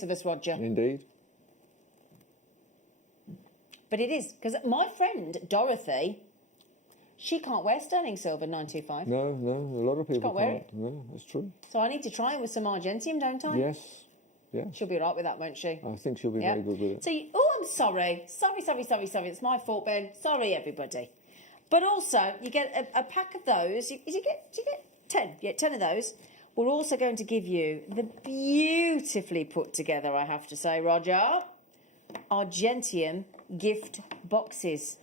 genius of us, Roger. Indeed. But it is, because my friend Dorothy, she can't wear sterling silver 925. No, a lot of people can't wear it. No, that's true. So I need to try it with some Argentium, don't I? Yes. She'll be all right with that, won't she? I think she'll be very good with it. So, I'm sorry. Sorry. It's my fault, Ben. Sorry, everybody. But also, you get a pack of those. You get 10. You get 10 of those. We're also going to give you the beautifully put together, I have to say, Roger, Argentium gift boxes.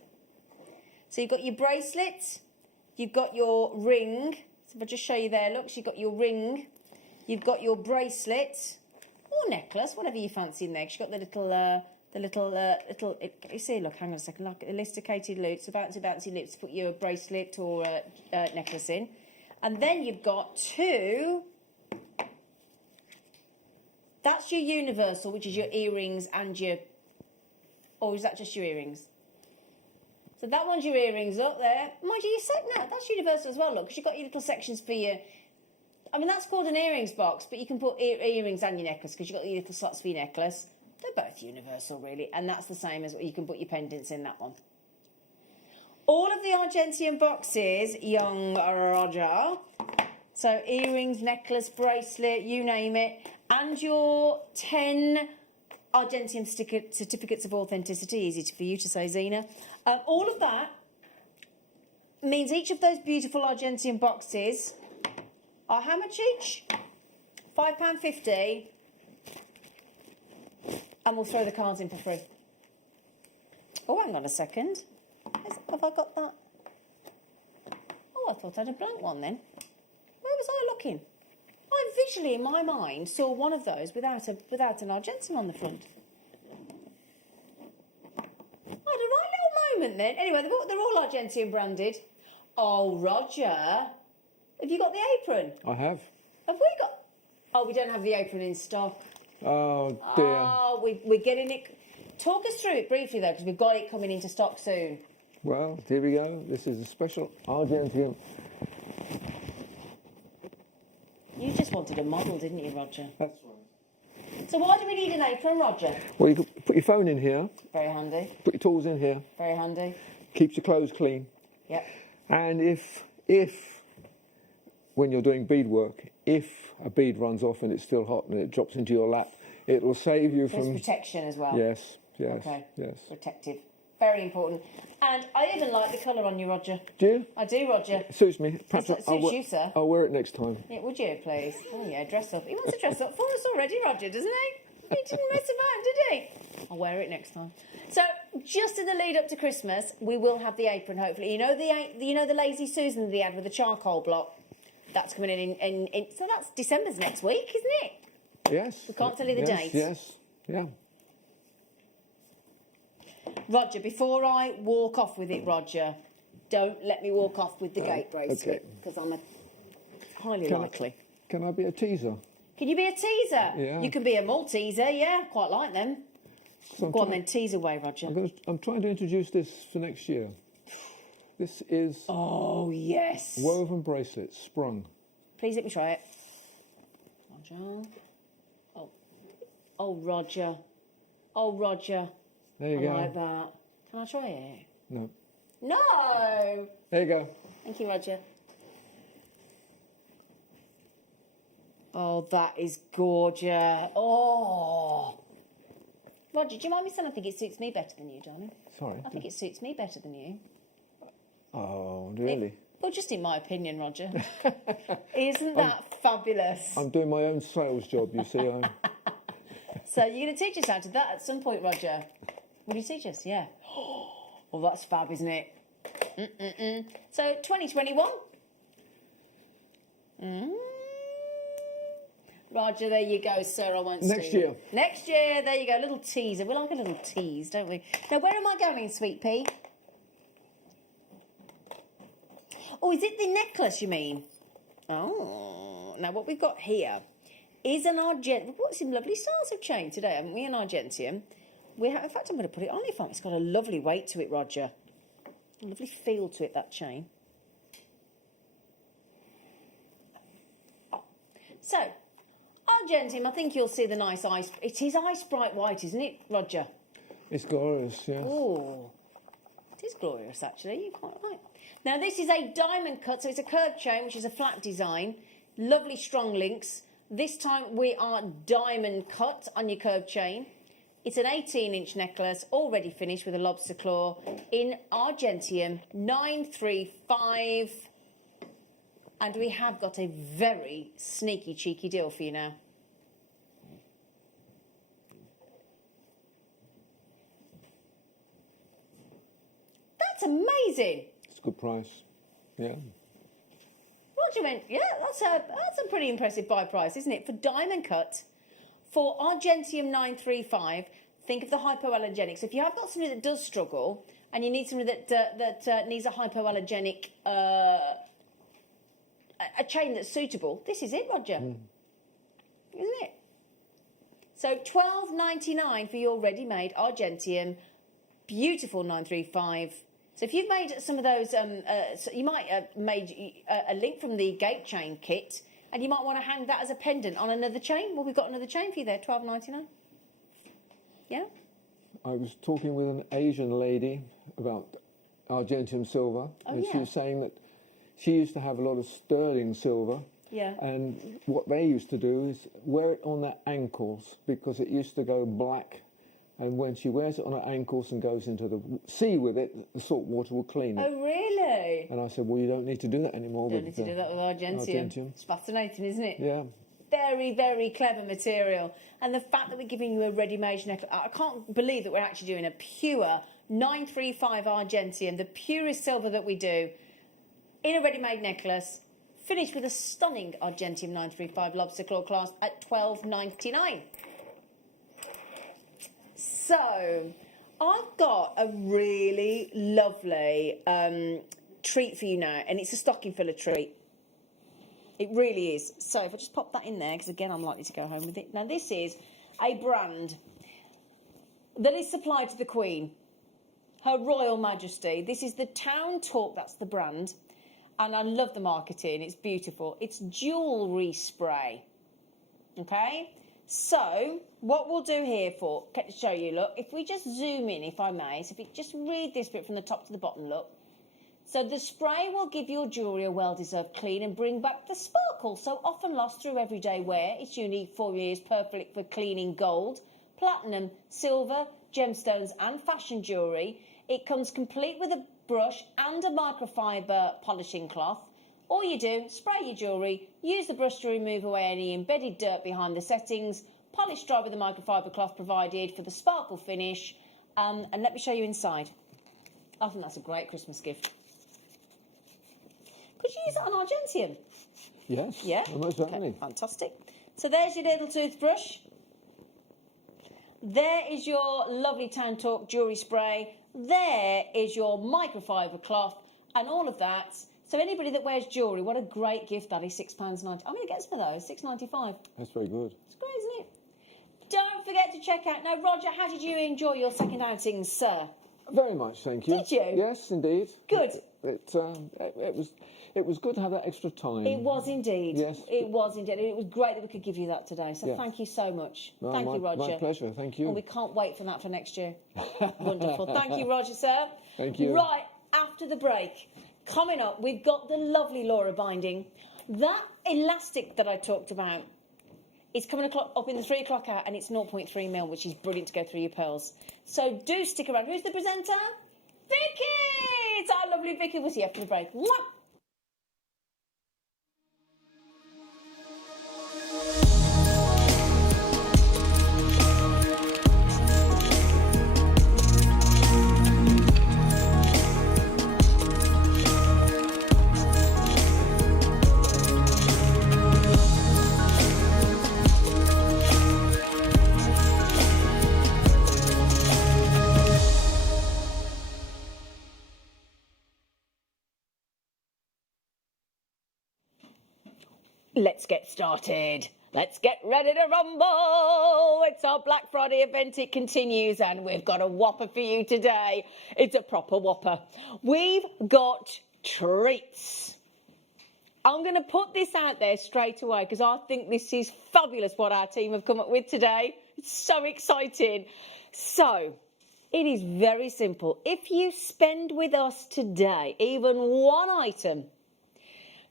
So you've got your bracelet, you've got your ring. So if I just show you there, look, you've got your ring, you've got your bracelet or necklace, whatever you fancy in there. You've got the little, you see, look, hang on a second, like elasticated loops, so bouncy loops to put your bracelet or necklace in. And then you've got two, that's your universal, which is your earrings and your, or is that just your earrings? So that one's your earrings, look there. Mind you, no, that's universal as well, look, because you've got your little sections for your, I mean, that's called an earrings box, but you can put earrings and your necklace, because you've got your little slots for your necklace. They're both universal, really, and that's the same as what you can put your pendants in that one. All of the Argentium boxes, young Roger, so earrings, necklace, bracelet, you name it, and your 10 Argentium certificates of authenticity, easy for you to say, Zena. All of that means each of those beautiful Argentium boxes are how much each? £5.50, and we'll throw the cards in for free. Oh, hang on a second. Have I got that? Oh, I thought I had a blank one then. Where was I looking? I visually, in my mind, saw one of those without an Argentium on the front. I had a right little moment then. Anyway, they're all Argentium branded. Oh, Roger, have you got the apron? I have. Have we got? Oh, we don't have the apron in stock. Oh, dear. Oh, we're getting it. Talk us through it briefly, though, because we've got it coming into stock soon. Well, here we go. This is a special Argentium. You just wanted a model, didn't you, Roger? That's right. So why do we need an apron, Roger? Well, you can put your phone in here. Very handy. Put your tools in here. Very handy. Keeps your clothes clean. Yep. And if when you're doing beadwork, if a bead runs off and it's still hot and it drops into your lap, it will save you from... There's protection as well. Yes, Okay. yes. Protective. Very important. And I even like the colour on you, Roger. Do you? I do, Roger. It suits me. Perhaps it suits you, sir. I'll wear it next time. Yeah, would you, please? Oh, yeah, dress up. He wants to dress up for us already, Roger, doesn't he? He didn't mess about, did he? I'll wear it next time. So, just in the lead up to Christmas, we will have the apron, hopefully. You know the Lazy Susan that they had with the charcoal block? That's coming in so that's December's next week, isn't it? Yes. We can't tell you the date. Yes, yeah. Roger, before I walk off with it, Roger, don't let me walk off with the gate bracelet, because I'm a highly likely. Can I be a teaser? Can you be a teaser? Yeah. You can be a Malteser, yeah, quite like them. Go on then, tease away, Roger. I'm trying to introduce this for next year. This is... Oh, yes. Woven bracelet, sprung. Please let me try it. Roger. Oh, Roger. Oh, Roger. There you go. I like that. Can I try it? No. No! There you go. Thank you, Roger. Oh, that is gorgeous. Oh. Roger, do you mind me saying I think it suits me better than you, darling? Sorry. I think it suits me better than you. Oh, really? Well, just in my opinion, Roger. Isn't that fabulous? I'm doing my own sales job, you see. So you're going to teach us how to do that at some point, Roger? Will you teach us? Yeah. Well, that's fab, isn't it? So, 2021. Roger, there you go, sir. I won't Next year. Next year, there you go. A little teaser. We like a little tease, don't we? Now, where am I going, Sweet Pea? Oh, is it the necklace, you mean? Oh. Now, what we've got here is an Argentium. We've got some lovely styles of chain today, haven't we? An Argentium. In fact, I'm going to put it on if it's got a lovely weight to it, Roger. A lovely feel to it, that chain. So, Argentium, I think you'll see the nice ice. It is ice bright white, isn't it, Roger? It's glorious, yes. Oh, it is glorious, actually. You're quite right. Now, this is a diamond cut, so it's a curved chain, which is a flat design. Lovely strong links. This time we are diamond cut on your curved chain. It's an 18-inch necklace, already finished with a lobster claw in Argentium 935. And we have got a very sneaky, cheeky deal for you now. That's amazing. It's a good price. Yeah. Roger went, yeah, that's a pretty impressive buy price, isn't it? For diamond cut, for Argentium 935, think of the hypoallergenics. If you have got somebody that does struggle and you need somebody that needs a hypoallergenic, a chain that's suitable, this is it, Roger. Isn't it? So $12.99 for your ready-made Argentium, beautiful 935. So if you've made some of those, so you might have made a link from the gate chain kit, and you might want to hang that as a pendant on another chain. Well, we've got another chain for you there, $12.99. Yeah? I was talking with an Asian lady about Argentium silver, and she was saying that she used to have a lot of sterling silver. Yeah. And what they used to do is wear it on their ankles because it used to go black. And when she wears it on her ankles and goes into the sea with it, the salt water will clean it. Oh, really? And I said, well, you don't need to do that anymore. Don't need to do that with Argentium. It's fascinating, isn't it? Yeah. Very, very clever material. And the fact that we're giving you a ready-made necklace, I can't believe that we're actually doing a pure 935 Argentium, the purest silver that we do, in a ready-made necklace, finished with a stunning Argentium 935 lobster claw clasp at $12.99. So, I've got a really lovely treat for you now, and it's a stocking filler treat. It really is. So, if I just pop that in there, because again, I'm likely to go home with it. Now, this is a brand that is supplied to the Queen, Her Royal Majesty. This is the Town Talk, that's the brand. And I love the marketing, it's beautiful. It's jewellery spray, okay? So, what we'll do here to show you, look, if we just zoom in, if I may, so if you just read this bit from the top to the bottom, look. So the spray will give your jewellery a well-deserved clean and bring back the sparkle so often lost through everyday wear. Its unique formula is perfect for cleaning gold, platinum, silver, gemstones and fashion jewellery. It comes complete with a brush and a microfiber polishing cloth. All you do, spray your jewellery, use the brush to remove away any embedded dirt behind the settings, polish dry with the microfiber cloth provided for the sparkle finish, and let me show you inside. I think that's a great Christmas gift. Could you use it on Argentium? Yes, yeah? Most certainly. Okay, fantastic. So there's your little toothbrush. There is your lovely Town Talk jewellery spray. There is your microfiber cloth and all of that. So anybody that wears jewellery, what a great gift that is, £6.90. I'm going to get some of those, £6.95. That's very good. It's great, isn't it? Don't forget to check out. Now, Roger, how did you enjoy your second outing, sir? Very much, thank you. Did you? Yes, indeed. Good. It was good to have that extra time. It was indeed. Yes. It was indeed. It was great that we could give you that today. So yes. Thank you so much. No, thank you, Roger. My pleasure. Thank you. And we can't wait for that for next year. Wonderful. Thank you, Roger, sir. Thank you. Right, after the break, coming up, we've got the lovely Laura binding. That elastic that I talked about is coming up in the 3 o'clock hour, and it's 0.3 mil, which is brilliant to go through your pearls. So do stick around. Who's the presenter? Vicky! It's our lovely Vicky. We'll see you after the break. Mwah! Let's get started. Let's get ready to rumble. It's our Black Friday event. It continues, and we've got a whopper for you today. It's a proper whopper. We've got treats. I'm going to put this out there straight away because I think this is fabulous what our team have come up with today. It's so exciting. So, it is very simple. If you spend with us today, even one item,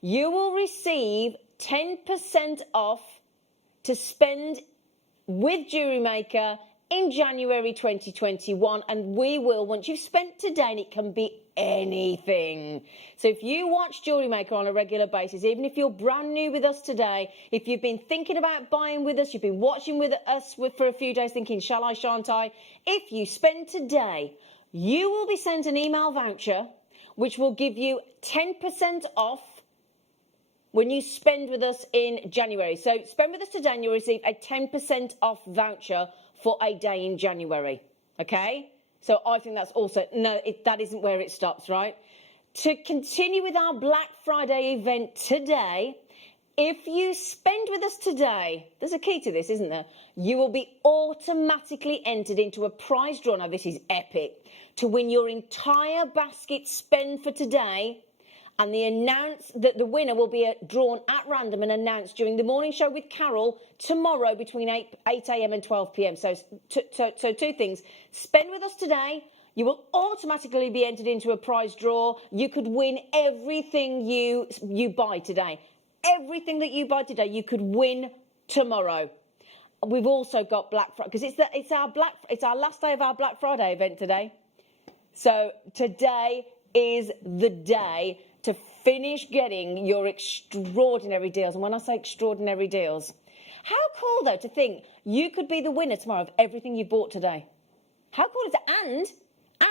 you will receive 10% off to spend with JewelleryMaker in January 2021, and we will, once you've spent today, and it can be anything. So if you watch JewelleryMaker on a regular basis, even if you're brand new with us today, if you've been thinking about buying with us, you've been watching with us for a few days thinking, shall I, shan't I? If you spend today, you will be sent an email voucher, which will give you 10% off when you spend with us in January. So spend with us today and you'll receive a 10% off voucher for a day in January, okay? So I think that's also, no, that isn't where it stops, right? To continue with our Black Friday event today, if you spend with us today, there's a key to this, isn't there? You will be automatically entered into a prize draw. Now, this is epic. To win your entire basket spend for today, and the winner will be drawn at random and announced during the morning show with Carol tomorrow between 8 a.m. and 12 p.m. So two things. Spend with us today. You will automatically be entered into a prize draw. You could win everything you buy today. Everything that you buy today, you could win tomorrow. We've also got Black Friday because it's our last day of our Black Friday event today. So today is the day to finish getting your extraordinary deals. And when I say extraordinary deals, how cool, though, to think you could be the winner tomorrow of everything you bought today. How cool is that?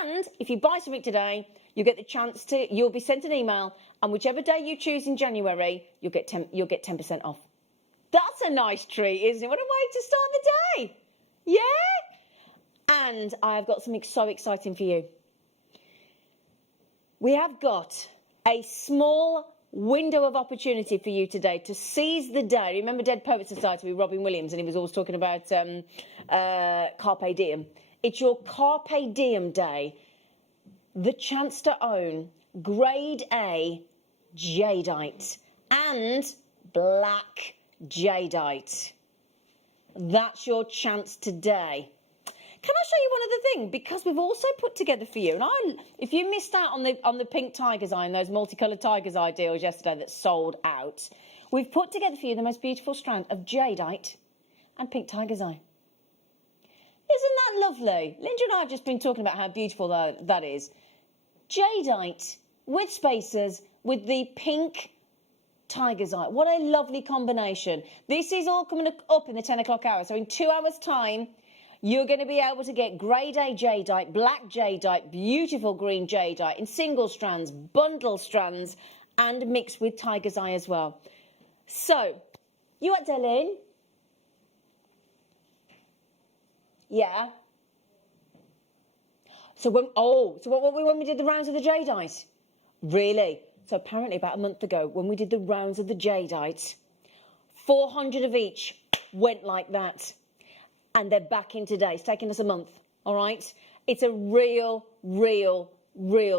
And if you buy something today, you get the chance you'll be sent an email, and whichever day you choose in January, you'll get 10% off. That's a nice treat, isn't it? What a way to start the day. Yeah? And I've got something so exciting for you. We have got a small window of opportunity for you today to seize the day. Remember Dead Poet Society with Robin Williams, and he was always talking about Carpe Diem. It's your Carpe Diem day. The chance to own Grade A Jadeite and Black Jadeite. That's your chance today. Can I show you one other thing? Because we've also put together for you, and if you missed out on the pink tiger's eye and those multicoloured tiger's eye deals yesterday that sold out, we've put together for you the most beautiful strand of jadeite and pink tiger's eye. Isn't that lovely? Linda and I have just been talking about how beautiful that is. Jadeite with spacers with the pink tiger's eye. What a lovely combination. This is all coming up in the 10 o'clock hour. So in 2 hours' time, you're going to be able to get grade A jadeite, black jadeite, beautiful green jadeite in single strands, bundle strands, and mixed with tiger's eye as well. So, you what, Delin? Yeah. So when we did the rounds of the jadeite? Really? So apparently about a month ago, when we did the rounds of the jadeite, 400 of each went like that. And they're back in today. It's taken us a month, all right? It's a real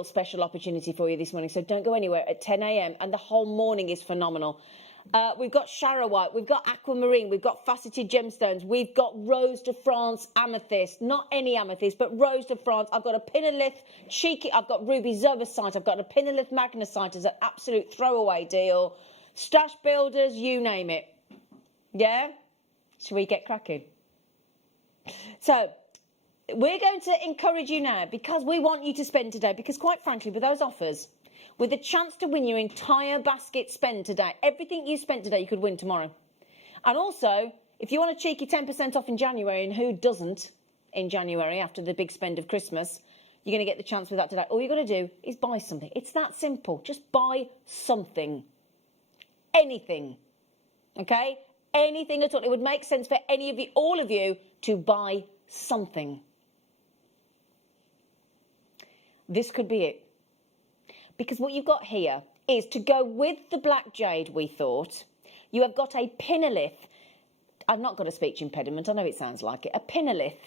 special opportunity for you this morning. So don't go anywhere at 10 a.m. And the whole morning is phenomenal. We've got Chara white, we've got aquamarine, we've got faceted gemstones, we've got Rose de France amethyst, not any amethyst, but Rose de France. I've got a Pinolith cheeky, I've got ruby zobasite, I've got a Pinolith magnesite as an absolute throwaway deal. Stash builders, you name it. Yeah? Shall we get cracking? So, we're going to encourage you now because we want you to spend today, because quite frankly, with those offers, with the chance to win your entire basket spend today, everything you spent today, you could win tomorrow. And also, if you want a cheeky 10% off in January, and who doesn't in January after the big spend of Christmas, you're going to get the chance with that today. All you've got to do is buy something. It's that simple. Just buy something. Anything. Okay? Anything at all. It would make sense for any of you, all of you, to buy something. This could be it. Because what you've got here is to go with the black jade, we thought, you have got a Pinolith. I've not got a speech impediment, I know it sounds like it. A Pinolith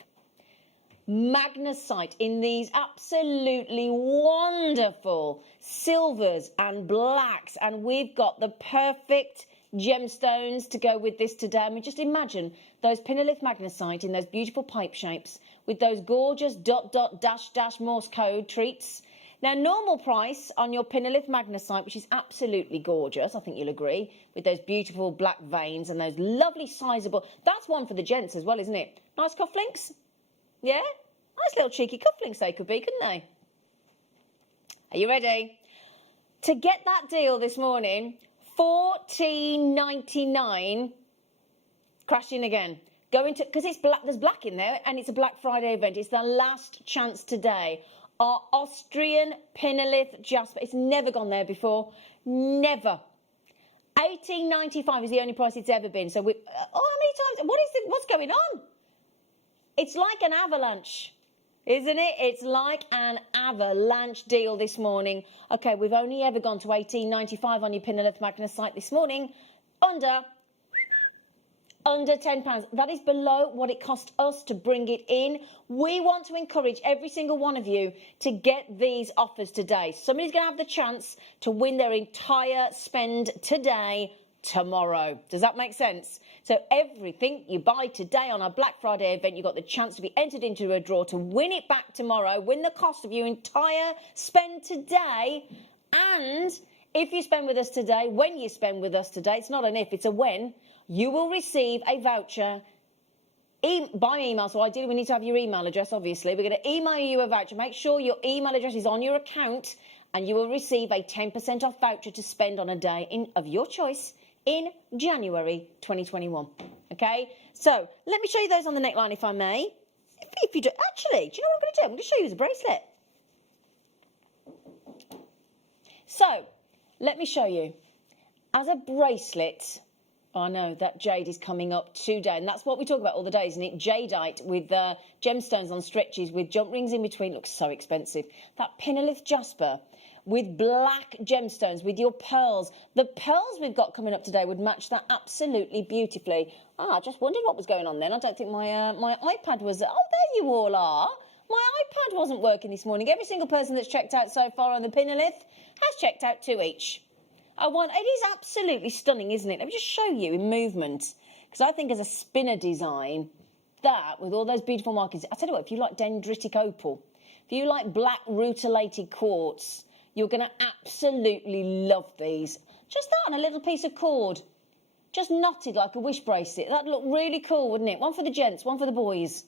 magnesite in these absolutely wonderful silvers and blacks, and we've got the perfect gemstones to go with this today. I mean, just imagine those Pinolith magnesite in those beautiful pipe shapes with those gorgeous dot dot dash dash Morse code treats. Now, normal price on your Pinolith magnesite, which is absolutely gorgeous, I think you'll agree, with those beautiful black veins and those lovely sizable, that's one for the gents as well, isn't it? Nice cufflinks. Yeah? Nice little cheeky cufflinks they could be, couldn't they? Are you ready? To get that deal this morning, $14.99, crashing again. Going to, because it's black, there's black in there, and it's a Black Friday event. It's the last chance today. Our Austrian Pinolith jasper. It's never gone there before. Never. $18.95 is the only price it's ever been. So, how many times? What's going on? It's like an avalanche, isn't it? It's like an avalanche deal this morning. Okay, we've only ever gone to $18.95 on your Pinolith magnesite this morning. Under £10. That is below what it cost us to bring it in. We want to encourage every single one of you to get these offers today. Somebody's going to have the chance to win their entire spend today, tomorrow. Does that make sense? So everything you buy today on our Black Friday event, you've got the chance to be entered into a draw to win it back tomorrow, win the cost of your entire spend today. And if you spend with us today, when you spend with us today, it's not an if, it's a when, you will receive a voucher by email. So ideally we need to have your email address, obviously. We're going to email you a voucher. Make sure your email address is on your account, and you will receive a 10% off voucher to spend on a day of your choice in January 2021. Okay? So let me show you those on the neckline, if I may. If you do, actually, do you know what I'm going to do? I'm going to show you as a bracelet. So let me show you. As a bracelet, I know that jade is coming up today, and that's what we talk about all the days, isn't it? Jadeite with gemstones on stretches with jump rings in between. Looks so expensive. That Pinolith jasper with black gemstones with your pearls. The pearls we've got coming up today would match that absolutely beautifully. I just wondered what was going on then. I don't think my iPad was... Oh, there you all are. My iPad wasn't working this morning. Every single person that's checked out so far on the Pinolith has checked out 2 each. It is absolutely stunning, isn't it? Let me just show you in movement. Because I think as a spinner design, that, with all those beautiful markings, I tell you what, if you like dendritic opal, if you like black rutilated quartz, you're going to absolutely love these. Just that and a little piece of cord. Just knotted like a wish bracelet. That'd look really cool, wouldn't it? One for the gents, one for the boys.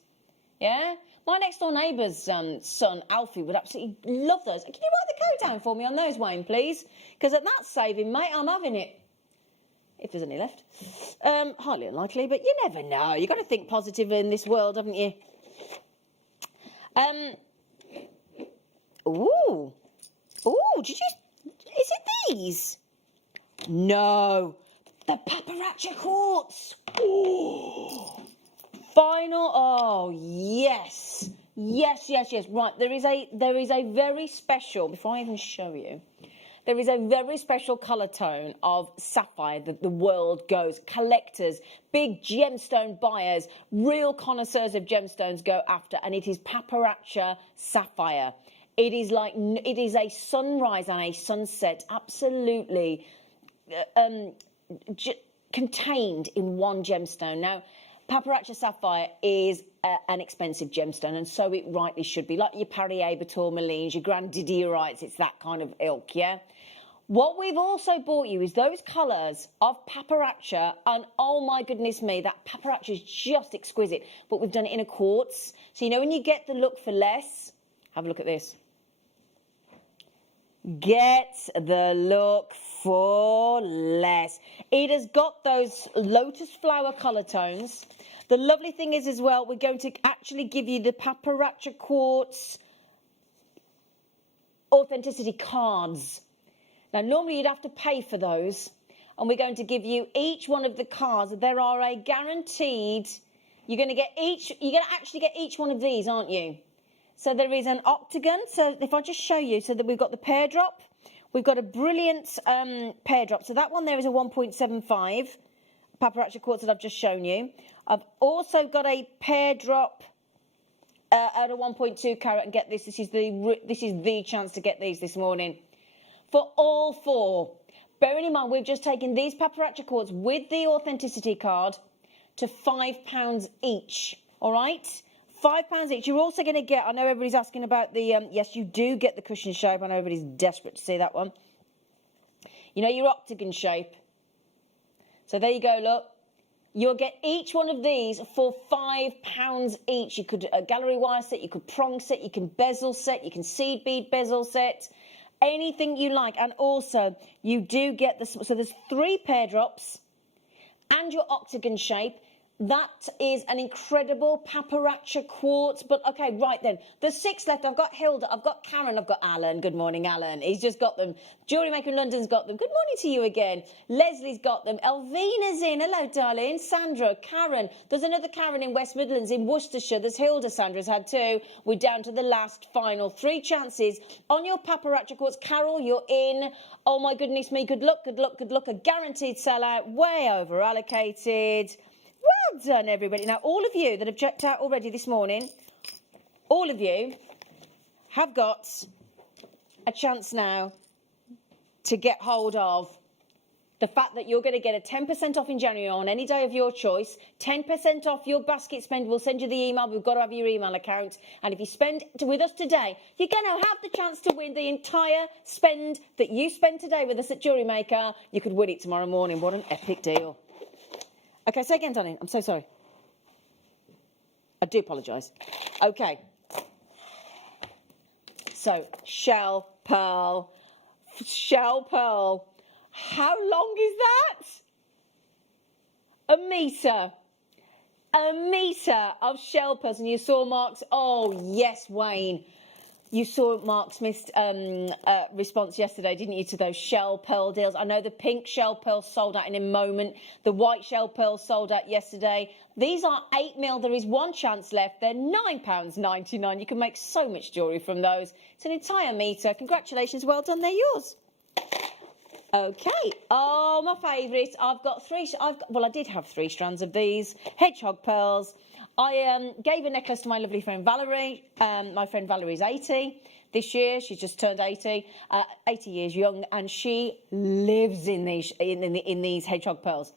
Yeah? My next door neighbour's son, Alfie, would absolutely love those. Can you write the code down for me on those, Wayne, please? Because at that saving, mate, I'm having it. If there's any left. Highly unlikely, but you never know. You've got to think positive in this world, haven't you? Ooh, did you... Is it these? No. The Paparazza quartz. Ooh. Final, oh, yes. Yes. Right, there is a very special, before I even show you, there is a very special colour tone of sapphire that the world goes, collectors, big gemstone buyers, real connoisseurs of gemstones go after, and it is Paparazza sapphire. It is a sunrise and a sunset, absolutely contained in one gemstone. Now, Paparazza sapphire is an expensive gemstone, and so it rightly should be. Like your Paris tourmalines, your grand diderites, it's that kind of ilk, yeah? What we've also bought you is those colours of Paparazza, and oh my goodness me, that Paparazza is just exquisite. But we've done it in a quartz. So, you know, when you get the look for less, have a look at this. Get the look for less. It has got those lotus flower colour tones. The lovely thing is as well, we're going to actually give you the Paparazza quartz authenticity cards. Now, normally you'd have to pay for those, and we're going to give you each one of the cards. There are a guaranteed, you're going to actually get each one of these, aren't you? So there is an octagon. So if I just show you, so that we've got the pear drop, we've got a brilliant pear drop. So that one there is a 1.75 Paparazza quartz that I've just shown you. I've also got a pear drop out of 1.2 carat and get this. This is the chance to get these this morning. For all 4. Bearing in mind, we've just taken these Paparazza quartz with the authenticity card to £5 each. All right? £5 each. You're also going to get, I know everybody's asking about the, yes, you do get the cushion shape. I know everybody's desperate to see that one. You know your octagon shape. So there you go, look. You'll get each one of these for £5 each. You could gallery wire set, you could prong set, you can bezel set, you can seed bead bezel set, anything you like. And also, you do get the, so there's 3 pear drops and your octagon shape. That is an incredible Paparazza quartz. But, okay, right then. There's 6 left. I've got Hilda. I've got Karen. I've got Alan. Good morning, Alan. He's just got them. JewelleryMaker in London's got them. Good morning to you again. Leslie's got them. Elvina's in. Hello, darling. Sandra, Karen. There's another Karen in West Midlands, in Worcestershire. There's Hilda. Sandra's had 2. We're down to the last final 3 chances on your Paparazza quartz. Carol, you're in. Oh, my goodness me. Good luck, good luck, good luck. A guaranteed sellout. Way over allocated. Well done, everybody. Now, all of you that have checked out already this morning, all of you have got a chance now to get hold of the fact that you're going to get a 10% off in January on any day of your choice, 10% off your basket spend. We'll send you the email. We've got to have your email account. And if you spend with us today, you're going to have the chance to win the entire spend that you spend today with us at JewelleryMaker. You could win it tomorrow morning. What an epic deal. Okay, say again, darling. I'm so sorry. I do apologise. Okay. So, shell, pearl. Shell, pearl. How long is that? A metre. A metre of shell pearls. And you saw Mark's... Oh, yes, Wayne. You saw Mark Smith's response yesterday, didn't you, to those shell pearl deals? I know the pink shell pearls sold out in a moment. The white shell pearls sold out yesterday. These are 8mm. There is 1 chance left. They're £9.99. You can make so much jewellery from those. It's an entire metre. Congratulations. Well done. They're yours. Okay. Oh, my favourites. I've got 3... Well, I did have 3 strands of these. Hedgehog pearls. I gave a necklace to my lovely friend Valerie. My friend Valerie's 80 this year. She's just turned 80, 80 years young, and she lives in these hedgehog pearls.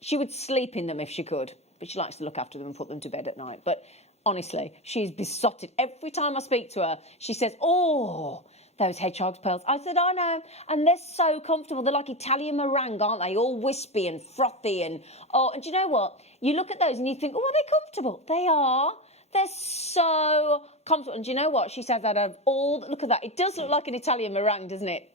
She would sleep in them if she could, but she likes to look after them and put them to bed at night. But honestly, she's besotted. Every time I speak to her, she says, "Oh, those hedgehog pearls." I said, "I know," and they're so comfortable. They're like Italian meringue, aren't they? All wispy and frothy, and do you know what? You look at those and you think, "Oh, are they comfortable?" They are. They're so comfortable. And do you know what? She says that out of all. Look at that. It does look like an Italian meringue, doesn't it?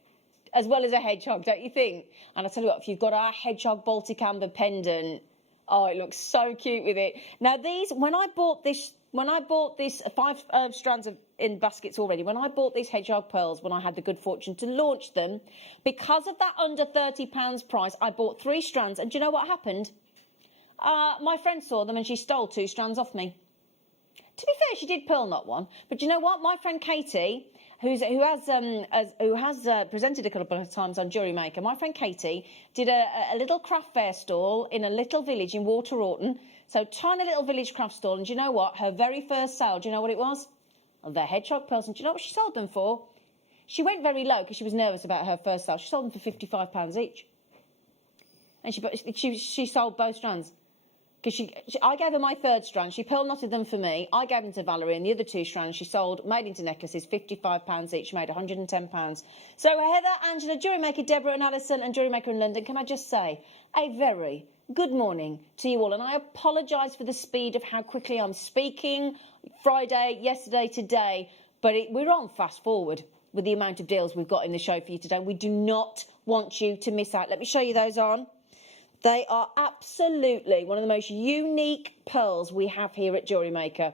As well as a hedgehog, don't you think? And I tell you what, if you've got our hedgehog Baltic amber pendant, oh, it looks so cute with it. Now these, when I bought this 5 strands in baskets already, when I bought these hedgehog pearls, when I had the good fortune to launch them, because of that under £30 price, I bought 3 strands. And do you know what happened? My friend saw them and she stole 2 strands off me. To be fair, she did pearl knot one. But do you know what? My friend Katie, who has presented a couple of times on JewelleryMaker, my friend Katie did a little craft fair stall in a little village in Water Orton. So tiny little village craft stall. And do you know what? Her very first sale, do you know what it was? They're hedgehog pearls. And do you know what she sold them for? She went very low because she was nervous about her first sale. She sold them for £55 each. And she sold both strands. Because I gave her my 3rd strand. She pearl knotted them for me. I gave them to Valerie, and the other 2 strands she sold, made into necklaces, £55 each. She made £110. So Heather, Angela, JewelleryMaker, Deborah and Alison, and JewelleryMaker in London, can I just say a very good morning to you all. And I apologise for the speed of how quickly I'm speaking. Friday, yesterday, today. But we're on fast forward with the amount of deals we've got in the show for you today. We do not want you to miss out. Let me show you those on. They are absolutely one of the most unique pearls we have here at JewelleryMaker.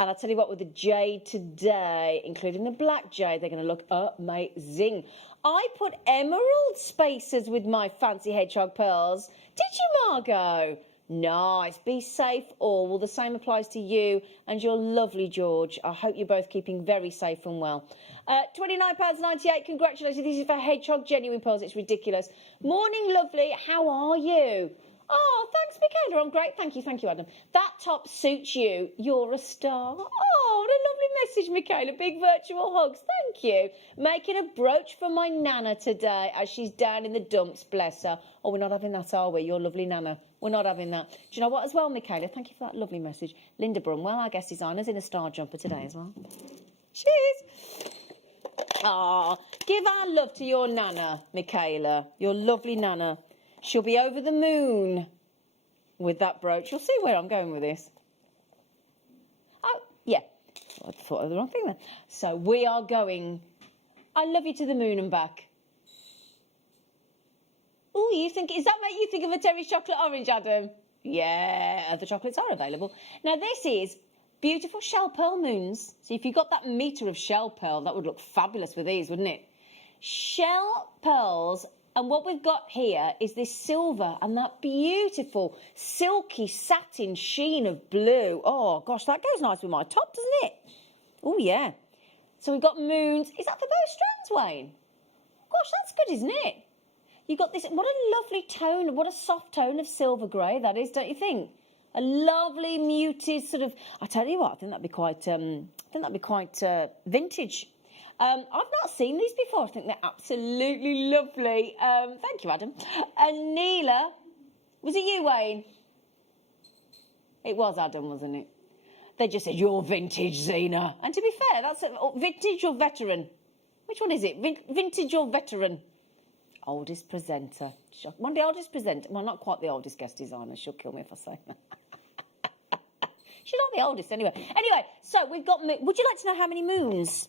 And I'll tell you what, with the jade today, including the black jade, they're going to look amazing. I put emerald spacers with my fancy hedgehog pearls. Did you, Margot? Nice. Be safe all. Well, the same applies to you and your lovely George. I hope you're both keeping very safe and well. £29.98. Congratulations. This is for hedgehog genuine pearls. It's ridiculous. Morning, lovely. How are you? Oh, thanks, Michaela. I'm great. Thank you, Adam. That top suits you. You're a star. Oh, what a lovely message, Michaela. Big virtual hugs. Thank you. Making a brooch for my Nana today as she's down in the dumps, bless her. Oh, we're not having that, are we? Your lovely Nana. We're not having that. Do you know what as well, Michaela? Thank you for that lovely message. Linda Brunwell, our guest designer's in a star jumper today as well. She is. Ah, give our love to your Nana, Michaela. Your lovely Nana. She'll be over the moon with that brooch. You'll see where I'm going with this. Oh, yeah. I thought of the wrong thing then. So we are going, I love you to the moon and back. Oh, does that make you think of a Terry's chocolate orange, Adam? Yeah, the chocolates are available. Now this is beautiful shell pearl moons. So if you got that metre of shell pearl, that would look fabulous with these, wouldn't it? Shell pearls. And what we've got here is this silver and that beautiful silky satin sheen of blue. Oh, gosh, that goes nice with my top, doesn't it? Oh, yeah. So we've got moons. Is that for both strands, Wayne? Gosh, that's good, isn't it? You've got this, what a lovely tone, what a soft tone of silver grey that is, don't you think? A lovely muted sort of, I tell you what, I think that'd be quite vintage. I've not seen these before. I think they're absolutely lovely. Thank you, Adam. And Neela, was it you, Wayne? It was Adam, wasn't it? They just said, you're vintage, Zena. And to be fair, that's vintage or veteran. Which one is it? Vintage or veteran? Oldest presenter. One of the oldest presenter. Well, not quite the oldest guest designer. She'll kill me if I say that. She's not the oldest anyway. Anyway, so we've got... Would you like to know how many moons?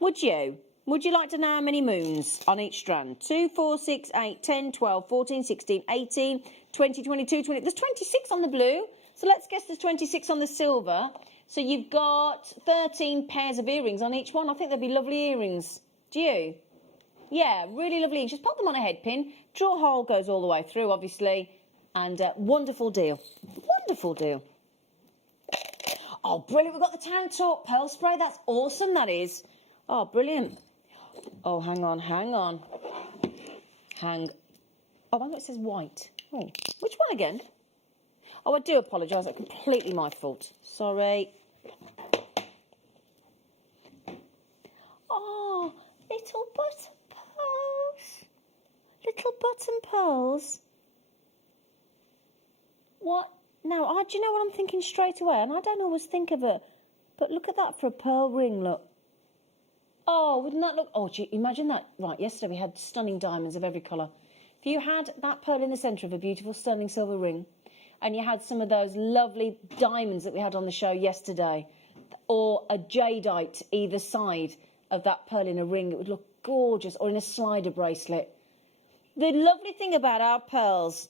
Would you? Would you like to know how many moons on each strand? 2, 4, 6, 8, 10, 12, 14, 16, 18, 20, 22, 20. There's 26 on the blue. So let's guess there's 26 on the silver. So you've got 13 pairs of earrings on each one. I think they'd be lovely earrings. Do you? Yeah, really lovely earrings. Just pop them on a head pin. Draw hole goes all the way through, obviously. And wonderful deal. Wonderful deal. Oh, brilliant. We've got the Tan Talk pearl spray. That's awesome, that is. Oh, brilliant. Oh, hang on. Oh, it says white. Oh, which one again? Oh, I do apologise. That's completely my fault. Sorry. Oh, little button pearls. Little button pearls. What? Now, do you know what I'm thinking straight away? And I don't always think of it. But look at that for a pearl ring, look. Oh, wouldn't that look... Oh, gee, imagine that. Right, yesterday we had stunning diamonds of every colour. If you had that pearl in the centre of a beautiful, stunning silver ring, and you had some of those lovely diamonds that we had on the show yesterday, or a jadeite either side of that pearl in a ring, it would look gorgeous, or in a slider bracelet. The lovely thing about our pearls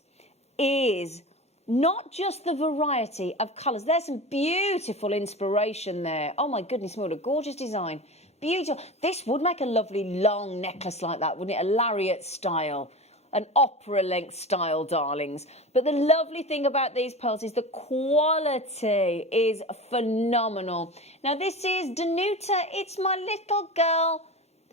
is not just the variety of colours. There's some beautiful inspiration there. Oh, my goodness me, what a gorgeous design. Beautiful. This would make a lovely long necklace like that, wouldn't it? A lariat style, an opera length style, darlings. But the lovely thing about these pearls is the quality is phenomenal. Now, this is Danuta. It's my little girl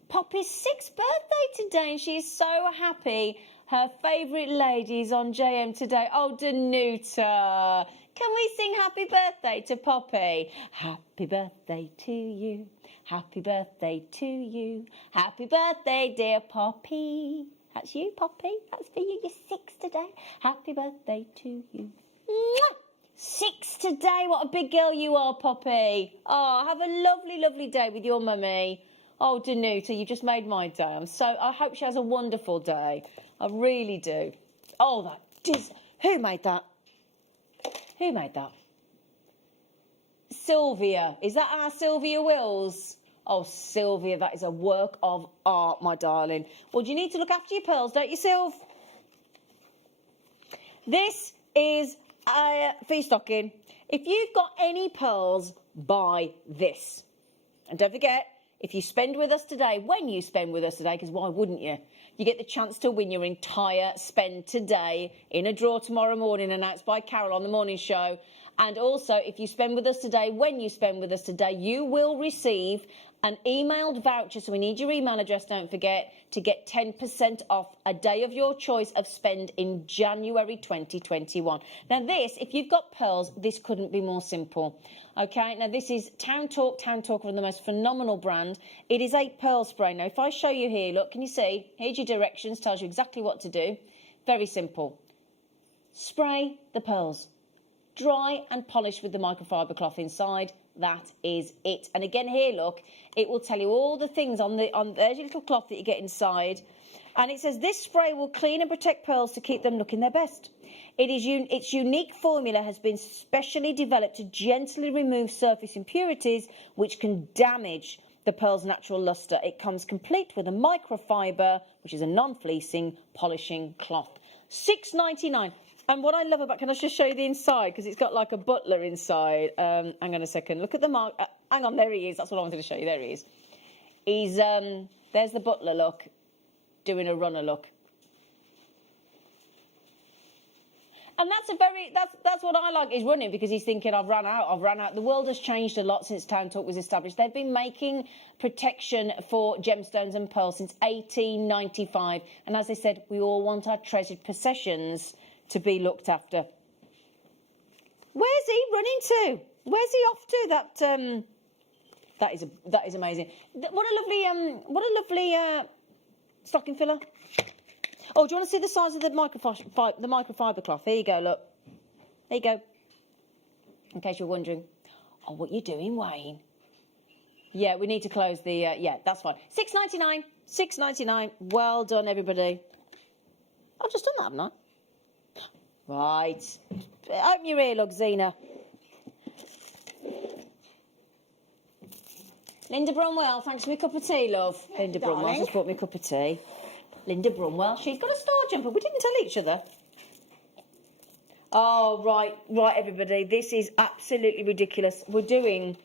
Poppy's 6th birthday today, and she is so happy. Her favourite lady's on JM today. Oh, Danuta. Can we sing happy birthday to Poppy? Happy birthday to you. Happy birthday to you. Happy birthday, dear Poppy. That's you, Poppy. That's for you. You're 6 today. Happy birthday to you. Mwah! 6 today. What a big girl you are, Poppy. Oh, have a lovely, lovely day with your mummy. Oh, Danuta, you just made my day. I hope she has a wonderful day. I really do. Oh, who made that? Who made that? Sylvia. Is that our Sylvia Wills? Oh, Sylvia, that is a work of art, my darling. Well, you need to look after your pearls, don't you, Sylv? This is for your stocking. If you've got any pearls, buy this. And don't forget, if you spend with us today, when you spend with us today, because why wouldn't you? You get the chance to win your entire spend today in a draw tomorrow morning, announced by Carol on the morning show. And also, if you spend with us today, when you spend with us today, you will receive an emailed voucher. So we need your email address, don't forget, to get 10% off a day of your choice of spend in January 2021. Now this, if you've got pearls, this couldn't be more simple. Okay, now this is Town Talk are the most phenomenal brand. It is a pearl spray. Now if I show you here, look, can you see? Here's your directions, tells you exactly what to do. Very simple. Spray the pearls. Dry and polish with the microfiber cloth inside. That is it. And again here, look, it will tell you all the things on there's your little cloth that you get inside. And it says this spray will clean and protect pearls to keep them looking their best. Its unique formula has been specially developed to gently remove surface impurities which can damage the pearl's natural luster. It comes complete with a microfiber, which is a non-fleecing polishing cloth. $6.99. And what I love about, can I just show you the inside? Because it's got like a butler inside. Hang on a second. Look at the mark. Hang on, there he is. That's what I wanted to show you. There he is. He's, there's the butler look, doing a runner look. And that's what I like, is running, because he's thinking, I've run out. The world has changed a lot since Town Talk was established. They've been making protection for gemstones and pearls since 1895. And as I said, we all want our treasured possessions to be looked after. Where's he running to? Where's he off to? That is amazing. What a lovely stocking filler. Oh, do you want to see the size of the microfiber cloth? Here you go, look. There you go. In case you're wondering. Oh, what you doing, Wayne? Yeah, we need to close the, yeah, that's fine. $6.99. $6.99. Well done, everybody. I've just done that, haven't I? Right. Open your earlug, Zena. Linda Bromwell, thanks for my cup of tea, love. Linda Bromwell just brought me a cup of tea. Linda Bromwell, she's got a star jumper. We didn't tell each other. Oh, right, everybody. This is absolutely ridiculous. We're doing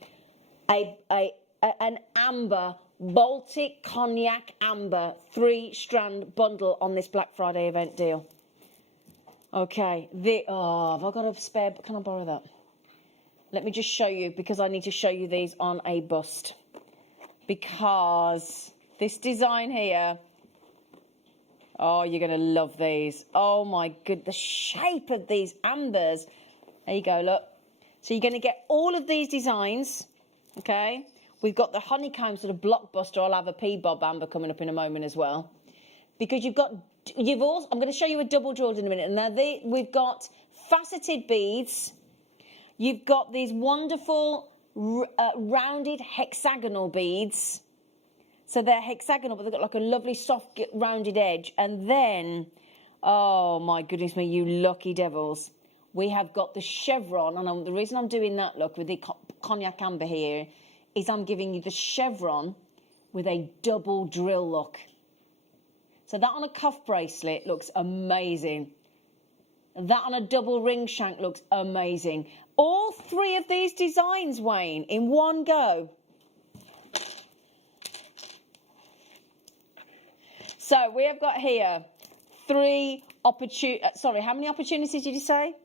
an amber, Baltic cognac amber 3-strand bundle on this Black Friday event deal. Okay, have I got a spare? Can I borrow that? Let me just show you, because I need to show you these on a bust. Because this design here, oh, you're going to love these. Oh my good, the shape of these ambers. There you go, look. So you're going to get all of these designs, okay? We've got the honeycomb sort of blockbuster. I'll have a P-bob amber coming up in a moment as well. Because I'm going to show you a double jeweled in a minute. And now we've got faceted beads. You've got these wonderful rounded hexagonal beads. So they're hexagonal, but they've got like a lovely soft rounded edge. And then, oh my goodness me, you lucky devils. We have got the chevron. And the reason I'm doing that look with the cognac amber here is I'm giving you the chevron with a double drill look. So that on a cuff bracelet looks amazing. That on a double ring shank looks amazing. All 3 of these designs, Wayne, in one go. So we have got here 3 opportunities. Sorry, how many opportunities did you say?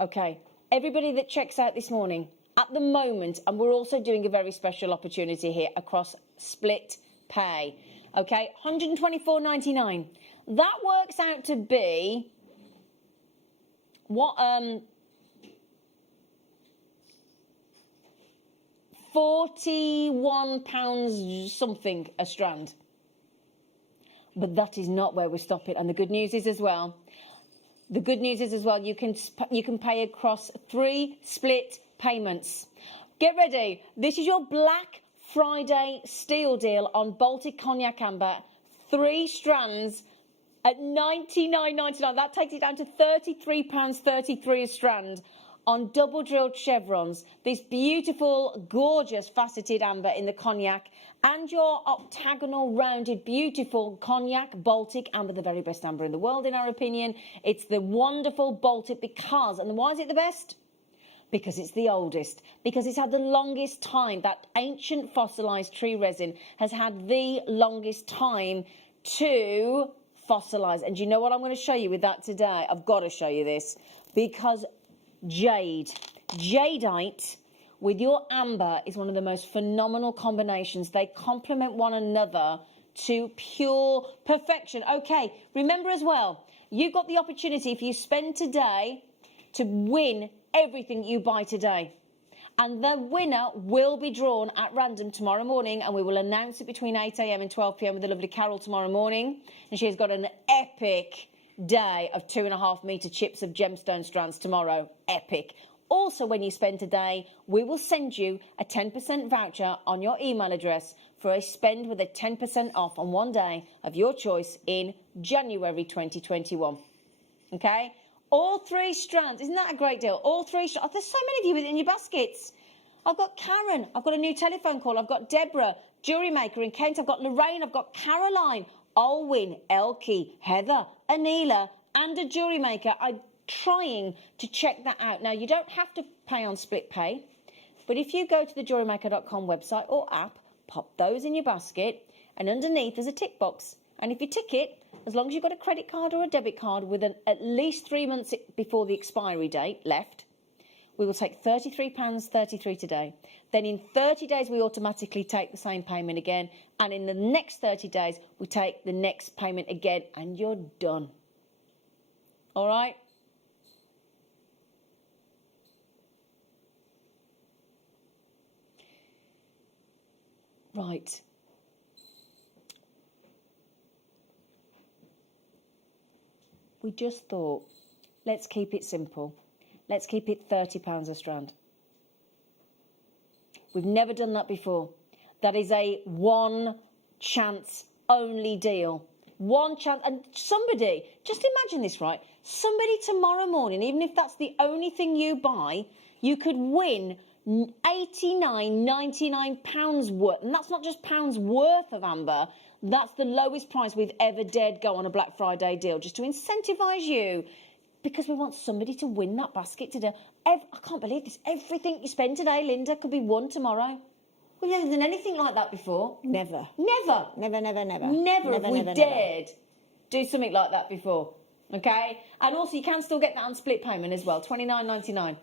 Okay, everybody that checks out this morning, at the moment, and we're also doing a very special opportunity here across split pay. Okay, $124.99. That works out to be what £41 something a strand. But that is not where we're stopping. And the good news is as well, you can pay across 3 split payments. Get ready. This is your Black Friday steal deal on Baltic Cognac Amber. 3 strands at $99.99. That takes it down to £33.33 a strand on double drilled chevrons. This beautiful, gorgeous faceted amber in the cognac and your octagonal rounded, beautiful cognac Baltic amber, the very best amber in the world in our opinion. It's the wonderful Baltic because, and why is it the best? Because it's the oldest, because it's had the longest time. That ancient fossilized tree resin has had the longest time to fossilize. And do you know what I'm going to show you with that today? I've got to show you this. because jade, jadeite with your amber is one of the most phenomenal combinations. They complement one another to pure perfection. Okay, remember as well, you've got the opportunity, if you spend today, to win everything you buy today. And the winner will be drawn at random tomorrow morning, and we will announce it between 8 AM and 12 PM with the lovely Carol tomorrow morning. And she has got an epic day of 2.5 metre chips of gemstone strands tomorrow. Epic. Also, when you spend today, we will send you a 10% voucher on your email address for a spend with a 10% off on one day of your choice in January 2021. Okay? All 3 strands. Isn't that a great deal? All 3 strands. Oh, there's so many of you in your baskets. I've got Karen. I've got a new telephone call. I've got Deborah, JewelleryMaker in Kent. I've got Lorraine. I've got Caroline, Olwyn, Elkie, Heather, Anila, and a JewelleryMaker. I'm trying to check that out. Now, you don't have to pay on split pay, but if you go to the JewelleryMaker.com website or app, pop those in your basket, and underneath there's a tick box. And if you tick it, as long as you've got a credit card or a debit card with at least 3 months before the expiry date left, we will take £33.33 today. Then in 30 days, we automatically take the same payment again. And in the next 30 days, we take the next payment again, and you're done. All right? Right. We just thought, let's keep it simple. Let's keep it £30 a strand. We've never done that before. That is a one chance only deal. One chance. And somebody, just imagine this, right? Somebody tomorrow morning, even if that's the only thing you buy, you could win £89.99 worth. And that's not just pounds worth of amber. That's the lowest price we've ever dared go on a Black Friday deal, just to incentivise you, because we want somebody to win that basket today. I can't believe this. Everything you spend today, Linda, could be won tomorrow. We've never done anything like that before. Never. Never. Never, never, never. Never have we never, dared do something like that before. Okay? And also, you can still get that on split payment as well, $29.99.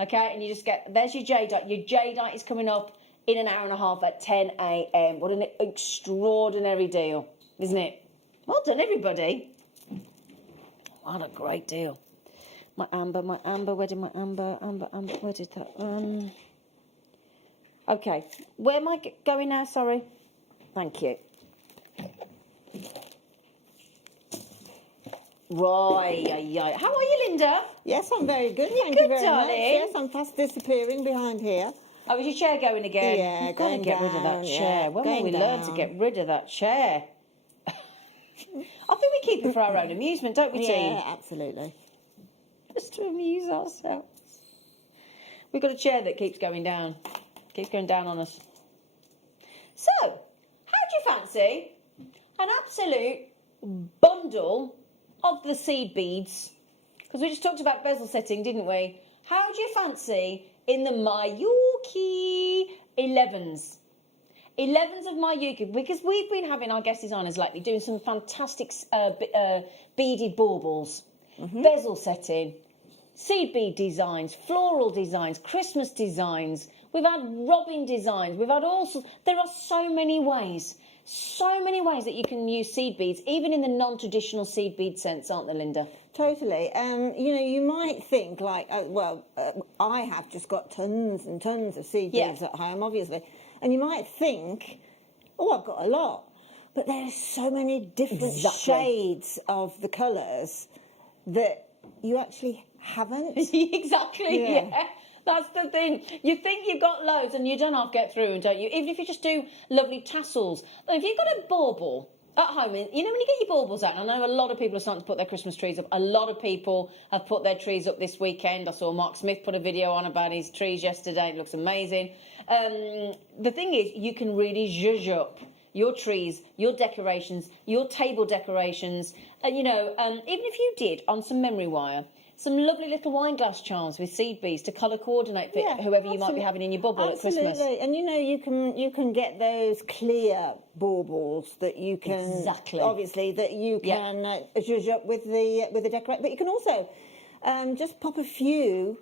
Okay? And you just get, there's your jadeite. Your jadeite is coming up in an hour and a half at 10 AM. What an extraordinary deal, isn't it? Well done, everybody. What a great deal. My amber, where did my amber, where did that, okay, where am I going now, sorry? Thank you. Right, how are you, Linda? Yes, I'm very good. You're Thank good, you very darling. much. Yes, I'm fast disappearing behind here. Oh, is your chair going again? Yeah, You've got to get rid of that chair. When will we learn to get rid of that chair? I think we keep it for our own amusement, don't we, T? Yeah, absolutely. Just to amuse ourselves. We've got a chair that keeps going down. Keeps going down on us. So, how do you fancy an absolute bundle of the seed beads? Because we just talked about bezel setting, didn't we? How do you fancy in the Mayuki 11s? 11s of Mayuki, because we've been having our guest designers lately doing some fantastic beaded baubles, bezel setting, seed bead designs, floral designs, Christmas designs. We've had robin designs. We've had all sorts. There are so many ways that you can use seed beads, even in the non-traditional seed bead sense, aren't there, Linda? Totally. You know, you might think like, I have just got tons and tons of seed beads at home, obviously. And you might think, oh, I've got a lot. But there are so many different shades of the colours that you actually haven't. Exactly, yeah. That's the thing. You think you've got loads and you don't half get through, and don't you? Even if you just do lovely tassels. If you've got a bauble at home, you know, when you get your baubles out, I know a lot of people are starting to put their Christmas trees up. A lot of people have put their trees up this weekend. I saw Mark Smith put a video on about his trees yesterday. It looks amazing. The thing is, you can really zhuzh up your trees, your decorations, your table decorations. You know, even if you did on some memory wire, some lovely little wine glass charms with seed beads to colour coordinate for whoever you might be having in your bubble at Christmas. And you know, you can get those clear baubles that you can obviously that you can zhuzh up with the decorate. But you can also just pop a few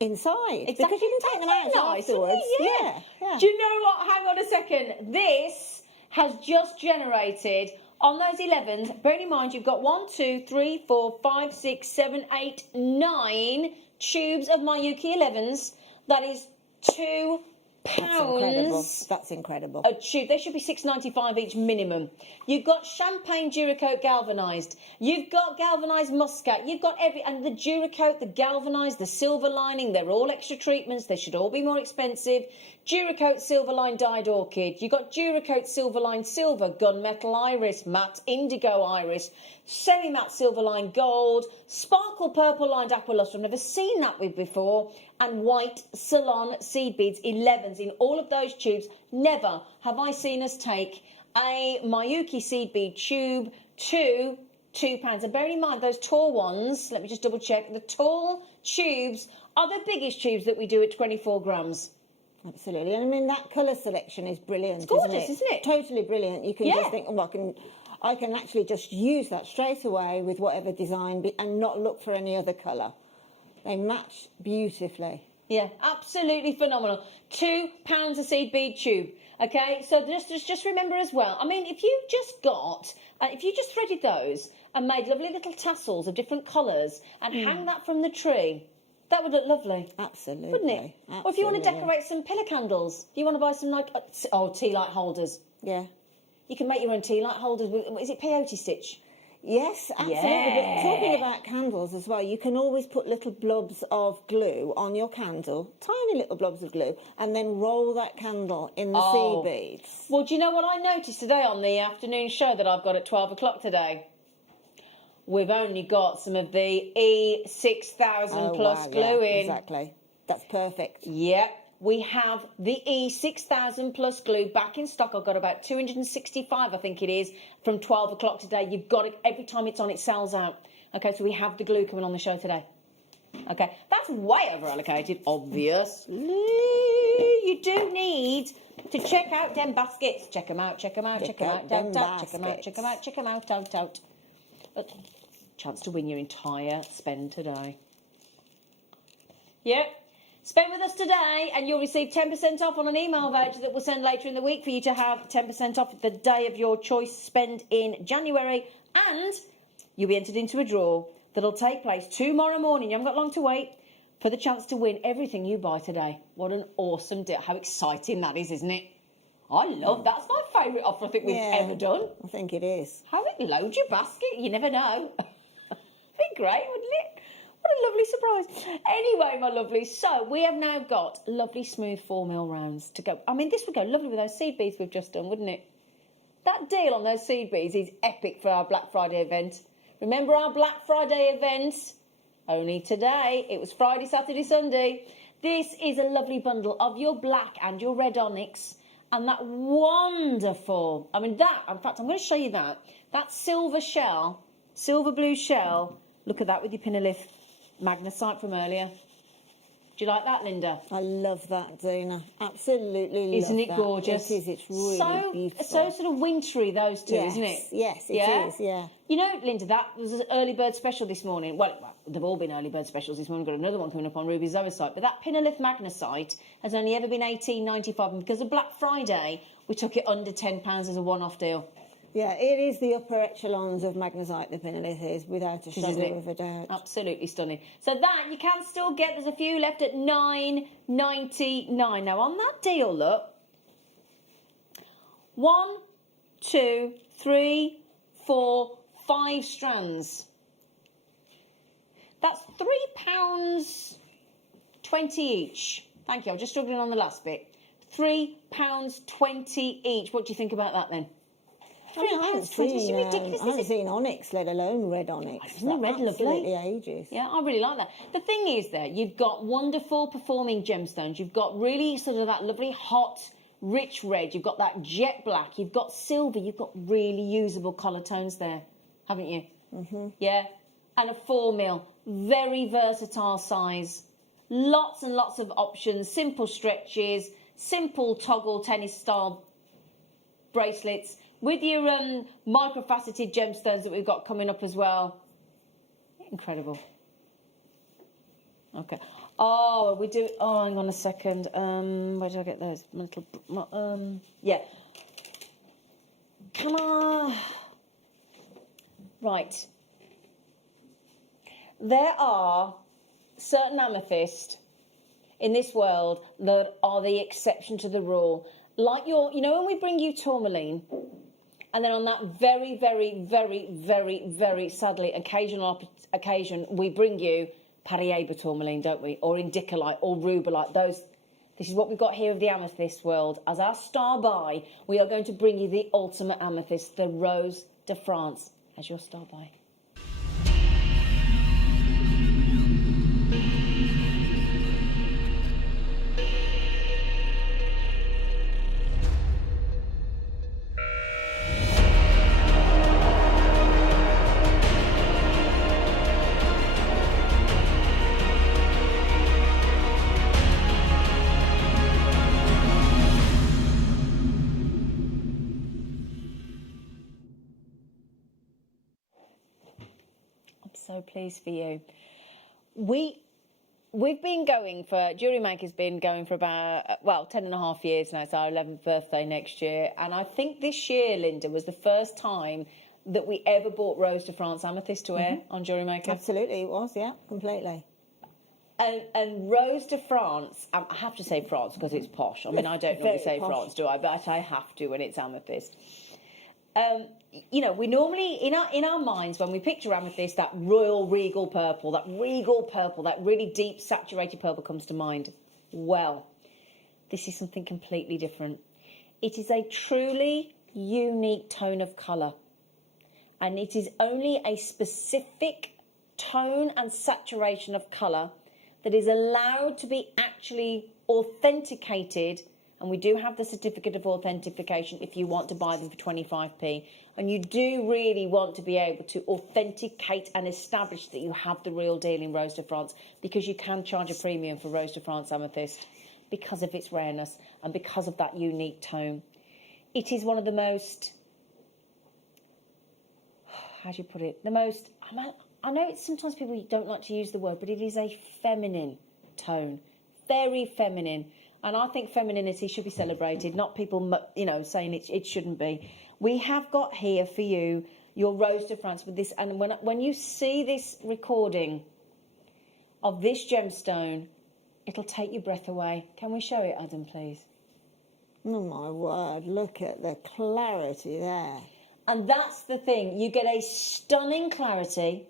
inside. Exactly. Because you can take them out Nice, isn't afterwards. it? Yeah. Do you know what? Hang on a second. This has just generated on those 11s. Bearing in mind, you've got 1, 2, 3, 4, 5, 6, 7, 8, 9 tubes of Mayuki 11s. That is £2. That's incredible. A tube. They should be $6.95 each minimum. You've got champagne Duracoat galvanised. You've got galvanised muscat. You've got and the Duracoat, the galvanised, the silver lining. They're all extra treatments. They should all be more expensive. Duracoat Silverline dyed orchid. You've got Duracoat Silverline silver, gunmetal iris, matte indigo iris, semi-matte Silverline gold, sparkle purple lined aqualuster. I've never seen that with before. And white Salon seed beads, 11s in all of those tubes. Never have I seen us take a Mayuki seed bead tube to £2. And bearing in mind those tall ones, let me just double check, the tall tubes are the biggest tubes that we do at 24 grams. Absolutely. And I mean, that colour selection is brilliant. It's gorgeous, isn't it? Totally brilliant. You can just think, oh, I can actually just use that straight away with whatever design and not look for any other colour. They match beautifully. Yeah, absolutely phenomenal. £2 a seed bead tube. Okay, so just remember as well. I mean, if you just threaded those and made lovely little tassels of different colours and hang that from the tree, that would look lovely. Absolutely. Wouldn't it? Absolutely. Or if you want to decorate some pillar candles, you want to buy some tea light holders. Yeah. You can make your own tea light holders with, is it peyote stitch? Yes, absolutely. Yeah. But talking about candles as well, you can always put little blobs of glue on your candle, tiny little blobs of glue, and then roll that candle in the seed beads. Well, do you know what I noticed today on the afternoon show that I've got at 12 o'clock today? We've only got some of the E6000 plus glue in. Exactly. That's perfect. Yep. We have the E6000 plus glue back in stock. I've got about 265, I think it is, from 12 o'clock today. You've got it every time it's on, it sells out. Okay, so we have the glue coming on the show today. Okay, that's way over allocated, obviously. You do need to check out them baskets. Check them out, check them out, check them out, check them out, check them out, check them out, check them out, out. Chance to win your entire spend today. Yep. Spend with us today and you'll receive 10% off on an email voucher that we'll send later in the week for you to have 10% off the day of your choice spend in January. And you'll be entered into a draw that'll take place tomorrow morning. You haven't got long to wait for the chance to win everything you buy today. What an awesome deal. How exciting that is, isn't it? I love that. That's my favourite offer I think we've ever done. I think it is. How it loads your basket. You never know. Be great, wouldn't it? What a lovely surprise. Anyway, my lovely, so we have now got lovely smooth 4mm rounds to go. I mean, this would go lovely with those seed beads we've just done, wouldn't it? That deal on those seed beads is epic for our Black Friday event. Remember our Black Friday event? Only today. It was Friday, Saturday, Sunday. This is a lovely bundle of your black and your red onyx and that wonderful, I mean that, in fact, I'm going to show you that. That silver shell, silver blue shell, look at that with your Pinolith magnesite from earlier. Do you like that, Linda? I love that, Zena. Absolutely love Isn't it that. gorgeous? It is. It's really beautiful. So sort of wintry, those two, isn't it? Yes, it is, yeah. You know, Linda, that was an early bird special this morning. Well, they've all been early bird specials this morning. We've got another one coming up on Ruby's other site. But that Pinolith magnesite has only ever been $18.95. And because of Black Friday, we took it under £10 as a one-off deal. Yeah, it is the upper echelons of magnesite, the Pinolith is, without a shadow of a doubt. Absolutely stunning. So that you can still get, there's a few left at $9.99. Now on that deal, look, 1, 2, 3, 4, 5 strands. That's £3.20 each. Thank you, I'm just struggling on the last bit. £3.20 each. What do you think about that then? I haven't seen Onyx, let alone red Onyx. Isn't the red lovely? Absolutely ages. Yeah, I really like that. The thing is there, you've got wonderful performing gemstones. You've got really sort of that lovely hot, rich red. You've got that jet black. You've got silver. You've got really usable colour tones there, haven't you? Mm-hmm. Yeah. And a 4mm. Very versatile size. Lots and lots of options. Simple stretches. Simple toggle tennis style bracelets. With your microfaceted gemstones that we've got coming up as well. Incredible. Okay. Oh, we do. Oh, hang on a second. Where did I get those little? Yeah. Come on. Right. There are certain amethysts in this world that are the exception to the rule. Like you know, when we bring you tourmaline, and then on that very, very, very, very, very sadly occasion, we bring you Paparazza tourmaline, don't we? Or indicolite or rubellite. This is what we've got here of the amethyst world. As our star buy, we are going to bring you the ultimate amethyst, the Rose de France, as your star buy. So pleased for you. We've been going for, JewelleryMaker's been going for about, 10 and a half years now. It's our 11th birthday next year. And I think this year, Linda, was the first time that we ever bought Rose de France amethyst to wear on JewelleryMaker. Absolutely, it was, yeah, completely. And Rose de France, I have to say France because it's posh. I mean, I don't normally say posh. France, do I? But I have to when it's amethyst. You know, we normally, in our minds, when we picture amethyst, that royal regal purple, that really deep saturated purple comes to mind. Well, this is something completely different. It is a truly unique tone of colour. And it is only a specific tone and saturation of colour that is allowed to be actually authenticated. And we do have the certificate of authentication if you want to buy them for 25p. And you do really want to be able to authenticate and establish that you have the real deal in Rose de France, because you can charge a premium for Rose de France amethyst because of its rareness and because of that unique tone. It is one of the most, how do you put it? I know it's sometimes people don't like to use the word, but it is a feminine tone, very feminine. And I think femininity should be celebrated, not people, saying it shouldn't be. We have got here for you your Rose de France with this. And when you see this recording of this gemstone, it'll take your breath away. Can we show it, Adam, please? Oh, my word. Look at the clarity there. And that's the thing. You get a stunning clarity.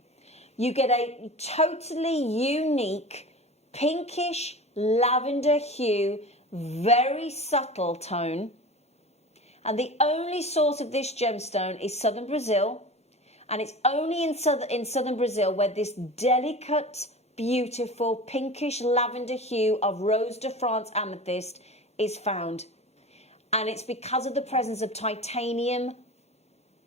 You get a totally unique pinkish lavender hue, very subtle tone. And the only source of this gemstone is southern Brazil. And it's only in southern Brazil where this delicate, beautiful, pinkish lavender hue of Rose de France amethyst is found. And it's because of the presence of titanium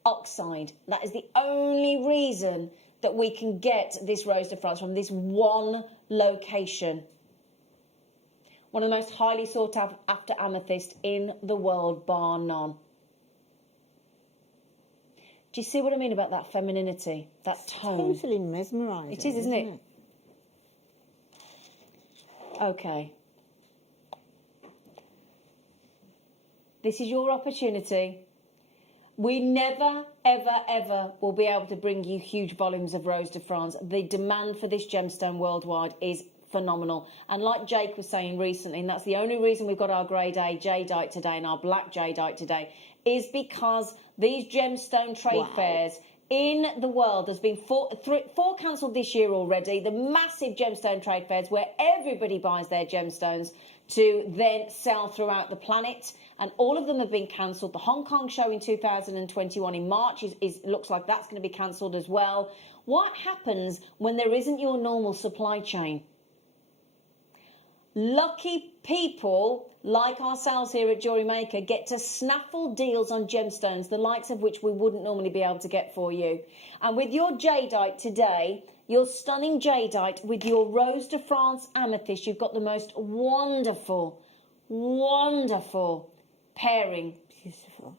oxide. That is the only reason that we can get this Rose de France from this one location. One of the most highly sought after amethyst in the world, bar none. Do you see what I mean about that femininity, that tone? Totally mesmerising. It is, isn't it? Okay. This is your opportunity. We never, ever, ever will be able to bring you huge volumes of Rose de France. The demand for this gemstone worldwide is phenomenal. And like Jake was saying recently, and that's the only reason we've got our grade A jadeite today and our black jadeite today, is because these gemstone trade fairs in the world, there's been four cancelled this year already, the massive gemstone trade fairs where everybody buys their gemstones to then sell throughout the planet, and all of them have been cancelled. The Hong Kong show in 2021 in March looks like that's going to be cancelled as well. What happens when there isn't your normal supply chain? Lucky people like ourselves here at JewelleryMaker get to snaffle deals on gemstones, the likes of which we wouldn't normally be able to get for you. And with your jadeite today, your stunning jadeite with your Rose de France amethyst, you've got the most wonderful, wonderful pairing. Beautiful.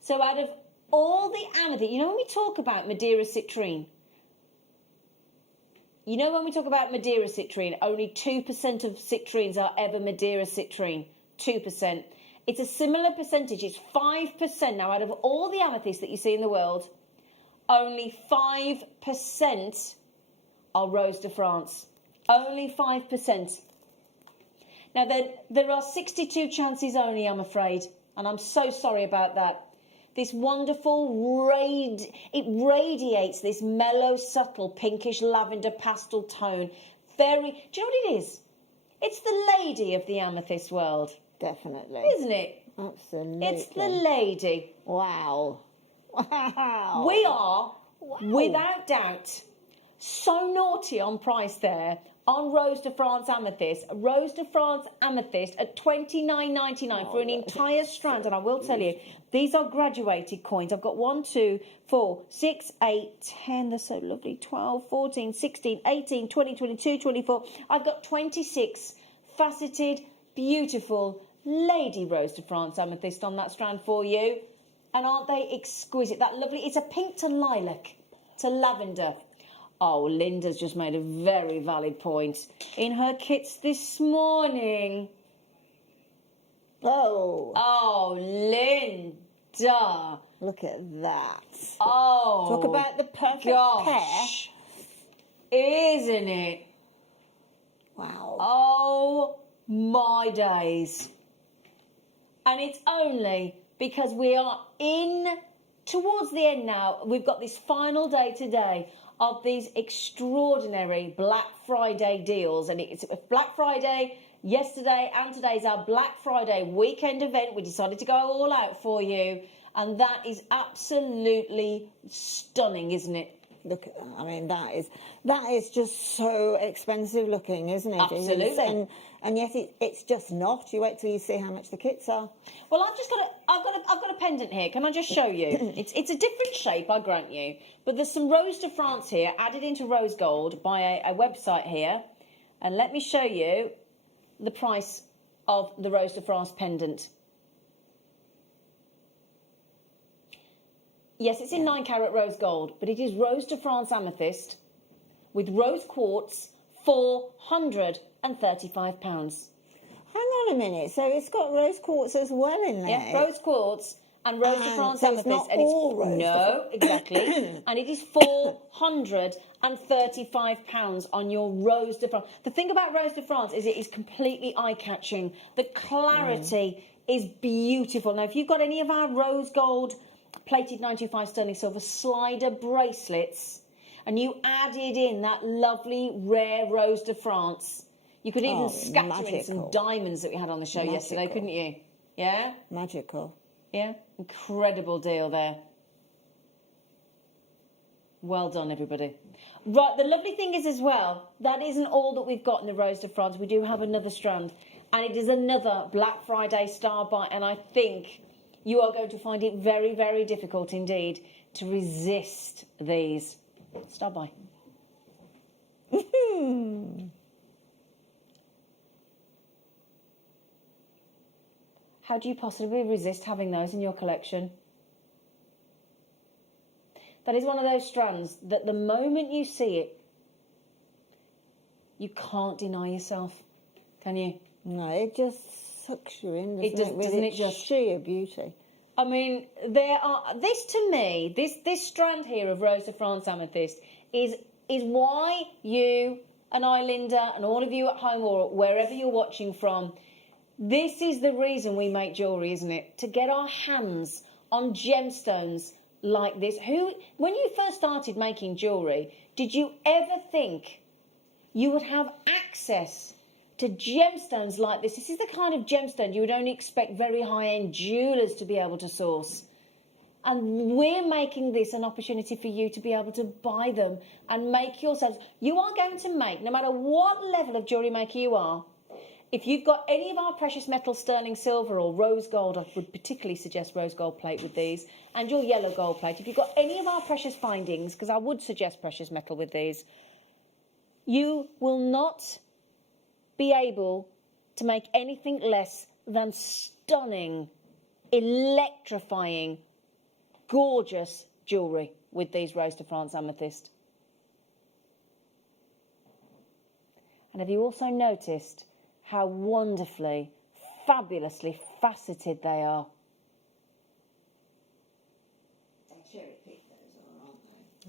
So out of all the amethyst, you know when we talk about Madeira citrine, you know when we talk about Madeira citrine, only 2% of citrines are ever Madeira citrine. 2%. It's a similar percentage. It's 5% now out of all the amethysts that you see in the world. Only 5% are Rose de France. Only 5%. Now, there are 62 chances only, I'm afraid, and I'm so sorry about that. This wonderful, it radiates this mellow, subtle, pinkish lavender pastel tone. Do you know what it is? It's the lady of the amethyst world. Definitely. Isn't it? Absolutely. It's the lady. Wow. Wow. We are, without doubt, so naughty on price there on Rose de France amethyst. Rose de France amethyst at $29.99 for an entire strand. And I will tell you, these are graduated coins. I've got 1, 2, 4, 6, 8, 10. They're so lovely. 12, 14, 16, 18, 20, 22, 24. I've got 26 faceted, beautiful Lady Rose de France amethyst on that strand for you. And aren't they exquisite? That lovely, it's a pink to lilac, to lavender. Oh, Linda's just made a very valid point in her kits this morning. Oh, Linda. Look at that. Oh, talk about the perfect gosh. Pair. Isn't it? Wow. Oh, my days. And it's only because we are towards the end now. We've got this final day today of these extraordinary Black Friday deals. And it's Black Friday yesterday and today's our Black Friday weekend event. We decided to go all out for you. And that is absolutely stunning, isn't it? Look, I mean, that is just so expensive looking, isn't it? Absolutely. And yet it's just not. You wait till you see how much the kits are. Well, I've got a pendant here. Can I just show you? It's a different shape, I grant you, but there's some Rose de France here added into rose gold by a website here, and let me show you the price of the Rose de France pendant. Yes, it's in 9-carat rose gold, but it is Rose de France amethyst with rose quartz, £435. Hang on a minute. So it's got rose quartz as well in there. Yeah, rose quartz and Rose de France so amethyst. it's not and it's, all rose. No, exactly. And it is £435 on your Rose de France. The thing about Rose de France is it is completely eye-catching. The clarity is beautiful. Now, if you've got any of our rose gold plated 925 sterling silver slider bracelets and you added in that lovely rare Rose de France, you could even scatter in some diamonds that we had on the show yesterday, couldn't you? Yeah? Magical. Yeah? Incredible deal there. Well done, everybody. Right, the lovely thing is as well, that isn't all that we've got in the Rose de France. We do have another strand, and it is another Black Friday star buy, and I think you are going to find it very, very difficult indeed to resist these. Star buy. How do you possibly resist having those in your collection? That is one of those strands that the moment you see it, you can't deny yourself, can you? No, it just sucks you in, Doesn't it just? Sheer beauty. I mean, this to me, this strand here of Rose de France amethyst is why you and I, Linda, and all of you at home or wherever you're watching from, this is the reason we make jewellery, isn't it? To get our hands on gemstones like this. When you first started making jewellery, did you ever think you would have access to gemstones like this? This is the kind of gemstone you would only expect very high-end jewellers to be able to source. And we're making this an opportunity for you to be able to buy them and make yourselves. You are going to make, no matter what level of jewellery maker you are, if you've got any of our precious metal sterling silver or rose gold, I would particularly suggest rose gold plate with these, and your yellow gold plate, if you've got any of our precious findings, because I would suggest precious metal with these, you will not be able to make anything less than stunning, electrifying, gorgeous jewellery with these Rose de France amethyst. And have you also noticed how wonderfully, fabulously faceted they are?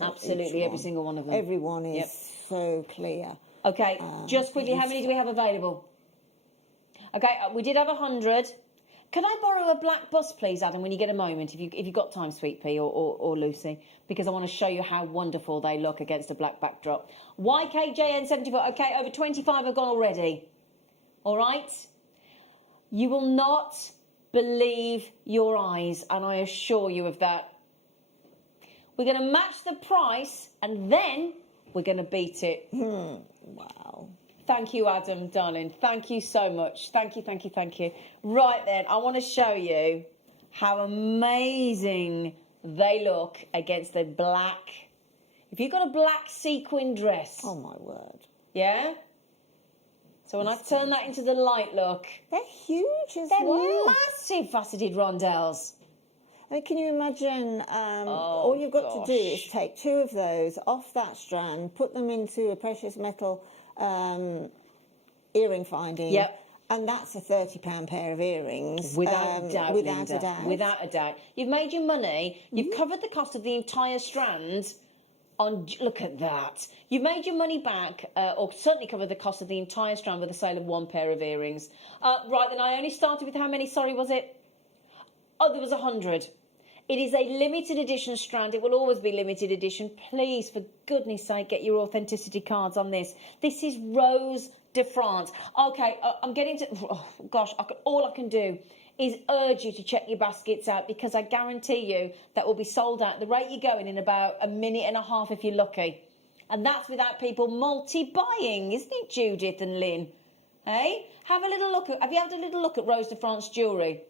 Absolutely, every single one of them. Everyone is so clear. Okay, just quickly, how many do we have available? Okay, we did have 100. Can I borrow a black bust, please, Adam, when you get a moment, if you've got time, Sweet Pea or Lucy, because I want to show you how wonderful they look against a black backdrop. YKJN74, okay, over 25 have gone already. All right? You will not believe your eyes, and I assure you of that. We're going to match the price, and then we're going to beat it. Wow. Thank you, Adam, darling. Thank you so much. Thank you, thank you, thank you. Right then, I want to show you how amazing they look against the black. If you've got a black sequin dress. Oh, my word. Yeah? So when I turn that into the light look. They're huge as they're well. massive faceted rondelles. I mean, can you imagine, all you've got to do is take 2 of those off that strand, put them into a precious metal earring finding. Yep. And that's a £30 pair of earrings. Without a doubt, without Linda. a doubt. Without a doubt. You've made your money. You've covered the cost of the entire strand. Look at that. You've made your money back, or certainly covered the cost of the entire strand with the sale of 1 pair of earrings. Right, then I only started with how many, sorry, was it? Oh, there was 100. It is a limited edition strand. It will always be limited edition. Please, for goodness sake, get your authenticity cards on this. This is Rose de France. Okay, I'm getting to... Oh, gosh, all I can do is urge you to check your baskets out, because I guarantee you that will be sold out at the rate you're going in about a minute and a half if you're lucky. And that's without people multi-buying, isn't it, Judith and Lynn? Hey? Have you had a little look at Rose de France jewellery?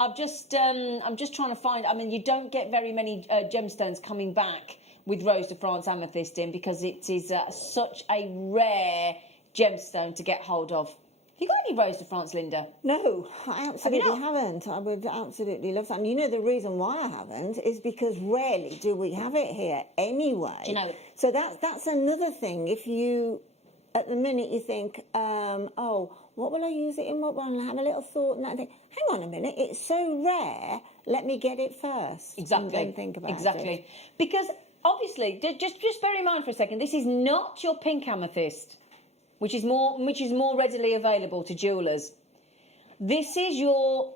I'm just trying to find. I mean, you don't get very many gemstones coming back with Rose de France amethyst in, because it is such a rare gemstone to get hold of. Have you got any Rose de France, Linda? No, I absolutely haven't. I would absolutely love that. And you know the reason why I haven't is because rarely do we have it here anyway. Do you know? So that's another thing. If you, at the minute, you think, oh, what will I use it in? What will I have a little thought and that thing? Hang on a minute, it's so rare. Let me get it first. Exactly. And then think about it. Exactly. Because obviously, just bear in mind for a second, this is not your pink amethyst, which is more readily available to jewellers. This is your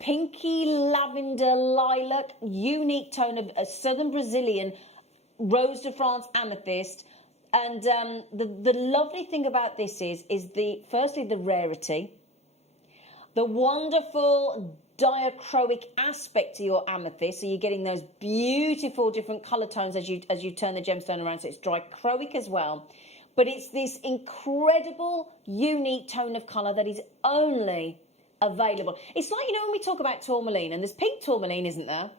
pinky lavender lilac, unique tone of a southern Brazilian Rose de France amethyst. And the lovely thing about this is firstly the rarity, the wonderful diachroic aspect to your amethyst. So you're getting those beautiful different colour tones as you turn the gemstone around. So it's diachroic as well, but it's this incredible unique tone of colour that is only available. It's like, you know, when we talk about tourmaline, and there's pink tourmaline, isn't there?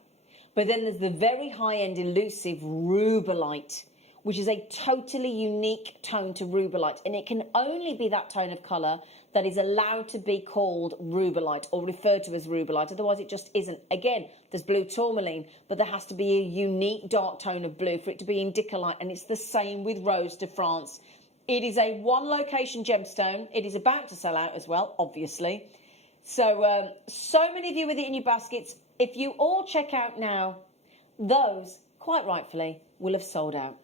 But then there's the very high-end elusive rubellite, which is a totally unique tone to rubellite. And it can only be that tone of colour that is allowed to be called rubellite or referred to as rubellite. Otherwise, it just isn't. Again, there's blue tourmaline, but there has to be a unique dark tone of blue for it to be indicolite. And it's the same with Rose de France. It is a one-location gemstone. It is about to sell out as well, obviously. So, so many of you with it in your baskets. If you all check out now, those, quite rightfully, will have sold out.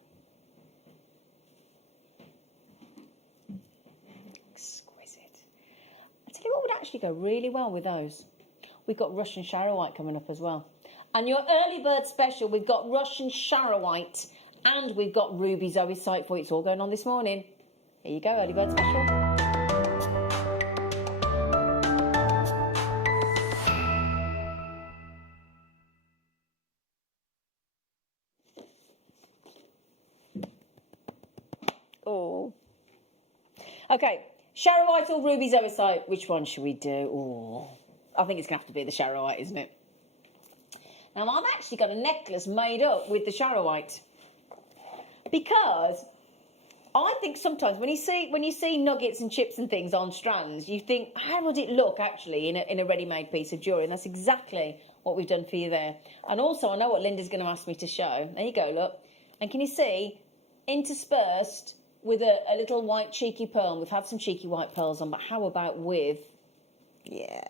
Tell you what would actually go really well with those. We've got Russian Charoite coming up as well. And your early bird special, we've got Russian Charoite and we've got Ruby Zoisite for you. It's all going on this morning. Here you go, early bird special. Oh. Okay. Charoite or Ruby Zoisite? Which one should we do? Oh, I think it's going to have to be the Charoite, isn't it? Now, I've actually got a necklace made up with the Charoite, because I think sometimes when you see nuggets and chips and things on strands, you think, how would it look actually in a ready-made piece of jewellery? And that's exactly what we've done for you there. And also, I know what Linda's going to ask me to show. There you go, look. And can you see, interspersed with a little white cheeky pearl. We've had some cheeky white pearls on, but how about with Yeah.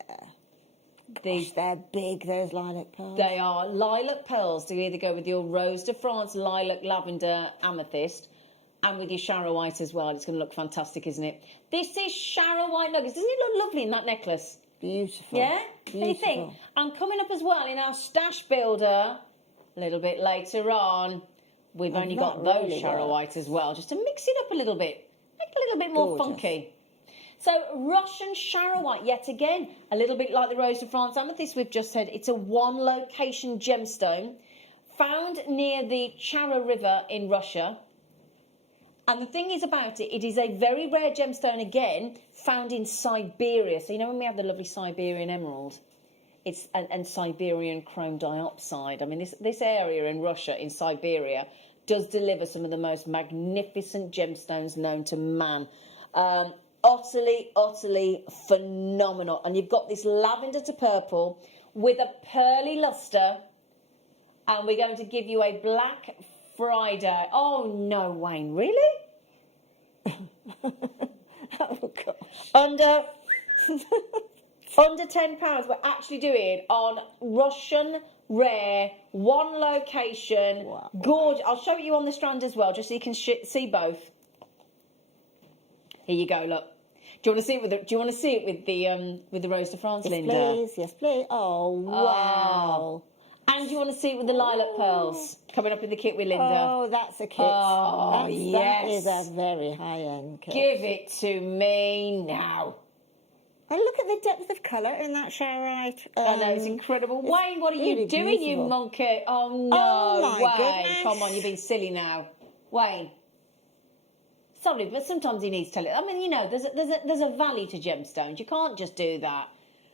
the... Gosh, they're big, those lilac pearls. They are lilac pearls. To either go with your Rose de France, lilac, lavender, amethyst, and with your Chara white as well. It's going to look fantastic, isn't it? This is Chara white nuggets. Doesn't it look lovely in that necklace? Beautiful. Yeah? Beautiful. What do you think? And coming up as well in our stash builder, a little bit later on, we've only got those really Chara worked. white as well, just to mix it up a little bit. Make it a little bit more Gorgeous. funky. So Russian Chara white, yet again, a little bit like the Rose de France amethyst we've just said. It's a one-location gemstone found near the Chara River in Russia. And the thing is about it, it is a very rare gemstone, again, found in Siberia. So, you know when we have the lovely Siberian emerald? It's and Siberian chrome diopside. I mean, this area in Russia, in Siberia, does deliver some of the most magnificent gemstones known to man. Utterly, utterly phenomenal. And you've got this lavender to purple with a pearly luster. And we're going to give you a Black Friday. Oh, no, Wayne, really? Oh, gosh. Under £10, we're actually doing on Russian rare, one location. Wow. Gorgeous. I'll show you on the strand as well, just so you can see both. Here you go. Look. Do you want to see it with the Rose de France, Yes, Linda? please. Yes, please. Oh, wow. And do you want to see it with the lilac pearls coming up in the kit with Linda? Oh, that's a kit. Oh, That is yes. a very high-end kit. Give it to me now. And look at the depth of colour in that Charite. I know, it's incredible. Wayne, what are you really doing, you beautiful. monkey? Oh, no, Oh, my Wayne. goodness. Come on, you're being silly now. Wayne. Sorry, but sometimes he needs to tell it. I mean, you know, there's a value to gemstones. You can't just do that.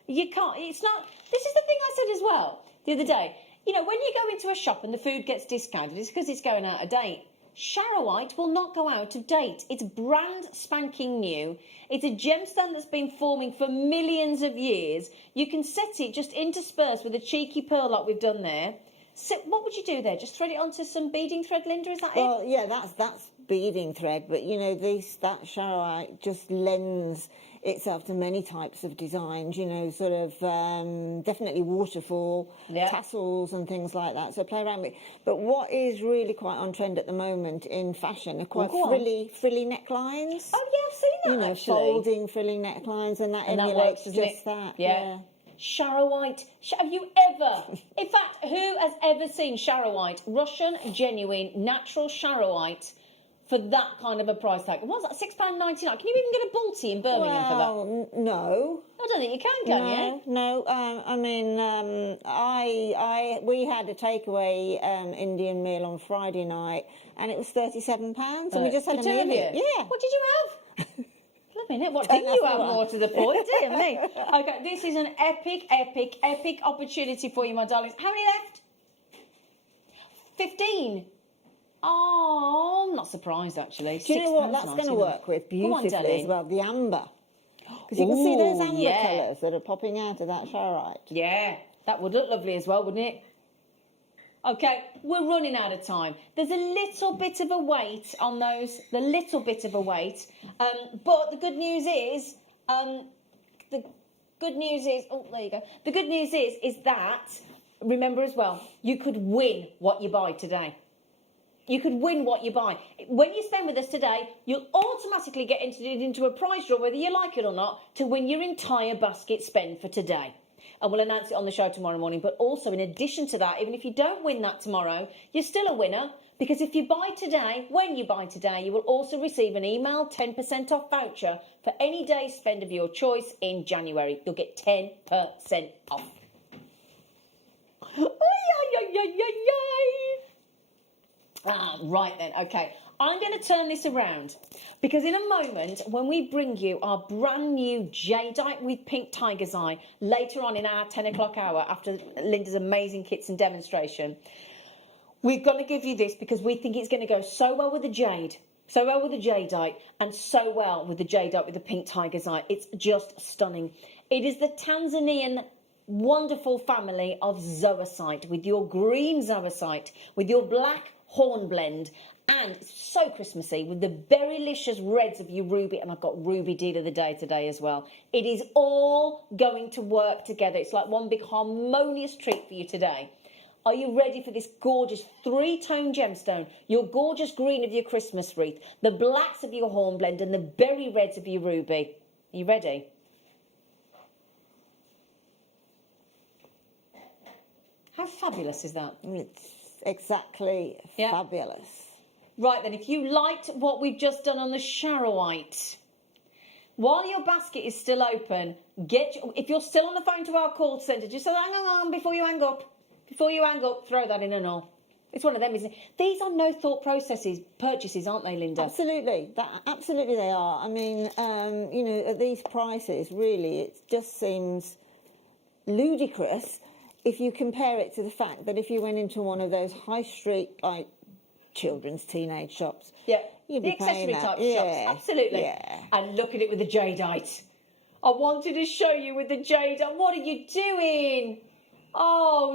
You can't. It's not... This is the thing I said as well the other day. You know, when you go into a shop and the food gets discounted, it's because it's going out of date. Chara white will not go out of date. It's brand spanking new. It's a gemstone that's been forming for millions of years. You can set it just interspersed with a cheeky pearl like we've done there. So what would you do there? Just thread it onto some beading thread, Linda? Is that it? Well, yeah, that's beading thread, but you know, that Charite just lends itself to many types of designs, you know, sort of definitely waterfall, Yeah. tassels and things like that, so play around with it. But what is really quite on trend at the moment in fashion are quite go on. frilly necklines. Oh, yeah, I've seen that, You know, actually. folding frilly necklines, and that And that emulates works, doesn't just it? that. Yeah. Chara white. Have you ever, in fact, who has ever seen Chara white, Russian, genuine, natural Chara white for that kind of a price tag? What's that, £6.99? Can you even get a Balti in Birmingham for that? Well, no. I don't think you can you? No. I mean, we had a takeaway Indian meal on Friday night, and it was £37, and we just had For a two meal. of you? Yeah. What did you have? Let me know. What didn't you have, everyone. more to the point, dear me? Okay, this is an epic opportunity for you, my darlings. How many left? 15. Oh, I'm not surprised, actually. Do you know what that's going to work with beautifully as well? The amber. Because you can see those amber colours that are popping out of that Charite. Yeah, that would look lovely as well, wouldn't it? Okay, we're running out of time. There's a little bit of a wait on those, but the good news is, oh, there you go. The good news is that, remember as well, you could win what you buy today. You could win what you buy. When you spend with us today, you'll automatically get entered into a prize draw, whether you like it or not, to win your entire basket spend for today. And we'll announce it on the show tomorrow morning. But also, in addition to that, even if you don't win that tomorrow, you're still a winner. Because if you buy today, when you buy today, you will also receive an email 10% off voucher for any day spend of your choice in January. You'll get 10% off. Right then, okay. I'm going to turn this around because in a moment, when we bring you our brand new Jadeite with pink tiger's eye later on in our 10 o'clock hour after Linda's amazing kits and demonstration, we're going to give you this because we think it's going to go so well with the jade, so well with the Jadeite, and so well with the Jadeite with the pink tiger's eye. It's just stunning. It is the Tanzanian wonderful family of zoisite with your green zoisite, with your black hornblende, And it's so Christmassy with the berrylicious reds of your ruby. And I've got ruby deal of the day today as well. It is all going to work together. It's like one big harmonious treat for you today. Are you ready for this gorgeous 3-tone gemstone? Your gorgeous green of your Christmas wreath, the blacks of your hornblende, and the berry reds of your ruby. Are you ready? How fabulous is that? It's exactly fabulous. Right then, if you liked what we've just done on the Charoite, while your basket is still open, if you're still on the phone to our call centre, just say, hang on, before you hang up. Before you hang up, throw that in and all. It's one of them, isn't it? These are no thought purchases, aren't they, Linda? Absolutely. Absolutely they are. I mean, you know, at these prices, really, it just seems ludicrous if you compare it to the fact that if you went into one of those high street, like, children's teenage shops. Yeah, you'd the be paying accessory that. type shops, absolutely. Yeah. And look at it with the jadeite. I wanted to show you with the jadeite. What are you doing? Oh,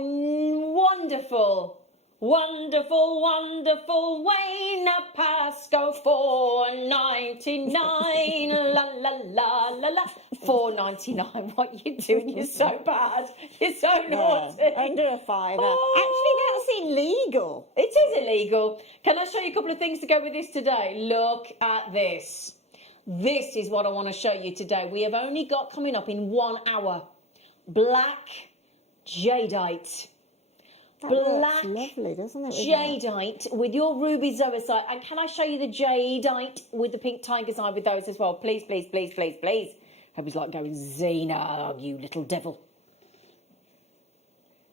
wonderful. Wonderful, wonderful Wayne Pasco, $4.99. La la la la la. $4.99. What you doing? You're so bad. You're so naughty. Under a £5. Oh. Actually, that's illegal. It is illegal. Can I show you a couple of things to go with this today? Look at this. This is what I want to show you today. We have only got coming up in 1 hour. Black jadeite. That Black works lovely, doesn't it? jadeite with your ruby zoisite. And can I show you the jadeite with the pink tiger's eye with those as well? Please, please, please, please, please. I was like going, Zena, you little devil.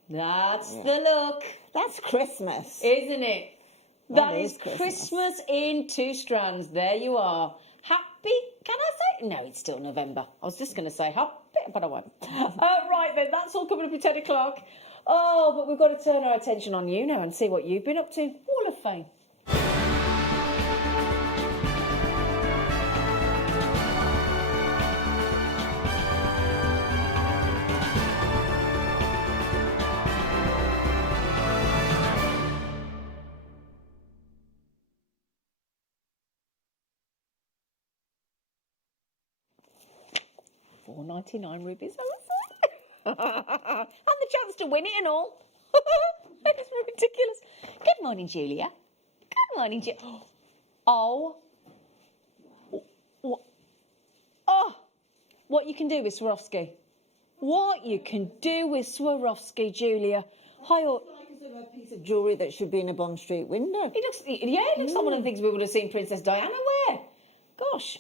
That's the look. That's Christmas. Isn't it? That is is Christmas. Christmas in 2 strands. There you are. Happy, can I say? No, it's still November. I was just going to say happy, but I won't. Right then, that's all coming up at 10 o'clock. Oh, but we've got to turn our attention on you now and see what you've been up to. Wall of Fame. $4.99 rubies. And the chance to win it and all. It's ridiculous. Good morning, Julia. Good morning, Julia. Oh. What you can do with Swarovski. What you can do with Swarovski, Julia. Hi, all. A piece of jewellery that should be in a Bond Street window. It looks like one of the things we would have seen Princess Diana wear. Gosh.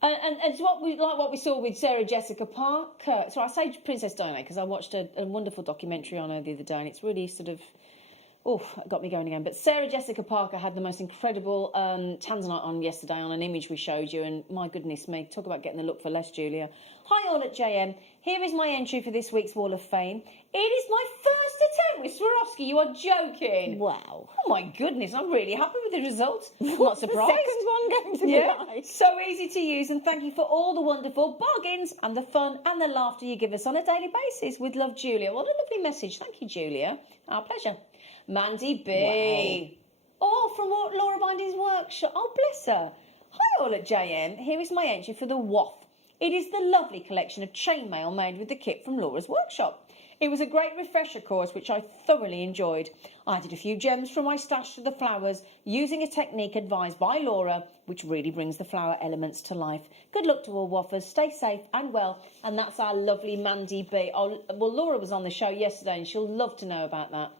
And it's what we saw with Sarah Jessica Parker. So I say Princess Diana because I watched a wonderful documentary on her the other day, and it's really sort of, it got me going again. But Sarah Jessica Parker had the most incredible tanzanite on yesterday on an image we showed you, and my goodness me, talk about getting the look for less, Julia. Hi all at JM. Here is my entry for this week's Wall of Fame. It is my first attempt with Swarovski. You are joking. Wow. Oh my goodness, I'm really happy with the results. I'm not What's surprised. the second one going to be like? So easy to use, and thank you for all the wonderful bargains and the fun and the laughter you give us on a daily basis. With love, Julia. What a lovely message. Thank you, Julia. Our pleasure. Mandy B. Wow. Oh, from Laura Binding's workshop. Oh, bless her. Hi all at JM. Here is my entry for the WAF. It is the lovely collection of chainmail made with the kit from Laura's workshop. It was a great refresher course which I thoroughly enjoyed. I added a few gems from my stash to the flowers using a technique advised by Laura which really brings the flower elements to life. Good luck to all waffers, stay safe and well, and that's our lovely Mandy B. Oh, well, Laura was on the show yesterday and she'll love to know about that.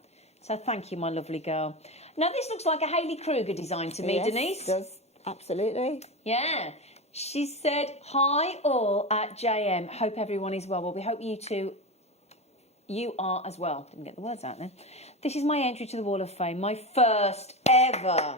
So thank you, my lovely girl. Now this looks like a Hayley Kruger design to me, Yes, Denise. It does. Absolutely. Yeah. She said, hi all at JM. Hope everyone is well. Well, we hope you are as well. Didn't get the words out then. This is my entry to the Wall of Fame. My first ever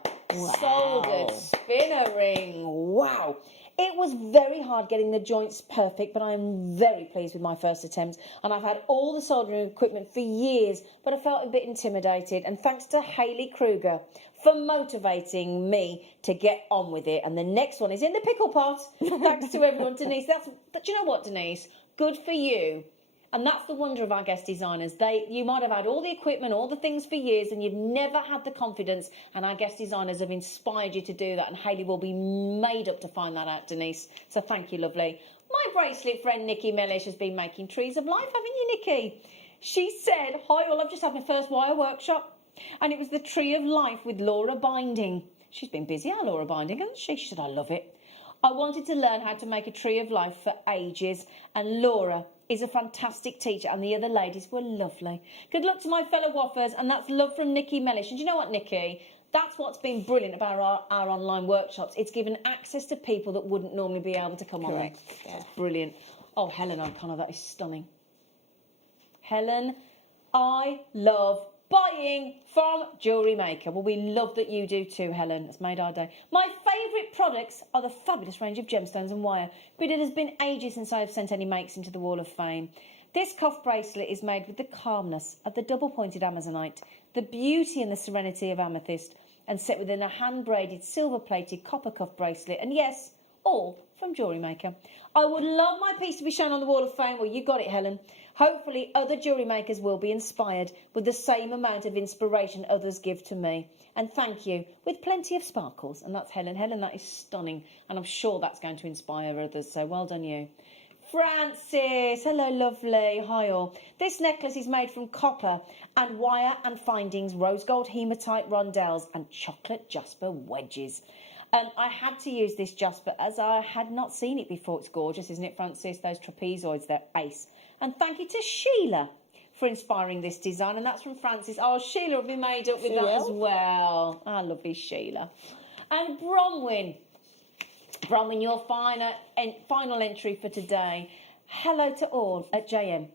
soldered spinner ring. Wow. It was very hard getting the joints perfect, but I am very pleased with my first attempt. And I've had all the soldering equipment for years, but I felt a bit intimidated. And thanks to Hayley Kruger for motivating me to get on with it. And the next one is in the pickle pot. Thanks to everyone. Denise, do you know what, Denise? Good for you. And that's the wonder of our guest designers. You might have had all the equipment, all the things for years, and you've never had the confidence, and our guest designers have inspired you to do that, and Hayley will be made up to find that out, Denise. So thank you, lovely. My bracelet friend Nikki Mellish has been making trees of life, haven't you, Nikki? She said, hi all, I've just had my first wire workshop, and it was the tree of life with Laura binding. She's been busy, our Laura binding, hasn't she? She said, I love it. I wanted to learn how to make a tree of life for ages, and Laura is a fantastic teacher, and the other ladies were lovely. Good luck to my fellow waffers, and that's love from Nikki Mellish. And do you know what, Nikki? That's what's been brilliant about our online workshops. It's given access to people that wouldn't normally be able to come on there. Yeah. It's brilliant. Oh, Helen O'Connor, that is stunning. Helen, I love buying from JewelleryMaker. Well, we love that you do too, Helen. It's made our day. My favourite products are the fabulous range of gemstones and wire, but it has been ages since I have sent any makes into the Wall of Fame. This cuff bracelet is made with the calmness of the double-pointed amazonite, the beauty and the serenity of amethyst, and set within a hand-braided, silver-plated copper cuff bracelet. And yes, all from JewelleryMaker. I would love my piece to be shown on the Wall of Fame. Well, you got it, Helen. Hopefully other jewellery makers will be inspired with the same amount of inspiration others give to me. And thank you, with plenty of sparkles. And that's Helen. Helen, that is stunning. And I'm sure that's going to inspire others. So well done you. Francis, hello lovely, hi all. This necklace is made from copper and wire and findings, rose gold hematite rondelles and chocolate jasper wedges. I had to use this jasper as I had not seen it before. It's gorgeous, isn't it, Francis? Those trapezoids, they're ace. And thank you to Sheila for inspiring this design. And that's from Francis. Oh, Sheila will be made up with that as well. Ah, lovely Sheila. And Bronwyn. Bronwyn, your final entry for today. Hello to all at JM.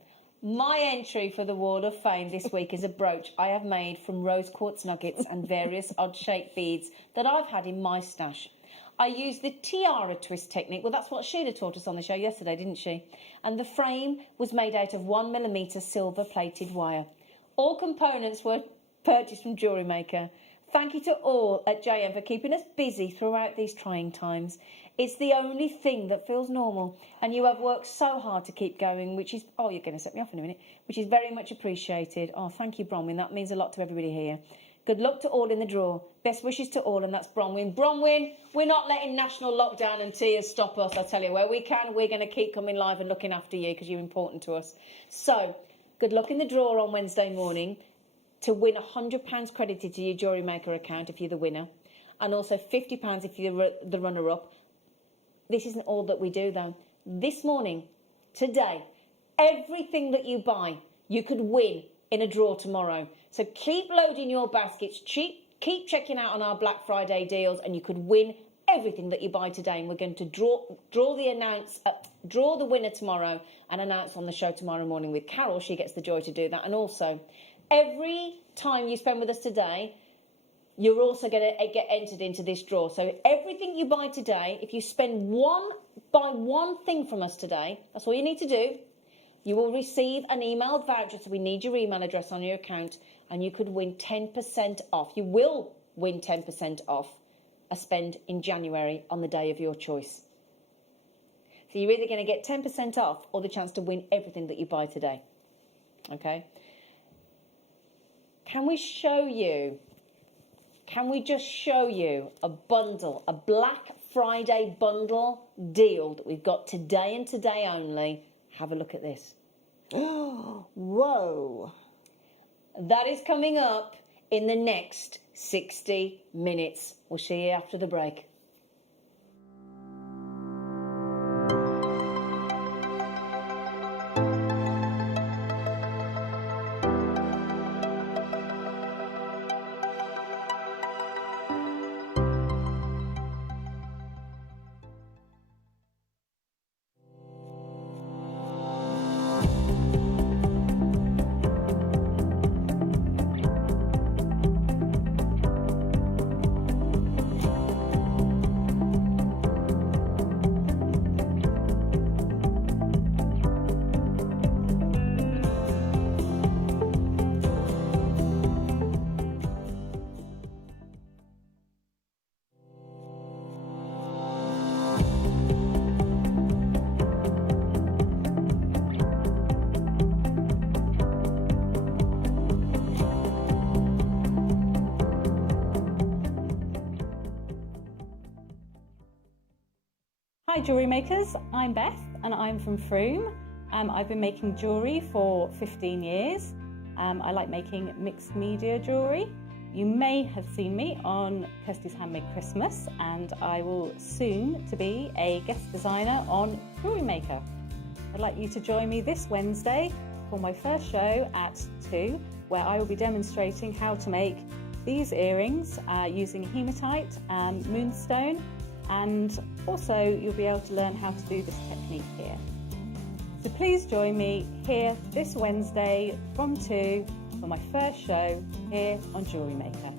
My entry for the Wall of Fame this week is a brooch I have made from rose quartz nuggets and various odd-shaped beads that I've had in my stash. I used the tiara twist technique. Well, that's what Sheila taught us on the show yesterday, didn't she? And the frame was made out of 1mm silver-plated wire. All components were purchased from JewelleryMaker. Thank you to all at JM for keeping us busy throughout these trying times. It's the only thing that feels normal, and you have worked so hard to keep going, which is, oh, you're going to set me off in a minute, which is very much appreciated. Oh, thank you, Bronwyn. That means a lot to everybody here. Good luck to all in the draw. Best wishes to all, and that's Bronwyn. Bronwyn, we're not letting national lockdown and tears stop us, I tell you. Where we can, we're going to keep coming live and looking after you because you're important to us. So, good luck in the draw on Wednesday morning to win £100 credited to your JewelleryMaker account if you're the winner, and also £50 if you're the runner-up. This isn't all that we do, though. This morning, today, everything that you buy, you could win in a draw tomorrow. So keep loading your baskets, keep checking out on our Black Friday deals, and you could win everything that you buy today. And we're going to draw the winner tomorrow and announce on the show tomorrow morning with Carol. She gets the joy to do that. And also, every time you spend with us today, you're also going to get entered into this draw. So everything you buy today, if you buy one thing from us today, that's all you need to do. You will receive an email voucher, so we need your email address on your account, and you could win 10% off. You will win 10% off a spend in January on the day of your choice. So you're either going to get 10% off or the chance to win everything that you buy today. Okay? Can we just show you a bundle, a Black Friday bundle deal that we've got today and today only? Have a look at this. Whoa. That is coming up in the next 60 minutes. We'll see you after the break. jewellery makers, I'm Beth and I'm from Frome. I've been making jewellery for 15 years. I like making mixed media jewellery. You may have seen me on Kirsty's Handmade Christmas, and I will soon to be a guest designer on JewelleryMaker. I'd like you to join me this Wednesday for my first show at 2, where I will be demonstrating how to make these earrings using hematite and moonstone, and also you'll be able to learn how to do this technique here. So please join me here this Wednesday from 2 for my first show here on JewelleryMaker.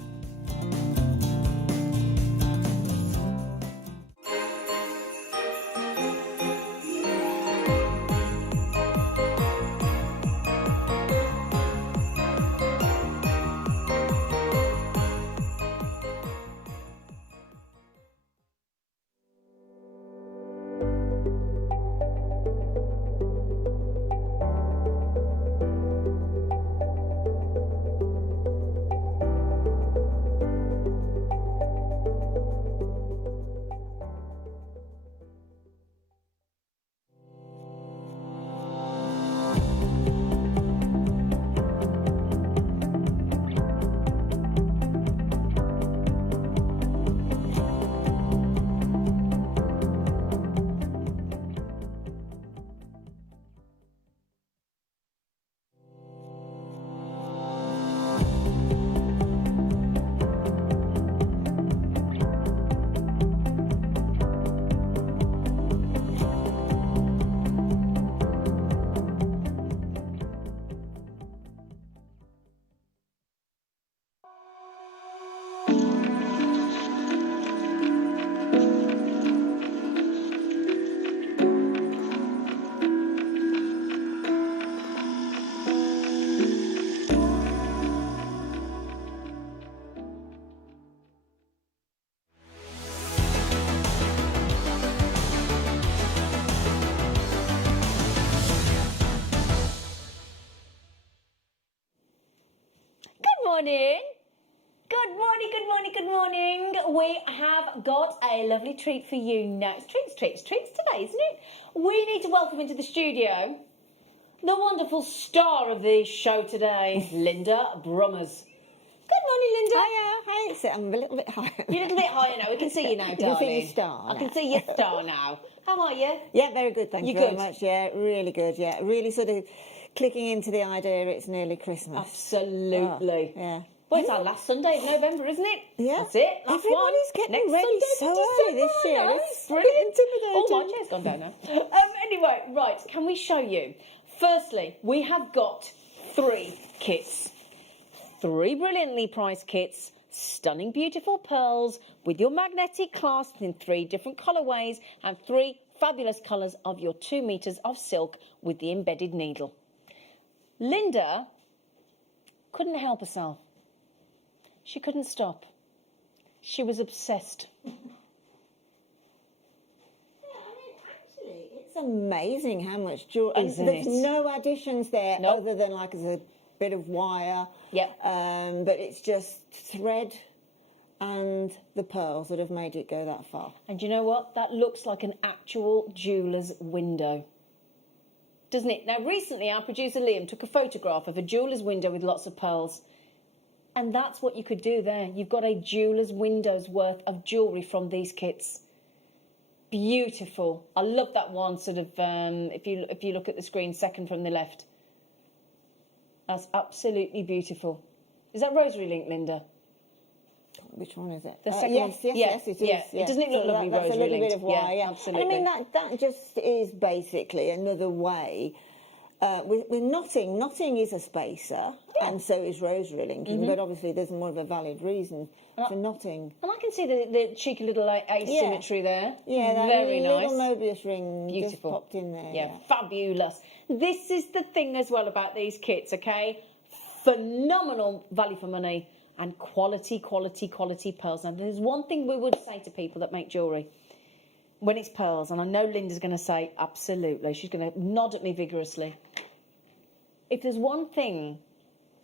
Morning. Good morning, good morning, good morning. We have got a lovely treat for you now. It's treats today, isn't it? We need to welcome into the studio the wonderful star of the show today, Linda Brummers. Good morning, Linda. Hiya, hi. I'm a little bit higher. You're a little bit higher now. We can see you now, darling. You can see your star. I can see your star now. How are you? Yeah, very good. Thank you You very good? much. Yeah, really good. Yeah, really sort of clicking into the idea it's nearly Christmas. Absolutely. Oh, yeah. Well, it's our last Sunday of November, isn't it? Yeah. That's it. Last Everybody's one. getting Next ready Sunday, so December. early this year. I know, It's brilliant. intimidating. Oh, my chair's gone down now. Anyway, right, can we show you? Firstly, we have got 3 kits. 3 brilliantly priced kits, stunning, beautiful pearls with your magnetic clasp in 3 different colourways and 3 fabulous colours of your 2 metres of silk with the embedded needle. Linda couldn't help herself. She couldn't stop. She was obsessed. Actually, it's amazing how much jewelry. Isn't There's it? no additions there Nope. other than like a bit of wire. Yep. But it's just thread and the pearls that have made it go that far. And you know what? That looks like an actual jeweller's window. Doesn't it? Now, recently, our producer Liam took a photograph of a jeweller's window with lots of pearls. And that's what you could do there. You've got a jeweller's window's worth of jewellery from these kits. Beautiful. I love that one, sort of, if you look at the screen, second from the left. That's absolutely beautiful. Is that rosary link, Linda? Which one is it? The second yes, one. yes, it is. Yeah. Yeah. Doesn't it look lovely, That's a rosary little bit linked? of wire, Yeah, yeah. absolutely. And I mean, that just is basically another way. With knotting, knotting is a spacer, and so is rosary linking, but obviously there's more of a valid reason for knotting. And I can see the cheeky little asymmetry there. Yeah, that very little nice. Mobius ring just Beautiful. popped in there. Yeah, fabulous. This is the thing as well about these kits, okay? Phenomenal value for money and quality pearls. Now, there's one thing we would say to people that make jewellery when it's pearls, and I know Linda's going to say absolutely. She's going to nod at me vigorously. If there's one thing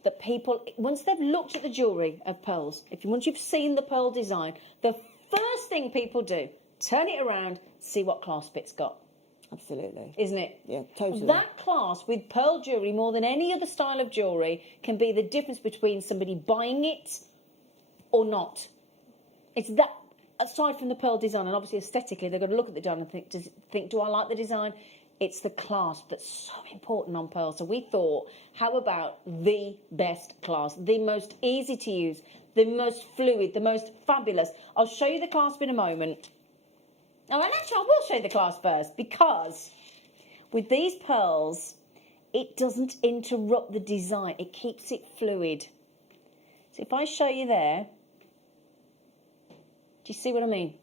that people, once they've looked at the jewellery of pearls, once you've seen the pearl design, the first thing people do turn it around, see what clasp it's got. Absolutely. Isn't it? Yeah, totally. That clasp with pearl jewellery, more than any other style of jewellery, can be the difference between somebody buying it or not. It's that, aside from the pearl design, and obviously aesthetically, they've got to look at the design and think, do I like the design? It's the clasp that's so important on pearls. So we thought, how about the best clasp, the most easy to use, the most fluid, the most fabulous. I'll show you the clasp in a moment. Oh, and actually, I will show you the clasp first, because with these pearls, it doesn't interrupt the design. It keeps it fluid. So if I show you there, do you see what I mean?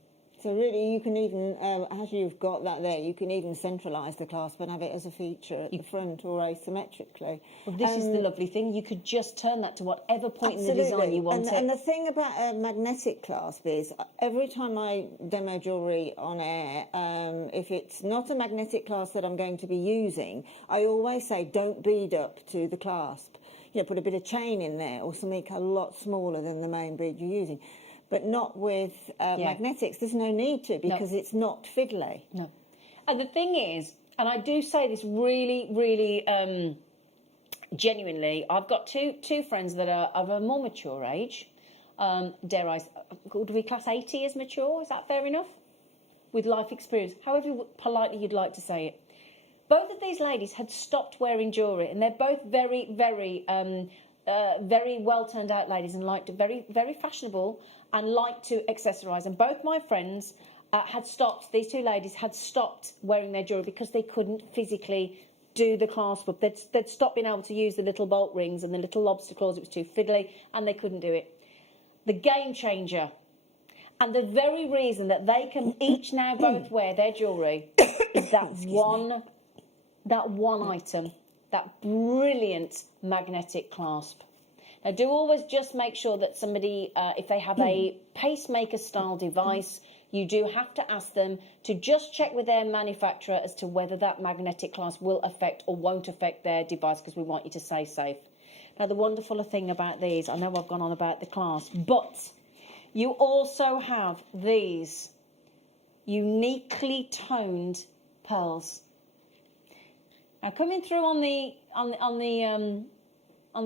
So really, you can even, as you've got that there, you can even centralise the clasp and have it as a feature at the front or asymmetrically. Well, this is the lovely thing. You could just turn that to whatever point in the design you want it. And the thing about a magnetic clasp is, every time I demo jewellery on air, if it's not a magnetic clasp that I'm going to be using, I always say don't bead up to the clasp. You know, put a bit of chain in there or something a lot smaller than the main bead you're using. But not with magnetics. There's no need to, because it's not fiddly. No. And the thing is, and I do say this really, really genuinely, I've got two friends that are of a more mature age. Dare I, do we class 80 as mature? Is that fair enough? With life experience, however politely you'd like to say it. Both of these ladies had stopped wearing jewellery, and they're both very, very, very well turned out ladies, and liked very, very fashionable, and like to accessorise. And both my friends had stopped, these two ladies had stopped wearing their jewellery because they couldn't physically do the clasp up. They'd stopped being able to use the little bolt rings and the little lobster claws. It was too fiddly, and they couldn't do it. The game changer, and the very reason that they can each now both wear their jewellery is that one item, that brilliant magnetic clasp. Now, do always just make sure that somebody, if they have a pacemaker-style device, you do have to ask them to just check with their manufacturer as to whether that magnetic clasp will affect or won't affect their device, because we want you to stay safe. Now, the wonderful thing about these, I know I've gone on about the clasp, but you also have these uniquely toned pearls. Now, coming through on the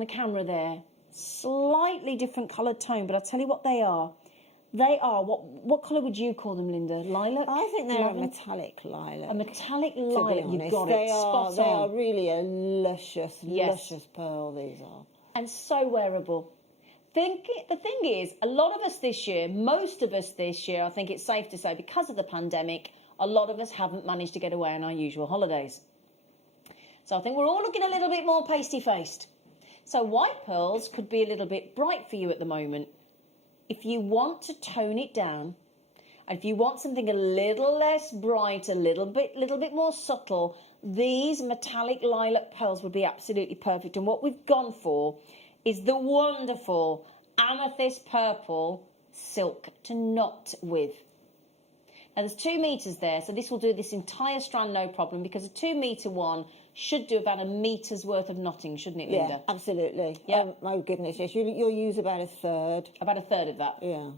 camera there, slightly different coloured tone, but I'll tell you what they are. They are, what colour would you call them, Linda? Lilac? I think they're a metallic lilac. A metallic lilac, you've got they it, are, spot They on. are really a luscious, luscious pearl, these are. And so wearable. The thing is, a lot of us this year, most of us this year, I think it's safe to say, because of the pandemic, a lot of us haven't managed to get away on our usual holidays. So I think we're all looking a little bit more pasty-faced. So white pearls could be a little bit bright for you at the moment. If you want to tone it down, and if you want something a little less bright, a little bit more subtle, these metallic lilac pearls would be absolutely perfect. And what we've gone for is the wonderful amethyst purple silk to knot with. Now, there's 2 metres there, so this will do this entire strand no problem, because a 2 metre one should do about a metre's worth of knotting, shouldn't it, Linda? Yeah, absolutely. Yeah. My goodness, yes. You'll use about a third. About a third of that. Yeah.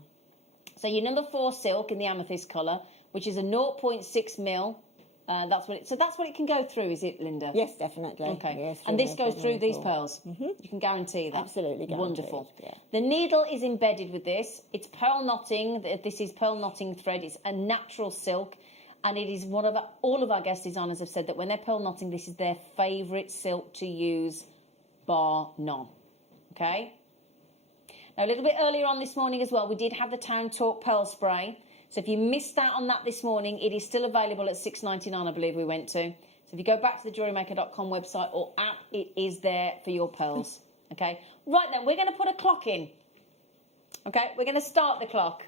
So your number 4 silk in the amethyst colour, which is a 0.6 mil. That's what it can go through, is it, Linda? Yes, definitely. Okay. Yes, and this goes through these pearls. You can guarantee that. Absolutely guaranteed. Wonderful. Yeah. The needle is embedded with this. It's pearl knotting. This is pearl knotting thread. It's a natural silk. And it is all of our guest designers have said that when they're pearl knotting, this is their favourite silk to use, bar none. Okay? Now, a little bit earlier on this morning as well, we did have the Town Talk Pearl Spray. So if you missed out on that this morning, it is still available at $6.99, I believe we went to. So if you go back to the JewelleryMaker.com website or app, it is there for your pearls. Okay? Right then, we're going to put a clock in. Okay? We're going to start the clock.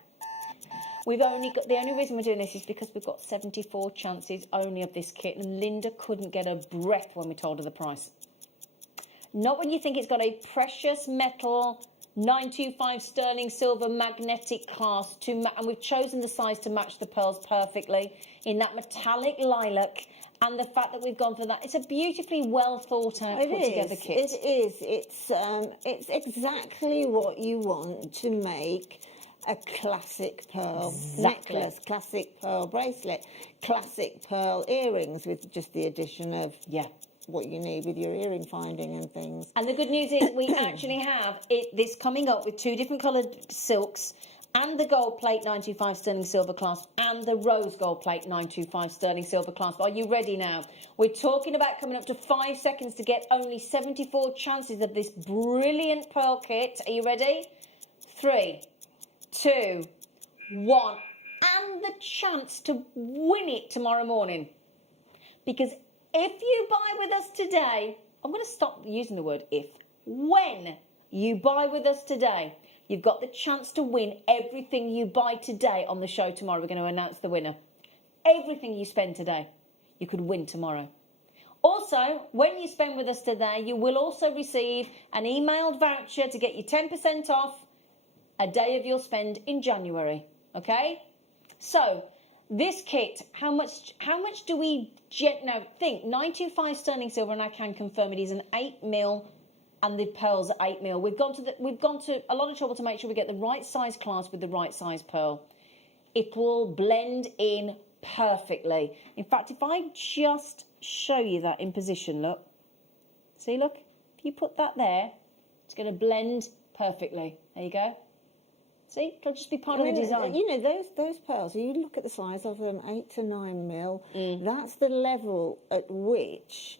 We've only got, the only reason we're doing this is because we've got 74 chances only of this kit, and Linda couldn't get her breath when we told her the price. Not when you think it's got a precious metal 925 sterling silver magnetic clasp, and we've chosen the size to match the pearls perfectly in that metallic lilac, and the fact that we've gone for that. It's a beautifully well thought out, put together kit. It is. It's exactly what you want to make a classic pearl Exactly. necklace, classic pearl bracelet, classic pearl earrings with just the addition of what you need with your earring finding and things. And the good news is we actually have this coming up with 2 different coloured silks and the gold plate 925 sterling silver clasp and the rose gold plate 925 sterling silver clasp. Are you ready now? We're talking about coming up to 5 seconds to get only 74 chances of this brilliant pearl kit. Are you ready? 3, 2, 1. And the chance to win it tomorrow morning. Because if you buy with us today, I'm going to stop using the word if. When you buy with us today, you've got the chance to win everything you buy today on the show tomorrow. We're going to announce the winner. Everything you spend today, you could win tomorrow. Also, when you spend with us today, you will also receive an emailed voucher to get you 10% off a day of your spend in January. Okay? So, this kit, how much do we now think? 925 sterling silver, and I can confirm it is an 8mm, and the pearls are 8mm. We've gone to a lot of trouble to make sure we get the right size clasp with the right size pearl. It will blend in perfectly. In fact, if I just show you that in position, look. See, look. If you put that there, it's going to blend perfectly. There you go. See, it'll just be part of the design. You know, those pearls, you look at the size of them, 8 to 9mm, that's the level at which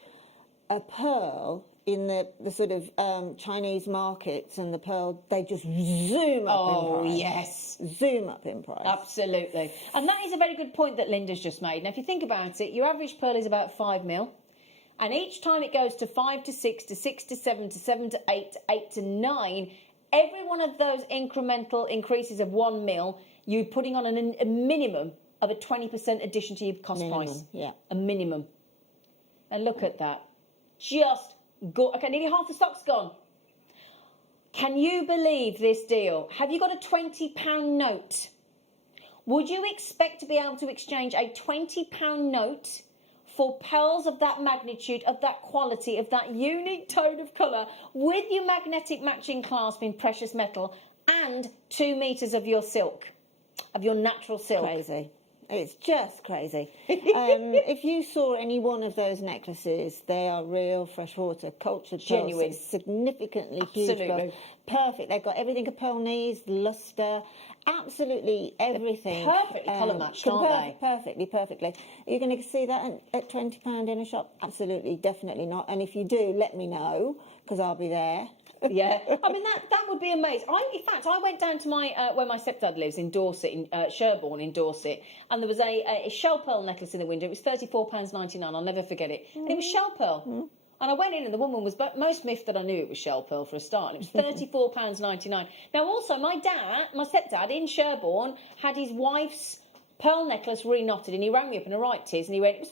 a pearl in the sort of Chinese markets and the pearl, they just zoom up in price. Oh, yes. Zoom up in price. Absolutely. And that is a very good point that Linda's just made. Now, if you think about it, your average pearl is about 5mm. And each time it goes to 5 to 6 to 6 to 7 to 7 to 8 to 8 to 9, every one of those incremental increases of 1mm, you're putting on a minimum of a 20% addition to your cost price. Yeah. A minimum. And look at that. Just go. Okay, nearly half the stock's gone. Can you believe this deal? Have you got a £20 note? Would you expect to be able to exchange a £20 note for pearls of that magnitude, of that quality, of that unique tone of colour, with your magnetic matching clasp in precious metal and 2 metres of your silk, of your natural silk? Crazy. It's just crazy. If you saw any one of those necklaces, they are real freshwater, cultured Genuine. pearls, significantly huge Absolutely. pearls. Perfect. They've got everything: a pearl knees, lustre, absolutely everything. Perfectly colour matched, aren't they? Perfectly. Are you going to see that at £20 in a shop? Absolutely, definitely not. And if you do, let me know, because I'll be there. Yeah, I mean that would be amazing. In fact, I went down to my where my stepdad lives in Dorset, in Sherborne in Dorset, and there was a shell pearl necklace in the window. It was £34.99. I'll never forget it. And it was shell pearl. And I went in, and the woman was most miffed that I knew it was shell pearl for a start. And it was £34.99. Now, also, my stepdad in Sherborne had his wife's pearl necklace re-knotted, and he rang me up in a right tears, and he went, "It was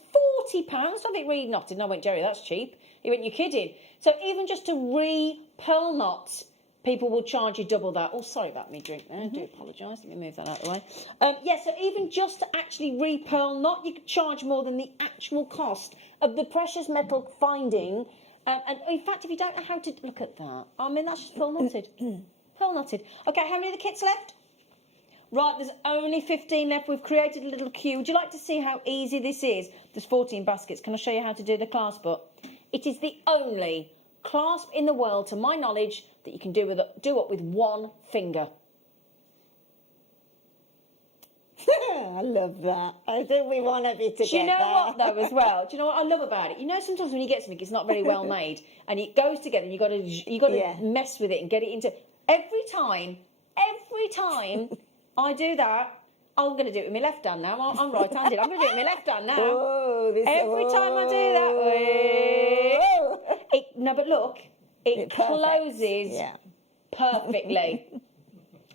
£40 to have it re-knotted." And I went, "Jerry, that's cheap." He went, "You're kidding." So even just to re-pearl knot, people will charge you double that. Oh, sorry about me drink there. I do apologise. Let me move that out of the way. Yeah, so even just to actually re-pearl knot, you could charge more than the actual cost of the precious metal finding. And in fact, if you don't know how to look at that, I mean, that's just pearl knotted. Pearl knotted. Okay, how many of the kits left? Right, there's only 15 left. We've created a little queue. Would you like to see how easy this is? There's 14 baskets. Can I show you how to do the clasp up? It is the only clasp in the world, to my knowledge, that you can do up with one finger. I love that. I think we want to be together. Do you know what, though, as well? Do you know what I love about it? You know, sometimes when you get something, it's not very well made, and it goes together, and you got to mess with it and get it into. Every time I do that, I'm going to do it with my left hand now. I'm right-handed. I'm going to do it with my left hand now. Every time I do that, no, but look, it closes perfectly.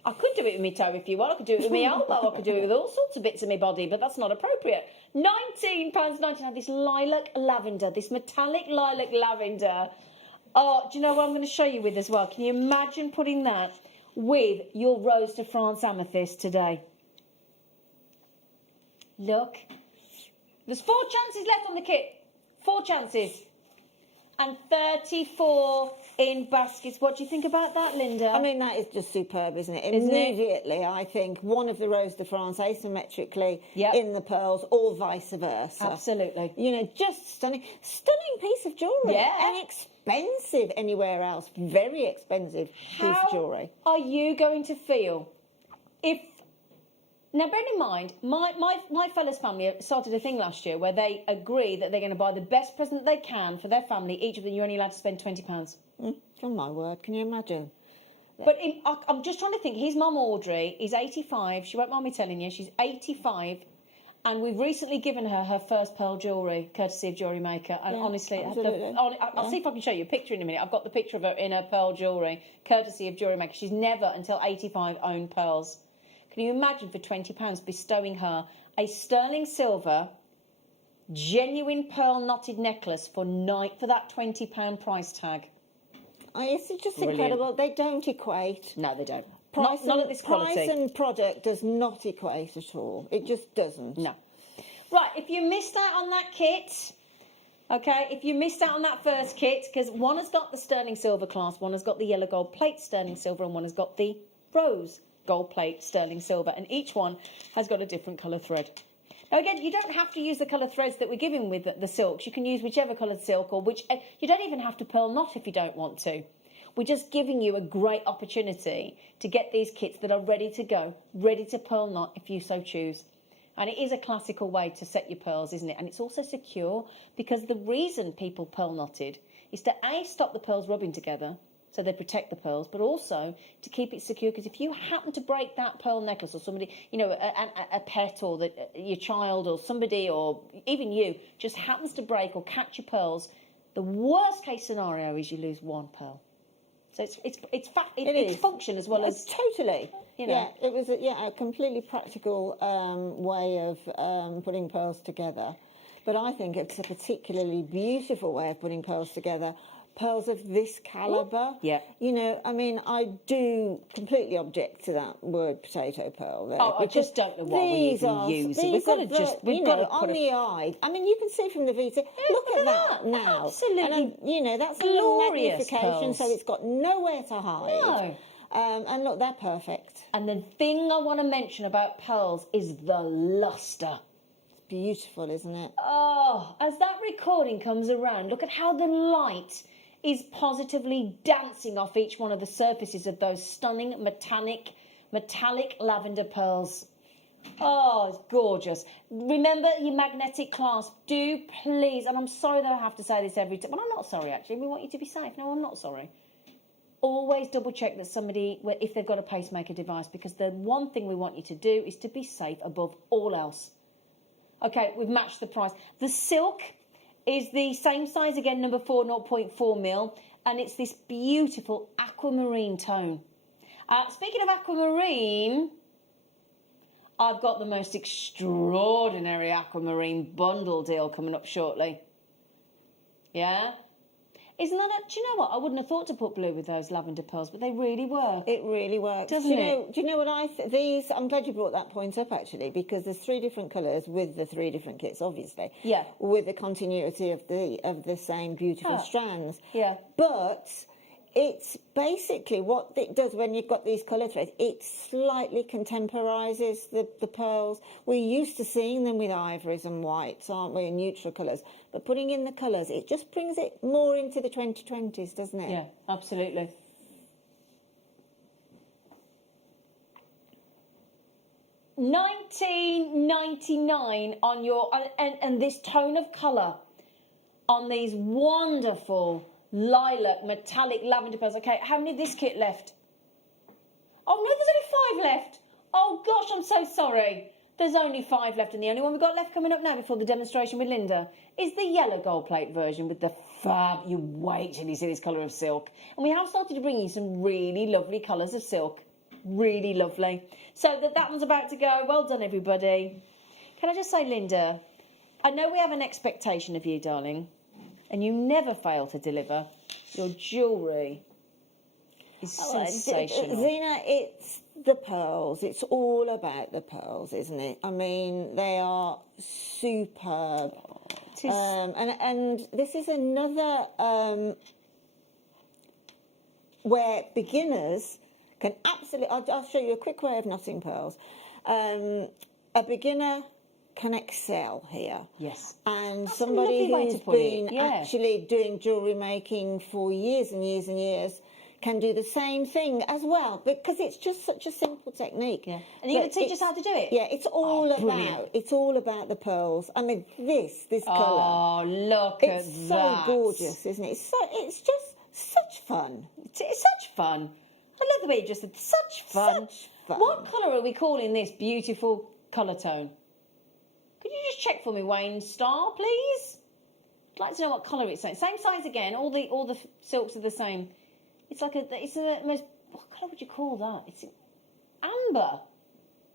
I could do it with my toe if you want. I could do it with my elbow. I could do it with all sorts of bits of my body, but that's not appropriate. £19.99. This lilac lavender, this metallic lilac lavender. Oh, do you know what I'm going to show you with as well? Can you imagine putting that with your Rose de France amethyst today? Look. There's 4 chances left on the kit. 4 chances. and 34 in baskets. What do you think about that, Linda? I mean, that is just superb, isn't it? Isn't it? Immediately, I think one of the Rose de France asymmetrically Yep. in the pearls, or vice versa. Absolutely. You know, just stunning. Stunning piece of jewellery. Yeah. And expensive anywhere else. Very expensive piece of jewellery. How are you going to feel if... Now, bear in mind, my fella's family started a thing last year where they agree that they're going to buy the best present they can for their family. Each of them, you're only allowed to spend £20. Oh, my word. Can you imagine? But I'm just trying to think. His mum, Audrey, is 85. She won't mind me telling you. She's 85. And we've recently given her first pearl jewellery, courtesy of JewelleryMaker. And Yeah, honestly, absolutely. I'll see if I can show you a picture in a minute. I've got the picture of her in her pearl jewellery, courtesy of JewelleryMaker. She's never, until 85, owned pearls. Can you imagine for £20 bestowing her a sterling silver, genuine pearl knotted necklace for that £20 price tag? It's just Brilliant. incredible. They don't equate. No, they don't. Price Not and, at this quality. Price and product does not equate at all. It just doesn't. No. Right, if you missed out on that kit, okay, if you missed out on that first kit, because one has got the sterling silver clasp, one has got the yellow gold plate sterling silver, and one has got the rose gold plate sterling silver, and each one has got a different colour thread. Now again, you don't have to use the colour threads that we're giving with the silks. You can use whichever coloured silk, or you don't even have to pearl knot if you don't want to. We're just giving you a great opportunity to get these kits that are ready to go, ready to pearl knot if you so choose. And it is a classical way to set your pearls, isn't it? And it's also secure, because the reason people pearl knotted is to A, stop the pearls rubbing together, so they protect the pearls, but also to keep it secure, because if you happen to break that pearl necklace, or somebody, you know, a pet, or your child, or somebody, or even you, just happens to break or catch your pearls, the worst case scenario is you lose one pearl. So it's function as well as... Totally. You know. Yeah, it was a completely practical way of putting pearls together. But I think it's a particularly beautiful way of putting pearls together. Pearls of this calibre. Yeah. You know, I mean, I do completely object to that word potato pearl there. Oh, I just don't know why we even use it. We've got to just... We've got to put on the eye. I mean, you can see from the VC. Look at that now. Absolutely. And, you know, that's a glorious magnification, pearls. so it's got nowhere to hide. No. And look, they're perfect. And the thing I want to mention about pearls is the lustre. It's beautiful, isn't it? Oh, as that recording comes around, look at how the light is positively dancing off each one of the surfaces of those stunning metallic lavender pearls. Oh, it's gorgeous. Remember your magnetic clasp. Do please, and I'm sorry that I have to say this every time. Well, I'm not sorry, actually. We want you to be safe. No, I'm not sorry. Always double check that somebody, if they've got a pacemaker device, because the one thing we want you to do is to be safe above all else. Okay, we've matched the price. The silk is the same size again, number 4, 0.4 mil, and it's this beautiful aquamarine tone. Speaking of aquamarine, I've got the most extraordinary aquamarine bundle deal coming up shortly. Yeah? Isn't that do you know what? I wouldn't have thought to put blue with those lavender pearls, but they really work. It really works. Doesn't it? Do you know what these, I'm glad you brought that point up, actually, because there's 3 different colours with the 3 different kits, obviously. Yeah. With the continuity of the same beautiful strands. Yeah. But it's basically what it does when you've got these colour threads. It slightly contemporises the pearls. We're used to seeing them with ivories and whites, aren't we, and neutral colours. But putting in the colours, it just brings it more into the 2020s, doesn't it? Yeah, absolutely. $19.99 on your and this tone of colour on these wonderful lilac metallic lavender pearls. Okay, how many of this kit left? Oh no, there's only 5 left. Oh gosh, I'm so sorry. There's only 5 left, and the only one we've got left coming up now before the demonstration with Linda is the yellow gold plate version with the fab. You wait till you see this colour of silk. And we have started to bring you some really lovely colours of silk. Really lovely. So that one's about to go. Well done, everybody. Can I just say, Linda, I know we have an expectation of you, darling, and you never fail to deliver. Your jewellery is sensational. Zena, it's the pearls. It's all about the pearls, isn't it? I mean, they are superb. is... And this is another where beginners can absolutely... I'll show you a quick way of knotting pearls. A beginner can excel here. Yes. And That's a somebody lovely way to who's put it, been yeah. actually doing jewellery making for years and years and years can do the same thing as well, because it's just such a simple technique. Yeah. And you're going to teach us how to do it? Yeah, it's all brilliant. about the pearls. I mean, this colour. Oh, look at It's that. so gorgeous, isn't it? It's just such fun. It's such fun. I love the way you just said such fun. Such fun. What colour are we calling this beautiful colour tone? Could you just check for me, Wayne Star, please? I'd like to know what colour it's saying. Same size again. All the silks are the same. It's like it's the most. What colour would you call that? It's amber.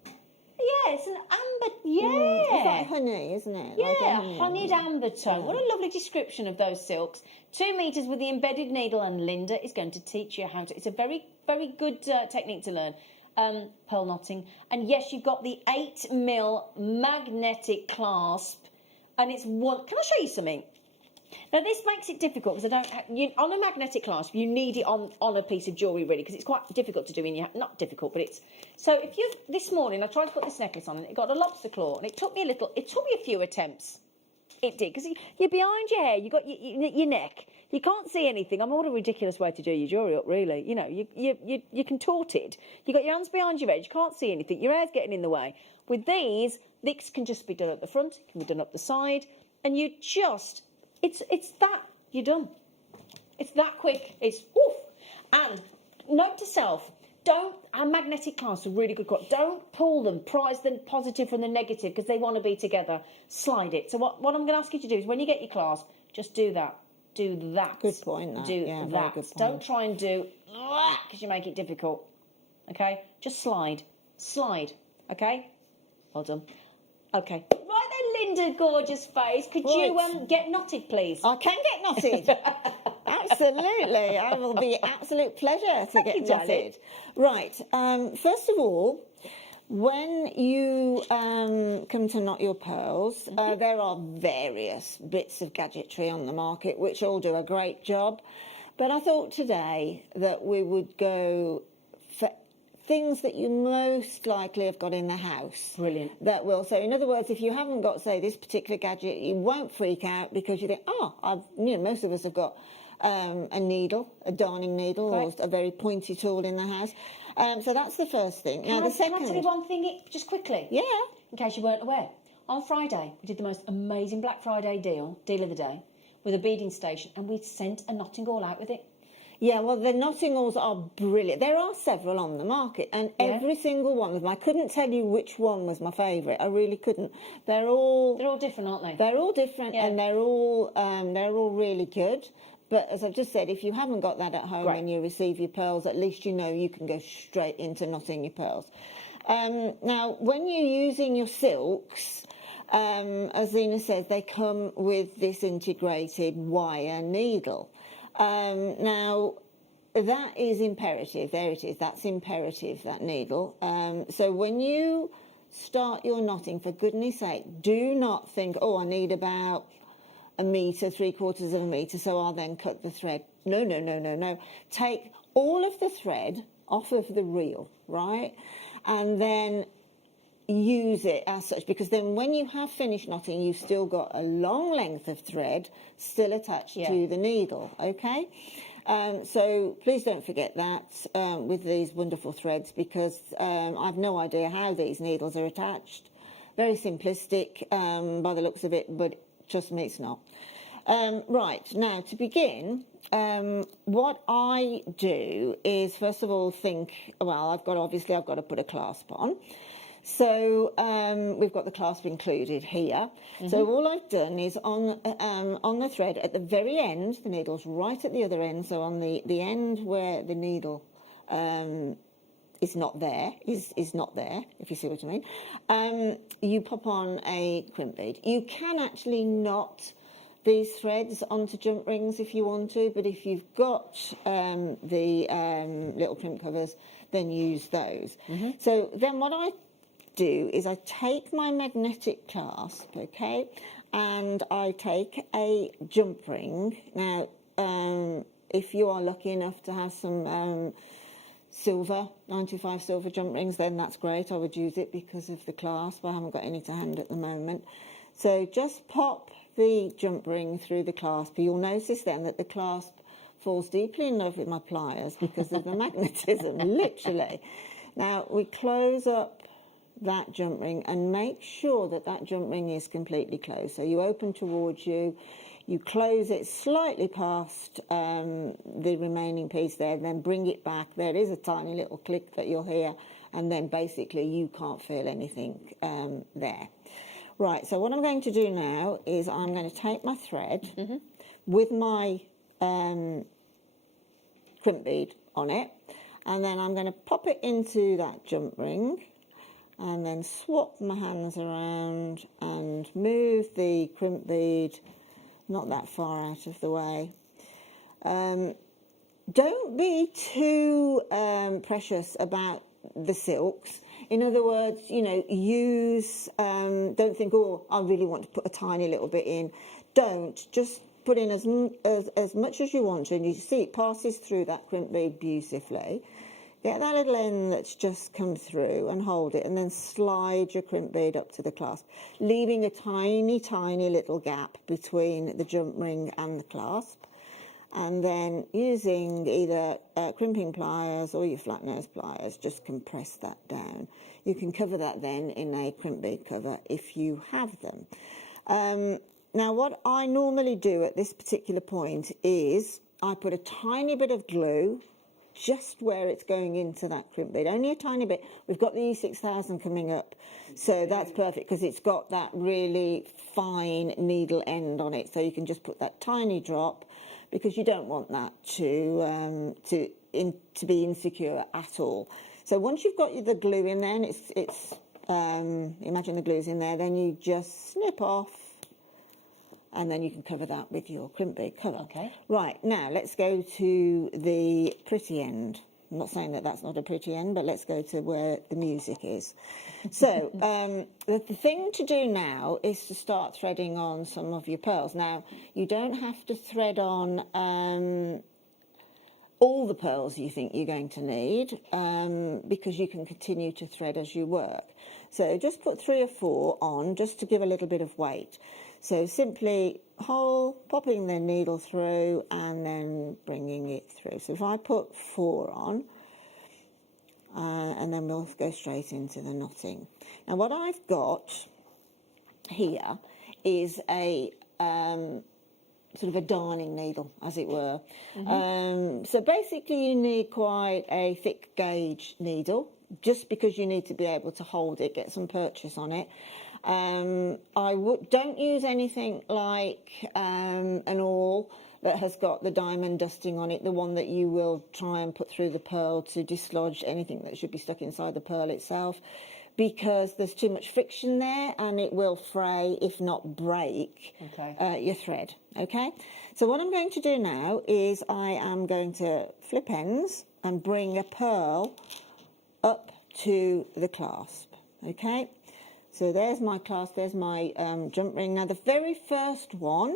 Yeah, it's an amber. Yeah, It's like honey, isn't it? yeah, Like a a honeyed amber tone. What a lovely description of those silks. 2 metres with the embedded needle, and Linda is going to teach you how to. It's a very, very good technique to learn. Pearl knotting. And yes, you've got the 8mm magnetic clasp, and it's one. Can I show you something? Now this makes it difficult because I don't. On a magnetic clasp, you need it on a piece of jewellery really, because it's quite difficult to do in your. Not difficult, but it's. So if you this morning I tried to put this necklace on and it got a lobster claw, and it took me a few attempts. It did, because you're behind your hair, you got your neck, you can't see anything. I'm what a ridiculous way to do your jewellery up, really. You know, you're contorted. You got your hands behind your head, you can't see anything. Your hair's getting in the way. With these, this can just be done at the front, it can be done up the side, and you just. It's that you're done. It's that quick. It's oof. And note to self: our magnetic clasps are really good. Don't pull them. Prize them positive from the negative, because they want to be together. Slide it. So what I'm going to ask you to do is, when you get your clasp, just do that. Do that. Good point. Do very that. good point. Don't try and do because you make it difficult. Okay. Just slide. Okay. Well done. Okay. Right then, Linda, gorgeous face. Could you get knotted, please? I can get knotted. Absolutely. I will be absolute pleasure to get knotted. Right. First of all, when you come to knot your pearls, there are various bits of gadgetry on the market which all do a great job. But I thought today that we would go for things that you most likely have got in the house. Brilliant. That will. So in other words, if you haven't got, say, this particular gadget, you won't freak out because you think, most of us have got a needle, a darning needle, or a very pointy tool in the house. So that's the first thing. Now, the second... Can I tell you one thing, just quickly? Yeah. In case you weren't aware. On Friday, we did the most amazing Black Friday deal of the day, with a beading station, and we sent a knotting awl out with it. Yeah, well, the knotting awls are brilliant. There are several on the market, and every single one of them, I couldn't tell you which one was my favourite. I really couldn't. They're all different, aren't they? They're all different, and they're all really good. But as I've just said, if you haven't got that at home when you receive your pearls, at least you know you can go straight into knotting your pearls. Now, when you're using your silks, as Zena says, they come with this integrated wire needle. Now, that is imperative. There it is. That's imperative, that needle. So when you start your knotting, for goodness sake, do not think, I need about a metre, 3/4 of a metre, so I'll then cut the thread. No. Take all of the thread off of the reel, right? And then use it as such, because then when you have finished knotting, you've still got a long length of thread still attached to the needle, okay? So please don't forget that with these wonderful threads, because I've no idea how these needles are attached. Very simplistic by the looks of it, but trust me, it's not. Right, now to begin, what I do is first of all think, I've got to put a clasp on. So we've got the clasp included here. So all I've done is on the thread at the very end, the needle's right at the other end, so on the end where the needle is not there, if you see what I mean, you pop on a crimp bead. You can actually knot these threads onto jump rings if you want to, but if you've got the little crimp covers, then use those. So then what I do is I take my magnetic clasp, okay, and I take a jump ring. Now, if you are lucky enough to have some silver, 95 silver jump rings, then that's great. I would use it because of the clasp. I haven't got any to hand at the moment. So just pop the jump ring through the clasp. You'll notice then that the clasp falls deeply in love with my pliers because of the magnetism, literally. Now, we close up that jump ring and make sure that that jump ring is completely closed. So you open towards you, you close it slightly past the remaining piece there, then bring it back. There is a tiny little click that you'll hear, and then basically you can't feel anything there. Right, so what I'm going to do now is I'm going to take my thread with my crimp bead on it, and then I'm going to pop it into that jump ring, and then swap my hands around and move the crimp bead not that far out of the way. Don't be too precious about the silks. In other words, you know, use, don't think, oh, I really want to put a tiny little bit in. Don't. Just put in as much as you want to, and you see it passes through that crimp bead beautifully. Get that little end that's just come through and hold it, and then slide your crimp bead up to the clasp, leaving a tiny, tiny little gap between the jump ring and the clasp. And then using either crimping pliers or your flat nose pliers, just compress that down. You can cover that then in a crimp bead cover if you have them. Now, what I normally do at this particular point is I put a tiny bit of glue just where it's going into that crimp bead, only a tiny bit. We've got the E6000 coming up, so that's perfect because it's got that really fine needle end on it, so you can just put that tiny drop, because you don't want that to be insecure at all. So once you've got the glue in there, and it's imagine the glue's in there, then you just snip off, and then you can cover that with your crimp bead cover. Okay. Right, now let's go to the pretty end. I'm not saying that that's not a pretty end, but let's go to where the music is. So the thing to do now is to start threading on some of your pearls. Now, you don't have to thread on all the pearls you think you're going to need, because you can continue to thread as you work. So just put 3 or 4 on, just to give a little bit of weight. So simply popping the needle through and then bringing it through. So if I put 4 on, and then we'll go straight into the knotting. Now what I've got here is a sort of a darning needle, as it were. So basically you need quite a thick gauge needle, just because you need to be able to hold it, get some purchase on it. Don't use anything like an awl that has got the diamond dusting on it, the one that you will try and put through the pearl to dislodge anything that should be stuck inside the pearl itself, because there's too much friction there and it will fray, if not break, your thread. Okay, so what I'm going to do now is I am going to flip ends and bring a pearl up to the clasp. Okay, so there's my clasp, there's my jump ring. Now the very first one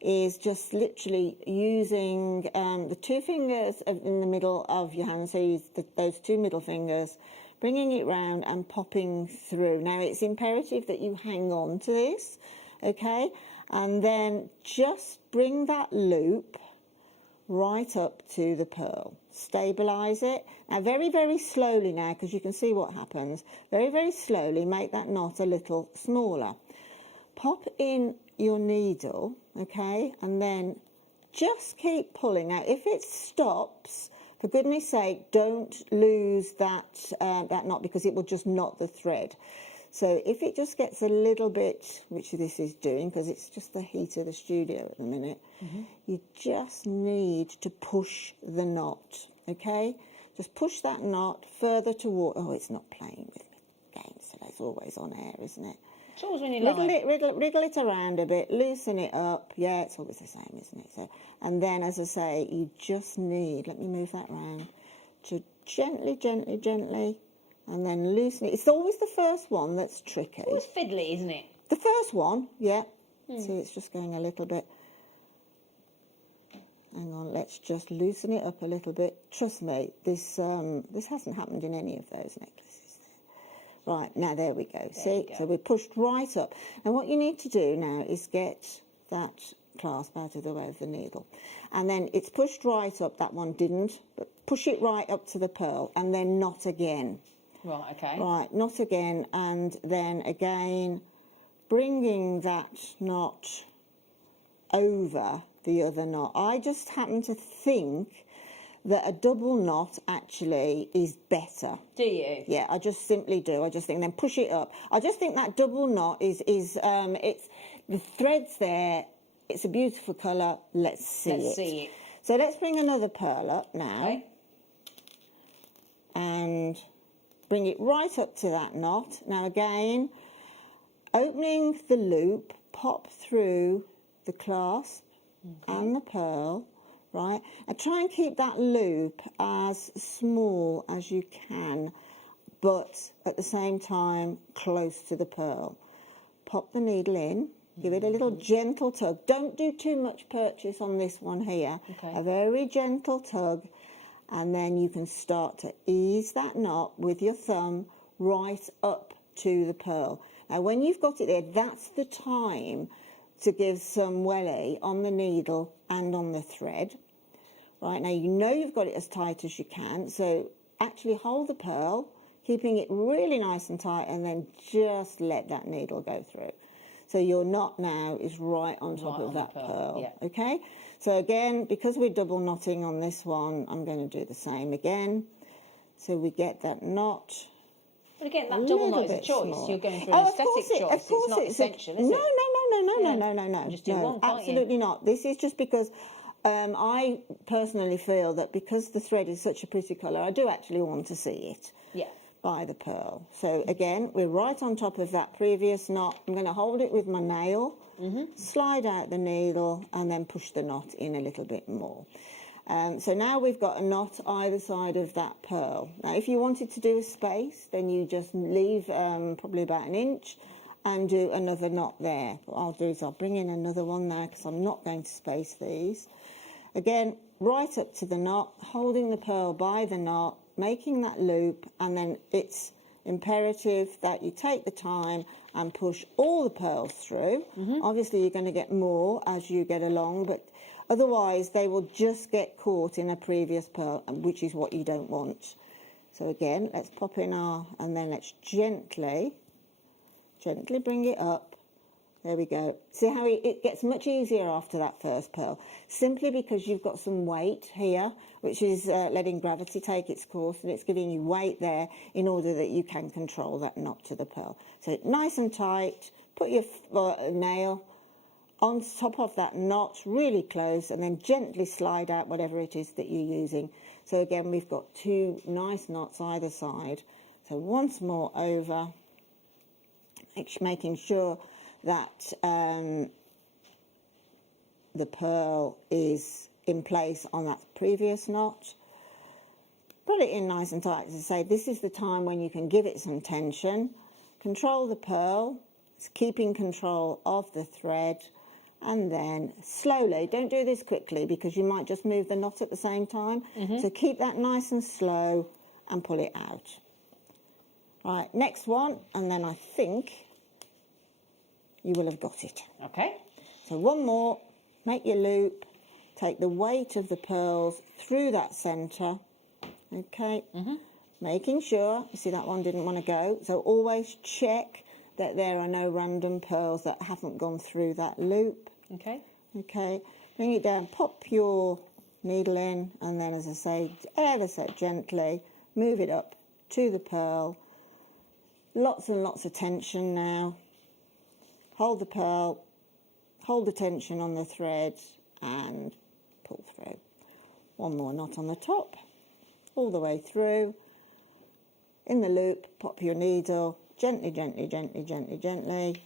is just literally using the 2 fingers in the middle of your hand, so use those 2 middle fingers, bringing it round and popping through. Now it's imperative that you hang on to this, okay, and then just bring that loop right up to the pearl. Stabilize it. Now very, very slowly now, because you can see what happens. Very, very slowly make that knot a little smaller. Pop in your needle, okay, and then just keep pulling. Now if it stops, for goodness sake, don't lose that knot, because it will just knot the thread. So if it just gets a little bit, which this is doing because it's just the heat of the studio at the minute, you just need to push the knot, okay? Just push that knot further toward, oh, it's not playing with me games, so it's always on air, isn't it? It's always when you lie. Wriggle it around a bit, loosen it up. Yeah, it's always the same, isn't it? So, and then, as I say, you just need, let me move that round, to gently, gently, gently, and then loosen it. It's always the first one that's tricky. It's always fiddly, isn't it? The first one, yeah. See, it's just going a little bit. Hang on, let's just loosen it up a little bit. Trust me, this hasn't happened in any of those necklaces. Right, now there we go. See, so we're pushed right up. And what you need to do now is get that clasp out of the way of the needle. And then it's pushed right up, that one didn't, but push it right up to the pearl and then knot again. Right, okay. Right, knot again, and then again, bringing that knot over the other knot. I just happen to think that a double knot actually is better. Do you? Yeah, I just simply do. I just think, then push it up. I just think that double knot is it's the threads there. It's a beautiful colour. Let's see it. Let's see it. So let's bring another pearl up now. Okay. And bring it right up to that knot. Now again, opening the loop, pop through the clasp and the pearl, right? And try and keep that loop as small as you can, but at the same time close to the pearl. Pop the needle in, give it a little gentle tug. Don't do too much purchase on this one here. Okay. A very gentle tug, and then you can start to ease that knot with your thumb right up to the pearl. Now when you've got it there, that's the time to give some welly on the needle and on the thread. Right, now you know you've got it as tight as you can, so actually hold the pearl, keeping it really nice and tight, and then just let that needle go through. So your knot now is right on top of that pearl. Yeah. Okay, so again, because we're double knotting on this one, I'm going to do the same again. So we get that knot. But again, that double knot is a choice. Smaller. You're going for an aesthetic choice. It's not essential, is it? No. Just do one, can't you? Absolutely not. This is just because I personally feel that because the thread is such a pretty colour, I do actually want to see it. Yeah. By the pearl. So again, we're right on top of that previous knot. I'm going to hold it with my nail, slide out the needle, and then push the knot in a little bit more. So now we've got a knot either side of that pearl. Now if you wanted to do a space, then you just leave probably about an inch and do another knot there. What I'll do is I'll bring in another one there because I'm not going to space these. Again, right up to the knot, holding the pearl by the knot, making that loop, and then it's imperative that you take the time and push all the pearls through. Obviously you're going to get more as you get along, but otherwise they will just get caught in a previous pearl, which is what you don't want. So again, let's pop in our, and then let's gently bring it up. There we go. See how it gets much easier after that first pearl, simply because you've got some weight here, which is letting gravity take its course, and it's giving you weight there in order that you can control that knot to the pearl. So nice and tight, put your nail on top of that knot, really close, and then gently slide out whatever it is that you're using. So again, we've got two nice knots either side. So once more over, making sure that the pearl is in place on that previous knot. Put it in nice and tight. As I say, this is the time when you can give it some tension. Control the pearl, it's keeping control of the thread, and then slowly, don't do this quickly because you might just move the knot at the same time. So keep that nice and slow and pull it out. Right, next one, and then I think you will have got it. Okay. So one more, make your loop, take the weight of the pearls through that centre, okay, making sure, you see that one didn't want to go, so always check that there are no random pearls that haven't gone through that loop. Okay. Okay, bring it down, pop your needle in, and then, as I say, ever so gently, move it up to the pearl. Lots and lots of tension now. Hold the pearl, hold the tension on the thread, and pull through. One more knot on the top, all the way through. In the loop, pop your needle, gently, gently, gently, gently, gently.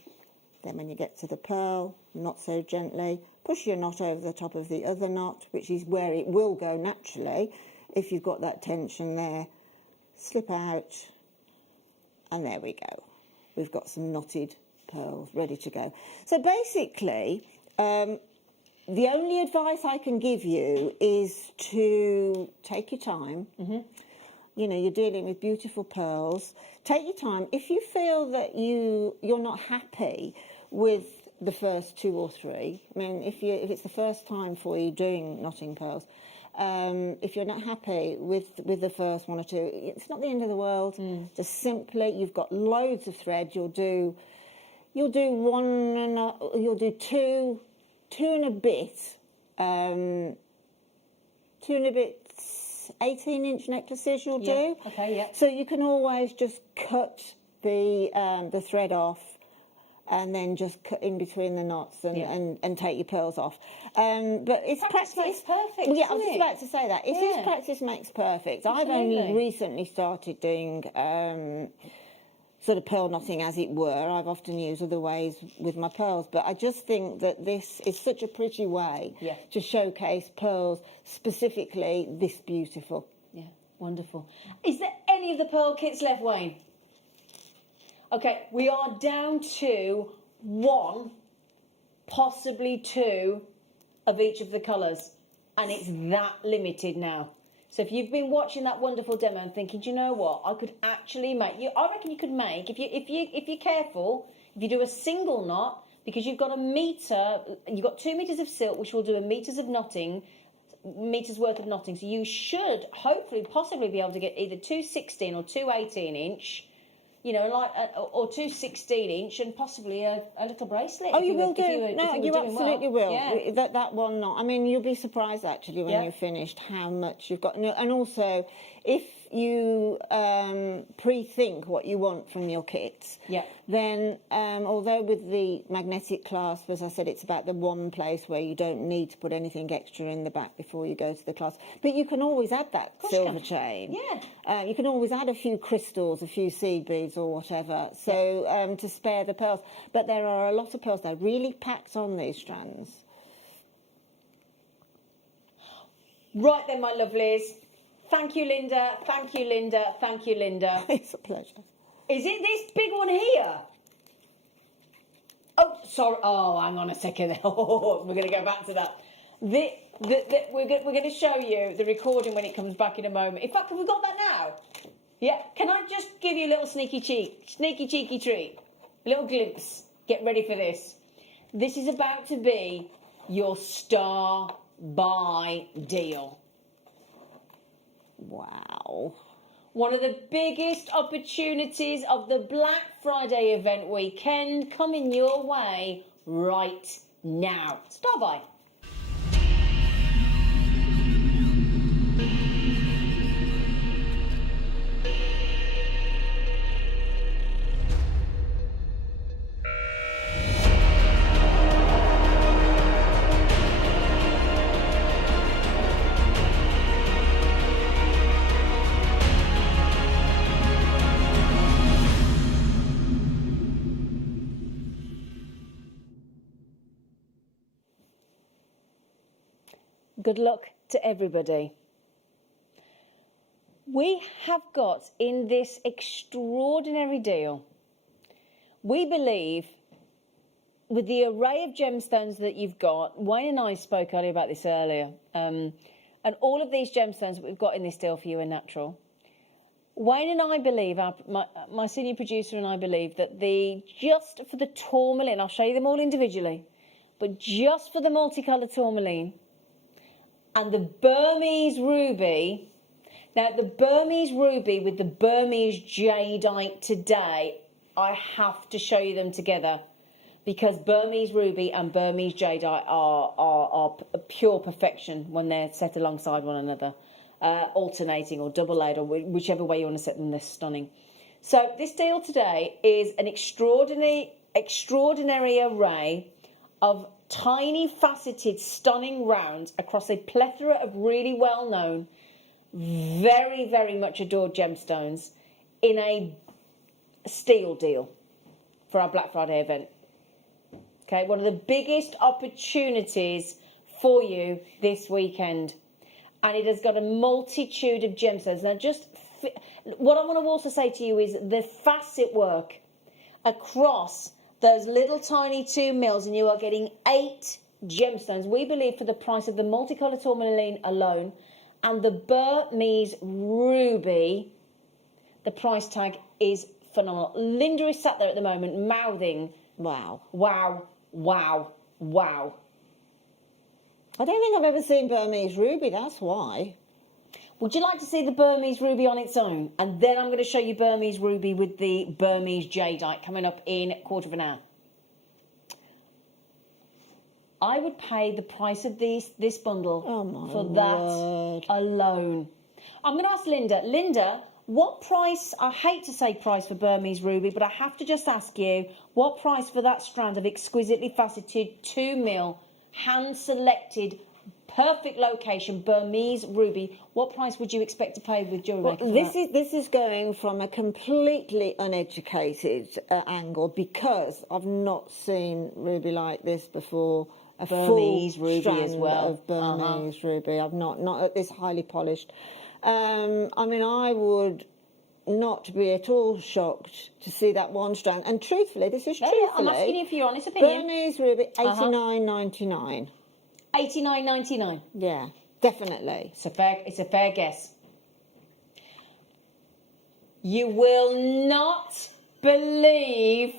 Then when you get to the pearl, not so gently, push your knot over the top of the other knot, which is where it will go naturally if you've got that tension there. Slip out, and there we go. We've got some knotted pearls ready to go. So basically, the only advice I can give you is to take your time. You know, you're dealing with beautiful pearls. Take your time. If you feel that you're not happy with the first 2 or 3, I mean, if it's the first time for you doing knotting pearls, if you're not happy with the first 1 or 2, it's not the end of the world. Just simply, you've got loads of thread. You'll do 2 and a bit, 2 and a bit 18-inch necklaces you'll do. Okay, yeah. So you can always just cut the thread off and then just cut in between the knots and take your pearls off. But it's Practice makes perfect, Yeah, I was isn't just it? about to say that. It is practice makes perfect. I've only Absolutely. recently started doing sort of pearl knotting, as it were. I've often used other ways with my pearls, but I just think that this is such a pretty way to showcase pearls, specifically this beautiful. Yeah, wonderful. Is there any of the pearl kits left, Wayne? Okay, we are down to 1, possibly 2 of each of the colours, and it's that limited now. So if you've been watching that wonderful demo and thinking, do you know what, I could actually make I reckon you could make, if you're careful, if you do a single knot, because you've got a metre, you've got 2 metres of silk, which will do a metres worth of knotting. So you should hopefully possibly be able to get either 2 16 or 2 18-inch. You know, like or 2 16-inch and possibly a little bracelet. Oh, you will do. No, You absolutely will. Yeah. That one not. I mean, you'll be surprised actually when you've finished how much you've got. And also, if you pre-think what you want from your kits, then although with the magnetic clasp, as I said, it's about the one place where you don't need to put anything extra in the back before you go to the clasp. But you can always add that silver chain. Yeah. You can always add a few crystals, a few seed beads or whatever, so to spare the pearls. But there are a lot of pearls. They're really packed on these strands. Right then, my lovelies. Thank you, Linda. Thank you, Linda. Thank you, Linda. It's a pleasure. Is it this big one here? Oh, sorry. Oh, hang on a second. We're going to go back to that. We're going to show you the recording when it comes back in a moment. In fact, have we got that now? Yeah. Can I just give you a little sneaky cheeky treat? A little glimpse. Get ready for this. This is about to be your star buy deal. Wow. One of the biggest opportunities of the Black Friday event weekend coming your way right now. Star buy. Good luck to everybody. We have got in this extraordinary deal, we believe, with the array of gemstones that you've got, Wayne and I spoke earlier about this earlier, and all of these gemstones that we've got in this deal for you are natural. Wayne and I believe, my senior producer and I believe that just for the tourmaline, I'll show you them all individually, but just for the multicoloured tourmaline, and the Burmese ruby, now the Burmese ruby with the Burmese jadeite today, I have to show you them together because Burmese ruby and Burmese jadeite are pure perfection when they're set alongside one another, alternating or double layered or whichever way you want to set them, they're stunning. So this deal today is an extraordinary array of tiny, faceted, stunning rounds across a plethora of really well-known, very, very much adored gemstones in a steal deal for our Black Friday event. Okay, one of the biggest opportunities for you this weekend. And it has got a multitude of gemstones. Now, what I want to also say to you is the facet work across those little tiny 2 mils, and you are getting 8 gemstones, we believe, for the price of the multicolour tourmaline alone, and the Burmese ruby, the price tag is phenomenal. Linda is sat there at the moment mouthing, wow, wow, wow, wow. I don't think I've ever seen Burmese ruby, that's why. Would you like to see the Burmese ruby on its own? And then I'm going to show you Burmese ruby with the Burmese jadeite coming up in a quarter of an hour. I would pay the price of this bundle for that alone. I'm going to ask Linda. Linda, what price, I hate to say price for Burmese ruby, but I have to just ask you, what price for that strand of exquisitely faceted 2 mil, hand-selected, perfect location, Burmese ruby, what price would you expect to pay with JewelleryMaker? Well, this is going from a completely uneducated angle, because I've not seen ruby like this before. A Burmese full ruby strand as well. Of Burmese ruby. I've not at this highly polished. I mean, I would not be at all shocked to see that one strand. And truthfully, this is truthfully. I'm asking you for your honest opinion. Burmese ruby, $89.99. $89.99. Yeah, definitely. It's a fair guess. You will not believe,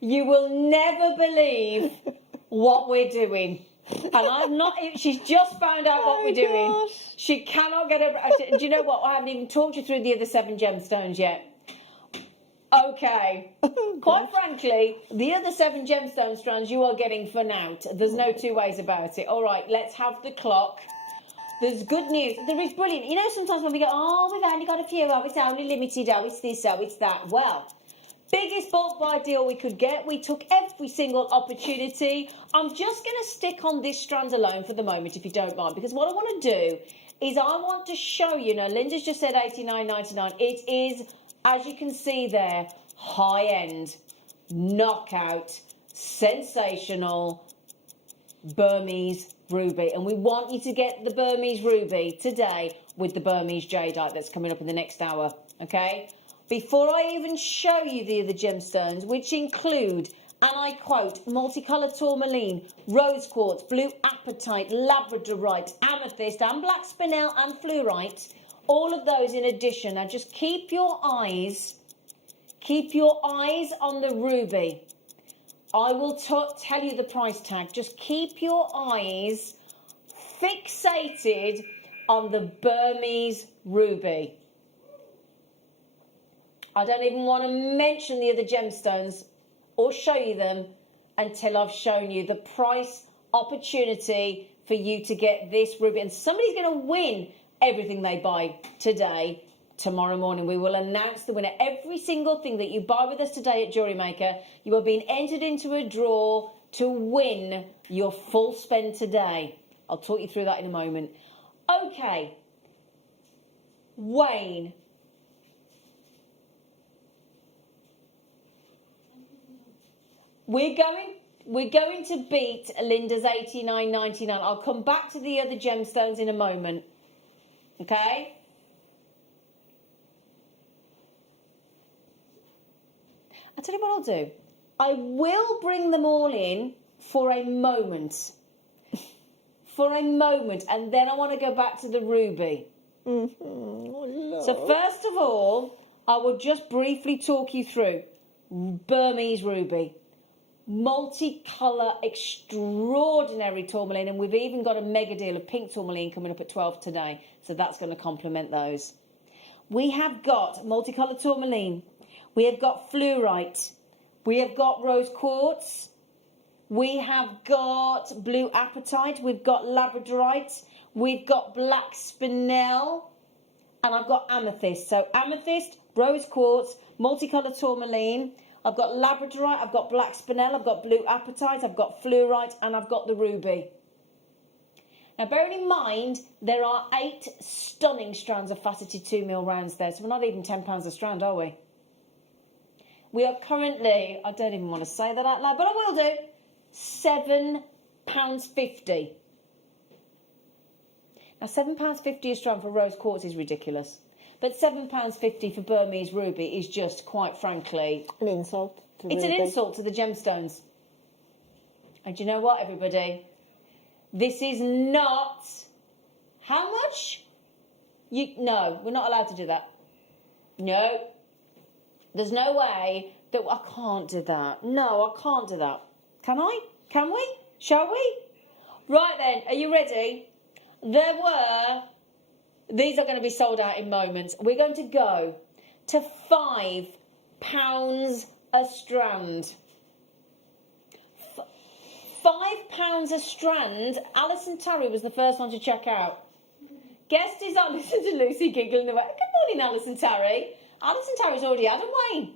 you will never believe what we're doing. And I'm not, she's just found out what we're doing. Gosh. She cannot get over, do you know what? I haven't even talked you through the other 7 gemstones yet. Okay. Quite frankly, the other 7 gemstone strands you are getting for now. There's no 2 ways about it. All right, let's have the clock. There's good news. There is brilliant. You know, sometimes when we go, oh, we've only got a few, oh, it's only limited, oh, it's this, oh, it's that. Well, biggest bulk buy deal we could get. We took every single opportunity. I'm just going to stick on this strand alone for the moment, if you don't mind, because what I want to do is I want to show you. Now, Linda's just said $89.99. It is, as you can see there, high-end, knockout, sensational Burmese ruby. And we want you to get the Burmese ruby today with the Burmese jadeite that's coming up in the next hour, okay? Before I even show you the other gemstones, which include, and I quote, multicolour tourmaline, rose quartz, blue apatite, labradorite, amethyst, and black spinel and fluorite, all of those in addition. Now just keep your eyes on the ruby. I will tell you the price tag. Just keep your eyes fixated on the Burmese ruby. I don't even want to mention the other gemstones or show you them until I've shown you the price opportunity for you to get this ruby. And somebody's going to win everything they buy today. Tomorrow morning we will announce the winner. Every single thing that you buy with us today at JewelleryMaker, you are being entered into a draw to win your full spend today. I'll talk you through that in a moment. Okay, Wayne. We're going to beat Linda's $89.99. I'll come back to the other gemstones in a moment. Okay? I'll tell you what I'll do. I will bring them all in for a moment. For a moment. And then I want to go back to the ruby. Oh, so first of all, I will just briefly talk you through Burmese ruby. Multicolour, extraordinary tourmaline, and we've even got a mega deal of pink tourmaline coming up at 12 today, so that's going to complement those. We have got multicolour tourmaline, we have got fluorite, we have got rose quartz, we have got blue apatite, we've got labradorite, we've got black spinel, and I've got amethyst. So amethyst, rose quartz, multicolour tourmaline, I've got labradorite, I've got black spinel, I've got blue apatite, I've got fluorite, and I've got the ruby. Now, bearing in mind, there are 8 stunning strands of faceted 2 mil rounds there, so we're not even £10 a strand, are we? We are currently, I don't even want to say that out loud, but I will do, £7.50. Now, £7.50 a strand for rose quartz is ridiculous. But £7.50 for Burmese ruby is just, quite frankly, an insult. It's an insult to the gemstones. And do you know what, everybody? This is not... How much? No, we're not allowed to do that. No. There's no way that... I can't do that. No, I can't do that. Can I? Can we? Shall we? Right then, are you ready? These are going to be sold out in moments. We're going to go to £5 a strand. £5 a strand. Alison Tarry was the first one to check out. Guest is on. Listen to Lucy giggling away. Good morning, Alison Tarry. Alison Tarry's already had a Wayne.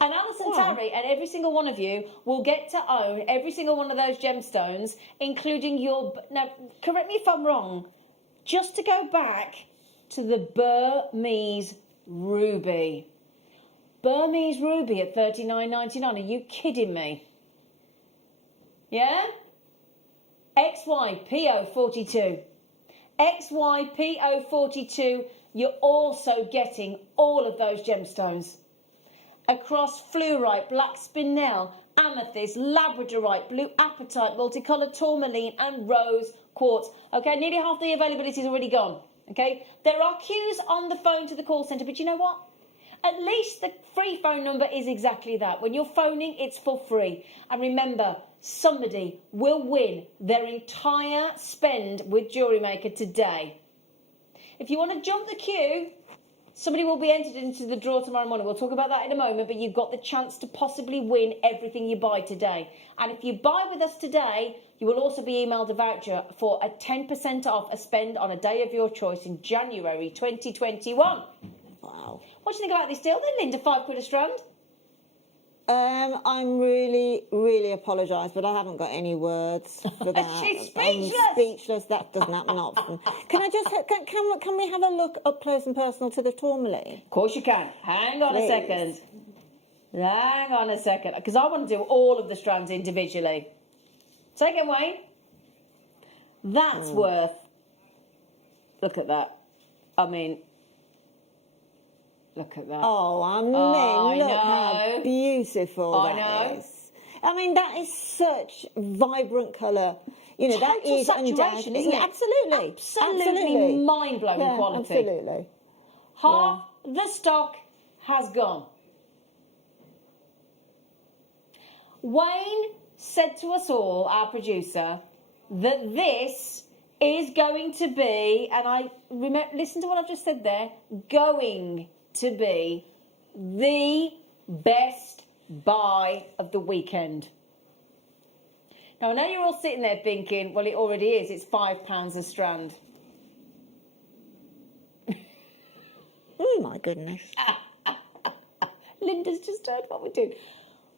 And Alison Tarry and every single one of you will get to own every single one of those gemstones, including your... Now, correct me if I'm wrong. Just to go back to the Burmese ruby. Burmese ruby at $39.99. Are you kidding me? Yeah? XYPO42. XYPO42. You're also getting all of those gemstones. Across fluorite, black spinel, amethyst, labradorite, blue apatite, multicolored tourmaline and rose quartz. Okay, nearly half the availability is already gone. Okay, there are queues on the phone to the call centre, but you know what? At least the free phone number is exactly that. When you're phoning, it's for free. And remember, somebody will win their entire spend with JewelleryMaker today. If you want to jump the queue, somebody will be entered into the draw tomorrow morning. We'll talk about that in a moment, but you've got the chance to possibly win everything you buy today. And if you buy with us today, you will also be emailed a voucher for a 10% off a spend on a day of your choice in January 2021. Wow. What do you think about this deal then, Linda? £5 a strand? I'm really, really apologise, but I haven't got any words for that. She's speechless. I'm speechless. That doesn't happen often. Can I just can we have a look up close and personal to the tourmaline? Of course you can. Hang on Please. a second. Hang on a second, because I want to do all of the strands individually. Take it, Wayne. That's worth... Look at that. I mean... Look at that. Oh, I mean, I look know. how beautiful I that know. is. I mean, that is such vibrant colour. You know, that Total is saturation, undoubtedly... isn't it? Absolutely. Absolutely mind-blowing Yeah, quality. absolutely. Half the stock has gone. Wayne said to us all, our producer, that this is going to be, and I remember, listen to what I've just said there, going to be the best buy of the weekend. Now, I know you're all sitting there thinking, well, it already is. It's £5 a strand. Oh, my goodness. Linda's just heard what we're doing.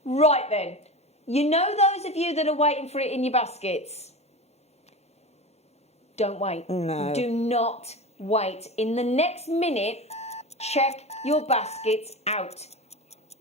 Right then. You know those of you that are waiting for it in your baskets? Don't wait. No. Do not wait. In the next minute, check your baskets out.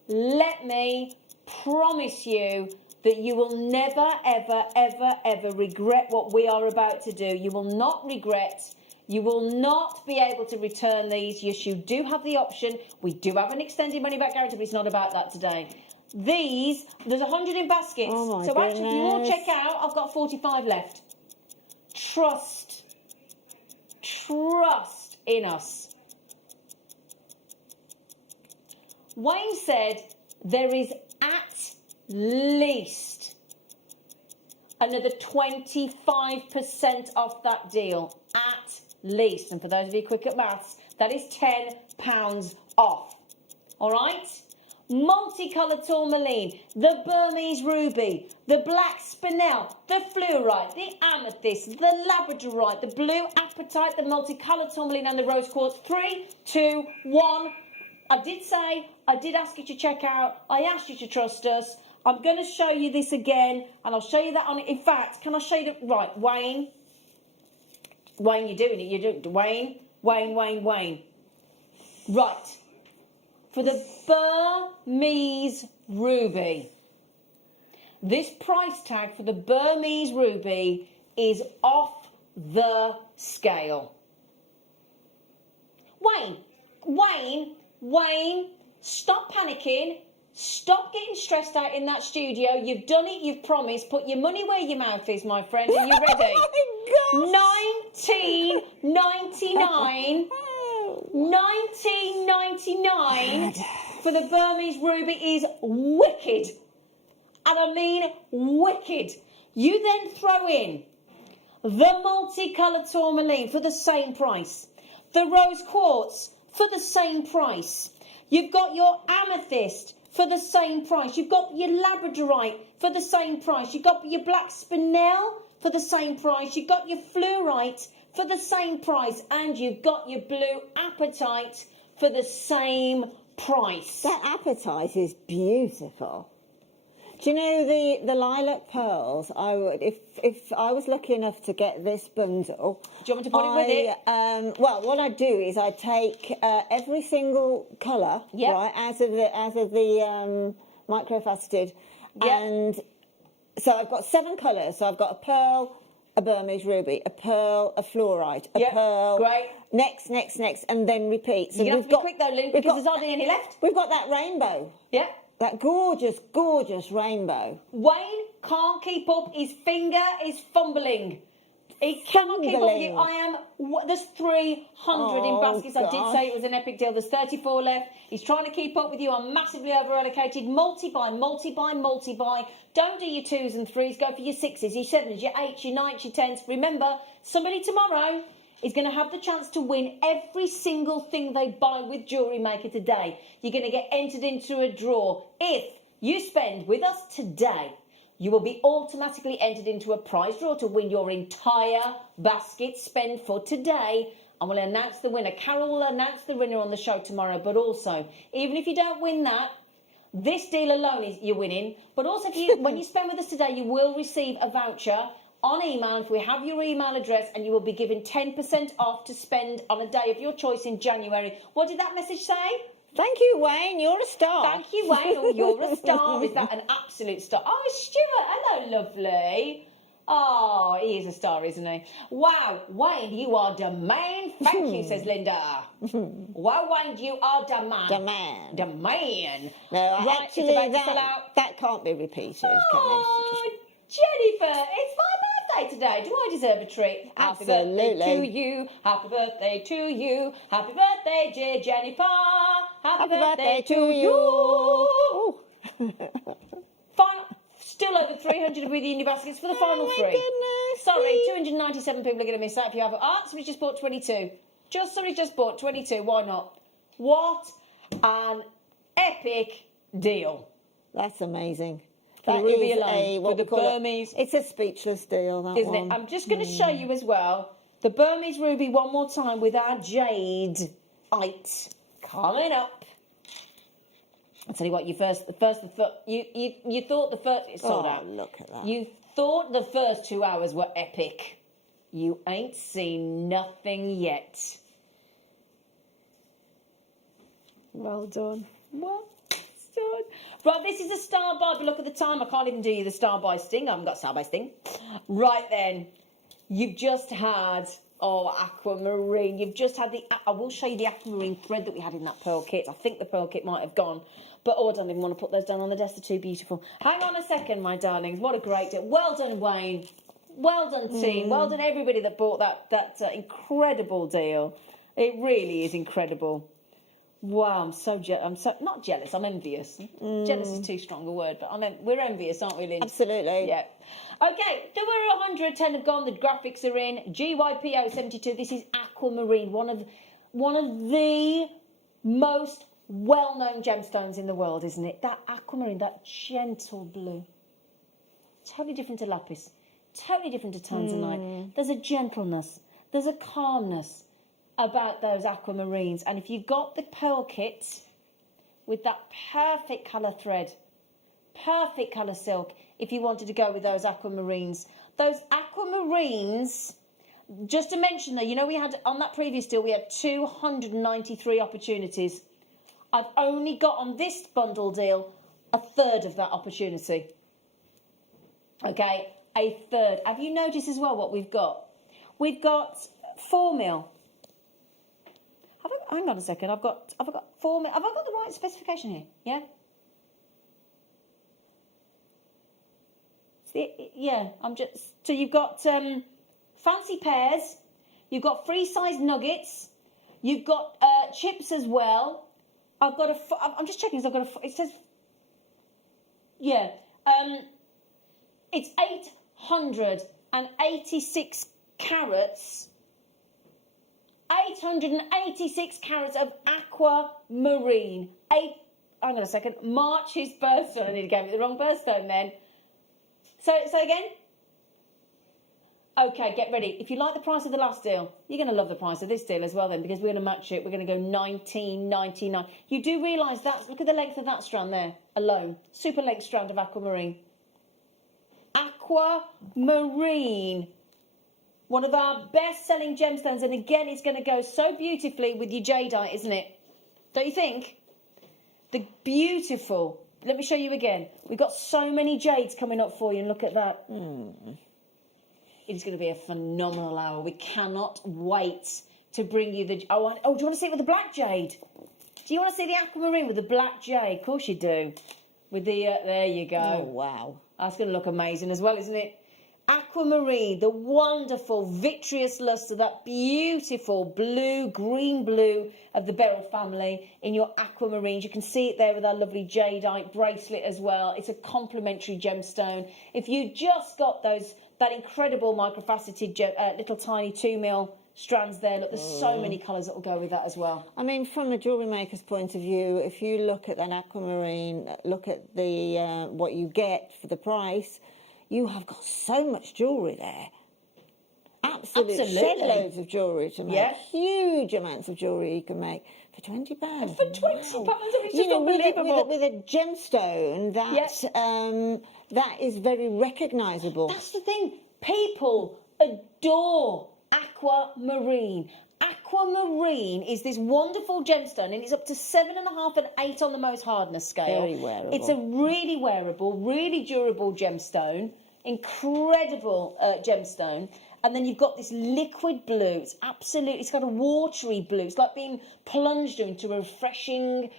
Let me promise you that you will never, ever, ever, ever regret what we are about to do. You will not regret. You will not be able to return these. Yes, you do have the option. We do have an extended money-back guarantee, but it's not about that today. These, there's 100 in baskets. Oh my so actually, if you all goodness. check out, I've got 45 left. Trust in us. Wayne said there is at least another 25% off that deal. At least. And for those of you quick at maths, that is £10 off. All right? Multicoloured tourmaline, the Burmese ruby, the black spinel, the fluorite, the amethyst, the labradorite, the blue apatite, the multicoloured tourmaline and the rose quartz. 3, 2, 1. I did ask you to check out. I asked you to trust us. I'm going to show you this again, and I'll show you that on it. In fact, can I show you the... Right, Wayne. Wayne, you're doing it. You're doing it. Wayne. Right. For the Burmese ruby, this price tag for the Burmese ruby is off the scale. Wayne, stop panicking. Stop getting stressed out in that studio. You've done it, you've promised. Put your money where your mouth is, my friend. Are you ready? Oh my $19.99. 19.99 for the Burmese ruby is wicked. And I mean wicked. You then throw in the multicoloured tourmaline for the same price. The rose quartz for the same price. You've got your amethyst for the same price. You've got your labradorite for the same price. You've got your black spinel for the same price. You've got your fluorite for the same price. And you've got your blue apatite for the same price. That apatite is beautiful. Do you know the lilac pearls? I would, if I was lucky enough to get this bundle. Do you want me to put it with it? Well, what I do is I take every single colour, Yep. right, as of the microfaceted, and so I've got 7 colours. So I've got a pearl, a Burmese ruby, a pearl, a fluorite, a pearl. Great. Next, and then repeat. So You're going to have to be quick though, Lynn, because there's hardly any left. We've got that rainbow. Yeah. That gorgeous, gorgeous rainbow. Wayne can't keep up. His finger is fumbling. He cannot keep up with you. There's 300 in baskets. I did say it was an epic deal. There's 34 left. He's trying to keep up with you. I'm massively over allocated. Multi-buy. Don't do your 2s and 3s. Go for your 6s, your 7s, your 8s, your 9s, your 10s. Remember, somebody tomorrow is going to have the chance to win every single thing they buy with Jewellery Maker today. You're going to get entered into a draw. If you spend with us today, you will be automatically entered into a prize draw to win your entire basket spend for today. And we'll announce the winner. Carol will announce the winner on the show tomorrow. But also, even if you don't win that, this deal alone is you're winning. But also, when you spend with us today, you will receive a voucher on email if we have your email address, and you will be given 10% off to spend on a day of your choice in January. What did that message say? Thank you, Wayne. You're a star. Thank you, Wayne. Oh, you're a star. Is that an absolute star? Oh, Stuart. Hello, lovely. Oh, he is a star, isn't he? Wow, Wayne, you are the man. Thank you, says Linda. Wow, Wayne, you are the man. The man. The man. No, right, actually, it's about to sell out. that can't be repeated, can Oh, Jennifer, it's my birthday today. Do I deserve a treat? Happy birthday to you. Happy birthday to you. Happy birthday, dear Jennifer. Happy birthday to you. Final, still over 300 with you in your baskets for the final my 3. goodness, Sorry, please. 297 people are going to miss out if you have. Somebody just bought 22. Somebody just bought 22. Why not? What an epic deal. That's amazing. For That the ruby is alone, for the Burmese. It's a speechless deal, that Isn't one. it? I'm just going to show you as well the Burmese ruby one more time with our Jadeite coming up. I'll tell you what, you thought the first, it's sold out. Look at that. You thought the first 2 hours were epic. You ain't seen nothing yet. Well done. Well done. Right, this is a star buy, but look at the time. I can't even do you the star buy sting. I haven't got star buy sting. Right then, you've just had, aquamarine. You've just had I will show you the aquamarine thread that we had in that pearl kit. I think the pearl kit might have gone. But, I don't even want to put those down on the desk. They're too beautiful. Hang on a second, my darlings. What a great deal. Well done, Wayne. Well done, team. Well done, everybody that bought that incredible deal. It really is incredible. Wow, I'm so not jealous. I'm envious. Jealous is too strong a word, but we're envious, aren't we, Lynn? Absolutely. Yeah. Okay, there were 110 have gone. The graphics are in. GYPO 72. This is aquamarine, one of the most well-known gemstones in the world, isn't it? That aquamarine, that gentle blue, totally different to lapis, totally different to tanzanite. There's a gentleness. There's a calmness about those aquamarines. And if you got the pearl kit with that perfect colour thread, perfect colour silk, if you wanted to go with those aquamarines, just to mention though, we had on that previous deal, we had 293 opportunities. I've only got on this bundle deal a third of that opportunity. Okay, a third. Have you noticed as well what we've got? We've got 4 mil. Hang on a second. I've got 4 mil. Have I got the right specification here? Yeah. yeah, so you've got fancy pears, you've got free-sized nuggets, you've got chips as well. I'm just checking, it says, yeah, it's 886 carats. 886 carats of aquamarine. Hang on a second. March's birthstone. I nearly gave it the wrong birthstone then. So again. Okay, get ready. If you like the price of the last deal, you're going to love the price of this deal as well then, because we're going to match it. We're going to go $19.99. You do realise that, look at the length of that strand there alone. Super length strand of aquamarine. Aquamarine. One of our best-selling gemstones, and again, it's going to go so beautifully with your jadeite, isn't it? Don't you think? The beautiful. Let me show you again. We've got so many jades coming up for you, and look at that. It is going to be a phenomenal hour. We cannot wait to bring you the... Oh, do you want to see it with the black jade? Do you want to see the aquamarine with the black jade? Of course you do. With the... there you go. Oh, wow. That's going to look amazing as well, isn't it? Aquamarine, the wonderful vitreous luster, that beautiful blue, green blue of the beryl family in your aquamarines. You can see it there with our lovely jadeite bracelet as well. It's a complementary gemstone. If you just got that incredible microfaceted little tiny 2mm strands there, look, there's so many colours that will go with that as well. I mean, from a jewellery maker's point of view, if you look at that aquamarine, look at the what you get for the price, you have got so much jewellery there. Absolutely. Shitloads of jewellery to make. Yeah. Huge amounts of jewellery you can make for £20. For £20, it's just unbelievable. With a gemstone that is very recognisable. That's the thing. People adore aquamarine. Aquamarine is this wonderful gemstone, and it's up to 7.5 and 8 on the most hardness scale. Very wearable. It's a really wearable, really durable gemstone. Incredible gemstone. And then you've got this liquid blue. It's got a watery blue. It's like being plunged into a refreshing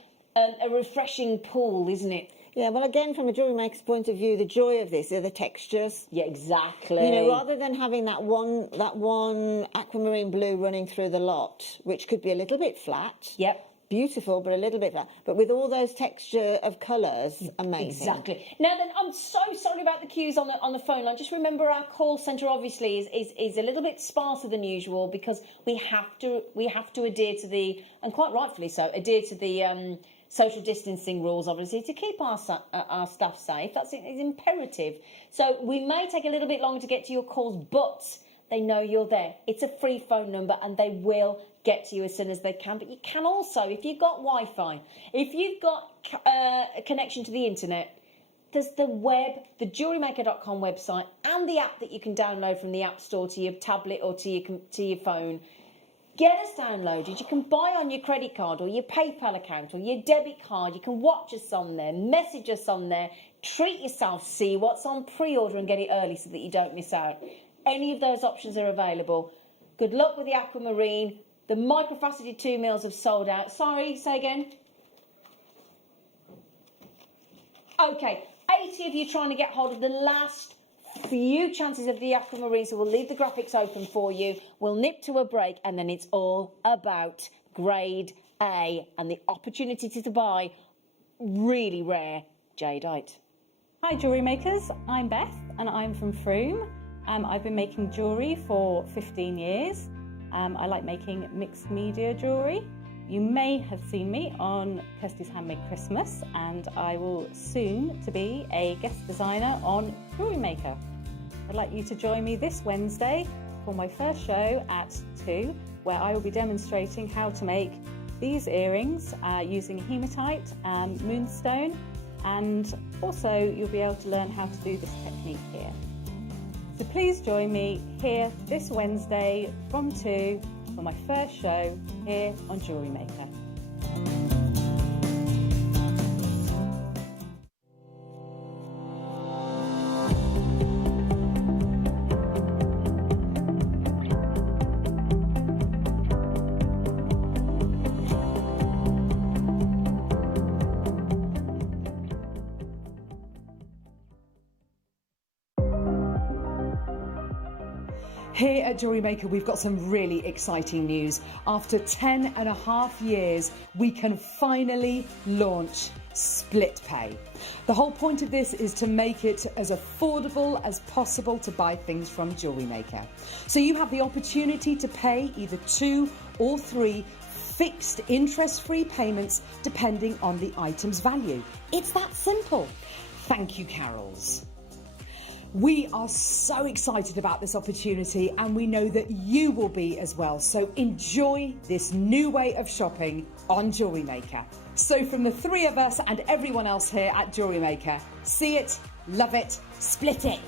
pool, isn't it? Yeah, well, again, from a jewellery maker's point of view, the joy of this are the textures. Yeah, exactly. You know, rather than having that one aquamarine blue running through the lot, which could be a little bit flat. Yep. Beautiful, but a little bit flat. But with all those texture of colours, amazing. Exactly. Now then, I'm so sorry about the queues on the phone line. Just remember, our call centre obviously is a little bit sparser than usual because we have to adhere to the, and quite rightfully so, adhere to the social distancing rules, obviously, to keep our staff safe. That's imperative. So we may take a little bit longer to get to your calls, but they know you're there. It's a free phone number, and they will get to you as soon as they can. But you can also, if you've got Wi-Fi, if you've got a connection to the internet, there's the web, the JewelleryMaker.com website, and the app that you can download from the App Store to your tablet or to your phone. Get us downloaded. You can buy on your credit card or your PayPal account or your debit card. You can watch us on there, message us on there, treat yourself, see what's on pre-order and get it early so that you don't miss out. Any of those options are available. Good luck with the aquamarine. The microfaceted 2mm have sold out. Sorry, say again. Okay, 80 of you trying to get hold of the last few chances of the aquamarine, so we'll leave the graphics open for you. We'll nip to a break, and then it's all about grade A and the opportunity to buy really rare jadeite. Hi jewellery makers, I'm Beth and I'm from Froome. I've been making jewellery for 15 years. I like making mixed media jewellery. You may have seen me on Kirsty's Handmade Christmas, and I will soon to be a guest designer on JewelleryMaker. I'd like you to join me this Wednesday for my first show at 2, where I will be demonstrating how to make these earrings using hematite and moonstone, and also you'll be able to learn how to do this technique here. So please join me here this Wednesday from 2 for my first show here on JewelleryMaker. Here at JewelleryMaker, we've got some really exciting news. After 10.5 years, we can finally launch split pay. The whole point of this is to make it as affordable as possible to buy things from JewelleryMaker. So you have the opportunity to pay either 2 or 3 fixed interest-free payments depending on the item's value. It's that simple. Thank you, Carols. We are so excited about this opportunity and we know that you will be as well. So enjoy this new way of shopping on JewelleryMaker. So from the 3 of us and everyone else here at JewelleryMaker, see it, love it, split it.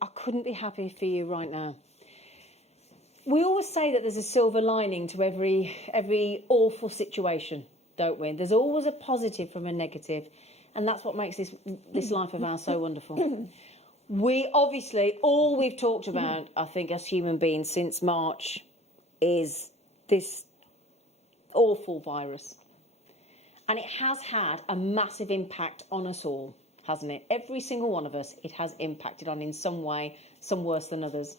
I couldn't be happy for you right now. We always say that there's a silver lining to every awful situation, don't we? There's always a positive from a negative, and that's what makes this life of ours so wonderful. We obviously, all we've talked about, I think, as human beings since March is this awful virus. And it has had a massive impact on us all, hasn't it? Every single one of us, it has impacted on in some way, some worse than others.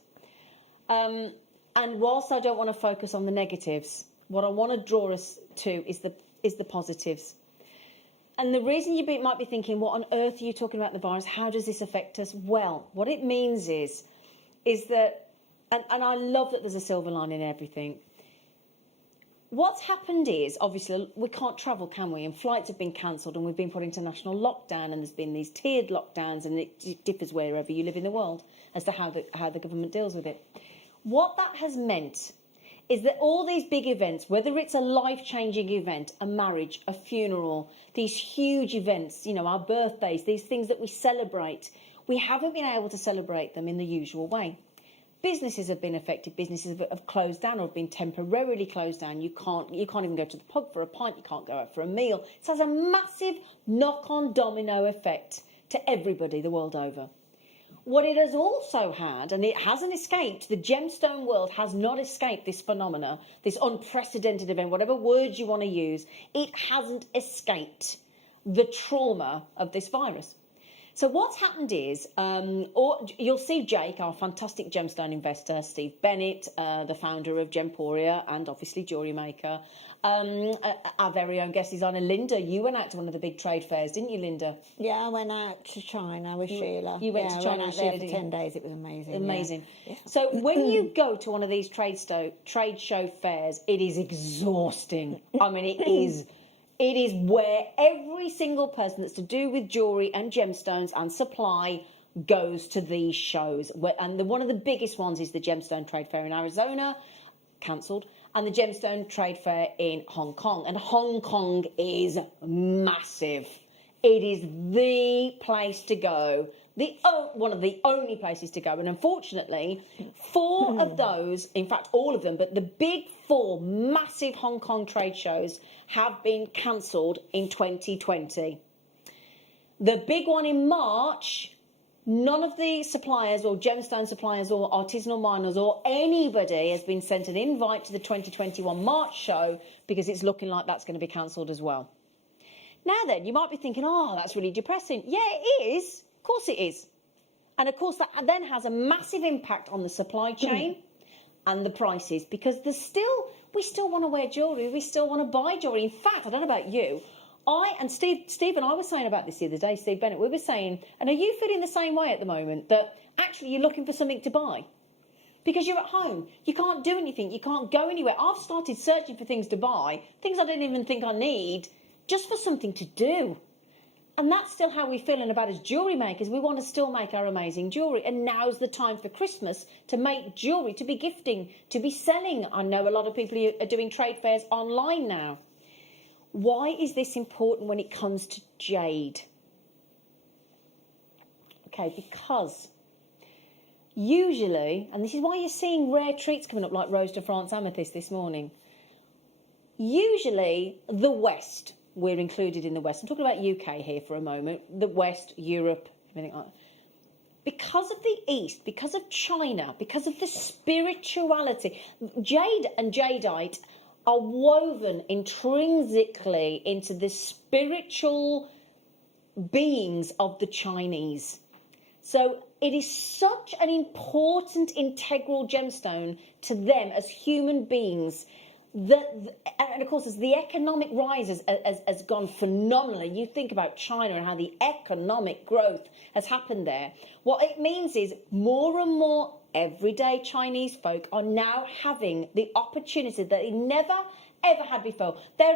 And whilst I don't want to focus on the negatives, what I want to draw us to is the positives. And the reason you might be thinking, what on earth are you talking about the virus? How does this affect us? Well, what it means is that, and I love that there's a silver lining in everything. What's happened is, obviously, we can't travel, can we? And flights have been cancelled and we've been put into national lockdown and there's been these tiered lockdowns and it differs wherever you live in the world as to how the government deals with it. What that has meant is that all these big events, whether it's a life-changing event, a marriage, a funeral, these huge events, you know, our birthdays, these things that we celebrate, we haven't been able to celebrate them in the usual way. Businesses have been affected. Businesses have closed down or have been temporarily closed down. You can't even go to the pub for a pint. You can't go out for a meal. It has a massive knock-on domino effect to everybody the world over. What it has also had, and it hasn't escaped, the gemstone world has not escaped this phenomena, this unprecedented event, whatever words you want to use, it hasn't escaped the trauma of this virus. So what's happened is, you'll see Jake, our fantastic gemstone investor, Steve Bennett, the founder of Gemporia and obviously JewelleryMaker, our very own guest designer Linda. You went out to one of the big trade fairs, didn't you, Linda? Yeah, I went out to China with Sheila. You went to China I went with out there Sheila, for 10 days. It was amazing. Amazing. Yeah. So when you go to one of these trade show fairs, it is exhausting. I mean, it is. It is where every single person that's to do with jewellery and gemstones and supply goes to these shows. And one of the biggest ones is the Gemstone Trade Fair in Arizona, cancelled, and the Gemstone Trade Fair in Hong Kong. And Hong Kong is massive. It is the place to go, one of the only places to go. And unfortunately, 4 of those, in fact, all of them, but the big 4 massive Hong Kong trade shows have been cancelled in 2020. The big one in March, none of the suppliers or gemstone suppliers or artisanal miners or anybody has been sent an invite to the 2021 March show because it's looking like that's going to be cancelled as well. Now then, you might be thinking, oh, that's really depressing. Yeah, it is. Of course it is. And of course that then has a massive impact on the supply chain and the prices, because we still want to wear jewellery. We still want to buy jewellery. In fact, I don't know about you, Steve and I were saying about this the other day, Steve Bennett, we were saying, and are you feeling the same way at the moment, that actually you're looking for something to buy? Because you're at home, you can't do anything, you can't go anywhere. I've started searching for things to buy, things I don't even think I need, just for something to do. And that's still how we're feeling about as jewellery makers. We want to still make our amazing jewellery. And now's the time for Christmas to make jewellery, to be gifting, to be selling. I know a lot of people are doing trade fairs online now. Why is this important when it comes to jade? Okay, because usually, and this is why you're seeing rare treats coming up like Rose de France amethyst this morning. Usually the West, we're included in the West. I'm talking about UK here for a moment. The West, Europe, everything like that. Because of the East, because of China, because of the spirituality, jade and jadeite are woven intrinsically into the spiritual beings of the Chinese. So it is such an important integral gemstone to them as human beings. And of course, as the economic rise has gone phenomenally, you think about China and how the economic growth has happened there. What it means is more and more everyday Chinese folk are now having the opportunity that they never ever had before. Their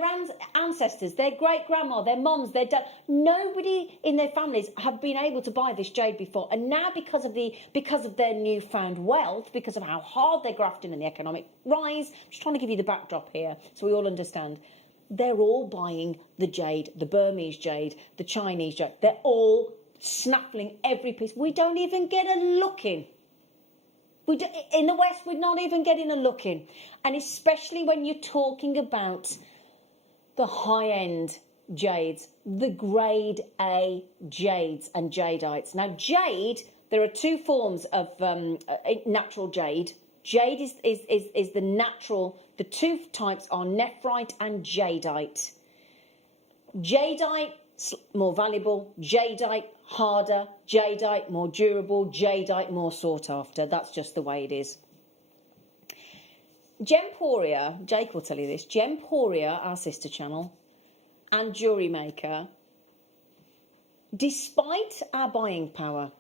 ancestors, their great-grandma, their moms, their dad, nobody in their families have been able to buy this jade before. And now because of their newfound wealth, because of how hard they're grafting and the economic rise, I'm just trying to give you the backdrop here so we all understand, they're all buying the jade, the Burmese jade, the Chinese jade. They're all snaffling every piece. We don't even get a look in. In the West, we're not even getting a look in. And especially when you're talking about the high-end jades, the grade A jades and jadeites. Now, jade, there are 2 forms of natural jade. Jade is the natural, the 2 types are nephrite and jadeite. Jadeite, more valuable, jadeite, harder, jadeite, more durable, jadeite, more sought after. That's just the way it is. Gemporia, Jake will tell you this, Gemporia, our sister channel, and JewelleryMaker, despite our buying power,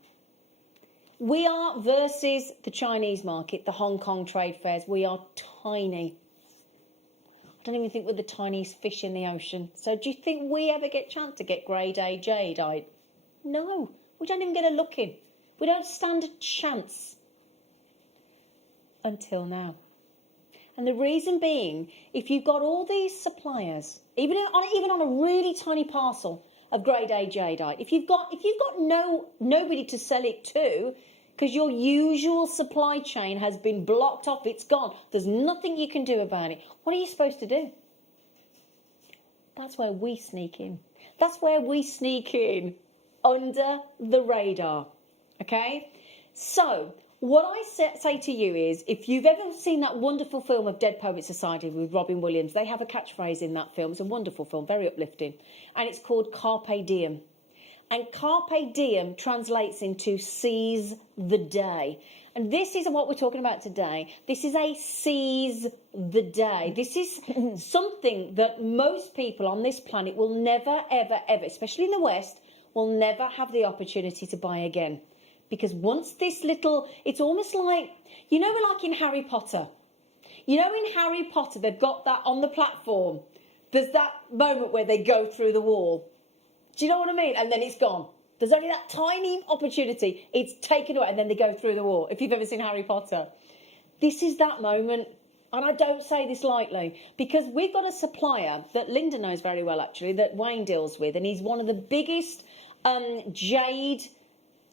we are, versus the Chinese market, the Hong Kong trade fairs, we are tiny. I don't even think we're the tiniest fish in the ocean. So do you think we ever get a chance to get grade A jadeite? No, we don't even get a look in. We don't stand a chance. Until now. And the reason being, if you've got all these suppliers, even on a really tiny parcel of grade A jadeite, if you've got nobody to sell it to, because your usual supply chain has been blocked off, it's gone, there's nothing you can do about it, what are you supposed to do? That's where we sneak in. That's where we sneak in under the radar. Okay? So, what I say to you is, if you've ever seen that wonderful film of Dead Poets Society with Robin Williams, they have a catchphrase in that film. It's a wonderful film, very uplifting. And it's called Carpe Diem. And carpe diem translates into seize the day. And this is what we're talking about today. This is a seize the day. This is something that most people on this planet will never, ever, ever, especially in the West, will never have the opportunity to buy again. Because once this little, it's almost like, you know, like in Harry Potter. You know, in Harry Potter, they've got that on the platform. There's that moment where they go through the wall. Do you know what I mean? And then it's gone. There's only that tiny opportunity. It's taken away and then they go through the wall. If you've ever seen Harry Potter. This is that moment. And I don't say this lightly. Because we've got a supplier that Linda knows very well, actually, that Wayne deals with. And he's one of the biggest jade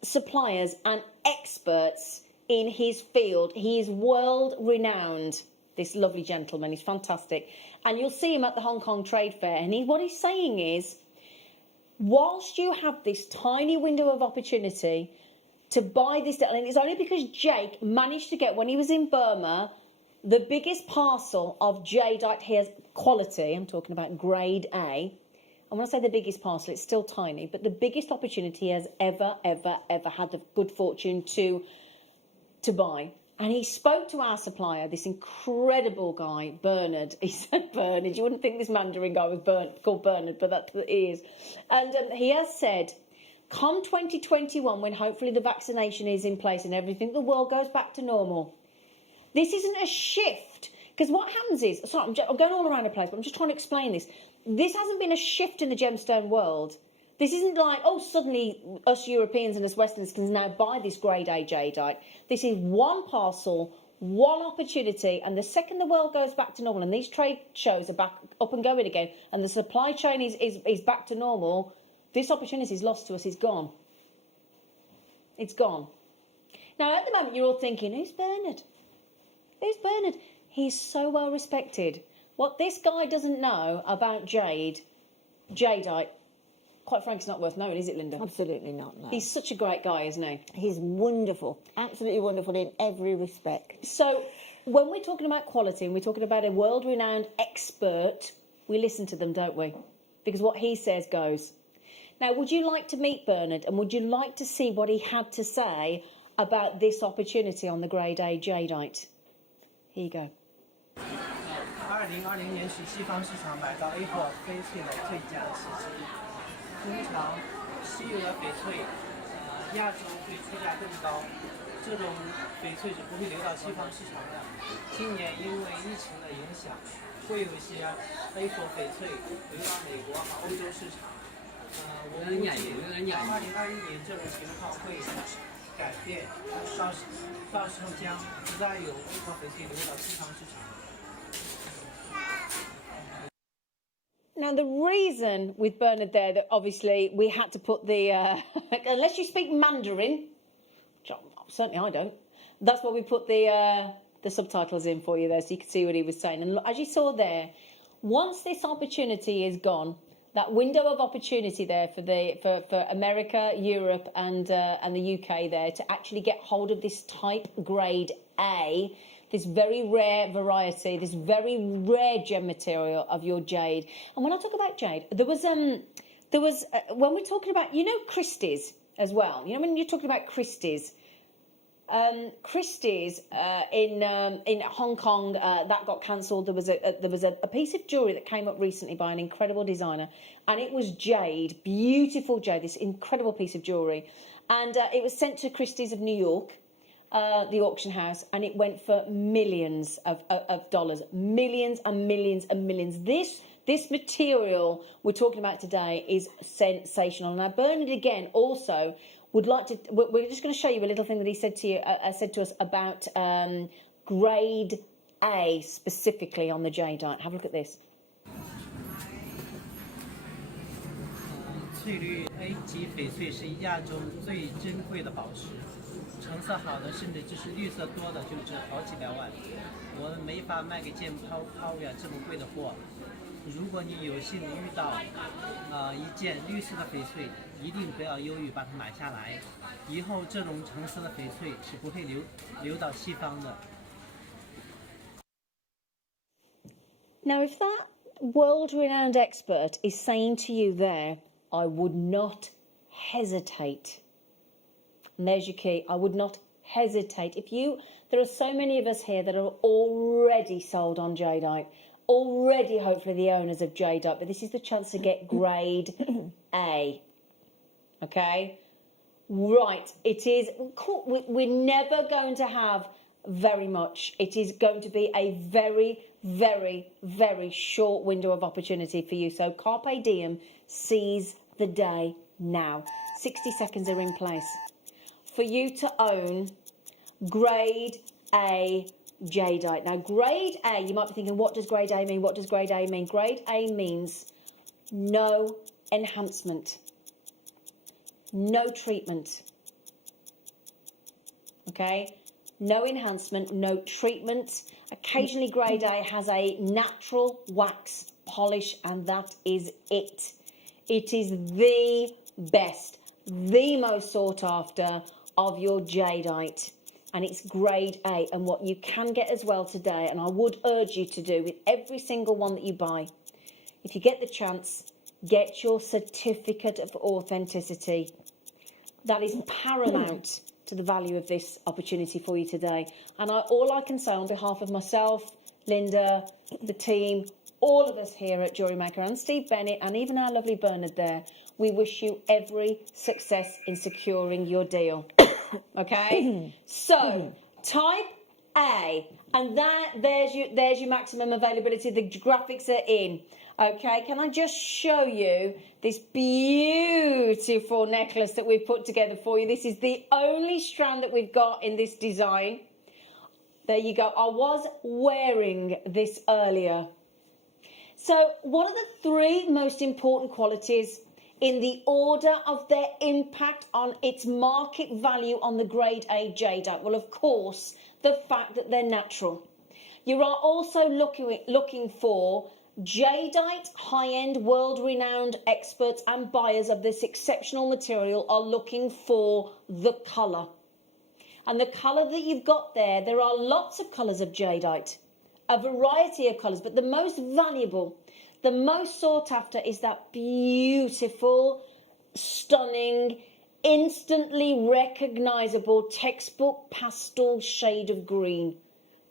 suppliers and experts in his field. He is world renowned, this lovely gentleman. He's fantastic. And you'll see him at the Hong Kong Trade Fair. And what he's saying is, whilst you have this tiny window of opportunity to buy this, and it's only because Jake managed to get, when he was in Burma, the biggest parcel of jadeite here, quality, I'm talking about grade A, and when I say the biggest parcel, it's still tiny, but the biggest opportunity he has ever, ever, ever had the good fortune to buy. And he spoke to our supplier, this incredible guy, Bernard. He said Bernard. You wouldn't think this Mandarin guy was called Bernard, but that's what he is. And he has said, come 2021, when hopefully the vaccination is in place and everything, the world goes back to normal. This isn't a shift. Because what happens is, sorry, I'm going all around the place, but I'm just trying to explain this. This hasn't been a shift in the gemstone world. This isn't like, oh, suddenly us Europeans and us Westerners can now buy this grade A jadeite. This is one parcel, one opportunity, and the second the world goes back to normal and these trade shows are back up and going again and the supply chain is back to normal, this opportunity is lost to us, it's gone. It's gone. Now, at the moment, you're all thinking, who's Bernard? Who's Bernard? He's so well respected. What this guy doesn't know about jadeite, quite frankly, it's not worth knowing, is it, Linda? Absolutely not, no. He's such a great guy, isn't he? He's wonderful, absolutely wonderful in every respect. So when we're talking about quality and we're talking about a world-renowned expert, we listen to them, don't we? Because what he says goes. Now, would you like to meet Bernard and would you like to see what he had to say about this opportunity on the grade A jadeite? Here you go. 2020年是西方市场买到 Aprons 翡翠的最佳时机。通常稀有的翡翠，亚洲会出价更高，这种翡翠是不会流到西方市场的。今年因为疫情的影响，会有一些 Aprons 翡翠流到美国和欧洲市场。我估计2021年这种情况会改变，到时候将不再有 Aprons 翡翠流到西方市场。 Now, the reason with Bernard there that obviously we had to put the, unless you speak Mandarin, which certainly I don't, that's why we put the subtitles in for you there so you could see what he was saying. And as you saw there, once this opportunity is gone, that window of opportunity there for America, Europe and the UK there to actually get hold of this type grade A, this very rare variety, this very rare gem material of your jade. And when I talk about jade, there was when we're talking about, you know, Christie's as well. You know, when you're talking about Christie's, Christie's in Hong Kong that got cancelled. There was a piece of jewellery that came up recently by an incredible designer, and it was jade, beautiful jade, this incredible piece of jewellery, and it was sent to Christie's of New York. The auction house, and it went for millions of dollars, millions and millions and millions. This material we're talking about today is sensational. Now, Bernard again also would like to. We're just going to show you a little thing that he said to you, said to us about grade A specifically on the jadeite. Have a look at this. 翠绿 A 级翡翠是亚洲最珍贵的宝石。 成色好的，甚至就是绿色多的，就值好几百万。我们没法卖给件抛呀这么贵的货。如果你有幸遇到一件绿色的翡翠，一定不要犹豫，把它买下来。以后这种成色的翡翠是不会流到西方的。Now, if that world-renowned expert is saying to you there, I would not hesitate. And there's your key. I would not hesitate. There are so many of us here that are already sold on jadeite, already hopefully the owners of jadeite, but this is the chance to get grade A. Okay? Right, it is, we're never going to have very much. It is going to be a very, very, very short window of opportunity for you. So carpe diem, seize the day now. 60 seconds are in place for you to own grade A jadeite. Now, grade A, you might be thinking, what does grade A mean? What does grade A mean? Grade A means no enhancement, no treatment. Okay? No enhancement, no treatment. Occasionally, grade A has a natural wax polish, and that is it. It is the best, the most sought after of your jadeite, and it's grade A. And what you can get as well today, and I would urge you to do with every single one that you buy, if you get the chance, get your certificate of authenticity. That is paramount to the value of this opportunity for you today. And all I can say on behalf of myself, Linda, the team, all of us here at JewelleryMaker, and Steve Bennett, and even our lovely Bernard there, we wish you every success in securing your deal. Okay? So, type A, and there's your maximum availability. The graphics are in. Okay, can I just show you this beautiful necklace that we've put together for you? This is the only strand that we've got in this design. There you go. I was wearing this earlier. So what are the 3 most important qualities in the order of their impact on its market value on the grade A jadeite? Well, of course, the fact that they're natural. You are also looking for jadeite, high-end, world-renowned experts and buyers of this exceptional material are looking for the colour. And the colour that you've got there are lots of colours of jadeite, a variety of colours, but the most valuable, the most sought after is that beautiful, stunning, instantly recognisable textbook pastel shade of green.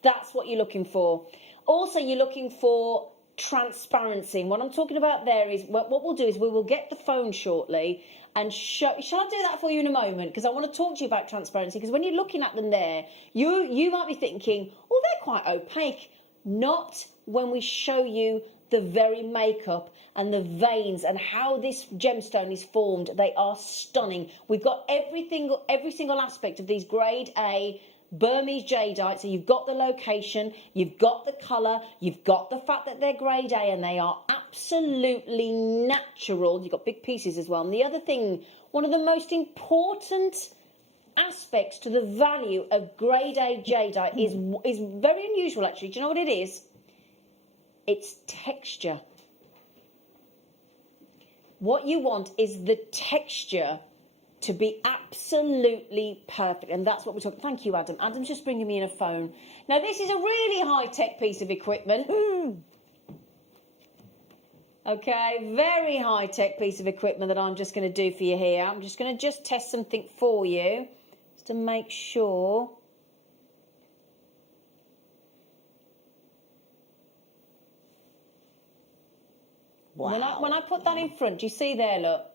That's what you're looking for. Also, you're looking for transparency. And what I'm talking about there is what we'll do is we will get the phone shortly and shall I do that for you in a moment, because I want to talk to you about transparency, because when you're looking at them there, you might be thinking, oh, they're quite opaque. Not when we show you the very makeup and the veins and how this gemstone is formed. They are stunning. We've got every single aspect of these grade A Burmese jadeite. So you've got the location, you've got the colour, you've got the fact that they're grade A and they are absolutely natural. You've got big pieces as well. And the other thing, one of the most important aspects to the value of grade A jadeite is very unusual, actually. Do you know what it is? It's texture. What you want is the texture to be absolutely perfect, and that's what we're talking. Thank you, Adam. Adam's just bringing me in a phone. Now, this is a really high-tech piece of equipment. Okay, very high-tech piece of equipment that I'm just going to do for you here. I'm just going to test something for you, just to make sure. Wow. When I put that in front, do you see there, look?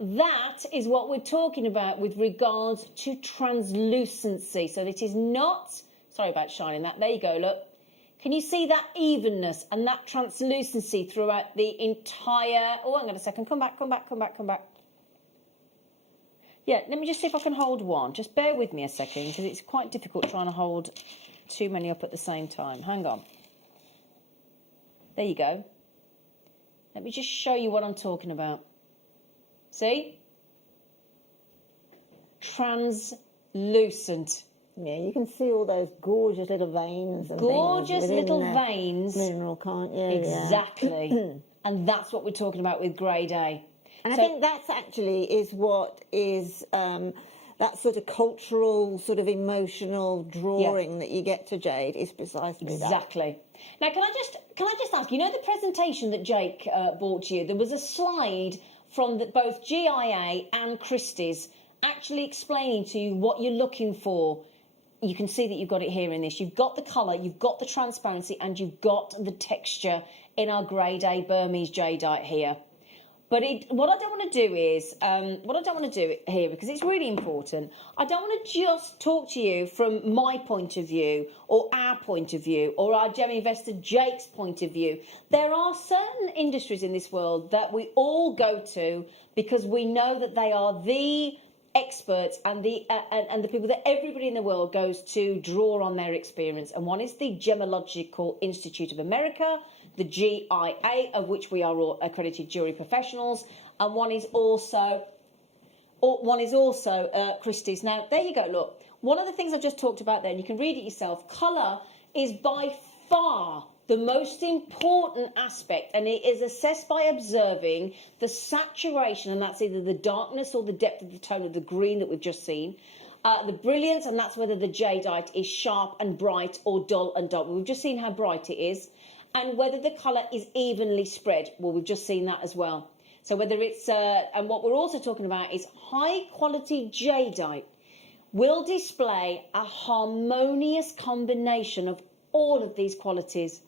That is what we're talking about with regards to translucency. So it is not, sorry about shining that, there you go, look. Can you see that evenness and that translucency throughout the entire, oh, hang on a second, come back. Yeah, let me just see if I can hold one. Just bear with me a second, because it's quite difficult trying to hold too many up at the same time. Hang on. There you go. Let me just show you what I'm talking about. See? Translucent. Yeah, you can see all those gorgeous little veins. And gorgeous little veins. Mineral, can't you? Exactly. Yeah. And that's what we're talking about with grade A. And I think that's actually is what is that sort of cultural, sort of emotional drawing that you get to jade is precisely that. Exactly. Now, can I just ask, you know the presentation that Jake brought to you? There was a slide from both GIA and Christie's, actually explaining to you what you're looking for. You can see that you've got it here in this. You've got the colour, you've got the transparency, and you've got the texture in our grade A Burmese jadeite here. But what I don't want to do is, here, because it's really important, I don't want to just talk to you from my point of view, or our point of view, or our gem investor Jake's point of view. There are certain industries in this world that we all go to because we know that they are the experts and the people that everybody in the world goes to draw on their experience. And one is the Gemological Institute of America, the GIA, of which we are all accredited jewellery professionals, and one is also Christie's. Now, there you go, look. One of the things I just talked about there, and you can read it yourself, colour is by far the most important aspect, and it is assessed by observing the saturation, and that's either the darkness or the depth of the tone of the green that we've just seen, the brilliance, and that's whether the jadeite is sharp and bright or dull and dark. We've just seen how bright it is. And whether the colour is evenly spread. Well, we've just seen that as well. So whether it's, and what we're also talking about is high quality jadeite will display a harmonious combination of all of these qualities.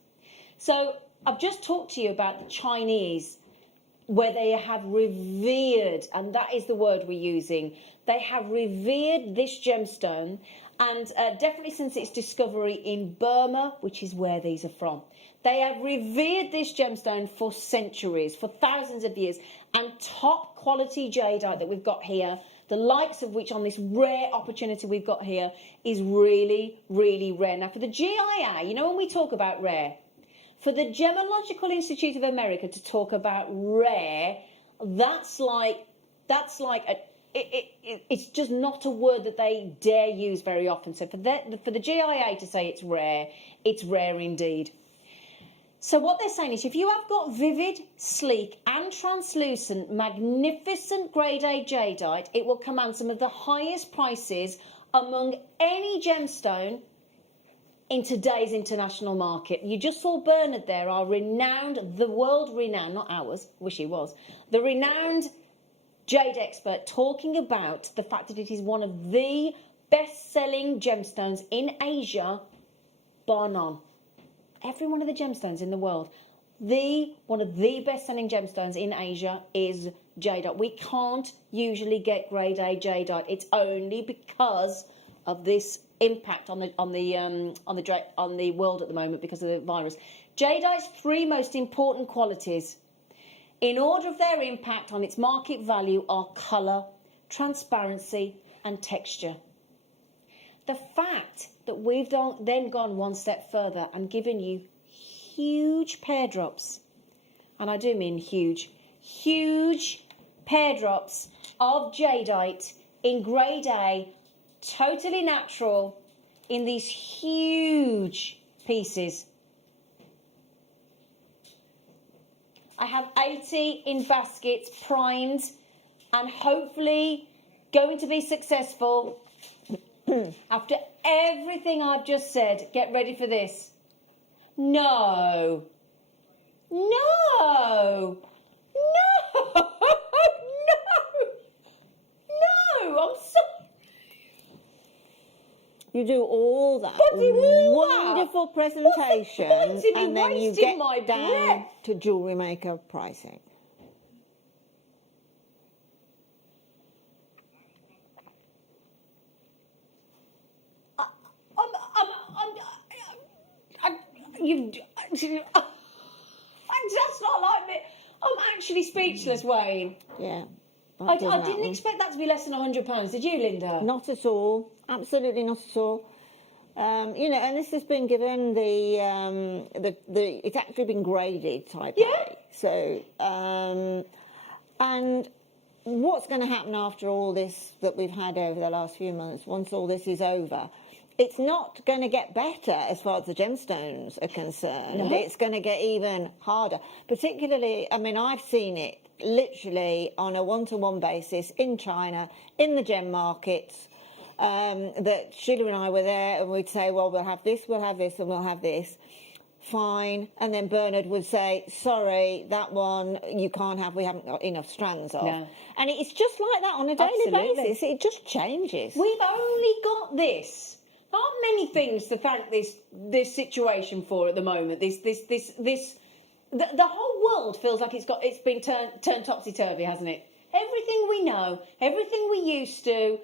So I've just talked to you about the Chinese, where they have revered, and that is the word we're using, they have revered this gemstone, and definitely since its discovery in Burma, which is where these are from. They have revered this gemstone for centuries, for thousands of years, and top quality jadeite that we've got here, the likes of which on this rare opportunity we've got here, is really, really rare. Now, for the GIA, you know when we talk about rare, for the Gemological Institute of America to talk about rare, it's just not a word that they dare use very often. So for the GIA to say it's rare indeed. So what they're saying is if you have got vivid, sleek and translucent, magnificent grade A jadeite, it will command some of the highest prices among any gemstone in today's international market. You just saw Bernard there, our renowned, the world renowned, not ours, wish he was, the renowned jade expert, talking about the fact that it is one of the best-selling gemstones in Asia, bar none. Every one of the gemstones in the world, one of the best-selling gemstones in Asia is jadeite. We can't usually get grade A jadeite. It's only because of this impact on the world at the moment because of the virus. Jadeite's three most important qualities, in order of their impact on its market value, are colour, transparency, and texture. The fact that we've then gone one step further and given you huge pear drops, and I do mean huge pear drops of jadeite in grade A, totally natural, in these huge pieces. I have 80 in baskets, primed, and hopefully going to be successful. After everything I've just said, get ready for this. No. I'm sorry. You do all that wonderful presentation, and then you get down to JewelleryMaker pricing. I'm just not like me. I'm actually speechless, Wayne. Yeah. I didn't expect that to be less than £100. Did you, Linda? Not at all. Absolutely not at all. You know, and this has been given it's actually been graded type A. So, and what's going to happen after all this that we've had over the last few months, once all this is over? It's not going to get better as far as the gemstones are concerned. No. It's going to get even harder. Particularly, I mean, I've seen it literally on a one-to-one basis in China, in the gem markets, that Sheila and I were there, and we'd say, well, we'll have this, and we'll have this. fine. And then Bernard would say, sorry, that one you can't have, we haven't got enough strands of. No. And it's just like that on a daily Absolutely. basis. It just changes. We've only got this. There aren't many things to thank this situation for at the moment. The whole world feels like it's been turned topsy turvy, hasn't it? Everything we know, everything we used to,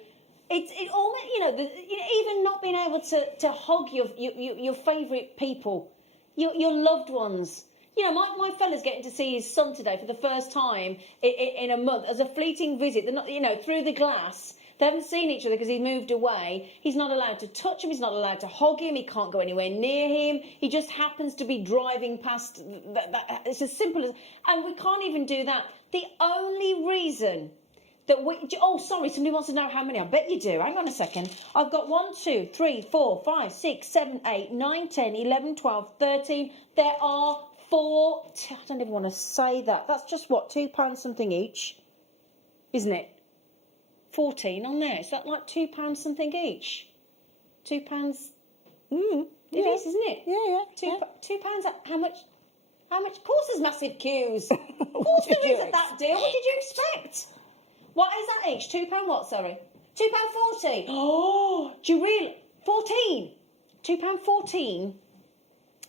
it all, even not being able to hug your favourite people, your loved ones. My fella's getting to see his son today for the first time in a month as a fleeting visit. They're not, through the glass. They haven't seen each other because he's moved away. He's not allowed to touch him. He's not allowed to hug him. He can't go anywhere near him. He just happens to be driving past. It's as simple as... And we can't even do that. The only reason that we... Oh, sorry, somebody wants to know how many. I bet you do. Hang on a second. I've got 1, 2, 3, 4, 5, 6, 7, 8, 9, 10, 11, 12, 13. There are 4... I don't even want to say that. That's just, what, £2 something each? Isn't it? 14 on there. Is that like £2 something each? £2. It is, isn't it? Yeah. £2. How much? Of course, there's massive queues. Of course, there is at that deal. What did you expect? What is that each? £2 what? Sorry, £2.40. Oh, do you realise? 14. £2.14.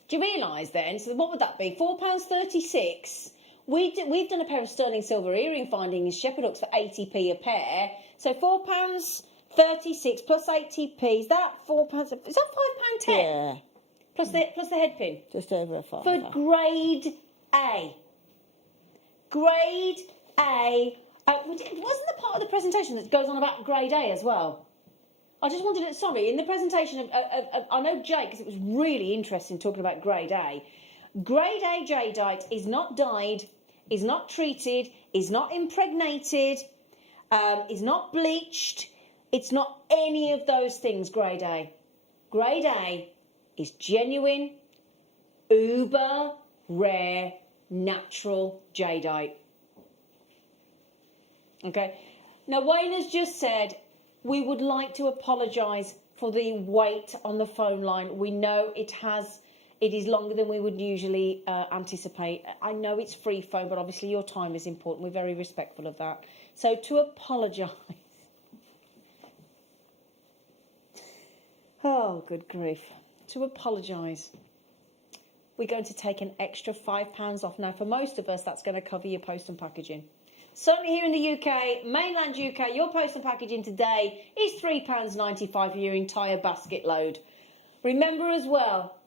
Do you realise then? So what would that be? £4.36. We've done a pair of sterling silver earring finding in shepherd hooks for 80p a pair. So £4.36 plus 80p. Is that £4? Is that £5.10? Yeah. Plus the head pin. Just over a 5. For grade A. Grade A. Wasn't the part of the presentation that goes on about grade A as well? I just wanted to, sorry, in the presentation of I know Jade, because it was really interesting talking about grade A. Grade A jadeite is not dyed, is not treated, is not impregnated, is not bleached. It's not any of those things, grade A. Grade A is genuine, uber rare, natural jadeite. Okay. Now, Wayne has just said we would like to apologise for the wait on the phone line. We know it is longer than we would usually anticipate. I know it's free phone, but obviously your time is important. We're very respectful of that. So to apologise. Oh, good grief. To apologise. We're going to take an extra £5 off. Now, for most of us, that's going to cover your post and packaging. Certainly here in the UK, mainland UK, your post and packaging today is £3.95 for your entire basket load. Remember as well,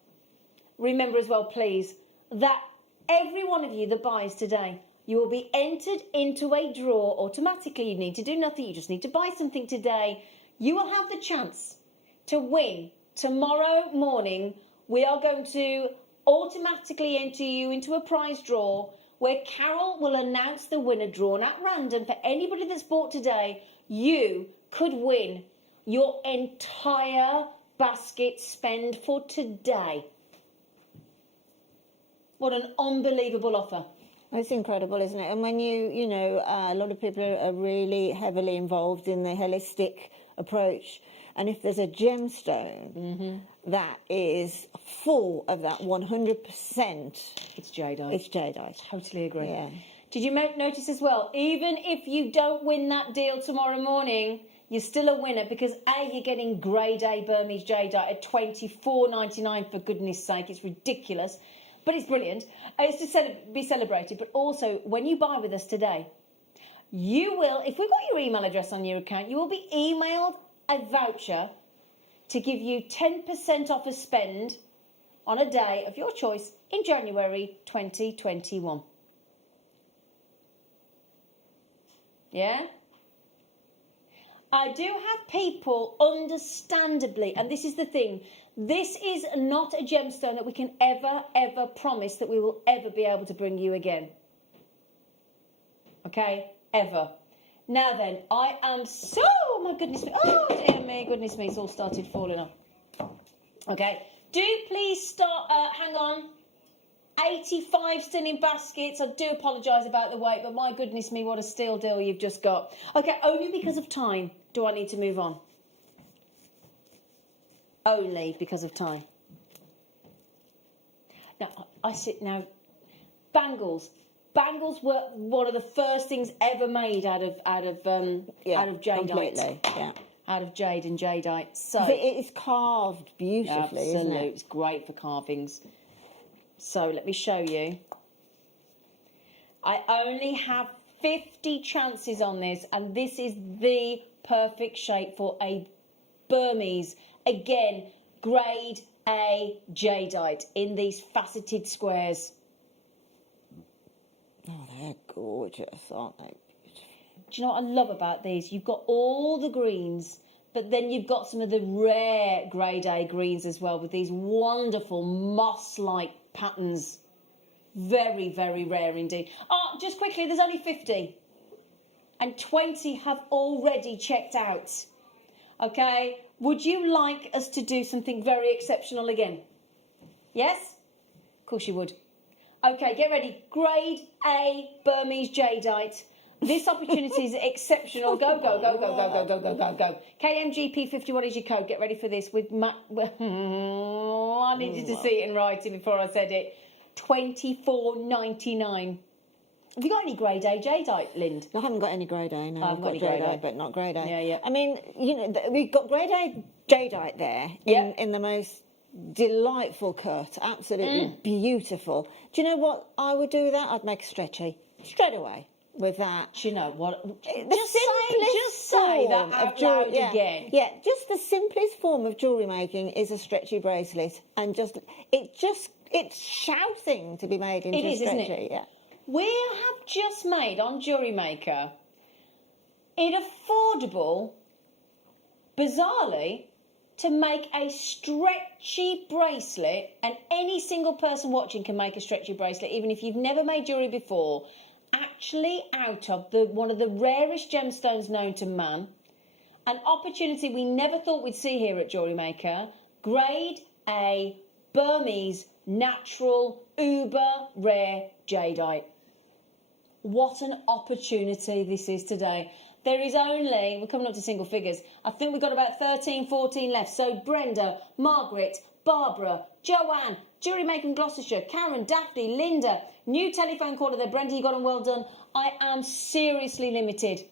please, that every one of you that buys today, you will be entered into a draw automatically. You need to do nothing. You just need to buy something today. You will have the chance to win tomorrow morning. We are going to automatically enter you into a prize draw where Carol will announce the winner drawn at random. For anybody that's bought today, you could win your entire basket spend for today. What an unbelievable offer. It's incredible, isn't it? And when a lot of people are really heavily involved in the holistic approach. And if there's a gemstone that is full of that 100%... It's jadeite. It's jadeite. Totally agree. Yeah. Did you notice as well, even if you don't win that deal tomorrow morning, you're still a winner because, A, you're getting grade A Burmese jadeite at $24.99, for goodness sake. It's ridiculous, but it's brilliant. It's to be celebrated. But also, when you buy with us today, you will, if we've got your email address on your account, you will be emailed a voucher to give you 10% off a spend on a day of your choice in January 2021. Yeah? I do have people, understandably, and this is the thing, this is not a gemstone that we can ever promise that we will ever be able to bring you again. Okay? Ever. Now then, I am so... Oh, my goodness me. Oh, dear me. Goodness me. It's all started falling off. Okay. Do please start... hang on. 85 still in baskets. I do apologise about the wait, but my goodness me, what a steal deal you've just got. Okay, only because of time do I need to move on. Only because of time. Now, I sit now. Bangles. Bangles were one of the first things ever made out of jadeite. Completely, yeah. Out of jade and jadeite. So It is carved beautifully, isn't absolutely, it? it's great for carvings. So let me show you. I only have 50 chances on this, and this is the perfect shape for a Burmese. Again, grade A jadeite in these faceted squares. Oh, they're gorgeous, aren't they? Do you know what I love about these? You've got all the greens, but then you've got some of the rare grade A greens as well, with these wonderful moss-like patterns. Very, very rare indeed. Oh, just quickly, there's only 50. And 20 have already checked out. Okay? Would you like us to do something very exceptional again? Yes? Of course you would. Okay, get ready. Grade A Burmese jadeite. This opportunity is exceptional. Go, go, go, go, go, go, go, go, go, go. KMGP51 is your code. Get ready for this. With I needed to see it in writing before I said it. $24.99. Have you got any grade A jadeite, Lind? I haven't got any grade A, no. I've got any grade A. but not grade A. Yeah, yeah. I mean, you know, we've got grade A jadeite there in the most delightful cut. Absolutely beautiful. Do you know what I would do with that? I'd make a stretchy straight away with that. Do you know what? Just say that out loud again. Yeah, just the simplest form of jewellery making is a stretchy bracelet, and it's shouting to be made into It is, stretchy. isn't it? Yeah. We have just made on JewelleryMaker it affordable, bizarrely, to make a stretchy bracelet, and any single person watching can make a stretchy bracelet, even if you've never made jewellery before, actually out of one of the rarest gemstones known to man, an opportunity we never thought we'd see here at JewelleryMaker, grade A Burmese natural uber rare jadeite. What an opportunity this is today. There is only, we're coming up to single figures, I think we've got about 13, 14 left. So Brenda, Margaret, Barbara, Joanne, JewelleryMaker in Gloucestershire, Karen, Daphne, Linda, new telephone caller there. Brenda, you got on well done. I am seriously limited.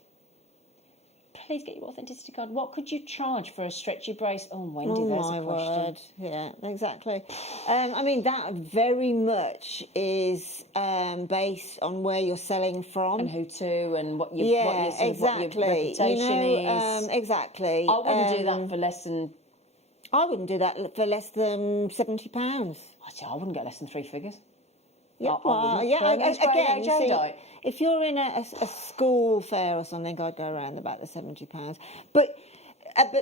Please get your authenticity card. What could you charge for a stretchy brace? Oh, Wendy, there's a question. Word. Yeah, exactly. I mean, that very much is based on where you're selling from. And who to, and what your reputation is. Exactly. I wouldn't do that for less than... I wouldn't do that for less than £70. I wouldn't get less than 3 figures. Yeah, again, see, if you're in a school fair or something, I'd go around about the £70. But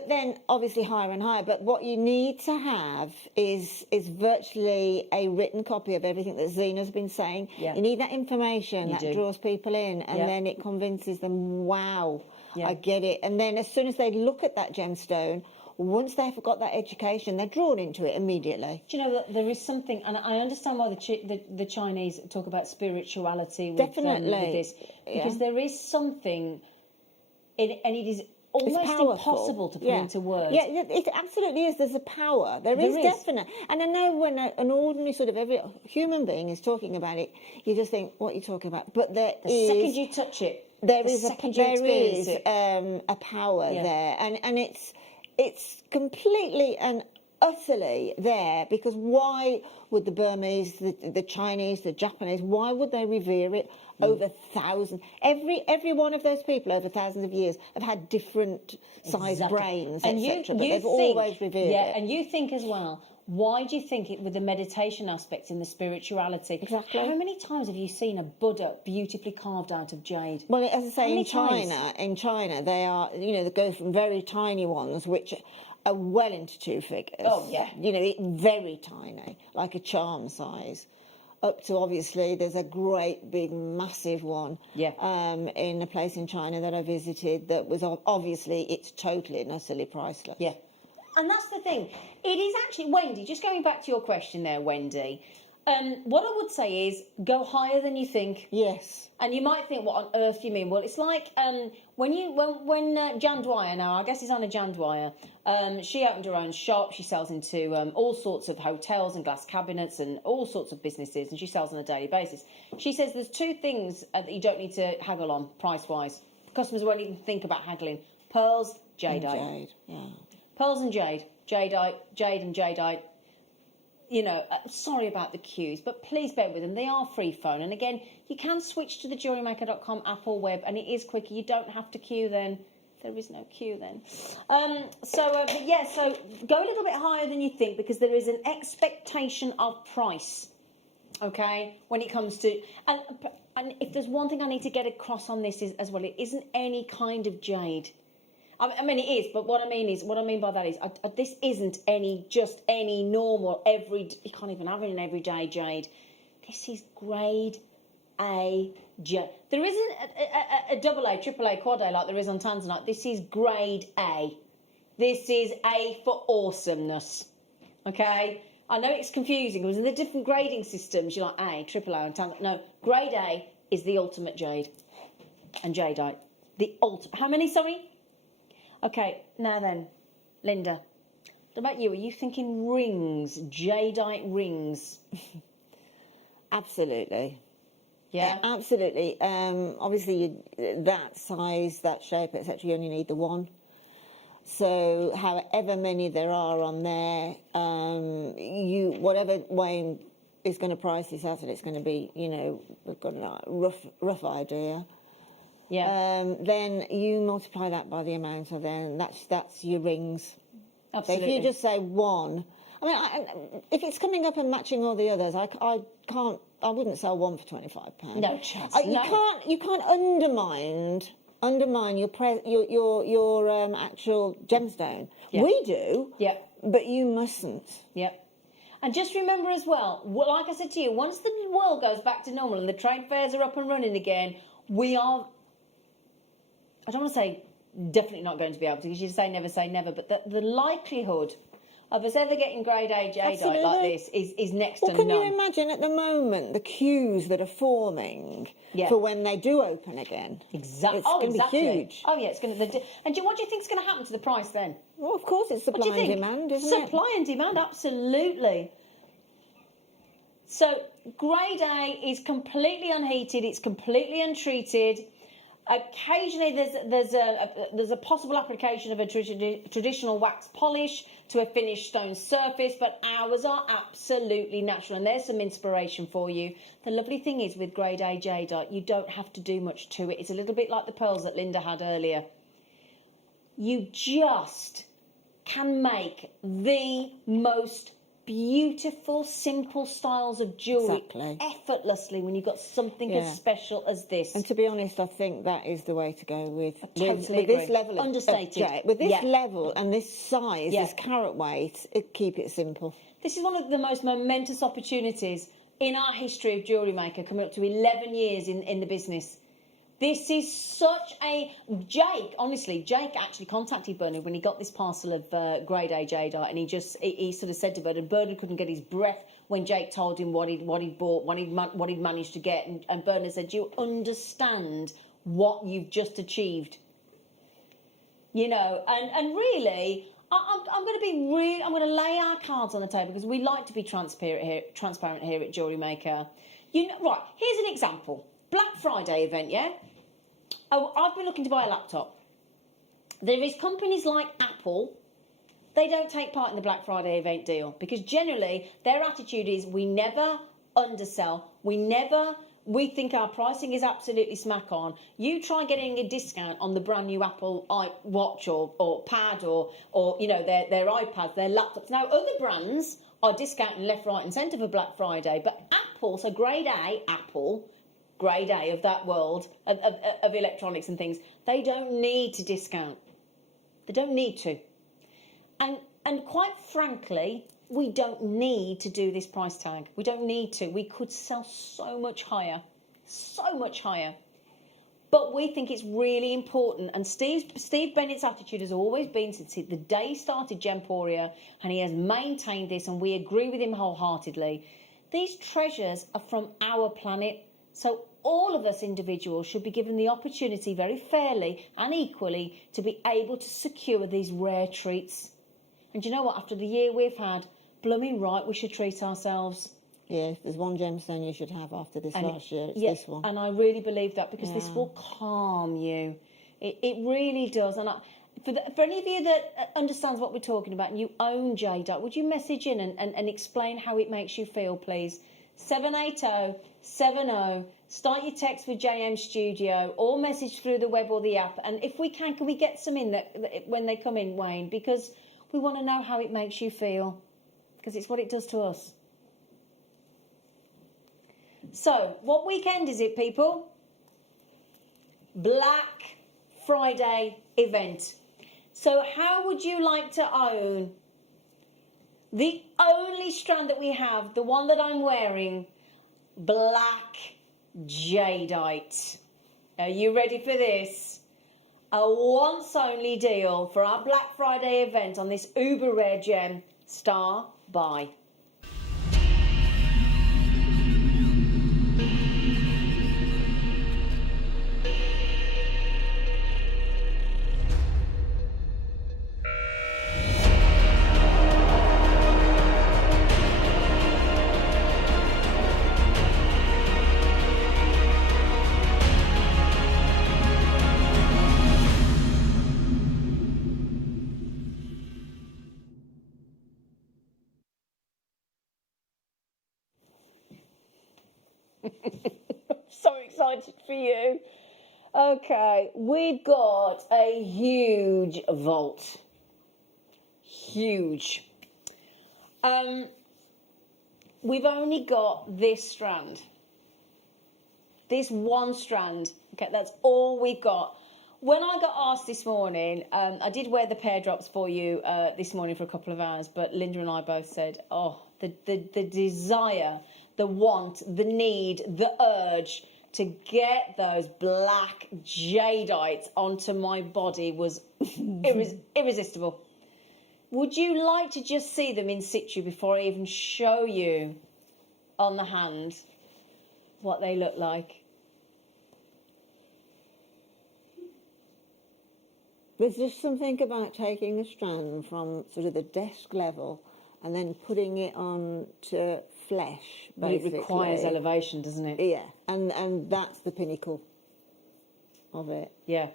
then obviously higher and higher. But what you need to have is virtually a written copy of everything that Zena's been saying. Yeah. You need that information You that do. draws people in, and then it convinces them, wow, Yeah. I get it. And then as soon as they look at that gemstone, once they've got that education, they're drawn into it immediately. Do you know that there is something, and I understand why the Chinese talk about spirituality with, Definitely. With this, because there is something, and it is It's almost powerful. impossible to put into words. Yeah, it absolutely is. There's a power. There is definite. And I know when an ordinary sort of every human being is talking about it, you just think, what are you talking about? But the second you touch it, there the is second you experience it. a power there, and it's completely and utterly there, because why would the Burmese, the Chinese, the Japanese, why would they revere it over thousands? Every one of those people over thousands of years have had different sized brains, and etc. But they've always revered it. Yeah, and you think as well, why do you think it, with the meditation aspect and the spirituality? Exactly. How many times have you seen a Buddha beautifully carved out of jade? Well, as I say, How many in China, they are, they go from very tiny ones, which are well into 2 figures. Oh, yeah. Very tiny, like a charm size, up to, obviously, there's a great big massive one in a place in China that I visited that was, obviously, it's totally and utterly priceless. Yeah. And that's the thing. It is actually, Wendy, just going back to your question there, Wendy, what I would say is go higher than you think. Yes. And you might think, what on earth do you mean? Well, it's like when Jan Dwyer, now I guess it's Anna Jan Dwyer, she opened her own shop. She sells into all sorts of hotels and glass cabinets and all sorts of businesses, and she sells on a daily basis. She says there's two things that you don't need to haggle on price-wise. Customers won't even think about haggling. Pearls, jadeite. Jade, yeah. Pearls and jade. Jadeite, jade and jadeite. You know, sorry about the queues, but please bear with them. They are free phone. And again, you can switch to the JewelleryMaker.com app or web, and it is quicker. You don't have to queue then. There is no queue then. But yeah, so go a little bit higher than you think, because there is an expectation of price, okay, when it comes to... And if there's one thing I need to get across on this is, as well, it isn't any kind of jade. I mean, it is, but what I mean by that is, this isn't just any normal, you can't even have it an everyday jade. This is grade A jade. There isn't a double A, triple A, quad A like there is on Tanzanite. This is grade A. This is A for awesomeness. Okay? I know it's confusing because in the different grading systems, you're like A, triple A, and Tanzanite. No, grade A is the ultimate jade and jadeite. The ultimate. How many, sorry? Okay, now then, Linda, what about you? Are you thinking rings, jadeite rings? Absolutely. Yeah? Absolutely. Obviously, that size, that shape, etc., you only need the one. So, however many there are on there, whatever Wayne is going to price this at, it's going to be, you know, we've got a rough idea. Yeah. Then you multiply that by the amount of them. That's your rings. Absolutely. So if you just say one, I mean, if it's coming up and matching all the others, I wouldn't sell one for £25. No chance. You can't undermine your actual gemstone. Yeah. We do. Yeah. But you mustn't. Yep. And just remember as well, like I said to you, once the world goes back to normal and the trade fairs are up and running again, we are, I don't want to say definitely not going to be able to, because you say never, but the likelihood of us ever getting grade A jadeite like this is next to none. Can you imagine at the moment the queues that are forming for when they do open again? Exactly. It's going to be huge. Oh yeah, it's going to. And what do you think is going to happen to the price then? Well, of course, it's supply and demand, isn't it? Supply and demand, absolutely. So grade A is completely unheated. It's completely untreated. Occasionally, there's a possible application of a traditional wax polish to a finished stone surface, but ours are absolutely natural, and there's some inspiration for you. The lovely thing is with grade A jadeite, you don't have to do much to it. It's a little bit like the pearls that Linda had earlier. You just can make the most beautiful, simple styles of jewellery effortlessly when you've got something as special as this. And to be honest, I think that is the way to go with this level of understated. With this level and this size, this carat weight, keep it simple. This is one of the most momentous opportunities in our history of Jewellery Maker, coming up to 11 years in the business. This is such a... Jake actually contacted Bernard when he got this parcel of grade A jadeite, and he sort of said to Bernard, couldn't get his breath when Jake told him what he'd bought, what he'd managed to get, and Bernard said, "Do you understand what you've just achieved?" You know, and really, I'm going to lay our cards on the table, because we like to be transparent here at Jewellery Maker. You know, right? Here's an example. Black Friday event, yeah. Oh, I've been looking to buy a laptop. There is companies like Apple. They don't take part in the Black Friday event deal, because generally their attitude is we never undersell. We think our pricing is absolutely smack on. You try getting a discount on the brand new Apple watch or pad or you know, their iPads, their laptops. Now, other brands are discounting left, right and centre for Black Friday, but Apple, so grade A, Apple, grade A of that world, of electronics and things, they don't need to discount. They don't need to. And quite frankly, we don't need to do this price tag. We don't need to. We could sell so much higher. But we think it's really important. And Steve Bennett's attitude has always been, since the day he started Gemporia, and he has maintained this, and we agree with him wholeheartedly, These treasures are from our planet, so all of us individuals should be given the opportunity very fairly and equally to be able to secure these rare treats. And you know what? After the year we've had, blooming right, we should treat ourselves. Yeah, if there's one gemstone you should have after this last year, it's this one. And I really believe that, because this will calm you. It really does. And for any of you that understands what we're talking about and you own Jadeite, would you message in and explain how it makes you feel, please? 78070. Start your text with JM Studio or message through the web or the app. And if we can we get some in that when they come in, Wayne? Because we want to know how it makes you feel, because it's what it does to us. So, what weekend is it, people? Black Friday event. So, how would you like to own the only strand that we have, the one that I'm wearing, black jadeite? Are you ready for this? A once only deal for our Black Friday event on this uber rare gem, Star by. So excited for you. Okay, we've got a huge vault. Huge. We've only got this strand. This one strand. Okay, that's all we've got. When I got asked this morning, I did wear the pear drops for you this morning for a couple of hours, but Linda and I both said, oh, the desire, the want, the need, the urge to get those black jadeites onto my body was irresistible. Would you like to just see them in situ before I even show you on the hand what they look like? There's just something about taking a strand from sort of the desk level and then putting it on to flesh, basically. It requires elevation, doesn't it? Yeah, and that's the pinnacle of it. Yeah.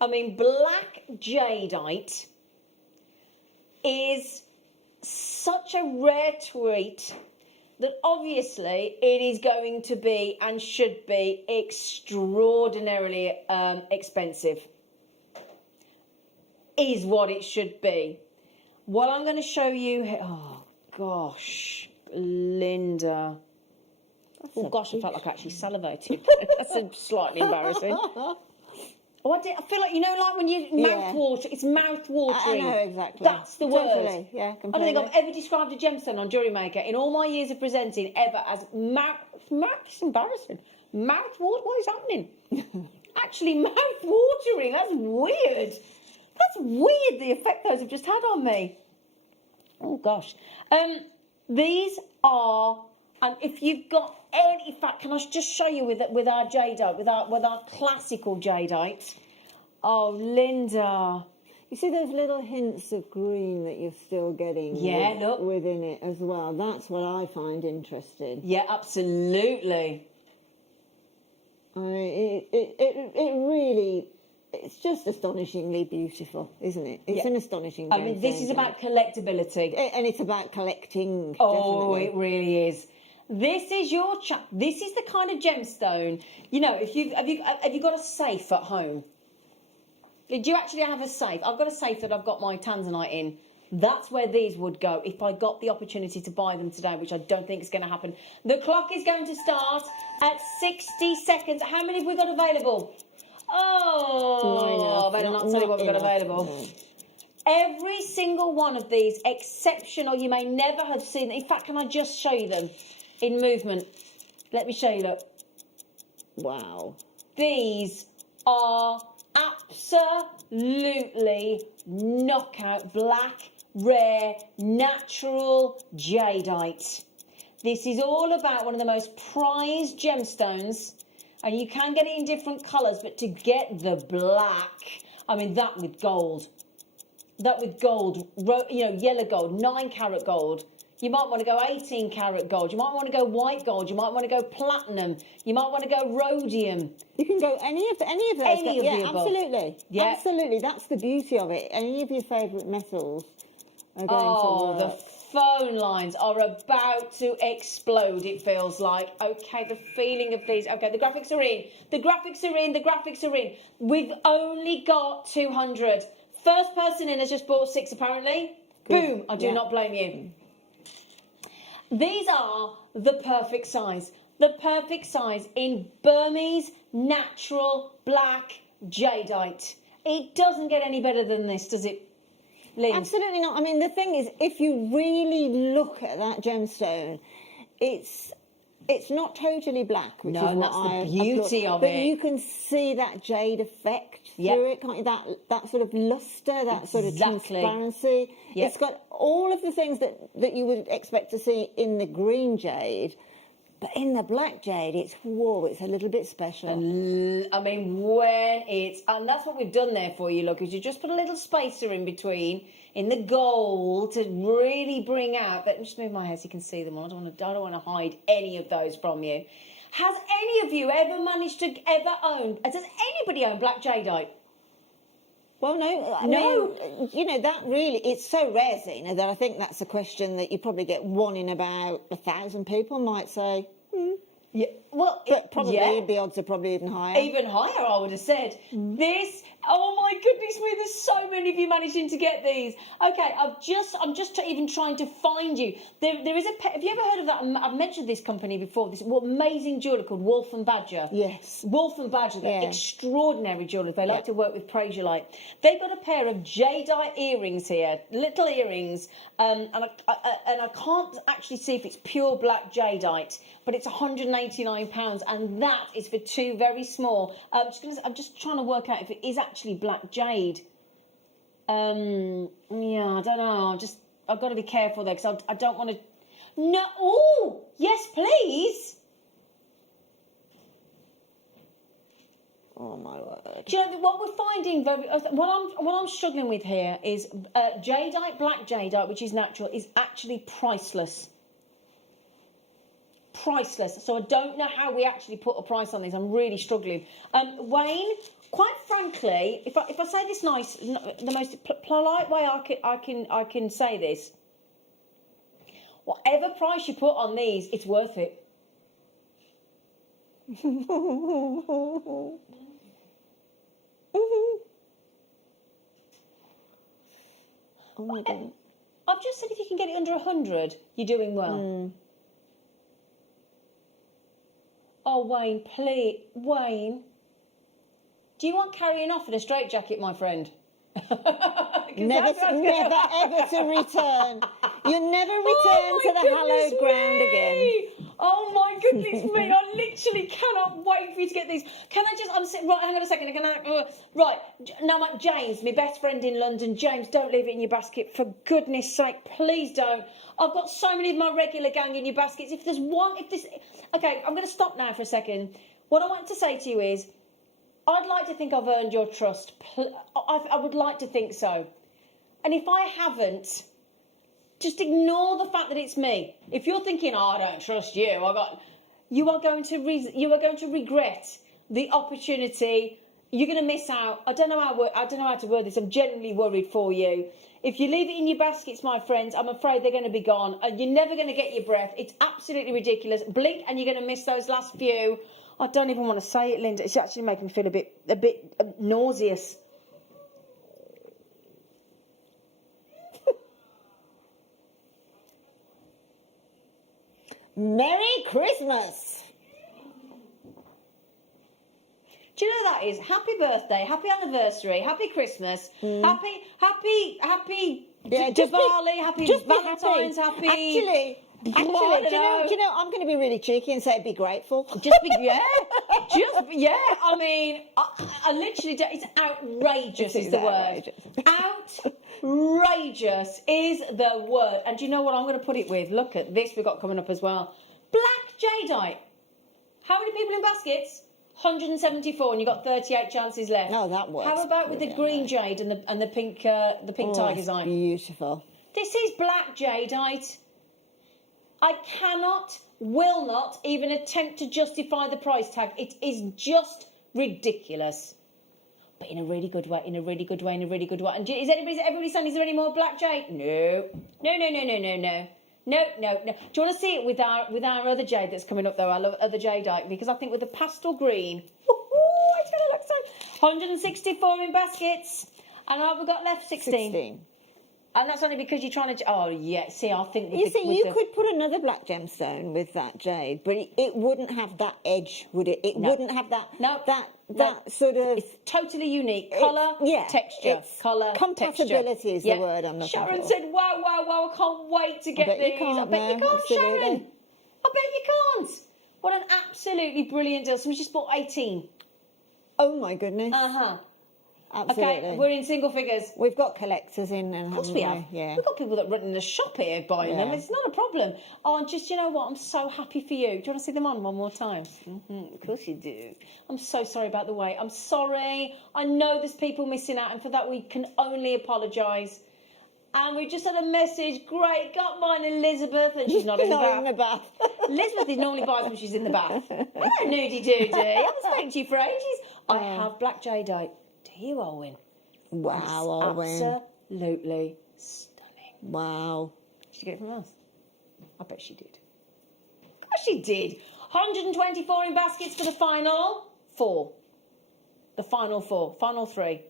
I mean, black jadeite is such a rare treat that obviously it is going to be and should be extraordinarily expensive. Is what it should be. What I'm going to show you here, oh gosh, Linda. Oh gosh, I felt like I actually salivated. That's slightly embarrassing. Oh, I feel like, you know, like when you mouth water, it's mouth watering. I know, exactly. That's the word. Totally, yeah, completely. I don't think I've ever described a gemstone on JewelleryMaker in all my years of presenting ever as it's embarrassing. Mouth water? What is happening? Actually, mouth watering. That's weird. That's weird, the effect those have just had on me. Oh, gosh. These are, and if you've got any, in fact, can I just show you with our jadeite, with our classical jadeite? Oh, Linda. You see those little hints of green that you're still getting look. within it as well? That's what I find interesting. Yeah, absolutely. I mean, it really, it's just astonishingly beautiful, isn't it? It's an astonishing I mean, this is about collectability. And it's about collecting, Oh, definitely. it really is. This is your this is the kind of gemstone. You know, if have you got a safe at home? Do you actually have a safe? I've got a safe that I've got my tanzanite in. That's where these would go if I got the opportunity to buy them today, which I don't think is going to happen. The clock is going to start at 60 seconds. How many have we got available? Oh, I better not tell you what we've got available. No. Every single one of these, exceptional, you may never have seen them. In fact, can I just show you them in movement? Let me show you, look. Wow. These are absolutely knockout black rare, natural jadeite. This is all about one of the most prized gemstones, and you can get it in different colours, but to get the black, I mean, that with gold, yellow gold, 9 carat gold. You might want to go 18 carat gold. You might want to go white gold. You might want to go platinum. You might want to go rhodium. You can go any of those. the above. Absolutely. Yeah. Absolutely. That's the beauty of it. Any of your favourite metals are going Oh, to the work. phone lines are about to explode, it feels like. Okay, the feeling of these. Okay, the graphics are in. The graphics are in. The graphics are in. We've only got 200. First person in has just bought 6, apparently. Good. Boom. I do not blame you. These are the perfect size. The perfect size in Burmese natural black jadeite. It doesn't get any better than this, does it, Lynn? Absolutely not. I mean, the thing is, if you really look at that gemstone, it's not totally black, which No, is and what that's the I beauty applaud. of but it. you can see that jade effect Yep. through it, can't you? That sort of lustre, that sort of Exactly. transparency. Yep. It's got all of the things that you would expect to see in the green jade, but in the black jade, it's a little bit special. I mean, when it's... And that's what we've done there for you, look, is you just put a little spacer in between, in the gold, to really bring out... Let me just move my hair so you can see them all. I don't want to hide any of those from you. Has any of you ever managed to ever own... Does anybody own black jadeite? Well, no, I mean, you know, that really, it's so rare, Zena, that I think that's a question that you probably get one in about 1,000 people might say. Yeah. Well, But probably yeah. the odds are probably even higher. Even higher, I would have said. This, oh my goodness me, there's so many of you managing to get these. Okay, I'm just even trying to find you. There is have you ever heard of that? I've mentioned this company before, this amazing jeweller called Wolf and Badger. Yes. Wolf and Badger, they're Yeah. extraordinary jewellers. They like Yep. to work with Prasiolite. They've got a pair of jadeite earrings here, little earrings, and I can't actually see if it's pure black jadeite, but it's £189, and that is for 2 very small. I'm just trying to work out if it is actually black jade. Yeah, I don't know. I've got to be careful there because I don't want to. No. Oh, yes, please. Oh, my word. Do you know what we're finding? What I'm struggling with here is jadeite, black jadeite, which is natural, is actually priceless. Priceless. So I don't know how we actually put a price on these. I'm really struggling. Wayne, quite frankly, if I say this nice, the most polite way I can say this, whatever price you put on these, it's worth it. Oh, my God. I've just said if you can get it under 100, you're doing well. Oh, Wayne, please. Wayne, do you want carrying off in a straitjacket, my friend? Never ever to return. You never return to the hallowed ground again. Oh my goodness me! I literally cannot wait for you to get these. Can I just? I'm sitting. Right, hang on a second. Right now, James, my best friend in London. James, don't leave it in your basket for goodness sake. Please don't. I've got so many of my regular gang in your baskets. If there's one, okay, I'm going to stop now for a second. What I want to say to you is, I'd like to think I've earned your trust. I would like to think so. And if I haven't, just ignore the fact that it's me. If you're thinking, oh, I don't trust you, you are going to regret the opportunity. You're going to miss out. I don't know how to word this. I'm genuinely worried for you. If you leave it in your baskets, my friends, I'm afraid they're going to be gone. And you're never going to get your breath. It's absolutely ridiculous. Blink and you're going to miss those last few. I don't even want to say it, Linda. It's actually making me feel a bit nauseous. Merry Christmas. Do you know that is? Happy birthday, happy anniversary, happy Christmas, happy Yeah, just be- Diwali, happy just be Valentine's, happy. Actually, I do you know, I'm going to be really cheeky and say be grateful. I mean, I literally, it's outrageous It is is the outrageous. word. Outrageous is the word. And do you know what I'm going to put it with? Look at this we've got coming up as well. Black jadeite. How many people in baskets? 174, and you've got 38 chances left. No, that works. How about with the green jade and the pink tiger's eye? Beautiful. This is black jadeite. I cannot, will not even attempt to justify the price tag. It is just ridiculous. But in a really good way, in a really good way, in a really good way. And is everybody saying, is there any more black jade? No. No, no, no, no, no, no. No, no, no. Do you want to see it with our other jade that's coming up, though? I love other jadeite, because I think with the pastel green, it's going to look so... 164 in baskets. And what have we got left? 16. And that's only because you're trying to... Oh, yeah. See, I think... You could put another black gemstone with that jade, but it wouldn't have that edge, would it? It wouldn't have that... No. That sort of... It's totally unique. Colour, texture. Colour, compatibility is the word I'm looking Sharon for. said, wow, wow, wow, I can't wait to get these. I bet you can't, Sharon. I bet you can't. What an absolutely brilliant deal. Someone's just bought 18. Oh, my goodness. Uh-huh. Absolutely. Okay, we're in single figures. We've got collectors in. And of course we have. Yeah. We've got people that run in the shop here buying them. It's not a problem. Oh, and just, you know what? I'm so happy for you. Do you want to see them on one more time? Of course you do. I'm so sorry about the wait. I'm sorry. I know there's people missing out, and for that we can only apologise. And we just had a message. Great, got mine, Elizabeth, and she's not in the bath. Elizabeth is normally buys when she's in the bath. Hello, nudie doody. I haven't spoken to you for ages. I have black jadeite. Do you, Owen? Wow, Owen. Absolutely stunning. Wow. Did she get it from us? I bet she did. Of course she did. 124 in baskets for the final 4. The final 4. Final 3.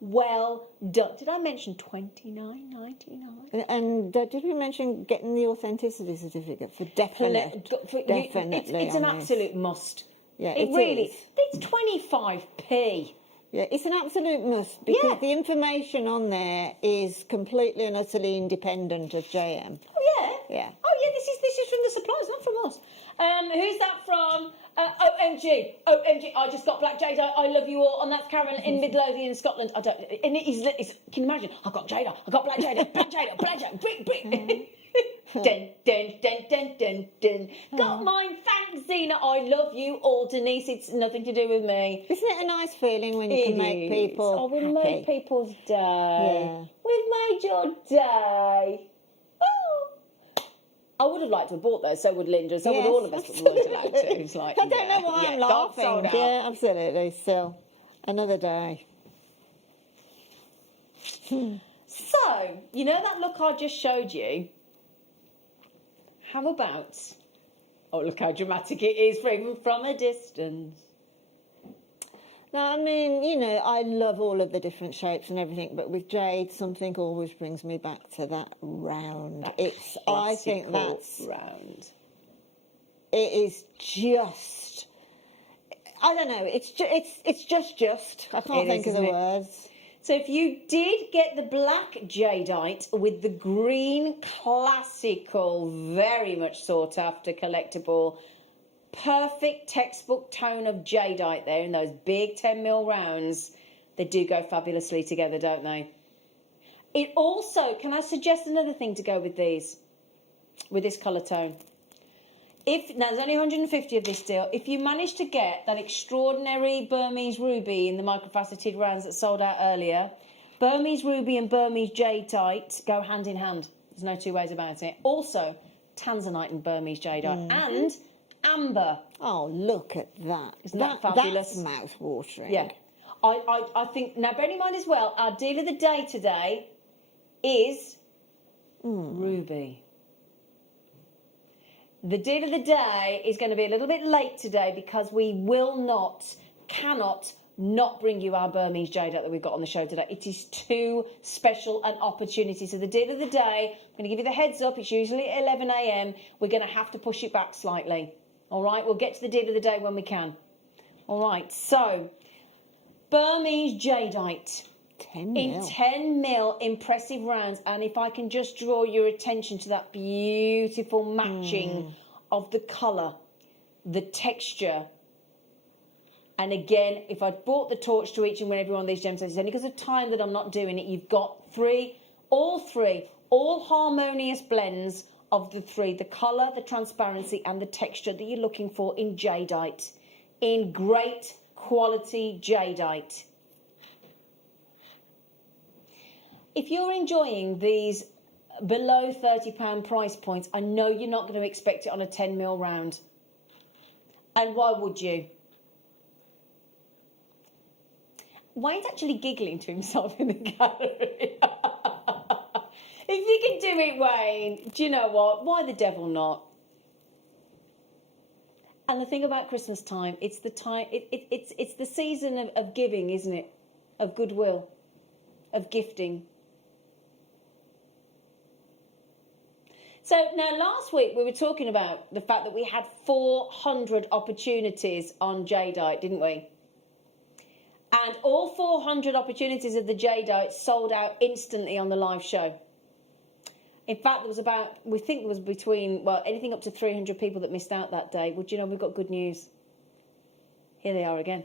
Well done. Did I mention $29.99? And did we mention getting the authenticity certificate for definite? Definitely. It's an absolute must. Yeah, it really is. It's 25p. Yeah, it's an absolute must, because the information on there is completely and utterly independent of JM. Oh yeah. Yeah. Oh yeah. This is from the suppliers, not from us. Who's that from? OMG. I just got black jade. I love you all. And that's Karen in Midlothian, Scotland. I don't. And it's can you imagine? I got jade. I got black jade. Black jade. Black jade. Brick. Dun, dun, dun, dun, dun, dun. Got mine, thanks Zena. I love you all, Denise. It's nothing to do with me. Isn't it a nice feeling when you can make people we made people's day. Yeah. We've made your day. Oh. I would have liked to have bought those, so would Linda, so would all of us, but we weren't allowed to. It's like, I don't know why I'm laughing. Yeah, absolutely. Still, another day. So, you know that look I just showed you? How about... Oh, look how dramatic it is from a distance. No, I mean, you know, I love all of the different shapes and everything, but with jade, something always brings me back to that round. I think that's round. It is just... I don't know. It's just. I can't think of the words. So if you did get the black jadeite with the green classical, very much sought after collectible, perfect textbook tone of jadeite there in those big 10mm rounds, they do go fabulously together, don't they? It also, can I suggest another thing to go with these, with this colour tone? Now, there's only 150 of this deal. If you manage to get that extraordinary Burmese ruby in the microfaceted rounds that sold out earlier, Burmese ruby and Burmese jadeite go hand in hand. There's no two ways about it. Also, tanzanite and Burmese jadeite and amber. Oh, look at that. Isn't that fabulous? That's mouth-watering. Yeah. I think, now bearing in mind as well, our deal of the day today is ruby. The deal of the day is going to be a little bit late today because we cannot not bring you our Burmese jade that we've got on the show today. It is too special an opportunity. So the deal of the day, I'm going to give you the heads up. It's usually at 11 a.m. We're going to have to push it back slightly. All right, we'll get to the deal of the day when we can. All right, so Burmese jadeite. 10 in 10mm impressive rounds, and if I can just draw your attention to that beautiful matching of the colour, the texture, and again, if I'd brought the torch to each and every one of these gemstones, it's only because of time that I'm not doing it. You've got 3 All three, all harmonious blends of the three, the colour, the transparency and the texture that you're looking for in jadeite, in great quality jadeite. If you're enjoying these below £30 price points, I know you're not going to expect it on a 10mm round. And why would you? Wayne's actually giggling to himself in the gallery. If you can do it, Wayne, do you know what? Why the devil not? And the thing about Christmas time, it's the time. It's the season of giving, isn't it? Of goodwill, of gifting. So now last week we were talking about the fact that we had 400 opportunities on jadeite, didn't we? And all 400 opportunities of the jadeite sold out instantly on the live show. In fact, there was we think there was between, well, anything up to 300 people that missed out that day. Well, do you know, we've got good news. Here they are again.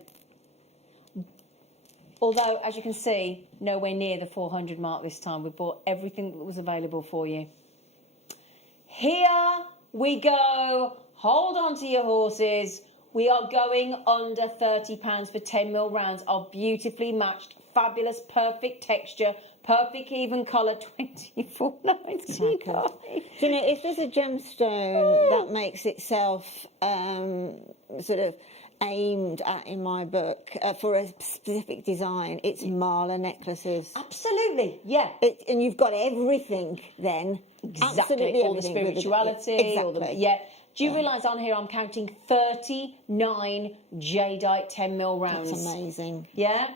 Although, as you can see, nowhere near the 400 mark this time. We bought everything that was available for you. Here we go. Hold on to your horses. We are going under £30 for 10mm rounds of beautifully matched, fabulous, perfect texture, perfect even colour, £24.99. Do you know, if there's a gemstone that makes itself sort of aimed at in my book for a specific design, it's mala necklaces. Absolutely, yeah. And you've got everything then. Exactly, Absolutely all the everything spirituality, exactly. all the, yeah. Do you realise on here I'm counting 39 jadeite 10mm rounds? That's amazing. Yeah?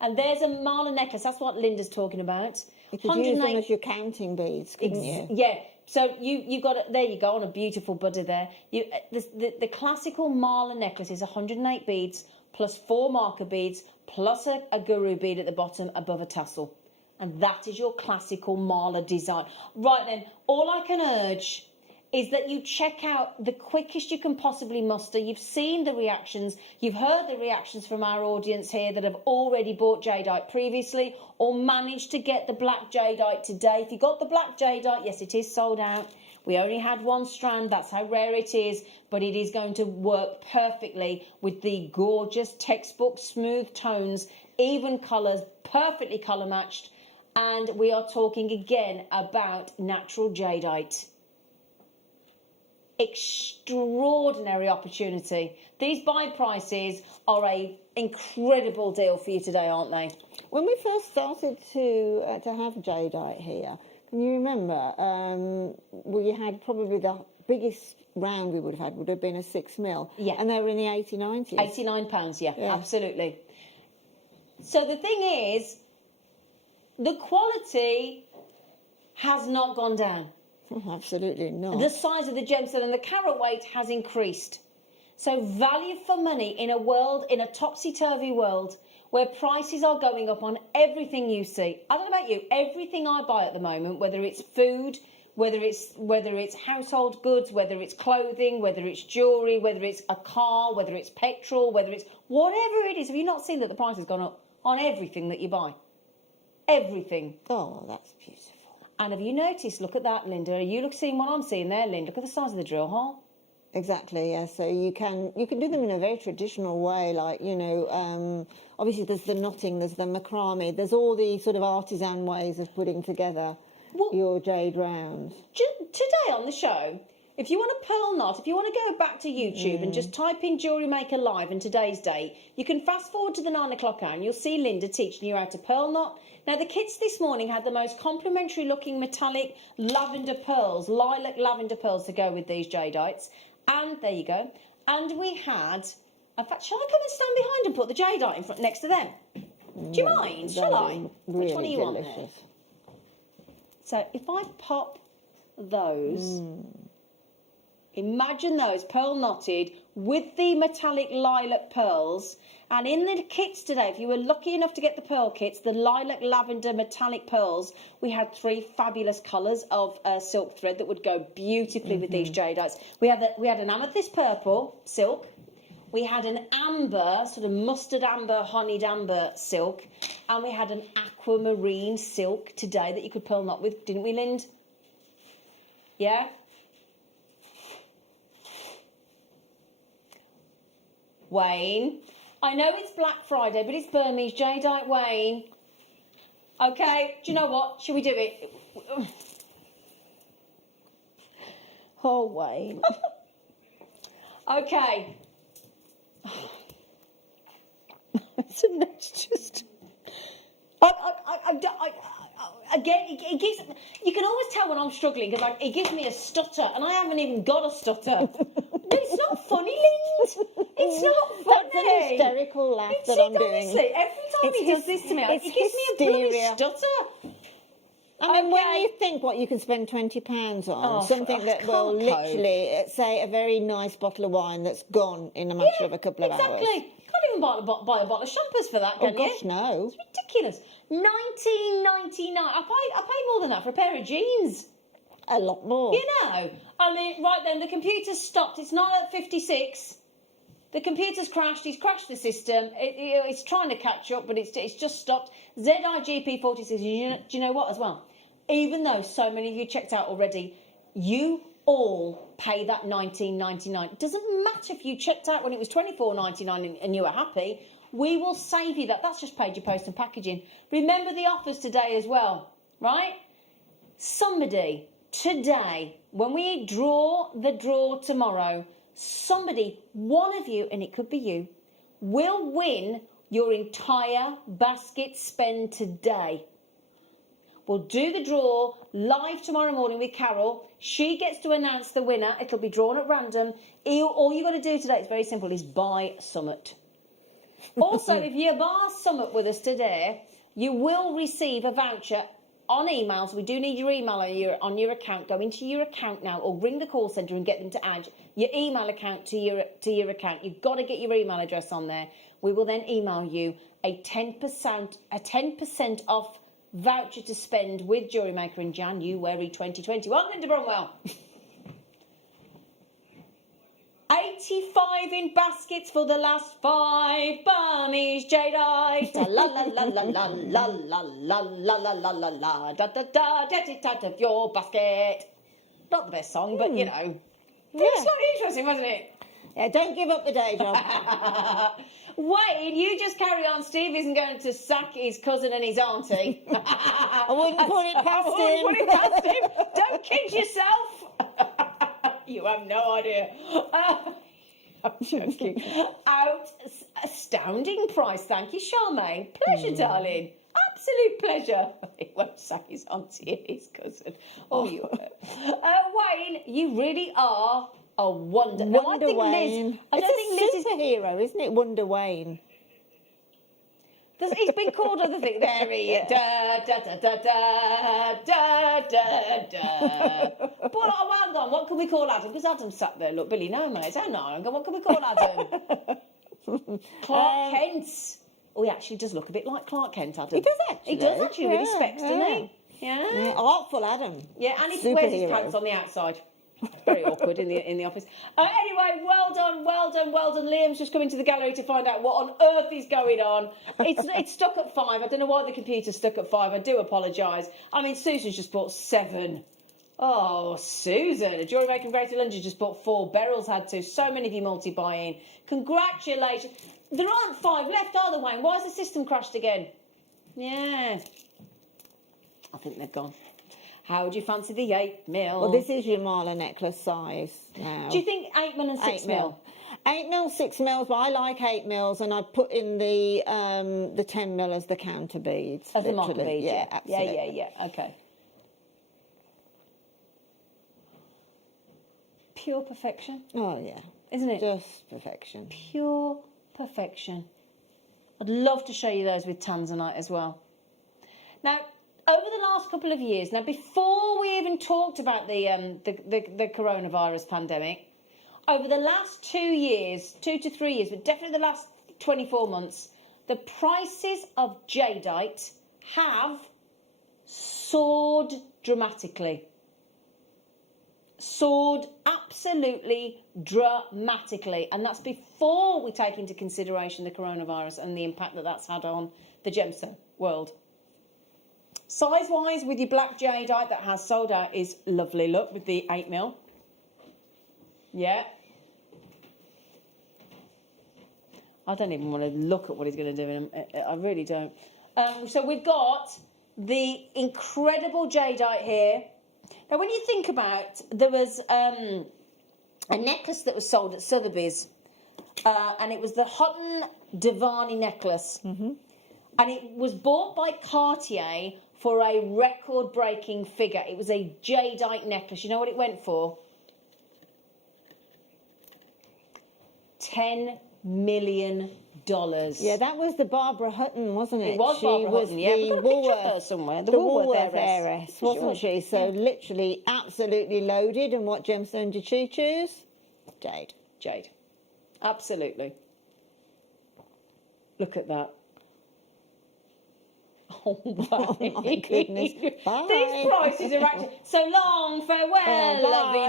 And there's a mala necklace. That's what Linda's talking about. You could use them as your counting beads, couldn't you? Yeah. So you got it. There you go, on a beautiful Buddha there. The classical mala necklace is 108 beads plus 4 marker beads plus a guru bead at the bottom above a tassel. And that is your classical mala design. Right then, all I can urge is that you check out the quickest you can possibly muster. You've seen the reactions, you've heard the reactions from our audience here that have already bought jadeite previously or managed to get the black jadeite today. If you got the black jadeite, yes, it is sold out. We only had one strand, that's how rare it is, but it is going to work perfectly with the gorgeous textbook smooth tones, even colours, perfectly colour matched. And we are talking again about natural jadeite. Extraordinary opportunity. These buy prices are a incredible deal for you today, aren't they? When we first started to have jadeite here, can you remember? We had probably the biggest round we would have been a 6mm. Yeah. And they were in the 80s, 90s. £89, yeah, absolutely. So the thing is, the quality has not gone down. Absolutely not. The size of the gemstone and the carat weight has increased. So value for money in a world, in a topsy-turvy world, where prices are going up on everything you see. I don't know about you, everything I buy at the moment, whether it's food, whether it's household goods, whether it's clothing, whether it's jewellery, whether it's a car, whether it's petrol, whether it's whatever it is. Have you not seen that the price has gone up on everything that you buy? Everything. Oh, that's beautiful. And have you noticed, look at that, Linda, are you seeing what I'm seeing there, Linda? Look at the size of the drill hole. Exactly, yeah. So you can do them in a very traditional way, like, you know, obviously there's the knotting, there's the macrame, there's all the sort of artisan ways of putting together your jade rounds. Today on the show, if you want a pearl knot, if you want to go back to YouTube and just type in JewelleryMaker Live and today's date, you can fast forward to the 9 o'clock hour and you'll see Linda teaching you how to pearl knot. Now, the kits this morning had the most complimentary looking metallic lavender pearls, lilac lavender pearls to go with these jadeites. And there you go. And we had, in fact, shall I come and stand behind and put the jadeite in front next to them? Do you mind? Shall I? Really Which one are you on delicious. there? So if I pop those, imagine those pearl knotted with the metallic lilac pearls. And in the kits today, if you were lucky enough to get the pearl kits, the lilac lavender metallic pearls, we had 3 fabulous colours of silk thread that would go beautifully with these jadeites. We had an amethyst purple silk. we had an amber, sort of mustard amber, honeyed amber silk, and we had an aquamarine silk today that you could pearl knot with, didn't we, Lind? Yeah? Wayne, I know it's Black Friday, but it's Burmese Jadeite, Wayne. Okay, do you know what? Shall we do it? Oh, Wayne. Okay. It's just... Again, it gives. You can always tell when I'm struggling because it gives me a stutter, and I haven't even got a stutter. It's not funny, Lind. It's not funny. That's an hysterical laugh that I'm doing. Honestly, every time he does this to me, it gives me a bloody stutter. I mean, when you think what you can spend £20 on, something that will literally, say, a very nice bottle of wine that's gone in a matter of a couple of hours. Exactly. Can't even buy a bottle of champers for that, can you? Oh, gosh, no. It's ridiculous. $19.99. I pay more than that for a pair of jeans. A lot more. You know, I mean, right then, the computer's stopped. It's not at 56. The computer's crashed. He's crashed the system. It's trying to catch up, but it's just stopped. ZIGP46, do you know what as well? Even though so many of you checked out already, you all pay that $19.99. It doesn't matter if you checked out when it was $24.99 and you were happy. We will save you that. That's just paid your post and packaging. Remember the offers today as well, right? Somebody today, when we draw the draw tomorrow, somebody, one of you, and it could be you, will win your entire basket spend today. We'll do the draw live tomorrow morning with Carol. She gets to announce the winner. It'll be drawn at random. All you've got to do today, it's very simple, is buy Summit. Also, if you buy Summit with us today, you will receive a voucher on emails. We do need your email on your account. Go into your account now or ring the call centre and get them to add your email account to your account. You've got to get your email address on there. We will then email you a 10% off voucher to spend with JewelleryMaker in January 2021. Linda Bromwell. 85 in baskets for the last 5. Burmese Jadeite. La la la la la la la la la la la la la da da da. Get it out of your basket. Not the best song, but you know. It's not interesting, wasn't it? Yeah, don't give up the day job. Wayne, you just carry on. Steve isn't going to sack his cousin and his auntie. I wouldn't put it past him. I wouldn't put it past him. Don't kid yourself. You have no idea. I'm joking. Astounding price. Thank you, Charmaine. Pleasure, darling. Absolute pleasure. He won't sack his auntie and his cousin. Oh, you Wayne, you really are a wonder. Wonder Wayne. Wayne. I don't think Liz It's a superhero, isn't it? Wonder Wayne. He's been called other things. There he is. Da, da, da, da, da, da, da, da. But well done. What can we call Adam? Because Adam sat there. Look, Billy, no, mate. How no? What can we call Adam? Clark Kent. Oh, he actually does look a bit like Clark Kent, Adam. He does actually. He does actually, with his specs, doesn't he? Yeah. Artful Adam. Yeah, and he wears his pants on the outside. Very awkward in the office. Anyway, well done. Liam's just come into the gallery to find out what on earth is going on. It's stuck at 5. I don't know why the computer's stuck at 5. I do apologise. I mean, Susan's just bought 7. Oh, Susan. A JewelleryMaker in Greater London just bought 4. Beryl's had 2. So many of you multi-buying. Congratulations. There aren't 5 left, are there, Wayne? Why has the system crashed again? Yeah. I think they've gone. How do you fancy the 8 mil? Well, this is your Marla necklace size now. Do you think 8 mil and 6 mil? 8 mil, 6 mils, but I like 8 mils, and I put in the 10 mil as the counter beads. As the marker beads, yeah, absolutely. Yeah, okay. Pure perfection. Oh, yeah. Isn't it? Just perfection. Pure perfection. I'd love to show you those with tanzanite as well. Now, over the last couple of years, now before we even talked about the coronavirus pandemic, over the last 2 years, 2 to 3 years, but definitely the last 24 months, the prices of jadeite have soared dramatically. soared absolutely dramatically, and that's before we take into consideration the coronavirus and the impact that that's had on the gemstone world. Size-wise, with your black jadeite that has sold out is lovely. Look, with the 8mm. Yeah. I don't even want to look at what he's going to do in them. I really don't. So we've got the incredible jadeite here. Now, when you think about, there was a necklace that was sold at Sotheby's, and it was the Houghton Divani necklace. Mm-hmm. And it was bought by Cartier for a record-breaking figure. It was a jadeite necklace. You know what it went for? $10 million. Yeah, that was the Barbara Hutton, wasn't it? It was Barbara Hutton, yeah. We've got a picture of her somewhere. The Woolworth heiress, wasn't she? So literally absolutely loaded. And what gemstone did she choose? Jade. Jade. Absolutely. Look at that. Oh my goodness. Bye. These prices are actually... So long, farewell, lovely.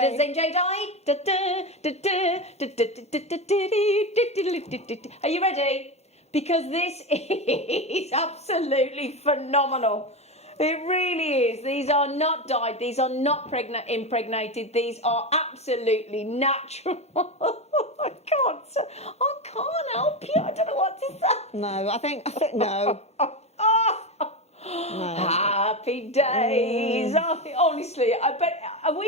Are you ready? Because this is absolutely phenomenal. It really is. These are not dyed. These are not impregnated. These are absolutely natural. I can't help you. I don't know what to say. No, I think no. No. Happy days. Honestly, I bet. Are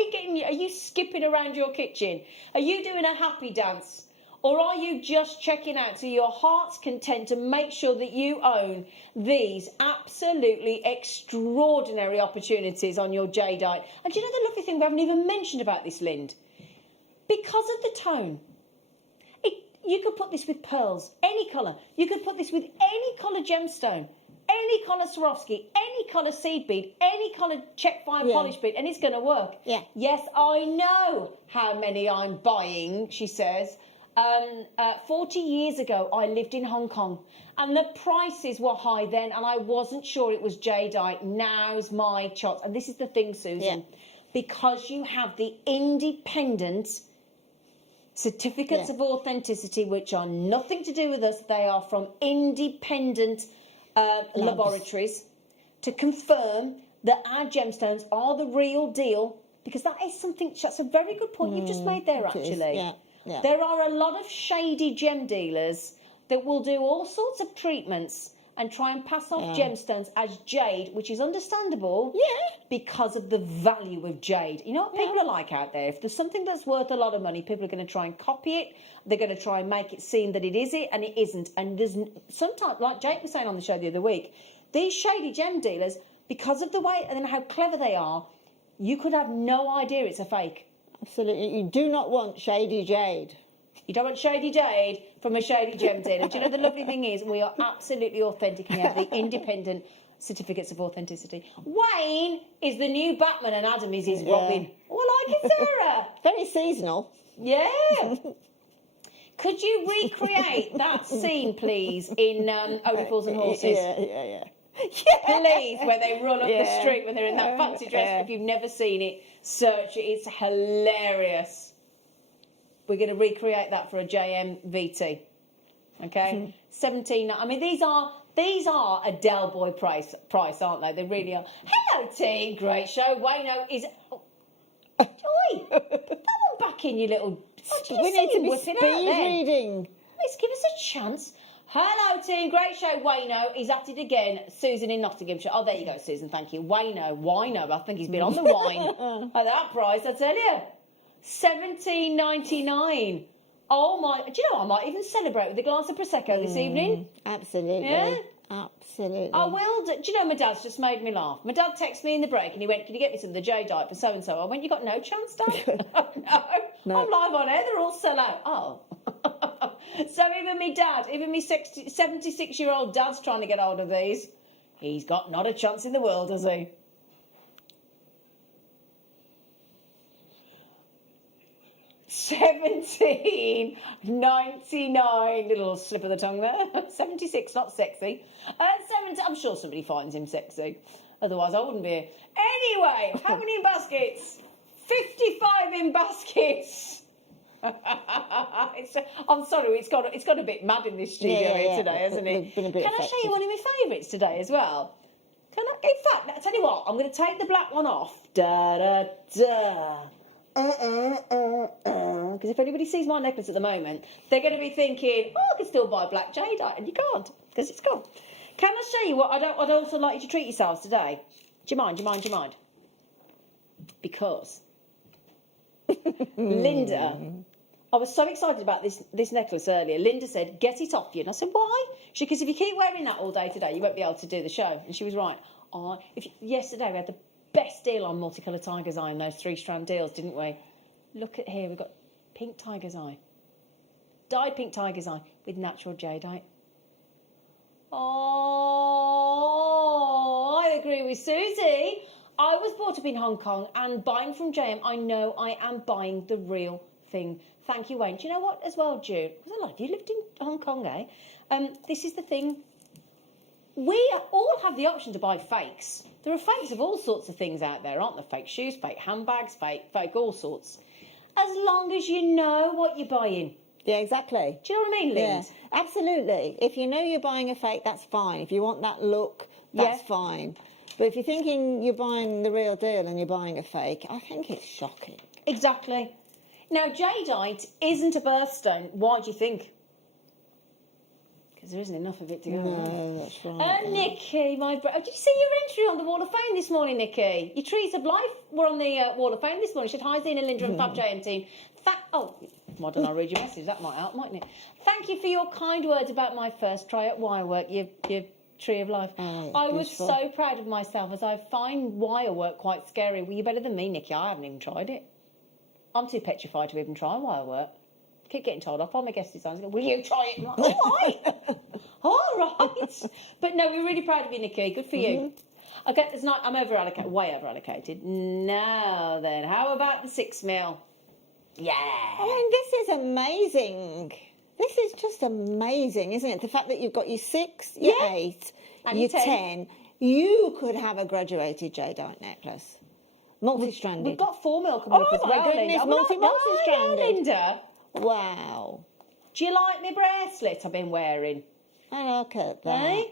you skipping around your kitchen? Are you doing a happy dance? Or are you just checking out to your heart's content to make sure that you own these absolutely extraordinary opportunities on your jadeite? And do you know the lovely thing we haven't even mentioned about this, Lind? Because of the tone. You could put this with pearls, any colour. You could put this with any colour gemstone, any colour Swarovski, any colour seed bead, any colour check fine polish bead, and it's going to work. Yeah. Yes, I know how many I'm buying, she says. 40 years ago, I lived in Hong Kong, and the prices were high then, and I wasn't sure it was jadeite. Now's my chance. And this is the thing, Susan, because you have the independent certificates of authenticity, which are nothing to do with us. They are from independent laboratories to confirm that our gemstones are the real deal, because that is something, that's a very good point you've just made there, actually. Yeah. Yeah. There are a lot of shady gem dealers that will do all sorts of treatments and try and pass off gemstones as jade, which is understandable because of the value of jade. You know what people are like out there? If there's something that's worth a lot of money, people are going to try and copy it. They're going to try and make it seem that it is it, and it isn't. And there's sometimes, like Jake was saying on the show the other week, these shady gem dealers, because of the way and how clever they are, you could have no idea it's a fake. Absolutely. You do not want shady jade. You don't want shady jade from a shady gem dealer. Do you know the lovely thing is we are absolutely authentic and we have the independent certificates of authenticity. Wayne is the new Batman and Adam is his Robin. Oh, I like it, Sarah. Very seasonal. Yeah. Could you recreate that scene, please, in Opals and Horses? Yeah. Please, where they run up the street when they're in that fancy dress. If you've never seen it, search it. It's hilarious. We're going to recreate that for a JMVT. Okay, 17. I mean, these are a Del Boy price, aren't they? They really are. Hello, team. Great show. Wayno is. Oi, put that one back in, you little. We need to be speed reading. Please give us a chance. Hello, team. Great show. Wayno is at it again. Susan in Nottinghamshire. Oh, there you go, Susan. Thank you. Wayno. I think he's been on the wine at that price. I tell you, $17.99. Oh my! Do you know I might even celebrate with a glass of prosecco this evening? Absolutely. Yeah. Absolutely. I will. Do you know my dad's just made me laugh? My dad texted me in the break and he went, "Can you get me some of the jadeite for so and so?" I went, "You got no chance, Dad." No. I'm live on air. They're all sell out. Oh. So even me dad, even me 76-year-old dad's trying to get hold of these. He's got not a chance in the world, has he? $17.99. Little slip of the tongue there. 76, not sexy. 70. I'm sure somebody finds him sexy. Otherwise, I wouldn't be here. Anyway, how many baskets? 55 in baskets. I'm sorry, it's got a bit mad in this studio here today, hasn't it? Been a bit Can I show you one of my favourites today as well? Can I? In fact, I tell you what, I'm going to take the black one off. Da da da. Because if anybody sees my necklace at the moment, they're going to be thinking, oh, I can still buy black jadeite, and you can't because it's gone. Can I show you what I'd also like you to treat yourselves today? Do you mind? Because Linda, I was so excited about this necklace earlier. Linda said, get it off you. And I said, why? She said, because if you keep wearing that all day today, you won't be able to do the show. And she was right. Yesterday we had the best deal on multicoloured tiger's eye in those 3-strand deals, didn't we? Look at here, we've got pink tiger's eye. Dyed pink tiger's eye with natural jadeite. Oh, I agree with Susie. I was brought up in Hong Kong, and buying from JM, I know I am buying the real thing. Thank you, Wayne. Do you know what as well, June? Because a lot of you lived in Hong Kong, eh? This is the thing. We all have the option to buy fakes. There are fakes of all sorts of things out there, aren't there? Fake shoes, fake handbags, fake all sorts. As long as you know what you're buying. Yeah, exactly. Do you know what I mean, Lind? Yeah, absolutely. If you know you're buying a fake, that's fine. If you want that look, that's fine. But if you're thinking you're buying the real deal and you're buying a fake, I think it's shocking. Exactly. Now, jadeite isn't a birthstone. Why do you think? Because there isn't enough of it to go around. No, that's right. Nikki, did you see your entry on the Wall of Fame this morning, Nikki? Your Trees of Life were on the Wall of Fame this morning. She said, hi, Zena, Linda and Fab JM team. Why don't I read your message? That might help, mightn't it? Thank you for your kind words about my first try at wire work, your Tree of Life. Oh, I was beautiful. so proud of myself as I find wire work quite scary. Well, you're better than me, Nikki. I haven't even tried it. I'm too petrified to even try wire work. I keep getting told off by my guest designers. Will you try it? I'm like, all right. All right. But no, we're really proud of you, Nikki. Good for you. Okay, I'm way over allocated. Now then, how about the 6 mil? Yeah. I mean, this is amazing. This is just amazing, isn't it? The fact that you've got your 6, your 8, and your your 10. You could have a graduated jadeite necklace. Multi-stranded. We've got 4 mil coming up as well, goodness, Linda. multi-stranded. Linda. Wow. Do you like my bracelet I've been wearing? I look at that. Eh?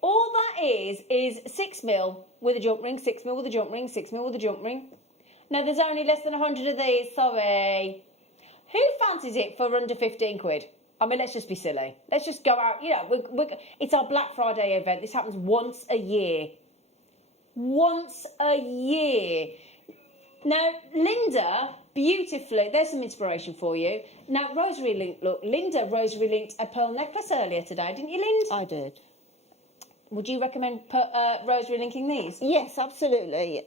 All that is 6 mil with a jump ring, 6 mil with a jump ring, 6 mil with a jump ring. Now, there's only less than 100 of these, sorry. Who fancies it for under 15 quid? I mean, let's just be silly. Let's just go out. You know, it's our Black Friday event. This happens once a year. Once a year. Now, Linda, beautifully, there's some inspiration for you. Now, rosary link, look, Linda rosary linked a pearl necklace earlier today, didn't you, Lind? I did. Would you recommend rosary linking these? Yes, absolutely.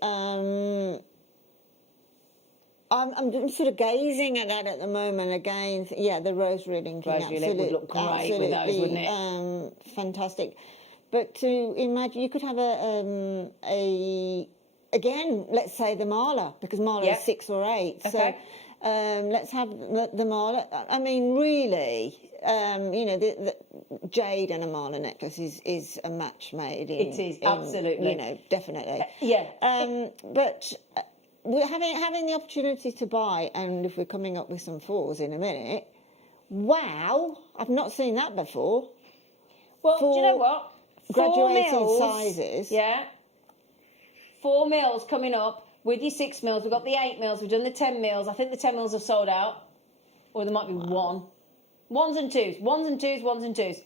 I'm sort of gazing at that at the moment again. Yeah, the rosary linking. Rosary link would look great with those, wouldn't it? Fantastic. But to imagine, you could have again, let's say the mala, because mala is 6 or 8. Okay. So let's have the mala. I mean, really, you know, the jade and a mala necklace is a match made. It is, absolutely. You know, definitely. Yeah. But we're having the opportunity to buy, and if we're coming up with some 4s in a minute, wow, I've not seen that before. Well, do you know what? 4 Graduated mils, sizes. Yeah. 4 mils coming up with your 6 mils. We've got the 8 mils. We've done the 10 mils. I think the 10 mils have sold out. Or there might be one. 1s and 2s. 1s and 2s. 1s and 2s.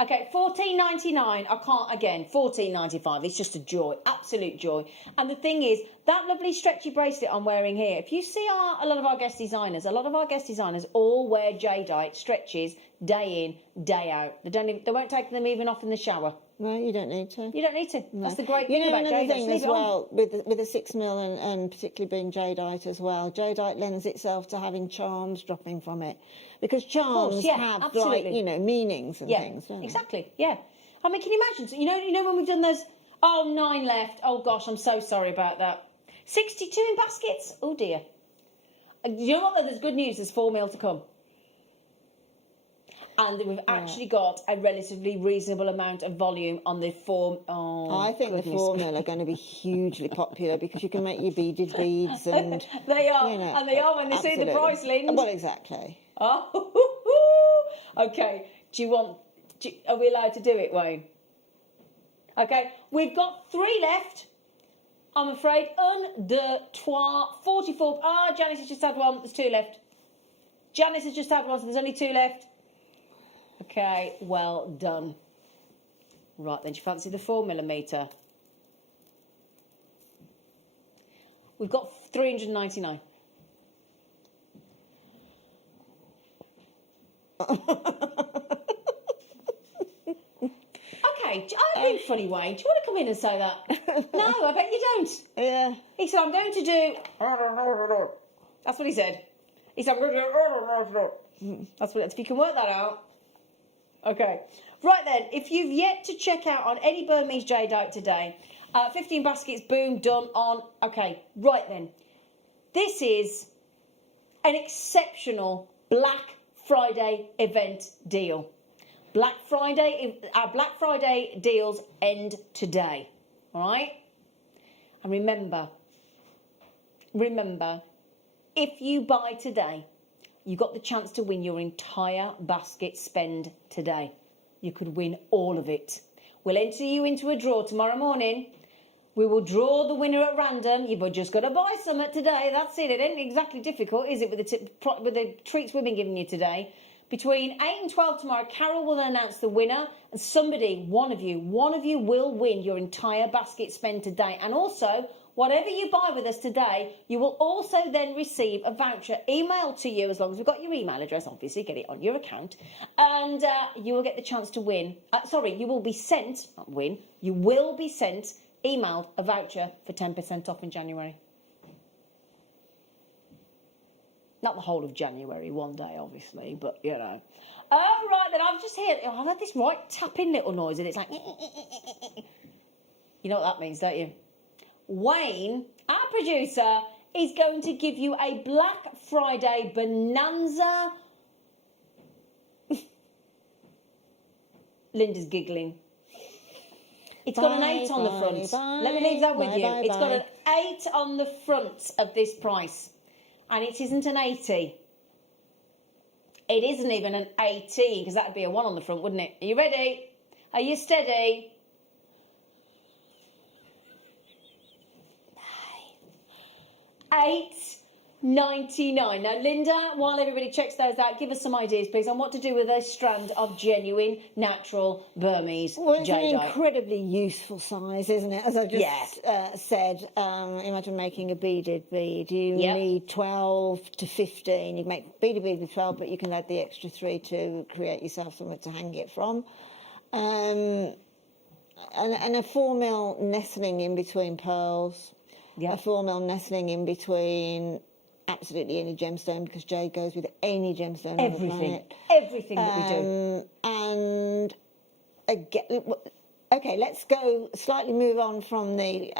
Okay, $14.99. I can't, again, $14.95. It's just a joy. Absolute joy. And the thing is, that lovely stretchy bracelet I'm wearing here, if you see a lot of our guest designers all wear jadeite stretches day in, day out. They won't take them even off in the shower. No, you don't need to. You don't need to. No. That's the great you thing know, about another jadeite. thing as well, with a 6 mil and particularly being jadeite as well, jadeite lends itself to having charms dropping from it. Because charms have, absolutely. like, you know, meanings and things. Don't Exactly, yeah. I mean, can you imagine? So, you know when we've done those, 9 left. Oh, gosh, I'm so sorry about that. 62 in baskets. Oh, dear. You know what, though? There's good news. There's 4 mil to come. And we've actually got a relatively reasonable amount of volume on the form. Oh, I think the 4 mil are going to be hugely popular because you can make your beaded beads and they are, you know, and they are when they see the absolutely. price, Lynn. Well, exactly. Oh, okay. Are we allowed to do it, Wayne? Okay, we've got 3 left. I'm afraid. 1, 2, 3, 44. Ah, Janice has just had one. There's 2 left. Janice has just had one, so there's only 2 left. Okay, well done. Right, then, do you fancy the 4mm? We've got 399. Okay, I'm being funny, Wayne. Do you want to come in and say that? No, I bet you don't. Yeah. He said, I'm going to do... That's what he said. He said, I'm going to do... That's what... If you can work that out. Okay. Right then, if you've yet to check out on any Burmese jadeite today, 15 baskets, boom, done on... Okay, right then. This is an exceptional Black Friday event deal. Our Black Friday deals end today, all right? And remember, if you buy today, you got the chance to win your entire basket spend today. You could win all of it. We'll enter you into a draw tomorrow morning. We will draw the winner at random. You've just got to buy some today. That's it. It ain't exactly difficult, is it, with the treats we've been giving you today? Between 8 and 12 tomorrow, Carol will announce the winner, and somebody, one of you will win your entire basket spend today. And also, whatever you buy with us today, you will also then receive a voucher emailed to you, as long as we've got your email address, obviously, get it on your account, and you will get the chance to win. You will be sent, not win, you will be sent, emailed a voucher for 10% off in January. Not the whole of January, one day, obviously, but, you know. Oh, right, then I've just heard this right tapping little noise, and it's like... You know what that means, don't you? Wayne, our producer, is going to give you a Black Friday bonanza. Linda's giggling. It's got an 8 on the front. Let me leave that with you. It's got an 8 on the front of this price. And it isn't an 80. It isn't even an 18, because that would be a 1 on the front, wouldn't it? Are you ready? Are you steady? $8.99. Now, Linda, while everybody checks those out, give us some ideas, please, on what to do with a strand of genuine, natural Burmese Well, it's jadeite. an incredibly useful size, isn't it? As I've just said, imagine making a beaded bead. You need 12 to 15. You can make beaded bead with 12, but you can add the extra 3 to create yourself somewhere to hang it from. And a 4 mil nestling in between pearls. A 4 mil nestling in between absolutely any gemstone, because jade goes with any gemstone on the planet. Everything that we do. And again, okay, let's move on from the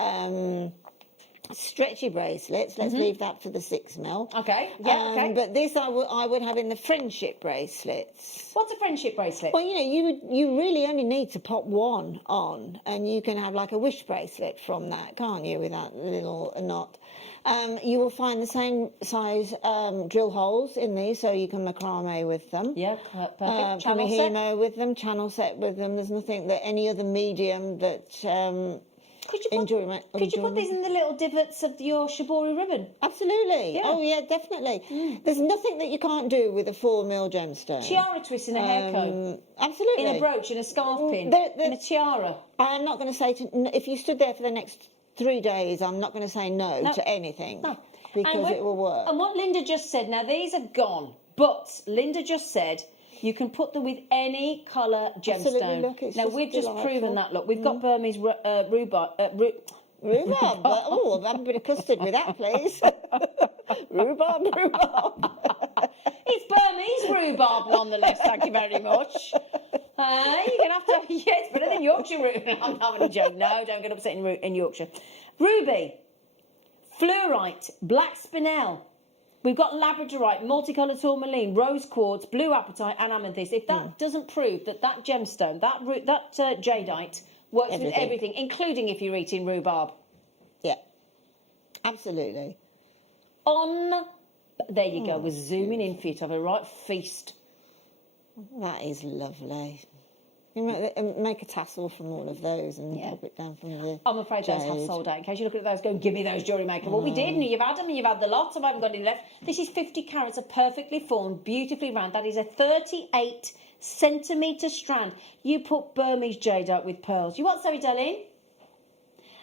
stretchy bracelets. Let's leave that for the 6 mil. Okay, okay. But this I would have in the friendship bracelets. What's a friendship bracelet? Well, you really only need to pop one on, and you can have like a wish bracelet from that, can't you, with that little knot. You will find the same size drill holes in these, so you can macrame with them. Yeah, perfect. Channel set with them, channel set with them. There's nothing that any other medium that... Could you put these in the little divots of your shibori ribbon? Absolutely. Yeah. Oh, yeah, definitely. There's nothing that you can't do with a 4 mil gemstone. Tiara twist in a hair comb. Absolutely. In a brooch, in a scarf pin, in a tiara. I'm not going to say... if you stood there for the next 3 days, I'm not going to say no to anything. No. Because it will work. And what Linda just said, now these are gone, but Linda just said... You can put them with any colour gemstone. Look, now, we've just proven that, look. We've got Burmese rhubarb. Rhubarb? Oh, have a bit of custard with that, please. Rhubarb. It's Burmese rhubarb, nonetheless, thank you very much. You're going to have to... Yeah, it's better than Yorkshire rhubarb. I'm having a joke. No, don't get upset in Yorkshire. Ruby, fluorite, black spinel, We've got labradorite, multicolored tourmaline, rose quartz, blue apatite, and amethyst. If that doesn't prove that gemstone, that jadeite works with everything, including if you're eating rhubarb. Yeah, absolutely. There you go. We're zooming in for you to have a right feast. That is lovely. You make a tassel from all of those and pop it down from the I'm afraid those have sold out. In case you look at those going, give me those, JewelleryMaker. Well, we did, and you've had them, and you've had the lot. I haven't got any left. This is 50 carats, a perfectly formed, beautifully round. That is a 38 centimetre strand. You put Burmese jadeite with pearls. You what, sorry, darling?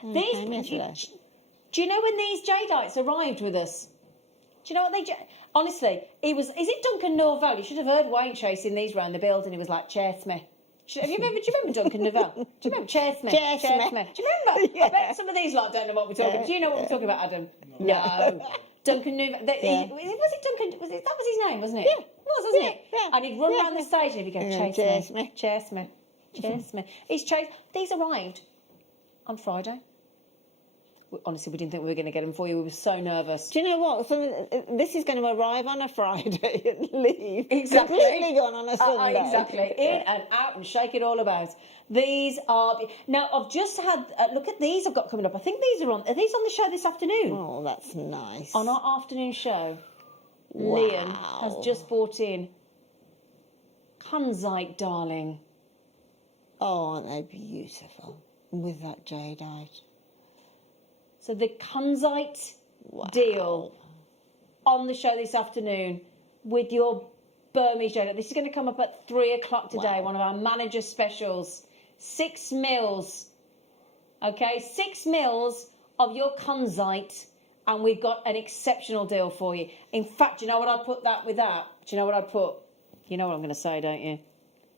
Do you know when these jadeites arrived with us? Do you know what honestly, is it Duncan Norvell? You should have heard Wayne chasing these round the building. He was like, chase me. Do you remember Duncan Novell? Do you remember? Chase me. Chase me. Do you remember? Yeah. I bet some of these lot don't know what we're talking about. Do you know what we're talking about, Adam? No. Duncan Novell. Was it Duncan? That was his name, wasn't it? Yeah. It was, wasn't it? Yeah. And he'd run around the stage and he'd go, chase me. Chase me. Chase me. He's chased. These arrived on Friday. Honestly, we didn't think we were going to get them for you. We were so nervous. Do you know what? This is going to arrive on a Friday and leave. Exactly. Completely gone on a Sunday. Exactly. In and out and shake it all about. These are... Now, I've just had... look at these I've got coming up. I think these are on... Are these on the show this afternoon? Oh, that's nice. On our afternoon show, wow. Leon has just brought in Kunzite, darling. Oh, aren't they beautiful? With that jadeite. So the Kunzite deal on the show this afternoon with your Burmese jadeite. This is going to come up at 3 o'clock today, one of our manager specials. 6 mils. Okay, 6 mils of your Kunzite, and we've got an exceptional deal for you. In fact, do you know what I'd put that with that? Do you know what I'd put? You know what I'm going to say, don't you?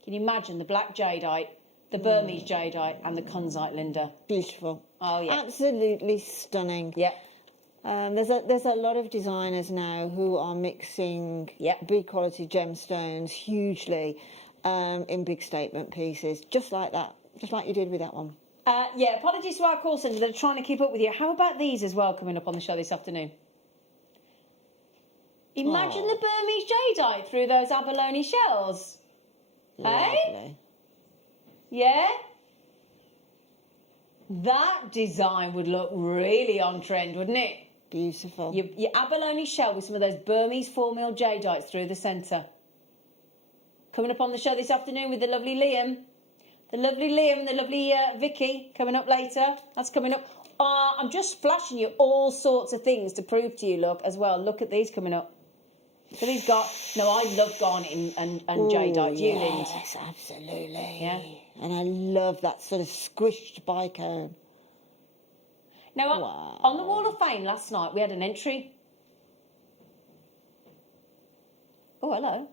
Can you imagine the black jadeite, the Burmese jadeite, and the Kunzite, Linda? Beautiful. Oh, yeah. Absolutely stunning. Yeah. There's a lot of designers now who are mixing big quality gemstones hugely in big statement pieces, just like that, just like you did with that one. Yeah, apologies to our call centre that are trying to keep up with you. How about these as well coming up on the show this afternoon? Imagine the Burmese jadeite through those abalone shells. Lovely. Hey? Yeah? That design would look really on trend, wouldn't it? Beautiful. Your abalone shell with some of those Burmese 4mm jadeites through the centre. Coming up on the show this afternoon with the lovely Liam. The lovely Vicky coming up later. That's coming up. I'm just flashing you all sorts of things to prove to you, look, as well. Look at these coming up. So these I love garnet and jadeite. You, Lind? Yes, absolutely. Yeah. And I love that sort of squished bicone. Now, on the Wall of Fame last night, we had an entry. Oh, hello.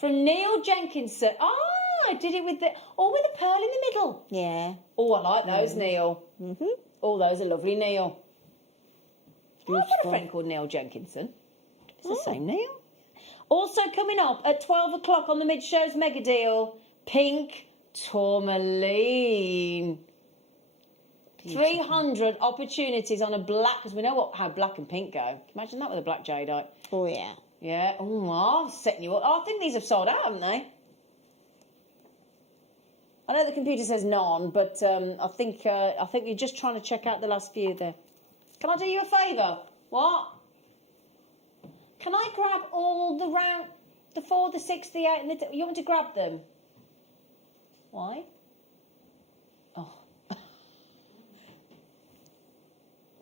From Neil Jenkinson. I did it with the pearl in the middle. Yeah. Oh, I like those, Neil. Mm-hmm. Oh, those are lovely, Neil. Beautiful. I've got a friend called Neil Jenkinson. It's the same Neil. Also coming up at 12 o'clock on the Mid-Show's mega deal, pink tourmaline. Beautiful. 300 opportunities on a black, because we know how black and pink go. Imagine that with a black jadeite. Oh, yeah. Yeah. Oh, I'm setting you up. Oh, I think these have sold out, haven't they? I know the computer says none, but I think you're just trying to check out the last few there. Can I do you a favour? What? Can I grab all the 4, the 6, the 8, and the... You want me to grab them? Why? Oh.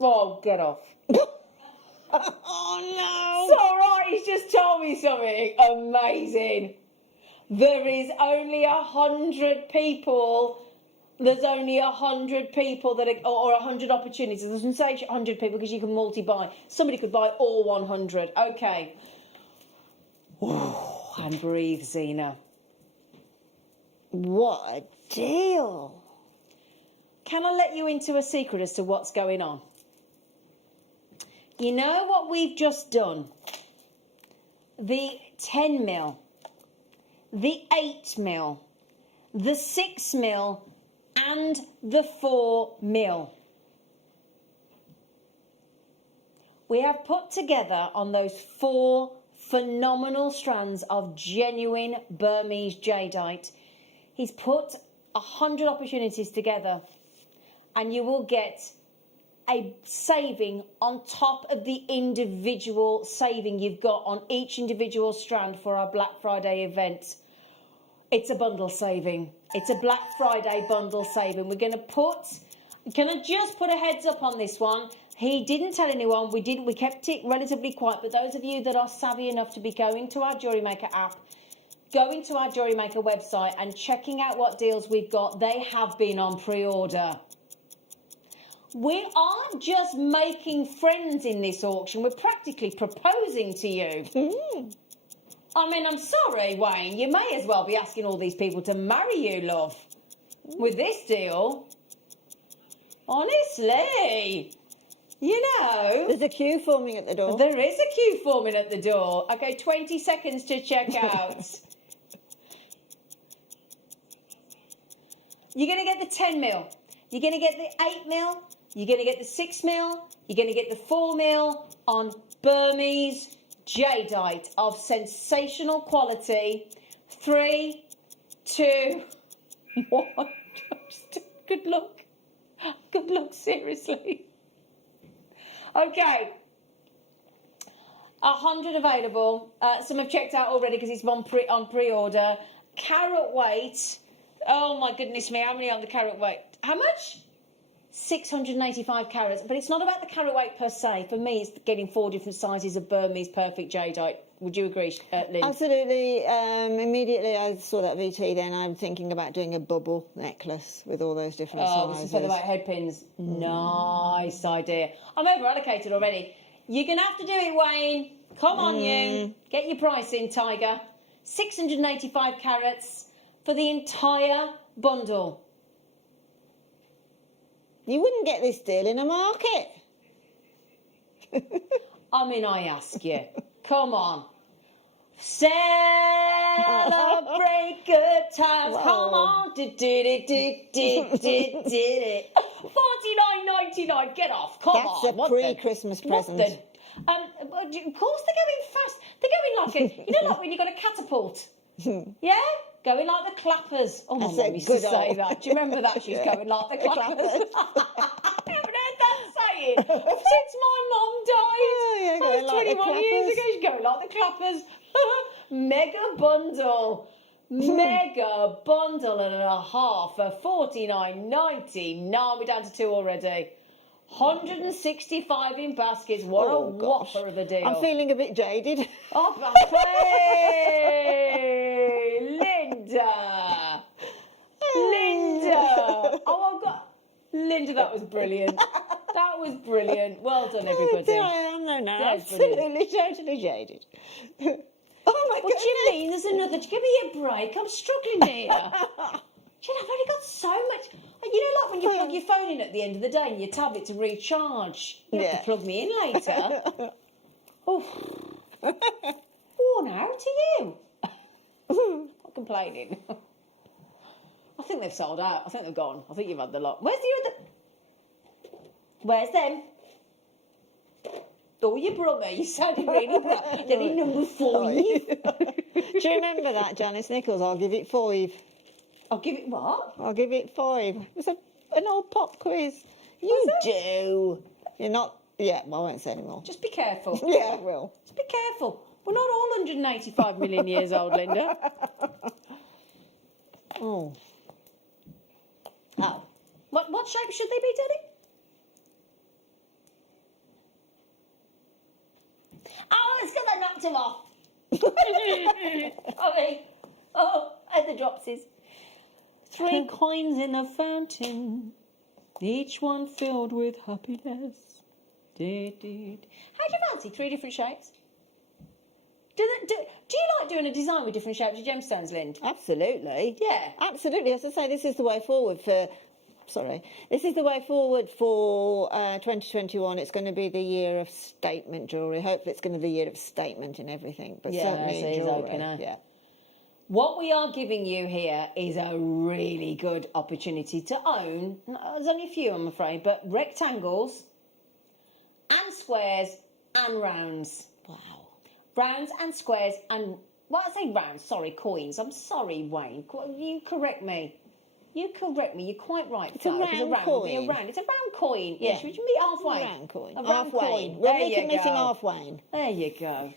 Oh, get off. Oh, no. It's all right, he's just told me something amazing. There is only 100 people. There's only 100 people that are, or 100 opportunities. It doesn't say 100 people because you can multi-buy. Somebody could buy all 100. Okay. And breathe, Zena. What a deal. Can I let you into a secret as to what's going on? You know what we've just done? The 10 mil, the 8 mil, the 6 mil, and the 4 mil. we have put together on those 4 phenomenal strands of genuine Burmese jadeite. He's put 100 opportunities together, and you will get a saving on top of the individual saving you've got on each individual strand for our Black Friday event. It's a bundle saving. It's a Black Friday bundle saving. We're going to put... Can I just put a heads up on this one? He didn't tell anyone. We kept it relatively quiet. But those of you that are savvy enough to be going to our JewelleryMaker app, going to our JewelleryMaker website and checking out what deals we've got, they have been on pre-order. We aren't just making friends in this auction. We're practically proposing to you. I mean, I'm sorry, Wayne. You may as well be asking all these people to marry you, love. With this deal... Honestly, you know... There's a queue forming at the door. There is a queue forming at the door. Okay, 20 seconds to check out. You're going to get the 10 mil. You're going to get the 8 mil. You're going to get the 6 mil. You're going to get the 4 mil on Burmese jadeite of sensational quality. 3, 2, 1. Good luck. Good luck, seriously. Okay. 100 available. Some have checked out already because it's on pre-order. Carat weight. Oh, my goodness me. How many on the carat weight? How much? 685 carats. But it's not about the carat weight per se. For me, it's getting 4 different sizes of Burmese perfect jadeite. Would you agree, Lynn? Absolutely. Immediately I saw that VT, then I'm thinking about doing a bubble necklace with all those different sizes. For the right head pins. Nice idea. I'm over allocated already. You're going to have to do it, Wayne. Come on, you. Get your price in, Tiger. 685 carats for the entire bundle. You wouldn't get this deal in a market. I mean, I ask you. Come on. Celebrate good times. Come on. Did it. $49.99. Get off. Come on. That's a pre-Christmas present. Of course they're going fast. They're going like a, you know, like when you've got a catapult. Yeah? Going like the clappers. Oh, my mum used to say that. Do you remember that? She's going like the clappers. I haven't heard that saying since my mum died. Yeah, That was 21 years ago. She's going like the clappers. Mega bundle. Mega bundle and a half for $49.99. We're down to 2 already. 165 in baskets. What a whopper of a deal. I'm feeling a bit jaded. Oh, hey, Linda. Oh, I've got... Linda, that was brilliant. That was brilliant. Well done, everybody. There I am though now. Absolutely, totally jaded. Oh my God. What do you mean? There's another... Give me a break. I'm struggling here. Jill, I've only got so much... You know, like when you plug your phone in at the end of the day and your tablet to recharge. You have to plug me in later. Oh. Worn out to you. Not complaining. I think they've sold out. I think they've gone. I think you've had the lot. Where's the other... Where's them? Oh, you brought me. You sounded really proud. They're in number 5. Do you remember that, Janice Nichols? I'll give it 5. I'll give it what? I'll give it 5. It was an old pop quiz. You do. You're not... Yeah, well, I won't say anymore. Just be careful. Yeah, I will. Just be careful. We're not all 185 million years old, Linda. Oh. What shape should they be, Daddy? Oh, it's because I knocked him off. Oh, and the dropsies. 3 coins in a fountain, each one filled with happiness. How do you fancy 3 different shapes? Do you like doing a design with different shapes of gemstones, Lind? Absolutely. Yeah. Absolutely. As I say, this is the way forward for... Sorry. This is the way forward for 2021. It's going to be the year of statement jewellery. Hopefully it's going to be the year of statement in everything. But certainly in jewellery. Yeah. What we are giving you here is a really good opportunity to own, there's only a few I'm afraid, but rectangles and squares and rounds. Wow. Rounds and squares and, well, I say rounds, sorry, coins. I'm sorry, Wayne. You correct me. You're quite right. It's a round coin. It's a round coin. Yeah, should we meet halfway? A round coin. A round Half coin. Wayne. There We're you meeting go. half Wayne. There you go.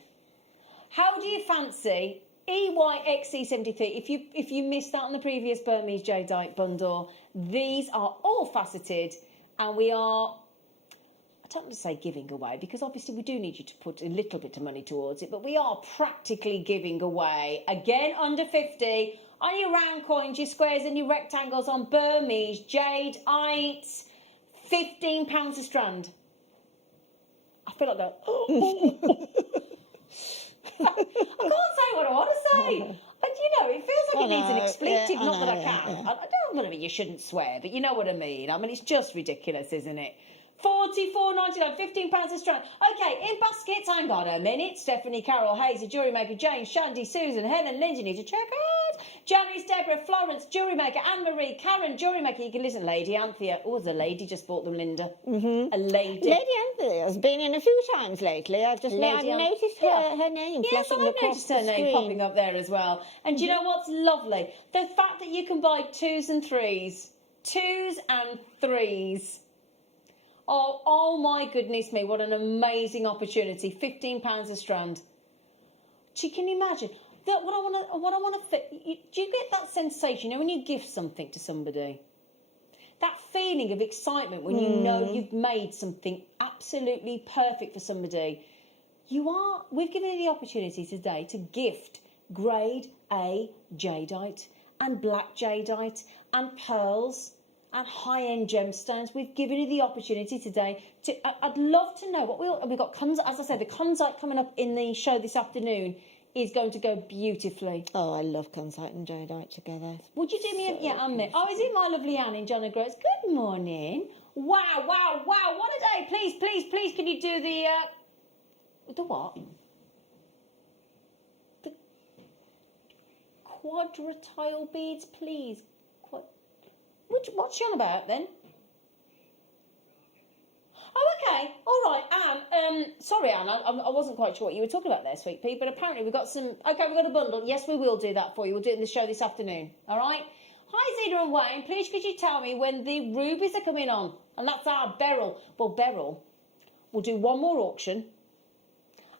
How do you fancy EYXC73? If you missed that on the previous Burmese Jadeite bundle, these are all faceted, and we are, I don't want to say giving away, because obviously we do need you to put a little bit of money towards it, but we are practically giving away, again, under 50, on your round coins, your squares and your rectangles on Burmese Jadeite, £15 a strand. I feel like that. I can't say what I want to say. But, it feels like it needs an expletive, not that I can. I don't want to, you shouldn't swear, but you know what I mean. I mean, it's just ridiculous, isn't it? $44.99, £15 a strand. Okay, in baskets, hang on a minute. Stephanie, Carol, Hazel, JewelleryMaker, Jane, Shandy, Susan, Helen, Lindsay, need to check out. Janice, Deborah, Florence, JewelleryMaker, Anne-Marie, Karen, JewelleryMaker. You can listen, Lady Anthea. Oh, there's a lady just bought them, Linda. Mm-hmm. A lady. Lady Anthea has been in a few times lately. I've just noticed her name Yes, flashing I've across noticed her the name screen. popping up there as well. And do you know what's lovely? The fact that you can buy 2s and 3s. 2s and 3s. Oh my goodness me, what an amazing opportunity. £15 a strand. Can you imagine? That what I want to do you get that sensation, when you give something to somebody? That feeling of excitement when you know you've made something absolutely perfect for somebody. We've given you the opportunity today to gift grade A jadeite and black jadeite and pearls and high-end gemstones. We've given you the opportunity today to. I'd love to know what we've got. As I said, the Conzite coming up in the show this afternoon is going to go beautifully. Oh, I love Conzite and Jadeite together. Would you do me a Anne? Oh, is it my lovely Anne in John O'Groats? Good morning. Wow, what a day. Please, can you do the what? The quadratile beads, please. What's she on about then? Oh, okay. All right, Anne. Sorry, Anne. I wasn't quite sure what you were talking about there, sweet pea. But apparently we've got some. Okay, we've got a bundle. Yes, we will do that for you. We'll do it in the show this afternoon. All right. Hi, Zena and Wayne. Please, could you tell me when the rubies are coming on? And that's our Beryl. Well, Beryl. We'll do one more auction,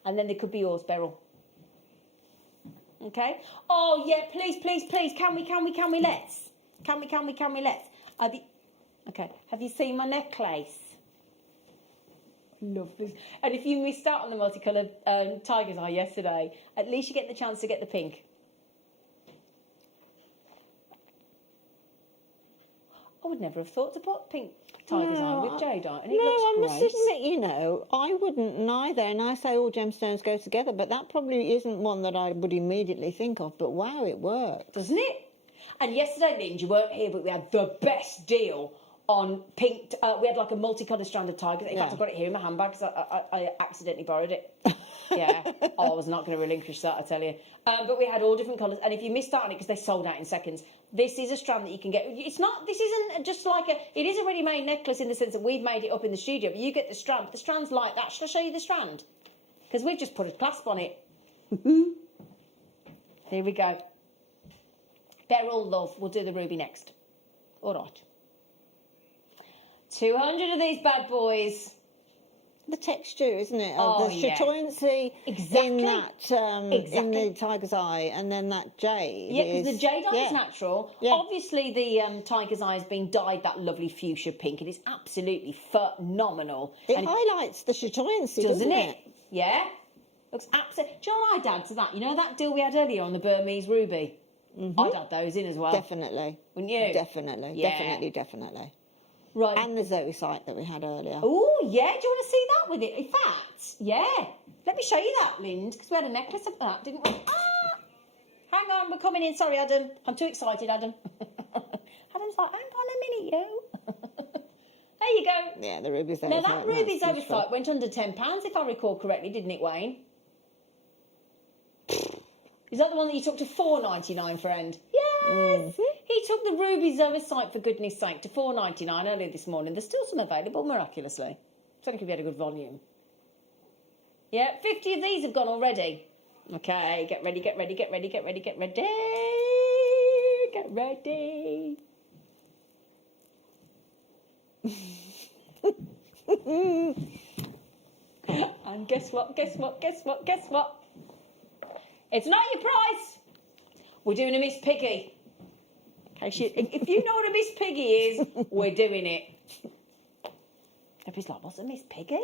and then they could be yours, Beryl. Okay. Oh yeah. Please. Can we? Let's. Can we? Let's. Have you seen my necklace? Love this. And if you missed out on the multicoloured tiger's eye yesterday, at least you get the chance to get the pink. I would never have thought to put pink tiger's eye with jadeite, and it looks I great. must admit, I wouldn't neither. And I say all gemstones go together, but that probably isn't one that I would immediately think of. But wow, it works. Doesn't it? And yesterday, Linda, you weren't here, but we had the best deal on pink. We had like a multicoloured strand of tigers. In fact, I've got it here in my handbag because I accidentally borrowed it. Yeah. I was not going to relinquish that, I tell you. But we had all different colours. And if you missed out on it, because they sold out in seconds, this is a strand that you can get. This isn't just like it is a ready-made necklace in the sense that we've made it up in the studio, but you get the strand. But the strand's like that. Should I show you the strand? Because we've just put a clasp on it. Here we go. Beryl, love. We'll do the ruby next. All right. 200 of these bad boys. The texture, isn't it? Oh, the yeah. chatoyancy Exactly. in that, in the tiger's eye, and then that jade. Yeah, because the jadeite is natural. Yeah. Obviously, the tiger's eye has been dyed that lovely fuchsia pink. It is absolutely phenomenal. It highlights the chatoyancy, doesn't it? Yeah. Looks absolutely. Do you know what I'd add to that? You know that deal we had earlier on the Burmese ruby? Mm-hmm. I'd add those in as well. Definitely. Wouldn't you? Definitely. Yeah. Definitely. Right. And the zoisite that we had earlier. Oh, yeah. Do you want to see that with it? In fact, yeah. Let me show you that, Lind, because we had a necklace of that, didn't we? Ah! Hang on, we're coming in. Sorry, Adam. I'm too excited, Adam. Adam's like, hang on a minute, you. There you go. Yeah, the ruby zoisite. Now, that ruby that's zoisite went under £10, if I recall correctly, didn't it, Wayne? Is that the one that you took to $4.99, friend? Yes! He took the ruby zoisite, for goodness sake, to $4.99 earlier this morning. There's still some available, miraculously. It's only because we had a good volume. Yeah, 50 of these have gone already. Okay, get ready, get ready, get ready, get ready, get ready. Get ready. And guess what, guess what, guess what, guess what? It's not your prize. We're doing a Miss Piggy. Okay, if you know what a Miss Piggy is, we're doing it. Everybody's like, what's a Miss Piggy?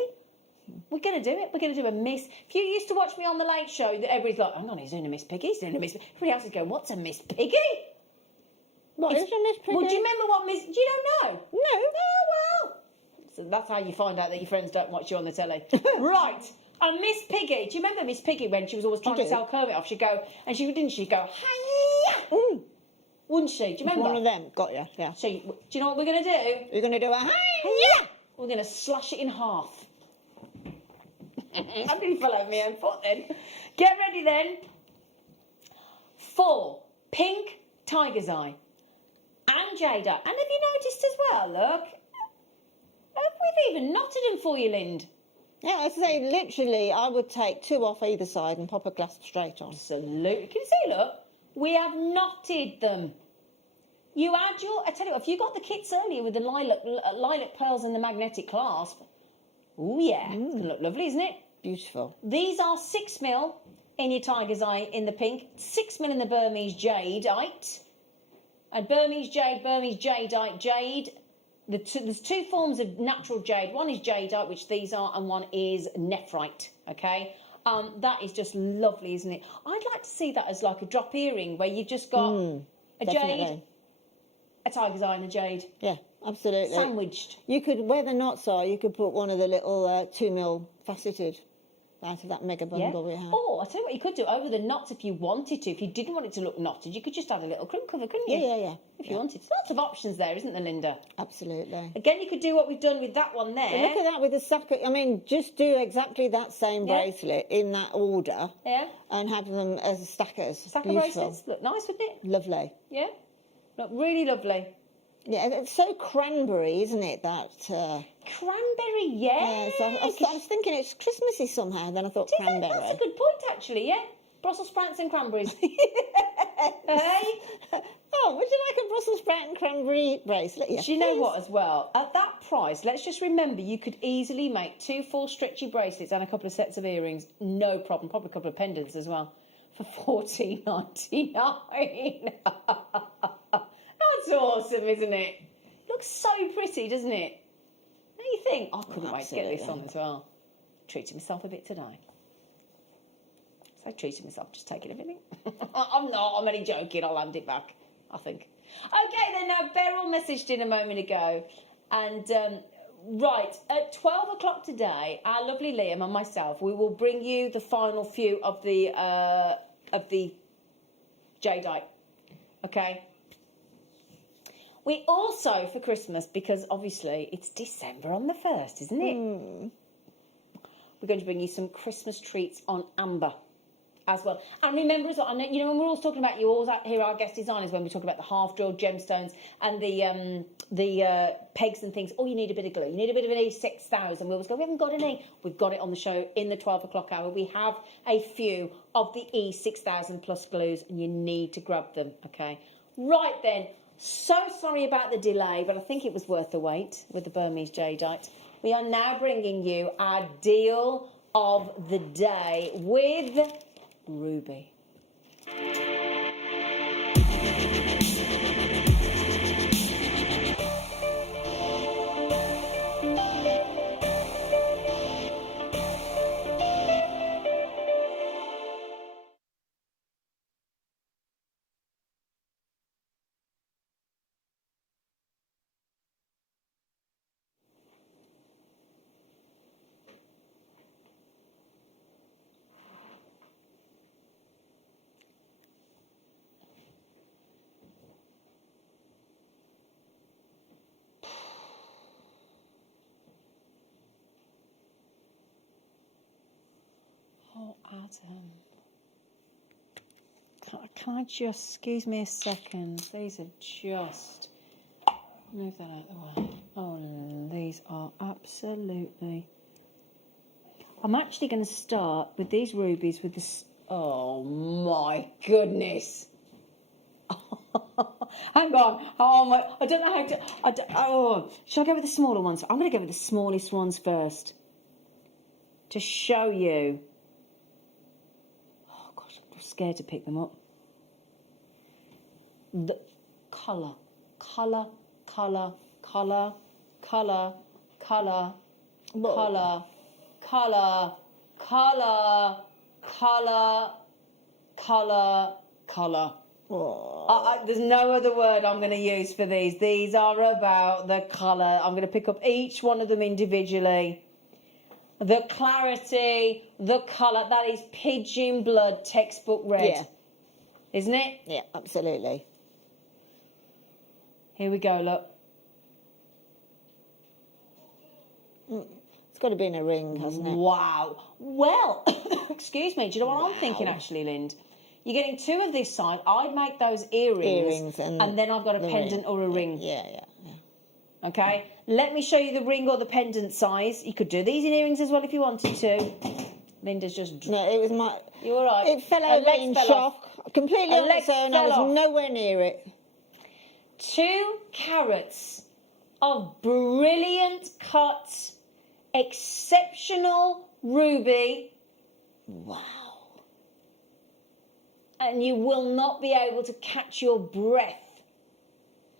We're going to do it. We're going to do a Miss... If you used to watch me on the Late Show, everybody's like, hang on, he's doing a Miss Piggy, he's doing a Miss... Everybody else is going, what's a Miss Piggy? What is a Miss Piggy? Well, do you remember what Miss... Do you don't know? No. Oh, well. So that's how you find out that your friends don't watch you on the telly. Right. And Miss Piggy, do you remember Miss Piggy when she was always trying to tell Kermit off? She'd go, and she'd go, hi-ya! Wouldn't she? Do you remember? One of them. Got you, yeah. So, do you know what we're going to do? You're going to do a hi-ya! We're going to slash it in half. I really fell over my own foot then. Get ready then. 4 pink tiger's eye and Jadeite. And have you noticed as well, look, we've even knotted them for you, Lind. Yeah, I say literally I would take 2 off either side and pop a clasp straight on. Absolutely. Can you see, look? We have knotted them. You add I tell you what, if you got the kits earlier with the lilac pearls and the magnetic clasp, oh yeah, it's going to look lovely, isn't it? Beautiful. These are 6mm in your tiger's eye in the pink, 6mm in the Burmese Jadeite. And Burmese Jadeite, jade. There's 2 forms of natural jade. One is Jadeite, which these are, and one is nephrite, okay? That is just lovely, isn't it? I'd like to see that as like a drop earring where you've just got a jade, a tiger's eye and a jade. Yeah, absolutely. Sandwiched. You could, where the knots are, you could put one of the little 2mm faceted out of that mega bundle we have. Or, I'll tell you what you could do, over the knots if you wanted to. If you didn't want it to look knotted, you could just add a little crimp cover, couldn't you? Yeah. If you wanted. There's lots of options there, isn't there, Linda? Absolutely. Again, you could do what we've done with that one there. But look at that with the socket. I mean, just do exactly that same bracelet in that order. Yeah. And have them as stackers. Stack of bracelets. Look nice, wouldn't it? Lovely. Yeah. Look really lovely. Yeah, it's so cranberry, isn't it, that... Cranberry, yeah. So I was thinking it's Christmassy somehow, then I thought cranberry. That's a good point, actually, yeah. Brussels sprouts and cranberries. Hey? Oh, would you like a Brussels sprout and cranberry bracelet? Yes, do you know what, as well? At that price, let's just remember you could easily make 2 full stretchy bracelets and a couple of sets of earrings. No problem. Probably a couple of pendants as well. For $14.99. That's awesome, isn't it? Looks so pretty, doesn't it? Don't you think? I couldn't wait to get this on as well. Treating myself a bit today. So treating myself, just taking everything. I'm not, I'm only joking, I'll hand it back, I think. Okay then, now Beryl messaged in a moment ago, and right, at 12 o'clock today, our lovely Liam and myself, we will bring you the final few of the Jadeite, okay? We also, for Christmas, because obviously it's December on the 1st, isn't it? We're going to bring you some Christmas treats on amber as well. And remember as well, I know, you know, when we're always talking about, you always hear our guest designers when we talk about the half-drilled gemstones and the pegs and things. Oh, you need a bit of glue. You need a bit of an E6000. We always go, we haven't got any. We've got it on the show in the 12 o'clock hour. We have a few of the E6000 plus glues, and you need to grab them, okay? Right then. So sorry about the delay, but I think it was worth the wait with the Burmese Jadeite. We are now bringing you our deal of the day with Ruby. Oh, Adam. Can I just, excuse me a second, these are just, move that out of the way. Oh, these are absolutely I'm actually going to start with these rubies with this. Oh my goodness. Hang on. Oh my, I don't know how to. Should I go with the smaller ones? I'm going to go with the smallest ones first to show you. Oh gosh, I'm scared to pick them up. The colour, colour, colour, colour, colour, colour, colour, colour, colour, colour, colour, colour. There's no other word I'm going to use for these. These are about the colour. I'm going to pick up each one of them individually. The clarity, the colour. That is pigeon blood textbook red. Yeah. Isn't it? Yeah, absolutely. Here we go, look. It's got to be in a ring, hasn't it? Wow. Well, excuse me. Do you know what I'm thinking, actually, Lind? You're getting two of this side. I'd make those earrings and then I've got a pendant or a ring. Yeah. Okay? Let me show you the ring or the pendant size. You could do these in earrings as well if you wanted to. Linda's just... No, it was my... You all right? It fell over in shock. Completely on its own. I was nowhere near it. 2 carats of brilliant cut, exceptional ruby. Wow. And you will not be able to catch your breath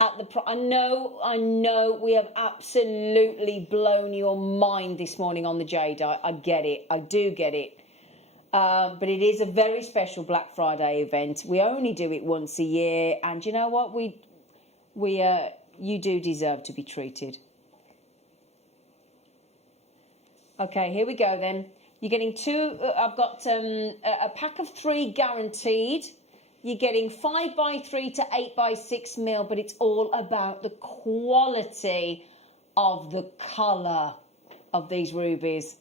at the I know we have absolutely blown your mind this morning on the Jadeite. I get it. I do get it. But it is a very special Black Friday event. We only do it once a year, and you know what? You do deserve to be treated. Okay, here we go then. You're getting 2. I've got a pack of 3 guaranteed. You're getting 5x3 to 8x6 mil, but it's all about the quality of the colour of these rubies.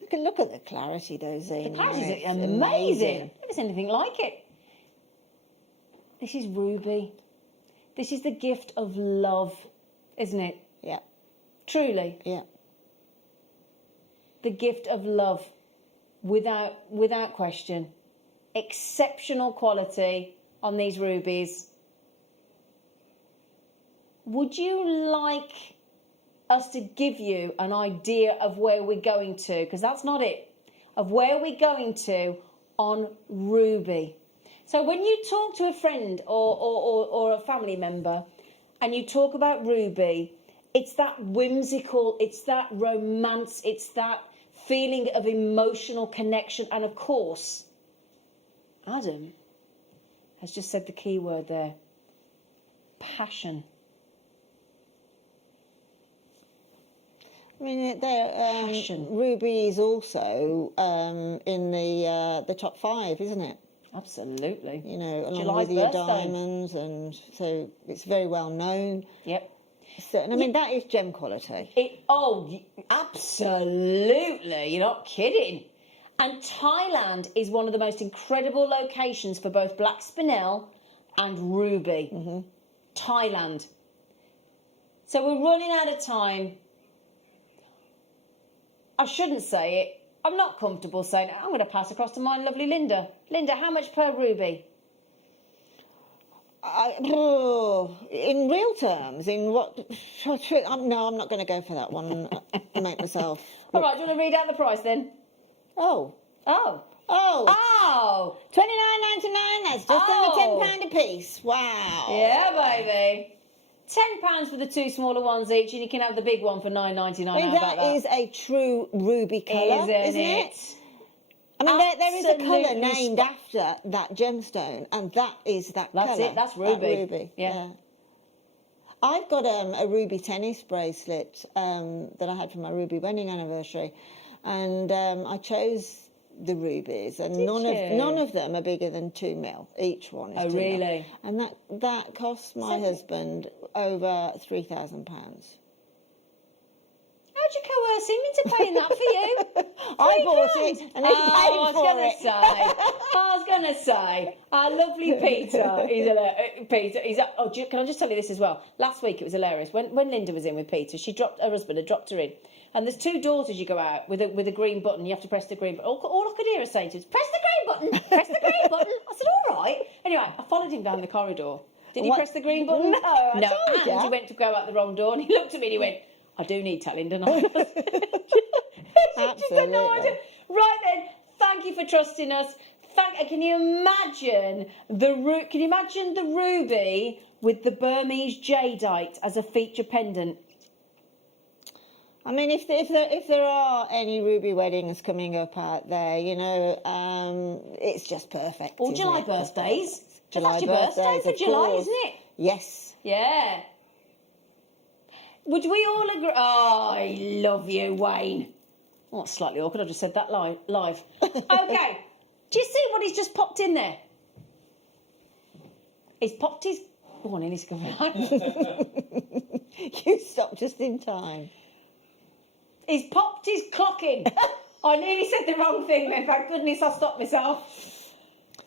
You can look at the clarity, though, Zena. The clarity is amazing. Never seen anything like it. This is ruby. This is the gift of love, isn't it? Yeah. Truly. Yeah. The gift of love, without question. Exceptional quality on these rubies. Would you like us to give you an idea of where we're going to? Because that's not it. Of where we're going to on ruby. So when you talk to a friend or a family member and you talk about ruby, it's that whimsical, it's that romance, it's that feeling of emotional connection. And of course, Adam has just said the key word there. Passion. I mean, Passion. ruby is also in the top 5, isn't it? Absolutely. You know, along July's with your birthday. diamonds, and so it's very well known. Yep. So, and I mean, that is gem quality. Absolutely. You're not kidding. And Thailand is one of the most incredible locations for both black spinel and ruby. Mm-hmm. Thailand. So we're running out of time. I shouldn't say it. I'm not comfortable saying it. I'm going to pass across to my lovely Linda. Linda, how much per ruby? In real terms, in what? No, I'm not going to go for that one. I make myself. All right, do you want to read out the price then? Oh. Oh. $29.99. That's just under £10 a piece. Wow. Yeah, baby. £10 for the 2 smaller ones each, and you can have the big one for $9.99. I mean, that is a true ruby colour, isn't it? I mean, there is a colour named after that gemstone, and that is that colour. That's it, that's ruby. That ruby. Yeah. I've got a ruby tennis bracelet that I had for my ruby wedding anniversary, and I chose the rubies, and none of them are bigger than 2 mil. Each one is 2 mil. Really? And that cost my husband over £3,000. How'd you coerce him into paying that for you? I bought it, and he paid for it. I was going to say, our lovely Peter, can I just tell you this as well? Last week it was hilarious. When Linda was in with Peter, her husband had dropped her in And there's 2 doors as you go out with a green button. You have to press the green button. All I could hear her saying to us, press the green button, press the green button. I said, all right. Anyway, I followed him down the corridor. Did he What? press the green button? No, I No, told and ya. he went to go out the wrong door and he looked at me and he went, I do need telling, don't I? She's got no Absolutely. idea. Right then, thank you for trusting us. Can you imagine the ruby with the Burmese jadeite as a feature pendant? I mean, if there are any ruby weddings coming up out there, you know, it's just perfect. Or isn't July it? birthdays. July That's your birthday birthdays, for of July, course. isn't it? Yes. Yeah. Would we all agree? Oh, I love you, Wayne. Oh, that's slightly awkward. I've just said that live. Okay. Do you see what he's just popped in there? He's popped his... Oh, I nearly come right. You stopped just in time. He's popped his clock in. I nearly said the wrong thing then. Thank goodness I stopped myself.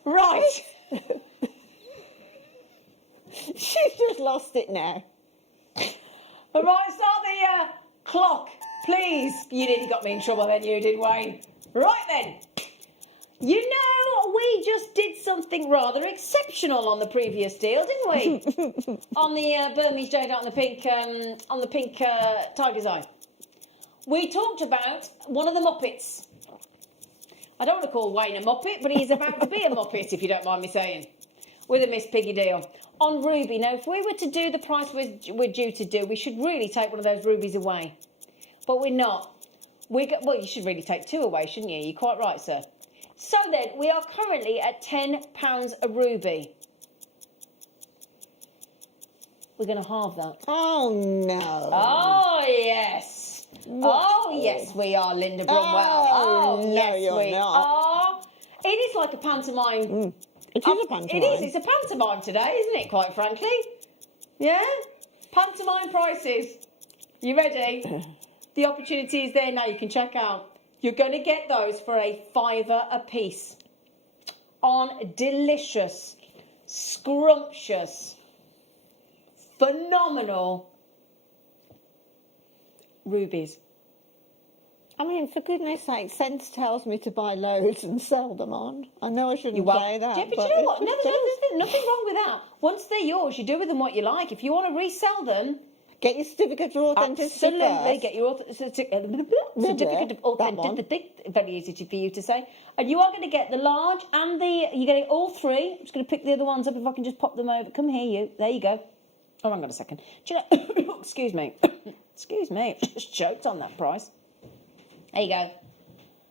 Right. She's just lost it now. All right, start the clock, please. You nearly got me in trouble then, you did, Wayne. Right then. You know, we just did something rather exceptional on the previous deal, didn't we? On the Burmese jade on the pink tiger's eye. We talked about one of the Muppets. I don't want to call Wayne a Muppet, but he's about to be a Muppet, if you don't mind me saying, with a Miss Piggy deal. On ruby, now, if we were to do the price we're due to do, we should really take one of those rubies away. But we're not. Well, you should really take 2 away, shouldn't you? You're quite right, sir. So then, we are currently at £10 a ruby. We're going to halve that. Oh, no. Oh, yes. Oh, yes, we are, Linda Brumwell. Oh, no, yes, you're we not. are. It is like a pantomime. It is a pantomime. It is. It's a pantomime today, isn't it, quite frankly? Yeah? Pantomime prices. You ready? The opportunity is there now. You can check out. You're going to get those for a £5 a piece on delicious, scrumptious, phenomenal rubies. I mean, for goodness sake, sense tells me to buy loads and sell them on. I know I shouldn't You won't. say that. Yeah, but you know what? No, there's nothing wrong with that. Once they're yours, you do with them what you like. If you want to resell them, Get your certificate of authenticity absolutely first. get your certificate of authenticity. Very easy for you to say. And you are going to get the large and you're getting all 3. I'm just going to pick the other ones up if I can just pop them over. Come here, you. There you go. Oh, hang on a second. Do you know? Excuse me. Excuse me. Just choked on that price. There you go.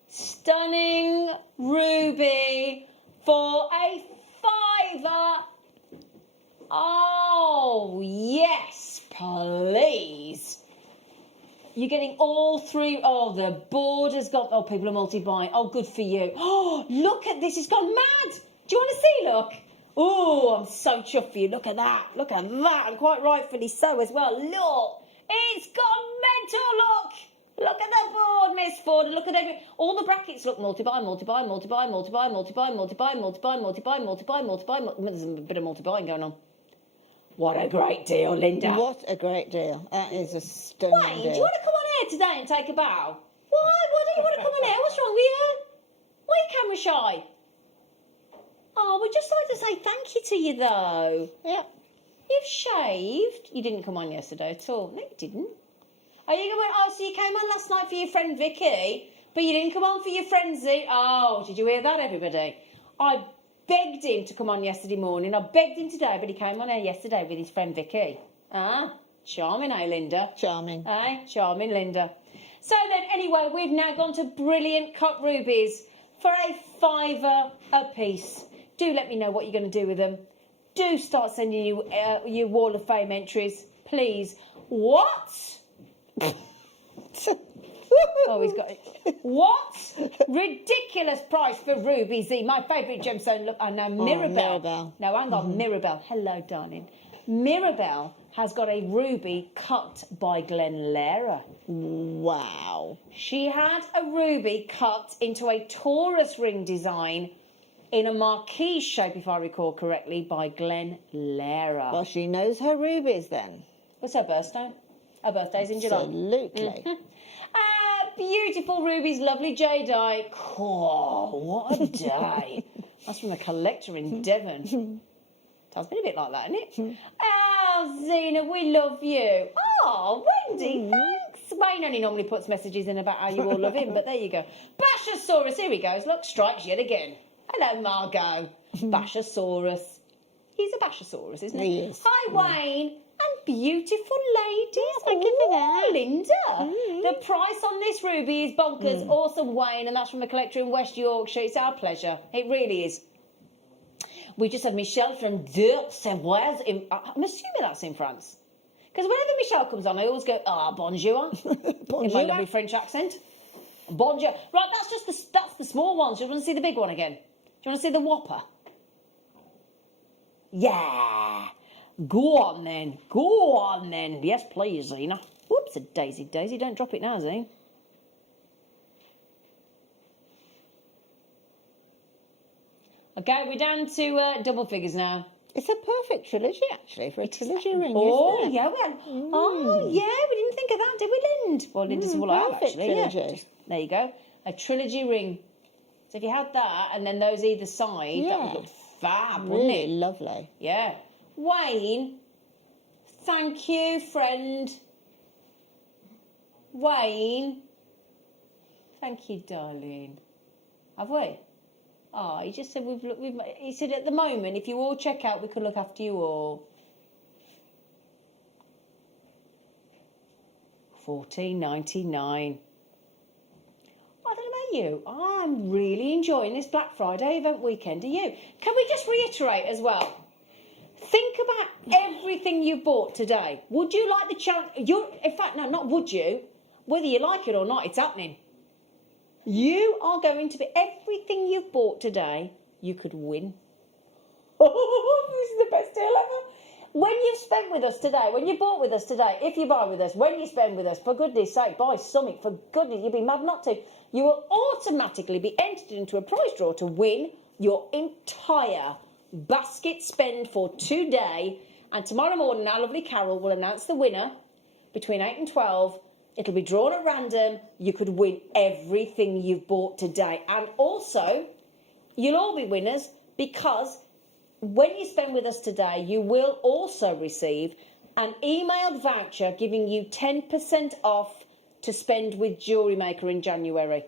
Stunning ruby for a £5. Oh, yes, please. You're getting all 3. Oh, the board has got... Oh, people are multi-buying. Oh, good for you. Oh, look at this. It's gone mad. Do you want to see? Look. Oh, I'm so chuffed for you. Look at that. Look at that. And quite rightfully so as well. Look. It's gone mental. Look. Look at the board, Miss Ford. Look at every... All the brackets look multi-buy, multi-buy, multi-buy, multi-buy, multi-buy, multi-buy, multi-buy, multi-buy, multi-buy, multi-buy. There's a bit of multi-buying going on. What a great deal, Linda. What a great deal. That is a stunning Wayne, deal. do you want to come on air today and take a bow? Why? Why don't you want to come on air? What's wrong with you? Why are you camera shy? Oh, we'd just like to say thank you to you, though. Yeah. You've shaved. You didn't come on yesterday at all. No, you didn't. Are you going? Oh, so you came on last night for your friend Vicky, but you didn't come on for your friend Z. Oh, did you hear that, everybody? I begged him to come on yesterday morning. I begged him today, but he came on air yesterday with his friend Vicky. Ah, charming, eh, Linda? Charming. Eh, charming, Linda. So then, anyway, we've now gone to brilliant cut rubies for a £5 a piece. Do let me know what you're going to do with them. Do start sending you your Wall of Fame entries, please. What? Oh, he's got it. What? Ridiculous price for Ruby Z, my favourite gemstone. Look, I know Mirabelle. Mirabelle. No, hang on, Mirabelle. Hello, darling. Mirabelle has got a ruby cut by Glen Lara. Wow. She had a ruby cut into a Taurus ring design in a marquise shape, if I recall correctly, by Glen Lara. Well, she knows her rubies then. What's her birthstone? Her birthday's in July. Absolutely. Beautiful rubies, lovely jadeite. Oh, what a day. That's from a collector in Devon. Sounds been a bit like that, isn't it? Oh, Zena, we love you. Oh, Wendy, thanks. Wayne only normally puts messages in about how you all love him, but there you go. Bashosaurus, here he goes. Look, strikes yet again. Hello, Margot. Bashosaurus. He's a Bashosaurus, isn't he? He is. Hi, Wayne. And beautiful ladies. Thank you for that. Linda. The price on this ruby is bonkers. Awesome, Wayne, and that's from a collector in West Yorkshire. It's our pleasure. It really is. We just had Michelle from Savoie. I'm assuming that's in France. Because whenever Michelle comes on, I always go, bonjour. Bonjour. In my lovely French accent. Bonjour. Right, that's the small ones. Do you want to see the big one again? Do you want to see the Whopper? Yeah. Go on then. Go on then. Yes, please, Zena. Whoops, a daisy. Don't drop it now, Zena. Okay, we're down to double figures now. It's a perfect trilogy, actually, for a trilogy ring, Oh, isn't it? yeah, oh, yeah, we didn't think of that, did we, Lind? Well, Linda said, well, I have, perfect actually. Yeah. trilogy. There you go. A trilogy ring. So if you had that and then those either side, that would look fab, wouldn't Really it? lovely. Yeah. Wayne, thank you, friend. Wayne, thank you, darling. Have we? Oh, he just said he said at the moment, if you all check out, we could look after you all. $14.99. I don't know about you. I'm really enjoying this Black Friday event weekend. Are you? Can we just reiterate as well? Think about everything you've bought today. Would you like the chance? In fact, no, not would you. Whether you like it or not, it's happening. You are going to be everything you've bought today. You could win. Oh, this is the best deal ever. When you've spent with us today, when you bought with us today, if you buy with us, when you spend with us, for goodness sake, buy something. For goodness, you'd be mad not to. You will automatically be entered into a prize draw to win your entire basket spend for today. And tomorrow morning, our lovely Carol will announce the winner between 8 and 12. It'll be drawn at random. You could win everything you've bought today. And also, you'll all be winners because when you spend with us today, you will also receive an emailed voucher giving you 10% off to spend with JewelleryMaker in January.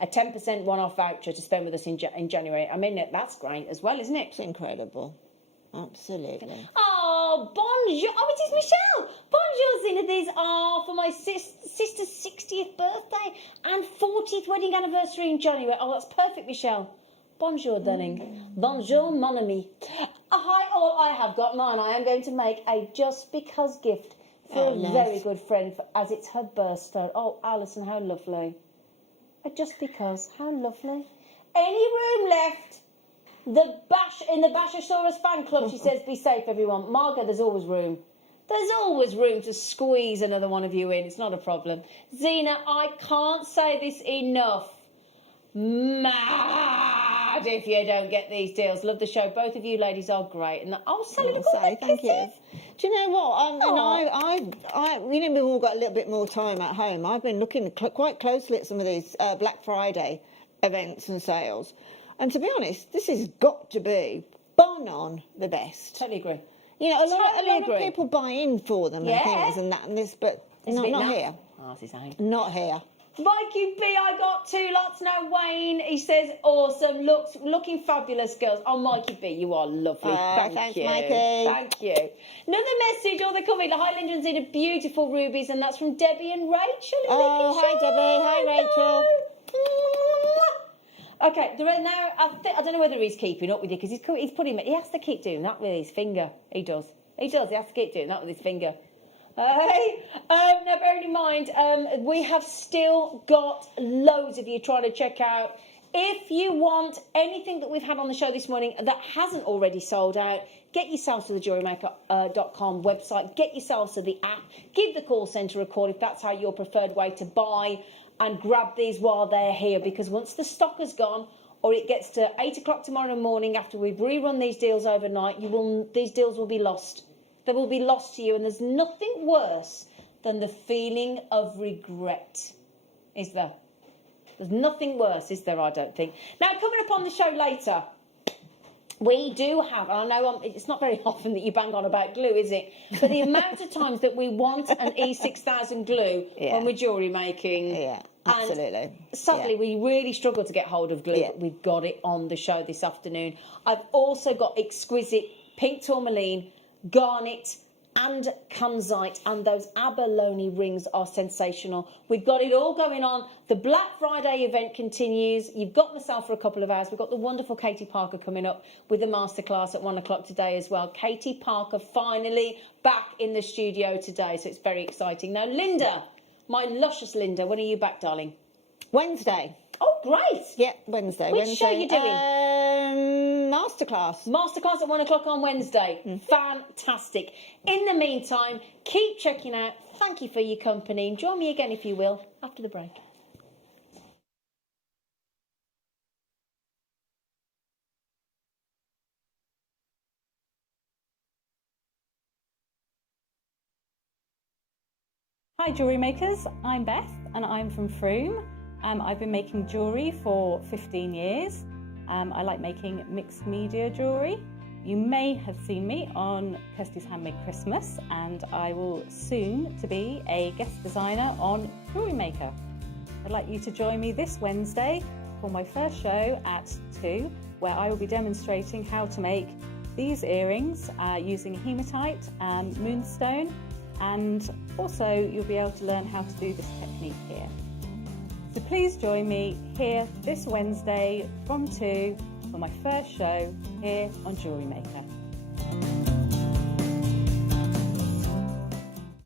A 10% one-off voucher to spend with us in January. I mean, that's great as well, isn't it? It's incredible. Absolutely. Oh, bonjour. Oh, it is Michelle. Bonjour, Zena. These are for my sister's 60th birthday and 40th wedding anniversary in January. Oh, that's perfect, Michelle. Bonjour, darling. Bonjour, mon ami. Hi, all. I have got mine. I am going to make a just because gift for a very good friend as it's her birthday. Oh, Alison, how lovely. A just because. How lovely. Any room left? In the Bashosaurus fan club, she says, be safe, everyone. Margot, there's always room. There's always room to squeeze another one of you in. It's not a problem. Zena, I can't say this enough. Mad if you don't get these deals. Love the show. Both of you ladies are great. And Sally, Thank you. Do you know what? We've all got a little bit more time at home. I've been looking quite closely at some of these Black Friday events and sales. And to be honest, this has got to be bang on the best. Totally agree. You know, a lot of people buy in for them and things and that and this, but not here. Oh, it's the same. Not here. Mikey B, I got 2 lots now. Wayne, he says, awesome, looking fabulous, girls. Oh, Mikey B, you are lovely. Thanks, you. Mikey. Thank you. Another message, the comment, the Highland and Zena, beautiful rubies, and that's from Debbie and Rachel. Oh, hi, Debbie. Hi, Rachel. Okay, now I don't know whether he's keeping up with you because he's putting. He has to keep doing that with his finger. He does. He has to keep doing that with his finger. Hey, now bearing in mind, we have still got loads of you trying to check out. If you want anything that we've had on the show this morning that hasn't already sold out, get yourselves to the JewelleryMaker.com website. Get yourselves to the app. Give the call centre a call if that's your preferred way to buy. And grab these while they're here, because once the stock has gone or it gets to 8 o'clock tomorrow morning after we've rerun these deals overnight, these deals will be lost. they will be lost to you, and there's nothing worse than the feeling of regret, is there? There's nothing worse, is there, I don't think. Now, coming up on the show later, we do have, and I know it's not very often that you bang on about glue, is it? But the amount of times that we want an E6000 glue when we're jewellery making. Yeah, absolutely. And sadly, we really struggle to get hold of glue, but we've got it on the show this afternoon. I've also got exquisite pink tourmaline, garnet, and kanzite, and those abalone rings are sensational. We've got it all going on. The Black Friday event continues. You've got myself for a couple of hours. We've got the wonderful Katie Parker coming up with the masterclass at 1 o'clock today as well. Katie Parker finally back in the studio today, so it's very exciting. Now, Linda, my luscious Linda, when are you back, darling? Wednesday. Oh, great. Yeah, Wednesday. Which show are you doing? Masterclass. Masterclass at 1 o'clock on Wednesday. Fantastic. In the meantime, keep checking out. Thank you for your company. Join me again, if you will, after the break. Hi jewellery makers, I'm Beth and I'm from Froome. I've been making jewellery for 15 years. I like making mixed media jewellery. You may have seen me on Kirsty's Handmade Christmas, and I will soon to be a guest designer on JewelleryMaker. I'd like you to join me this Wednesday for my first show at 2, where I will be demonstrating how to make these earrings using hematite and moonstone, and also you'll be able to learn how to do this technique here. So please join me here this Wednesday from 2 for my first show here on JewelleryMaker.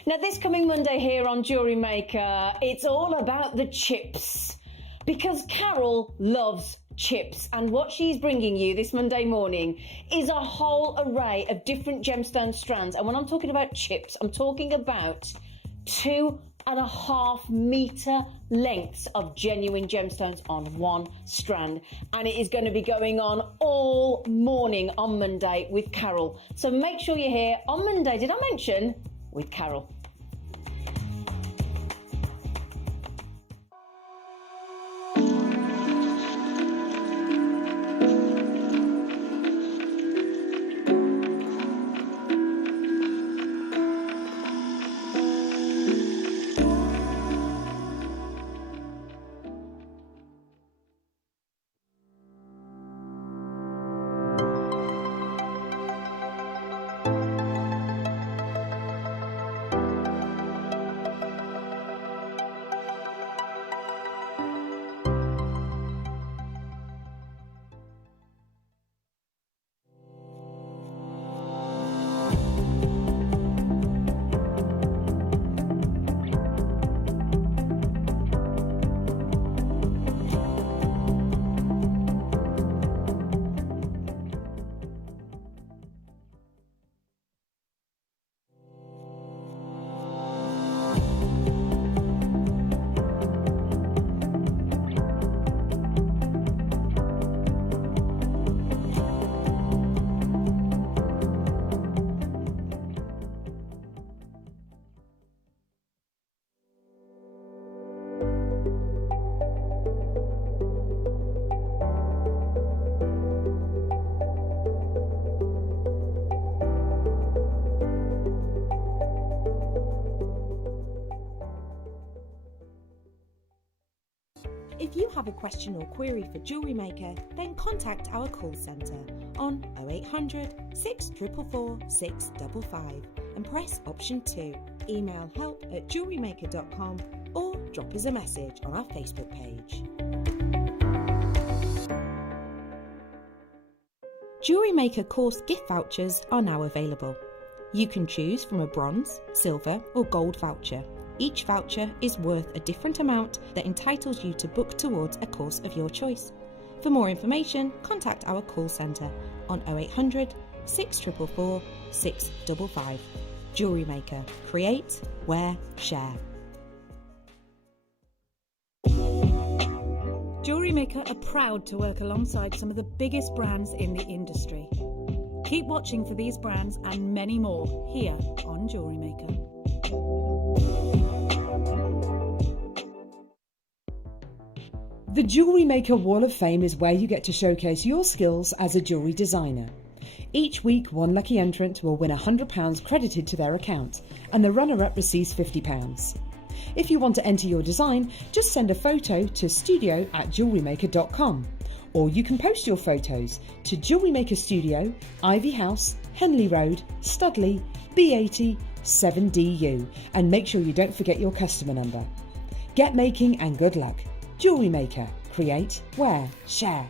Now, this coming Monday here on JewelleryMaker, it's all about the chips, because Carol loves chips, and what she's bringing you this Monday morning is a whole array of different gemstone strands. And when I'm talking about chips, I'm talking about 2.5 metre lengths of genuine gemstones on one strand, and it is going to be going on all morning on Monday with Carol. So make sure you're here on Monday, did I mention, with Carol. If you have a question or query for JewelleryMaker, then contact our call centre on 0800 644 655 and press option 2. Email help@jewellerymaker.com or drop us a message on our Facebook page. JewelleryMaker course gift vouchers are now available. You can choose from a bronze, silver or gold voucher. Each voucher is worth a different amount that entitles you to book towards a course of your choice. For more information, contact our call centre on 0800 644 655. JewelleryMaker. Create, wear, share. JewelleryMaker are proud to work alongside some of the biggest brands in the industry. Keep watching for these brands and many more here on Jewellery Maker. The Jewellery Maker Wall of Fame is where you get to showcase your skills as a jewellery designer. Each week, one lucky entrant will win £100 credited to their account, and the runner-up receives £50. If you want to enter your design, just send a photo to studio@jewellerymaker.com, or you can post your photos to Jewellery Maker Studio, Ivy House, Henley Road, Studley, B80 7DU, and make sure you don't forget your customer number. Get making and good luck. Jewellery Maker. Create, wear, share.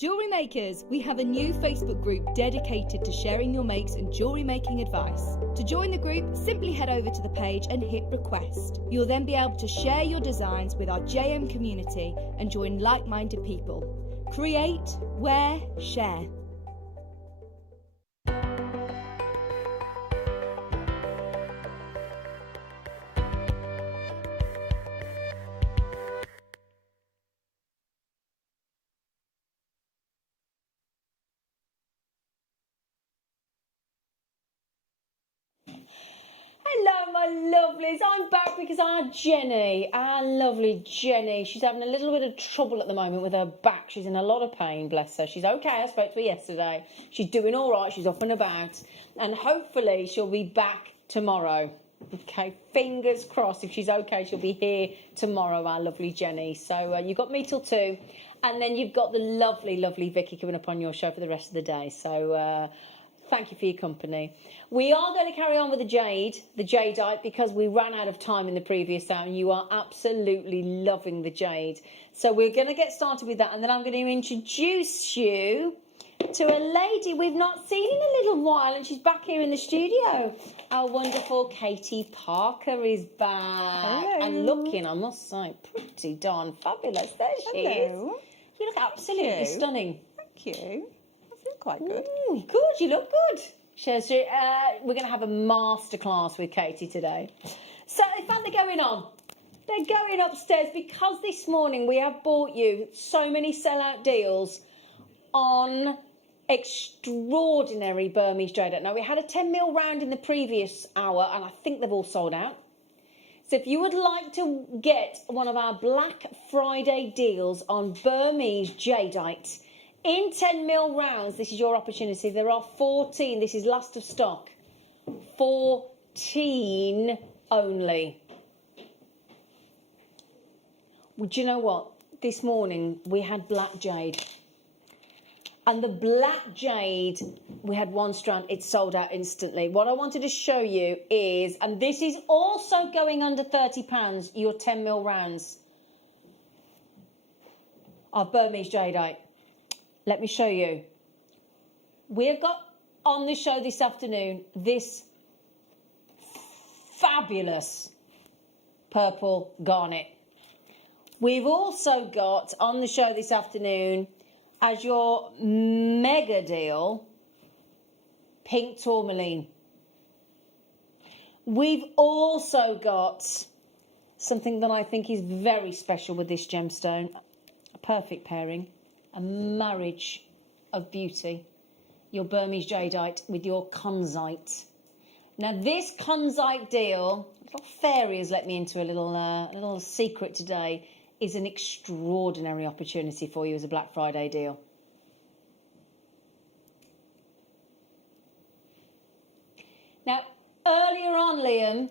Jewellery Makers, we have a new Facebook group dedicated to sharing your makes and jewellery making advice. To join the group, simply head over to the page and hit request. You'll then be able to share your designs with our JM community and join like-minded people. Create, wear, share. Hello, my lovelies. I'm back because our lovely Jenny, she's having a little bit of trouble at the moment with her back. She's in a lot of pain, bless her. She's okay. I spoke to her yesterday. She's doing all right. She's up and about. And hopefully she'll be back tomorrow. Okay, fingers crossed. If she's okay, she'll be here tomorrow, our lovely Jenny. So you've got me till 2. And then you've got the lovely, lovely Vicky coming up on your show for the rest of the day. So thank you for your company. We are going to carry on with the Jadeite, because we ran out of time in the previous hour and you are absolutely loving the jade. So we're going to get started with that, and then I'm going to introduce you to a lady we've not seen in a little while, and she's back here in the studio. Our wonderful Katie Parker is back. Hello. And looking, I must say, pretty darn fabulous. There she is. You look absolutely stunning. Thank you. I feel quite good. Ooh, good, you look good. We're going to have a masterclass with Katie today. So, in fact, they're going on. They're going upstairs because this morning we have bought you so many sellout deals on extraordinary Burmese Jadeite. Now, we had a 10mm round in the previous hour, and I think they've all sold out. So if you would like to get one of our Black Friday deals on Burmese Jadeite in 10mm rounds, this is your opportunity. There are 14. This is last of stock. 14 only. Well, do you know what? This morning we had black jade. And the black jade, we had one strand, it sold out instantly. What I wanted to show you is, and this is also going under £30, your 10mm rounds of Burmese Jadeite. Let me show you. We have got on the show this afternoon this fabulous purple garnet. We've also got on the show this afternoon, as your mega deal, pink tourmaline. We've also got something that I think is very special with this gemstone, a perfect pairing, a marriage of beauty, your Burmese Jadeite with your Conzite. Now this Conzite deal, little fairy has let me into a little secret today, is an extraordinary opportunity for you as a Black Friday deal. Now, earlier on, Liam,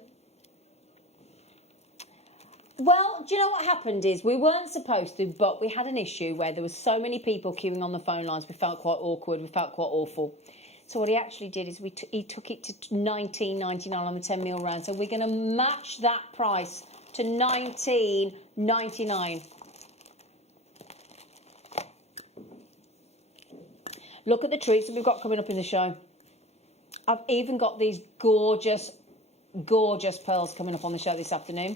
Well, do you know what happened is we weren't supposed to, but we had an issue where there was so many people queuing on the phone lines. We felt quite awkward. We felt quite awful. So what he actually did is he took it to $19.99 on the 10 mil round. So we're going to match that price to $19.99. Look at the treats that we've got coming up in the show. I've even got these gorgeous, gorgeous pearls coming up on the show this afternoon.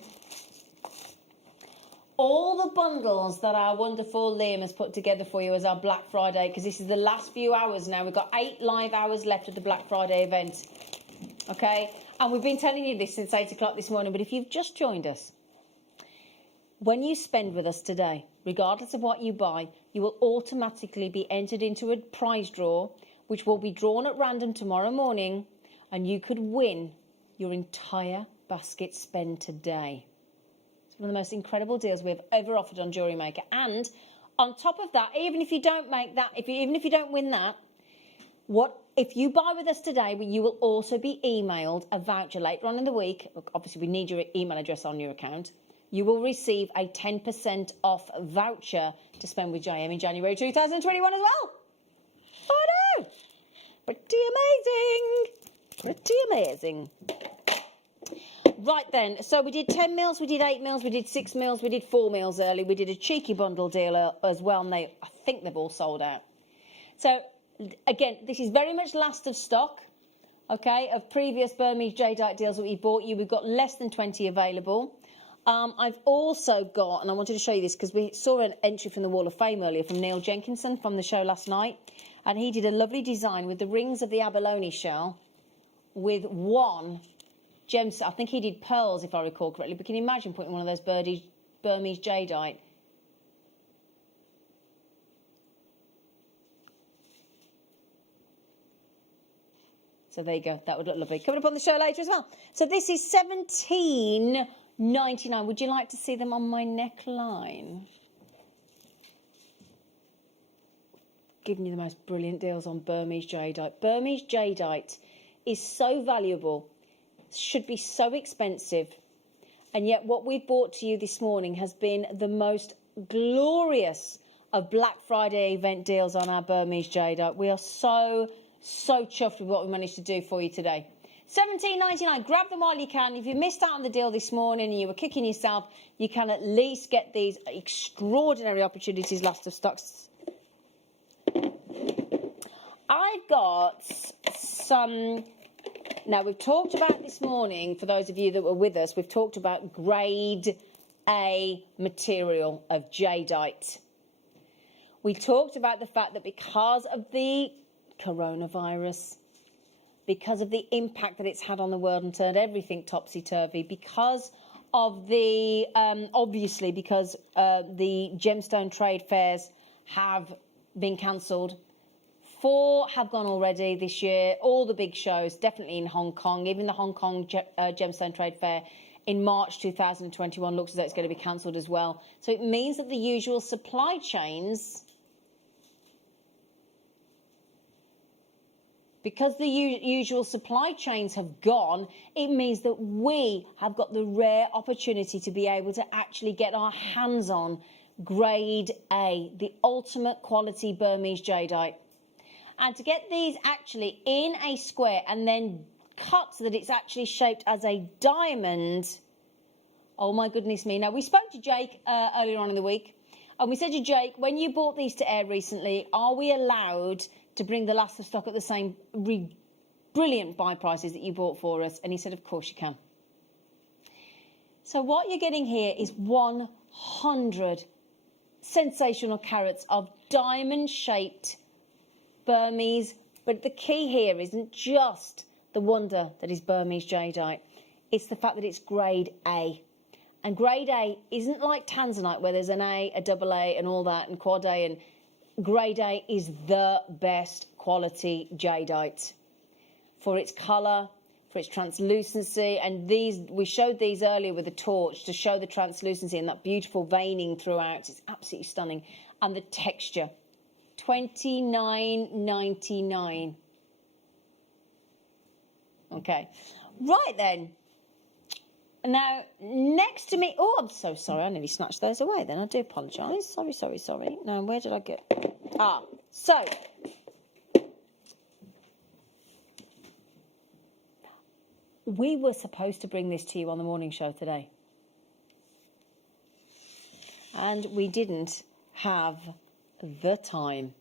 All the bundles that our wonderful Liam has put together for you as our Black Friday, because this is the last few hours now. We've got 8 live hours left of the Black Friday event. Okay? And we've been telling you this since 8 o'clock this morning, but if you've just joined us, when you spend with us today, regardless of what you buy, you will automatically be entered into a prize draw, which will be drawn at random tomorrow morning, and you could win your entire basket spend today. It's one of the most incredible deals we've ever offered on JewelleryMaker. And on top of that, even if you don't make that, even if you don't win that, if you buy with us today, you will also be emailed a voucher later on in the week. Obviously, we need your email address on your account. You will receive a 10% off voucher to spend with JM in January 2021 as well. Oh no! Pretty amazing. Pretty amazing. Right then, so we did 10 mils, we did 8 mils, we did 6 mils, we did 4 mils early. We did a cheeky bundle deal as well, and I think they've all sold out. So, again, this is very much last of stock, okay, of previous Burmese Jadeite deals that we bought you. We've got less than 20 available. I've also got, and I wanted to show you this because we saw an entry from the Wall of Fame earlier from Neil Jenkinson from the show last night, and he did a lovely design with the rings of the abalone shell with one gemstone. I think he did pearls, if I recall correctly, but can you imagine putting one of those Burmese Jadeite? So there you go. That would look lovely. Coming up on the show later as well. So this is $17.99. Would you like to see them on my neckline? Giving you the most brilliant deals on Burmese Jadeite. Burmese Jadeite is so valuable, should be so expensive, and yet what we've brought to you this morning has been the most glorious of Black Friday event deals on our Burmese Jadeite. We are so chuffed with what we managed to do for you today. $17.99. Grab them while you can. If you missed out on the deal this morning and you were kicking yourself, you can at least get these extraordinary opportunities last of stocks. I've got some... Now, we've talked about this morning, for those of you that were with us, we've talked about grade A material of jadeite. We talked about the fact that because of the coronavirus, because of the impact that it's had on the world and turned everything topsy-turvy, because of the, obviously, because the gemstone trade fairs have been cancelled. 4 have gone already this year, all the big shows, definitely in Hong Kong. Even the Hong Kong Gemstone Trade Fair in March 2021 looks as though it's going to be cancelled as well. So it means that the usual supply chains, because the usual supply chains have gone, it means that we have got the rare opportunity to be able to actually get our hands on grade A, the ultimate quality Burmese jadeite. And to get these actually in a square and then cut so that it's actually shaped as a diamond, oh my goodness me. Now, we spoke to Jake earlier on in the week, and we said to Jake, when you bought these to air recently, are we allowed to bring the last of stock at the same brilliant buy prices that you bought for us? And he said, of course you can. So what you're getting here is 100 sensational carats of diamond-shaped Burmese, but the key here isn't just the wonder that is Burmese jadeite. It's the fact that it's grade A. And grade A isn't like tanzanite where there's an A, a double A and all that and quad A, and grade A is the best quality jadeite for its colour, for its translucency, and these, we showed these earlier with the torch to show the translucency and that beautiful veining throughout. It's absolutely stunning. And the texture. $29.99. Okay, right then. Now, next to me... Oh, I'm so sorry. I nearly snatched those away then. I do apologise. Sorry. Now, where did I get... Ah, so... We were supposed to bring this to you on the morning show today. And we didn't have the time.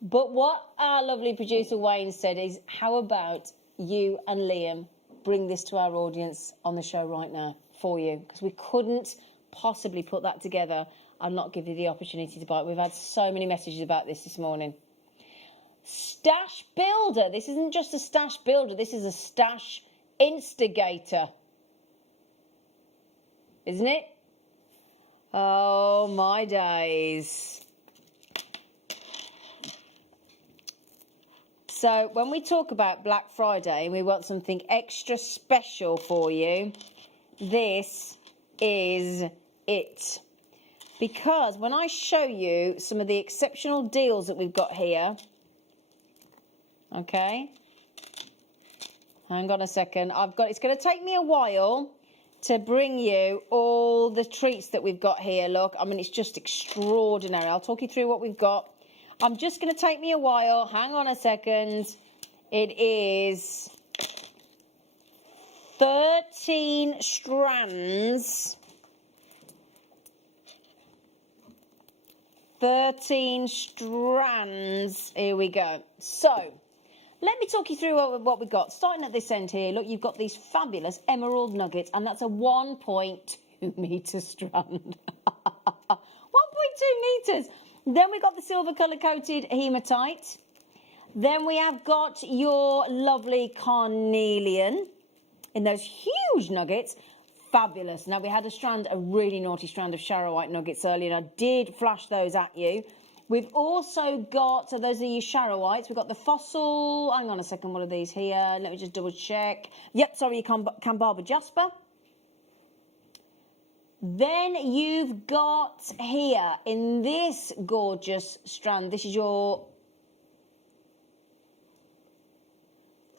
But what our lovely producer Wayne said is, how about you and Liam bring this to our audience on the show right now for you? Because we couldn't possibly put that together and not give you the opportunity to buy it. We've had so many messages about this morning. Stash builder. This isn't just a stash builder. This is a stash instigator. Isn't it? Oh, my days. So when we talk about Black Friday and we want something extra special for you, this is it. Because when I show you some of the exceptional deals that we've got here, okay, hang on a second, it's going to take me a while to bring you all the treats that we've got here. Look, I mean, it's just extraordinary. I'll talk you through what we've got. I'm just going to take me a while. Hang on a second. It is 13 strands. 13 strands. Here we go. So, let me talk you through what we've got. Starting at this end here, look, you've got these fabulous emerald nuggets, and that's a 1.2 metre strand. 1.2 metres. Then we've got the silver colour coated hematite. Then we have got your lovely carnelian in those huge nuggets. Fabulous. Now, we had a really naughty strand of Charoite nuggets earlier, and I did flash those at you. We've also got, so those are your Charoites. We've got the fossil, hang on a second, what are these here? Let me just double check. Yep, sorry, your Cambaba jasper. Then you've got here in this gorgeous strand, this is your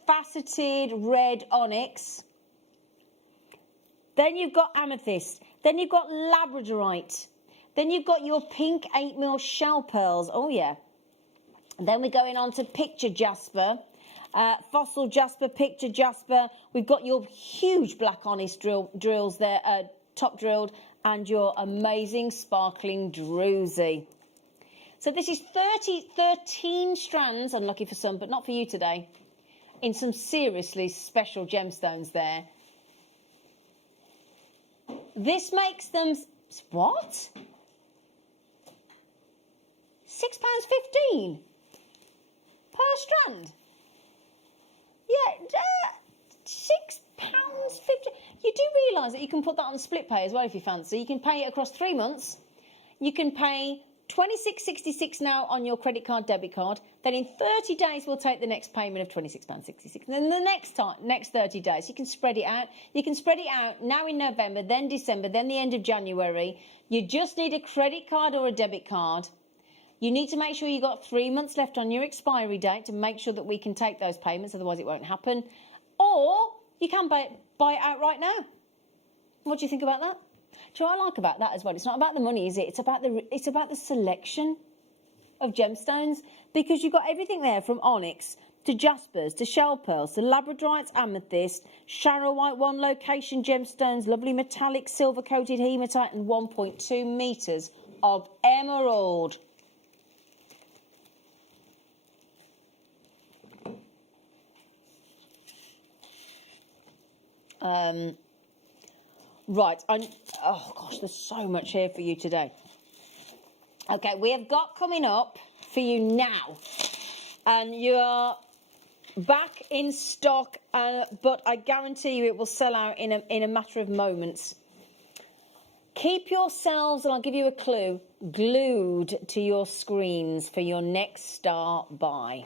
faceted red onyx. Then you've got amethyst. Then you've got labradorite. Then you've got your pink 8mm shell pearls. Oh, yeah. And then we're going on to picture jasper. Fossil jasper, picture jasper. We've got your huge black onyx drills there, top drilled, and your amazing sparkling druzy. So this is 13 strands, unlucky for some, but not for you today, in some seriously special gemstones there. This makes them, what? £6.15 per strand. Yeah, £6.50. You do realise that you can put that on split pay as well if you fancy. You can pay it across 3 months. You can pay £26.66 now on your credit card, debit card. Then in 30 days, we'll take the next payment of £26.66. And then the next 30 days, you can spread it out. You can spread it out now in November, then December, then the end of January. You just need a credit card or a debit card. You need to make sure you've got 3 months left on your expiry date to make sure that we can take those payments, otherwise it won't happen. Or you can buy it outright now. What do you think about that? Do you know what I like about that as well? It's not about the money, is it? It's about the selection of gemstones, because you've got everything there from onyx to jaspers to shell pearls to labradorites, amethyst, Charoite, one location gemstones, lovely metallic silver coated hematite, and 1.2 metres of emerald. Right, oh gosh, there's so much here for you today. Okay, we have got coming up for you now, and you are back in stock, but I guarantee you it will sell out in a matter of moments. Keep yourselves, and I'll give you a clue, glued to your screens for your next star buy.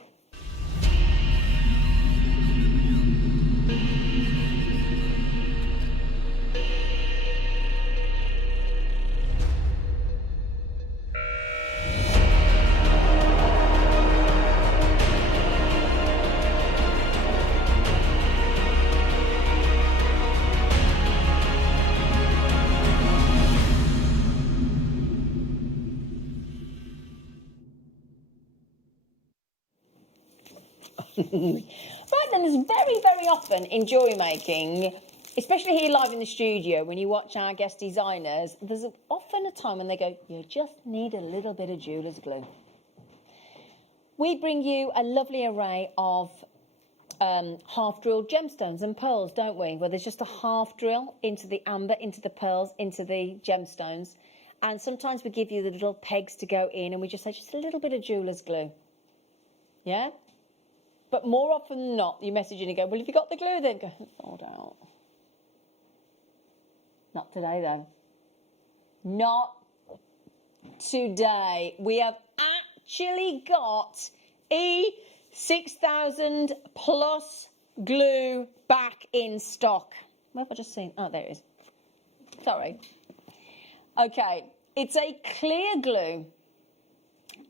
Right then, there's very, very often in jewellery making, especially here live in the studio, when you watch our guest designers, there's often a time when they go, you just need a little bit of jeweller's glue. We bring you a lovely array of half-drilled gemstones and pearls, don't we? Where there's just a half drill into the amber, into the pearls, into the gemstones. And sometimes we give you the little pegs to go in and we just say, just a little bit of jeweller's glue. Yeah? But more often than not, you message in and go, well, have you got the glue then? Go, sold out. Not today, though. Not today. We have actually got E6000 plus glue back in stock. Where have I just seen? Oh, there it is. Sorry. Okay, it's a clear glue.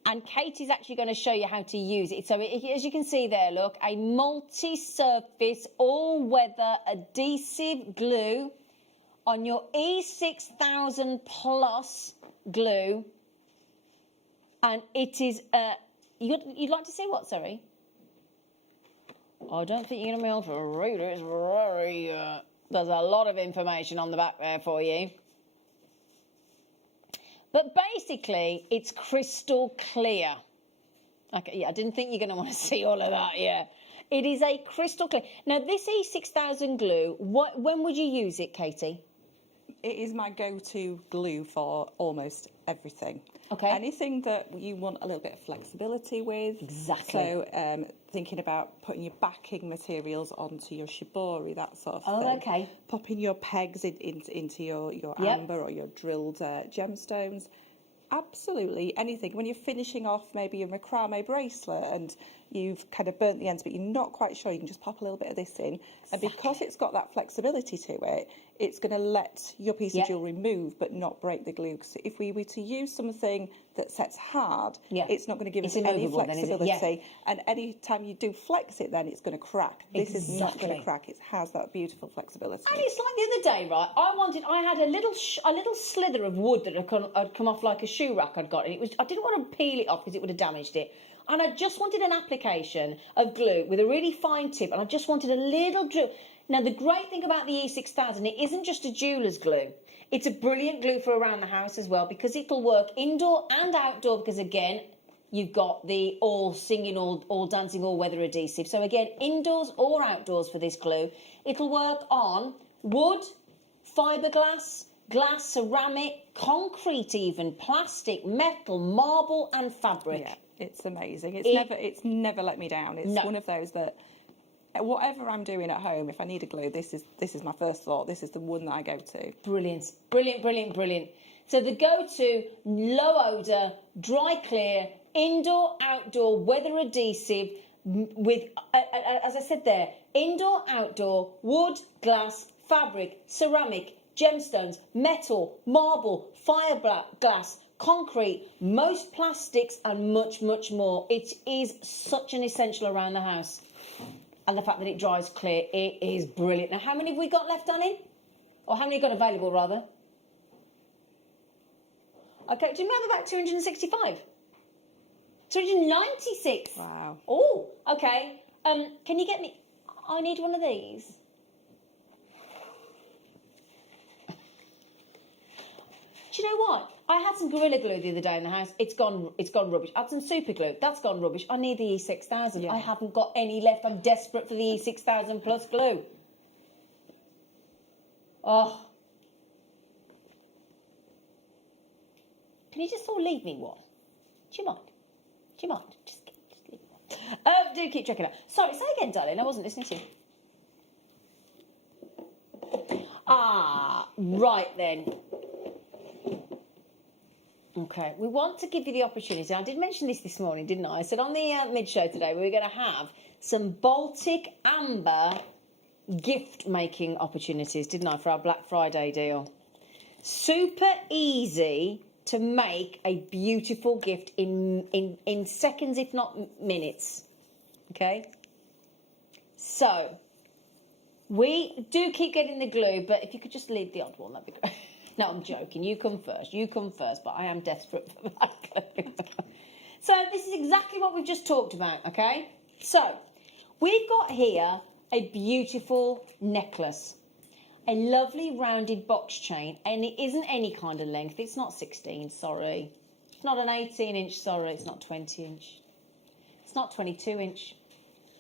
And Katie's actually going to show you how to use it. So as you can see there, look, a multi-surface, all-weather adhesive glue on your E6000 plus glue. And it is, you'd like to see what, sorry? I don't think you're going to be able to read it. It's very, there's a lot of information on the back there for you. But basically, it's crystal clear. Okay, yeah, I didn't think you're going to want to see all of that, yeah. It is a crystal clear. Now, this E6000 glue, when would you use it, Katie? It is my go-to glue for almost everything. Okay. Anything that you want a little bit of flexibility with. Exactly. So thinking about putting your backing materials onto your shibori, that sort of thing. Oh, okay. Popping your pegs into your amber or your drilled gemstones. Absolutely anything. When you're finishing off maybe your macrame bracelet and you've kind of burnt the ends but you're not quite sure, you can just pop a little bit of this in. And because it's got that flexibility to it, it's going to let your piece of jewellery move but not break the glue. Because if we were to use something that sets hard, it's not going to give us any flexibility. And any time you do flex it, then it's going to crack. This is not going to crack. It has that beautiful flexibility. And it's like the other day, right? I had a little slither of wood that had come off like a shoe rack I'd got. And I didn't want to peel it off because it would have damaged it. And I just wanted an application of glue with a really fine tip, and I just wanted a little drill. Now, the great thing about the E6000, it isn't just a jeweller's glue. It's a brilliant glue for around the house as well, because it'll work indoor and outdoor, because, again, you've got the all singing, all dancing, all weather adhesive. So, again, indoors or outdoors for this glue. It'll work on wood, fiberglass, glass, ceramic, concrete even, plastic, metal, marble and fabric. Yeah. It's amazing. It's never let me down. It's one of those that whatever I'm doing at home, if I need a glue, this is my first thought. This is the one that I go to. Brilliant, brilliant, brilliant, brilliant. So the go-to, low odour, dry clear, indoor, outdoor, weather adhesive with, as I said there, indoor, outdoor, wood, glass, fabric, ceramic, gemstones, metal, marble, fiberglass, concrete, most plastics and much, much more. It is such an essential around the house. And the fact that it dries clear, it is brilliant. Now, how many have we got left on in? Or how many have got available, rather? Okay, do we have about 265? 296. Wow. Oh, okay. Can you get me... I need one of these. Do you know what? I had some Gorilla Glue the other day in the house. It's gone rubbish. I had some Super Glue. That's gone rubbish. I need the E6000. Yeah. I haven't got any left. I'm desperate for the E6000 plus glue. Oh. Can you just all leave me one? Do you mind? Do you mind? Just leave me one. Do keep checking out. Sorry, say again, darling. I wasn't listening to you. Right then. Okay, we want to give you the opportunity. I did mention this morning, didn't I? I said on the mid-show today we were going to have some Baltic amber gift-making opportunities, didn't I, for our Black Friday deal. Super easy to make a beautiful gift in seconds, if not minutes. Okay? So, we do keep getting the glue, but if you could just leave the odd one, that'd be great. No, I'm joking. You come first, but I am desperate for that glue. So this is exactly what we've just talked about, okay? So We've got here a beautiful necklace. A lovely rounded box chain, and it isn't any kind of length. It's not 16, sorry. It's not an 18-inch, sorry. It's not 20-inch. It's not 22-inch.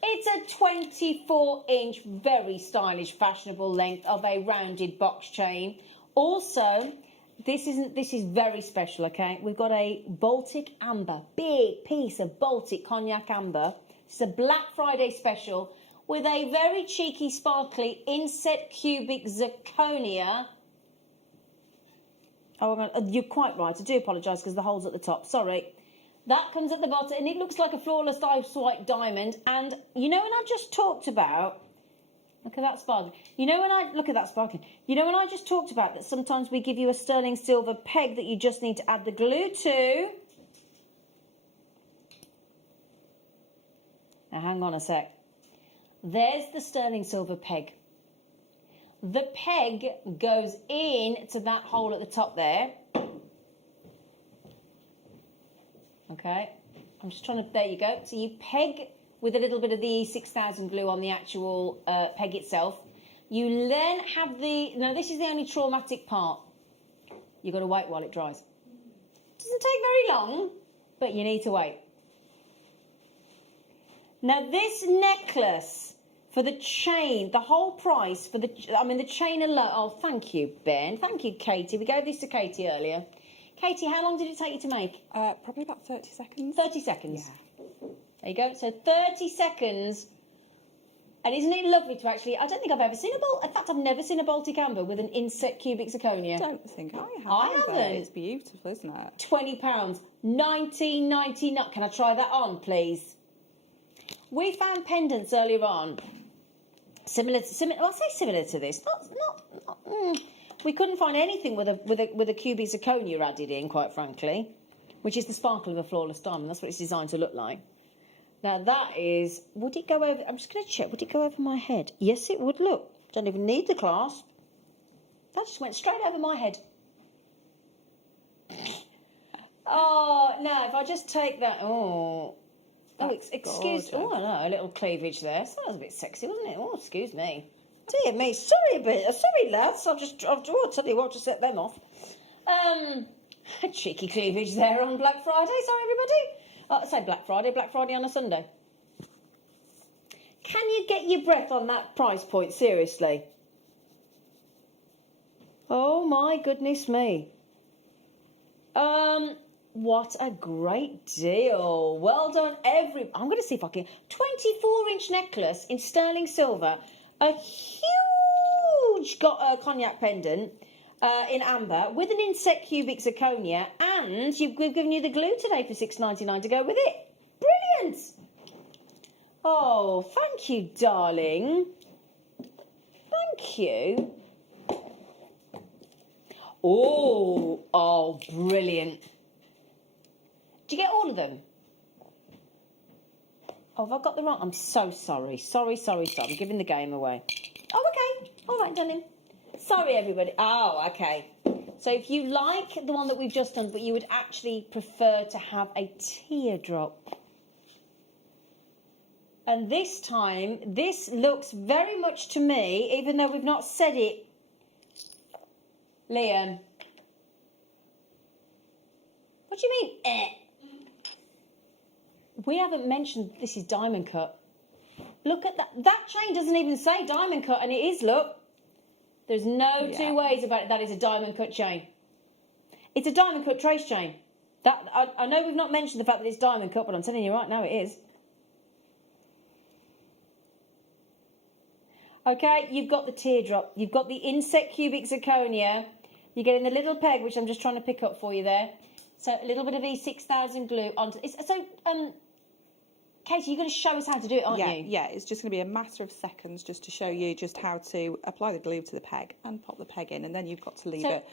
It's a 24-inch, very stylish, fashionable length of a rounded box chain. Also, this is very special, okay? We've got a Baltic amber, big piece of Baltic cognac amber. It's a Black Friday special with a very cheeky, sparkly inset cubic zirconia. Oh, you're quite right. I do apologise because the hole's at the top. Sorry. That comes at the bottom, and it looks like a flawless ice white diamond. And you know when I just talked about... Look at that sparkling. Look at that sparkling. You know when I just talked about that sometimes we give you a sterling silver peg that you just need to add the glue to? Now, hang on a sec. There's the sterling silver peg. The peg goes into that hole at the top there. Okay, I'm just trying to, there you go. So you peg with a little bit of the E6000 glue on the actual peg itself. You then have now this is the only traumatic part. You've got to wait while it dries. Doesn't take very long, but you need to wait. Now this necklace, for the chain, the whole price for the chain alone. Oh, thank you, Ben. Thank you, Katie. We gave this to Katie earlier. Katie, how long did it take you to make? Probably about 30 seconds. 30 seconds. Yeah. There you go. So 30 seconds. And isn't it lovely to actually... I don't think I've ever seen in fact, I've never seen a Baltic amber with an inset cubic zirconia. I don't think I have. I haven't. It's beautiful, isn't it? £20. $19.99. Can I try that on, please? We found pendants earlier on. Similar. I'll say similar to this. We couldn't find anything with a cubic zirconia added in, quite frankly, which is the sparkle of a flawless diamond. That's what it's designed to look like. Now that is, would it go over? I'm just going to check. Would it go over my head? Yes, it would. Look, don't even need the clasp. That just went straight over my head. Oh no! If I just take that, excuse. Oh, I know, a little cleavage there. So that was a bit sexy, wasn't it? Oh, excuse me. Dear me, sorry lads, I'll tell you what to set them off. Cheeky cleavage there on Black Friday, sorry everybody. Say Black Friday on a Sunday. Can you get your breath on that price point, seriously? Oh my goodness me. What a great deal. Well done, I'm going to see if I can... 24-inch necklace in sterling silver. A huge cognac pendant in amber with an inset cubic zirconia, and we've given you the glue today for $6.99 to go with it. Brilliant! Oh, thank you, darling. Thank you. Oh, brilliant. Did you get all of them? Oh, have I got the wrong? I'm so sorry. Sorry. I'm giving the game away. Oh, okay. All right, darling. Sorry, everybody. Oh, okay. So if you like the one that we've just done, but you would actually prefer to have a teardrop. And this time, this looks very much to me, even though we've not said it. Liam. What do you mean, We haven't mentioned this is diamond cut. Look at that. That chain doesn't even say diamond cut, and it is, look. There's no two ways about it. That is a diamond cut chain. It's a diamond cut trace chain. I know we've not mentioned the fact that it's diamond cut, but I'm telling you right now it is. Okay, you've got the teardrop. You've got the inset cubic zirconia. You're getting the little peg, which I'm just trying to pick up for you there. So a little bit of E6000 glue onto... Katie, you're going to show us how to do it, aren't you? Yeah, it's just going to be a matter of seconds just to show you just how to apply the glue to the peg and pop the peg in, and then you've got to leave it.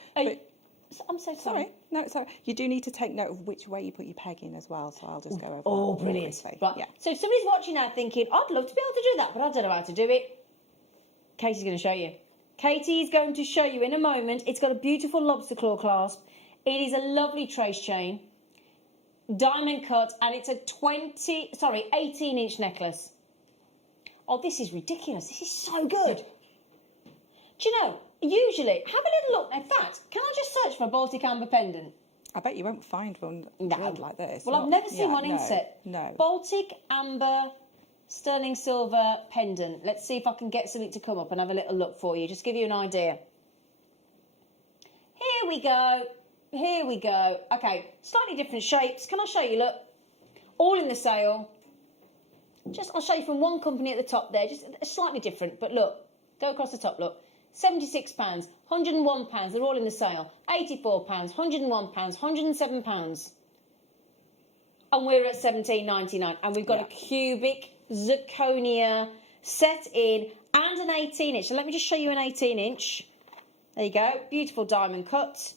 I'm so sorry. No, it's all right. You do need to take note of which way you put your peg in as well, so I'll just go over Oh, brilliant. Right. Yeah. So somebody's watching now thinking, I'd love to be able to do that, but I don't know how to do it. Katie's going to show you. Katie's going to show you in a moment. It's got a beautiful lobster claw clasp. It is a lovely trace chain. Diamond cut, and it's a 18-inch necklace. Oh, this is ridiculous. This is so good. Do you know, usually, have a little look. In fact, can I just search for a Baltic amber pendant? I bet you won't find one drilled like this. Well, I've never seen one inset. No. Baltic amber sterling silver pendant. Let's see if I can get something to come up and have a little look for you. Just give you an idea. Here we go. Here we go. Okay, slightly different shapes. Can I show you? Look, all in the sale. I'll show you from one company at the top there. Just slightly different, but look, go across the top. Look, £76, £101. They're all in the sale. £84, £101, £107. And we're at £17.99. And we've got a cubic zirconia set in and an 18-inch. So let me just show you an 18-inch. There you go. Beautiful diamond cut.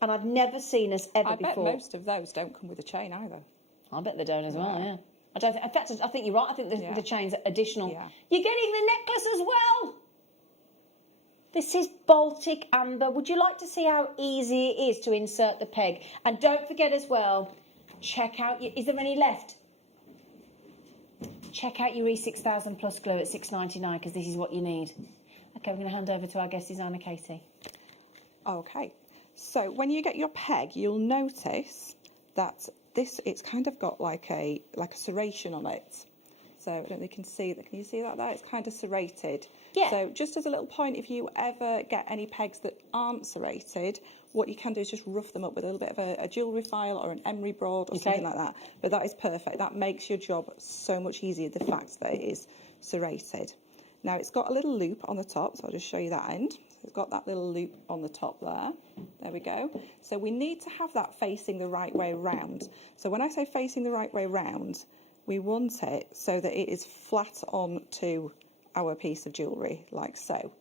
And I've never seen us ever before. I bet most of those don't come with a chain either. I bet they don't as well, yeah. I don't. In fact, I think you're right. I think the chain's additional. Yeah. You're getting the necklace as well. This is Baltic amber. Would you like to see how easy it is to insert the peg? And don't forget as well, check out is there any left? Check out your E6000 Plus glue at £6.99 because this is what you need. Okay, we're going to hand over to our guest designer, Katie. Okay, so when you get your peg, you'll notice that it's kind of got like a serration on it. So I don't know if you can see that. Can you see that there? It's kind of serrated. Yeah. So just as a little point, if you ever get any pegs that aren't serrated, what you can do is just rough them up with a little bit of a jewellery file or an emery board or something like that. But that is perfect. That makes your job so much easier, the fact that it is serrated. Now it's got a little loop on the top, so I'll just show you that end. So it's got that little loop on the top there. There we go. So we need to have that facing the right way round. So when I say facing the right way round, we want it so that it is flat on to our piece of jewellery, like so.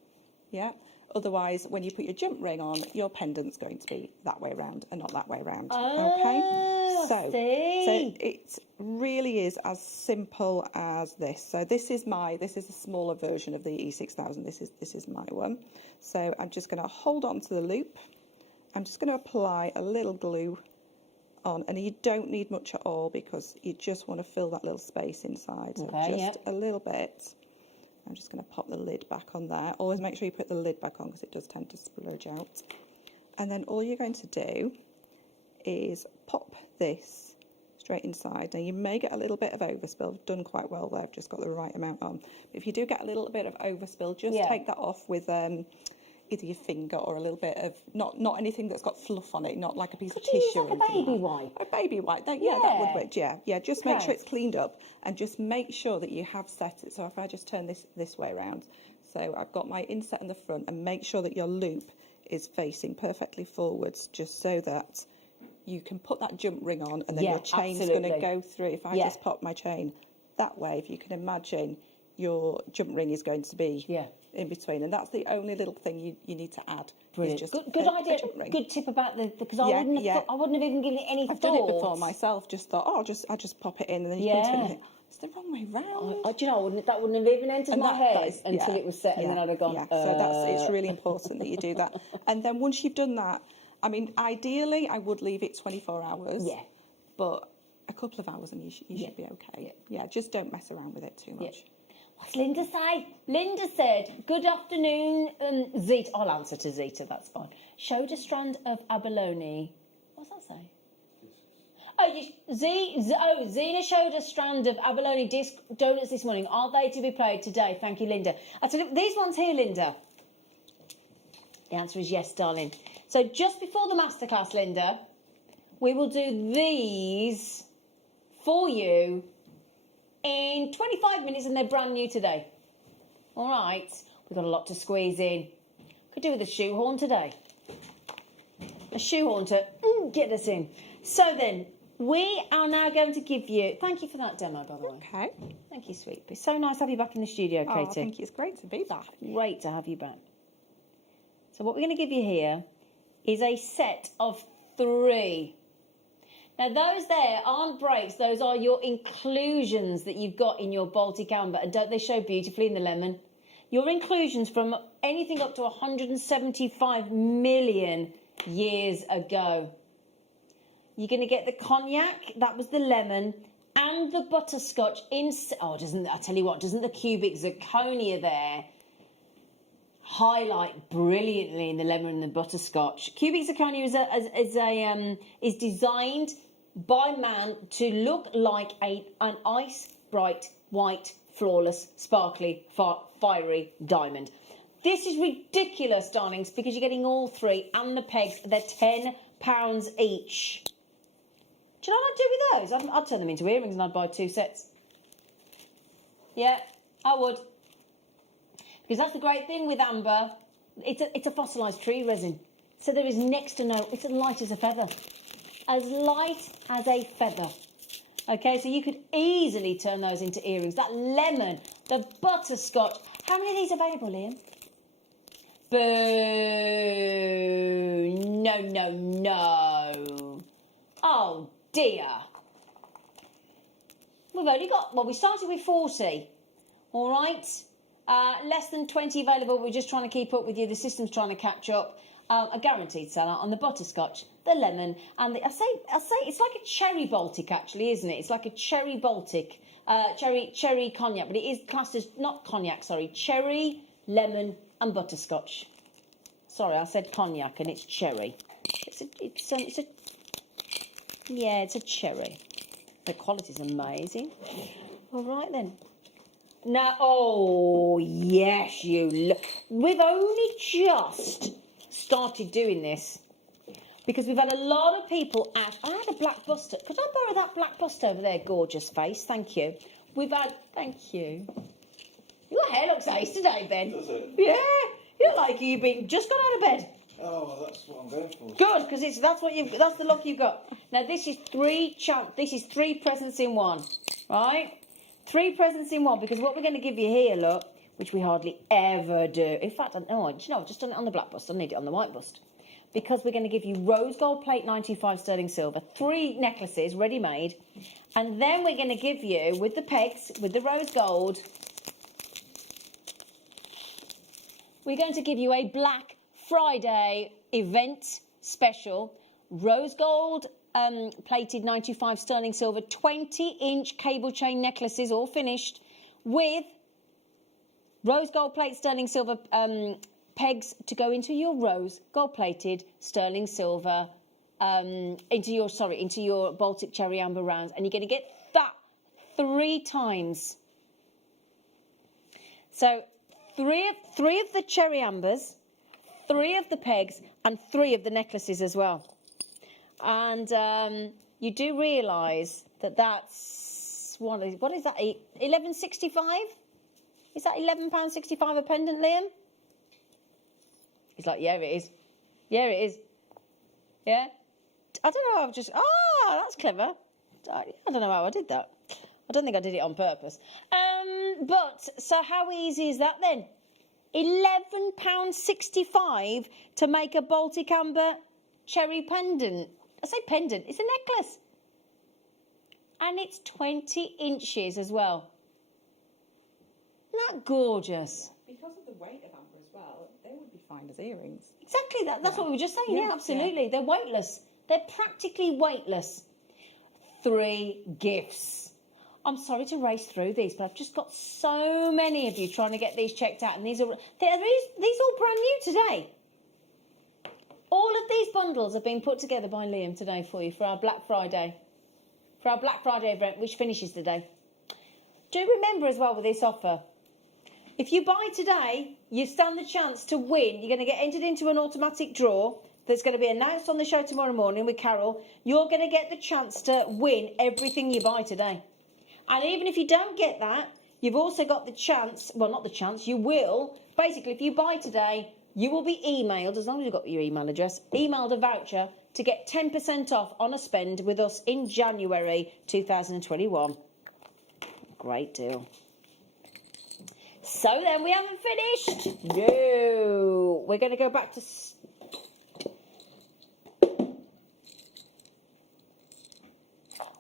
Yeah. Otherwise, when you put your jump ring on, your pendant's going to be that way round and not that way round. Oh, okay. So it really is as simple as this. So this is a smaller version of the E6000. This is my one. So I'm just going to hold on to the loop. I'm just going to apply a little glue on, and you don't need much at all because you just want to fill that little space inside. So just a little bit. I'm just going to pop the lid back on there. Always make sure you put the lid back on because it does tend to splurge out. And then all you're going to do is pop this straight inside. Now you may get a little bit of overspill. I've done quite well there. I've just got the right amount on. But if you do get a little bit of overspill, just take that off with either your finger or a little bit of, not anything that's got fluff on it, not like a piece of tissue. Like a baby wipe. A baby wipe. That would work. Yeah. Just make sure it's cleaned up and just make sure that you have set it. So if I just turn this way around, so I've got my inset on the front, and make sure that your loop is facing perfectly forwards, just so that you can put that jump ring on, and then your chain's going to go through. If I just pop my chain that way, if you can imagine, your jump ring is going to be in between, and that's the only little thing you need to add. Brilliant. Just good idea. Good tip about because I wouldn't have even given it any thought. I've done it before myself. Just thought, I'll just pop it in, and then you can turn it. It's the wrong way round. Do you know, that wouldn't have even entered my head until it was set, and then I'd have gone. Yeah. So it's really important that you do that. And then once you've done that, I mean, ideally, I would leave it 24 hours. Yeah. But a couple of hours, and you should be okay. Yeah. Just don't mess around with it too much. Yeah. What's Linda say? Linda said, good afternoon, Zeta. I'll answer to Zeta, that's fine. Showed a strand of abalone. What's that say? Zena showed a strand of abalone disc donuts this morning. Are they to be played today? Thank you, Linda. I said, these ones here, Linda. The answer is yes, darling. So just before the masterclass, Linda, we will do these for you in 25 minutes, and they're brand new today. All right, we've got a lot to squeeze in. Could do with a shoehorn today. A shoehorn to get us in. So then, we are now going to give you... Thank you for that demo, by the way. Okay. Thank you, sweet. It's so nice to have you back in the studio, Katie. Oh, thank you. It's great to be back. Great to have you back. So what we're going to give you here is a set of 3. Now, those there aren't breaks. Those are your inclusions that you've got in your Baltic amber. And don't they show beautifully in the lemon? Your inclusions from anything up to 175 million years ago. You're going to get the cognac. That was the lemon. and the butterscotch I tell you what, doesn't the cubic zirconia there highlight brilliantly in the lemon and the butterscotch? Cubic zirconia is designed by man to look like an ice bright white flawless sparkly fiery diamond. This is ridiculous, darlings, because you're getting all three and the pegs. They're £10 each. Do you know what I'd do with those? I'd turn them into earrings and I'd buy 2 sets. Yeah, I would. Because that's the great thing with amber. It's a fossilised tree resin. So there is next to no... It's as light as a feather. As light as a feather. Okay, so you could easily turn those into earrings. That lemon, the butterscotch. How many of these available, Liam? Boo! No, no, no. Oh, dear. We've only got... Well, we started with 40. All right? Less than 20 available. We're just trying to keep up with you. The system's trying to catch up. A guaranteed seller on the butterscotch, the lemon, and I say it's like a cherry Baltic, actually, isn't it? It's like a cherry Baltic, cherry cognac, but it is classed as not cognac. Sorry, cherry, lemon, and butterscotch. Sorry, I said cognac, and it's cherry. It's a cherry. The quality's amazing. All right then. Now, oh yes, we've only just started doing this because we've had a lot of people ask. I had a black bust. Could I borrow that black bust over there? Gorgeous face, thank you. Thank you. Your hair looks ace today, Ben. Does it? Yeah, you look like you've been just got out of bed. Oh, well, that's what I'm going for. Good, because that's the look you've got. Now this is three presents in one, right? 3 presents in one, because what we're going to give you here, look, which we hardly ever do. In fact, I've just done it on the black bust. I need it on the white bust. Because we're going to give you rose gold plate 925 sterling silver, 3 necklaces ready-made, and then we're going to give you, with the pegs, with the rose gold, we're going to give you a Black Friday event special, rose gold plated 95 sterling silver, 20-inch cable chain necklaces, all finished, with rose gold plate sterling silver pegs to go into your rose gold plated sterling silver into your Baltic cherry amber rounds, and you're going to get that 3 times. So 3 of the cherry ambers, 3 of the pegs, and 3 of the necklaces as well. And you do realise that's what is that? 11.65? Is that £11.65 a pendant, Liam? He's like, yeah, it is. Yeah, it is. Yeah. I don't know. That's clever. I don't know how I did that. I don't think I did it on purpose. But so how easy is that then? £11.65 to make a Baltic amber cherry pendant. I say pendant, it's a necklace. And it's 20 inches as well. Isn't that gorgeous? Because of the weight of amber as well, they would be fine as earrings. Exactly, that's what we were just saying. Yeah, absolutely. Yeah. They're weightless. They're practically weightless. 3 gifts. I'm sorry to race through these, but I've just got so many of you trying to get these checked out, and these all brand new today. All of these bundles have been put together by Liam today for you for our Black Friday event, which finishes today. Do remember as well with this offer, if you buy today, you stand the chance to win. You're going to get entered into an automatic draw that's going to be announced on the show tomorrow morning with Carol. You're going to get the chance to win everything you buy today. And even if you don't get that, you've also got the chance, well, not the chance, you will. Basically, if you buy today, you will be emailed, as long as you've got your email address, emailed a voucher to get 10% off on a spend with us in January 2021. Great deal. So then, we haven't finished. No. We're going to go back to...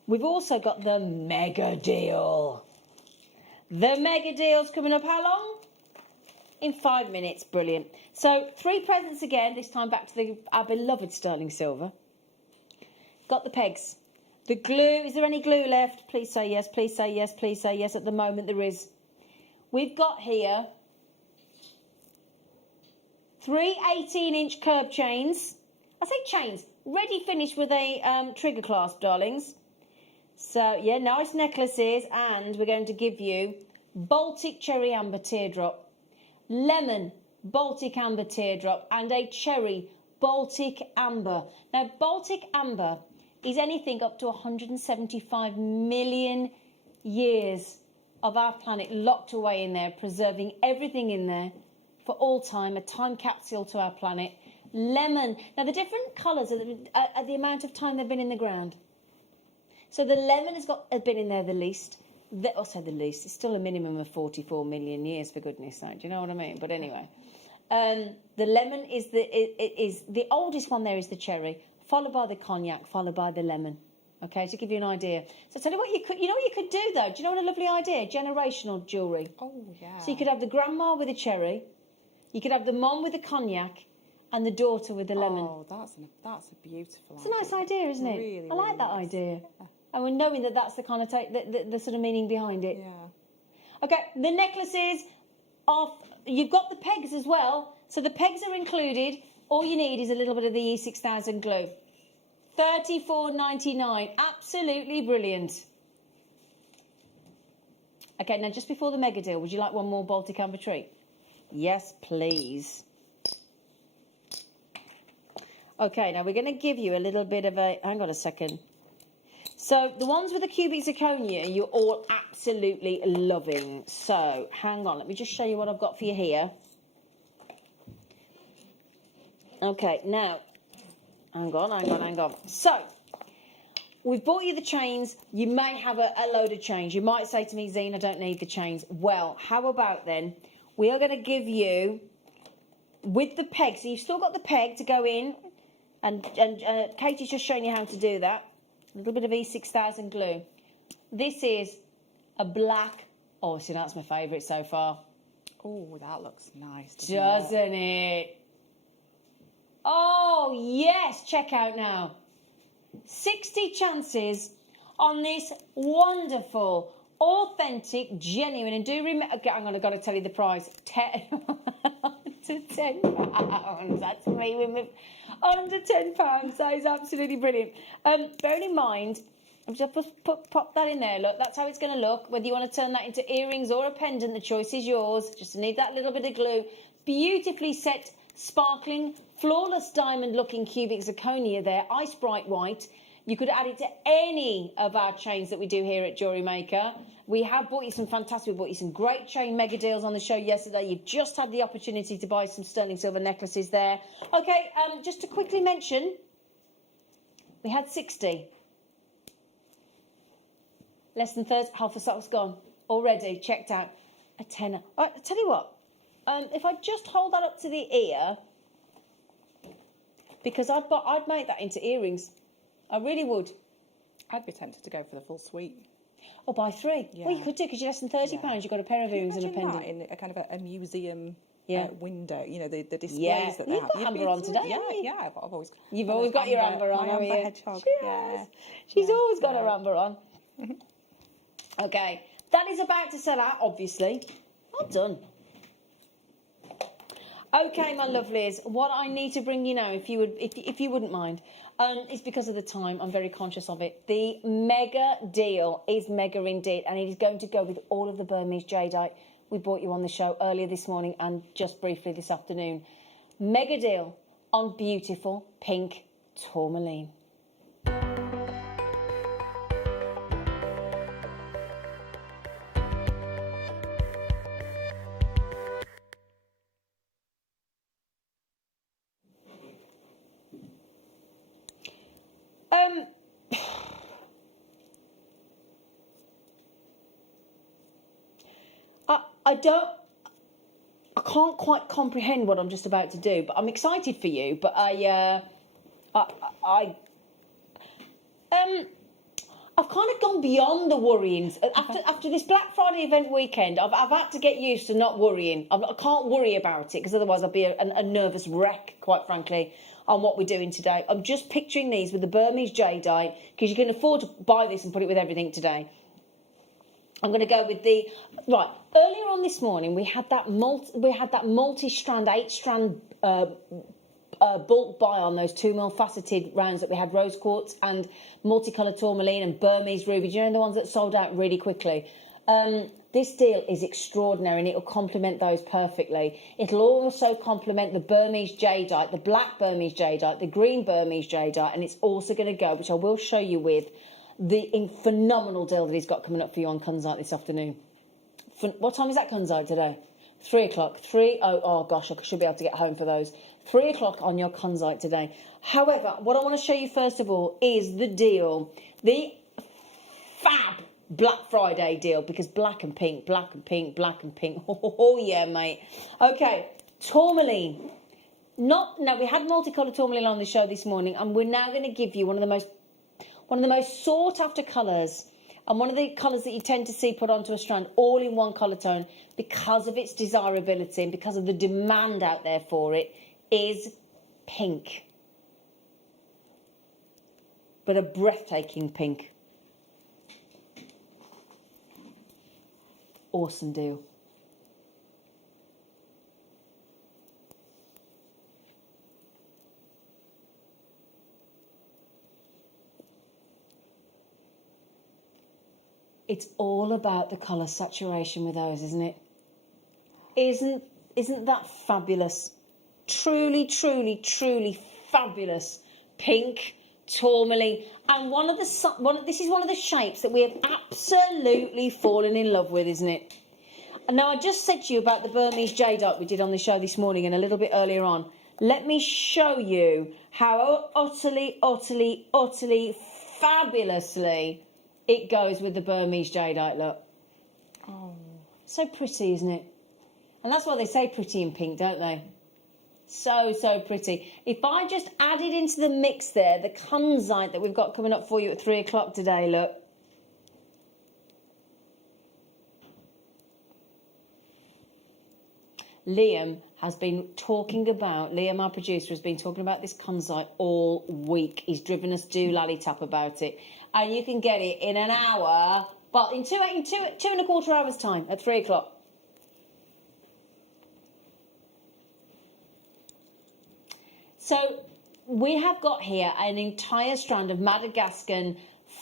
We've also got the mega deal. The mega deal's coming up how long? In 5 minutes. Brilliant. So 3 presents again, this time back to our beloved sterling silver. Got the pegs. The glue, is there any glue left? Please say yes, please say yes, please say yes. At the moment there is. We've got here 3 18-inch curb chains. I say chains, ready finished with a trigger clasp, darlings. So, yeah, nice necklaces. And we're going to give you Baltic cherry amber teardrop, lemon Baltic amber teardrop, and a cherry Baltic amber. Now, Baltic amber is anything up to 175 million years of our planet locked away in there, preserving everything in there for all time, a time capsule to our planet. Lemon. Now, the different colours are the amount of time they've been in the ground. So the lemon has been in there the least. I'll say the least. It's still a minimum of 44 million years, for goodness sake. Do you know what I mean? But anyway, the lemon is the oldest one. There is the cherry, followed by the cognac, followed by the lemon. Okay, to give you an idea. So tell you what you know what you could do though. Do you know what a lovely idea? Generational jewellery. Oh yeah. So you could have the grandma with the cherry, you could have the mom with the cognac, and the daughter with the lemon. Oh, that's a beautiful. It's a nice idea, isn't it? Really, I like really that nice. idea. Yeah. And we're knowing that that's the kind of the sort of meaning behind it. Yeah. Okay, the necklaces you've got the pegs as well. So the pegs are included. All you need is a little bit of the E6000 glue. $34.99. Absolutely brilliant. Okay, now just before the mega deal, would you like one more Baltic amber treat? Yes, please. Okay, now we're going to give you a little bit of a... Hang on a second. So the ones with the cubic zirconia, you're all absolutely loving. So hang on, let me just show you what I've got for you here. Okay, now, hang on. So we've bought you the chains. You may have a load of chains. You might say to me, Zena, I don't need the chains. Well, how about then, we are going to give you, with the peg, so you've still got the peg to go in, and Katie's just showing you how to do that. A little bit of E6000 glue. This is a black... Oh, see, that's my favourite so far. Oh, that looks nice. Doesn't it? Oh, yes. Check out now. 60 chances on this wonderful, authentic, genuine, and do remember... Hang on, I've got to tell you the price. To £10. That's me with me. Under £10. That is absolutely brilliant. Bearing in mind, I'm just pop that in there. Look, that's how it's going to look. Whether you want to turn that into earrings or a pendant, the choice is yours. Just need that little bit of glue. Beautifully set, sparkling, flawless diamond-looking cubic zirconia there. Ice bright white. You could add it to any of our chains that we do here at JewelleryMaker. We have bought you some fantastic, we bought you some great chain mega deals on the show yesterday. You've just had the opportunity to buy some sterling silver necklaces there. Okay, just to quickly mention, we had 60. Less than 30, half the stock's gone. Already checked out. A tenner. All right, I tell you what, if I just hold that up to the ear, because I'd make that into earrings. I really would. I'd be tempted to go for the full suite. Or buy 3. Yeah. Well, you could do, because you're less than £30. You've got a pair of earrings and a pendant. That in a kind of a museum window, you know, the displays that they You've have. got amber on today, Yeah, haven't you? yeah. I've always. You've always got your amber on, my haven't amber you? hedgehog. She's always got her amber on. Okay, that is about to sell out, obviously. Well done. Okay, my lovelies, what I need to bring you now, if you wouldn't mind, is because of the time. I'm very conscious of it. The mega deal is mega indeed, and it is going to go with all of the Burmese jadeite we brought you on the show earlier this morning and just briefly this afternoon. Mega deal on beautiful pink tourmaline. I can't quite comprehend what I'm just about to do, but I'm excited for you. But I've kind of gone beyond the worryings. After this Black Friday event weekend, I've had to get used to not worrying. I can't worry about it, because otherwise I'd be a nervous wreck, quite frankly. on what we're doing today. I'm just picturing these with the Burmese jadeite because you can afford to buy this and put it with everything today. I'm going to go with the right. Earlier on this morning, we had that multi-strand, 8-strand bulk buy on those 2mm faceted rounds that we had, rose quartz and multicoloured tourmaline and Burmese ruby. Do you know the ones that sold out really quickly? This deal is extraordinary and it will complement those perfectly. It'll also complement the Burmese jadeite, the black Burmese jadeite, the green Burmese jadeite, and it's also going to go, which I will show you with, the phenomenal deal that he's got coming up for you on Kunzite this afternoon. What time is that Kunzite today? 3 o'clock. Oh gosh, I should be able to get home for those. 3 o'clock on your Kunzite today. However, what I want to show you first of all is the deal, the fab Black Friday deal, because black and pink, black and pink, black and pink. Oh yeah, mate. Okay, tourmaline. We had multicoloured tourmaline on the show this morning, and we're now going to give you one of the most sought after colours, and one of the colours that you tend to see put onto a strand all in one colour tone because of its desirability and because of the demand out there for it, is pink. But a breathtaking pink. Awesome deal. It's all about the colour saturation with those, isn't it? Isn't that fabulous? Truly, truly, truly fabulous. Pink, tourmaline, and this is one of the shapes that we have absolutely fallen in love with, isn't it? And now I just said to you about the Burmese jadeite we did on the show this morning and a little bit earlier on. Let me show you how utterly, utterly, utterly fabulously it goes with the Burmese jadeite. Look. Oh, so pretty, isn't it? And that's why they say pretty in pink, don't they? So, so pretty. If I just added into the mix there the Kunzite that we've got coming up for you at 3 o'clock today, look. Liam, our producer, has been talking about this Kunzite all week. He's driven us do-lally tap about it. And you can get it in an hour, but in two and a quarter hours time at 3 o'clock. So we have got here an entire strand of Madagascan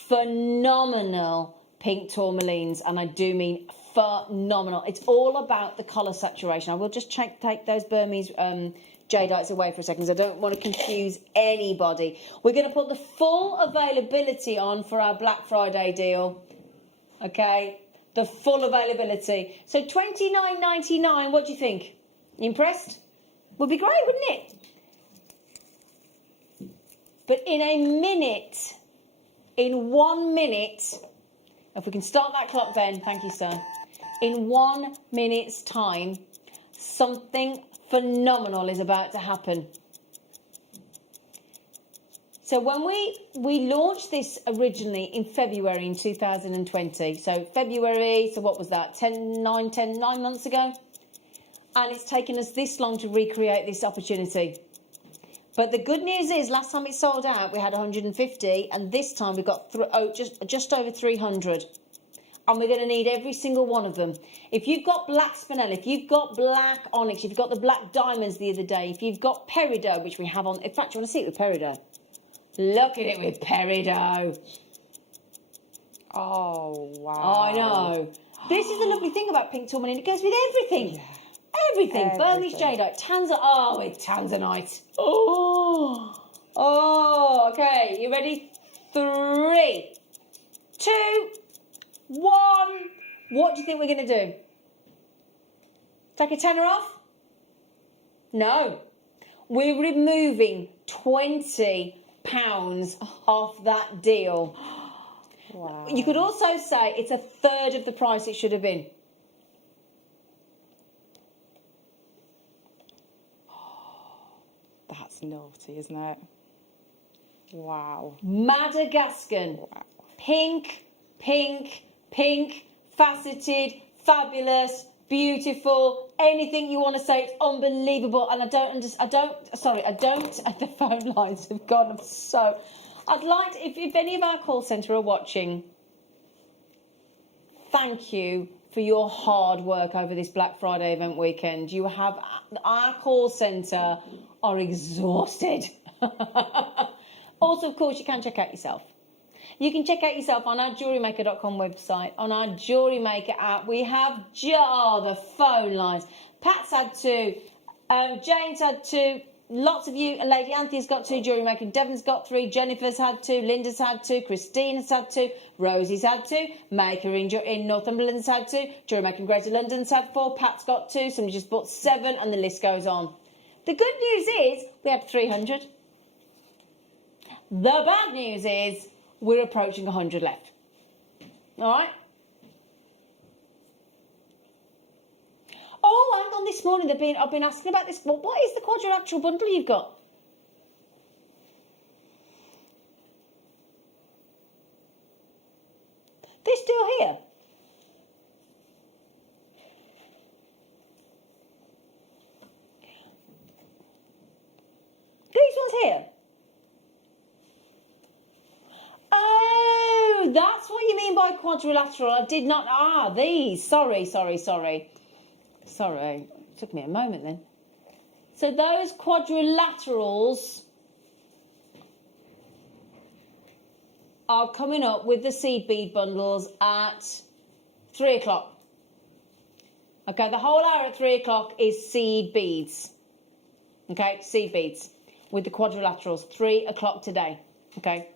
phenomenal pink tourmalines, and I do mean phenomenal. It's all about the colour saturation. I will just take those Burmese jadeites away for a second because I don't want to confuse anybody. We're going to put the full availability on for our Black Friday deal. Okay, the full availability. So $29.99. What do you think? Impressed? Would be great, wouldn't it? But in 1 minute, if we can start that clock, Ben, thank you, sir. In 1 minute's time, something phenomenal is about to happen. So when we launched this originally in February in 2020, so what was that, 9 months ago? And it's taken us this long to recreate this opportunity. But the good news is, last time it sold out, we had 150, and this time we got just over 300. And we're going to need every single one of them. If you've got black spinel, if you've got black onyx, if you've got the black diamonds the other day, if you've got peridot, which we have on... In fact, you want to see it with peridot? Look at it with peridot. Oh, wow. Oh, I know. This is the lovely thing about pink tourmaline. It goes with everything. Yeah. Everything. Burmese jadeite, tanzanite. Oh, okay. You ready? 3, 2, 1. What do you think we're going to do? Take a tenner off? No. We're removing £20 off that deal. Wow. You could also say it's a third of the price it should have been. That's naughty, isn't it? Wow. Madagascan. Wow. Pink, pink, pink, faceted, fabulous, beautiful, anything you want to say. It's unbelievable, and the phone lines have gone. I'd like to, if any of our call centre are watching, thank you for your hard work over this Black Friday event weekend. Our call centre are exhausted. Also, of course, you can check out yourself. You can check out yourself on our JewelleryMaker.com website, on our Jewellery Maker app. We have the phone lines. Pat's had 2, Jane's had 2, lots of you, Lady Anthony's got 2, Jewellery Maker, Devon's got 3, Jennifer's had 2, Linda's had 2, Christina's had 2, Rosie's had 2, Maker in Northumberland's had 2, Jewellery Maker in Greater London's had 4, Pat's got 2, somebody just bought 7, and the list goes on. The good news is we had 300. The bad news is we're approaching 100 left. All right? Oh, hang on, this morning I've been asking about this. What is the quadrilateral bundle you've got? They're still here. These ones here. Oh, that's what you mean by quadrilateral. I did not. These. Sorry. It took me a moment then. So those quadrilaterals are coming up with the seed bead bundles at 3 o'clock. Okay, the whole hour at 3 o'clock is seed beads. Okay, seed beads with the quadrilaterals, 3 o'clock today. Okay.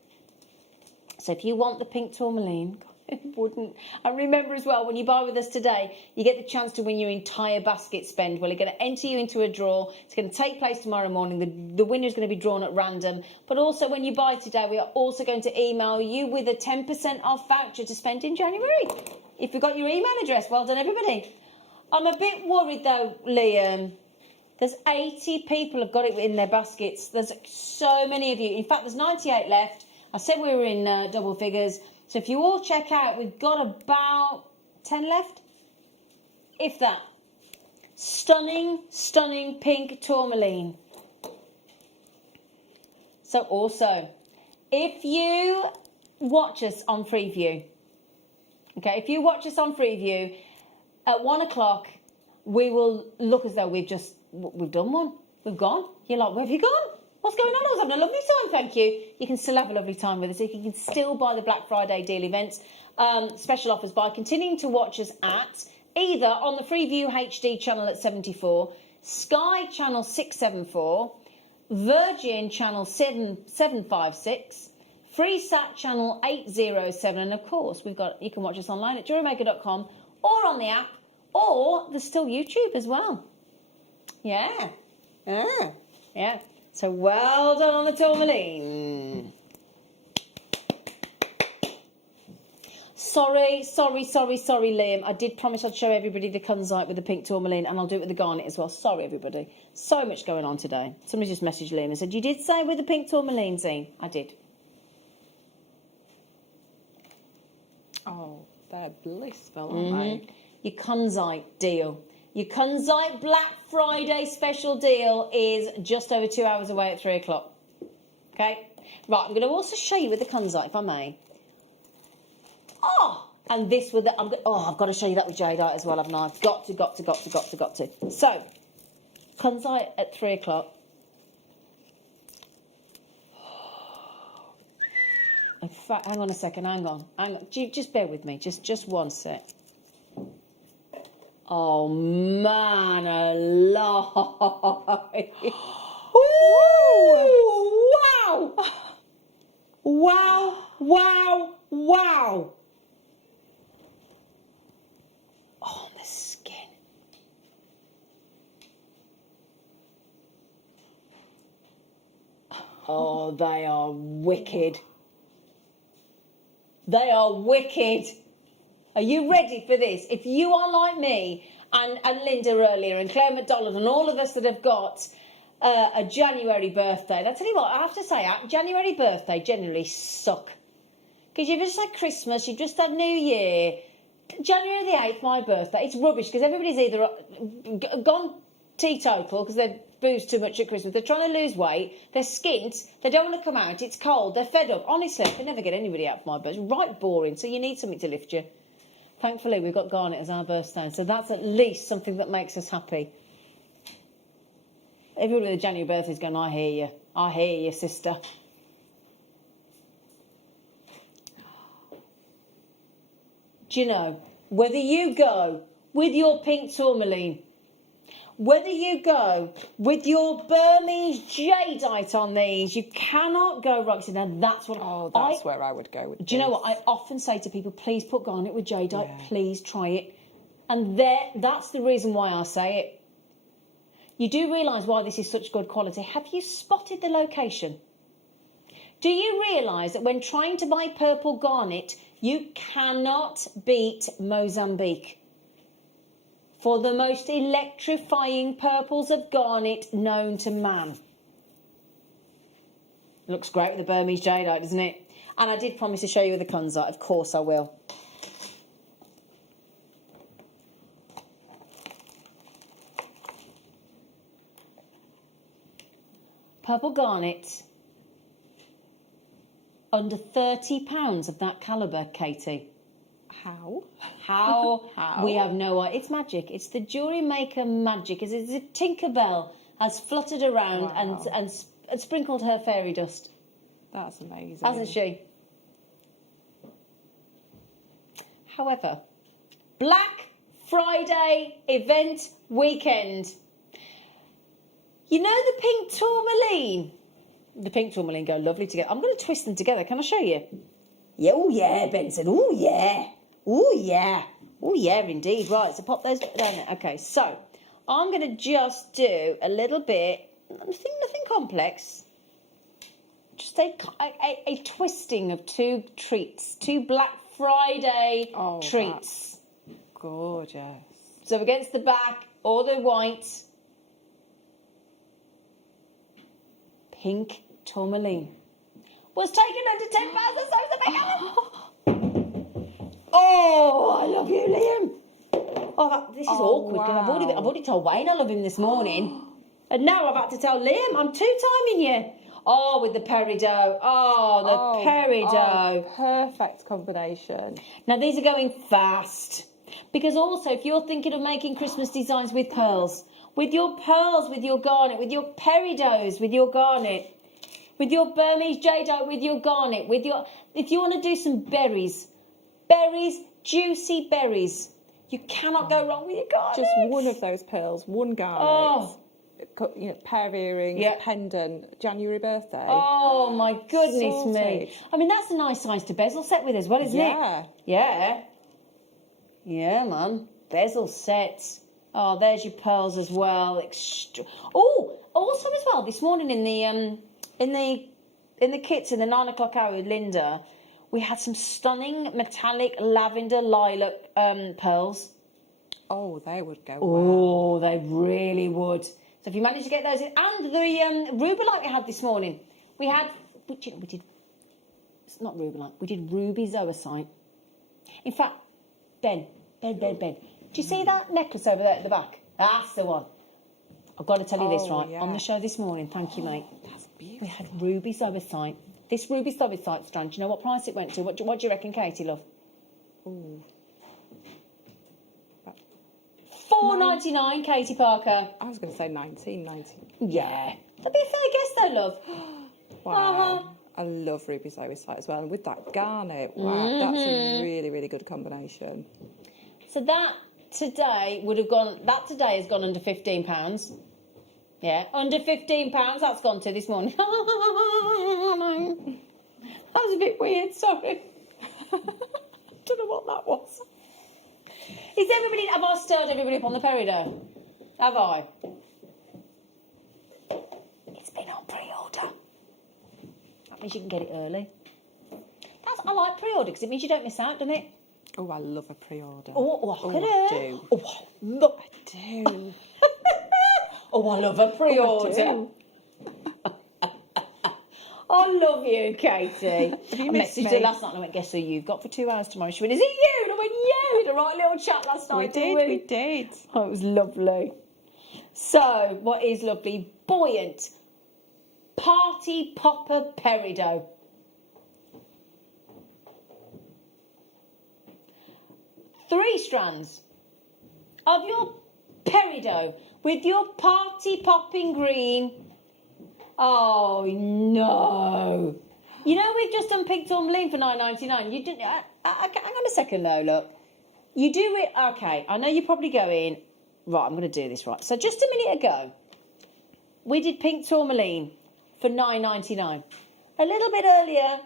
So if you want the pink tourmaline, it wouldn't. And remember as well, when you buy with us today, you get the chance to win your entire basket spend. Well, we're going to enter you into a draw. It's going to take place tomorrow morning. The winner is going to be drawn at random. But also, when you buy today, we are also going to email you with a 10% off voucher to spend in January. If you've got your email address, well done, everybody. I'm a bit worried, though, Liam. There's 80 people have got it in their baskets. There's so many of you. In fact, there's 98 left. I said we were in double figures. So if you all check out, we've got about 10 left. If that. Stunning, stunning pink tourmaline. So also, if you watch us on Freeview, okay, if you watch us on Freeview, at 1 o'clock, we will look as though we've done one. We've gone. You're like, where have you gone? What's going on? I was having a lovely time, thank you. You can still have a lovely time with us. You can still buy the Black Friday deal events, special offers by continuing to watch us at either on the Freeview HD channel at 74, Sky channel 674, Virgin channel 756, FreeSat channel 807, and of course you can watch us online at JewelleryMaker.com or on the app, or there's still YouTube as well. Yeah. Yeah. So well done on the tourmaline. Sorry, Liam. I did promise I'd show everybody the kunzite with the pink tourmaline, and I'll do it with the garnet as well. Sorry, everybody. So much going on today. Somebody just messaged Liam and said, you did say with the pink tourmaline, Zena? I did. Oh, they're blissful, aren't they? Your kunzite deal. Your kunzite Black Friday special deal is just over 2 hours away at 3 o'clock. Okay? Right, I'm going to also show you with the kunzite, if I may. Oh, and this with the... I've got to show you that with Jadeite as well, haven't I? I've got to. So, kunzite at 3 o'clock. In fact, hang on a second, hang on. Just bear with me, just one sec. Oh, man alive. Wow. Oh, the skin. Oh, they are wicked. They are wicked. Are you ready for this? If you are like me and Linda earlier and Claire McDonald and all of us that have got a January birthday, I'll tell you what, I have to say, January birthday generally suck. Because you've just had Christmas, you've just had New Year, January the 8th, my birthday. It's rubbish because everybody's either gone teetotal because they've boozed too much at Christmas. They're trying to lose weight. They're skint. They don't want to come out. It's cold. They're fed up. Honestly, I can never get anybody out for my birthday. It's right boring. So you need something to lift you. Thankfully, we've got garnet as our birthday. So that's at least something that makes us happy. Everybody with a January birthday is going, I hear you. I hear you, sister. Do you know, whether you go with your pink tourmaline, whether you go with your Burmese jadeite on these, you cannot go wrong. So now that's what. Oh, that's where I would go with. Do you know what I often say to people? Please put garnet with jadeite. Yeah. Please try it. And that's the reason why I say it. You do realise why this is such good quality. Have you spotted the location? Do you realise that when trying to buy purple garnet, you cannot beat Mozambique for the most electrifying purples of garnet known to man? Looks great with the Burmese jadeite, doesn't it? And I did promise to show you the kunzite. Of course I will. Purple garnet. Under £30 of that calibre, Katie. How? How? We have no idea. It's magic. It's the jewellery maker magic. It's as if Tinkerbell has fluttered around and sprinkled her fairy dust. That's amazing. Hasn't she? However, Black Friday event weekend. You know the pink tourmaline? The pink tourmaline go lovely together. I'm going to twist them together. Can I show you? Yeah, oh yeah, Benson. Oh yeah. Oh yeah. Oh yeah, indeed. Right, so pop those down there. Okay, so I'm going to just do a little bit, nothing complex. Just a twisting of two treats. Two Black Friday treats. Gorgeous. So against the back, all the white. Pink tourmaline was taken under £10,000. Oh, I love you, Liam. Oh, this is awkward because I've already told Wayne I love him this morning, and now I've had to tell Liam I'm two-timing you. Oh, with the peridot. Oh, the peridot. Oh, perfect combination. Now these are going fast because also if you're thinking of making Christmas designs with pearls. With your pearls, with your garnet, with your peridots, with your garnet, with your Burmese jadeite, with your garnet, with your... If you want to do some berries, juicy berries, you cannot go wrong with your garnet. Just one of those pearls, one garnet, pair of earrings, pendant, January birthday. Oh, my goodness me. I mean, that's a nice size to bezel set with as well, isn't it? Yeah. Yeah, man. Bezel sets. Oh, there's your pearls as well. Also as well, this morning in the kits in the 9 o'clock hour with Linda, we had some stunning metallic lavender lilac pearls. Oh, they would go well. Oh, they really would. So if you manage to get those in, and the rubelite we had this morning, we did. It's not rubelite. We did ruby zoisite. In fact, Ben. Do you see that necklace over there at the back? That's the one. I've got to tell you this, right? Yeah. On the show this morning, thank you, mate. That's beautiful. We had ruby zoisite. This ruby zoisite strand, do you know what price it went to? What do you reckon, Katie, love? Ooh. $4.99, Katie Parker. I was going to say 19.90. Yeah. That'd be a fair guess, though, love. Wow. I love ruby zoisite as well. And with that garnet, wow, that's a really, really good combination. So that today has gone under £15. Yeah, under £15 that's gone to this morning. That was a bit weird, sorry. Don't know what that was. Have I stirred everybody up on the peridot? Have I? It's been on pre-order. That means you can get it early. I like pre-order because it means you don't miss out, doesn't it? Oh, I love a pre-order. I do. I do. Oh, I love a pre-order. I love you, Katie. I messaged her last night and I went, guess who you've got for 2 hours tomorrow? She went, is it you? And I yeah, we had a right little chat last night, didn't we? We did. Oh, it was lovely. So, what is lovely? Buoyant Party Popper Peridot. 3 strands of your peridot with your party popping green. Oh no! You know we've just done pink tourmaline for $9.99. You didn't. Hang on a second though. Look, you do it. Okay, I know you're probably going right. I'm going to do this right. So just a minute ago, we did pink tourmaline for $9.99. A little bit earlier,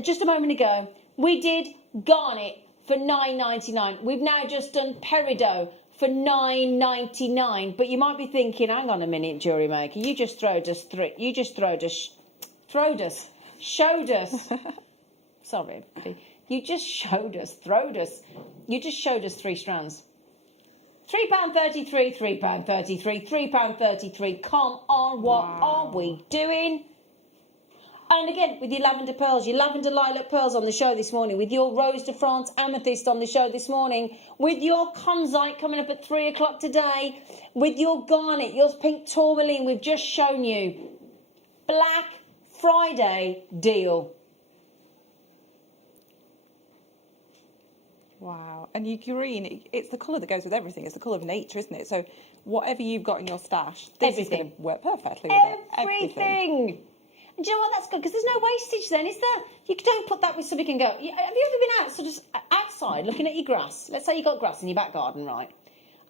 just a moment ago, we did garnet for $9.99. We've now just done peridot for $9.99. But you might be thinking, hang on a minute, JewelleryMaker, you just showed us. Sorry, you just showed us 3 strands. £3.33, £3.33, £3.33. Come on, what are we doing? And again, with your lavender pearls, your lavender lilac pearls on the show this morning, with your Rose de France amethyst on the show this morning, with your conzite coming up at 3 o'clock today, with your garnet, your pink tourmaline, we've just shown you. Black Friday deal. Wow. And your green, it's the colour that goes with everything. It's the colour of nature, isn't it? So whatever you've got in your stash, this is going to work perfectly with it. Everything. And do you know what? That's good, because there's no wastage then, is there? You don't put that with somebody and go, have you ever been out, sort of outside looking at your grass? Let's say you've got grass in your back garden, right?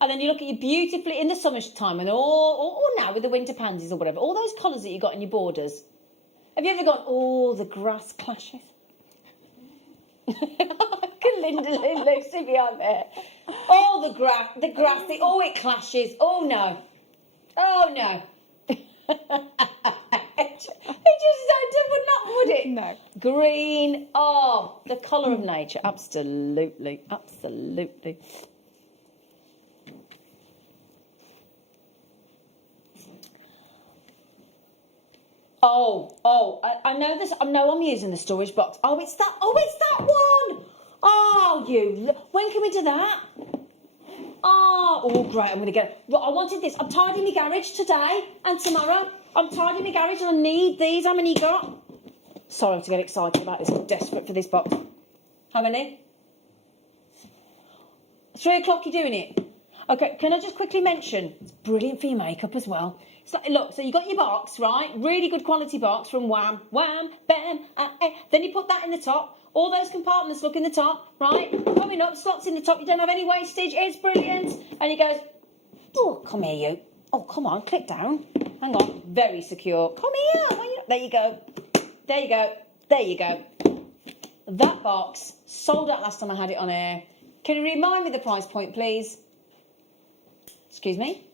And then you look at your beautifully, in the summertime, and or now with the winter pansies or whatever, all those colours that you've got in your borders. Have you ever gone, oh, the grass clashes? Linda Lucy behind there. Oh, the grass, it clashes. Oh, no. It just would not, would it? No. Green, oh, the colour of nature. Absolutely. I know this. I know I'm using the storage box. Oh, it's that one. Oh, when can we do that? Oh, great. I'm going to get it. Right, I wanted this. I'm tidying my garage today and tomorrow. I'm tidying my garage and I need these. How many you got? Sorry to get excited about this. I'm desperate for this box. How many? 3 o'clock, you're doing it? Okay, can I just quickly mention, it's brilliant for your makeup as well. It's like, look, so you got your box, right? Really good quality box from Wham, Bam, Then you put that in the top. All those compartments look in the top, right? Coming up, slots in the top. You don't have any wastage. It's brilliant. And he goes, oh, come here, you. Oh, come on, click down. Hang on. Very secure. Come here. There you go. That box sold out last time I had it on air. Can you remind me the price point, please? Excuse me?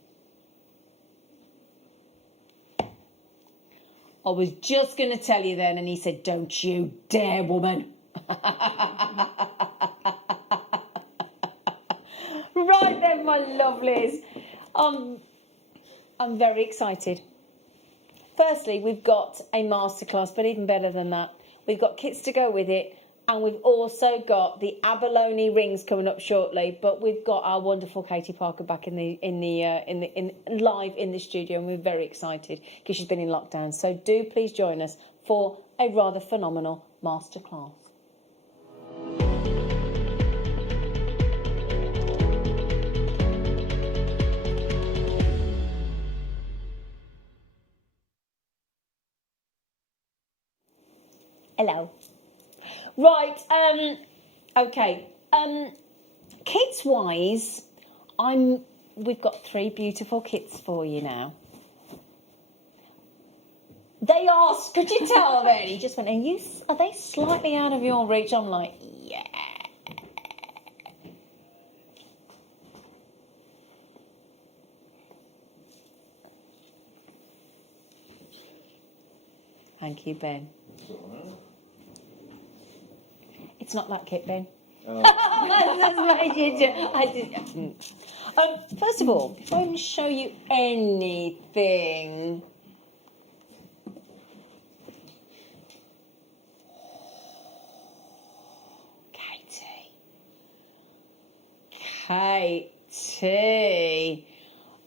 I was just going to tell you then, and he said, don't you dare, woman. Right then, my lovelies. I'm very excited. Firstly, we've got a masterclass, but even better than that, we've got kits to go with it, and we've also got the abalone rings coming up shortly. But we've got our wonderful Katie Parker back live in the studio, and we're very excited because she's been in lockdown. So do please join us for a rather phenomenal masterclass. Hello. Right, okay. Kits wise, we've got 3 beautiful kits for you now. They are, could you tell then? He just went, are they slightly out of your reach? I'm like, yeah. Thank you, Ben. It's not that kit, Ben. Oh. First of all, before I even show you anything, Katie, Katie.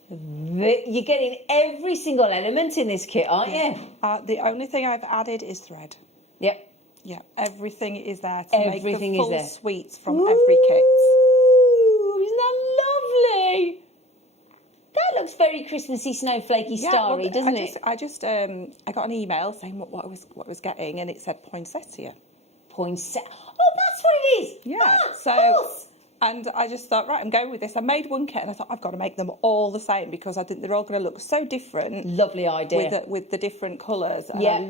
You're getting every single element in this kit, aren't you? The only thing I've added is thread. Yep. Yeah, everything is there to make the Everything full is there. suites from every kit. Ooh, isn't that lovely? That looks very Christmassy, snowflakey, starry, doesn't it? I got an email saying what I was getting, and it said poinsettia. Poinsettia. Oh, that's what it is. Yeah. Of course. And I just thought, right, I'm going with this. I made one kit, and I thought I've got to make them all the same because I think they're all going to look so different. Lovely idea. With the different colours. And Yeah.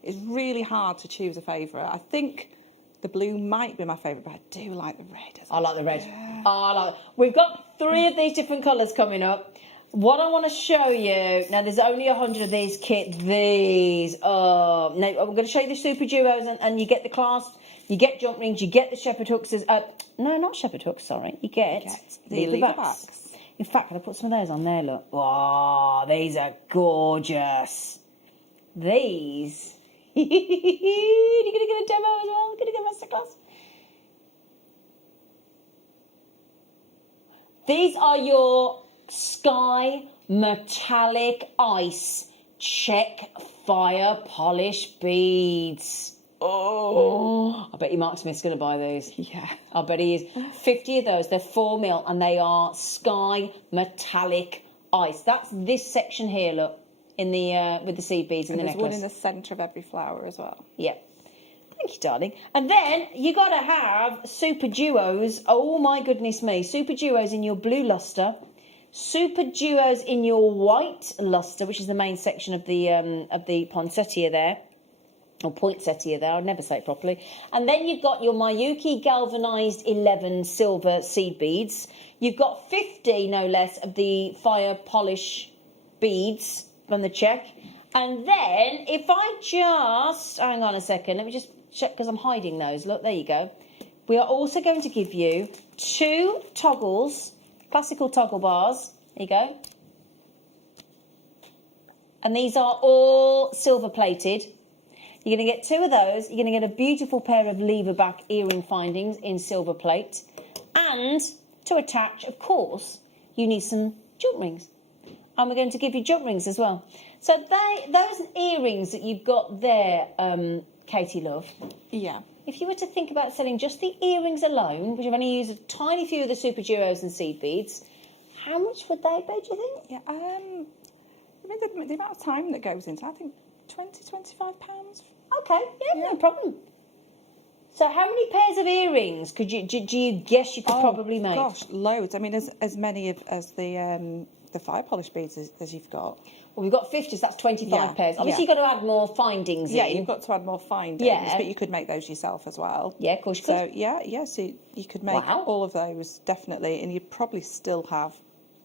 It's really hard to choose a favourite. I think the blue might be my favourite, but I do like the red. I like the red. Yeah. We've got 3 of these different colours coming up. What I want to show you, now there's only 100 of these kit. Now I'm going to show you the super duos, and you get the clasp, you get jump rings, you get the shepherd hooks. No, not shepherd hooks, sorry. You get the lever backs. In fact, can I put some of those on there, look? Oh, these are gorgeous. These. You're going to get a demo as well? You're going to get a masterclass? These are your sky metallic ice check fire polish beads. Oh, I bet you Mark Smith's going to buy these. Yeah. I bet he is. 50 of those. They're 4 mil, and they are sky metallic ice. That's this section here, look, in the with the seed beads and the necklace. There's one in the centre of every flower as well. Yeah. Thank you, darling. And then you got to have super duos. Oh my goodness me! Super duos in your blue luster, super duos in your white luster, which is the main section of the poinsettia there, or poinsettia there. I'd never say it properly. And then you've got your Miyuki galvanized 11 silver seed beads. You've got 50, no less, of the fire polish beads from the check. And then if I just hang on a second, let me just check because I'm hiding those. Look, there you go. We are also going to give you 2 toggles, classical toggle bars. There you go. And these are all silver plated. You're going to get 2 of those. You're going to get a beautiful pair of lever back earring findings in silver plate. And to attach, of course, you need some jump rings. And we're going to give you jump rings as well. So those earrings that you've got there, Katie love. Yeah. If you were to think about selling just the earrings alone, which I've only used a tiny few of the super duos and seed beads, how much would they be, do you think? Yeah. I mean, the amount of time that goes into, I think, £20-25. Okay, yeah, no problem. So how many pairs of earrings do you guess you could probably make? Gosh, loads. I mean, as many as the fire polish beads as you've got. Well, we've got 50, so that's 25 pairs. Obviously, you've got to add more findings Yeah, in. you've got to add more findings, but you could make those yourself as well. Yeah, of course you could. So, so you could make all of those, definitely, and you'd probably still have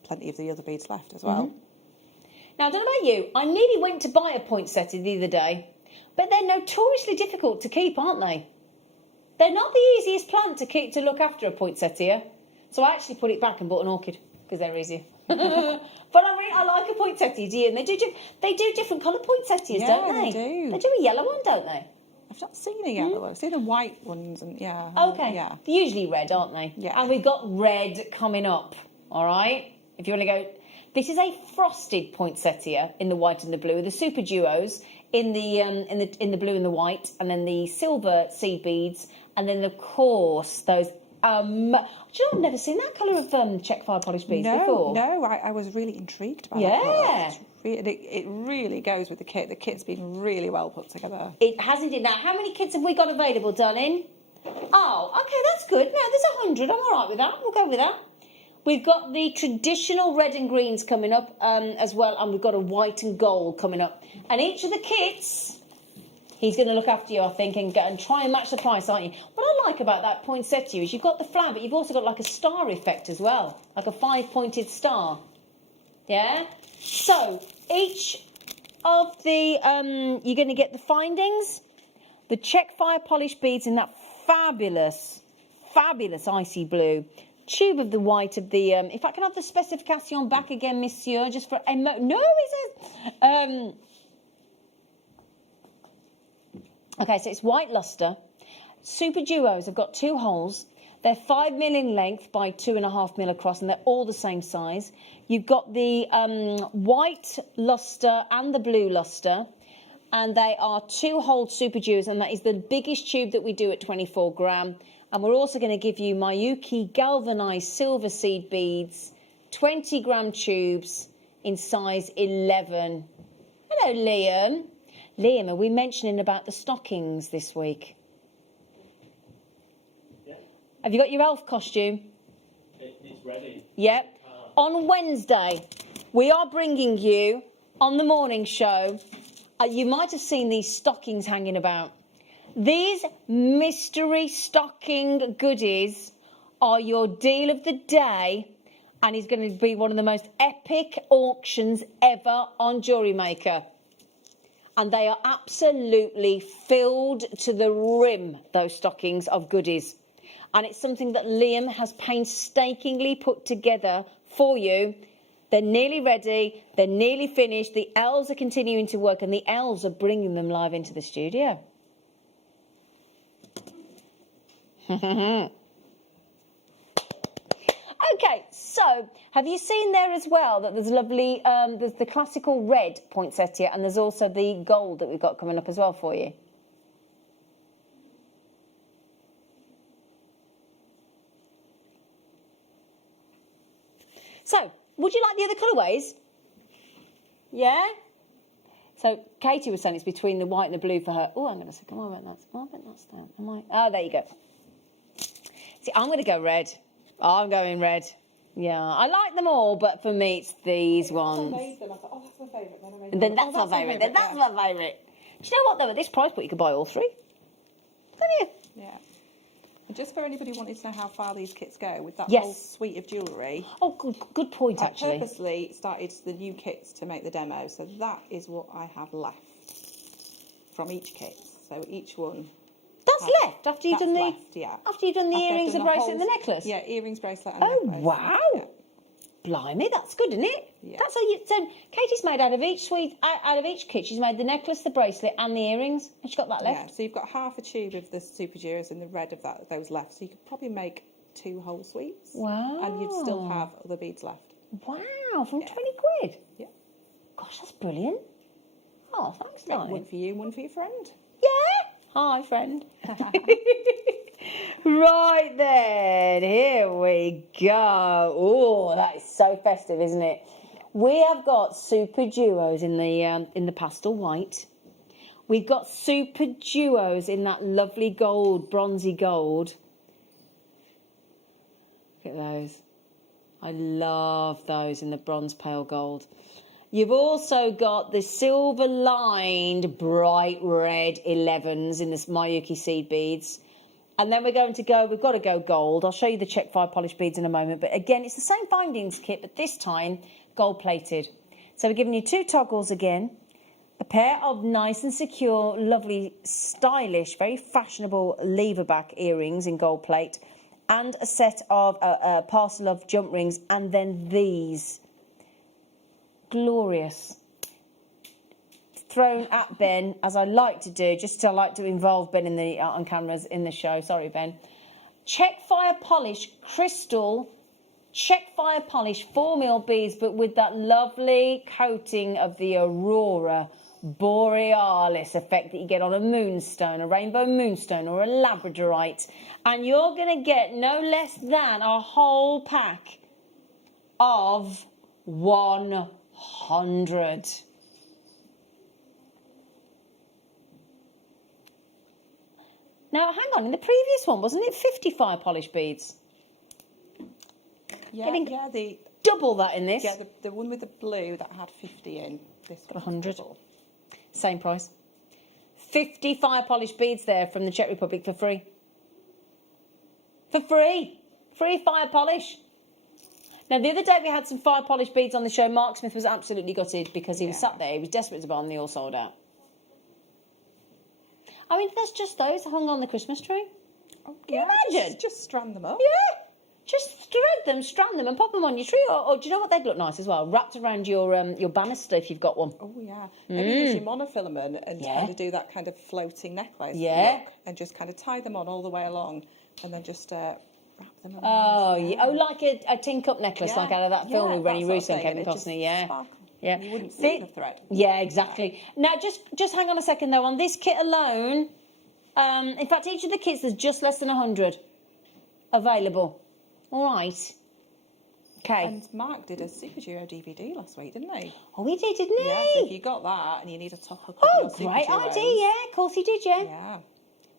plenty of the other beads left as well. Mm-hmm. Now, I don't know about you, I nearly went to buy a poinsettia the other day, but they're notoriously difficult to keep, aren't they? They're not the easiest plant to look after, a poinsettia. So I actually put it back and bought an orchid, because they're easier. But I like a poinsettia, do you? And they do different colour poinsettias, don't they? They do. They do a yellow one, don't they? I've not seen a yellow one. I've seen the white ones, and Okay. Yeah. They're usually red, aren't they? Yeah. And we've got red coming up. All right. If you want to go, this is a frosted poinsettia in the white and the blue. The super duos in the blue and the white, and then the silver seed beads, and then of course those. Do you know, I've never seen that colour of check fire polish beads before. No, I was really intrigued by that. Yeah. It really goes with the kit. The kit's been really well put together. It has indeed. Now, how many kits have we got available, darling? Oh, okay, that's good. Now, there's 100. I'm all right with that. We'll go with that. We've got the traditional red and greens coming up as well, and we've got a white and gold coming up. And each of the kits, he's going to look after you, I think, and try and match the price, aren't you? What I like about that poinsettia is you've got the flower, but you've also got like a star effect as well, like a 5-pointed star. Yeah? So, each of the, you're going to get the findings, the check fire polish beads in that fabulous, fabulous icy blue, tube of the white of the, if I can have the specification back again, monsieur, just for, no, it says, okay, so it's white luster. Super duos have got 2 holes. They're 5mm in length by 2.5mm across, and they're all the same size. You've got the white luster and the blue luster, and they are 2-hole super jewels, and that is the biggest tube that we do at 24 gram. And we're also going to give you Miyuki galvanized silver seed beads, 20 gram tubes in size 11. Hello, Liam. Liam, are we mentioning about the stockings this week? Yeah. Have you got your elf costume? It's ready. Yep. On Wednesday, we are bringing you, on the morning show, you might have seen these stockings hanging about. These mystery stocking goodies are your deal of the day, and it's going to be one of the most epic auctions ever on JewelleryMaker. And they are absolutely filled to the rim, those stockings, of goodies. And it's something that Liam has painstakingly put together for you. They're nearly ready. They're nearly finished. The elves are continuing to work, and the elves are bringing them live into the studio. Okay, so have you seen there as well that there's lovely, there's the classical red poinsettia, and there's also the gold that we've got coming up as well for you? So, would you like the other colourways? Yeah? So, Katie was saying it's between the white and the blue for her. Oh, I'm going to say, come on, that's down. Am I? Oh, there you go. See, I'm going to go red. I'm going red. Yeah, I like them all, but for me, it's these ones. I thought, oh, that's my favourite. Then that's my favourite. Then that's my favourite. Do you know what, though? At this price point, you could buy all three. Don't you? Yeah. And just for anybody wanting to know how far these kits go, with that Yes. whole suite of jewellery. Oh, good point, I actually. purposely started the new kits to make the demo, so that is what I have left from each kit. So each one. That's left after you've done the left, yeah. after you've done the After I've earrings, the done bracelet, and the whole- necklace. Yeah, earrings, bracelet, and Oh necklace. wow! Yeah. Blimey, that's good, isn't it? Yeah. That's how you. So Katie's made out of each suite, out of each kit. She's made the necklace, the bracelet, and the earrings, and she's got that Yeah, left. so you've got half a tube of the super jewels and the red of those left. So you could probably make 2 whole suites. Wow! And you'd still have other beads left. Wow, from 20 quid. Yeah. Gosh, that's brilliant. Oh, thanks, Got darling. one for you, one for your friend. Yeah. Hi, friend. Right then, here we go. Oh, that is so festive, isn't it? We have got super duos in the pastel white. We've got super duos in that lovely gold, bronzy gold. Look at those. I love those in the bronze pale gold. You've also got the silver lined bright red 11s in the Miyuki seed beads. And then we've got to go gold. I'll show you the check fire polished beads in a moment. But again, it's the same findings kit, but this time gold plated. So we're giving you 2 toggles again, a pair of nice and secure, lovely, stylish, very fashionable lever back earrings in gold plate, and a set of a parcel of jump rings, and then these. Glorious. Thrown at Ben, as I like to do, just I like to involve Ben in the on cameras in the show. Sorry, Ben. Check fire polish crystal, check fire polish 4mm beads, but with that lovely coating of the aurora borealis effect that you get on a moonstone, a rainbow moonstone, or a labradorite, and you're going to get no less than a whole pack of 100. Now, hang on, in the previous one, wasn't it 50 fire polish beads? Yeah, Getting yeah, double that in this. Yeah, the one with the blue that had 50 in. This got 100. Same price. 50 fire polish beads there from the Czech Republic for free. For free. Free fire polish. Now, the other day we had some fire polish beads on the show. Mark Smith was absolutely gutted because he was sat there. He was desperate to buy them. They all sold out. I mean, that's just those hung on the Christmas tree. Oh, Can you imagine? Just strand them up. Yeah. Just thread them, strand them, and pop them on your tree. Or do you know what they'd look nice as well? Wrapped around your banister if you've got one. Oh, yeah. Maybe use your monofilament and kind of do that kind of floating necklace. Yeah. Look, and just kind of tie them on all the way along, and then just wrap them around. Oh, yeah. Oh, like a tin cup necklace, like out of that film with Rennie Russo and Kevin Costner. Yeah. Sparkle. Yeah. You wouldn't see the thread. Yeah, exactly. Now, just hang on a second, though. On this kit alone, in fact, each of the kits, there's just less than 100 available. All right. Okay. And Mark did a Super Duo DVD last week, didn't he? Oh, he did, didn't he? Yeah, so if you got that and you need a top up of your Super great Duos, idea, yeah. Of course he did, yeah. Yeah.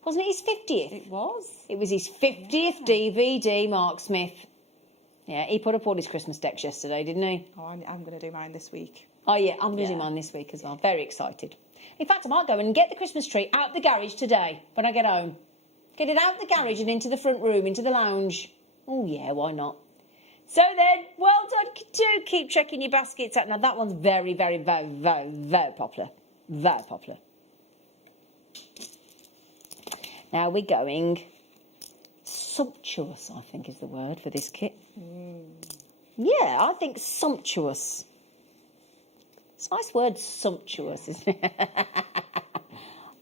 Wasn't it his 50th? It was. It was his 50th DVD, Mark Smith. Yeah, he put up all his Christmas decks yesterday, didn't he? Oh, I'm going to do mine this week. Oh, yeah, I'm going to do mine this week as well. Very excited. In fact, I might go and get the Christmas tree out the garage today when I get home. Get it out the garage and into the front room, into the lounge. Oh, yeah, why not? So then, well done. Do keep checking your baskets out. Now, that one's very, very, very, very, very popular. Very popular. Now we're going sumptuous, I think is the word for this kit. Yeah, I think sumptuous. It's a nice word, sumptuous, isn't it?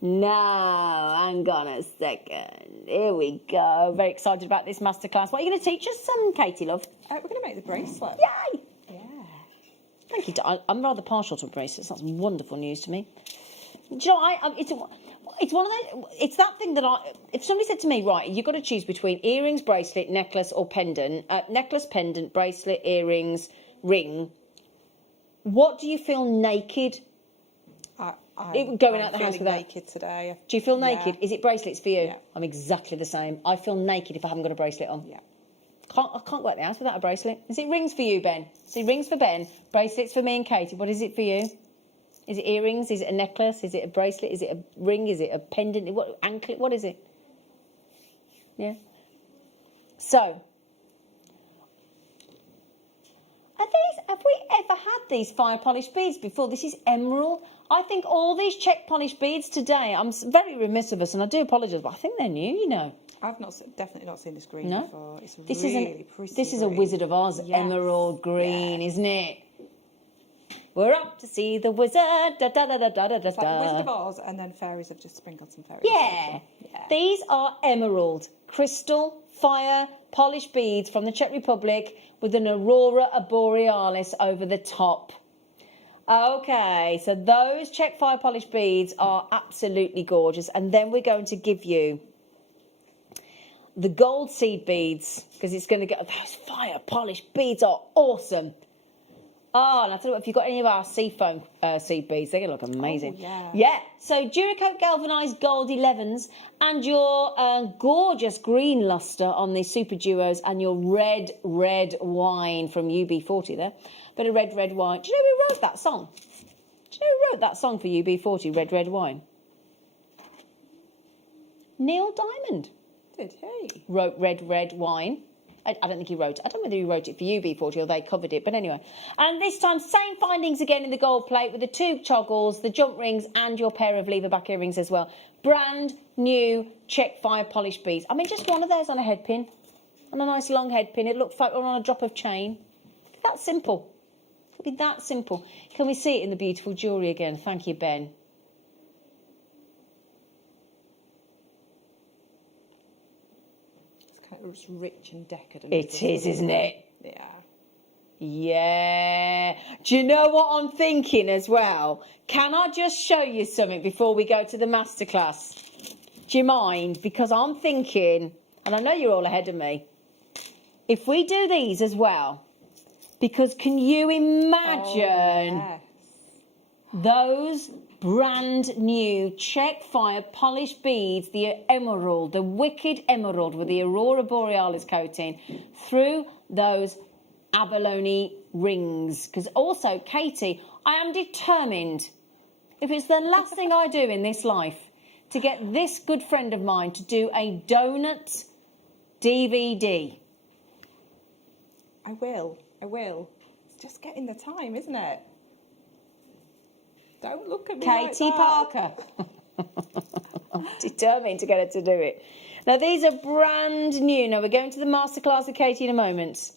No, hang on a second. Here we go. Very excited about this masterclass. What are you going to teach us, Katie, love? We're going to make the bracelet. Yay! Yeah. Thank you. I'm rather partial to bracelets. That's wonderful news to me. Do you know, it's one of those. It's that thing that if somebody said to me, right, you've got to choose between earrings, bracelet, necklace, or pendant. Necklace, pendant, bracelet, earrings, ring. What do you feel naked? Going out the house without naked today. Do you feel naked? Yeah. Is it bracelets for you? Yeah. I'm exactly the same. I feel naked if I haven't got a bracelet on. Yeah. I can't go out the house without a bracelet. Is it rings for you, Ben? Is it rings for Ben? Bracelets for me and Katie. What is it for you? Is it earrings? Is it a necklace? Is it a bracelet? Is it a ring? Is it a pendant? What anklet? What is it? Yeah. So, have we ever had these fire polished beads before? This is emerald. I think all these check polished beads today, I'm very remiss of us, and I do apologise, but I think they're new, you know. I've definitely not seen this green before. It's This really pretty. This is a Wizard of Oz emerald green, isn't it? We're up to see the wizard. Da, da, da, da, da, da, It's like da. Wizard of Oz, and then fairies have just sprinkled some fairies. Yeah. These are emerald, crystal, fire, polished beads from the Czech Republic with an aurora borealis over the top. Okay, so those Czech fire polished beads are absolutely gorgeous. And then we're going to give you the gold seed beads, because it's going to get those fire polished beads are awesome. Oh, and I tell you what, if you've got any of our seafoam seed beads, they're going to look amazing. Oh, yeah. Yeah. So Duracoat galvanised gold 11s and your gorgeous green lustre on the Super Duos and your red wine from UB40 there. Bit of red wine. Do you know who wrote that song? Do you know who wrote that song for UB40, Red Wine? Neil Diamond. Did he? Wrote Red Wine. I don't think he wrote it. I don't know whether he wrote it for UB40 or they covered it, but anyway. And this time, same findings again in the gold plate with the 2 toggles, the jump rings, and your pair of lever back earrings as well. Brand new Czech fire polished beads. I mean, just one of those on a head pin, on a nice long head pin. It looked like on a drop of chain. That simple. It'll be that simple. Can we see it in the beautiful jewellery again? Thank you, Ben. It's rich and decadent. It is, isn't it? Yeah. Yeah. Do you know what I'm thinking as well? Can I just show you something before we go to the masterclass? Do you mind? Because I'm thinking, and I know you're all ahead of me, if we do these as well, because can you imagine those brand new Czech fire polished beads, the emerald, the wicked emerald with the aurora borealis coating through those abalone rings? Because also, Katie, I am determined, if it's the last thing I do in this life, to get this good friend of mine to do a donut DVD. I will. It's just getting the time, isn't it? Don't look at me Katie like that. Parker. Determined to get her to do it. Now, these are brand new. Now, we're going to the masterclass with Katie in a moment.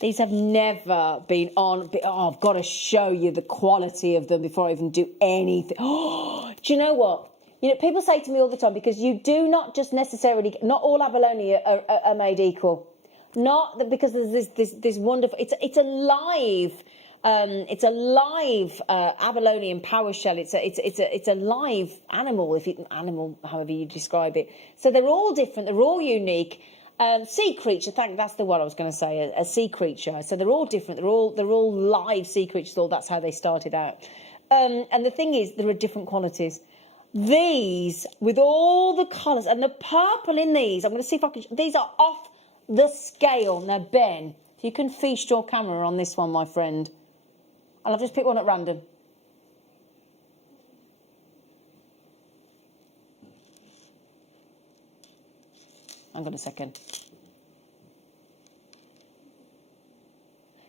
These have never been on. Oh, I've got to show you the quality of them before I even do anything. Oh, do you know what? You know, people say to me all the time, because you do not just necessarily, not all abalone are made equal. Not that, because there's this wonderful, it's a live abalone and power shell. It's a live animal, animal, however you describe it. So they're all different. They're all unique. Sea creature. That's the word I was going to say. A sea creature. So they're all different. They're all live sea creatures. All that's how they started out. And the thing is, there are different qualities. These, with all the colours and the purple in these, I'm going to see if I can. These are off the scale. Now, Ben, if you can feast your camera on this one, my friend. And I've just picked one at random. Hang on a second.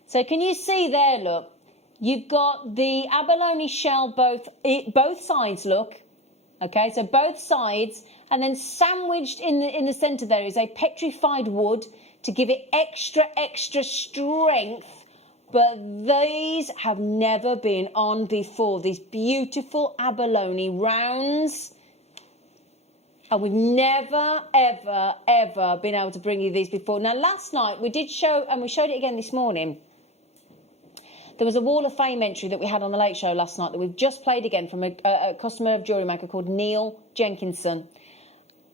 So can you see there, look? You've got the abalone shell both sides, look. Okay, so both sides, and then sandwiched in the centre there is a petrified wood to give it extra strength. But these have never been on before. These beautiful abalone rounds. And we've never, ever been able to bring you these before. Now, last night we did show, and we showed it again this morning. There was a Wall of Fame entry that we had on the Late Show last night that we've just played again from a customer of JewelleryMaker called Neil Jenkinson.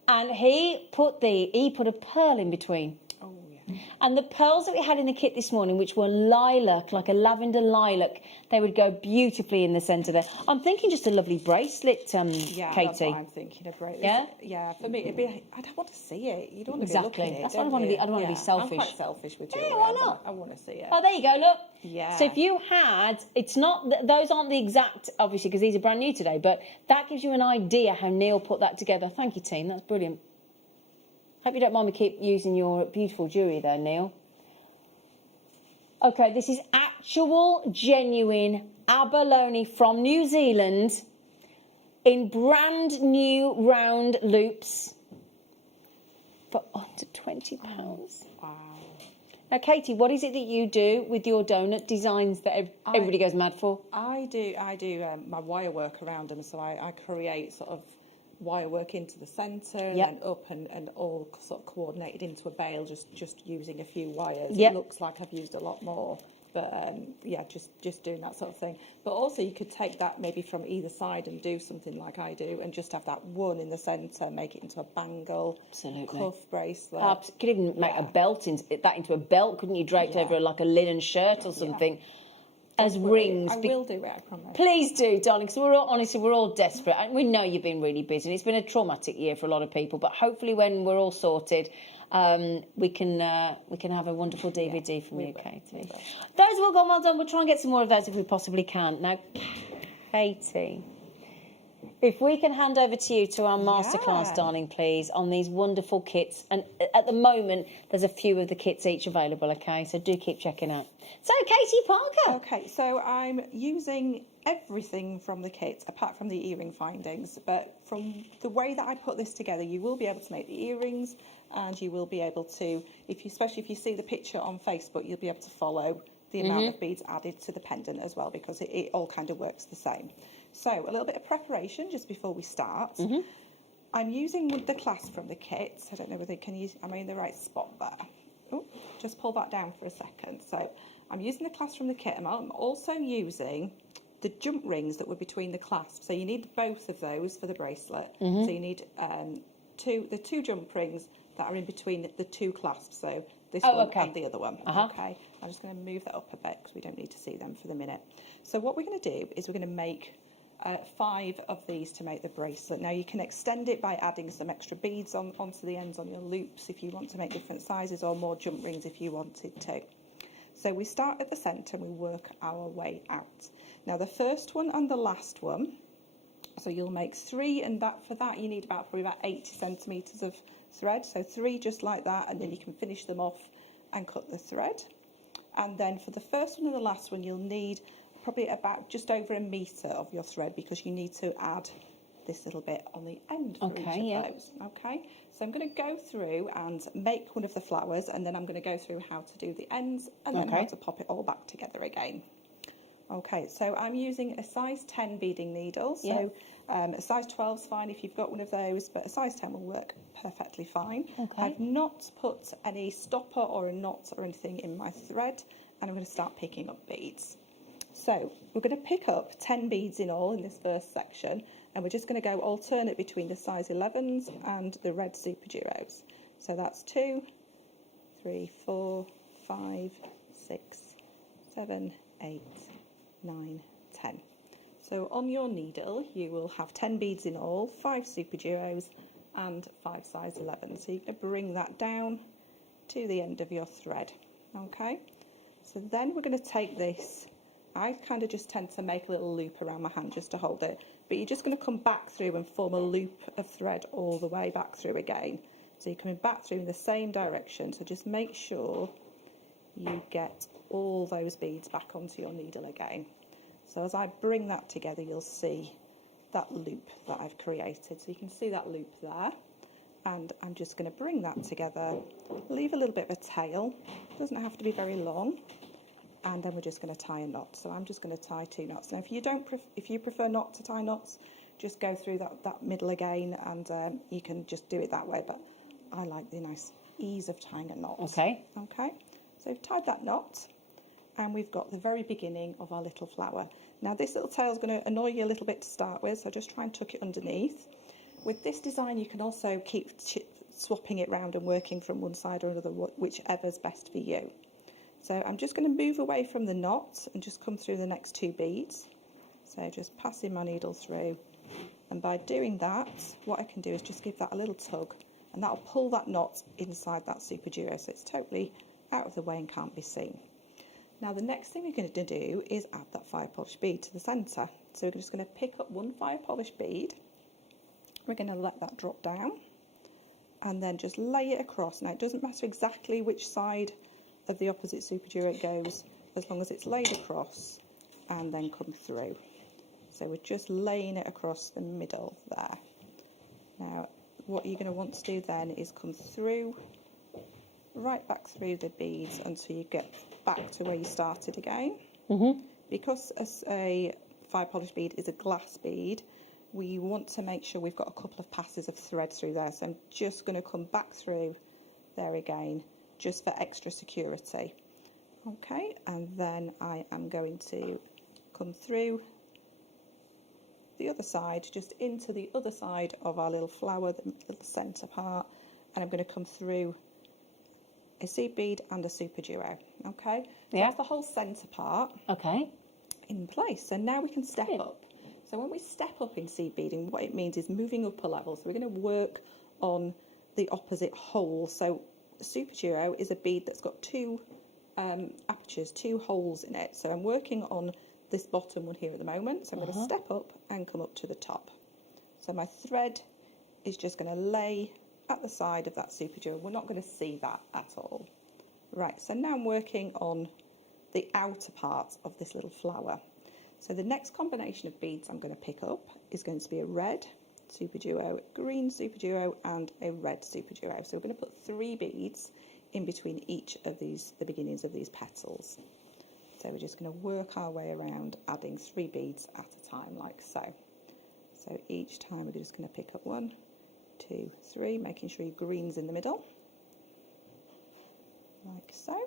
And he put a pearl in between. Oh, yeah. And the pearls that we had in the kit this morning, which were lilac, like a lavender lilac, they would go beautifully in the centre there. I'm thinking just a lovely bracelet, yeah, Katie. That's what I'm thinking of. Bracelet. Yeah? Yeah, for me, it'd be, I don't want to see it. You don't want to Exactly. be looking at it. That's why I don't want to be. I don't want to be selfish. I'm quite selfish with jewellery. Yeah, why not? I want to see it. Oh, there you go. Look. Yeah. So if you had, it's not, those aren't the exact, obviously, because these are brand new today, but that gives you an idea how Neil put that together. Thank you, team. That's brilliant. Hope you don't mind me keep using your beautiful jewellery there, Neil. Okay, this is actual, genuine abalone from New Zealand in brand new round loops for under £20. Wow. Now, Katie, what is it that you do with your donut designs that everybody goes mad for? I do my wire work around them, so I create sort of wire work into the centre and then up and all sort of coordinated into a bale, just using a few wires. It looks like I've used a lot more, but yeah, just doing that sort of thing. But also you could take that maybe from either side and do something like I do and just have that one in the centre, make it into a bangle, cuff, bracelet. You could even make a belt into a belt, couldn't you, draped over like a linen shirt or something? As rings. I will do it, I promise. Please do, darling, because we're all desperate. And we know you've been really busy. And it's been a traumatic year for a lot of people. But hopefully when we're all sorted, we can have a wonderful DVD from you, Katie. Those have all gone well done. We'll try and get some more of those if we possibly can. Now, Katie, if we can hand over to you to our masterclass, darling, please, on these wonderful kits. And at the moment, there's a few of the kits each available, okay? So do keep checking out. So, Katie Parker. Okay, so I'm using everything from the kit, apart from the earring findings. But from the way that I put this together, you will be able to make the earrings, and you will be able to, especially if you see the picture on Facebook, you'll be able to follow the amount of beads added to the pendant as well, because it all kind of works the same. So a little bit of preparation just before we start. I'm using the clasp from the kit. I don't know whether am I in the right spot there? Oh, just pull that down for a second. So I'm using the clasp from the kit, and I'm also using the jump rings that were between the clasps. So you need both of those for the bracelet. So you need the two jump rings that are in between the two clasps. So this one and the other one. Okay, I'm just going to move that up a bit because we don't need to see them for the minute. So what we're going to do is we're going to make 5 of these to make the bracelet. Now you can extend it by adding some extra beads onto the ends on your loops if you want to make different sizes, or more jump rings if you wanted to. So we start at the centre and we work our way out. Now the first one and the last one, so you'll make 3, and for that you need probably about 80 centimetres of thread. So 3 just like that, and then you can finish them off and cut the thread. And then for the first one and the last one, you'll need probably about just over 1 metre of your thread, because you need to add this little bit on the end for each of those. Okay, so I'm going to go through and make one of the flowers, and then I'm going to go through how to do the ends, and then how to pop it all back together again. Okay, so I'm using a size 10 beading needle, so a size 12 is fine if you've got one of those, but a size 10 will work perfectly fine. Okay. I've not put any stopper or a knot or anything in my thread, and I'm going to start picking up beads. So we're going to pick up 10 beads in all in this first section, and we're just going to go alternate between the size 11s and the red super duos. So that's 2, 3, 4, 5, 6, 7, 8, 9, 10. So on your needle you will have 10 beads in all, 5 super duos and 5 size 11. So you're going to bring that down to the end of your thread. Okay, so then we're going to take this. I kind of just tend to make a little loop around my hand just to hold it, but you're just going to come back through and form a loop of thread all the way back through again. So you're coming back through in the same direction, so just make sure you get all those beads back onto your needle again. So as I bring that together, you'll see that loop that I've created. So you can see that loop there, and I'm just going to bring that together, leave a little bit of a tail, doesn't have to be very long, and then we're just going to tie a knot. So I'm just going to tie 2 knots. Now if you prefer not to tie knots, just go through that middle again, and you can just do it that way, but I like the nice ease of tying a knot. Okay. Okay, so we've tied that knot, and we've got the very beginning of our little flower. Now this little tail is going to annoy you a little bit to start with, so just try and tuck it underneath. With this design you can also keep swapping it round and working from one side or another, whichever's best for you. So I'm just going to move away from the knot and just come through the next 2 beads. So just passing my needle through, and by doing that what I can do is just give that a little tug, and that'll pull that knot inside that super duo, so it's totally out of the way and can't be seen. Now the next thing we're going to do is add that fire polish bead to the centre. So we're just going to pick up 1 fire polish bead, we're going to let that drop down, and then just lay it across. Now it doesn't matter exactly which side of the opposite super duo it goes, as long as it's laid across and then come through. So we're just laying it across the middle there. Now what you're going to want to do then is come through, right back through the beads until you get back to where you started again. Because a fire polish bead is a glass bead, we want to make sure we've got a couple of passes of thread through there, so I'm just going to come back through there again just for extra security. Okay, and then I am going to come through the other side, just into the other side of our little flower, the little centre part, and I'm going to come through a seed bead and a super duo. Okay, so that's the whole centre part. Okay, in place. So now we can step up. So when we step up in seed beading, what it means is moving up a level. So we're going to work on the opposite hole. So a super duo is a bead that's got 2 apertures, 2 holes in it. So I'm working on this bottom one here at the moment. So I'm going to step up and come up to the top. So my thread is just going to lay at the side of that super duo. We're not going to see that at all. Right, so now I'm working on the outer part of this little flower. So the next combination of beads I'm going to pick up is going to be a red super duo, green super duo, and a red super duo. So we're going to put 3 beads in between each of these, the beginnings of these petals. So we're just going to work our way around, adding 3 beads at a time, like so. So each time we're just going to pick up 1, 2, 3, making sure your green's in the middle, like so,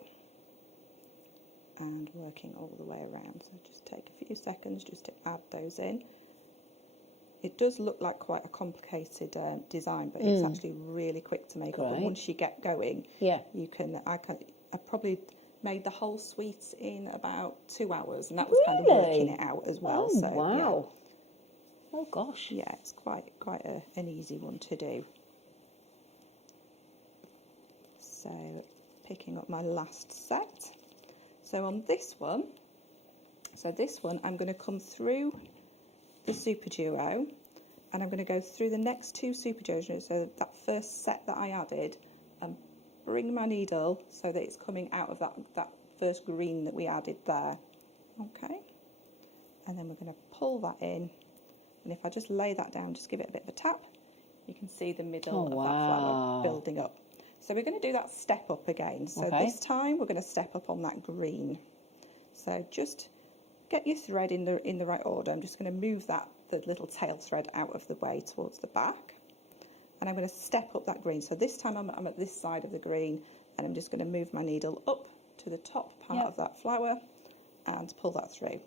and working all the way around. So just take a few seconds just to add those in. It does look like quite a complicated design, but it's actually really quick to make up. And once you get going, you can. I probably made the whole suite in about 2 hours, and that was kind of working it out as well. Oh, so wow! Oh gosh! Yeah, it's quite an easy one to do. So picking up my last set. So on this one, I'm going to come through the super duo, and I'm going to go through the next 2 super duos, so that first set that I added, and bring my needle so that it's coming out of that first green that we added there. Okay, and then we're going to pull that in, and if I just lay that down, just give it a bit of a tap, you can see the middle of that flower building up. So we're going to do that step up again. So this time we're going to step up on that green. So just get your thread in the right order. I'm just going to move the little tail thread out of the way towards the back, and I'm going to step up that green. So this time I'm at this side of the green, and I'm just going to move my needle up to the top part of that flower and pull that through.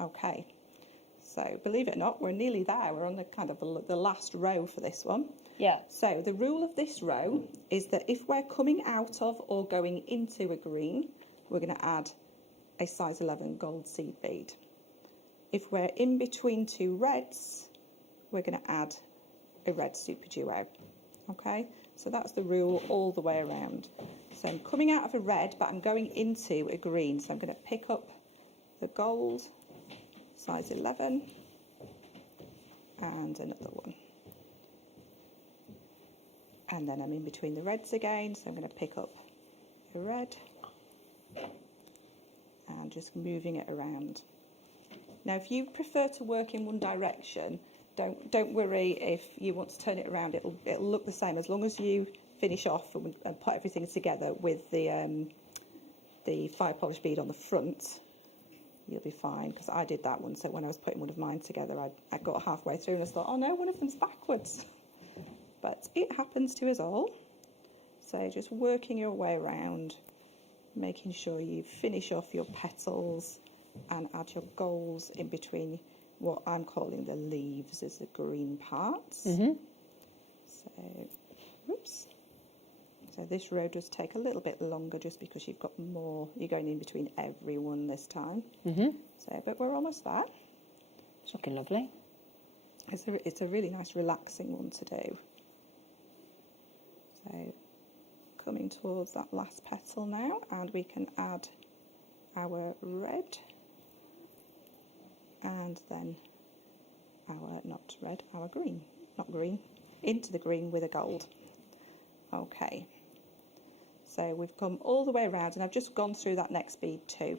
Okay, so believe it or not, we're nearly there. We're on the kind of the last row for this one. Yeah. So the rule of this row is that if we're coming out of or going into a green, we're going to add a size 11 gold seed bead. If we're in between two reds, we're going to add a red super duo. Okay, so that's the rule all the way around. So I'm coming out of a red, but I'm going into a green. So I'm going to pick up the gold, size 11, and another one. And then I'm in between the reds again, so I'm going to pick up a red and just moving it around. Now, if you prefer to work in one direction, don't worry if you want to turn it around. It'll look the same as long as you finish off and put everything together with the fire polish bead on the front. You'll be fine, because I did that one. So when I was putting one of mine together, I got halfway through and I thought, oh no, one of them's backwards. But it happens to us all. So just working your way around, making sure you finish off your petals and add your golds in between what I'm calling the leaves as the green parts. So, whoops. So this row does take a little bit longer just because you've got more, you're going in between every one this time. So, but we're almost there. It's looking lovely. It's a really nice relaxing one to do. So coming towards that last petal now, and we can add our red and then our, not red, our green, not green, into the green with a gold. Okay, so we've come all the way around, and I've just gone through that next bead too.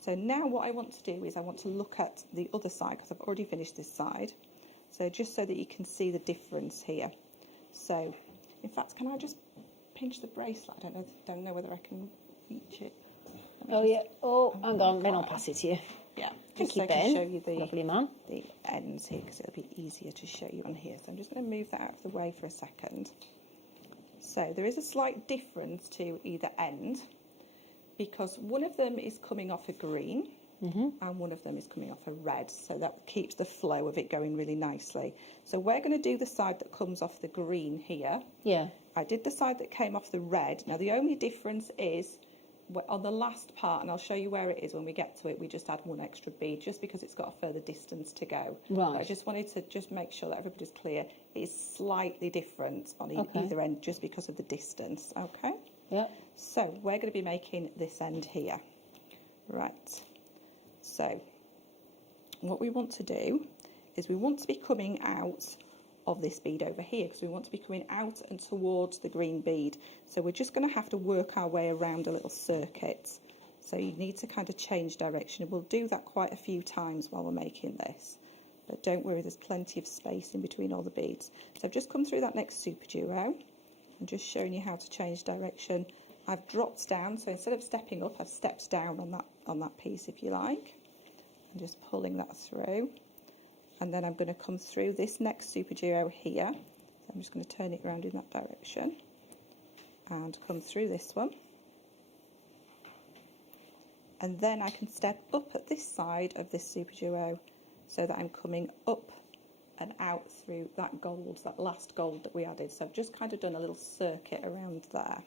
So now what I want to do is I want to look at the other side, because I've already finished this side. So just so that you can see the difference here. So, in fact, can I just pinch the bracelet? I don't know whether I can reach it. Oh yeah. Oh, hang on. Then I'll pass it to you. Yeah. Thank Just you, so I Ben. can show you Lovely man. the ends here, because it'll be easier to show you on here. So I'm just going to move that out of the way for a second. So there is a slight difference to either end, because one of them is coming off a green and one of them is coming off a red, so that keeps the flow of it going really nicely. So we're going to do the side that comes off the green here. Yeah. I did the side that came off the red. Now the only difference is on the last part, and I'll show you where it is when we get to it, we just add one extra bead just because it's got a further distance to go. Right. But I just wanted to just make sure that everybody's clear. It is slightly different on either end just because of the distance. Okay? Yeah. So we're going to be making this end here. Right. So what we want to do is we want to be coming out of this bead over here, because we want to be coming out and towards the green bead. So we're just going to have to work our way around a little circuit. So you need to kind of change direction. We'll do that quite a few times while we're making this. But don't worry, there's plenty of space in between all the beads. So I've just come through that next super duo. I'm just showing you how to change direction. I've dropped down, so instead of stepping up, I've stepped down on that piece, if you like. I'm just pulling that through. And then I'm going to come through this next super duo here. So I'm just going to turn it around in that direction and come through this one. And then I can step up at this side of this super duo so that I'm coming up and out through that gold, that last gold that we added. So I've just kind of done a little circuit around there.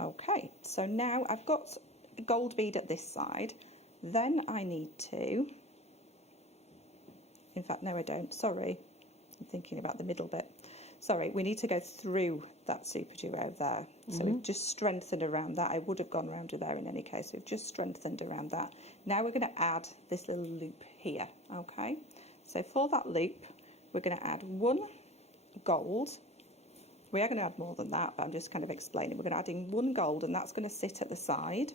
Okay, so now I've got a gold bead at this side. Then I need to... In fact, no, I don't. Sorry. I'm thinking about the middle bit. Sorry, we need to go through that super duo there. So we've just strengthened around that. I would have gone around to there in any case. We've just strengthened around that. Now we're going to add this little loop here, okay? So for that loop, we're going to add one gold. We are going to add more than that, but I'm just kind of explaining. We're going to add in one gold, and that's going to sit at the side.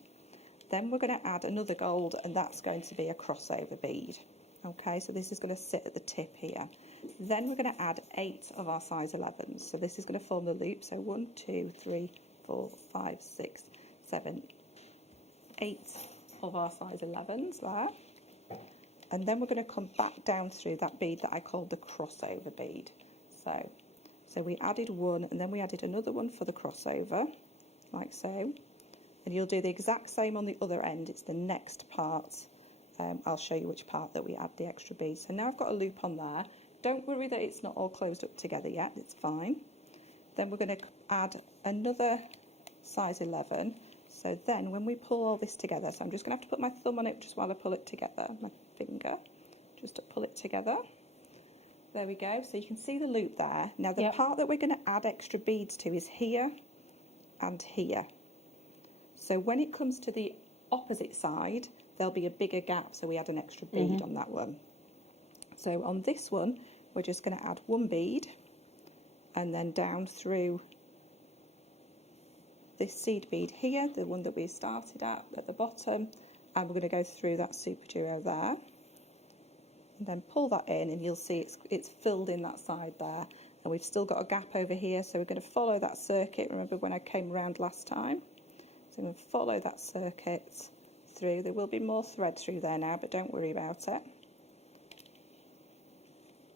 Then we're going to add another gold, and that's going to be a crossover bead. Okay, so this is going to sit at the tip here. Then we're going to add 8 of our size 11s. So this is going to form the loop. So 1, 2, 3, 4, 5, 6, 7, 8 of our size 11s there. And then we're going to come back down through that bead that I called the crossover bead. So we added one, and then we added another one for the crossover, like so. And you'll do the exact same on the other end. It's the next part. I'll show you which part that we add the extra beads. So now I've got a loop on there. Don't worry that it's not all closed up together yet, it's fine. Then we're going to add another size 11. So then when we pull all this together, so I'm just going to have to put my thumb on it just while I pull it together, my finger, just to pull it together. There we go. So you can see the loop there. Now the part that we're going to add extra beads to is here and here. So when it comes to the opposite side, there'll be a bigger gap, so we add an extra bead on that one. So on this one, we're just going to add one bead, and then down through this seed bead here, the one that we started at the bottom, and we're going to go through that super duo there, and then pull that in, and you'll see it's filled in that side there, and we've still got a gap over here, so we're going to follow that circuit. Remember when I came around last time? So I'm going to follow that circuit through. There will be more thread through there now, but don't worry about it.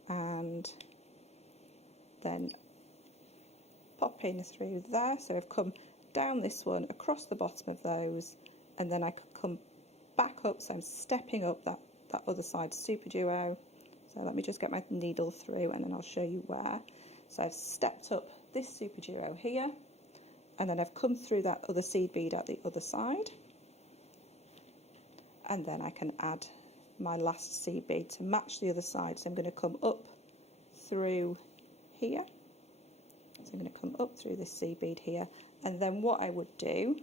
And then pop in through there. So I've come down this one, across the bottom of those, and then I could come back up, so I'm stepping up that other side super duo. So let me just get my needle through, and then I'll show you where. So I've stepped up this super duo here, and then I've come through that other seed bead at the other side, and then I can add my last seed bead to match the other side. So I'm going to come up through here, so I'm going to come up through this seed bead here, and then what I would do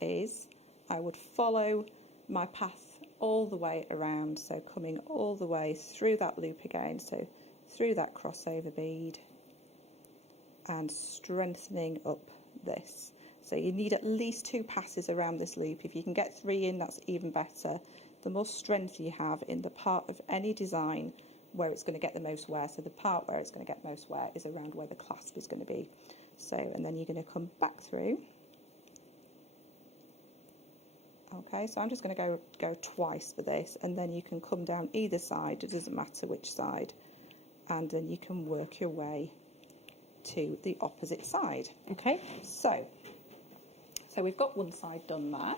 is I would follow my path all the way around, so coming all the way through that loop again, so through that crossover bead, and strengthening up this. So you need at least 2 passes around this loop. If you can get 3 in, that's even better. The more strength you have in the part of any design where it's going to get the most wear, so the part where it's going to get most wear is around where the clasp is going to be. So, and then you're going to come back through. Okay, so I'm just going to go twice for this, and then you can come down either side, it doesn't matter which side, and then you can work your way to the opposite side. Okay. So we've got one side done there,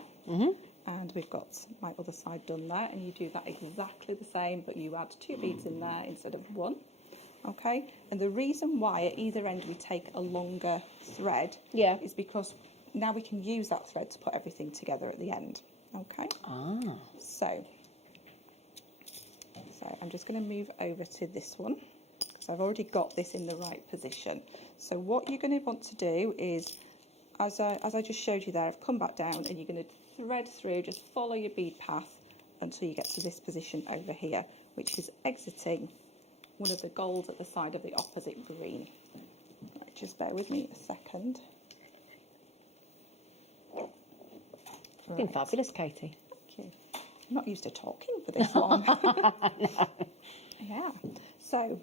and we've got my other side done there, and you do that exactly the same, but you add 2 beads in there instead of 1. Okay, and the reason why at either end we take a longer thread is because now we can use that thread to put everything together at the end. Okay. So I'm just going to move over to this one, because I've already got this in the right position. So what you're going to want to do is, as I just showed you there, I've come back down, and you're going to thread through, just follow your bead path until you get to this position over here, which is exiting one of the golds at the side of the opposite green. Right, just bear with me a second. Looking fabulous, Katie. Thank you. I'm not used to talking for this long. No. Yeah. So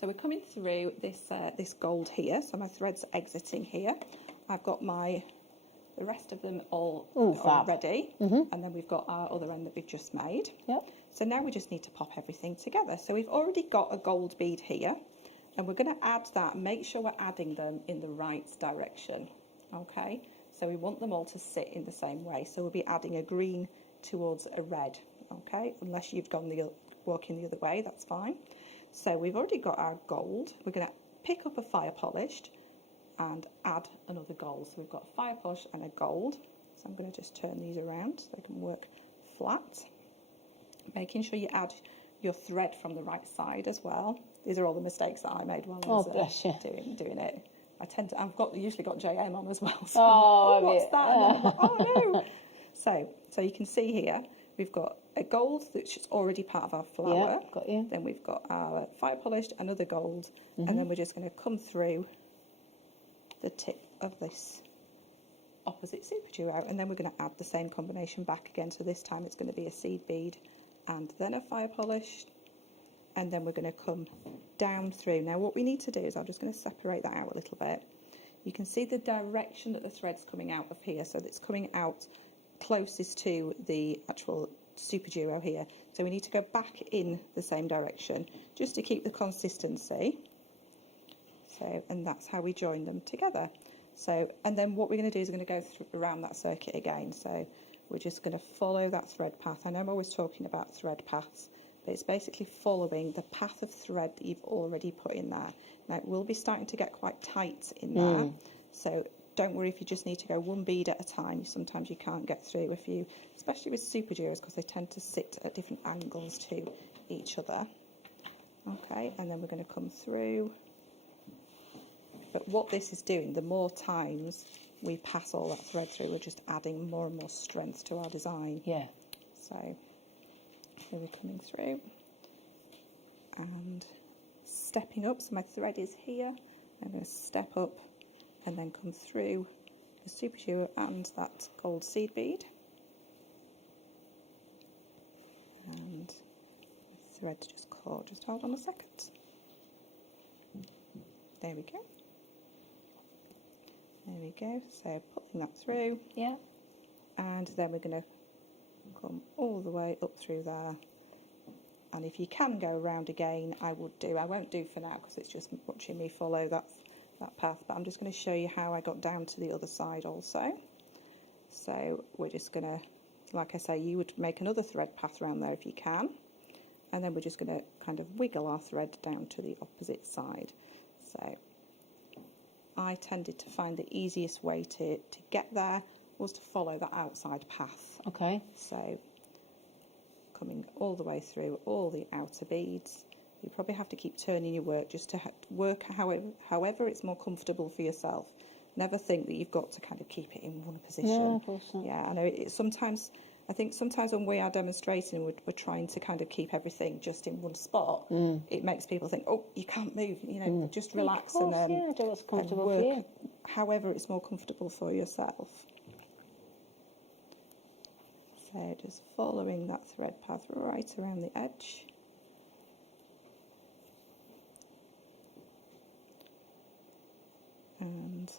we're coming through this gold here. So my thread's exiting here. I've got the rest of them all ready, and then we've got our other end that we've just made. Yep. So now we just need to pop everything together. So we've already got a gold bead here, and we're going to add that. Make sure we're adding them in the right direction. Okay. So we want them all to sit in the same way. So we'll be adding a green towards a red. Okay. Unless you've gone walking the other way, that's fine. So we've already got our gold. We're going to pick up a fire polished and add another gold. So we've got a fire polish and a gold. So I'm going to just turn these around so they can work flat. Making sure you add your thread from the right side as well. These are all the mistakes that I made while I was doing it. I've usually got JM on as well. So what's that? And then I'm like, oh no. So you can see here we've got a gold which is already part of our flower. Yeah, got you. Then we've got our fire polished, another gold, and then we're just going to come through the tip of this opposite super duo, and then we're going to add the same combination back again. So this time it's going to be a seed bead and then a fire polished, and then we're going to come down through. Now what we need to do is, I'm just going to separate that out a little bit. You can see the direction that the thread's coming out of here, so it's coming out closest to the actual super duo here. So we need to go back in the same direction just to keep the consistency. So, and that's how we join them together. So, and then what we're going to do is we're going to go around that circuit again. So we're just going to follow that thread path. I know I'm always talking about thread paths, but it's basically following the path of thread that you've already put in there. Now it will be starting to get quite tight in there. So don't worry if you just need to go one bead at a time. Sometimes you can't get through if you, especially with super duos, because they tend to sit at different angles to each other. Okay, and then we're going to come through. But what this is doing, the more times we pass all that thread through, we're just adding more and more strength to our design. Yeah. So here we're coming through and stepping up. So my thread is here. I'm going to step up and then come through the super duo and that gold seed bead. And the thread just caught. Just hold on a second. There we go. There we go. So pulling that through. Yeah. And then we're going to come all the way up through there. And if you can go around again, I would do. I won't do for now because it's just watching me follow that path. But I'm just going to show you how I got down to the other side also. So we're just going to, like I say, you would make another thread path around there if you can. And then we're just going to kind of wiggle our thread down to the opposite side. So I tended to find the easiest way to get there was to follow that outside path. Okay. So coming all the way through all the outer beads. You probably have to keep turning your work just to work however it's more comfortable for yourself. Never think that you've got to kind of keep it in one position. No, of course not. Yeah, I know sometimes. I think sometimes when we are demonstrating, we're trying to kind of keep everything just in one spot. It makes people think, oh, you can't move. You know, just relax course, and do what's comfortable work for you. however it's more comfortable for yourself. So just following that thread path right around the edge. And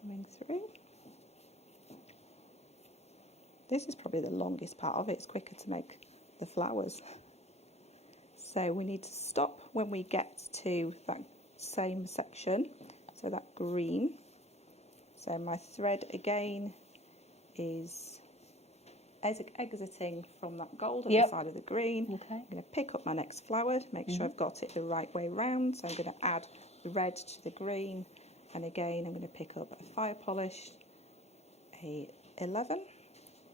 coming through. This is probably the longest part of it. It's quicker to make the flowers. So we need to stop when we get to that same section, so that green. So my thread again is exiting from that gold on the side of the green. Okay. I'm going to pick up my next flower, make sure I've got it the right way round. So I'm going to add the red to the green, and again I'm going to pick up a fire polish, a 11,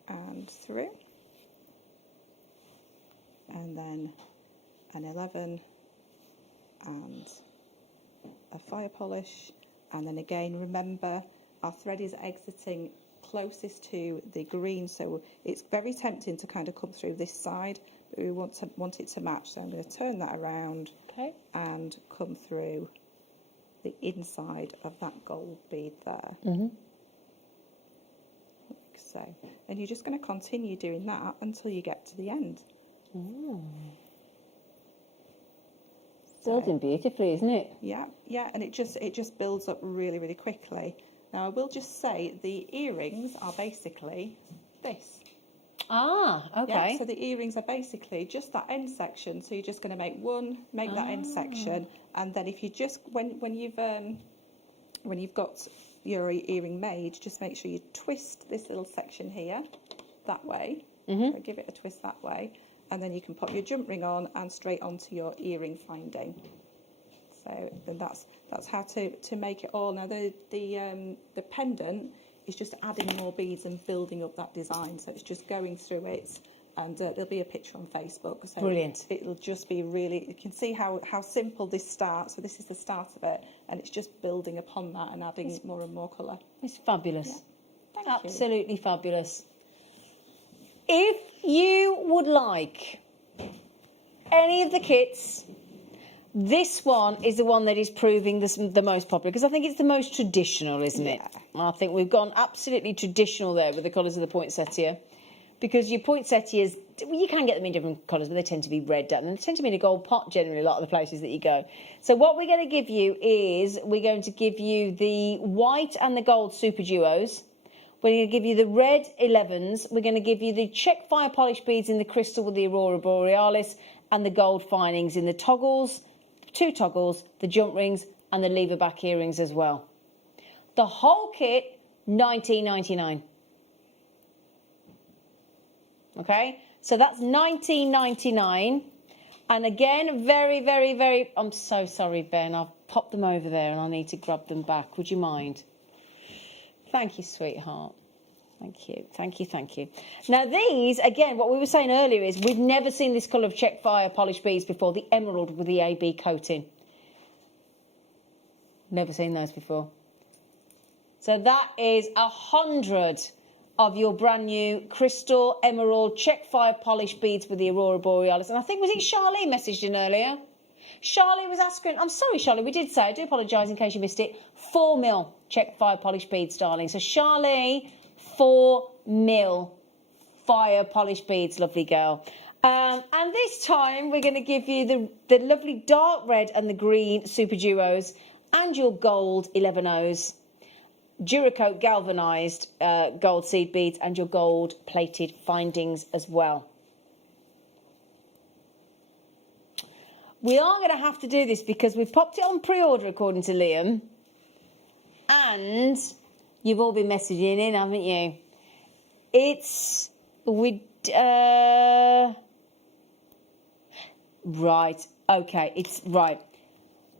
and through, and then an 11 and a fire polish, and then again remember our thread is exiting closest to the green, so it's very tempting to kind of come through this side, but we want it to match. So I'm going to turn that around and come through the inside of that gold bead there. Like so, and you're just going to continue doing that until you get to the end. Building beautifully, isn't it? Yeah, and it just builds up really, really quickly. Now I will just say the earrings are basically this. Ah, okay. Yeah, so the earrings are basically just that end section. So you're just going to make that end section, and then if you just when you've got your earring made, just make sure you twist this little section here that way. So give it a twist that way, and then you can pop your jump ring on and straight onto your earring finding. So then that's how to make it all. Now the pendant is just adding more beads and building up that design. So it's just going through it, and there'll be a picture on Facebook. So brilliant. It'll just be really. You can see how simple this starts. So this is the start of it, and it's just building upon that and adding more and more colour. It's fabulous. Yeah. Thank you. Absolutely fabulous. If you would like any of the kits, this one is the one that is proving the most popular, because I think it's the most traditional, isn't it? I think we've gone absolutely traditional there with the colours of the poinsettia, because your poinsettias, you can get them in different colours, but they tend to be red, and they tend to be in a gold pot generally a lot of the places that you go. So what we're going to give you is, we're going to give you the white and the gold super duos. We're going to give you the red 11s. We're going to give you the check fire polish beads in the crystal with the Aurora Borealis and the gold findings in the toggles, 2 toggles, the jump rings and the lever back earrings as well. The whole kit, $19.99. Okay, so that's $19.99. And again, very, very, very, I'm so sorry, Ben. I've popped them over there and I need to grab them back. Would you mind? Thank you, sweetheart. Thank you, thank you, thank you. Now these, again, what we were saying earlier is we've never seen this colour of check fire polished beads before, the emerald with the AB coating. Never seen those before. So that is 100 of your brand new crystal emerald check fire polished beads with the Aurora Borealis. And I think, was it Charlie messaged in earlier? Charlie was asking, I'm sorry, Charlie, we did say, I do apologise in case you missed it, 4 mil check fire polished beads, darling. So Charlie, 4 mil fire polished beads, lovely girl. And this time we're going to give you the lovely dark red and the green super duos and your gold 11Os. Duracoat galvanised gold seed beads and your gold plated findings as well. We are going to have to do this because we've popped it on pre-order according to Liam, and you've all been messaging in, haven't you? Right, okay, it's right.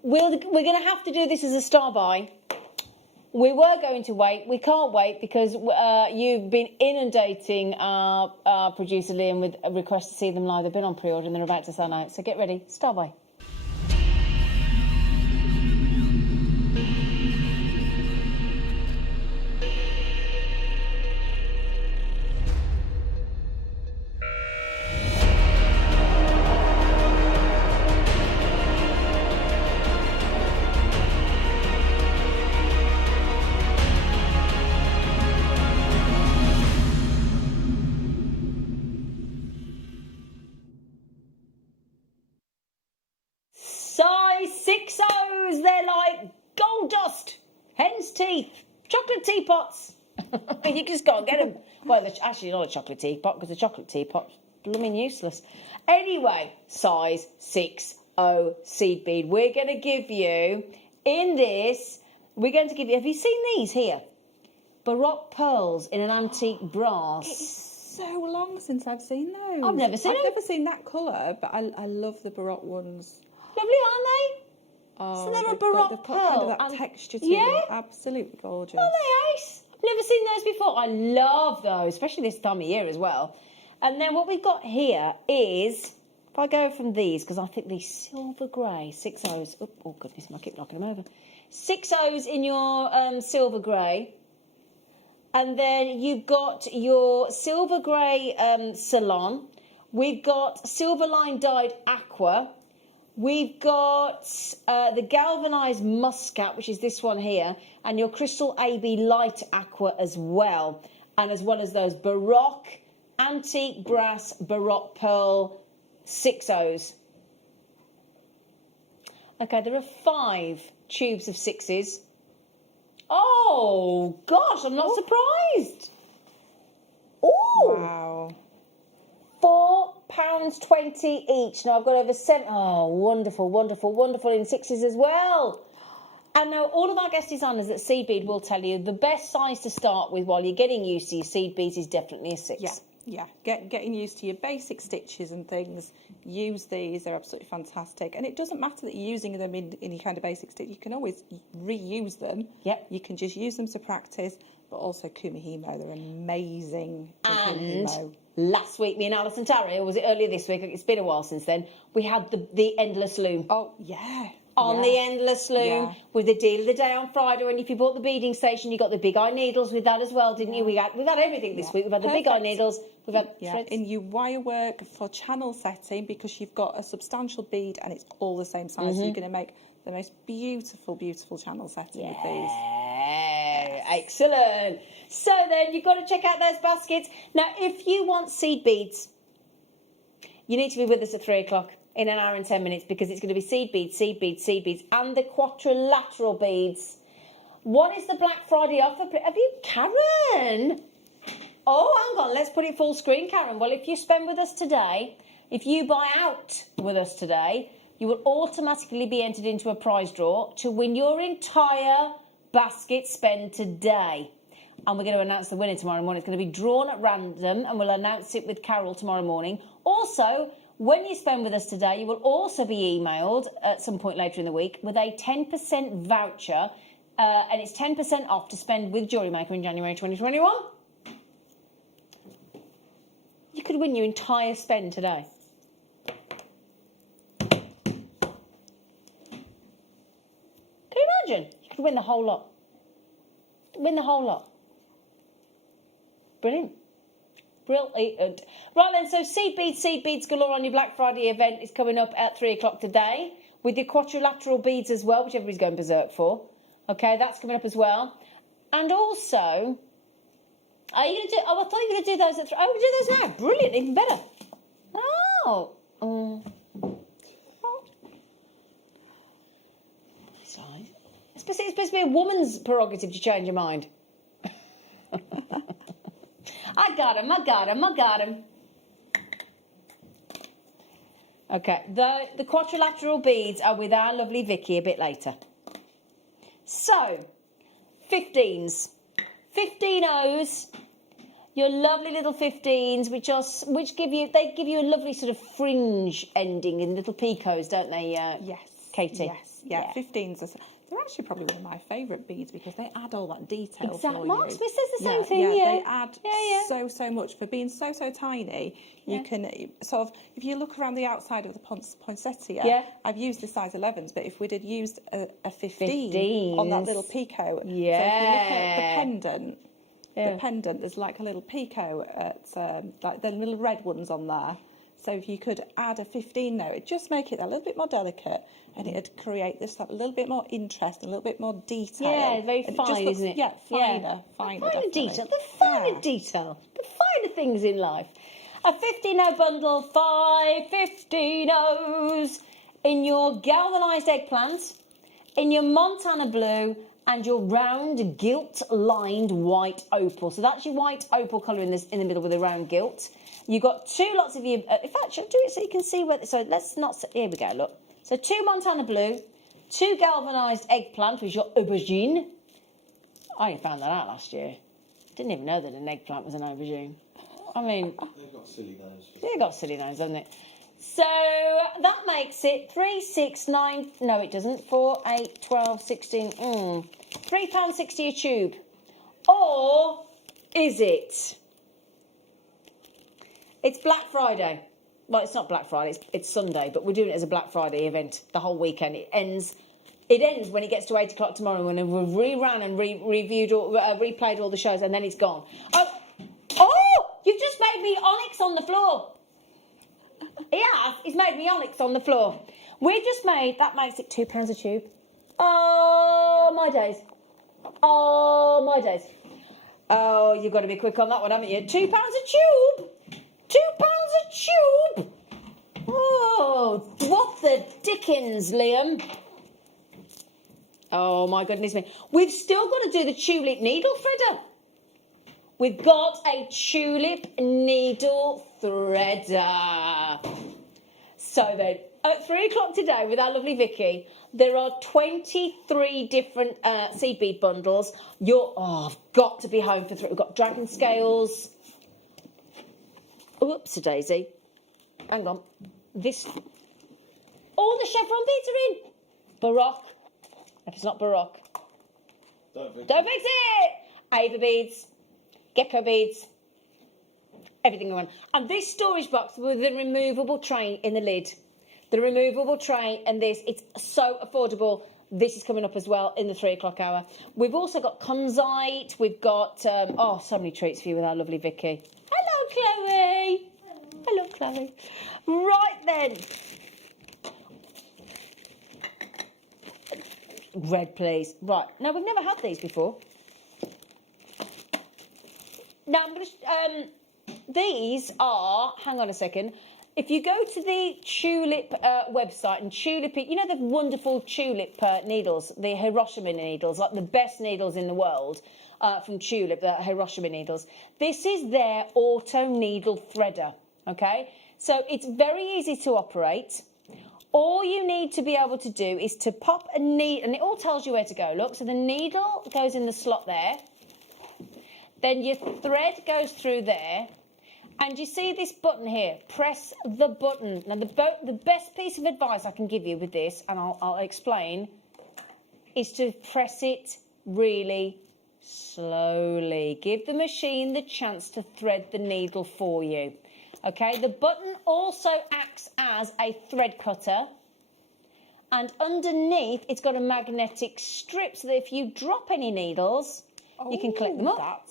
We're going to have to do this as a star buy. We were going to wait. We can't wait because you've been inundating our producer Liam with requests to see them live. They've been on pre-order and they're about to sell out. So get ready. Star buy. Size 6Os, they're like gold dust, hen's teeth, chocolate teapots. You just can't get them. Well, they're actually not a chocolate teapot because the chocolate teapot's blooming useless. Anyway, size 6O seed bead. We're going to give you, in this, we're going to give you, have you seen these here? Baroque pearls in an antique brass. It's so long since I've seen those. I've never seen them. I've never seen that colour, but I love the Baroque ones. Lovely, aren't they? Oh, so they're a they've Baroque got kind pearl. of that texture to yeah? them. Absolutely gorgeous. Aren't they ace? I've never seen those before. I love those, especially this time of year as well. And then what we've got here is, if I go from these, because I think these silver grey, 6Os. Oh, goodness, I keep knocking them over. 6Os in your silver grey. And then you've got your silver grey Salon. We've got silver line dyed aqua. We've got the galvanised muscat, which is this one here, and your crystal AB light aqua as well. And as well as those Baroque, antique brass, Baroque pearl 6Os. Okay, there are 5 tubes of 6s. Oh, gosh, I'm not surprised. Oh, wow. £4.20 each. Now I've got over 7. Oh, wonderful, wonderful, wonderful in 6s as well. And now all of our guest designers at Seed Bead will tell you the best size to start with while you're getting used to your seed beads is definitely a 6. Yeah. Getting used to your basic stitches and things. Use these; they're absolutely fantastic. And it doesn't matter that you're using them in your kind of basic stitch. You can always reuse them. Yep. You can just use them to practice, but also Kumihimo. They're amazing. And last week, me and Alison Tarry, or was it earlier this week? It's been a while since then. We had the endless loom. Oh yeah. On the endless loom with the deal of the day on Friday, and if you bought the beading station, you got the big eye needles with that as well, didn't you? We've had everything this week. We've had the big eye needles. We've had threads. In your wire work for channel setting, because you've got a substantial bead and it's all the same size. So you're going to make the most beautiful, beautiful channel setting with these. Excellent. So then you've got to check out those baskets. Now, if you want seed beads, you need to be with us at 3 o'clock. In an hour and 10 minutes, because it's going to be seed beads, and the quadrilateral beads. What is the Black Friday offer? Have you, Karen? Oh, hang on, let's put it full screen, Karen. Well, if you spend with us today, if you buy out with us today, you will automatically be entered into a prize draw to win your entire basket spend today. And we're going to announce the winner tomorrow morning. It's going to be drawn at random, and we'll announce it with Carol tomorrow morning. Also, when you spend with us today, you will also be emailed at some point later in the week with a 10% voucher, and it's 10% off to spend with JewelleryMaker in January 2021. You could win your entire spend today. Can you imagine? You could win the whole lot. Win the whole lot. Brilliant. Brilliant. Right then, so seed beads galore on your Black Friday event is coming up at 3 o'clock today with your quadrilateral beads as well, which everybody's going berserk for. Okay, that's coming up as well. And also, are you going to do, I thought you were going to do those at 3. Oh, we'll do those now. Brilliant, even better. Oh. It's supposed to be a woman's prerogative to change your mind. I got him. Okay, the quadrilateral beads are with our lovely Vicky a bit later. So, 15s. 15Os. Your lovely little 15s, which give you a lovely sort of fringe ending in little picots, don't they? Yes, Katie. Yes, yeah. 15s. They're actually probably one of my favourite beads because they add all that detail for you. Mark Smith says the same thing. Yeah, they add so much for being so tiny. You can sort of, if you look around the outside of the poinsettia. I've used the size 11s, but if we'd had used a 15 on that little picot, so if you look at the pendant. The pendant, there's like a little picot at like the little red ones on there. So if you could add a 15 there, it'd just make it a little bit more delicate, and it'd create this like, a little bit more interest, a little bit more detail. Yeah, very fine, isn't it? Yeah, finer. Finer detail. The finer detail. The finer things in life. A 15O bundle, 5 15Os in your galvanised eggplant, in your Montana blue, and your round gilt-lined white opal. So that's your white opal colour in the middle with a round gilt. You've got 2 lots of your... in fact, I'll do it so you can see where... So let's not... Here we go, look. So 2 Montana blue, 2 galvanised eggplant, which is your aubergine. I only found that out last year. Didn't even know that an eggplant was an aubergine. I mean... They've got silly names. They've got silly names, haven't they? So that makes it 3, 6, 9... No, it doesn't. 4, 8, 12, 16... £3.60 a tube. Or is it? It's Black Friday. Well, it's not Black Friday, it's Sunday, but we're doing it as a Black Friday event the whole weekend. It ends when it gets to 8 o'clock tomorrow when we've rerun and replayed all the shows, and then it's gone. Oh, you've just made me onyx on the floor. Yeah, he's made me onyx on the floor. We've just made, that makes it £2 a tube. Oh, my days. Oh, my days. Oh, you've got to be quick on that one, haven't you? £2 a tube. £2 a tube. Oh, what the dickens, Liam. Oh, my goodness me. We've still got to do the tulip needle threader. We've got a tulip needle threader. So then, at 3 o'clock today with our lovely Vicky, there are 23 different seed bead bundles. I've got to be home for 3. We've got dragon scales. Oopsie daisy. Hang on. All the chevron beads are in. Baroque. If it's not Baroque. Don't fix it. Ava beads. Gecko beads. Everything going on. And this storage box with the removable tray in the lid. The removable tray and this, it's so affordable. This is coming up as well in the 3 o'clock hour. We've also got kunzite. We've got, so many treats for you with our lovely Vicky. Hello, Chloe. Hello, Chloe. Right then. Red, please. Right. Now, we've never had these before. Now, I'm going to... these are... Hang on a second. if you go to the Tulip website, and Tulip, you know the wonderful Tulip needles, the Hiroshima needles, like the best needles in the world from Tulip, the Hiroshima needles. This is their auto needle threader, okay? So it's very easy to operate. All you need to be able to do is to pop a needle, and it all tells you where to go, look. So the needle goes in the slot there. Then your thread goes through there. And you see this button here, press the button. Now the best piece of advice I can give you with this, and I'll explain, is to press it really slowly. Give the machine the chance to thread the needle for you. Okay, the button also acts as a thread cutter. And underneath, it's got a magnetic strip so that if you drop any needles, you can collect them up.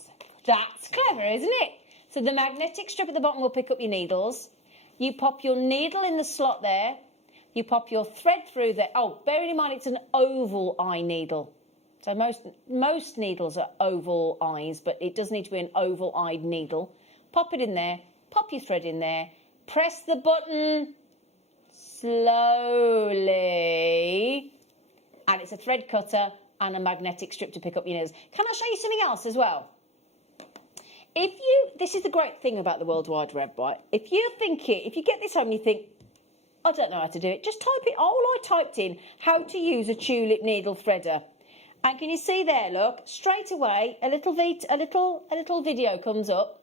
That's clever, isn't it? So the magnetic strip at the bottom will pick up your needles. You pop your needle in the slot there. You pop your thread through there. Oh, bearing in mind it's an oval eye needle. So most needles are oval eyes, but it does need to be an oval-eyed needle. Pop it in there. Pop your thread in there. Press the button slowly. And it's a thread cutter and a magnetic strip to pick up your needles. Can I show you something else as well? This is the great thing about the World Wide Web, right? If you get this home and you think, I don't know how to do it, just type it. I typed in how to use a tulip needle threader. And can you see there, look, straight away, a little video comes up.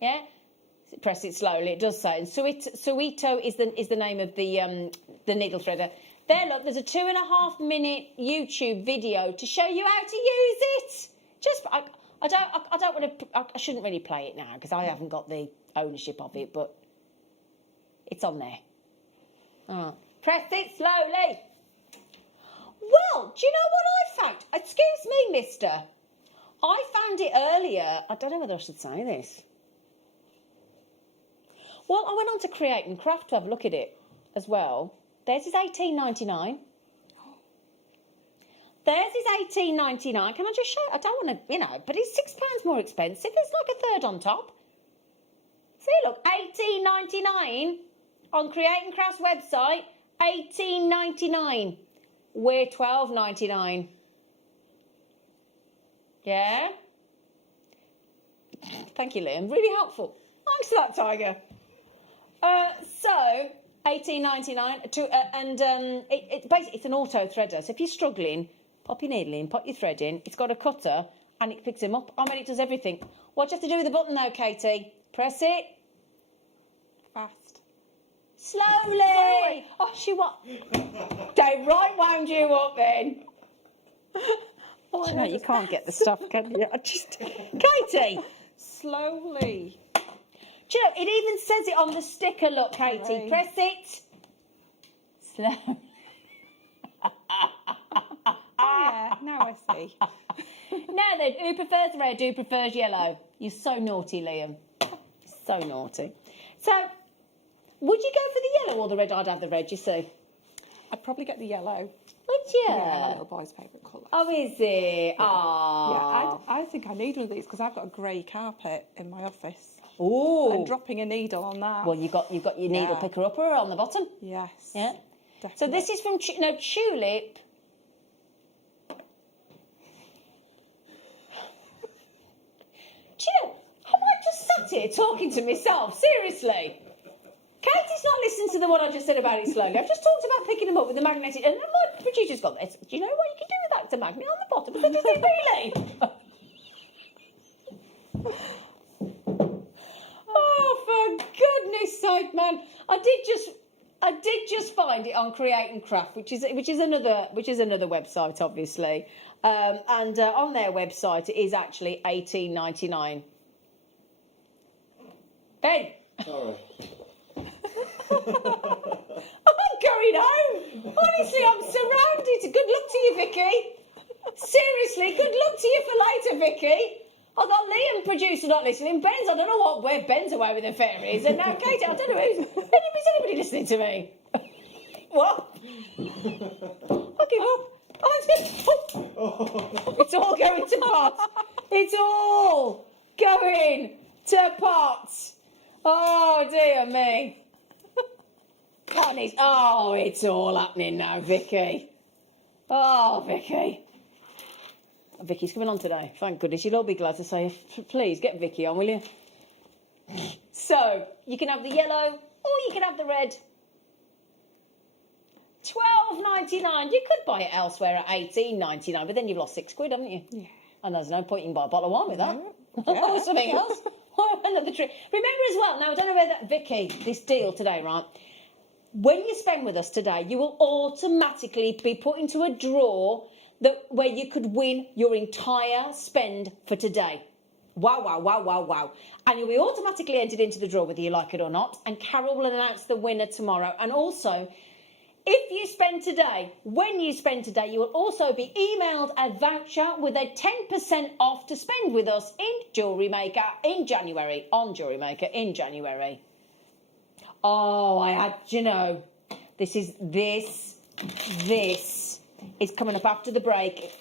Yeah? Press it slowly, it does say. And Suito is the name of the needle threader. There, look, there's a 2.5 minute YouTube video to show you how to use it. I don't want to. I shouldn't really play it now because I haven't got the ownership of it, but it's on there. Press it slowly. Well, do you know what I found? Excuse me, mister. I found it earlier. I don't know whether I should say this. Well, I went on to Create and Craft to have a look at it as well. Theirs is $18.99. Theirs is $18.99. Can I just show? I don't want to, but it's £6 more expensive. There's like a third on top. See, look, $18.99 on Create and Craft's website. $18.99. We're $12.99. Yeah. Thank you, Liam. Really helpful. Thanks for that, Tiger. So $18.99 and basically it's an auto threader. So if you're struggling, pop your needle in, pop your thread in. It's got a cutter and it picks them up. I mean, it does everything. What do you have to do with the button though, Katie? Press it. Fast. Slowly. Oh, she what? They right wound you up then. Oh, no, you can't get the stuff, can you? Katie. Slowly. Do you know, it even says it on the sticker, look, Katie. Right. Press it. Slow. Yeah, now I see. Now then, who prefers red, who prefers yellow? You're so naughty, Liam. So naughty. So, would you go for the yellow or the red? I'd have the red, you see. I'd probably get the yellow. Would you? Yeah, my little boy's favourite colour. Oh, is it? Ah. Yeah, I think I need one of these because I've got a grey carpet in my office. Oh. And dropping a needle on that. Well, you've got your needle picker upper on the bottom. Yes. Yeah. Definitely. So this is from Tulip. Do you know, I just sat here talking to myself, seriously. Katie's not listening to the one I just said about it slowly. I've just talked about picking them up with the magnetic, and my producer's got this. Do you know what you can do with that? It's a magnet on the bottom. I said, does it really? Oh, for goodness sake, man! I did just find it on Create and Craft, which is another website, obviously, and on their website it is actually $18.99. Ben. Sorry. I'm going home. Honestly, I'm surrounded. Good luck to you, Vicky. Seriously, good luck to you for later, Vicky. I've got Liam, producer, not listening. Ben's, I don't know where Ben's away with the fairies. And now Katie, I don't know is anybody listening to me? What? I give up. It's all going to pot. It's all going to pot. Oh, dear me. Honest. Oh, it's all happening now, Vicky. Oh, Vicky. Vicky's coming on today. Thank goodness. You'll all be glad to say, please get Vicky on, will you? So, you can have the yellow or you can have the red. $12.99. You could buy it elsewhere at $18.99, but then you've lost £6, haven't you? Yeah. And there's no point you can buy a bottle of wine with that. Yeah. Or something else. Another trick. Remember as well, now I don't know where that, Vicky, this deal today, right? When you spend with us today, you will automatically be put into a draw where you could win your entire spend for today. Wow, wow, wow, wow, wow. And you'll be automatically entered into the draw whether you like it or not. And Carol will announce the winner tomorrow. And also, if you spend today, when you spend today, you will also be emailed a voucher with a 10% off to spend with us in JewelleryMaker in January, on JewelleryMaker in January. Oh, I had, you know, this is coming up after the break.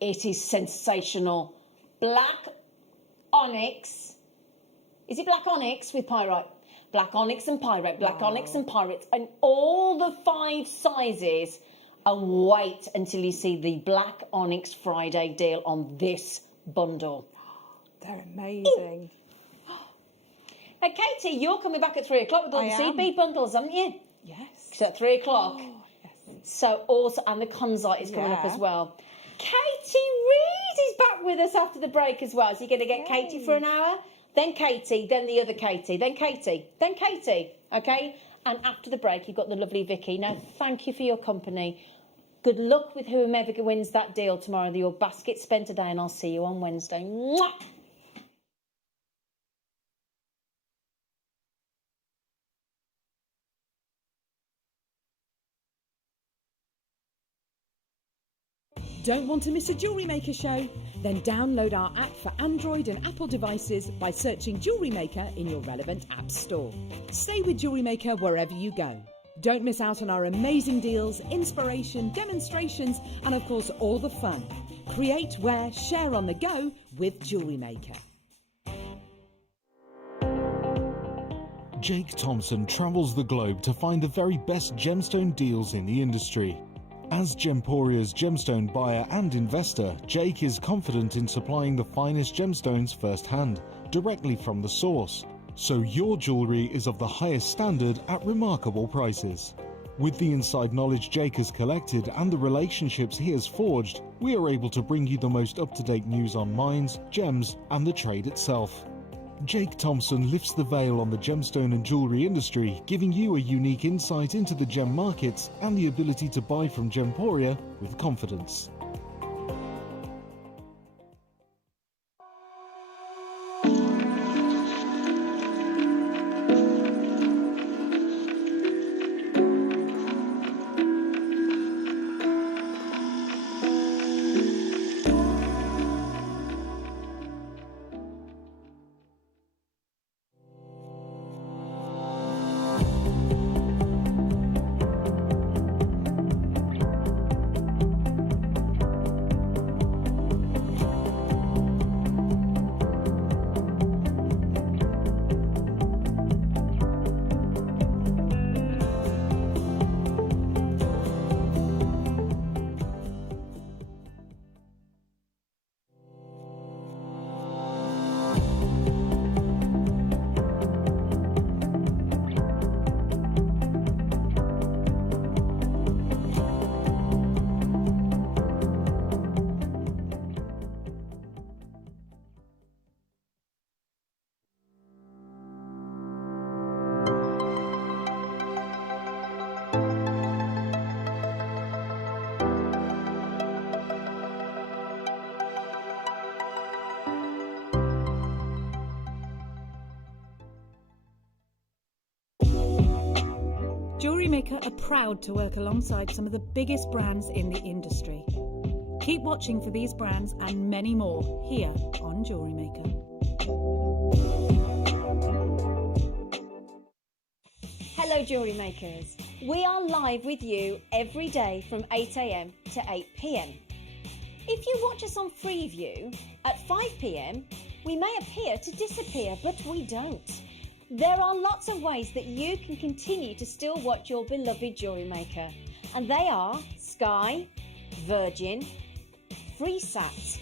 It is sensational. Black onyx. Is it black onyx with pyrite? Black onyx and pyrite, black onyx and pyrite, and all the 5 sizes. And wait until you see the black onyx Friday deal on this bundle. They're amazing. Now, Katie, you're coming back at 3 o'clock with all the seed bead bundles, haven't you? Yes. It's at 3 o'clock. Oh, yes. So also, and the Conzite is coming up as well. Katie Reed is back with us after the break as well. So you're going to get Katie for an hour, then Katie, then the other Katie, then Katie, then Katie, okay? And after the break, you've got the lovely Vicky. Now, thank you for your company. Good luck with whomever wins that deal tomorrow. Your basket spent today, and I'll see you on Wednesday. Mwah! Don't want to miss a Jewellery Maker show? Then download our app for Android and Apple devices by searching Jewellery Maker in your relevant app store. Stay with Jewellery Maker wherever you go. Don't miss out on our amazing deals, inspiration, demonstrations, and of course all the fun. Create, wear, share on the go with Jewellery Maker. Jake Thompson travels the globe to find the very best gemstone deals in the industry. As Gemporia's gemstone buyer and investor, Jake is confident in supplying the finest gemstones firsthand, directly from the source. So your jewellery is of the highest standard at remarkable prices. With the inside knowledge Jake has collected and the relationships he has forged, we are able to bring you the most up-to-date news on mines, gems, and the trade itself. Jake Thompson lifts the veil on the gemstone and jewellery industry, giving you a unique insight into the gem markets and the ability to buy from Gemporia with confidence. JewelleryMaker are proud to work alongside some of the biggest brands in the industry. Keep watching for these brands and many more here on JewelleryMaker. Hello, Jewellery Makers. We are live with you every day from 8 AM to 8 PM. If you watch us on Freeview at 5 PM, we may appear to disappear, but we don't. There are lots of ways that you can continue to still watch your beloved Jewellery Maker, and they are Sky, Virgin, FreeSat,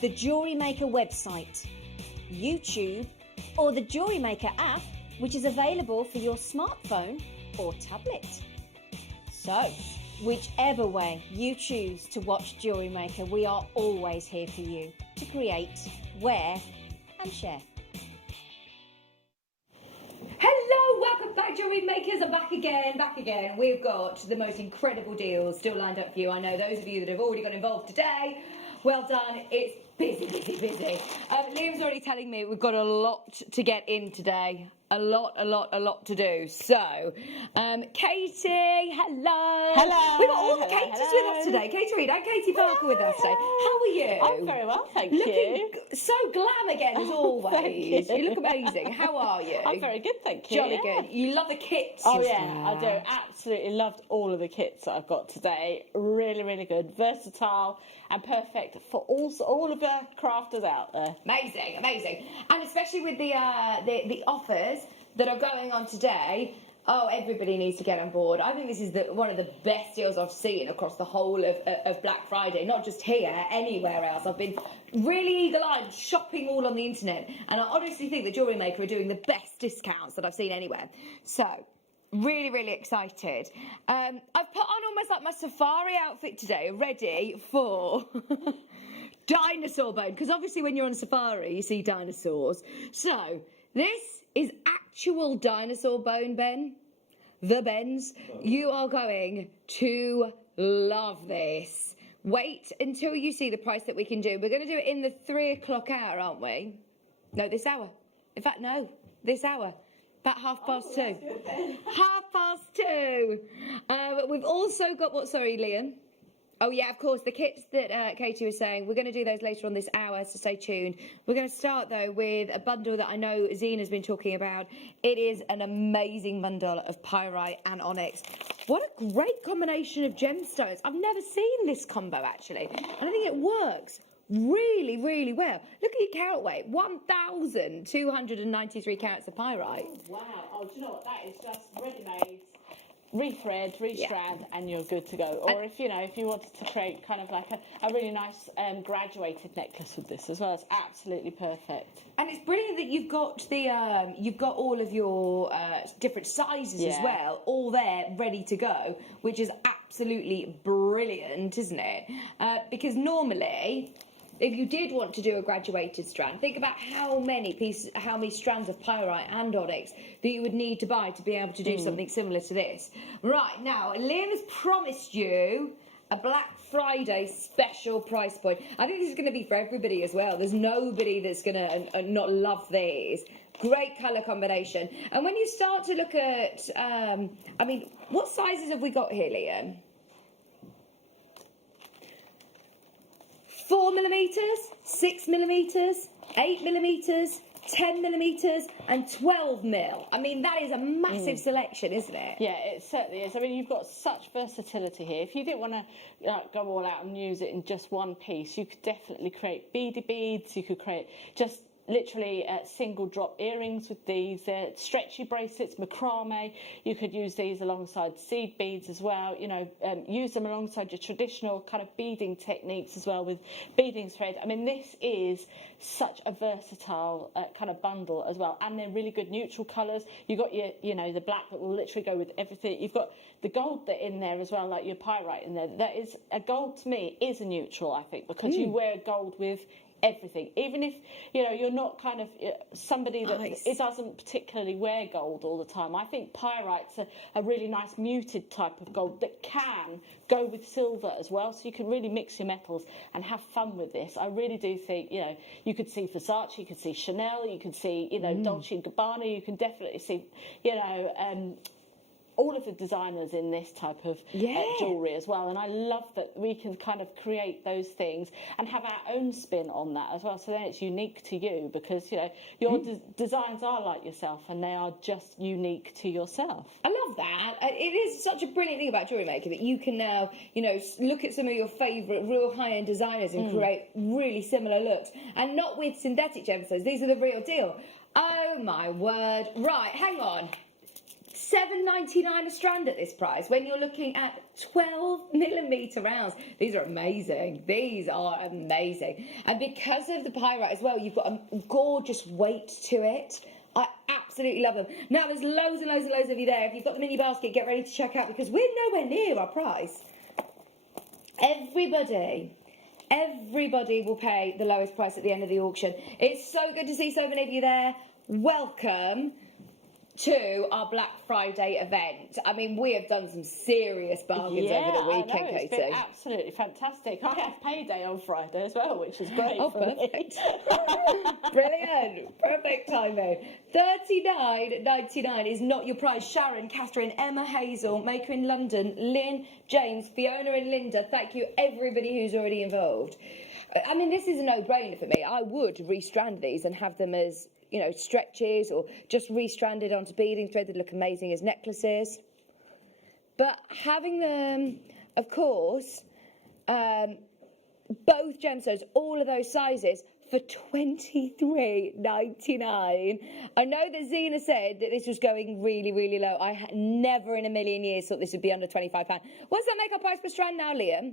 the Jewellery Maker website, YouTube, or the Jewellery Maker app, which is available for your smartphone or tablet. So, whichever way you choose to watch Jewellery Maker, we are always here for you to create, wear, and share. Hello, welcome back, Jewellery Makers. I'm back again. We've got the most incredible deals still lined up for you. I know those of you that have already got involved today, well done. It's busy. Liam's already telling me we've got a lot to get in today. A lot to do. So, Katie, hello. Hello. We've got all the Katies with us today. Katie Reid and Katie Parker with us today. How are you? I'm very well, thank Looking you. so glam again as always. Thank you. You look amazing. How are you? I'm very good, thank you. Jolly good. You love the kits. Oh as yeah, well. I do. Absolutely loved all of the kits that I've got today. Really good, versatile, and perfect for all of the crafters out there. Amazing, and especially with the offers that are going on today. Oh, everybody needs to get on board. I think this is one of the best deals I've seen across the whole of Black Friday, not just here, anywhere else. I've been really eagle-eyed shopping all on the internet, and I honestly think the Jewellery Maker are doing the best discounts that I've seen anywhere. So, really excited. I've put on almost like my safari outfit today, ready for dinosaur bone, because obviously when you're on safari, you see dinosaurs. So, this is actual dinosaur bone, Ben. The Bens. You are going to love this. Wait until you see the price that we can do. We're going to do it in the 3 o'clock hour, aren't we? No, this hour. In fact, no, this hour. About 2:30. 2:30. We've also got what? Sorry, Liam. Oh yeah, of course, the kits that Katie was saying, we're going to do those later on this hour, so stay tuned. We're going to start, though, with a bundle that I know Zena's been talking about. It is an amazing bundle of pyrite and onyx. What a great combination of gemstones. I've never seen this combo, actually, and I think it works really well. Look at your carat weight, 1,293 carats of pyrite. Oh, wow. Oh, do you know what? That is just ready-made. Rethread, restrand, and you're good to go. Or if you wanted to create kind of like a really nice graduated necklace with this as well, it's absolutely perfect. And it's brilliant that you've got all of your different sizes as well, all there ready to go, which is absolutely brilliant, isn't it? Because normally, if you did want to do a graduated strand, think about how many strands of pyrite and onyx that you would need to buy to be able to do something similar to this. Right, now, Liam has promised you a Black Friday special price point. I think this is going to be for everybody as well. There's nobody that's going to not love these. Great colour combination. And when you start to look at, what sizes have we got here, Liam? 4mm, 6mm, 8mm, 10mm, and 12mm. I mean, that is a massive selection, isn't it? Yeah, it certainly is. I mean, you've got such versatility here. If you didn't want to go all out and use it in just one piece, you could definitely create beady beads. You could create just literally single drop earrings with these stretchy bracelets, macrame. You could use these alongside seed beads as well. Use them alongside your traditional kind of beading techniques as well with beading thread. I mean, this is such a versatile kind of bundle as well, and they're really good neutral colours. You've got your, the black that will literally go with everything. You've got the gold that in there as well, like your pyrite in there. That is a gold to me is a neutral, I think, because you wear gold with everything, even if you're not kind of somebody that it doesn't particularly wear gold all the time. I think pyrite's a really nice muted type of gold that can go with silver as well, so you can really mix your metals and have fun with this. I really do think you could see Versace, you could see Chanel, you could see Dolce & Gabbana, you can definitely see all of the designers in this type of jewellery as well, and I love that we can kind of create those things and have our own spin on that as well, so then it's unique to you, because your designs are like yourself and they are just unique to yourself. I love that. It is such a brilliant thing about Jewellery Maker that you can now look at some of your favourite real high-end designers and create really similar looks, and not with synthetic gemstones. These are the real deal. Oh my word. Right, hang on. $7.99 a strand at this price when you're looking at 12mm rounds. These are amazing. These are amazing. And because of the pyrite as well, you've got a gorgeous weight to it. I absolutely love them. Now, there's loads and loads and loads of you there. If you've got them in your basket, get ready to check out because we're nowhere near our price. Everybody will pay the lowest price at the end of the auction. It's so good to see so many of you there. Welcome to our Black Friday event. I mean, we have done some serious bargains over the weekend, I know, Katie. it's been absolutely fantastic. I have payday on Friday as well, which is great. Oh, for me. perfect. Brilliant. Perfect timing. $39.99 is not your price. Sharon, Catherine, Emma, Hazel, Maker in London, Lynn, James, Fiona and Linda. Thank you, everybody who's already involved. I mean, this is a no-brainer for me. I would restrand these and have them as, you know, stretches or just restranded onto beading thread that look amazing as necklaces. But having them, of course, both gemstones, all of those sizes, for $23.99. I know that Zena said that this was going really, really low. I never in a million years thought this would be under £25. What's that make our price per strand now, Liam?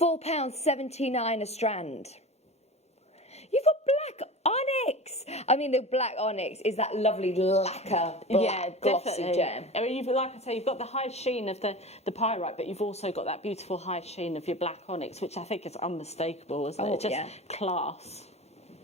£4.79 a strand. You've got black onyx. I mean, the black onyx is that lovely lacquer, black, glossy gem. I mean, like I say, you've got the high sheen of the pyrite, but you've also got that beautiful high sheen of your black onyx, which I think is unmistakable, isn't it? Just class.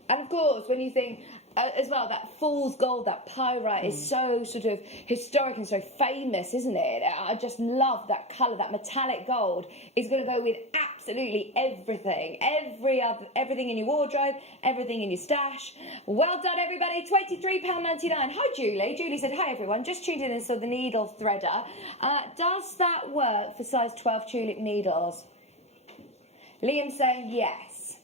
And of course, when you think as well, that fool's gold, that pyrite is so sort of historic and so famous, isn't it? I just love that colour. That metallic gold is going to go with absolutely everything. Everything in your wardrobe, everything in your stash. Well done, everybody. £23.99. Hi, Julie. Julie said, hi, everyone. Just tuned in and saw the needle threader. Does that work for size 12 tulip needles? Liam saying yes.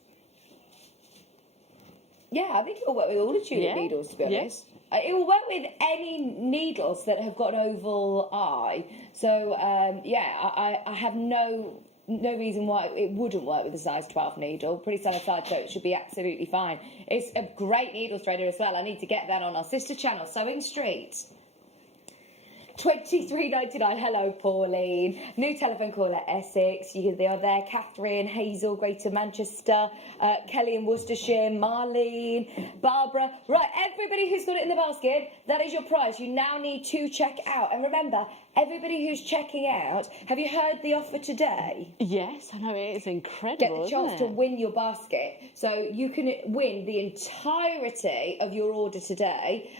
Yeah, I think it will work with all the tulip needles, to be honest. It will work with any needles that have got an oval eye. So, I have no reason why it wouldn't work with a size 12 needle. Pretty solid size, so it should be absolutely fine. It's a great needle threader as well. I need to get that on our sister channel, Sewing Street. $23.99. Hello, Pauline. New telephone caller, Essex. They are there. Catherine, Hazel, Greater Manchester, Kelly in Worcestershire, Marlene, Barbara. Right, everybody who's got it in the basket, that is your prize. You now need to check out. And remember, everybody who's checking out, have you heard the offer today? Yes, I know, it is incredible. Get the chance to win your basket. So you can win the entirety of your order today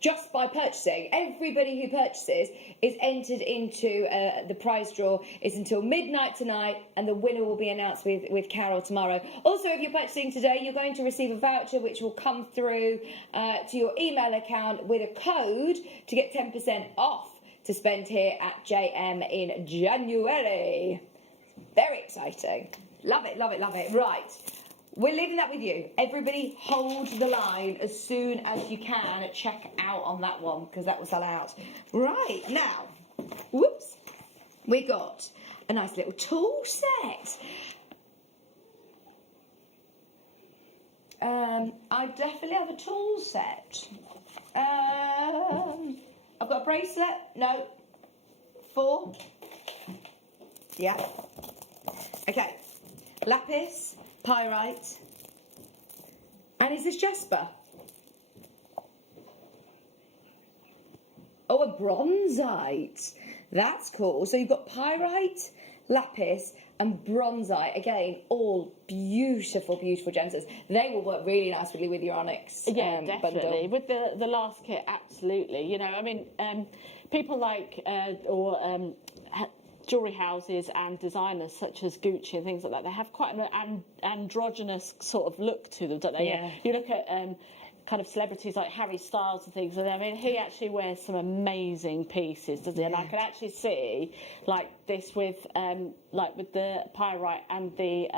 just by purchasing. Everybody who purchases is entered into the prize draw. It's until midnight tonight, and the winner will be announced with Carol tomorrow. Also, if you're purchasing today, you're going to receive a voucher which will come through to your email account with a code to get 10% off to spend here at JM in January. Very exciting. Love it, love it, love it. Right. We're leaving that with you. Everybody hold the line as soon as you can. Check out on that one because that will sell out. Right, now, whoops, we got a nice little tool set. I definitely have a tool set. I've got a bracelet. No. 4. Yeah. Okay. Lapis. Pyrite. And is this Jasper? Oh, a bronzite. That's cool. So you've got pyrite, lapis, and bronzite. Again, all beautiful, beautiful gemstones. They will work really nicely with your onyx. Yeah, definitely. Bundle. With the last kit, absolutely. You know, I mean, people like jewellery houses and designers such as Gucci and things like that, they have quite an androgynous sort of look to them, don't they? Yeah. You look at kind of celebrities like Harry Styles and things, and I mean, he actually wears some amazing pieces, doesn't he? And I can actually see like this with the pyrite and the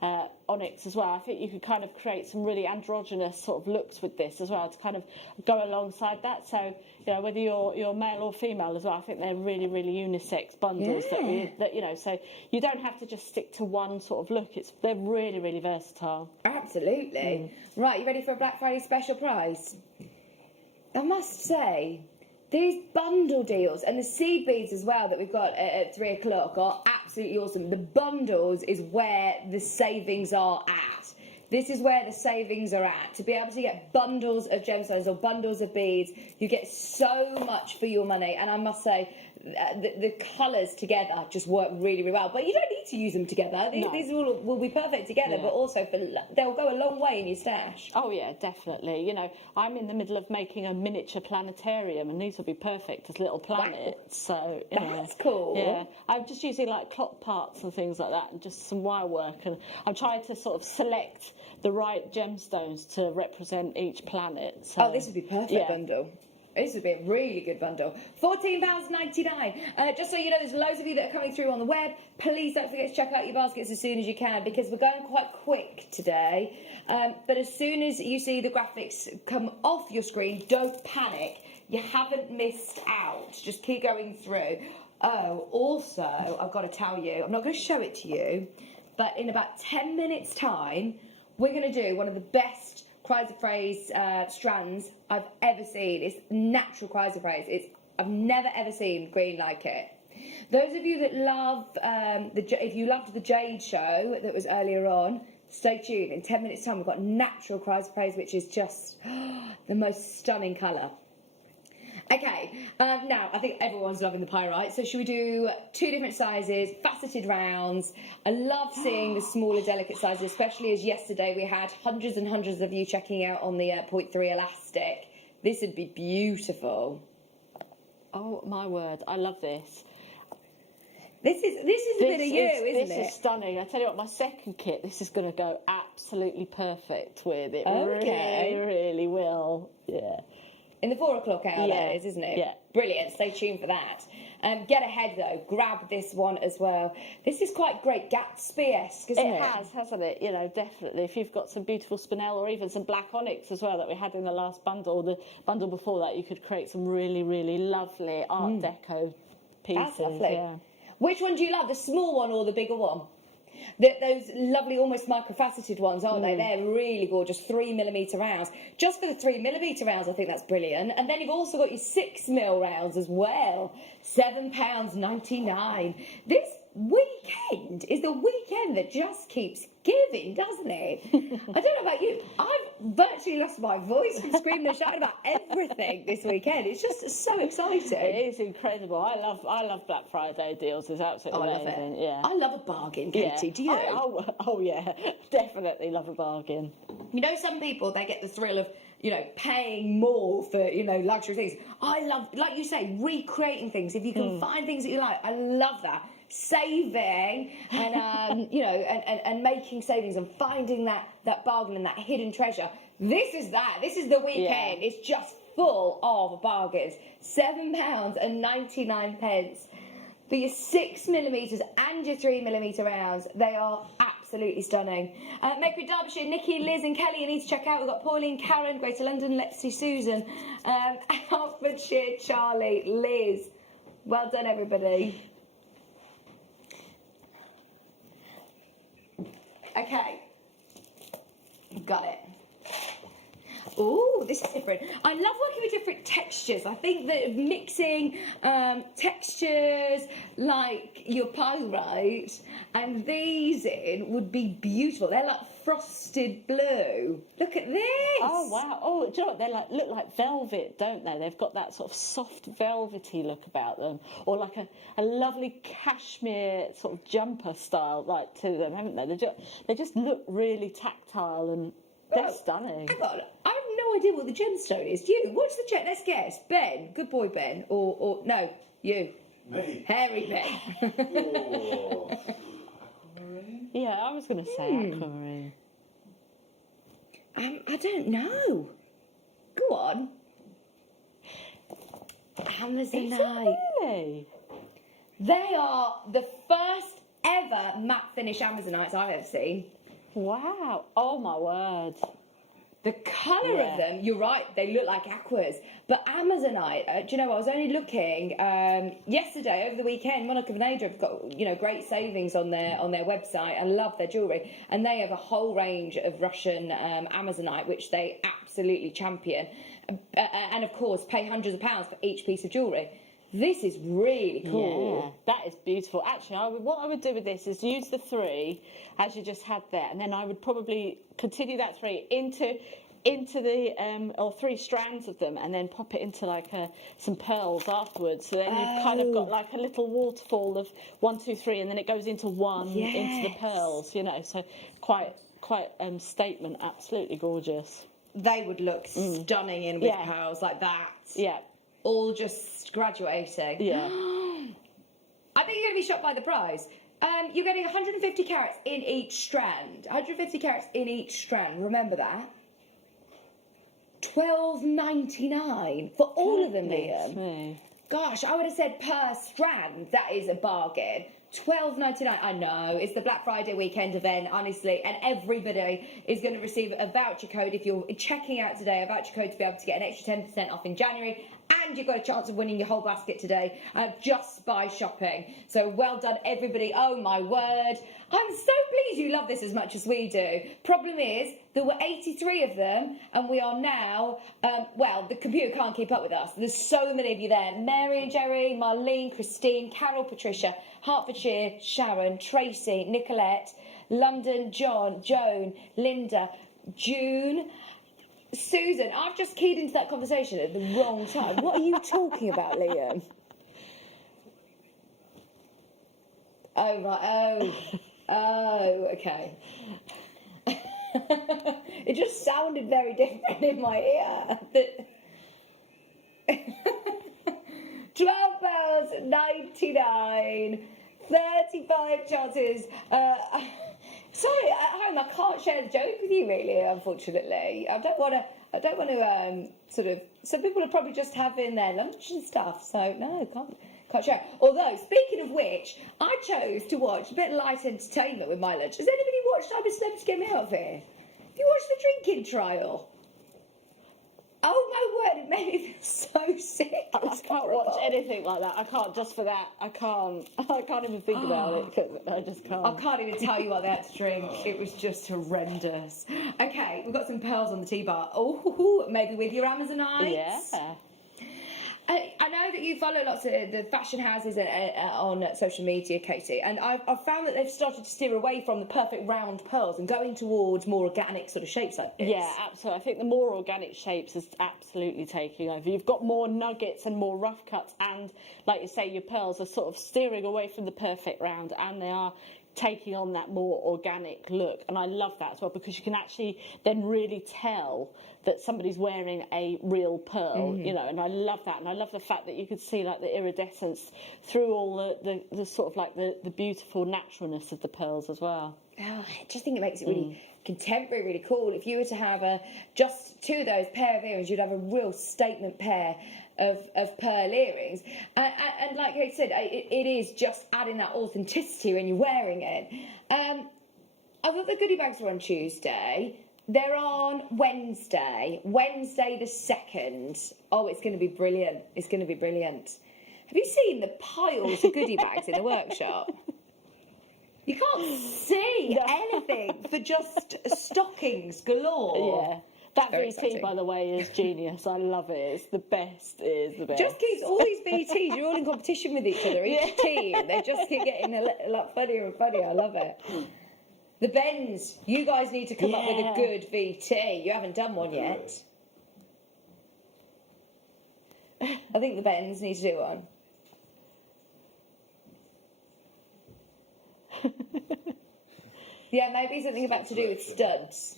onyx as well. I think you could kind of create some really androgynous sort of looks with this as well to kind of go alongside that. So, you know, whether you're male or female as well, I think they're really, really unisex bundles that you know, so you don't have to just stick to one sort of look. They're really, really versatile. Absolutely. Right, you ready for a Black Friday special price? I must say, these bundle deals and the seed beads as well that we've got at 3 o'clock are absolutely awesome. The bundles is where the savings are at. This is where the savings are at. To be able to get bundles of gemstones or bundles of beads, you get so much for your money. And I must say, the colours together just work really, really well. But you don't need to use them together. These will be perfect together, but also they'll go a long way in your stash. Oh, yeah, definitely. You know, I'm in the middle of making a miniature planetarium, and these will be perfect as little planets. Wow. So that's cool. Yeah, I'm just using like clock parts and things like that, and just some wire work. And I'm trying to sort of select the right gemstones to represent each planet. So, oh, this would be perfect bundle. This would be a really good bundle. £14.99. Just so you know, there's loads of you that are coming through on the web. Please don't forget to check out your baskets as soon as you can, because we're going quite quick today. But as soon as you see the graphics come off your screen, don't panic. You haven't missed out. Just keep going through. Oh, also, I've got to tell you, I'm not going to show it to you, but in about 10 minutes' time, we're going to do one of the best chrysoprase strands I've ever seen. It's natural chrysoprase. I've never ever seen green like it. Those of you that love if you loved the Jade show that was earlier on, stay tuned. In 10 minutes' time, we've got natural chrysoprase, which is just the most stunning colour. Okay, now I think everyone's loving the pyrite, so should we do 2 different sizes, faceted rounds? I love seeing the smaller, delicate sizes, especially as yesterday we had hundreds and hundreds of you checking out on the 0.3 elastic. This would be beautiful. Oh my word, I love this. This is a bit of you, isn't it? This is stunning. I tell you what, my second kit, this is going to go absolutely perfect with it. Okay. Really, really will. Yeah. In the 4 o'clock hour, that is, isn't it? Yeah. Brilliant. Stay tuned for that. Get ahead, though. Grab this one as well. This is quite great. Gatsby-esque, isn't it? It has, hasn't it? You know, definitely. If you've got some beautiful spinel or even some black onyx as well that we had in the last bundle, the bundle before that, you could create some really, really lovely Art Deco pieces. That's lovely. Yeah. Which one do you love, the small one or the bigger one? Those lovely, almost microfaceted ones, aren't they? They're really gorgeous, 3mm rounds. Just for the 3mm rounds, I think that's brilliant. And then you've also got your 6mm rounds as well. £7.99. This weekend is the weekend that just keeps giving, doesn't it? I don't know about you. I've virtually lost my voice from screaming and shouting about everything this weekend. It's just so exciting. It is incredible. I love Black Friday deals. It's absolutely amazing. I love it. Yeah. I love a bargain, Katie. Do you? Oh yeah, definitely love a bargain. You know, some people, they get the thrill of, you know, paying more for, you know, luxury things. I love, like you say, recreating things. If you can find things that you like, I love that. Saving and you know, and making savings and finding that bargain and that hidden treasure. This is that. This is the weekend. It's just full of bargains. £7.99 for your 6mm and your 3mm rounds. They are absolutely stunning. Mercury Derbyshire, Nikki, Liz and Kelly, you need to check out. We've got Pauline, Karen, Greater London, Lexi, Susan, Hertfordshire, Charlie, Liz. Well done, everybody. Okay, got it. Oh, this is different. I love working with different textures. I think that mixing textures like your pyrite and these in would be beautiful. They're like frosted blue. Look at this. Oh, wow. Oh, do you know what? They look like velvet, don't they? They've got that sort of soft velvety look about them. Or like a lovely cashmere sort of jumper style like to them, haven't they? They just look really tactile and they're stunning. Hang on. I have no idea what the gemstone is. Do you? What's the check? Let's guess. Ben. Good boy, Ben. Or no, you. Me. Hairy Ben. Oh. Yeah, I was going to say aquamarine. I don't know. Go on. Amazonite. Really? They are the first ever matte finish Amazonites I've ever seen. Wow. Oh, my word. The colour of them, you're right, they look like aquas. But Amazonite, do you know, I was only looking yesterday, over the weekend, Monaco Veneda have got, you know, great savings on their website. I love their jewellery. And they have a whole range of Russian Amazonite, which they absolutely champion. And, of course, pay hundreds of pounds for each piece of jewellery. This is really cool. Yeah, that is beautiful. Actually, what I would do with this is use the 3 as you just had there, and then I would probably continue that 3 into the or 3 strands of them, and then pop it into like some pearls afterwards. So then you've kind of got like a little waterfall of 1, 2, 3, and then it goes into one into the pearls. You know, so quite statement. Absolutely gorgeous. They would look stunning in with pearls like that. Yeah. All just graduating. Yeah. I think you're going to be shocked by the price. You're getting 150 carats in each strand. 150 carats in each strand. Remember that. $12.99 for all of them, Liam. Gosh, I would have said per strand. That is a bargain. $12.99. I know it's the Black Friday weekend event, honestly, and everybody is going to receive a voucher code if you're checking out today. A voucher code to be able to get an extra 10% off in January. And you've got a chance of winning your whole basket today just by shopping. So well done, everybody. Oh, my word. I'm so pleased you love this as much as we do. Problem is, there were 83 of them, and we are now, well, the computer can't keep up with us. There's so many of you there. Mary and Jerry, Marlene, Christine, Carol, Patricia, Hertfordshire, Sharon, Tracy, Nicolette, London, John, Joan, Linda, June, Susan. I've just keyed into that conversation at the wrong time. What are you talking about, Liam? Oh, right. Oh, okay. It just sounded very different in my ear. £12.99, 35 chances. Sorry, at home I can't share the joke with you, really. Unfortunately, I don't want to. Sort of. Some people are probably just having their lunch and stuff. So no, can't share. Although, speaking of which, I chose to watch a bit of light entertainment with my lunch. Has anybody watched I'm a Celebrity Get Me Out of Here? Have you watched the drinking trial? Oh my word, it made me feel so sick. I can't watch anything like that. I can't, just for that. I can't even think about it because I just can't. I can't even tell you what they had to drink. It was just horrendous. Okay, we've got some pearls on the tea bar. Oh, maybe with your Amazonites. Yeah. I know that you follow lots of the fashion houses on social media, Katie, and I've found that they've started to steer away from the perfect round pearls and going towards more organic sort of shapes like this. Yeah, absolutely. I think the more organic shapes is absolutely taking over. You've got more nuggets and more rough cuts, and like you say, your pearls are sort of steering away from the perfect round, and they are taking on that more organic look, and I love that as well, because you can actually then really tell that somebody's wearing a real pearl, you know, and I love that, and I love the fact that you could see like the iridescence through all the sort of like the beautiful naturalness of the pearls as well. Oh, I just think it makes it really contemporary, really cool. If you were to have just 2 of those pair of earrings, you'd have a real statement pair of pearl earrings. And like I said, it is just adding that authenticity when you're wearing it. I thought the goodie bags were on Tuesday. They're on Wednesday the 2nd. Oh, it's going to be brilliant. It's going to be brilliant. Have you seen the piles of goodie bags in the workshop? You can't see anything for just stockings galore. Yeah. That VT, by the way, is genius. I love it. It's the best. It is the best. Just keeps all these VTs. You're all in competition with each other. Each team. They just keep getting a lot funnier and funnier. I love it. The bends. You guys need to come up with a good VT. You haven't done one yet. I think the bends need to do one. Yeah, maybe something about to do with studs.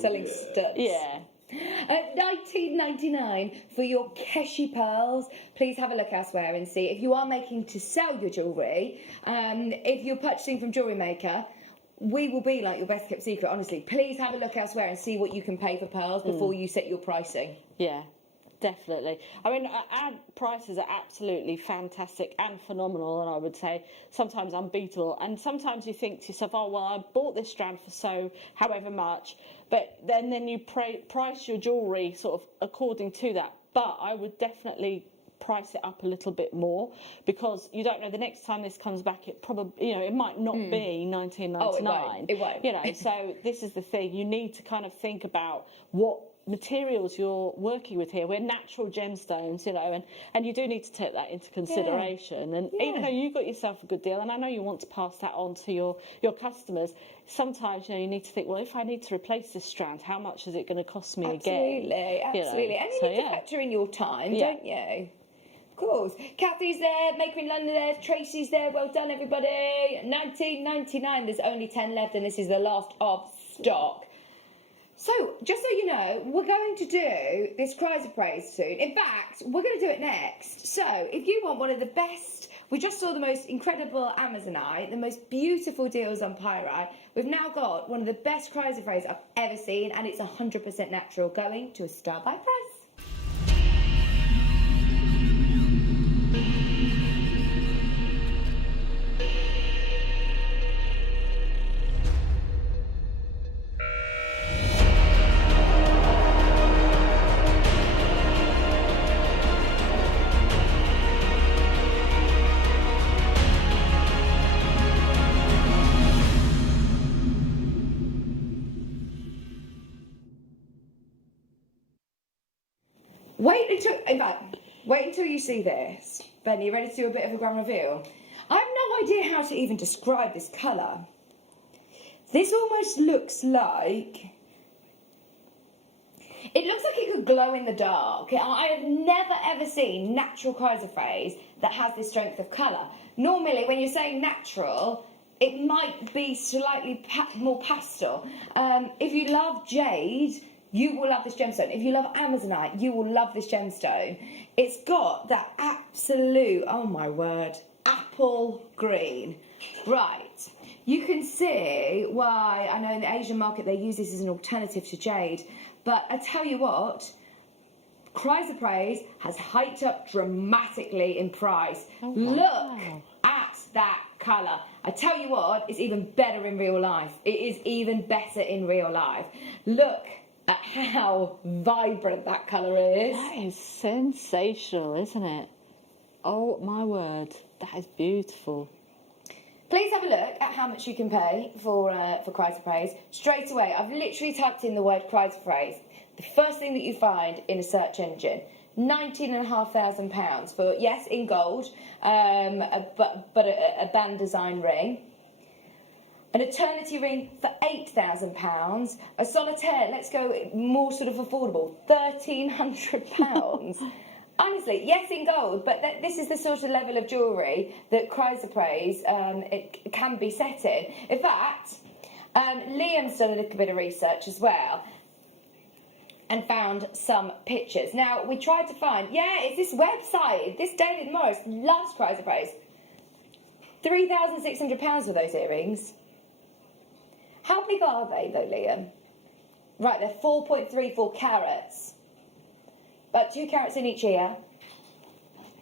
Selling studs. Yeah. $19.99 for your Keshi pearls. Please have a look elsewhere and see. If you are making to sell your jewellery, if you're purchasing from JewelleryMaker, we will be like your best kept secret, honestly. Please have a look elsewhere and see what you can pay for pearls before you set your pricing. Yeah. Definitely. I mean, our prices are absolutely fantastic and phenomenal, and I would say sometimes unbeatable. And sometimes you think to yourself, oh, well, I bought this strand for however much, but then you price your jewellery sort of according to that. But I would definitely price it up a little bit more, because you don't know the next time this comes back, it probably, it might not be 19.99. Oh, it won't. So this is the thing. You need to kind of think about what materials you're working with here. We're natural gemstones, and you do need to take that into consideration. And even though you got yourself a good deal, and I know you want to pass that on to your customers, sometimes you need to think, well, if I need to replace this strand, how much is it going to cost me again? Absolutely. And you need to factor in your time, don't you? Of course. Kathy's there, Maker in London there, Tracy's there. Well done, everybody. 19.99. There's only 10 left, and this is the last of stock. So, just so you know, we're going to do this chrysoprase soon. In fact, we're going to do it next. So, if you want one of the best, we just saw the most incredible Amazonite, the most beautiful deals on pyrite. We've now got one of the best chrysoprase I've ever seen, and it's 100% natural, going to a star by price. Wait until you see this. Ben, you ready to do a bit of a grand reveal? I have no idea how to even describe this colour. This almost looks like... It looks like it could glow in the dark. I have never ever seen natural chrysoprase that has this strength of colour. Normally, when you're saying natural, it might be slightly more pastel. If you love jade, you will love this gemstone. If you love Amazonite, you will love this gemstone. It's got that absolute, oh my word, apple green. Right. You can see why, I know in the Asian market they use this as an alternative to jade. But I tell you what, chrysoprase has hiked up dramatically in price. Oh, wow. Look at that colour. I tell you what, it's even better in real life. It is even better in real life. Look at how vibrant that colour is. That is sensational, isn't it? Oh my word, that is beautiful. Please have a look at how much you can pay for chrysoprase. Straight away, I've literally typed in the word chrysoprase. The first thing that you find in a search engine, £19,500 for, yes, in gold, but a band design ring. An eternity ring for £8,000. A solitaire, let's go more sort of affordable, £1,300. Honestly, yes, in gold, but this is the sort of level of jewellery that chrysoprase it can be set in. In fact, Liam's done a little bit of research as well and found some pictures. Now, we tried to find, it's this website, this David Morris loves chrysoprase. £3,600 for those earrings. How big are they, though, Liam? Right, they're 4.34 carats. About 2 carats in each ear.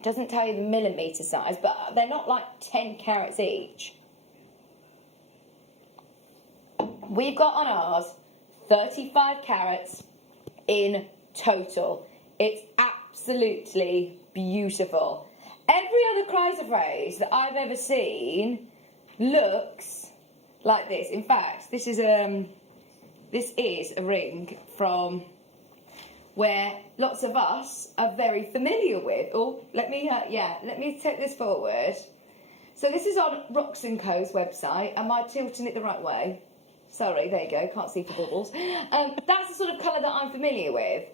Doesn't tell you the millimetre size, but they're not like 10 carats each. We've got on ours 35 carats in total. It's absolutely beautiful. Every other chrysoprase that I've ever seen looks like this. In fact, this is a ring from where lots of us are very familiar with. Oh, let me take this forward. So this is on Rocks & Co.'s website. Am I tilting it the right way? Sorry, there you go, can't see for bubbles. That's the sort of colour that I'm familiar with.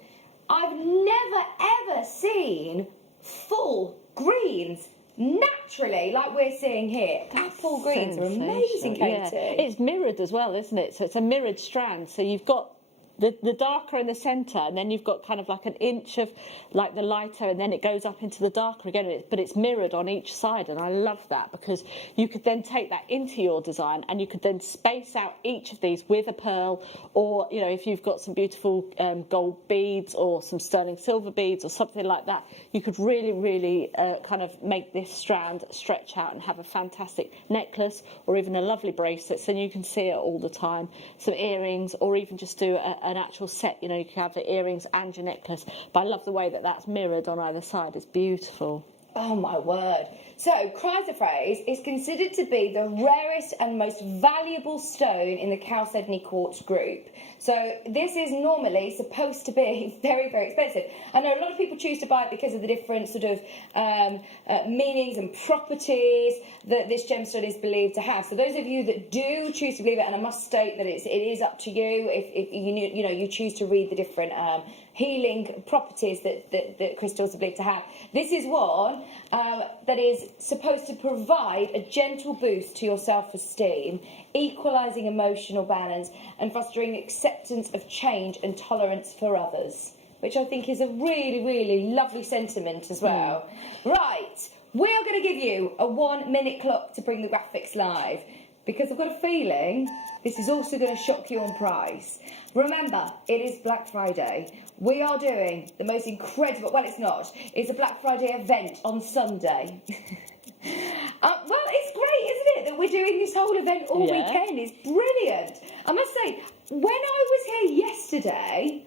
I've never ever seen full greens naturally like we're seeing here. Apple greens are amazing, Katie. Yeah. It's mirrored as well, isn't it? So it's a mirrored strand. So you've got the darker in the centre, and then you've got kind of like an inch of like the lighter, and then it goes up into the darker again, but it's mirrored on each side, and I love that because you could then take that into your design, and you could then space out each of these with a pearl, or you know, if you've got some beautiful gold beads or some sterling silver beads or something like that, you could really kind of make this strand stretch out and have a fantastic necklace or even a lovely bracelet, so you can see it all the time. Some earrings, or even just do an actual set. You know, you can have the earrings and your necklace. But I love the way that that's mirrored on either side. It's beautiful. Oh my word. So, chrysoprase is considered to be the rarest and most valuable stone in the chalcedony quartz group. So, this is normally supposed to be very, very expensive. I know a lot of people choose to buy it because of the different sort of meanings and properties that this gemstone is believed to have. So, those of you that do choose to believe it, and I must state that it is up to you if you choose to read the different healing properties that crystals are believed to have. This is one that is supposed to provide a gentle boost to your self-esteem, equalising emotional balance and fostering acceptance of change and tolerance for others, which I think is a really, really lovely sentiment as well. Right, we are going to give you a 1 minute clock to bring the graphics live, because I've got a feeling this is also going to shock you on price. Remember, it is Black Friday. We are doing the most incredible, well, it's not, it's a Black Friday event on Sunday. Well, it's great, isn't it, that we're doing this whole event all weekend? It's brilliant. I must say, when I was here yesterday,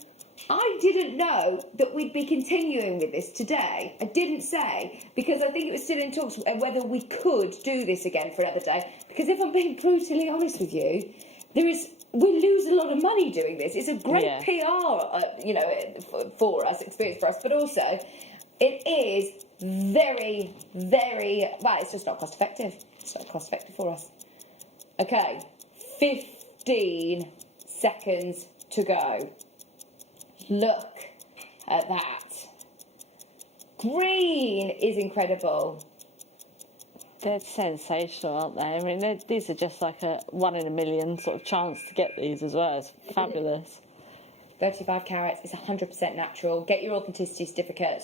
I didn't know that we'd be continuing with this today. I didn't say, because I think it was still in talks whether we could do this again for another day. Because if I'm being brutally honest with you, we lose a lot of money doing this. It's a great PR, for us, experience for us, but also it is very, very, well, it's just not cost effective. It's not cost effective for us. Okay, 15 seconds to go. Look at that. Green is incredible. They're sensational, aren't they? I mean, these are just like a 1 in a million sort of chance to get these as well. It's fabulous. 35 carats, it's 100% natural. Get your authenticity certificate.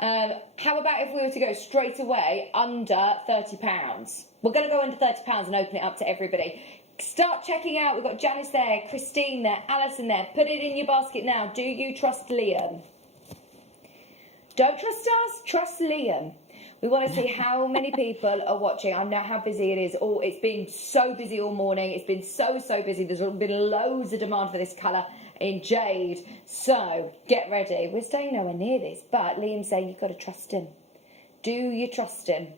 How about if we were to go straight away under £30? We're going to go under £30 and open it up to everybody. Start checking out. We've got Janice there, Christine there, Alison there. Put it in your basket now. Do you trust Liam? Don't trust us, trust Liam. We want to see how many people are watching. I know how busy it is. It's been so busy all morning. It's been so busy. There's been loads of demand for this colour in jade. So get ready. We're staying nowhere near this, but Liam's saying you've got to trust him. Do you trust him?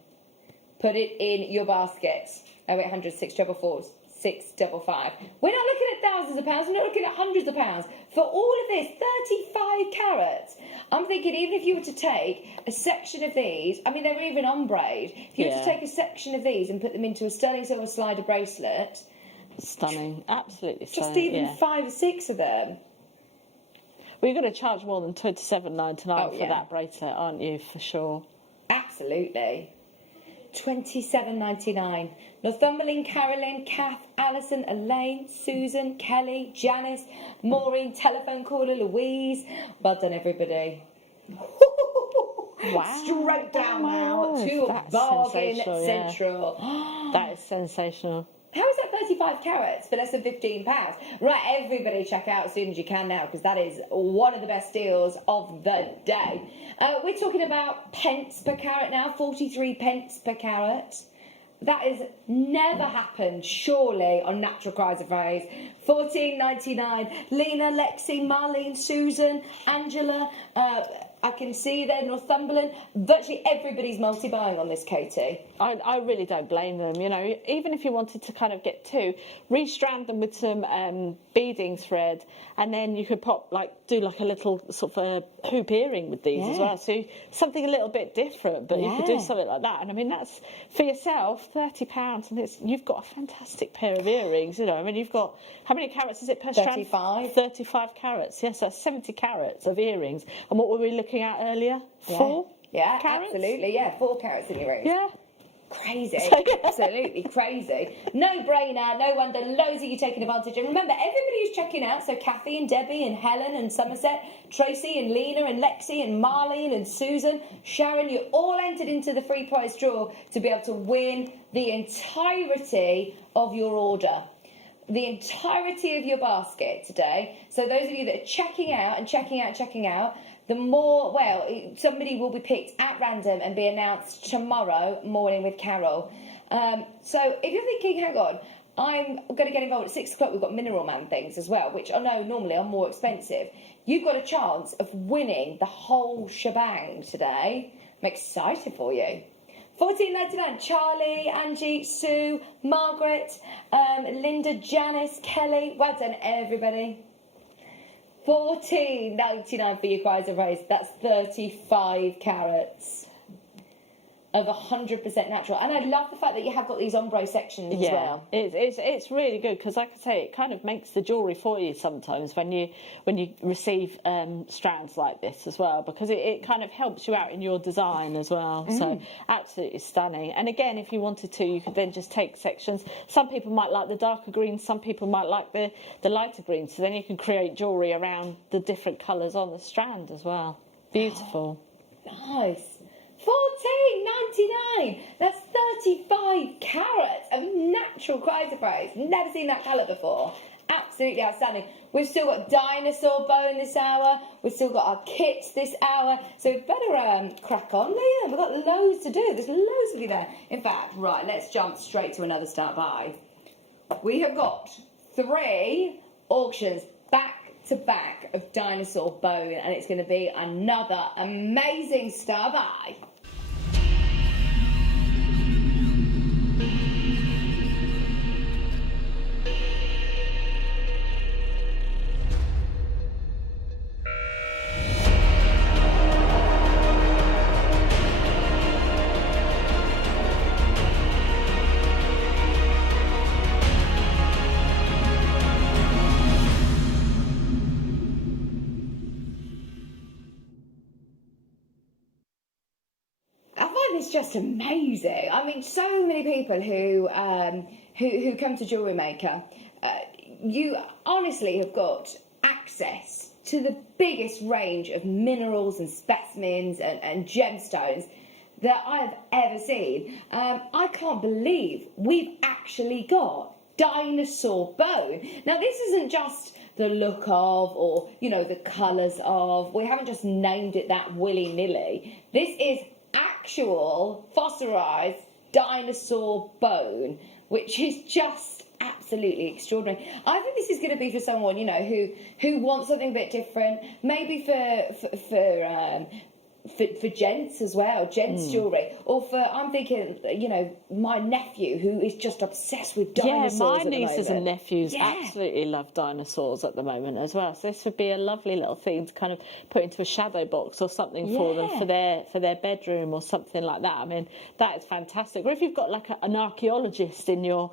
Put it in your basket. 0800 644 655. We're not looking at thousands of pounds. We're not looking at hundreds of pounds. For all of this, 35 carats. I'm thinking even if you were to take a section of these, I mean, they're even ombre. If you were to take a section of these and put them into a sterling silver slider bracelet. Stunning. Absolutely stunning. Just even 5 or 6 of them. Well, you're going to charge more than $27.99 for that bracelet, aren't you, for sure? Absolutely. $27.99. Northumberland, Carolyn, Kath, Alison, Elaine, Susan, Kelly, Janice, Maureen, telephone caller, Louise. Well done, everybody. Wow. Straight down now to Bargain Central. That is sensational. How is that 35 carats for less than £15? Right, everybody check out as soon as you can now, because that is one of the best deals of the day. We're talking about pence per carat now, 43 pence per carat. That has never happened, surely, on natural chrysoprase. $14.99. Lena, Lexi, Marlene, Susan, Angela, I can see there, Northumberland. Virtually everybody's multi-buying on this, Katie. I really don't blame them. You know, even if you wanted to kind of get 2, restrand them with some beading thread, and then you could do like a little sort of hoop earring with these as well. So something a little bit different, but you could do something like that. And I mean, that's for yourself, £30, and you've got a fantastic pair of earrings. You know, I mean, you've got, how many carats is it per strand? 35. 35 carats. Yes, that's 70 carats of earrings. And what were we looking at earlier? 4? Yeah, carats? absolutely. Yeah, 4 carats in your earrings. Yeah. Crazy, absolutely crazy. No brainer, no wonder, loads of you taking advantage. And remember, everybody who's checking out, so Kathy and Debbie and Helen and Somerset, Tracy and Lena and Lexi and Marlene and Susan, Sharon, you all entered into the free prize draw to be able to win the entirety of your order. The entirety of your basket today. So those of you that are checking out, the more, well, somebody will be picked at random and be announced tomorrow morning with Carol. So if you're thinking, hang on, I'm going to get involved at 6 o'clock, we've got Mineral Man things as well, which I know normally are more expensive. You've got a chance of winning the whole shebang today. I'm excited for you. $14.99, Charlie, Angie, Sue, Margaret, Linda, Janice, Kelly. Well done, everybody. $14.99 for your prize of race. That's 35 carats of 100% natural. And I love the fact that you have got these ombre sections as well. It's really good because, like I say, it kind of makes the jewellery for you sometimes when you receive strands like this as well, because it kind of helps you out in your design as well. So absolutely stunning. And again, if you wanted to, you could then just take sections. Some people might like the darker greens, some people might like the lighter greens, so then you can create jewellery around the different colours on the strand as well. Beautiful. Nice. $14.99. That's 35 carats of natural chrysoprase. Never seen that colour before. Absolutely outstanding. We've still got dinosaur bone this hour. We've still got our kits this hour. So we better crack on, Leah. We've got loads to do. There's loads of you there. In fact, right, let's jump straight to another start buy. We have got 3 auctions back to back of dinosaur bone, and it's going to be another amazing star buy. It's just amazing. I mean, so many people who come to JewelleryMaker, you honestly have got access to the biggest range of minerals and specimens and gemstones that I have ever seen. I can't believe we've actually got dinosaur bone. Now, this isn't just the look of, or, you know, the colours of. We haven't just named it that willy-nilly. This is actual fossilised dinosaur bone, which is just absolutely extraordinary. I think this is going to be for someone, you know, who wants something a bit different, maybe for gents as well, gents jewellery, or for, I'm thinking, you know, my nephew who is just obsessed with dinosaurs. Yeah, my nieces and nephews absolutely love dinosaurs at the moment as well. So this would be a lovely little thing to kind of put into a shadow box or something for them for their bedroom or something like that. I mean, that is fantastic. Or if you've got like an archaeologist in your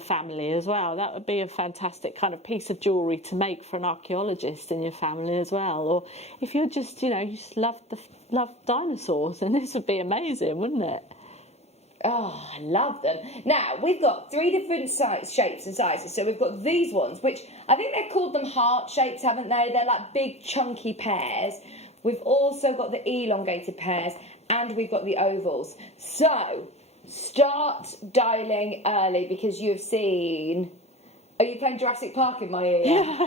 family as well, that would be a fantastic kind of piece of jewellery to make for an archaeologist in your family as well. Or if you're just, you know, you just love dinosaurs, and this would be amazing, wouldn't it? Oh, I love them. Now, we've got 3 different shapes and sizes. So we've got these ones, which I think they've called them heart shapes, haven't they? They're like big, chunky pears. We've also got the elongated pears, and we've got the ovals. So, start dialing early, because you have seen... Are you playing Jurassic Park in my ear? Yeah.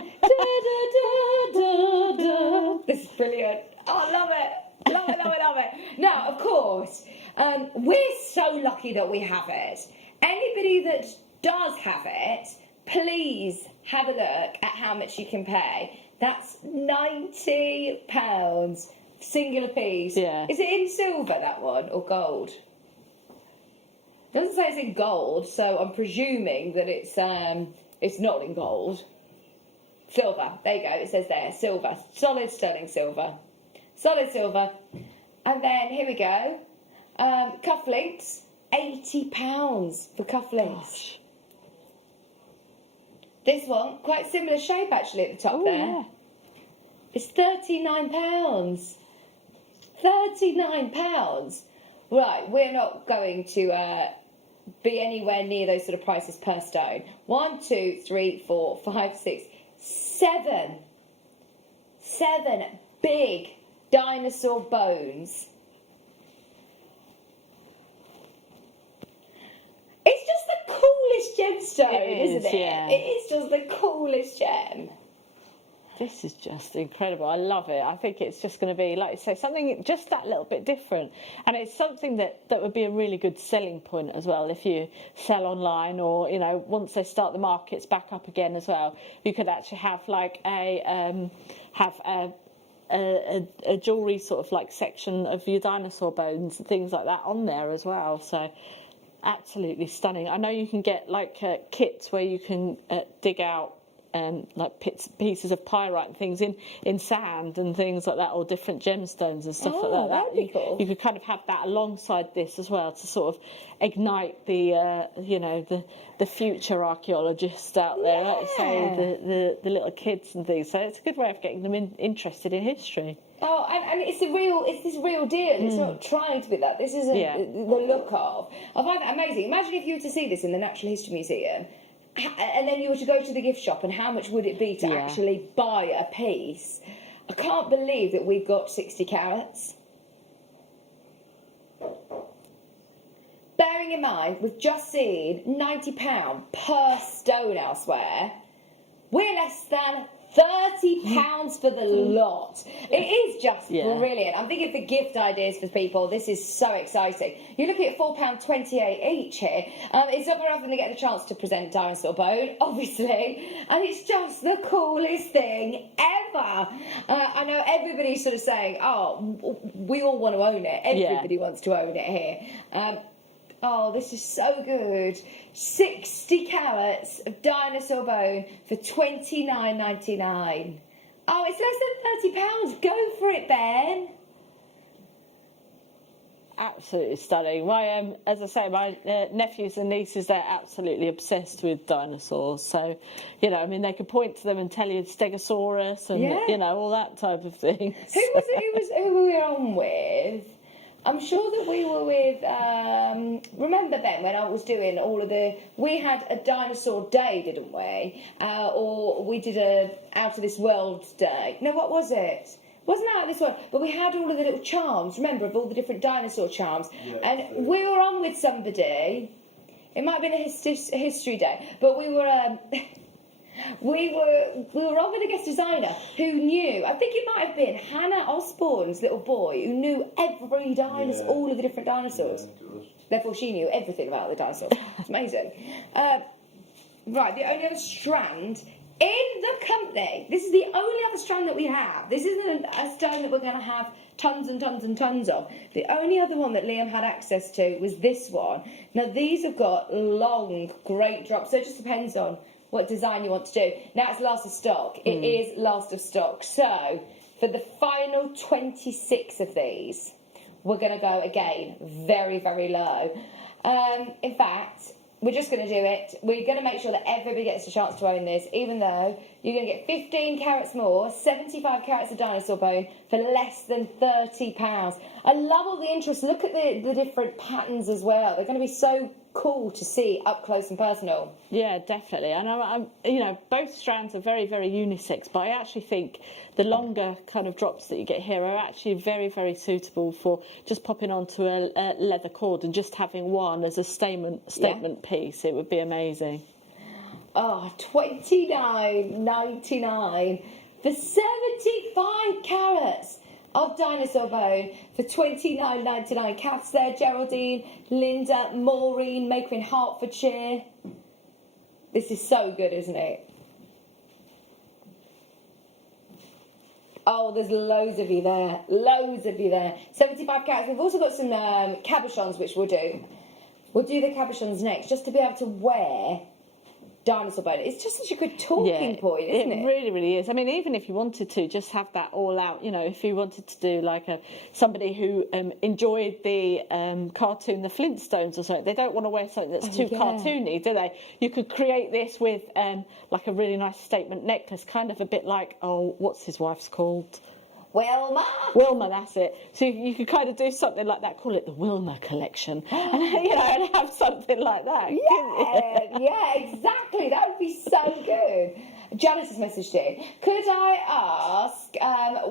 This is brilliant. Oh, I love it. Love it, love it, love it. Now, of course, we're so lucky that we have it. Anybody that does have it, please have a look at how much you can pay. That's £90, singular piece. Yeah. Is it in silver, that one, or gold? It doesn't say it's in gold, so I'm presuming that it's not in gold. Silver. There you go. It says there, silver. Solid sterling silver. Solid silver. And then, here we go. Cufflinks. £80 for cufflinks. Gosh. This one, quite similar shape actually at the top there. Yeah. It's £39. £39. right, we're not going to be anywhere near those sort of prices per stone. 1, 2, 3, 4, 5, 6, 7 big dinosaur bones. It's just the coolest gemstone, isn't it? Yeah. It is just the coolest gem. This is just incredible. I love it. I think it's just going to be, like you say, something just that little bit different. And it's something that would be a really good selling point as well if you sell online, or, you know, once they start the markets back up again as well, you could actually have like a jewellery sort of like section of your dinosaur bones and things like that on there as well. So absolutely stunning. I know you can get like kits where you can dig out like pieces of pyrite and things in sand and things like that, or different gemstones and stuff like that. That'd be cool. You could kind of have that alongside this as well to sort of ignite the you know, the future archaeologists out there, like you say, the little kids and things. So it's a good way of getting them interested in history. Oh, and it's this real deal. It's not trying to be that. This isn't the look of. I find that amazing. Imagine if you were to see this in the Natural History Museum, and then you were to go to the gift shop, and how much would it be to actually buy a piece? I can't believe that we've got 60 carats. Bearing in mind, we've just seen £90 per stone elsewhere. We're less than £30 for the lot. It is just brilliant. I'm thinking for gift ideas for people. This is so exciting. You're looking at £4.28 each here. It's not very often they get the chance to present dinosaur bone, obviously, and it's just the coolest thing ever. I know everybody's sort of saying, "Oh, we all want to own it." Everybody wants to own it here. Oh, this is so good. 60 carats of dinosaur bone for $29.99. Oh, it's less than £30. Go for it, Ben. Absolutely stunning. My, as I say, my nephews and nieces, they're absolutely obsessed with dinosaurs. So, you know, I mean, they could point to them and tell you Stegosaurus and, you know, all that type of thing. Who were we on with? I'm sure that we were with, remember, Ben, when I was doing all of we had a dinosaur day, didn't we? Or we did a Out of This World day. No, what was it? Wasn't Out of This World, but we had all of the little charms, remember, of all the different dinosaur charms. And we were on with somebody, it might have been a history day, but we were... We were on with a guest designer who knew, I think it might have been Hannah Osborne's little boy, who knew every dinosaur, all of the different dinosaurs. Therefore, she knew everything about the dinosaurs. It's amazing. Right, the only other strand in the company, this is the only other strand that we have. This isn't a stone that we're going to have tons and tons and tons of. The only other one that Liam had access to was this one. Now, these have got long, great drops, so it just depends on what design you want to do. Now it's last of stock. It is last of stock. So for the final 26 of these, we're going to go again very, very low. In fact, we're just going to do it. We're going to make sure that everybody gets a chance to own this, even though you're going to get 15 carats more, 75 carats of dinosaur bone for less than £30. I love all the interest. Look at the different patterns as well. They're going to be so cool to see up close and personal. Yeah, definitely. And I'm you know, both strands are very, very unisex, but I actually think the longer kind of drops that you get here are actually very, very suitable for just popping onto a leather cord and just having one as a statement piece. It would be amazing. Oh, $29.99 for 75 carats of dinosaur bone for $29.99. Kath's there, Geraldine, Linda, Maureen, maker in Hertfordshire. This is so good, isn't it? Oh, there's loads of you there. Loads of you there. 75 carats. We've also got some cabochons, which we'll do. We'll do the cabochons next, just to be able to wear dinosaur bone. It's just such a good talking point, isn't it? It really, really is. I mean, even if you wanted to just have that all out, you know, if you wanted to do like somebody who enjoyed the cartoon, the Flintstones or something, they don't want to wear something that's too cartoony, do they? You could create this with like a really nice statement necklace, kind of a bit like, oh, what's his wife's called? Wilma, that's it. So you could kind of do something like that, call it the Wilma collection, and, and have something like that. Yeah, exactly. That would be so good. Janice has messaged in. Could I ask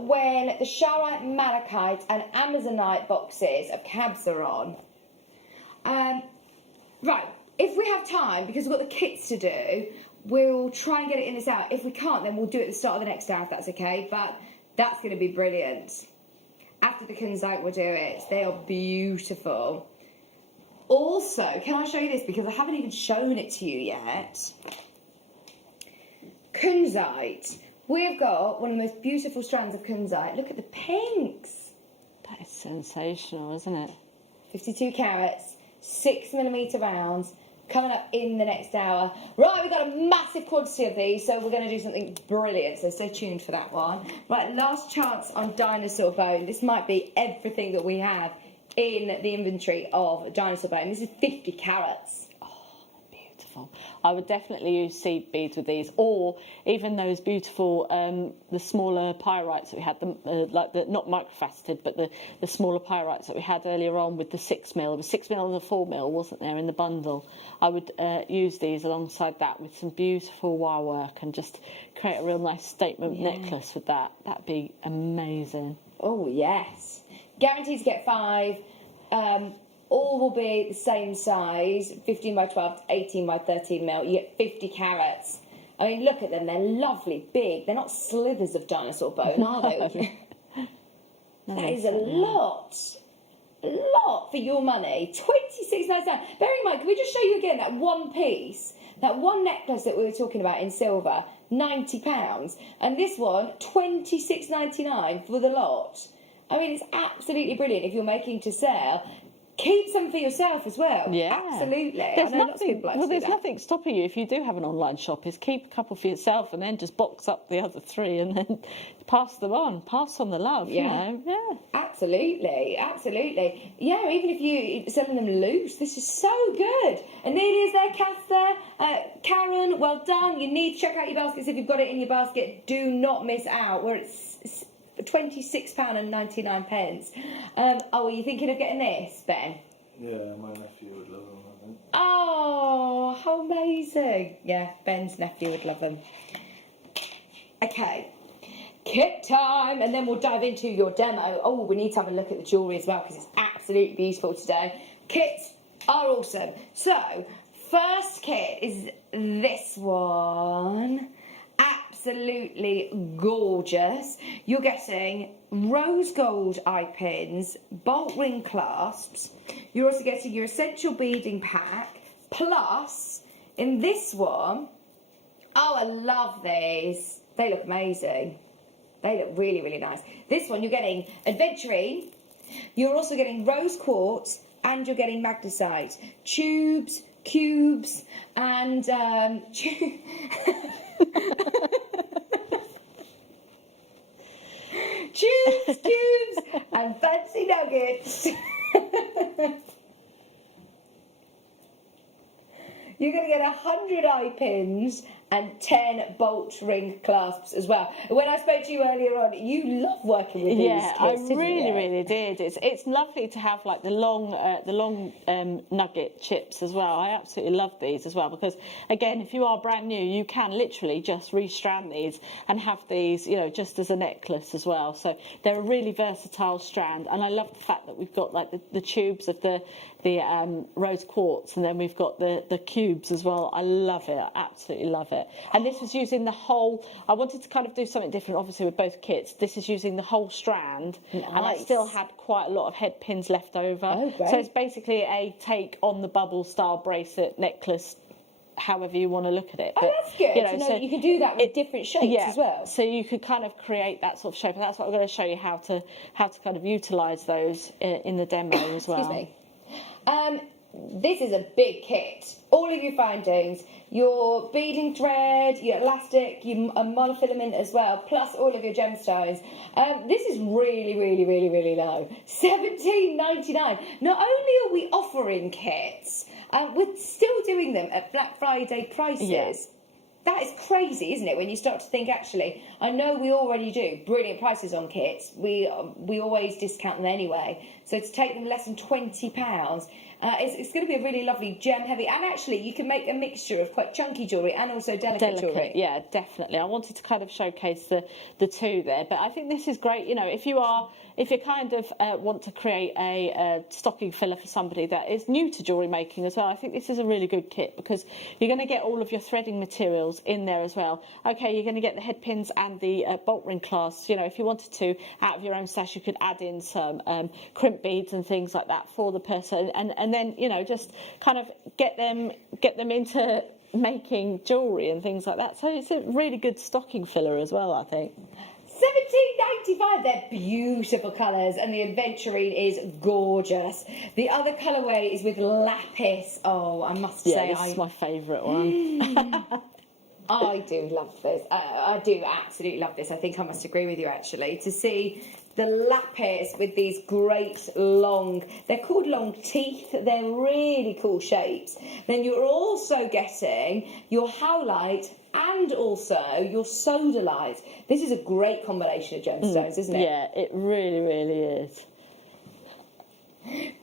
when the Chara malachite and amazonite boxes of cabs are on? Right, if we have time, because we've got the kits to do, we'll try and get it in this hour. If we can't, then we'll do it at the start of the next hour, if that's okay. But that's going to be brilliant. After the kunzite, we'll do it. They are beautiful. Also, can I show you this? Because I haven't even shown it to you yet. Kunzite. We've got one of the most beautiful strands of kunzite. Look at the pinks. That is sensational, isn't it? 52 carats, 6mm rounds, coming up in the next hour. Right, we've got a massive quantity of these, so we're going to do something brilliant, so stay tuned for that one. Right, last chance on dinosaur bone. This might be everything that we have in the inventory of dinosaur bone. This is 50 carats. Beautiful. I would definitely use seed beads with these, or even those beautiful, the smaller pyrites that we had, like the not microfaceted, but the smaller pyrites that we had earlier on with the 6mm. There was 6mm and the 4mm, wasn't there, in the bundle? I would use these alongside that with some beautiful wire work and just create a real nice statement necklace with that. That'd be amazing. Oh yes, guaranteed to get 5. All will be the same size, 15 by 12 to 18 by 13mm. You get 50 carats. I mean, look at them. They're lovely, big. They're not slivers of dinosaur bone, are they? That is a lot. A lot for your money. $26.99. Bear in mind, can we just show you again that one piece, that one necklace that we were talking about in silver, £90. And this one, $26.99 for the lot. I mean, it's absolutely brilliant if you're making to sell. Keep some for yourself as well. Yeah, absolutely. There's nothing stopping you if you do have an online shop. Is keep a couple for yourself and then just box up the other 3 and then pass them on. Pass on the love. Yeah, you know? Yeah. Absolutely. Yeah, even if you're selling them loose, this is so good. Amelia's there, Kath's there, Karen. Well done. You need to check out your baskets if you've got it in your basket. Do not miss out. Where it's £26.99. Oh, are you thinking of getting this, Ben? Yeah, my nephew would love them, I think. Oh, how amazing. Yeah, Ben's nephew would love them. Okay, kit time, and then we'll dive into your demo. Oh, we need to have a look at the jewellery as well, because it's absolutely beautiful today. Kits are awesome. So, first kit is this one. Absolutely gorgeous. You're getting rose gold eye pins, bolt ring clasps. You're also getting your essential beading pack. Plus, in this one, oh, I love these. They look amazing. They look really, really nice. This one, you're getting adventurine. You're also getting rose quartz, and you're getting magnesite. Tubes, cubes, and tubes, and fancy nuggets. You're going to get 100 eye pins and 10 bolt ring clasps as well. When I spoke to you earlier on, you love working with these kits, I didn't really, you? really did. It's lovely to have like the long nugget chips as well. I absolutely love these as well because, again, if you are brand new, you can literally just restrand these and have these, you know, just as a necklace as well. So they're a really versatile strand, and I love the fact that we've got like the tubes of the rose quartz, and then we've got the cubes as well. I love it. I absolutely love it. And this was using the whole, I wanted to kind of do something different, obviously, with both kits. This is using the whole strand, and I still had quite a lot of head pins left over. Oh, great. So it's basically a take on the bubble style bracelet necklace, however you want to look at it. Oh, that's good. You know, so you can do that with different shapes as well. So you could kind of create that sort of shape, and that's what I'm going to show you how to kind of utilise those in the demo as well. Excuse me. This is a big kit. All of your findings, your beading thread, your elastic, your monofilament as well, plus all of your gemstones. This is really, really, really, really low. $17.99. Not only are we offering kits, we're still doing them at Black Friday prices. Yeah. that is crazy, isn't it? When you start to think, actually, I know we already do brilliant prices on kits. We always discount them anyway. So to take them less than £20, it's going to be a really lovely gem heavy. And actually, you can make a mixture of quite chunky jewellery and also delicate jewellery. Yeah, definitely. I wanted to kind of showcase the two there, but I think this is great. You know, if you kind of want to create a stocking filler for somebody that is new to jewellery making as well, I think this is a really good kit because you're going to get all of your threading materials in there as well. Okay, you're going to get the head pins and the bolt ring clasps. You know, if you wanted to, out of your own stash, you could add in some crimp beads and things like that for the person, and then, you know, just kind of get them into making jewellery and things like that. So it's a really good stocking filler as well, I think. £17.95. They're beautiful colours, and the aventurine is gorgeous. The other colourway is with lapis. Oh, I must say, this is my favourite one. I do love this. I do absolutely love this. I think I must agree with you, actually, to see the lapis with these great long, they're called long teeth, they're really cool shapes. Then you're also getting your howlite and also your sodalite. This is a great combination of gemstones, isn't it? Yeah, it really, really is.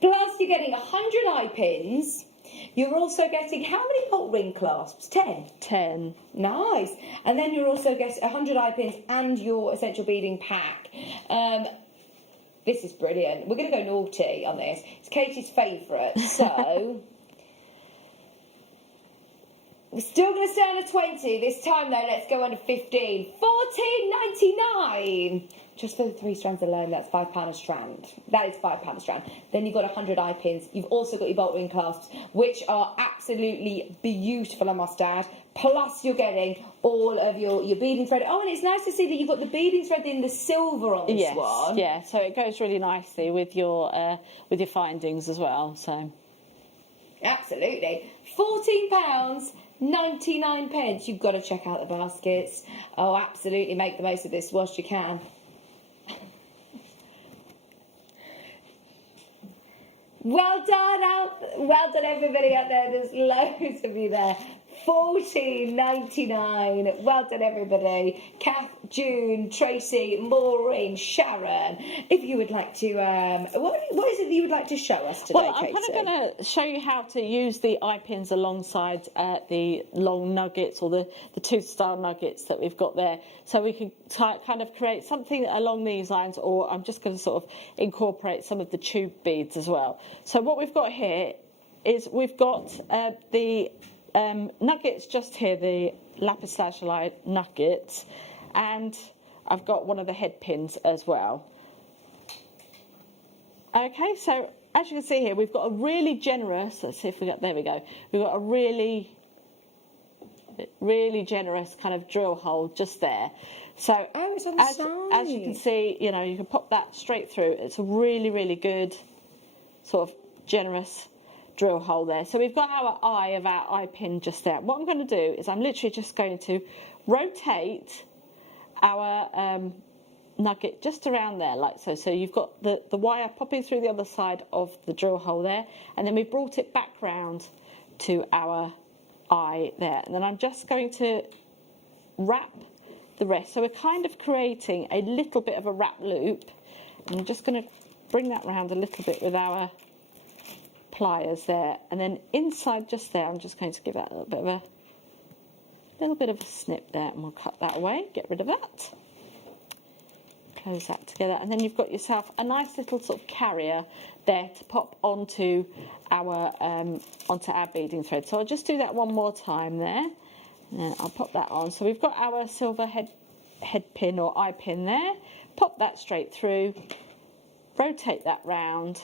Plus you're getting 100 eye pins. You're also getting how many bolt ring clasps? 10? 10. Nice. And then you're also getting 100 eye pins and your essential beading pack. This is brilliant. We're going to go naughty on this. It's Katie's favourite. So, we're still going to stay on a 20. This time, though, let's go on to 15. $14.99. Just for the 3 strands alone, that's £5 a strand. That is £5 a strand. Then you've got 100 eye pins. You've also got your bolt ring clasps, which are absolutely beautiful, I must add. Plus, you're getting all of your beading thread. Oh, and it's nice to see that you've got the beading thread in the silver on this one. Yeah, so it goes really nicely with your findings as well. So, absolutely. £14.99. You've got to check out the baskets. Oh, absolutely, make the most of this whilst you can. Well done everybody out there. There's loads of you there. $14.99. Well done everybody. Kath, June, Tracy, Maureen, Sharon. If you would like to, what is it that you would like to show us today, well, I'm Katie? kind of going to show you how to use the eye pins alongside the long nuggets or the tooth style nuggets that we've got there. So we can kind of create something along these lines, or I'm just going to sort of incorporate some of the tube beads as well. So what we've got here is we've got the nuggets just here, the lapis lazuli nuggets, and I've got one of the head pins as well. Okay, so as you can see here, we've got a really generous, let's see if we got, there we go, we've got a really generous kind of drill hole just there. So it's on the side. As you can see, you know, you can pop that straight through. It's a really, really good sort of generous drill hole there. So we've got our eye of our eye pin just there. What I'm going to do is I'm literally just going to rotate our nugget just around there like so. So you've got the wire popping through the other side of the drill hole there, and then we've brought it back round to our eye there. And then I'm just going to wrap the rest. So we're kind of creating a little bit of a wrap loop. And I'm just going to bring that round a little bit with our pliers there, and then inside just there I'm just going to give that a little bit of a snip there, and we'll cut that away, get rid of that, close that together, and then you've got yourself a nice little sort of carrier there to pop onto our beading thread. So I'll just do that one more time there, and then I'll pop that on. So we've got our silver head pin or eye pin there, pop that straight through, rotate that round.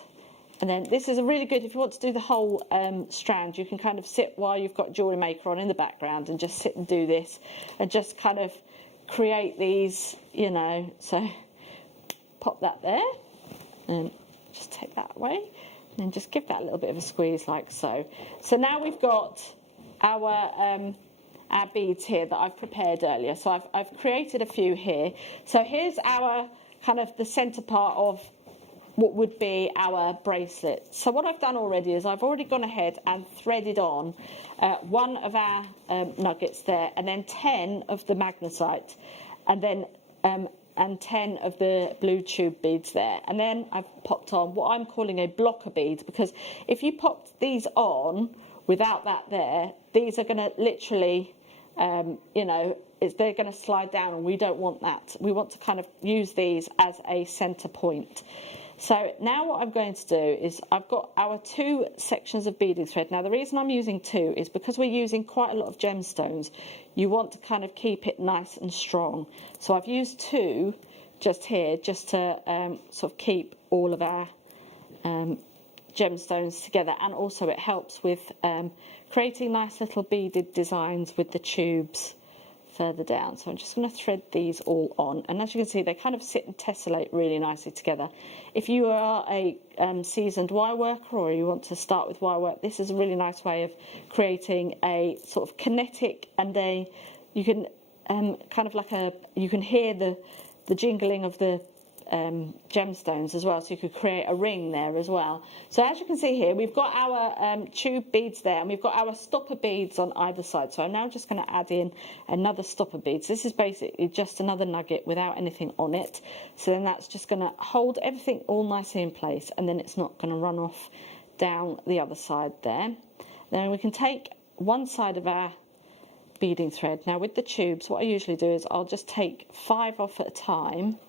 And then this is a really good, if you want to do the whole strand, you can kind of sit while you've got JewelleryMaker on in the background and just sit and do this and just kind of create these, you know. So pop that there and just take that away and then just give that a little bit of a squeeze like so. So now we've got our beads here that I've prepared earlier. So I've created a few here. So here's our kind of the centre part of what would be our bracelet. So what I've done already is I've already gone ahead and threaded on one of our nuggets there, and then 10 of the magnesite, and then and 10 of the blue tube beads there, and then I've popped on what I'm calling a blocker bead, because if you popped these on without that there, these are going to literally you know, they're going to slide down, and we don't want that. We want to kind of use these as a center point. So now what I'm going to do is I've got our 2 sections of beading thread. Now the reason I'm using 2 is because we're using quite a lot of gemstones. You want to kind of keep it nice and strong. So I've used 2 just here, just to sort of keep all of our gemstones together, and also it helps with creating nice little beaded designs with the tubes further down. So I'm just going to thread these all on, and as you can see, they kind of sit and tessellate really nicely together. If you are a seasoned wire worker, or you want to start with wire work, this is a really nice way of creating a sort of kinetic, and you can kind of like you can hear the jingling of the gemstones as well, so you could create a ring there as well. So as you can see here, we've got our tube beads there, and we've got our stopper beads on either side. So I'm now just going to add in another stopper bead. So this is basically just another nugget without anything on it. So then that's just going to hold everything all nicely in place, and then it's not going to run off down the other side there. Then we can take one side of our beading thread. Now with the tubes, what I usually do is I'll just take 5 off at a time.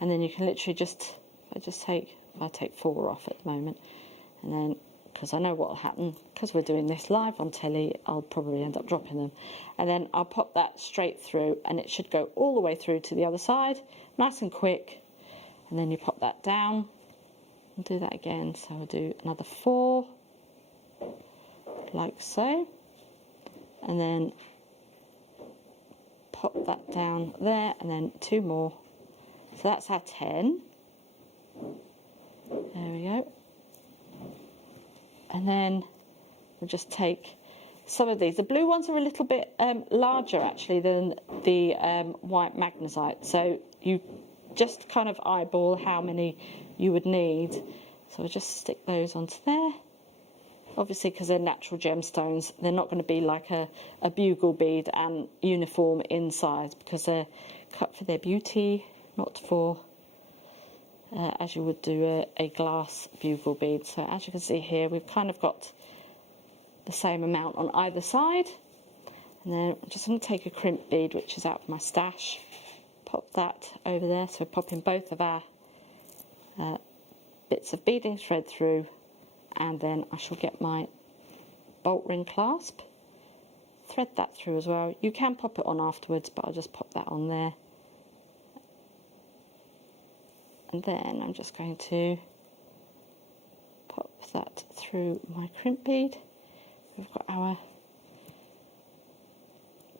And then you can literally just, I'll take 4 off at the moment. And then, because I know what will happen, because we're doing this live on telly, I'll probably end up dropping them. And then I'll pop that straight through, and it should go all the way through to the other side, nice and quick. And then you pop that down, and do that again. So I'll do another 4, like so. And then pop that down there, and then 2 more. So that's our 10. There we go. And then we'll just take some of these. The blue ones are a little bit larger actually than the white magnesite. So you just kind of eyeball how many you would need. So we'll just stick those onto there. Obviously, because they're natural gemstones, they're not going to be like a bugle bead and uniform in size, because they're cut for their beauty, not for as you would do a glass bugle bead. So as you can see here, we've kind of got the same amount on either side. And then I'm just going to take a crimp bead, which is out of my stash, pop that over there. So pop in both of our bits of beading thread through, and then I shall get my bolt ring clasp, thread that through as well. You can pop it on afterwards, but I'll just pop that on there. And then I'm just going to pop that through my crimp bead. We've got our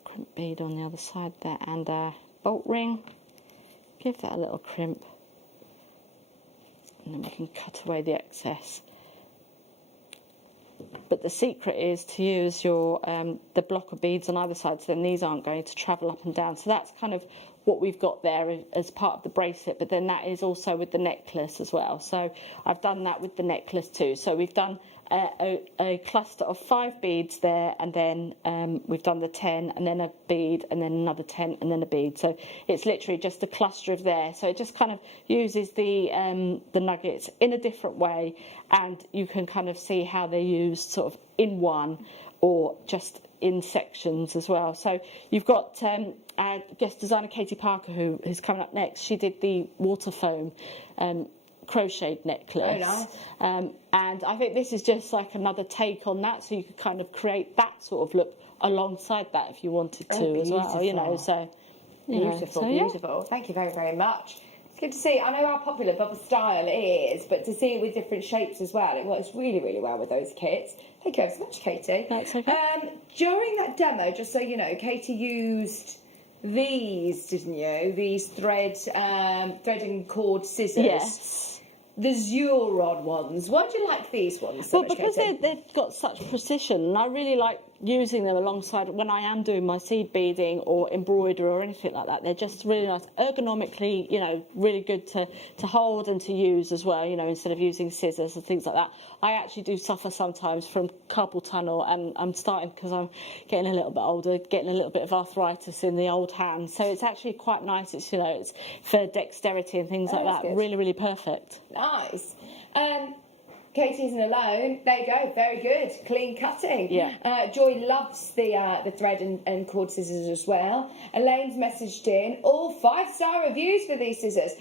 crimp bead on the other side there, and our bolt ring. Give that a little crimp, and then we can cut away the excess. But the secret is to use your the blocker beads on either side, so then these aren't going to travel up and down. So that's kind of what we've got there as part of the bracelet, but then that is also with the necklace as well. So I've done that with the necklace too. So we've done a cluster of 5 beads there, and then we've done the 10, and then a bead, and then another 10, and then a bead. So it's literally just a cluster of there. So it just kind of uses the nuggets in a different way, and you can kind of see how they're used sort of in one or just in sections as well. So you've got our guest designer Katie Parker, who is coming up next. She did the water foam crocheted necklace. Oh, nice. And I think this is just like another take on that, so you could kind of create that sort of look alongside that if you wanted to as well, you know. So beautiful, so, beautiful. Thank you very, very much. It's good to see. I know how popular bubble style is, but to see it with different shapes as well, it works really, really well with those kits. Thank you very much, Katie. That's okay. During that demo, just so you know, Katie used these, didn't you? These threading cord scissors. Yes. the Zurod ones. Why do you like these ones so Well, much, because Katie? they've got such precision, and I really like using them alongside when I am doing my seed beading or embroidery or anything like that. They're just really nice, ergonomically, you know, really good to hold and to use as well, you know, instead of using scissors and things like that. I actually do suffer sometimes from carpal tunnel, and I'm starting, because I'm getting a little bit older, getting a little bit of arthritis in the old hand. So it's actually quite nice. It's, you know, it's for dexterity and things like that. Good. Really, really perfect. Nice. Katie isn't alone. There you go. Very good. Clean cutting. Yeah. Joy loves the thread and cord scissors as well. Elaine's messaged in all 5-star reviews for these scissors.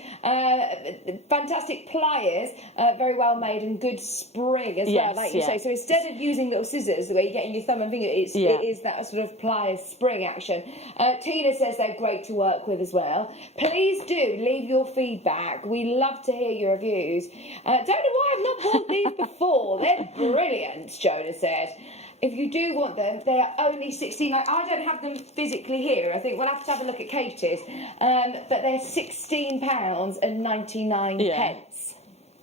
Fantastic pliers, very well made, and good spring as well, like you say. So instead of using little scissors where you're getting your thumb and finger, it is that sort of pliers spring action. Tina says they're great to work with as well. Please do leave your feedback. We love to hear your reviews. Don't know why I've not bought these before. They're brilliant, Jonah said. If you do want them, they are only 16. I don't have them physically here. I think we'll have to have a look at Katie's. But they're £16.99.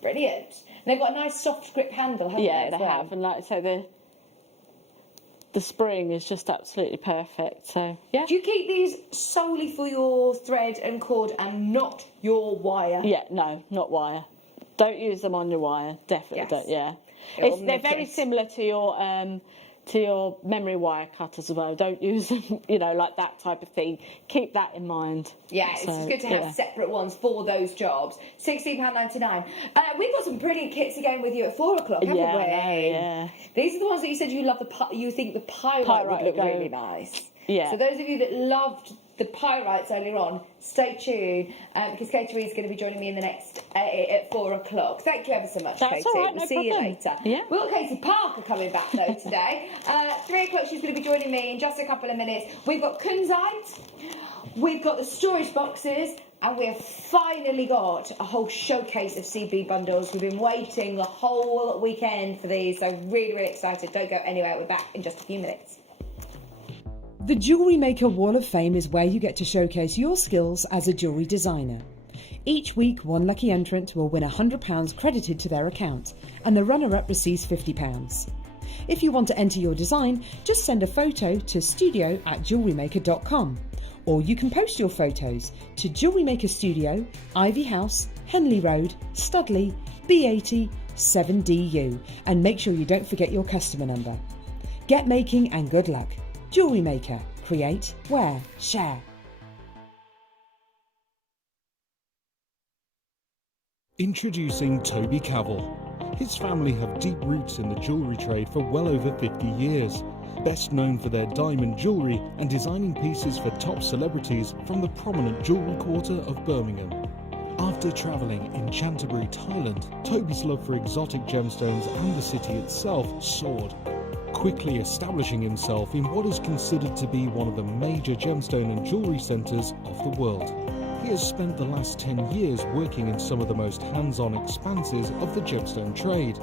Brilliant. And they've got a nice soft grip handle, haven't they? Yeah, they have. And like I say, the spring is just absolutely perfect. So, yeah. Do you keep these solely for your thread and cord and not your wire? Yeah, no, not wire. Don't use them on your wire. Definitely don't. Yeah, they're very similar to your memory wire cutters as well. Don't use them, you know, like that type of thing. Keep that in mind. Yeah, it's just good to have separate ones for those jobs. £16.99. We've got some brilliant kits again with you at 4 o'clock, haven't we? Yeah. These are the ones that you said you love. You think the pyrite would look really nice. Yeah. So those of you that loved the pyrites earlier on, stay tuned, because Katie Reed's going to be joining me in the next at 4 o'clock. Thank you ever so much, That's Katie. all right, We'll no see you problem. later. Yeah. We've got Katie Parker coming back though today. 3 o'clock she's going to be joining me in just a couple of minutes. We've got kunzite, we've got the storage boxes, and we have finally got a whole showcase of CB bundles. We've been waiting the whole weekend for these, so really, really excited. Don't go anywhere. We're back in just a few minutes. The Jewellery Maker Wall of Fame is where you get to showcase your skills as a jewellery designer. Each week, one lucky entrant will win £100 credited to their account, and the runner-up receives £50. If you want to enter your design, just send a photo to studio@jewellerymaker.com, or you can post your photos to Jewellery Maker Studio, Ivy House, Henley Road, Studley, B80 7DU, and make sure you don't forget your customer number. Get making and good luck. Jewellery Maker. Create, wear, share. Introducing Toby Cavell. His family have deep roots in the jewellery trade for well over 50 years. Best known for their diamond jewellery and designing pieces for top celebrities from the prominent jewellery quarter of Birmingham. After travelling in Canterbury, Thailand, Toby's love for exotic gemstones and the city itself soared, quickly establishing himself in what is considered to be one of the major gemstone and jewellery centres of the world. He has spent the last 10 years working in some of the most hands-on expanses of the gemstone trade,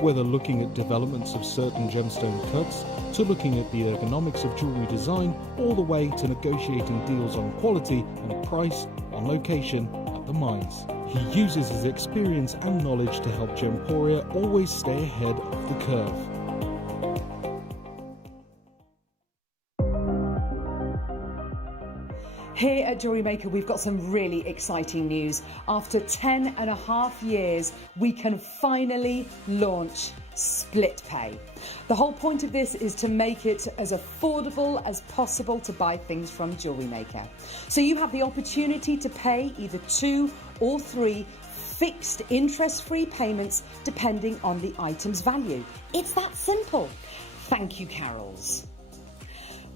whether looking at developments of certain gemstone cuts, to looking at the ergonomics of jewellery design, all the way to negotiating deals on quality and price, on location, at the mines. He uses his experience and knowledge to help Gemporia always stay ahead of the curve. Here at Jewellery Maker, we've got some really exciting news. After 10.5 years, we can finally launch split pay. The whole point of this is to make it as affordable as possible to buy things from Jewellery Maker. So you have the opportunity to pay either 2 or 3 fixed interest-free payments depending on the item's value. It's that simple. Thank you, Carols.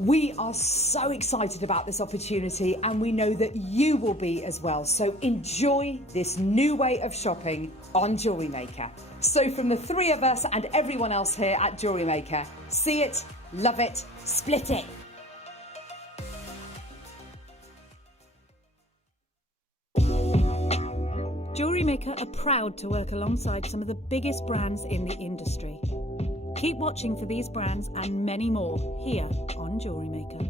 We are so excited about this opportunity, and we know that you will be as well. So enjoy this new way of shopping on Jewellery Maker. So from the 3 of us and everyone else here at Jewellery Maker, see it, love it, split it. Jewellery Maker are proud to work alongside some of the biggest brands in the industry. Keep watching for these brands and many more here on Jewellery Maker.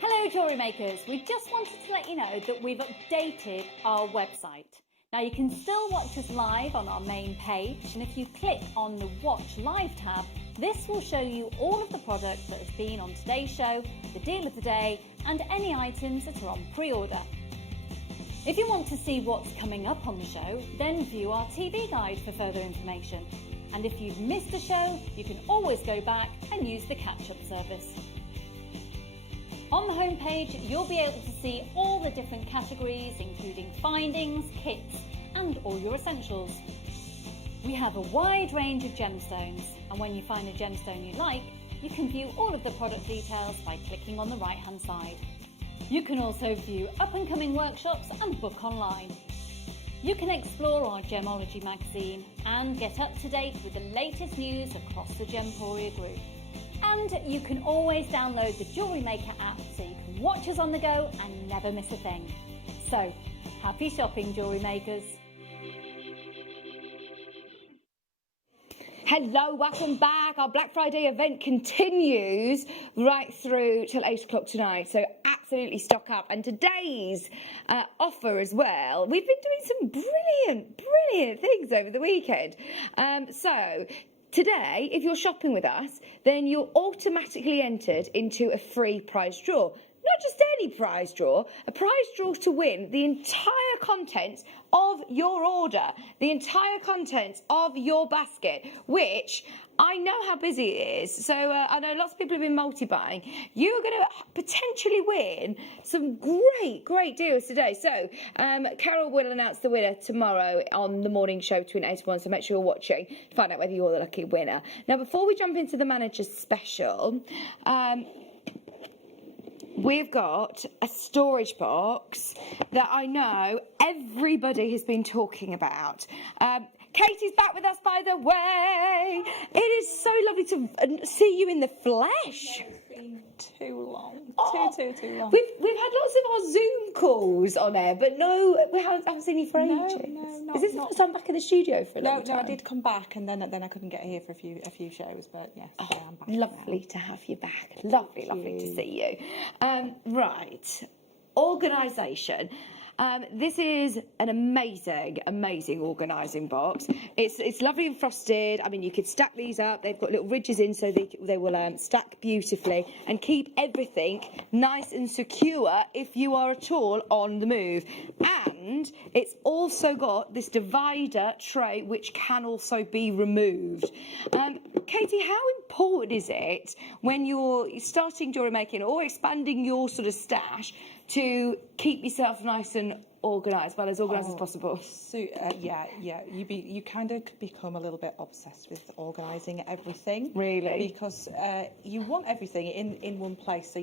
Hello jewellery makers, we just wanted to let you know that we've updated our website. Now you can still watch us live on our main page, and if you click on the Watch Live tab, this will show you all of the product that has been on today's show, the deal of the day, and any items that are on pre-order. If you want to see what's coming up on the show, then view our TV guide for further information. And if you've missed a show, you can always go back and use the catch-up service. On the homepage, you'll be able to see all the different categories, including findings, kits, and all your essentials. We have a wide range of gemstones, and when you find a gemstone you like, you can view all of the product details by clicking on the right-hand side. You can also view up-and-coming workshops and book online. You can explore our Gemology magazine and get up to date with the latest news across the Gemporia group. And you can always download the JewelleryMaker app so you can watch us on the go and never miss a thing. So, happy shopping, jewellery makers. Hello, welcome back. Our Black Friday event continues right through till 8 o'clock tonight. So absolutely stock up. And today's offer as well, we've been doing some brilliant things over the weekend. So today, if you're shopping with us, then you're automatically entered into a free prize draw. Not just any prize draw, a prize draw to win the entire contents of your order, the entire contents of your basket, which I know how busy it is. So I know lots of people have been multi-buying. You are going to potentially win some great deals today. So Carol will announce the winner tomorrow on the morning show between 8 and 1, so make sure you're watching to find out whether you're the lucky winner. Now, before we jump into the manager's special, we've got a storage box that I know everybody has been talking about. Katie's back with us, by the way. It is so lovely to see you in the flesh. It's been too long. Too long. We've had lots of our Zoom calls on air, but no, we haven't seen you for ages. No, is this the first time back in the studio for a long time? No, I did come back, and then I couldn't get here for a few shows, but yes, I'm back. Lovely to have you back. Lovely to see you. Right, organisation. This is an amazing organising box. It's lovely and frosted. I mean, you could stack these up. They've got little ridges in, so they will stack beautifully and keep everything nice and secure if you are at all on the move. And it's also got this divider tray, which can also be removed. Katie, how important is it when you're starting jewellery making or expanding your sort of stash to keep yourself nice and organised, as possible? You kind of become a little bit obsessed with organising everything. Really? Because you want everything in one place. So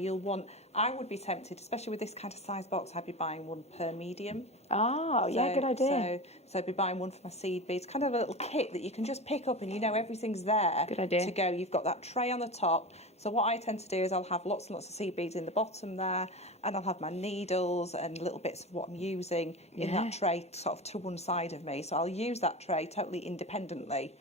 I would be tempted, especially with this kind of size box, I'd be buying one per medium. Oh, yeah, good idea. So I'd be buying one for my seed beads, kind of a little kit that you can just pick up and you know everything's there. Good idea. To go. You've got that tray on the top. So what I tend to do is I'll have lots and lots of seed beads in the bottom there, and I'll have my needles and little bits of what I'm using in that tray sort of to one side of me. So I'll use that tray totally independently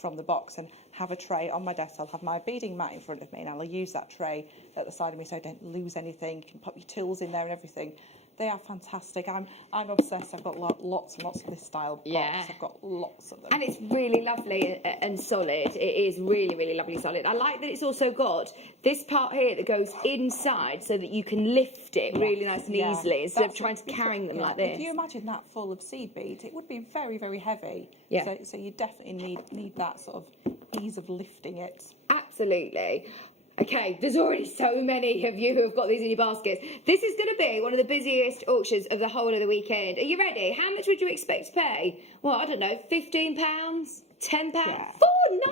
from the box and have a tray on my desk. I'll have my beading mat in front of me and I'll use that tray at the side of me so I don't lose anything. You can pop your tools in there and everything. They are fantastic. I'm obsessed. I've got lots and lots of this style box. Yeah. I've got lots of them. And it's really lovely and solid. It is really lovely solid. I like that it's also got this part here that goes inside so that you can lift it really nice and easily instead of trying to carry them like this. If you imagine that full of seed beads, it would be very heavy. Yeah. So you definitely need that sort of ease of lifting it. Absolutely. Okay, there's already so many of you who have got these in your baskets. This is going to be one of the busiest auctions of the whole of the weekend. Are you ready? How much would you expect to pay? Well, I don't know, £15? £10? Yeah.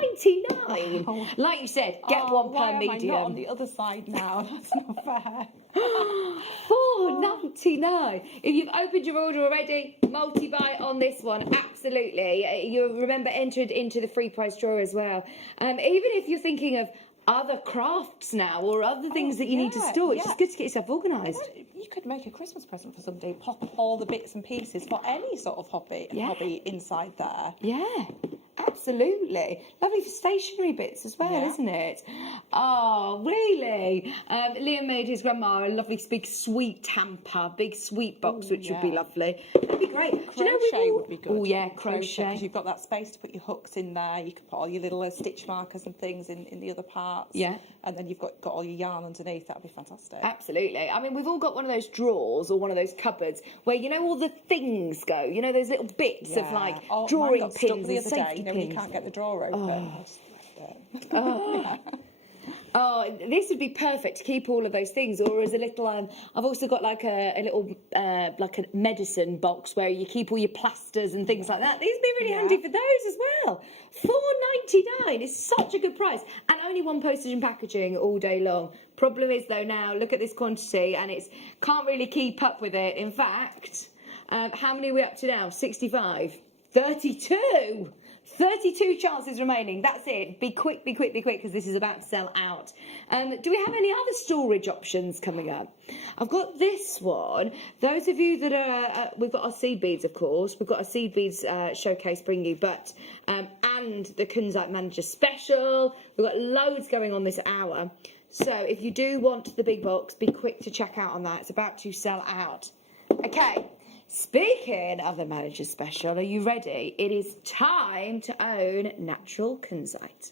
£4.99. Like you said, get one per medium. Am I not on the other side now? That's not fair. £4.99. If you've opened your order already, multi-buy on this one. Absolutely. You remember entered into the free price draw as well. Even if you're thinking of other crafts now or other things that you need to store, it's just good to get yourself organised. You could make a Christmas present for somebody, pop all the bits and pieces for any sort of hobby inside there. Yeah, absolutely. Lovely for stationary bits as well, isn't it? Oh, really? Liam made his grandma a lovely big sweet hamper, big sweet box, which would be lovely. That'd be great. Crochet would be good. Oh, yeah, crochet. Because you've got that space to put your hooks in there. You can put all your little stitch markers and things in the other parts. Yeah. And then you've got all your yarn underneath. That would be fantastic. Absolutely. I mean, we've all got one of those drawers or one of those cupboards where, you know, all the things go. You know, those little bits of, like, drawing mine got stuck pins the and other day. safety You know, when pins. you can't get the drawer open. I just left it. Oh, this would be perfect to keep all of those things, or as a little. I've also got like a little like a medicine box where you keep all your plasters and things like that. These would be really handy for those as well. $4.99 is such a good price, and only one postage and packaging all day long. Problem is though, now look at this quantity, and it's can't really keep up with it. In fact, how many are we up to now? 65, 32. 32 chances remaining. That's it. Be quick, because this is about to sell out. Do we have any other storage options coming up? I've got this one. Those of you that are, we've got our seed beads, of course. We've got our seed beads showcase bring you, but and the Kunzite Manager Special. We've got loads going on this hour. So if you do want the big box, be quick to check out on that. It's about to sell out. Okay. Speaking of the Manager Special, are you ready? It is time to own natural Kunzite.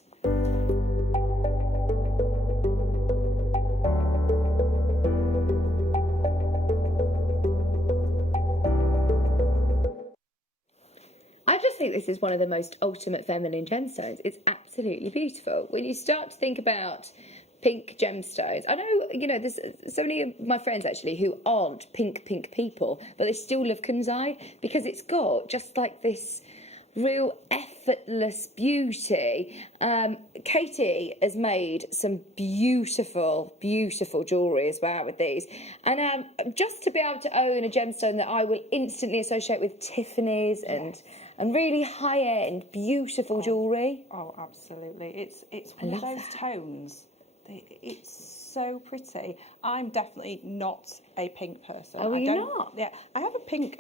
I just think this is one of the most ultimate feminine gemstones. It's absolutely beautiful. When you start to think about pink gemstones. I know, you know, there's so many of my friends actually who aren't pink people, but they still love Kunzite because it's got just like this real effortless beauty. Katie has made some beautiful jewellery as well with these. And just to be able to own a gemstone that I will instantly associate with Tiffany's and really high-end, beautiful jewellery. Oh, absolutely. It's one of those tones. It's so pretty. I'm definitely not a pink person. Oh, you're not? Yeah, I have a pink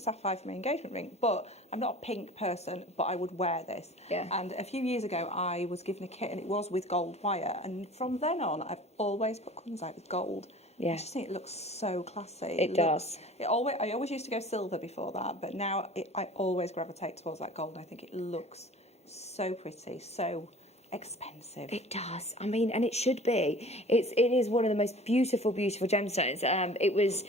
sapphire for my engagement ring, but I'm not a pink person. But I would wear this. Yeah. And a few years ago, I was given a kit, and it was with gold wire. And from then on, I've always put Kunzite with gold. Yeah. I just think it looks so classy. It does. I always used to go silver before that, but now I always gravitate towards that gold. And I think it looks so pretty, so expensive. It does. I mean, and it should be. It is one of the most beautiful gemstones. It was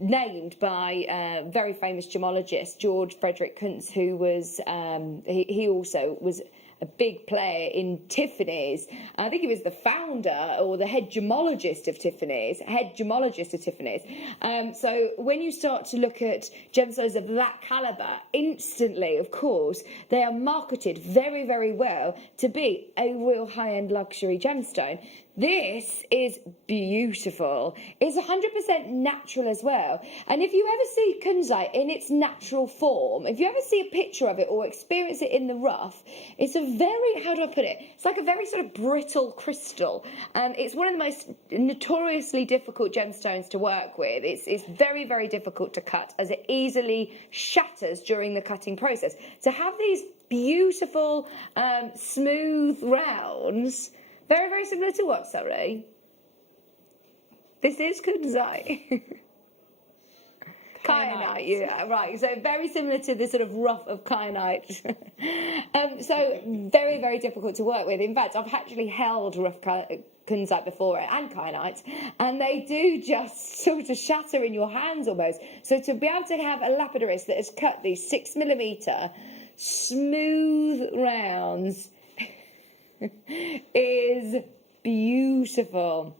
named by a very famous gemologist, George Frederick Kuntz, who was he also was a big player in Tiffany's. I think he was the founder or the head gemologist of Tiffany's. So when you start to look at gemstones of that calibre, instantly, of course, they are marketed very, very well to be a real high-end luxury gemstone. This is beautiful. It's 100% natural as well. And if you ever see Kunzite in its natural form, if you ever see a picture of it or experience it in the rough, it's a very, how do I put it? It's like a very sort of brittle crystal. It's one of the most notoriously difficult gemstones to work with. It's very, very difficult to cut as it easily shatters during the cutting process. To have these beautiful, smooth rounds, very, very similar to what, sorry? This is Kunzite. Kyanite, yeah, right. So very similar to the sort of rough of kyanite. So very, very difficult to work with. In fact, I've actually held rough Kunzite before and kyanite, and they do just sort of shatter in your hands almost. So to be able to have a lapidarist that has cut these 6mm smooth rounds is beautiful.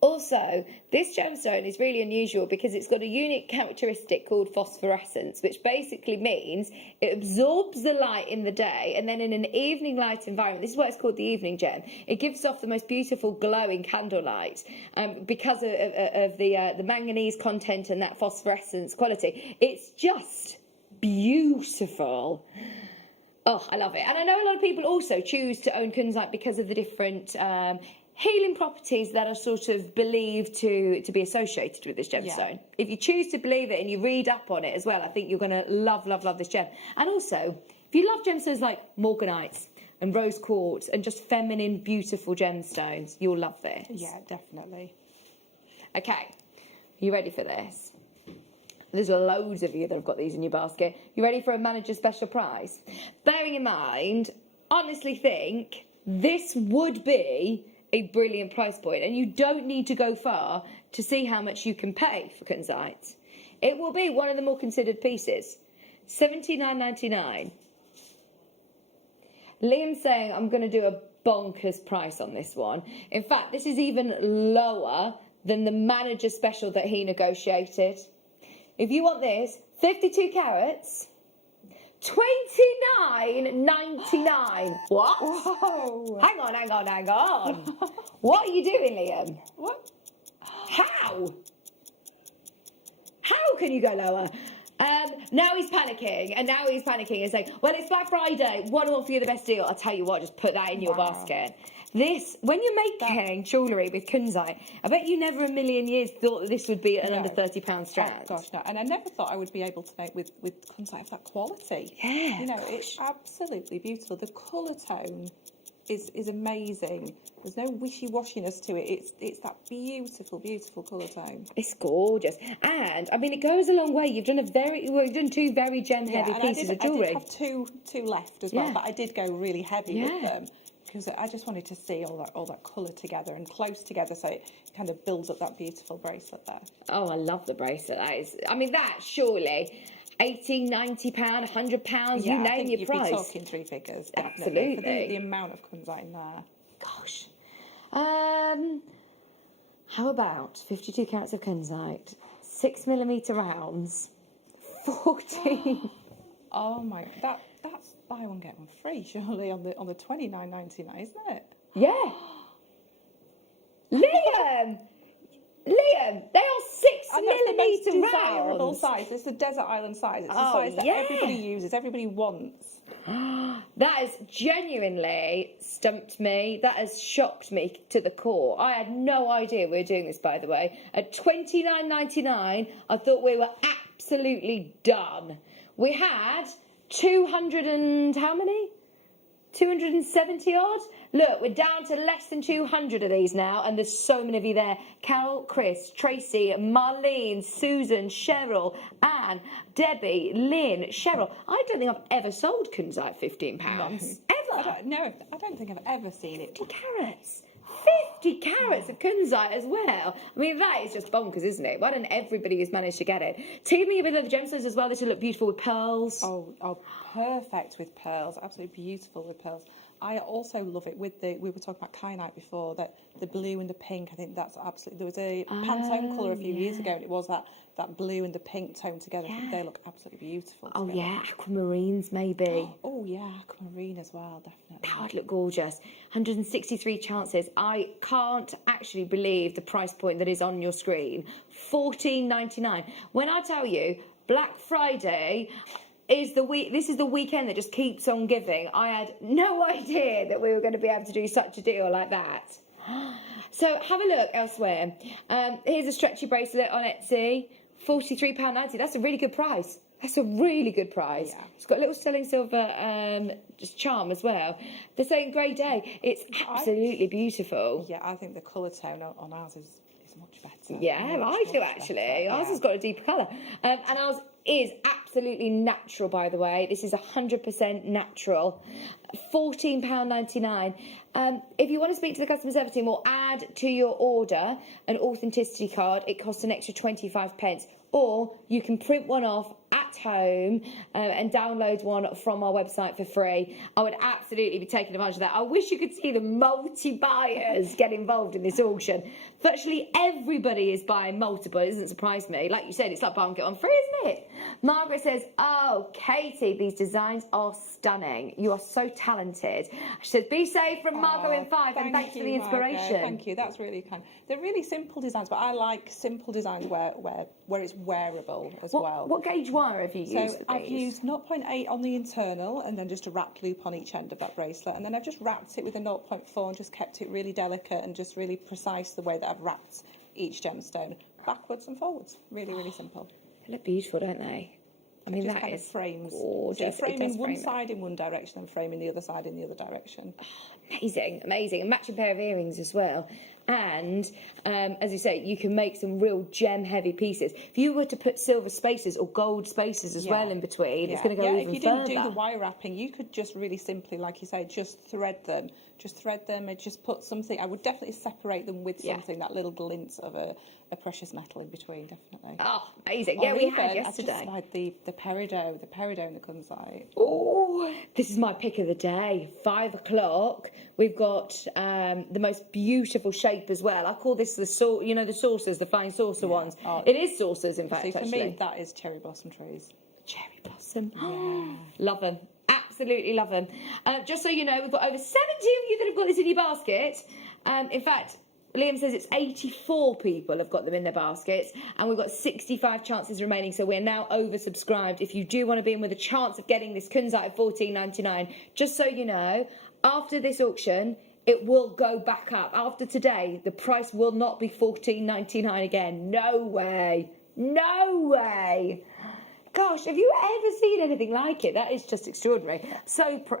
Also, this gemstone is really unusual because it's got a unique characteristic called phosphorescence, which basically means it absorbs the light in the day, and then in an evening light environment, this is why it's called the evening gem, it gives off the most beautiful glowing candlelight because of the manganese content and that phosphorescence quality. It's just beautiful. Oh, I love it. And I know a lot of people also choose to own Kunzite because of the different healing properties that are sort of believed to be associated with this gemstone. Yeah. If you choose to believe it and you read up on it as well, I think you're going to love this gem. And also, If you love gemstones like morganites and rose quartz and just feminine, beautiful gemstones, you'll love this. Yeah, definitely. Okay, you ready for this? There's loads of you that have got these in your basket. You ready for a manager special prize? Bearing in mind, honestly think this would be a brilliant price point, and you don't need to go far to see how much you can pay for kunzite. It will be one of the more considered pieces. $79.99. Liam's saying I'm going to do a bonkers price on this one. In fact, this is even lower than the manager special that he negotiated. If you want this, 52 carats, $29.99. What? Whoa. Hang on. What are you doing, Liam? What? How? How can you go lower? Now he's panicking and saying, well, it's Black Friday. What do I want for you the best deal? I'll tell you what, just put that in your basket. This, when you're making jewellery with kunzite, I bet you never a million years thought that this would be an under £30 strand. Oh, gosh, no. And I never thought I would be able to make with kunzite of that quality. Yeah. You know, it's absolutely beautiful. The colour tone is amazing. There's no wishy-washiness to it. It's that beautiful, beautiful colour tone. It's gorgeous. And, I mean, it goes a long way. You've done you've done two very gem-heavy pieces of jewellery. I did have two left as well, but I did go really heavy with them, because I just wanted to see all that colour together and close together, so it kind of builds up that beautiful bracelet there. Oh, I love the bracelet. That surely £80, £90, £100, you name your price. You'd be talking three figures, definitely. Absolutely. For the amount of kunzite in there. Gosh. How about 52 carats of kunzite, 6mm rounds, 14. Oh my, that's buy one get one free surely on the $29.99, isn't it? Yeah. Liam, they are 6mm desirable rounds. size. It's the desert island size. It's the size that everybody uses, everybody wants. That has genuinely stumped me. That has shocked me to the core. I had no idea we were doing this, by the way. At $29.99, I thought we were absolutely done. We had 200 and how many? 270 odd? Look, we're down to less than 200 of these now, and there's so many of you there. Carol, Chris, Tracy, Marlene, Susan, Cheryl, Anne, Debbie, Lynn, Cheryl. I don't think I've ever sold kunzite £15. No. Ever? I don't think I've ever seen it. 50 carats. 50 carats of kunzite as well. I mean, that is just bonkers, isn't it? Why don't everybody has managed to get it? Team me with the gemstones as well. This will look beautiful with pearls. Oh, perfect with pearls. Absolutely beautiful with pearls. I also love it with we were talking about kyanite before, that the blue and the pink. I think that's absolutely, there was a Pantone colour a few years ago, and it was that blue and the pink tone together. I think they look absolutely beautiful together. Yeah, aquamarines maybe. Oh yeah, aquamarine as well, definitely. That would look gorgeous. 163 chances. I can't actually believe the price point that is on your screen. $14.99. When I tell you Black Friday is this is the weekend that just keeps on giving. I had no idea that we were going to be able to do such a deal like that. So have a look elsewhere. Here's a stretchy bracelet on Etsy, £43.90. That's a really good price. That's a really good price. Yeah. It's got a little sterling silver just charm as well. They're saying grey day. It's absolutely beautiful. Yeah, I think the colour tone on ours is much better. Yeah, I do actually. Ours has got a deeper colour. And ours is absolutely natural, by the way. This is 100% natural. £14.99. If you want to speak to the customer service team or add to your order an authenticity card, it costs an extra 25p. Or you can print one off at home and download one from our website for free. I would absolutely be taking advantage of that. I wish you could see the multi-buyers get involved in this auction. Virtually everybody is buying multiple. It doesn't surprise me. Like you said, it's like buy one, get one free, isn't it? Margaret says, oh, Katie, these designs are stunning. You are so talented. She says, be safe from Margot in 5, and thanks for the inspiration. Margaret. Thank you, that's really kind. They're really simple designs, but I like simple designs where it's wearable as well. What gauge wire have you used? So I've used 0.8 on the internal, and then just a wrapped loop on each end of that bracelet, and then I've just wrapped it with a 0.4 and just kept it really delicate and just really precise the way that I've wrapped each gemstone backwards and forwards. Really, really simple. They look beautiful, don't they? I mean, just that kind is of frames. gorgeous. So frame It does in one frame it. side in one direction and frame in the other side in the other direction. Amazing, amazing. A matching pair of earrings as well. And as you say, you can make some real gem heavy pieces. If you were to put silver spaces or gold spaces as well in between, it's going to go even if you further. didn't do the wire wrapping, you could just really simply, like you say, just thread them and just put something. I would definitely separate them with something, that little glint of a precious metal in between, definitely. Oh, amazing. Or Yeah, we had even, yesterday. I just like the peridot and the kunzite. Oh, this is my pick of the day. 5 o'clock. We've got the most beautiful shape as well. I call this the the saucers, the flying saucer ones. Oh, it is saucers, in fact. See, for actually, me, that is cherry blossom trees. Cherry blossom. Love them. Absolutely love them. Just so you know, we've got over 70 of you that have got this in your basket. In fact, Liam says it's 84 people have got them in their baskets, and we've got 65 chances remaining, so we're now oversubscribed. If you do want to be in with a chance of getting this kunzite at $14.99, just so you know, after this auction, it will go back up. After today, the price will not be $14.99 again. No way. No way. Gosh, have you ever seen anything like it? That is just extraordinary.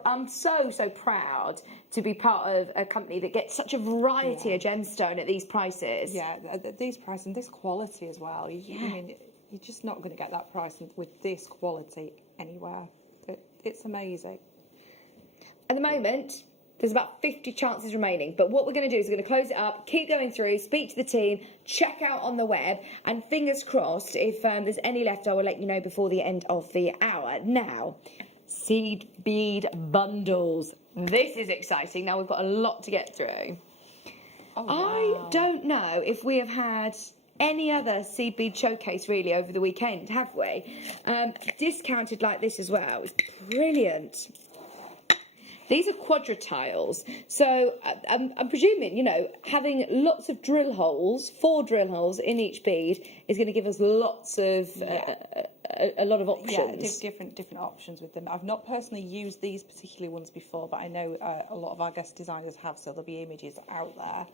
I'm so proud to be part of a company that gets such a variety of gemstone at these prices. Yeah, at these prices and this quality as well. I mean, you're just not going to get that price with this quality anywhere. It's amazing. At the moment, there's about 50 chances remaining, but what we're going to do is we're going to close it up, keep going through, speak to the team, check out on the web, and fingers crossed, if there's any left, I will let you know before the end of the hour. Now, seed bead bundles. This is exciting. Now, we've got a lot to get through. Oh, wow. I don't know if we have had any other seed bead showcase really over the weekend, have we? Discounted like this as well. It's brilliant. These are quadratiles, so I'm presuming, having lots of drill holes, 4 drill holes in each bead, is going to give us lots of, a lot of options. Yeah, different options with them. I've not personally used these particular ones before, but I know a lot of our guest designers have, so there'll be images out there.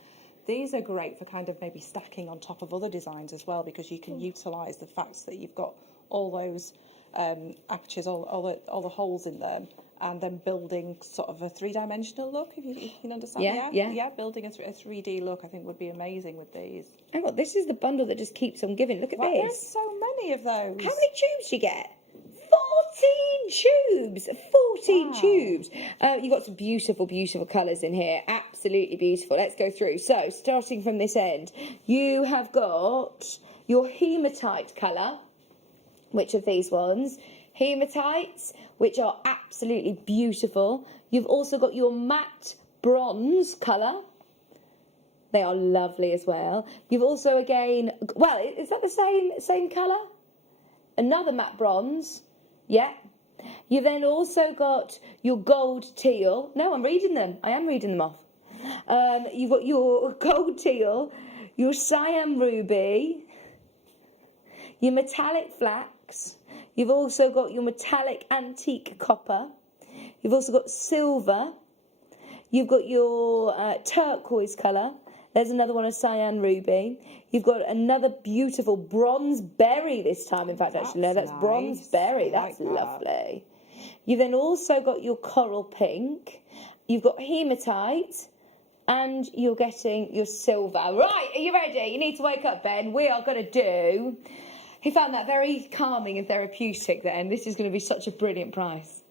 These are great for kind of maybe stacking on top of other designs as well, because you can utilise the fact that you've got all those apertures, all the holes in them, and then building sort of a 3-dimensional look, if you can understand. Yeah, building a 3D look, I think would be amazing with these. Hang on, this is the bundle that just keeps on giving. Look at this. There's so many of those. How many tubes do you get? 14 tubes. 14 tubes. You've got some beautiful, beautiful colours in here. Absolutely beautiful. Let's go through. So, starting from this end, you have got your hematite colour. Which of these ones? Hematites, which are absolutely beautiful. You've also got your matte bronze colour. They are lovely as well. You've also again, well, is that the same colour? Another matte bronze. Yeah. You've then also got your gold teal. No, I'm reading them. I am reading them off. You've got your gold teal, your cyan ruby, your metallic flax. You've also got your metallic antique copper. You've also got silver. You've got your turquoise colour. There's another one of cyan ruby. You've got another beautiful bronze berry this time. In fact, actually, no, that's nice. Bronze berry. That's lovely. You've then also got your coral pink. You've got hematite. And you're getting your silver. Right, are you ready? You need to wake up, Ben. We are going to do... He found that very calming and therapeutic then. This is going to be such a brilliant price.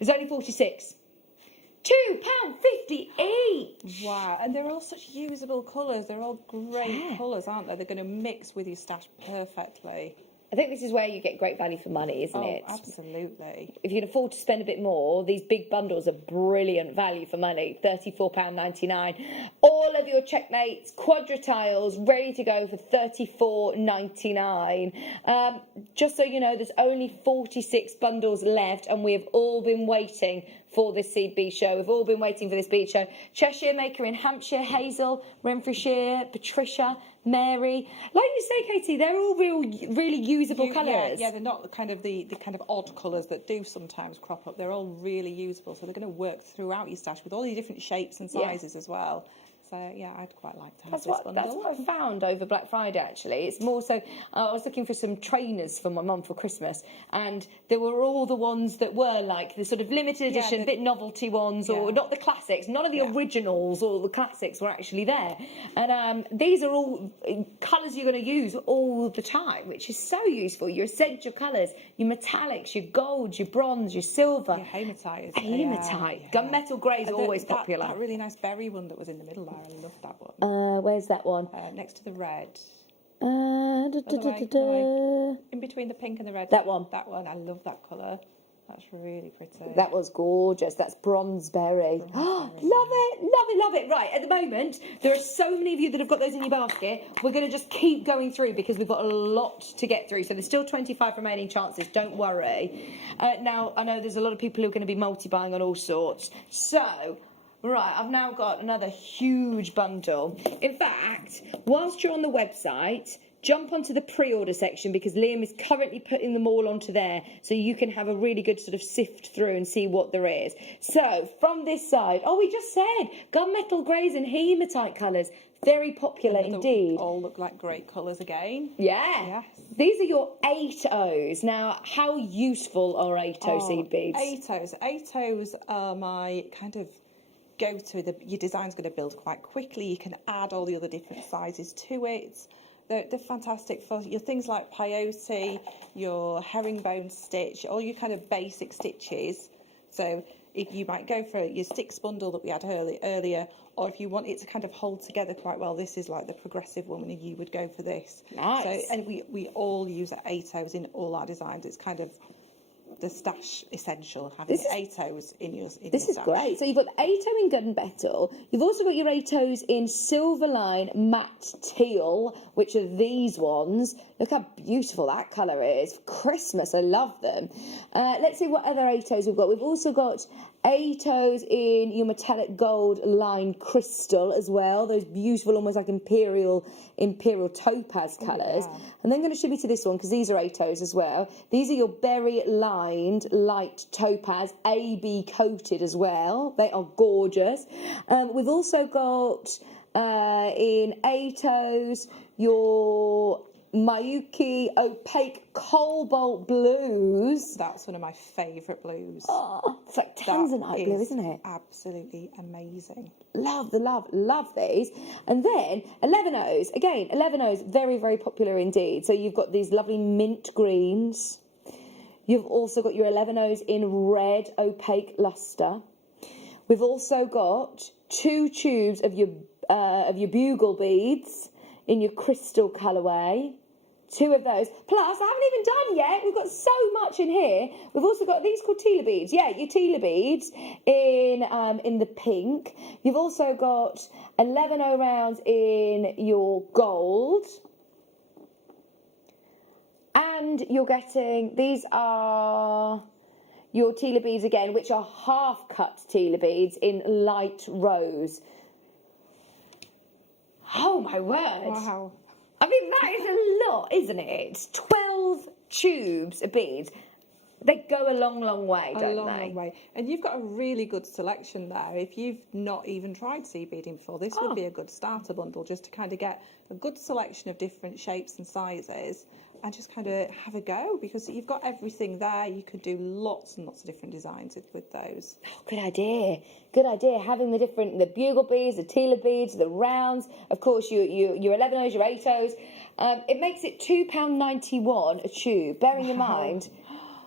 There's only 46. £2.50 each. Wow, and they're all such usable colours. They're all great colours, aren't they? They're going to mix with your stash perfectly. I think this is where you get great value for money, isn't it? Absolutely. If you can afford to spend a bit more, these big bundles are brilliant value for money. £34.99. All of your checkmates, quadratiles, ready to go for $34.99. Just so you know, there's only 46 bundles left, and we have all been waiting for this seed bead show. We've all been waiting for this bead show. Cheshire Maker in Hampshire, Hazel, Renfrewshire, Patricia, Mary. Like you say, Katie, they're all really usable colours. Yeah, they're not the kind of odd colours that do sometimes crop up. They're all really usable, so they're going to work throughout your stash with all these different shapes and sizes as well. So yeah, I'd quite like to have That's this bundle. that's what I found over Black Friday, actually. It's more so, I was looking for some trainers for my mum for Christmas, and there were all the ones that were like the sort of limited edition, bit novelty ones, or not the classics. None of the originals or the classics were actually there. And these are all colours you're going to use all the time, which is so useful. Your essential colours, your metallics, your golds, your bronze, your silver. Your hematite. Hematite. Gunmetal grey is always popular. That really nice berry one that was in the middle there, I love that one. Where's that one? Next to the red. In between the pink and the red. That one. That one. I love that colour. That's really pretty. That was gorgeous. That's bronzeberry. Love it, love it, love it. Right, at the moment, there are so many of you that have got those in your basket. We're going to just keep going through because we've got a lot to get through. So there's still 25 remaining chances. Don't worry. Now, I know there's a lot of people who are going to be multi-buying on all sorts. So... right, I've now got another huge bundle. In fact, whilst you're on the website, jump onto the pre-order section because Liam is currently putting them all onto there so you can have a really good sort of sift through and see what there is. So, from this side, we just said gunmetal greys and hematite colours. Very popular indeed. All look like great colours again. Yeah. Yes. These are your 8Os. Now, how useful are 8O seed beads? 8Os are my kind of go-to. Your design's going to build quite quickly. You can add all the other different sizes to it. They're fantastic for your things like peyote, your herringbone stitch, all your kind of basic stitches. So if you might go for your sticks bundle that we had earlier, or if you want it to kind of hold together quite well, this is like the progressive one, and you would go for this. Nice. So, and we all use 8Os in all our designs. It's kind of the stash essential, having 8Os in your This is great. So you've got 8O in gunmetal. You've also got your 8Os in Silverline matte teal, which are these ones. Look how beautiful that colour is. Christmas, I love them. Let's see what other 8Os we've got. We've also got 8Os in your metallic gold line crystal as well. Those beautiful, almost like imperial topaz colours. Oh, yeah. And then I'm going to show you to this one because these are 8Os as well. These are your berry lined light topaz, AB coated as well. They are gorgeous. We've also got in 8Os your Mayuki opaque cobalt blues. That's one of my favourite blues. Oh, it's like tanzanite blue, isn't it? Absolutely amazing. Love these. And then 11Os. Again, 11Os, very, very popular indeed. So you've got these lovely mint greens. You've also got your 11Os in red opaque luster. We've also got 2 tubes of your bugle beads in your crystal colourway. 2 of those. Plus, I haven't even done yet. We've got so much in here. We've also got these called Tela beads. Yeah, your Tela beads in the pink. You've also got 11O rounds in your gold. And you're getting, these are your Tela beads again, which are half-cut Tela beads in light rose. Oh, my word. Wow. I mean, that is a lot, isn't it? 12 tubes of beads. They go a long, long way, don't they? A long way. And you've got a really good selection there. If you've not even tried seed beading before, this would be a good starter bundle just to kind of get a good selection of different shapes and sizes and just kind of have a go, because you've got everything there. You could do lots and lots of different designs with those. Oh, good idea. Good idea. Having the bugle beads, the Tela beads, the rounds, of course, your 11Os, your 8Os. It makes it £2.91 a tube. Bearing in mind,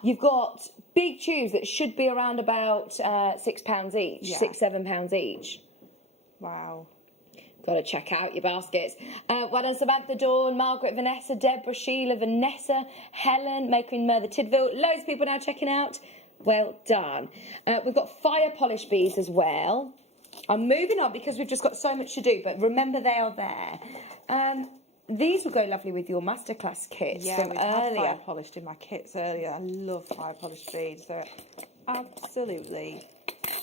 you've got big tubes that should be around about £6 each, £6-7 each. Wow. Got to check out your baskets. Well done, Samantha, Dawn, Margaret, Vanessa, Deborah, Sheila, Vanessa, Helen, Maker in Merthyr Tydfil. Loads of people now checking out. Well done. We've got fire polish beads as well. I'm moving on because we've just got so much to do, but remember they are there. These will go lovely with your masterclass kits from we earlier. had fire polished in my kits earlier. I love fire polished beads. They're absolutely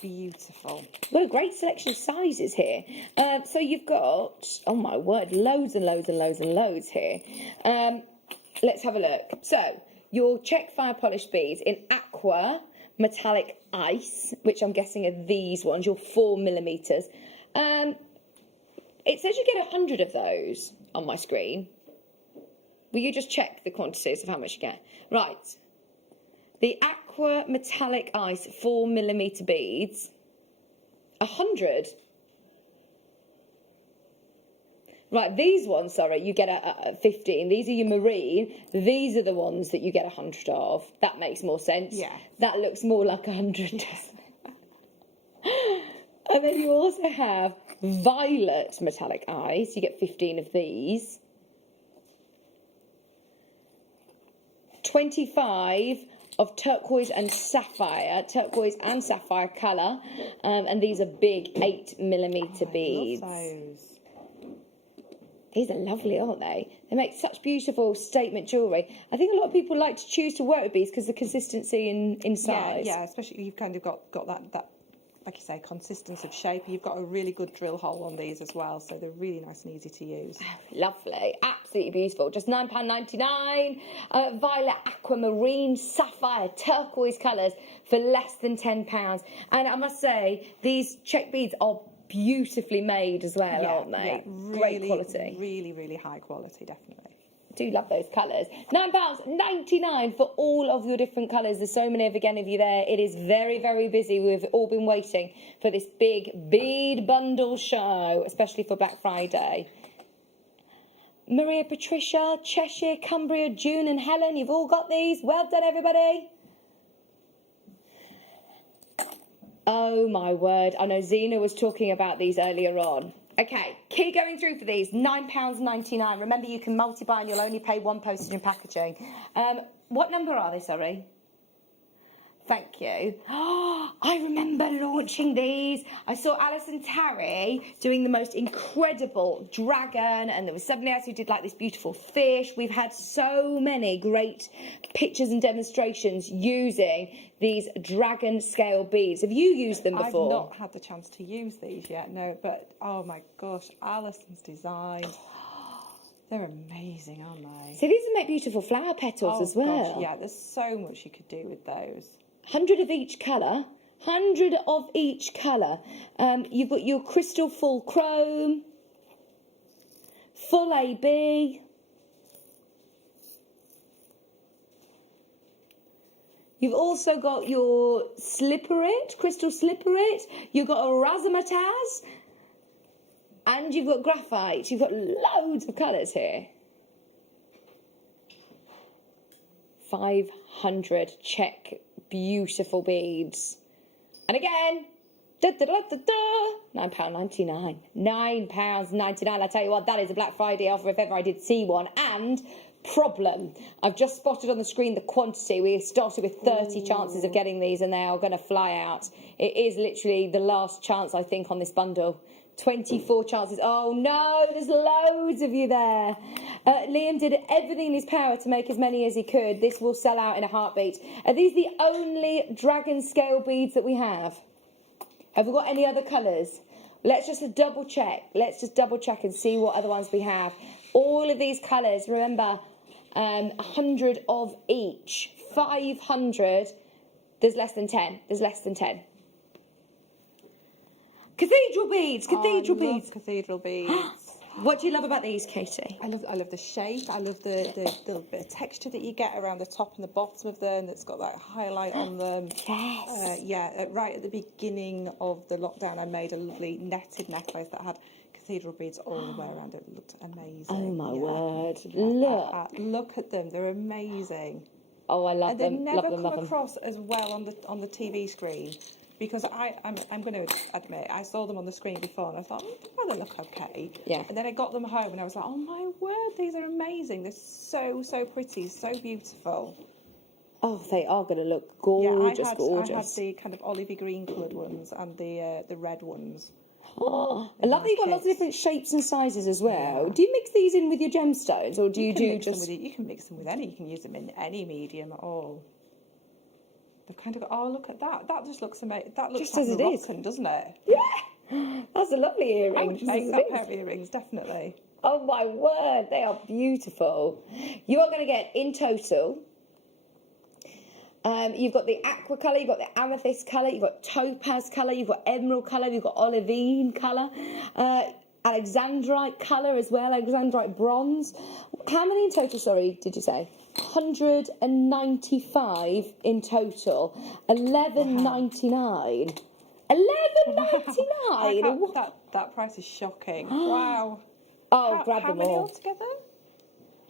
beautiful. What a great selection of sizes here. So you've got, oh my word, loads and loads and loads and loads here. Let's have a look. So your check fire polished beads in aqua metallic ice, which I'm guessing are these ones, your 4mm. It says you get 100 of those on my screen. Will you just check the quantities of how much you get? Right. The aqua metallic ice 4mm beads. 100. Right, these ones, sorry, you get a 15. These are your marine. These are the ones that you get 100 of. That makes more sense. Yeah. That looks more like 100, doesn't it? And then you also have violet metallic ice. You get 15 of these. 25 of turquoise and sapphire colour. And these are big 8mm beads. I love those. These are lovely, aren't they? They make such beautiful statement jewellery. I think a lot of people like to choose to work with these because the consistency in size. Yeah, especially you've kind of got that, like you say, consistency of shape. You've got a really good drill hole on these as well, so they're really nice and easy to use. Lovely, absolutely beautiful. Just £9.99. Violet, aquamarine, sapphire, turquoise colours for less than £10. And I must say, these check beads are beautifully made as well, aren't they? Yeah, really, great quality. Really, really high quality, definitely. Do love those colours. £9.99 for all of your different colours. There's so many of you there. It is very, very busy. We've all been waiting for this big bead bundle show, especially for Black Friday. Maria, Patricia, Cheshire, Cumbria, June and Helen, you've all got these. Well done, everybody. Oh my word, I know Zena was talking about these earlier on. Okay, keep going through for these, £9.99. Remember, you can multi-buy and you'll only pay one postage and packaging. What number are they, sorry? Thank you. Oh, I remember launching these. I saw Alison Tarry doing the most incredible dragon, and there was somebody else who did like this beautiful fish. We've had so many great pictures and demonstrations using these dragon scale beads. Have you used them before? I've not had the chance to use these yet, no, but oh my gosh, Alison's design. They're amazing, aren't they? So these make beautiful flower petals as well. Gosh, yeah, there's so much you could do with those. 100 of each colour. 100 of each colour. You've got your crystal full chrome, full AB. You've also got your slipperit, crystal slipperit. You've got a razzmatazz. And you've got graphite. You've got loads of colours here. 500 check beautiful beads. And again, £9.99. £9.99. I tell you what, that is a Black Friday offer if ever I did see one. And problem, I've just spotted on the screen the quantity. We started with 30 chances of getting these and they are going to fly out. It is literally the last chance, I think, on this bundle. 24 chances. Oh no, there's loads of you there. Liam did everything in his power to make as many as he could. This will sell out in a heartbeat. Are these the only dragon scale beads that we have? Have we got any other colours? Let's just double check. Let's just double check and see what other ones we have. All of these colours, remember, 100 of each. 500. There's less than 10. There's less than 10. Cathedral beads, cathedral beads. Cathedral beads. What do you love about these, Katie? I love the shape. I love the little bit of texture that you get around the top and the bottom of them. That's got that highlight on them. Yes. Right at the beginning of the lockdown, I made a lovely netted necklace that had cathedral beads all the way around it. It looked amazing. Oh my word! Yeah. Look at them. They're amazing. Oh, I love them. And they never love them, come across as well on the TV screen. Because I'm going to admit, I saw them on the screen before and I thought, well, they look okay. Yeah. And then I got them home and I was like, oh my word, these are amazing. They're so, so pretty, so beautiful. Oh, they are going to look gorgeous, gorgeous. I had the kind of olivey green coloured ones and the red ones. Oh, I love that you've got lots of different shapes and sizes as well. Yeah. Do you mix these in with your gemstones or do you just... You can mix them with any. You can use them in any medium at all. They've kind of got, oh, look at that. That just looks amazing. That looks just like as it Moroccan, doesn't it? Yeah. That's a lovely earring. I would make that pair of earrings, definitely. Oh, my word. They are beautiful. You are going to get, in total, you've got the aqua colour, you've got the amethyst colour, you've got topaz colour, you've got emerald colour, you've got olivine colour. Alexandrite colour as well, Alexandrite bronze. How many in total, sorry, did you say? 195 in total. 11.99. 11.99. That price is shocking. Wow. Oh, grab how them many all. altogether?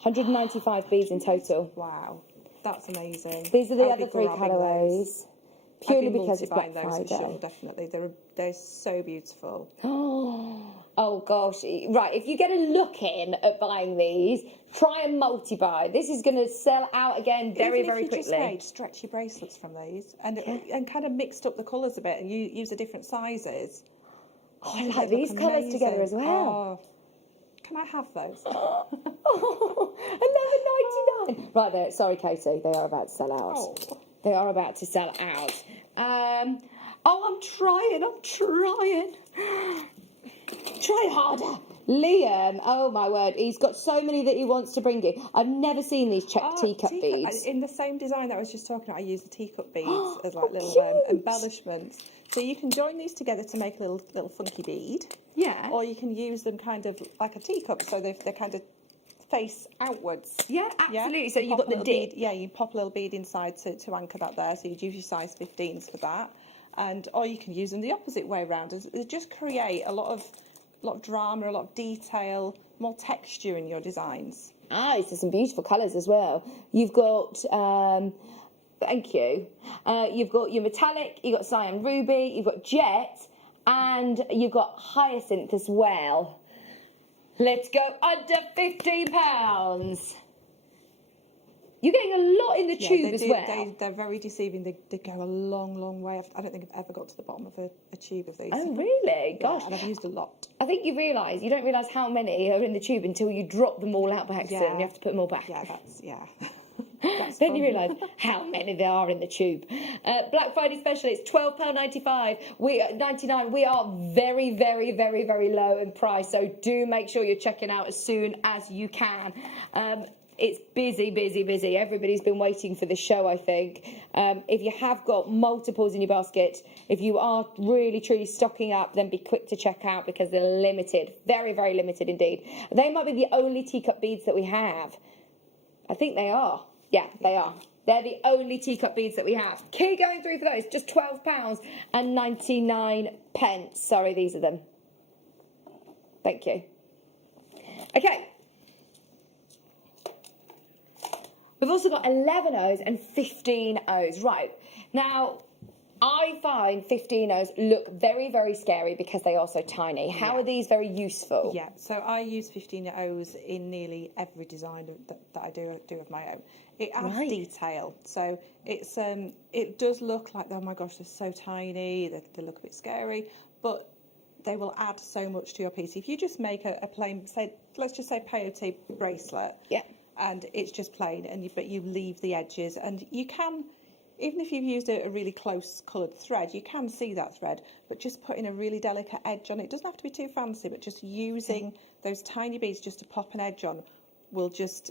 195 beads in total. Wow, that's amazing. These are the I'd be other three grabbing colourways. those. Purely I'd be because it's Black multi-buying those Friday. for sure, definitely. They're so beautiful. Oh gosh, right, if you get a look in at buying these, try and multi-buy. This is going to sell out again very, Even very if you quickly. just made stretchy bracelets from these and kind of mixed up the colours a bit and you use the different sizes. Oh, I like these colours together as well. Oh, can I have those? 11.99. Right there, sorry Katie, they are about to sell out. Oh. They are about to sell out. I'm trying. Try harder. Liam, oh my word, he's got so many that he wants to bring you. I've never seen these teacup beads. In the same design that I was just talking about, I use the teacup beads as like little embellishments. So you can join these together to make a little funky bead. Yeah. Or you can use them kind of like a teacup, so they're kind of face outwards. Yeah, absolutely. Yeah? So you've got the dip. Yeah, you pop a little bead inside to anchor that there. So you'd use your size 15s for that. Or you can use them the opposite way around. It just create a lot of drama, a lot of detail, more texture in your designs. So some beautiful colours as well. You've got, thank you, you've got your metallic, you've got cyan ruby, you've got jet, and you've got hyacinth as well. Let's go under £15. You're getting a lot in the tube as well. They're very deceiving. They go a long, long way. I don't think I've ever got to the bottom of a tube of these. Oh, really? Gosh. Yeah, and I've used a lot. I think you don't realise how many are in the tube until you drop them all out by accident and you have to put them all back. Yeah, Then you realise how many there are in the tube. Black Friday special, it's £12.95. 99. We are very, very, very, very low in price, so do make sure you're checking out as soon as you can. It's busy, busy, busy. Everybody's been waiting for this show, I think. If you have got multiples in your basket, if you are really, truly stocking up, then be quick to check out because they're limited. Very, very limited indeed. They might be the only teacup beads that we have. I think they are. Yeah, they are. They're the only teacup beads that we have. Keep going through for those. Just £12.99. Sorry, these are them. Thank you. Okay. We've also got 11 O's and 15 O's. Right. Now, I find 15 O's look very, very scary because they are so tiny. How are these very useful? Yeah, so I use 15 O's in nearly every design that I do of my own. It adds detail. So it's it does look like, oh my gosh, they're so tiny, they look a bit scary, but they will add so much to your piece. If you just make a plain, let's just say peyote bracelet. Yeah. And it's just plain, but you leave the edges, and you can, even if you've used a really close coloured thread, you can see that thread, but just putting a really delicate edge on it, doesn't have to be too fancy, but just using those tiny beads just to pop an edge on it'll just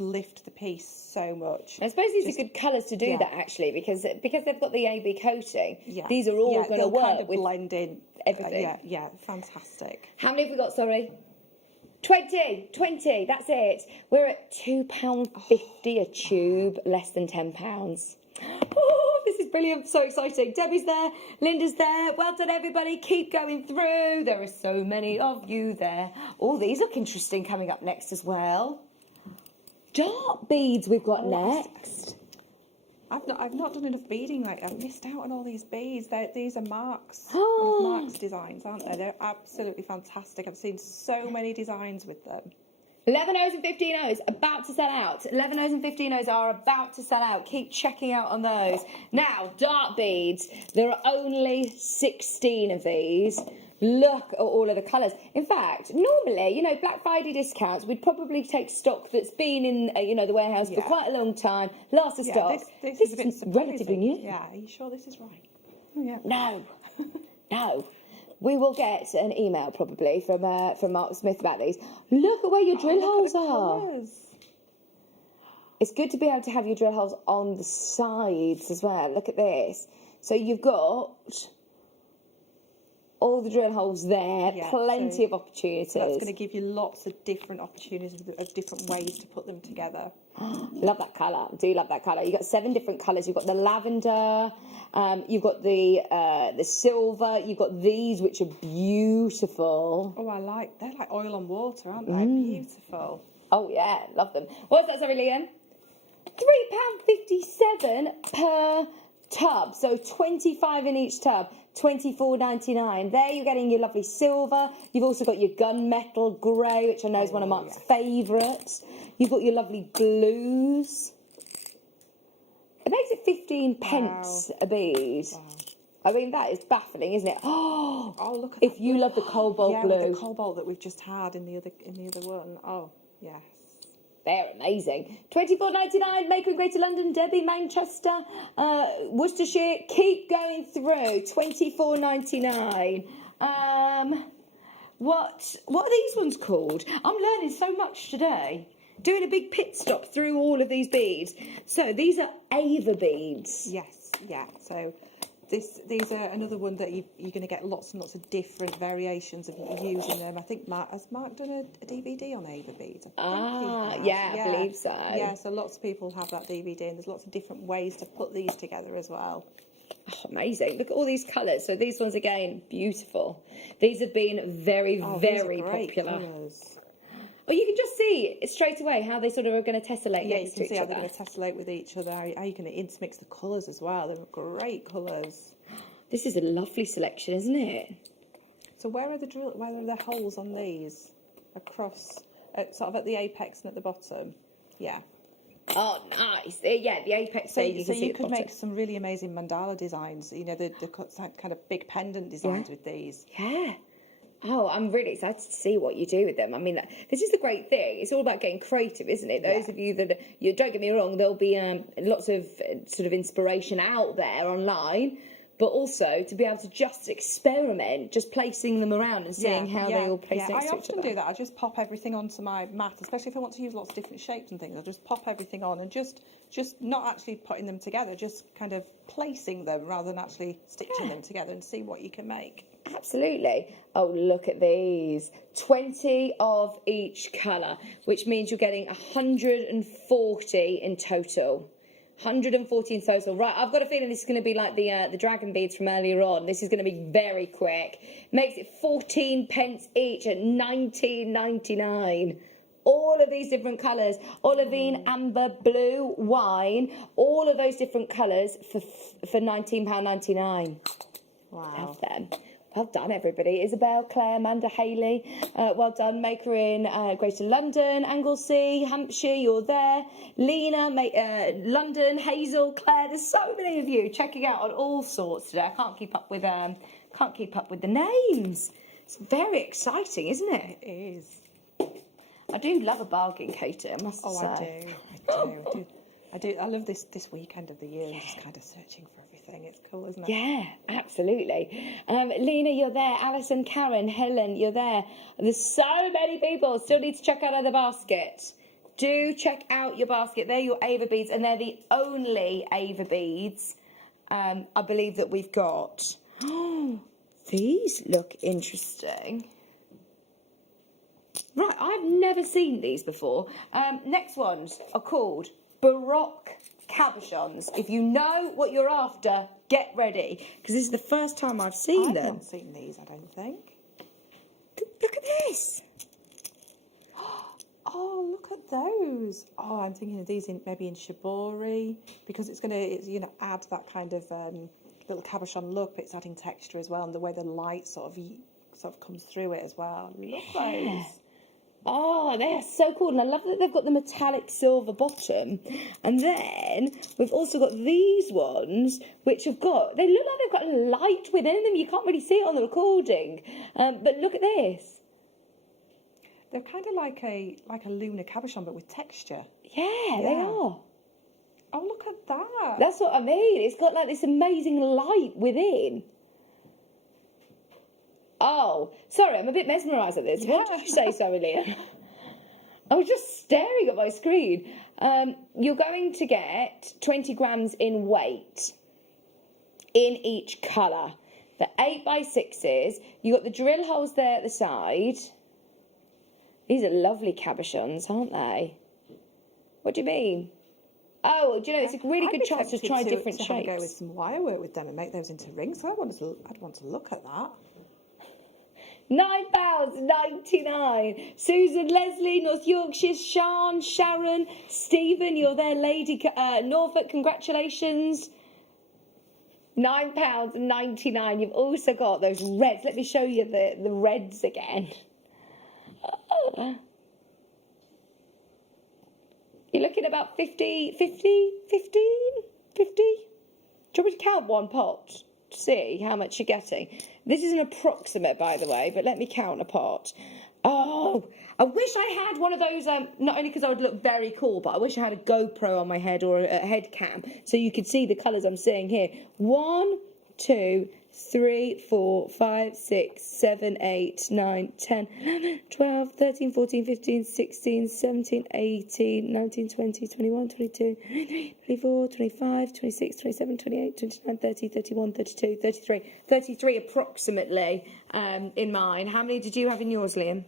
lift the piece so much. I suppose these are good colours to do that actually, because they've got the AB coating. Yeah. These are all going to work kind of with blend in everything. Yeah, fantastic. How many have we got? Sorry. 20, that's it. We're at £2.50 a tube, less than £10. Oh, this is brilliant, so exciting. Debbie's there, Linda's there. Well done, everybody. Keep going through. There are so many of you there. Oh, these look interesting coming up next as well. Dart beads we've got next. I've not done enough beading. I've missed out on all these beads. These are Mark's, Mark's designs, aren't they? They're absolutely fantastic. I've seen so many designs with them. 11 O's and 15 O's about to sell out. 11 O's and 15 O's are about to sell out. Keep checking out on those. Now, dart beads. There are only 16 of these. Look at all of the colours. In fact, normally, Black Friday discounts, we'd probably take stock that's been in, the warehouse for quite a long time. Last of stock. This is a bit relatively new. Yeah, are you sure this is right? Yeah. No. No. We will get an email probably from Mark Smith about these. Look at where your drill holes are. Colours. It's good to be able to have your drill holes on the sides as well. Look at this. So you've got All the drill holes there, Yeah, plenty so of opportunities. That's going to give you lots of different opportunities of different ways to put them together. Love that colour. I do love that colour. You've got 7 different colours. You've got the lavender, you've got the silver, you've got these which are beautiful. Oh, they're like oil on water, aren't they? Beautiful. Oh yeah, love them. What's that, sorry, Liam? £3.57 per tub, so 25 in each tub, £24.99. There you're getting your lovely silver. You've also got your gunmetal grey, which I know is one of Mark's favourites. You've got your lovely blues. It makes it 15 pence a bead. Wow. I mean, that is baffling, isn't it? Oh, look at if you love the cobalt blue. Yeah, the cobalt that we've just had in the other one. Oh, yes. They're amazing. £24.99, Maker in Greater London, Derby, Manchester, Worcestershire. Keep going through. £24.99. What are these ones called? I'm learning so much today. Doing a big pit stop through all of these beads. So these are Ava beads. Yes, yeah. So these are another one that you're going to get lots and lots of different variations of using them. I think has Mark done a DVD on Ava beads? I believe so. Yeah, so lots of people have that DVD, and there's lots of different ways to put these together as well. Oh, amazing. Look at all these colours. So these ones, again, beautiful. These have been very popular. Colours. Oh, you can just see straight away how they sort of are going to tessellate Yeah, next you to can see each how other. they're going to tessellate with each other, how you can intermix the colours as well. They're great colours. This is a lovely selection, isn't it? So where are the holes on these? Across, sort of at the apex and at the bottom? Yeah. Oh, nice. Yeah, the apex. So you can see you could make some really amazing mandala designs, you know, the kind of big pendant designs with these. Yeah. Oh, I'm really excited to see what you do with them. I mean, this is the great thing. It's all about getting creative, isn't it? Those of you that, don't get me wrong, there'll be lots of sort of inspiration out there online, but also to be able to just experiment, just placing them around and seeing how they all place next to each other. I often do that. I just pop everything onto my mat, especially if I want to use lots of different shapes and things. I'll just pop everything on and just not actually putting them together, just kind of placing them rather than actually stitching them together and see what you can make. Absolutely. Oh, look at these. 20 of each colour, which means you're getting 140 in total. 140 in total. Right, I've got a feeling this is going to be like the dragon beads from earlier on. This is going to be very quick. Makes it 14 pence each at £19.99. All of these different colours. Olivine, amber, blue, wine. All of those different colours for £19.99. Wow. Love them. Well done, everybody. Isabel, Claire, Amanda, Hayley. Well done. Maker in Greater London, Anglesey, Hampshire, you're there. Lena, London, Hazel, Claire. There's so many of you checking out on all sorts today. I can't keep up with the names. It's very exciting, isn't it? It is. I do love a bargain, Katie, I must I say. do. I love this weekend of the year and just kind of searching for everything. It's cool, isn't it? Yeah, absolutely. Lena, you're there. Alison, Karen, Helen, you're there. There's so many people. Still need to check out other basket. Do check out your basket. They're your Ava beads, and they're the only Ava beads I believe that we've got. Oh, these look interesting. Right, I've never seen these before. Next ones are called Baroque cabochons. If you know what you're after, get ready, because this is the first time I've seen them. I've not seen these, I don't think. Look at this. Oh, look at those. Oh, I'm thinking of these maybe in shibori, because it's gonna add that kind of little cabochon look, but it's adding texture as well, and the way the light sort of comes through it as well. Look at those. Oh, they are so cool. And I love that they've got the metallic silver bottom. And then we've also got these ones, which they look like they've got light within them. You can't really see it on the recording. But look at this. They're kind of like a lunar cabochon, but with texture. Yeah, they are. Oh, look at that. That's what I mean. It's got like this amazing light within. Oh, sorry, I'm a bit mesmerised at this. Yeah. What did you say, sorry, Leah? I was just staring at my screen. You're going to get 20 grams in weight in each colour. The 8x6s. You've got the drill holes there at the side. These are lovely cabochons, aren't they? What do you mean? Oh, do you know, it's a really good chance to try different shapes. Have a go with some wire work with them and make those into rings. So I'd want to look at that. £9.99. Susan, Leslie, North Yorkshire, Sean, Sharon, Stephen, you're there, Lady Norfolk, congratulations. £9.99. You've also got those reds. Let me show you the reds again. You're looking about 15? Do you want me to count one pot to see how much you're getting? This is an approximate, by the way, but let me count a pot. Oh, I wish I had one of those, not only because I would look very cool, but I wish I had a GoPro on my head or a head cam so you could see the colours I'm seeing here. 1, 2, 3, 4, 5, 6, 7, 8, 9, 10, 11, 12, 13, 14, 15, 16, 17, 18, 19, 20, 21, 22, 23, 24, 25, 26, 27, 28, 29, 30, 31, 32, 33. 33 approximately in mine. How many did you have in yours, Liam?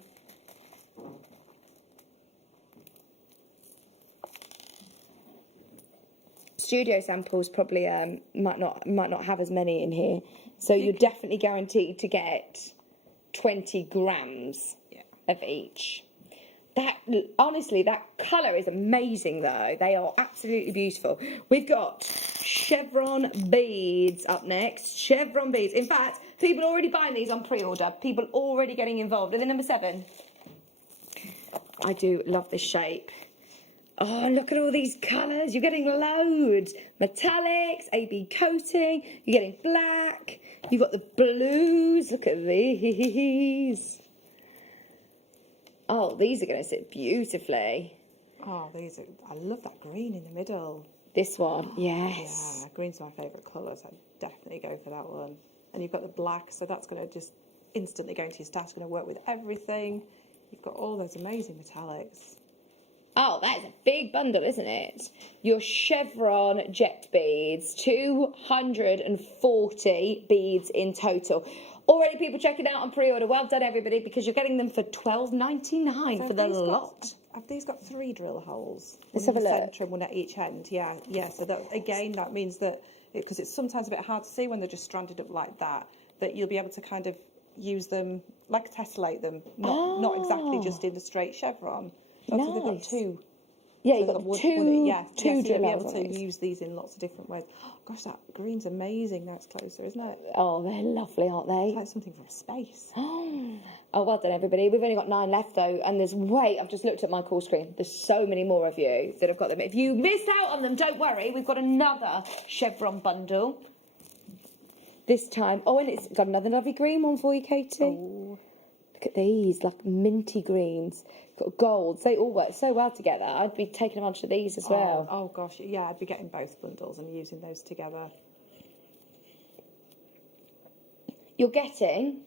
Studio samples probably might not have as many in here, so you're definitely guaranteed to get 20 grams of each. That honestly, that colour is amazing though. They are absolutely beautiful. We've got chevron beads up next. Chevron beads. In fact, people are already buying these on pre-order. People already getting involved. Are they number 7? I do love this shape. Oh, look at all these colours. You're getting loads. Metallics, AB coating. You're getting black. You've got the blues. Look at these. Oh, these are going to sit beautifully. Oh, these are... I love that green in the middle. This one, yes. Yeah, green's my favourite colour, so I'd definitely go for that one. And you've got the black, so that's going to just instantly go into your stash. Going to work with everything. You've got all those amazing metallics. Oh, that is a big bundle, isn't it? Your chevron jet beads, 240 beads in total. Already people checking out on pre-order. Well done, everybody, because you're getting them for $12.99 for the lot. Have these got 3 drill holes? Let's have a look. Centre and one at each end. Yeah. So that again, that means that because it's sometimes a bit hard to see when they're just stranded up like that, that you'll be able to kind of use them, like tessellate them, not exactly just in a straight chevron. Nice. They've got 2. Yeah, you've got two so you'll drill be holes able on to it. use these in lots of different ways. Oh, gosh, that green's amazing now it's closer, isn't it? Oh, they're lovely, aren't they? It's like something from space. Oh, well done, everybody. We've only got 9 left, though, and I've just looked at my call screen. There's so many more of you that have got them. If you missed out on them, don't worry. We've got another chevron bundle. This time, and it's got another lovely green one for you, Katie. Oh. Look at these, like minty greens. Got golds. They all work so well together. I'd be taking advantage of these as well. Oh gosh, yeah, I'd be getting both bundles and using those together. You're getting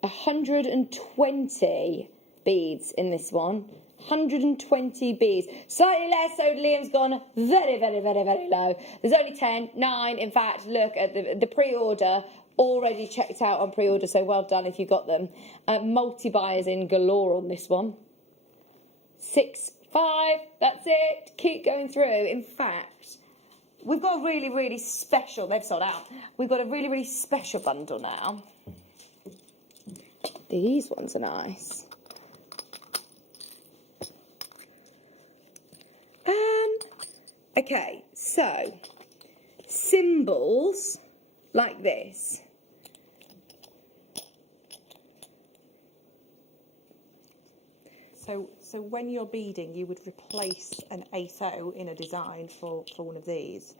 120 beads in this one. 120 beads. Slightly less, so Liam's gone very, very, very, very low. There's only 10, 9. In fact, look at the pre-order. Already checked out on pre-order, so well done if you got them. Multi-buyers in galore on this one. 6, 5, that's it. Keep going through. In fact, we've got a really, really special, they've sold out. We've got a really, really special bundle now. These ones are nice. Okay, so symbols like this. So when you're beading, you would replace an 8/0 in a design for one of these.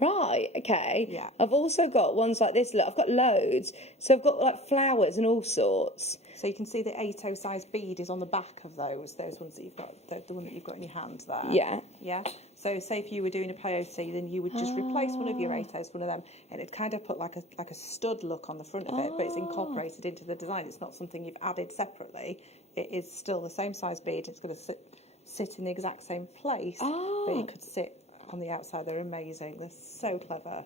Right, okay. Yeah. I've also got ones like this. Look, I've got loads. So I've got like flowers and all sorts. So you can see the 8/0 size bead is on the back of those ones that you've got, the one that you've got in your hand there. Yeah. Yeah. So say if you were doing a peyote, then you would just replace one of your 8/0s for one of them, and it'd kind of put like a stud look on the front of it, but it's incorporated into the design. It's not something you've added separately. It is still the same size bead. It's going to sit in the exact same place, but it could sit on the outside. They're amazing. They're so clever.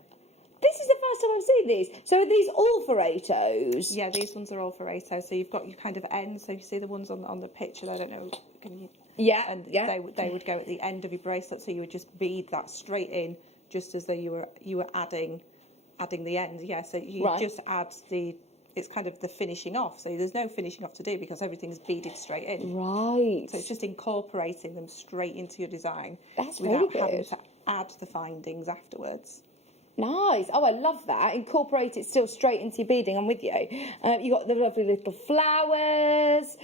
This is the first time I've seen these. So are these all for 8-0s? Yeah, these ones are all for 8-0. So you've got your kind of ends. So you see the ones on the picture. I don't know. Can you? Yeah. And yeah. they would go at the end of your bracelet. So you would just bead that straight in, just as though you were adding the end. Yeah. So you just add the. It's kind of the finishing off. So there's no finishing off to do because everything's beaded straight in. Right. So it's just incorporating them straight into your design. That's without very having good. to add the findings afterwards. Nice. Oh, I love that. Incorporate it still straight into your beading. I'm with you. You've got the lovely little flowers.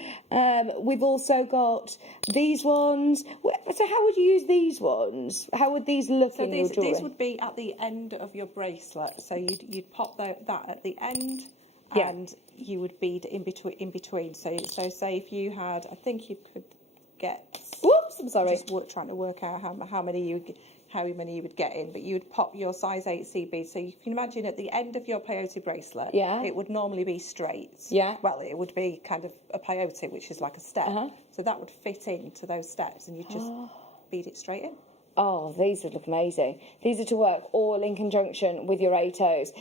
We've also got these ones. So how would you use these ones? How would these look in your jewellery? These would be at the end of your bracelet. So you'd pop that at the end. Yeah. And you would bead in between. So say if you had, I think you could get. Whoops! I'm sorry. Just trying to work out how many you would get in, but you would pop your size 8C bead. So you can imagine at the end of your peyote bracelet, it would normally be straight. Yeah. Well, it would be kind of a peyote, which is like a step. So that would fit into those steps, and you just bead it straight in. Oh, these would look amazing. These are to work all in conjunction with your 8-0s.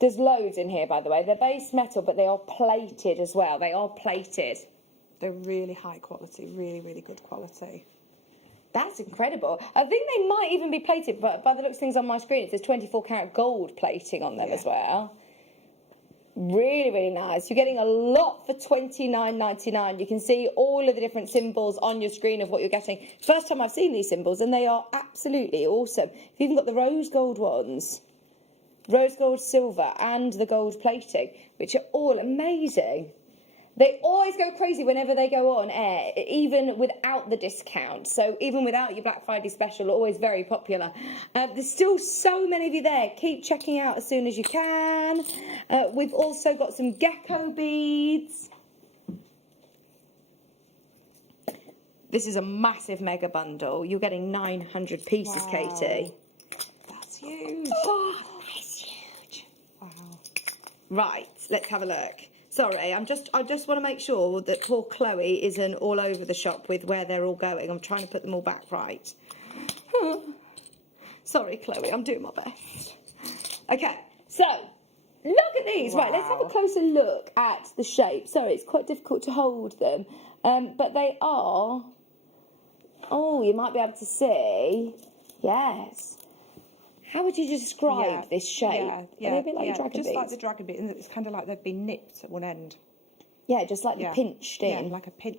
There's loads in here, by the way. They're base metal, but they are plated as well. They are plated. They're really high quality, really, really good quality. That's incredible. I think they might even be plated, but by the looks of things on my screen, it says 24 karat gold plating on them as well. Really, really nice. You're getting a lot for $29.99. You can see all of the different symbols on your screen of what you're getting. First time I've seen these symbols, and they are absolutely awesome. You've even got the rose gold ones. Rose gold, silver, and the gold plating, which are all amazing. They always go crazy whenever they go on air, even without the discount. So even without your Black Friday special, always very popular. There's still so many of you there. Keep checking out as soon as you can. We've also got some gecko beads. This is a massive mega bundle. You're getting 900 pieces, Katie. That's huge. Oh, that's huge. Wow. Right, let's have a look. Sorry, I just want to make sure that poor Chloe isn't all over the shop with where they're all going. I'm trying to put them all back right. Sorry, Chloe, I'm doing my best. Okay, so look at these. Right, let's have a closer look at the shape. Sorry, it's quite difficult to hold them, but they are. Oh, you might be able to see. Yes. How would you describe this shape? Yeah, Are they a bit like dragon just beads? like the dragon bead, and it's kind of like they've been nipped at one end. Yeah, just like pinched in. Yeah, like a pin.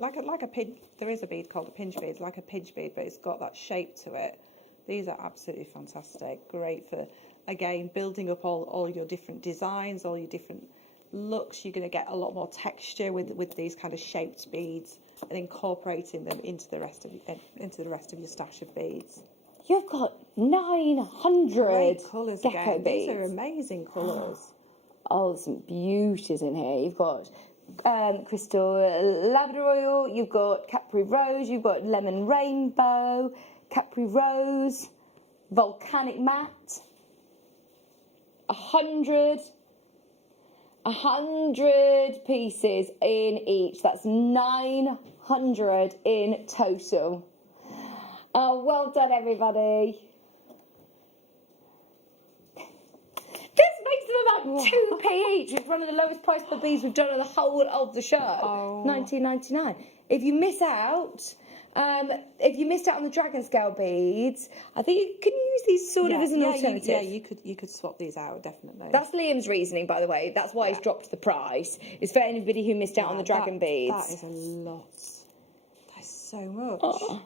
There is a bead called a pinch bead, like a pinch bead, but it's got that shape to it. These are absolutely fantastic. Great for, again, building up all your different designs, all your different looks. You're going to get a lot more texture with these kind of shaped beads, and incorporating them into the rest of your stash of beads. You've got 900 great colours gecko again. beads. These are amazing colours. Oh, there's some beauties in here. You've got crystal labrador, you've got Capri rose, you've got lemon rainbow, Capri rose, volcanic matte. 100 pieces in each. That's 900 in total. Oh, well done, everybody. This makes them about 2p each. It's one of the lowest price per beads we've done on the whole of the show. $19.99. If you miss out, if you missed out on the dragon scale beads, I think you can use these sort of as an alternative. You could swap these out, definitely. That's Liam's reasoning, by the way. That's why he's dropped the price. It's for anybody who missed out on the dragon beads. That is a lot. That's so much. Oh.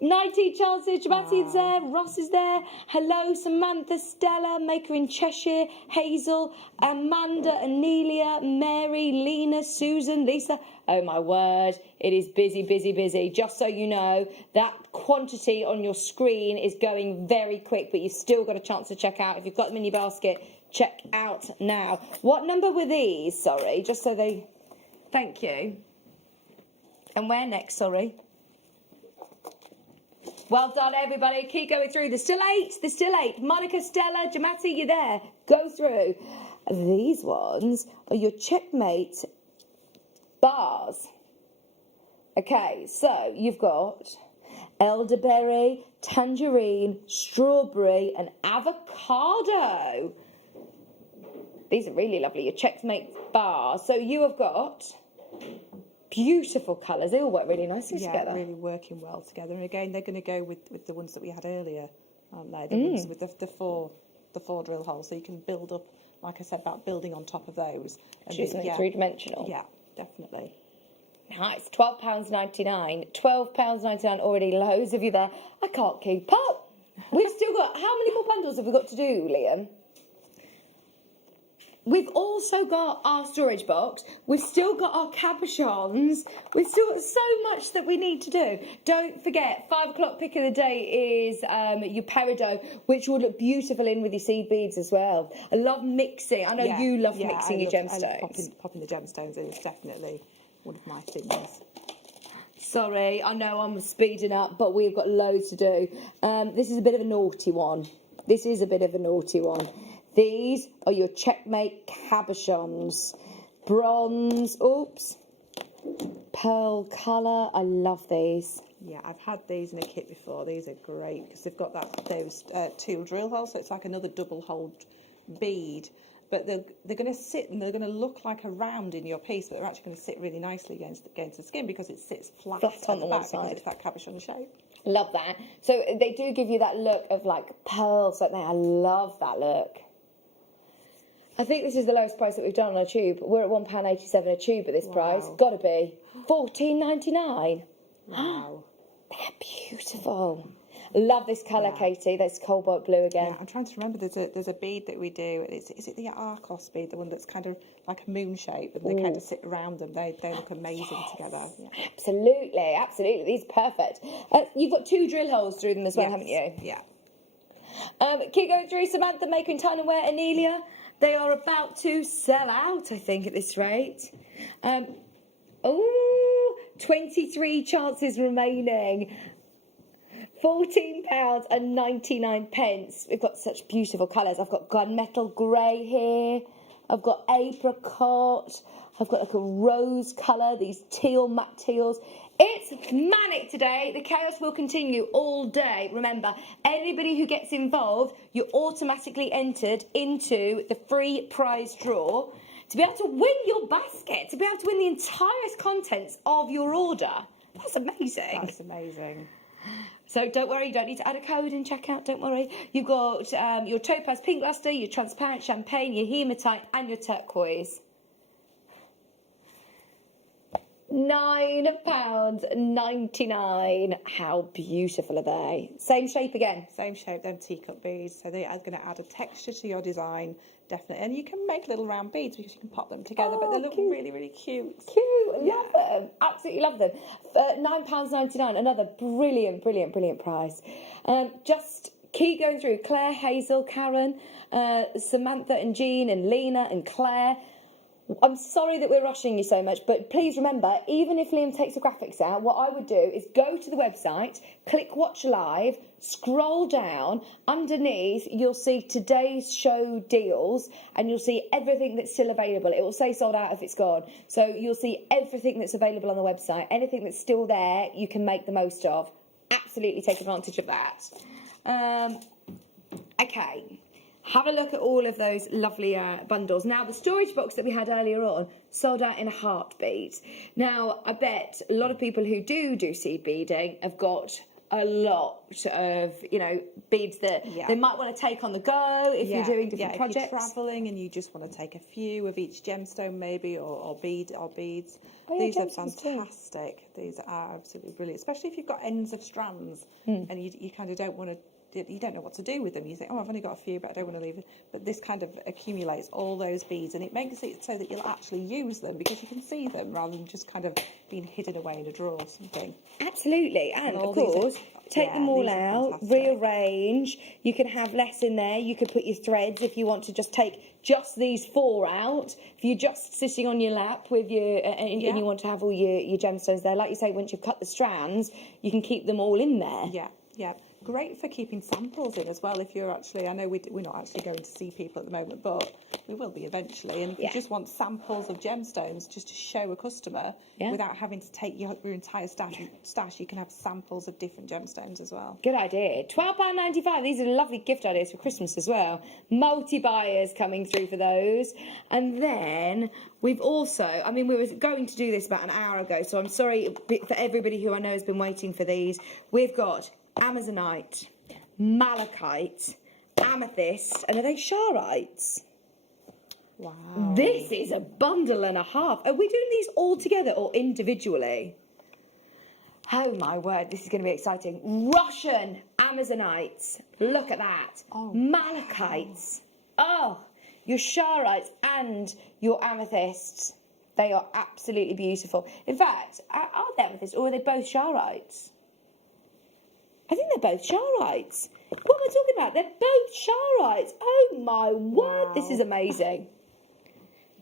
Nighty, Charles, Jadeite is there, Ross is there. Hello, Samantha, Stella, Maker in Cheshire, Hazel, Amanda, Anelia, Mary, Lena, Susan, Lisa. Oh my word, it is busy, busy, busy. Just so you know, that quantity on your screen is going very quick, but you've still got a chance to check out. If you've got them in your basket, check out now. What number were these? Sorry, just so they... Thank you. And where next, sorry? Well done, everybody. Keep going through. There's still 8. There's still 8. Monica, Stella, Jamati, you're there. Go through. These ones are your checkmate bars. Okay, so you've got elderberry, tangerine, strawberry, and avocado. These are really lovely. Your checkmate bars. So you have got beautiful colours. They all work really nicely together. Really working well together. And again, they're going to go with the ones that we had earlier, aren't they? The ones with the four drill holes. So you can build up, like I said, about building on top of those. And choose something three-dimensional. Yeah, definitely. Nice. £12.99. £12.99 already. Loads of you there. I can't keep up. We've still got... How many more bundles have we got to do, Liam? We've also got our storage box. We've still got our cabochons. We've still got so much that we need to do. Don't forget, 5 o'clock pick of the day is your peridot, which will look beautiful in with your seed beads as well. I love mixing. I know you love mixing your gemstones. Popping the gemstones in is definitely one of my things. Sorry, I know I'm speeding up, but we've got loads to do. This is a bit of a naughty one. These are your checkmate cabochons. Bronze, pearl colour. I love these. Yeah, I've had these in a kit before. These are great because they've got those 2 drill holes, so it's like another double-holed bead. But they're going to sit and they're going to look like a round in your piece, but they're actually going to sit really nicely against the skin because it sits flat on the one side. It's that cabochon shape. Love that. So they do give you that look of like pearls like that. I love that look. I think this is the lowest price that we've done on a tube. We're at £1.87 a tube at this price. Got to be £14.99. Wow. They're beautiful. Love this colour, Katie. That's cobalt blue again. Yeah, I'm trying to remember. There's a bead that we do. Is it the Argos bead, the one that's kind of like a moon shape, and they kind of sit around them. They look amazing together. Yeah. Absolutely. These are perfect. You've got 2 drill holes through them as well, haven't you? Yeah. Keep going through. Samantha, Maker and Tyne and Wear, Anelia. They are about to sell out, I think, at this rate. 23 chances remaining. £14.99. We've got such beautiful colours. I've got gunmetal grey here. I've got apricot. I've got like a rose colour, these matte teals. It's manic today. The chaos will continue all day. Remember, anybody who gets involved, you're automatically entered into the free prize draw to be able to win your basket, to be able to win the entire contents of your order. That's amazing. That's amazing. So don't worry, you don't need to add a code in checkout, don't worry. You've got your topaz pink luster, your transparent champagne, your hematite and your turquoise. £9.99. How beautiful are they? Same shape again. Same shape, them teacup beads. So they are going to add a texture to your design, definitely. And you can make little round beads because you can pop them together, but they look really, really cute. Love them. Absolutely love them. £9.99. Another brilliant price. Just keep going through. Claire, Hazel, Karen, Samantha and Jean and Lena and Claire. I'm sorry that we're rushing you so much, but please remember, even if Liam takes the graphics out, what I would do is go to the website, click Watch Live, scroll down, underneath you'll see today's show deals, and you'll see everything that's still available. It will say sold out if it's gone. So you'll see everything that's available on the website. Anything that's still there, you can make the most of. Absolutely take advantage of that. Okay. Have a look at all of those lovely bundles. Now, the storage box that we had earlier on sold out in a heartbeat. Now, I bet a lot of people who do seed beading have got a lot of, beads that they might want to take on the go if you're doing different projects. If you're travelling and you just want to take a few of each gemstone maybe or beads. These are fantastic. These are absolutely brilliant, especially if you've got ends of strands and you kind of don't want to. You don't know what to do with them. You think, I've only got a few, but I don't want to leave it. But this kind of accumulates all those beads, and it makes it so that you'll actually use them because you can see them rather than just kind of being hidden away in a drawer or something. Absolutely, and of course, take them all out, rearrange. You can have less in there. You could put your threads if you want to just take just these 4 out. If you're just sitting on your lap with your and you want to have all your gemstones there, like you say, once you've cut the strands, you can keep them all in there. Yeah. great for keeping samples in as well. If you're actually, I know we're not actually going to see people at the moment, but we will be eventually. And if you just want samples of gemstones just to show a customer without having to take your entire stash, you can have samples of different gemstones as well. Good idea. £12.95. These are lovely gift ideas for Christmas as well. Multi-buyers coming through for those. And then we've also, I mean, we were going to do this about an hour ago, so I'm sorry for everybody who I know has been waiting for these. We've got amazonite, malachite, amethyst, and are they charites? Wow. This is a bundle and a half. Are we doing these all together or individually? Oh my word, this is going to be exciting. Russian amazonites. Look at that. Oh, malachites. Oh, your charites and your amethysts. They are absolutely beautiful. In fact, are they amethysts or are they both charites? I think they're both charites. What am I talking about? They're both charites. Oh my word, this is amazing.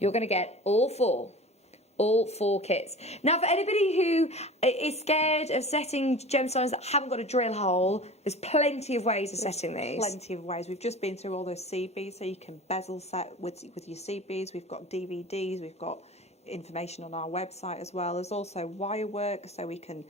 You're going to get all four kits. Now, for anybody who is scared of setting gemstones that haven't got a drill hole, there's plenty of ways of setting these. Plenty of ways. We've just been through all those seed beads, so you can bezel set with your seed beads. We've got DVDs. We've got information on our website as well. There's also wire work, so we can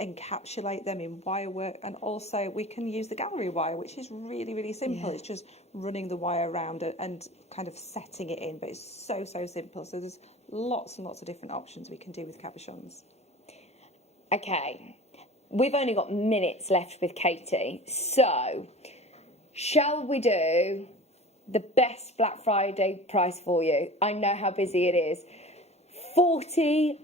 encapsulate them in wire work, and also we can use the gallery wire, which is really simple. It's just running the wire around it and kind of setting it in, but it's so simple. So there's lots and lots of different options we can do with cabochons. Okay, we've only got minutes left with Katie, so shall we do the best Black Friday price for you? I know how busy it is. £40.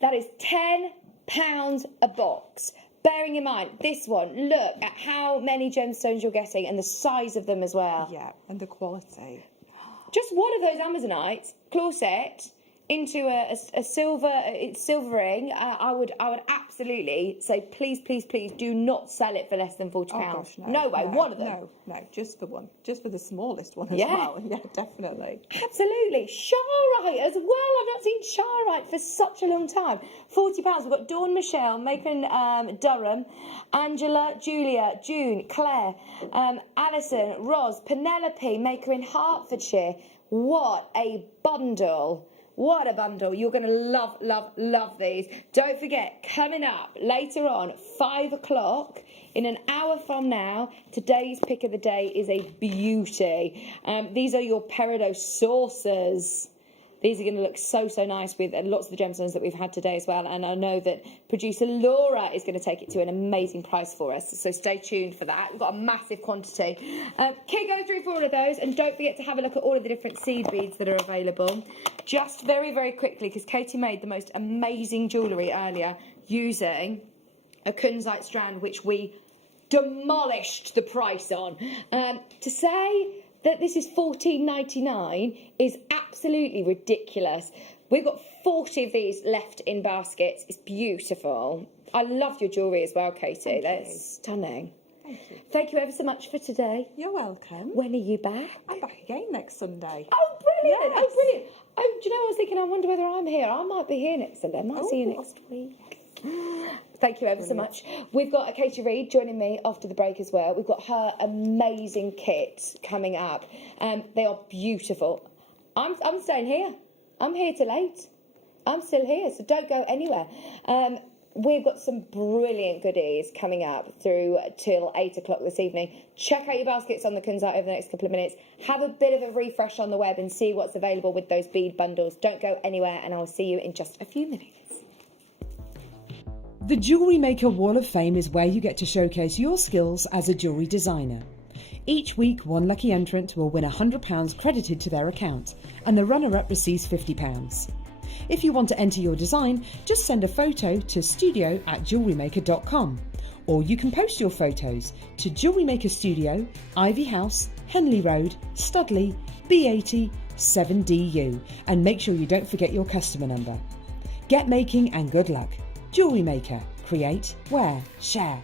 That is £10 a box. Bearing in mind, this one, look at how many gemstones you're getting and the size of them as well. Yeah, and the quality. Just one of those amazonites, claw set, into a silvering. I would absolutely say, please do not sell it for less than £40. Oh gosh, no way, one of them. No, just the one, just for the smallest one as well. Yeah, definitely. Absolutely. Charite as well. I've not seen charite for such a long time. £40. We've got Dawn Michelle, maker in Durham, Angela, Julia, June, Claire, Alison, Ros, Penelope, maker in Hertfordshire. What a bundle. What a bundle. You're going to love these. Don't forget, coming up later on, 5 o'clock, in an hour from now, today's pick of the day is a beauty. These are your peridot saucers. These are going to look so nice with lots of the gemstones that we've had today as well. And I know that producer Laura is going to take it to an amazing price for us. So stay tuned for that. We've got a massive quantity. Keep going through for all of those. And don't forget to have a look at all of the different seed beads that are available. Just very quickly, because Katie made the most amazing jewellery earlier using a kunzite strand, which we demolished the price on. To say that this is $14.99 is absolutely ridiculous. We've got 40 of these left in baskets. It's beautiful. I love your jewellery as well, Katie. That's stunning. Thank you. Thank you ever so much for today. You're welcome. When are you back? I'm back again next Sunday. Oh, brilliant. Yes. Oh, brilliant. Oh, do you know, I was thinking, I wonder whether I'm here. I might be here next Sunday. I might see you next week. Thank you ever so much. We've got Katie Reid joining me after the break as well. We've got her amazing kit coming up. They are beautiful. I'm staying here. I'm here till 8. I'm still here, so don't go anywhere. We've got some brilliant goodies coming up through till 8 o'clock this evening. Check out your baskets on the kunzite over the next couple of minutes. Have a bit of a refresh on the web and see what's available with those bead bundles. Don't go anywhere, and I'll see you in just a few minutes. The Jewellery Maker Wall of Fame is where you get to showcase your skills as a jewellery designer. Each week, one lucky entrant will win £100 credited to their account, and the runner-up receives £50. If you want to enter your design, just send a photo to studio@jewellerymaker.com, or you can post your photos to Jewellery Maker Studio, Ivy House, Henley Road, Studley, B80 7DU, and make sure you don't forget your customer number. Get making and good luck. Jewellery Maker. Create, wear, share.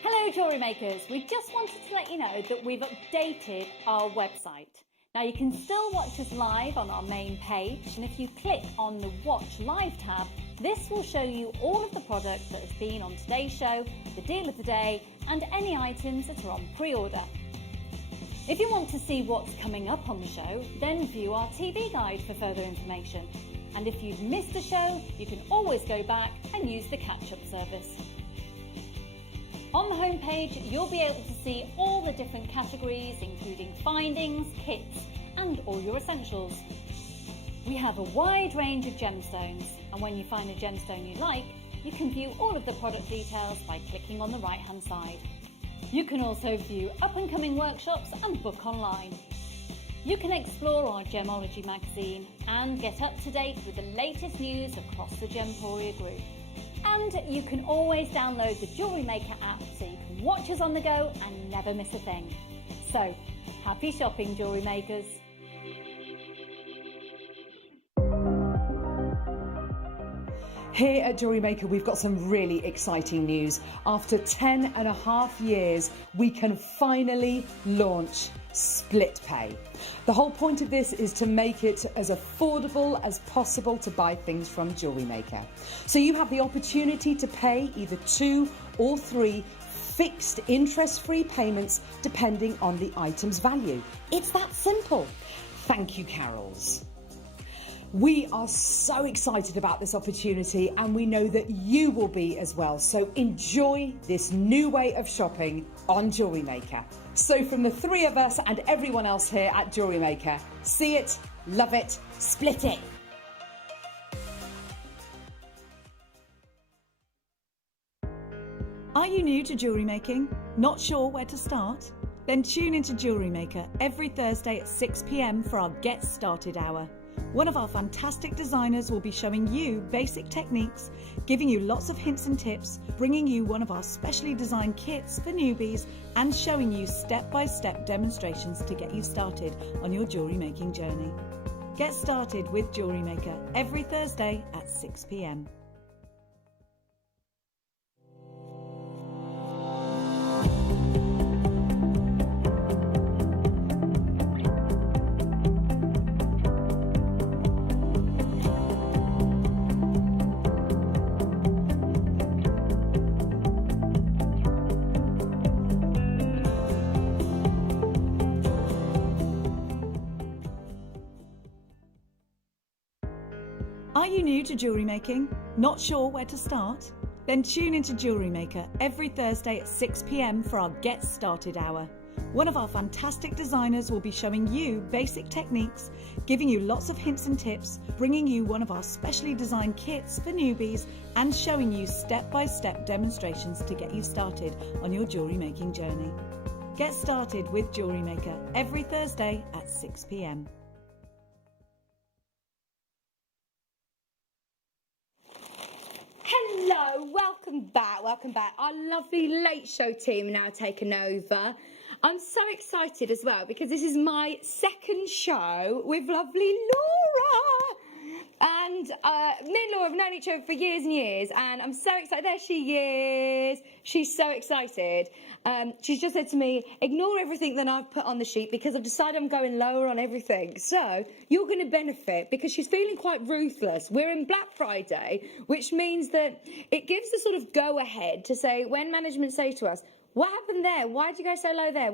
Hello Jewellery Makers, we just wanted to let you know that we've updated our website. Now you can still watch us live on our main page, and if you click on the Watch Live tab, This will show you all of the product that has been on today's show, the deal of the day, and any items that are on pre-order. If you want to see what's coming up on the show, then view our TV guide for further information. And if you've missed a show, you can always go back and use the catch-up service. On the homepage, you'll be able to see all the different categories, including findings, kits, and all your essentials. We have a wide range of gemstones, and when you find a gemstone you like, you can view all of the product details by clicking on the right-hand side. You can also view up-and-coming workshops and book online. You can explore our Gemology magazine and get up to date with the latest news across the Gemporia group. And you can always download the JewelleryMaker app so you can watch us on the go and never miss a thing. So, happy shopping, jewellery makers! Here at JewelleryMaker, we've got some really exciting news. After 10.5 years, we can finally launch split pay. The whole point of this is to make it as affordable as possible to buy things from JewelleryMaker. So you have the opportunity to pay either 2 or 3 fixed interest-free payments depending on the item's value. It's that simple. Thank you, Carols. We are so excited about this opportunity and we know that you will be as well. So enjoy this new way of shopping on JewelleryMaker. So from the 3 of us and everyone else here at JewelleryMaker, see it, love it, split it. Are you new to jewellery making? Not sure where to start? Then tune into JewelleryMaker every Thursday at 6 PM for our Get Started Hour. One of our fantastic designers will be showing you basic techniques, giving you lots of hints and tips, bringing you one of our specially designed kits for newbies, and showing you step-by-step demonstrations to get you started on your jewellery making journey. Get started with JewelleryMaker every Thursday at 6 PM. Are you new to jewellery making? Not sure where to start? Then tune into JewelleryMaker every Thursday at 6 PM for our Get Started Hour. One of our fantastic designers will be showing you basic techniques, giving you lots of hints and tips, bringing you one of our specially designed kits for newbies, and showing you step-by-step demonstrations to get you started on your jewellery making journey. Get started with JewelleryMaker every Thursday at 6 PM. Hello, welcome back. Our lovely late show team now taken over. I'm so excited as well because this is my second show with lovely Laura. And me and Laura have known each other for years and years, and I'm so excited. There she is. She's so excited. She's just said to me, ignore everything that I've put on the sheet because I've decided I'm going lower on everything. So you're going to benefit because she's feeling quite ruthless. We're in Black Friday, which means that it gives the sort of go ahead to say when management say to us, what happened there? Why did you go so low there?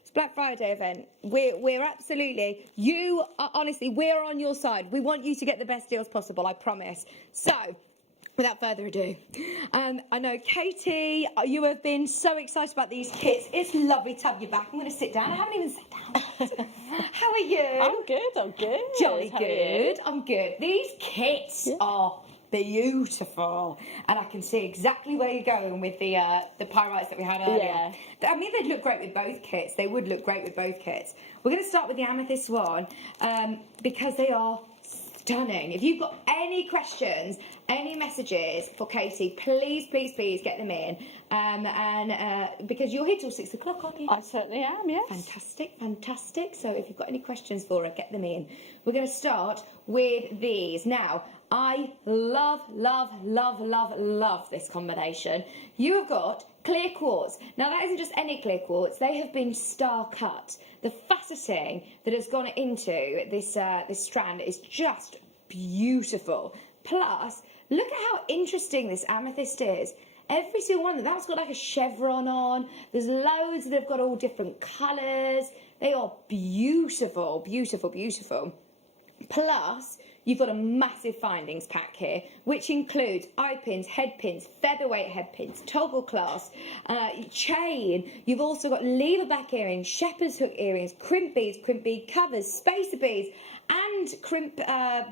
It's Black Friday event. We're absolutely, honestly, we're on your side. We want you to get the best deals possible, I promise. So, without further ado, I know, Katie, you have been so excited about these kits. It's lovely to have you back. I'm going to sit down. I haven't even sat down. How are you? I'm good. Jolly How are good. you? I'm good. These kits are beautiful, and I can see exactly where you're going with the pyrites that we had earlier. Yeah. I mean, they'd look great with both kits. They would look great with both kits. We're going to start with the amethyst one because they are stunning. If you've got any questions, any messages for Katie, please get them in. Because you're here till 6 o'clock, aren't you? I certainly am, yes. Fantastic. So if you've got any questions for her, get them in. We're going to start with these. Now, I love this combination. You have got clear quartz. Now, that isn't just any clear quartz. They have been star cut. The faceting that has gone into this strand is just beautiful. Plus, look at how interesting this amethyst is. Every single one of them, that's got like a chevron on. There's loads that have got all different colours. They are beautiful, beautiful, beautiful. Plus, you've got a massive findings pack here, which includes eye pins, head pins, featherweight head pins, toggle clasp, chain. You've also got lever back earrings, shepherd's hook earrings, crimp bead covers, spacer beads, and crimp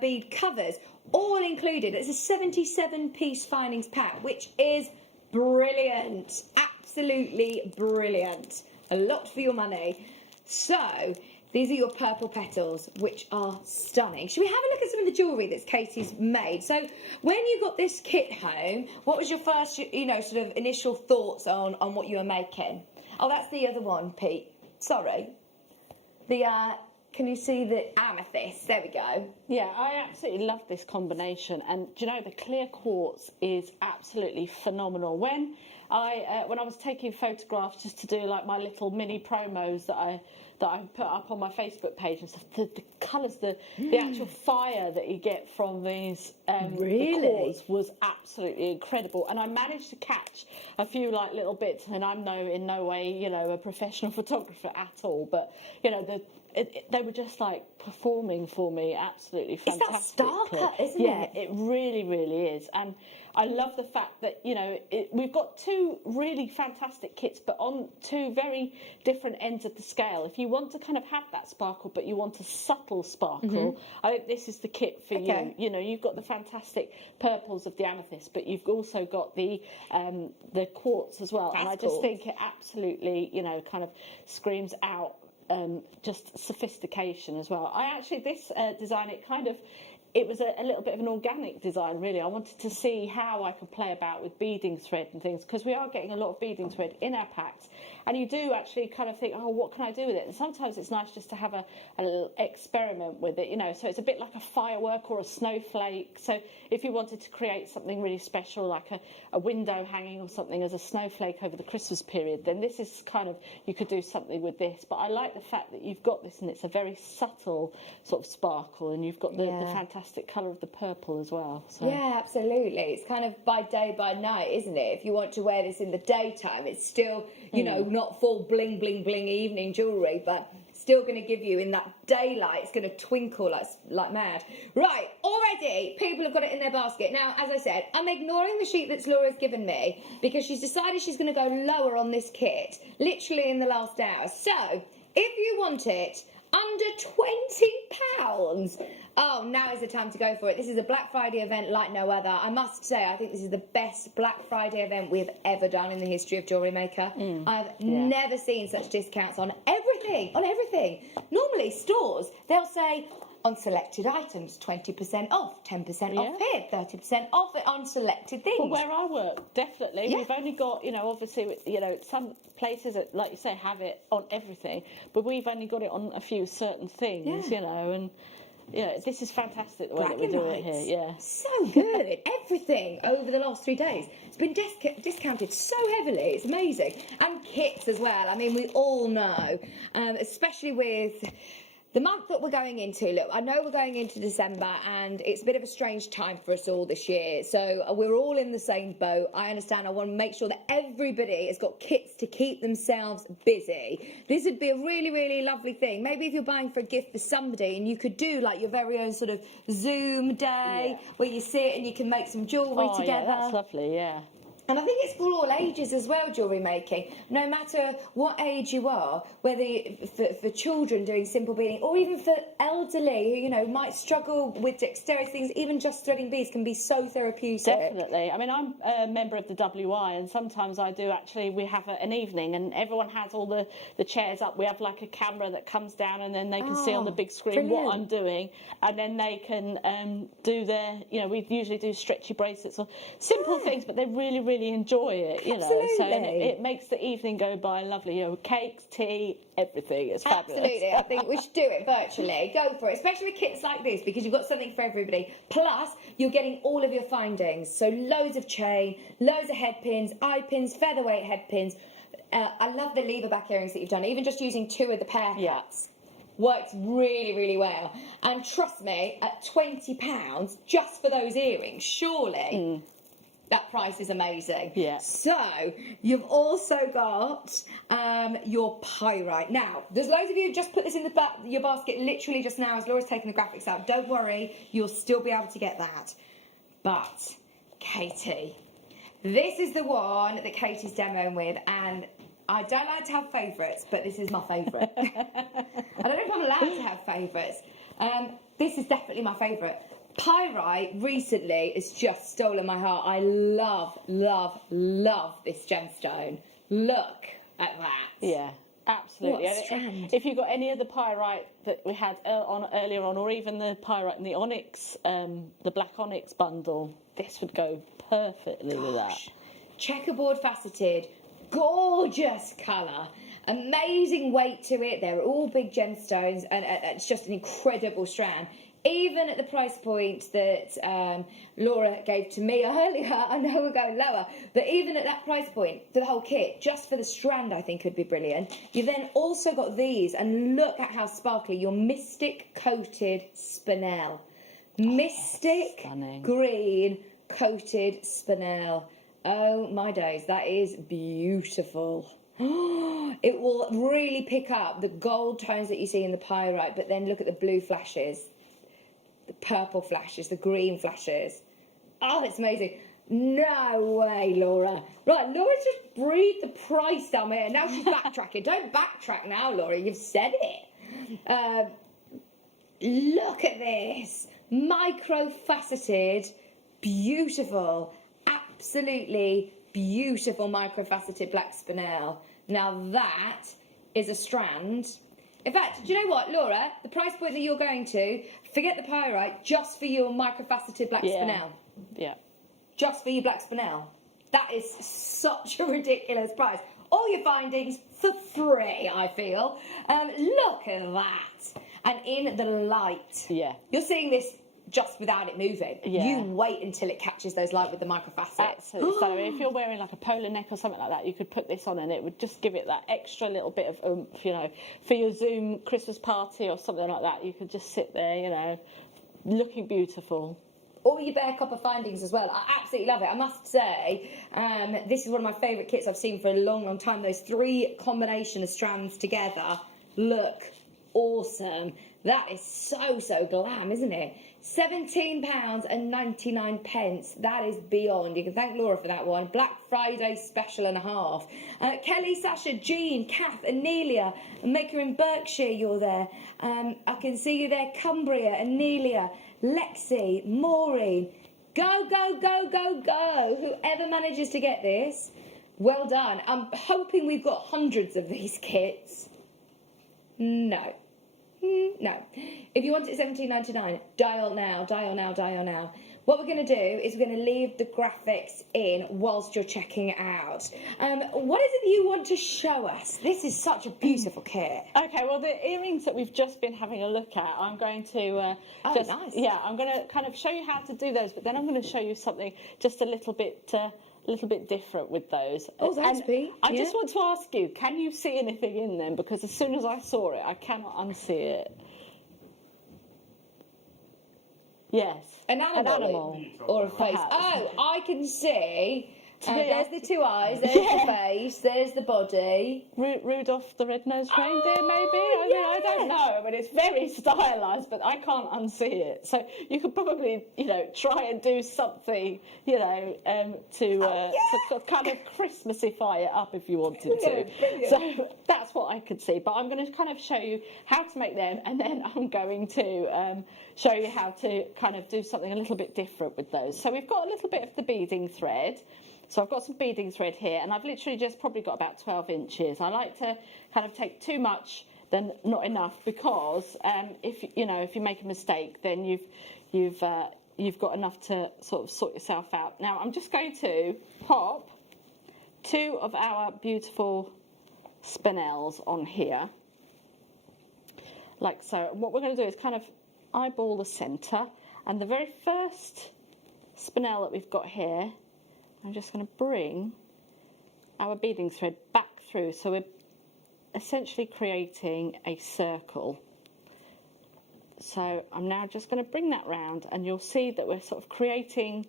bead covers, all included. It's a 77-piece findings pack, which is brilliant. Absolutely brilliant. A lot for your money. So, these are your purple petals, which are stunning. Should we have a look at some of the jewellery that Katie's made? So, when you got this kit home, what was your first, you know, sort of initial thoughts on what you were making? Oh, that's the other one, Pete. Sorry. The, can you see the amethyst? There we go. Yeah, I absolutely love this combination. And, do you know, the clear quartz is absolutely phenomenal. When I was taking photographs just to do, like, my little mini promos that I put up on my Facebook page and stuff, the colours, the actual fire that you get from these the quartz was absolutely incredible. And I managed to catch a few like little bits, and I'm in no way, you know, a professional photographer at all, but, you know, they were just like performing for me absolutely fantastically. It's that star cut, isn't it? Yeah, it really, really is. And I love the fact that, you know, we've got two really fantastic kits, but on two very different ends of the scale. If you want to kind of have that sparkle, but you want a subtle sparkle, I think this is the kit for you. You know, you've got the fantastic purples of the amethyst, but you've also got the quartz as well. That's and I just think it absolutely, you know, kind of screams out just sophistication as well. This design, it was a little bit of an organic design, really. I wanted to see how I could play about with beading thread and things, because we are getting a lot of beading thread in our packs, and you do actually kind of think, oh, what can I do with it? And sometimes it's nice just to have a little experiment with it, you know, so it's a bit like a firework or a snowflake. So if you wanted to create something really special, like a window hanging or something as a snowflake over the Christmas period, then this is kind of, you could do something with this. But I like the fact that you've got this, and it's a very subtle sort of sparkle, and you've got the fantastic colour of the purple as well. So. Yeah, absolutely. It's kind of by day, by night, isn't it? If you want to wear this in the daytime, it's still, you know, not full bling, bling, bling evening jewellery, but still going to give you, in that daylight, it's going to twinkle like mad. Right, already, people have got it in their basket. Now, as I said, I'm ignoring the sheet that Laura's given me, because she's decided she's going to go lower on this kit, literally in the last hour. So, if you want it under £20, oh, now is the time to go for it. This is a Black Friday event like no other. I must say, I think this is the best Black Friday event we've ever done in the history of Jewellery Maker. I've never seen such discounts on everything. Normally, stores, they'll say, on selected items, 20% off, 10% off here, 30% off on selected things. Well, where I work, definitely. Yeah. We've only got, you know, obviously, you know, some places that, like you say, have it on everything, but we've only got it on a few certain things, you know, and yeah, this is fantastic the way that we're doing it here. Yeah, so good. Everything over the last 3 days, it's been discounted so heavily. It's amazing. And kits as well. I mean, we all know, especially with the month that we're going into. Look, I know we're going into December, and it's a bit of a strange time for us all this year. So we're all in the same boat. I understand. I want to make sure that everybody has got kits to keep themselves busy. This would be a really, really lovely thing. Maybe if you're buying for a gift for somebody, and you could do like your very own sort of Zoom day where you sit and you can make some jewellery together. Yeah, that's lovely, yeah. And I think it's for all ages as well, jewellery making. No matter what age you are, whether for children doing simple beading, or even for elderly who, you know, might struggle with dexterity things, even just threading beads can be so therapeutic. Definitely. I mean, I'm a member of the WI, and sometimes I do actually, we have an evening, and everyone has all the chairs up. We have like a camera that comes down, and then they can see on the big screen what I'm doing, and then they can do their, you know, we usually do stretchy bracelets or simple things, but they really, really enjoy it, you know, so it makes the evening go by lovely, you know, cakes, tea, everything. It's fabulous. Absolutely. I think we should do it virtually. Go for it, especially with kits like this, because you've got something for everybody. Plus, you're getting all of your findings, so loads of chain, loads of head pins, eye pins, featherweight head pins. I love the lever back earrings that you've done, even just using 2 of the pear cuts. works really, really well. And trust me, at £20 just for those earrings, surely that price is amazing. Yeah. So you've also got your pyrite. Now, there's loads of you who just put this in your basket literally just now as Laura's taking the graphics out. Don't worry, you'll still be able to get that. But Katie, this is the one that Katie's demoing with, and I don't like to have favourites, but this is my favourite. I don't know if I'm allowed to have favourites. This is definitely my favourite. Pyrite recently has just stolen my heart. I love, love, love this gemstone. Look at that. Yeah, absolutely. What a strand. If you've got any of the pyrite that we had earlier on, or even the pyrite and the onyx, the black onyx bundle, this would go perfectly with that. Checkerboard faceted, gorgeous colour, amazing weight to it. They're all big gemstones, and it's just an incredible strand. Even at the price point that Laura gave to me earlier, I know we're going lower, but even at that price point, for the whole kit, just for the strand, I think would be brilliant. You've then also got these, and look at how sparkly, your Mystic Coated Spinel. Mystic green coated spinel. Oh my days, that is beautiful. It will really pick up the gold tones that you see in the pyrite, but then look at the blue flashes, the purple flashes, the green flashes. Oh, it's amazing. No way, Laura. Right, Laura just breathed the price down here. Now she's backtracking. Don't backtrack now, Laura. You've said it. Look at this. Micro-faceted, beautiful, absolutely beautiful micro-faceted black spinel. Now that is a strand. In fact, do you know what, Laura? The price point that you're going to, forget the pyrite, just for your micro-faceted black spinel. Yeah. Just for your black spinel. That is such a ridiculous price. All your findings for free, I feel. Look at that. And in the light. Yeah. You're seeing this just without it moving. Yeah. You wait until it catches those light with the microfacets. Absolutely. So if you're wearing like a polo neck or something like that, you could put this on and it would just give it that extra little bit of oomph, you know, for your Zoom Christmas party or something like that. You could just sit there, you know, looking beautiful. All your bare copper findings as well. I absolutely love it. I must say, this is one of my favourite kits I've seen for a long, long time. Those three combination of strands together look awesome. That is so, so glam, isn't it? £17.99. That is beyond. You can thank Laura for that one. Black Friday special and a half. Kelly, Sasha, Jean, Kath, Anelia, Maker in Berkshire, you're there. I can see you there. Cumbria, Anelia, Lexi, Maureen. Go, go, go, go, go. Whoever manages to get this, well done. I'm hoping we've got hundreds of these kits. No. No. If you want it £17.99, dial now, dial now, dial now. What we're going to do is we're going to leave the graphics in whilst you're checking it out. What is it that you want to show us? This is such a beautiful kit. Okay, well, the earrings that we've just been having a look at, I'm going to nice. I'm going to kind of show you how to do those, but then I'm going to show you something just a little bit different with those. Oh, thanks, Pete. I just want to ask you, can you see anything in them? Because as soon as I saw it, I cannot unsee it. Yes. An animal or a face. Perhaps. Oh, I can see. There's the two eyes, there's the face, there's the body. Rudolph the Red-Nosed Reindeer, maybe? I don't know. I mean, it's very stylised, but I can't unsee it. So you could probably, you know, try and do something, you know, to kind of Christmasify it up if you wanted to. So that's what I could see. But I'm going to kind of show you how to make them, and then I'm going to show you how to kind of do something a little bit different with those. So we've got a little bit of the beading thread. So I've got some beading thread here, and I've literally just probably got about 12 inches. I like to kind of take too much than not enough, because if you make a mistake, then you've got enough to sort of sort yourself out. Now I'm just going to pop two of our beautiful spinels on here, like so. And what we're going to do is kind of eyeball the centre, and the very first spinel that we've got here, I'm just going to bring our beading thread back through. So we're essentially creating a circle. So I'm now just going to bring that round, and you'll see that we're sort of creating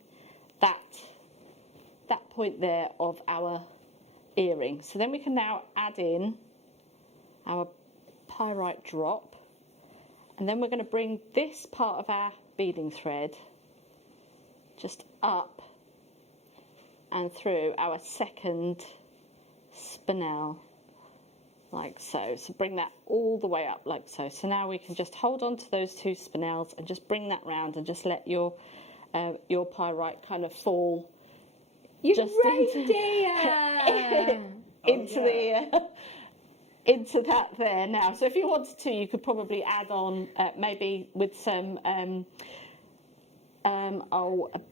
that point there of our earring. So then we can now add in our pyrite drop, and then we're going to bring this part of our beading thread just up and through our second spinel, like so. So bring that all the way up like so. So now we can just hold on to those two spinels and just bring that round and just let your pyrite kind of fall just into that there now. So if you wanted to, you could probably add on maybe with some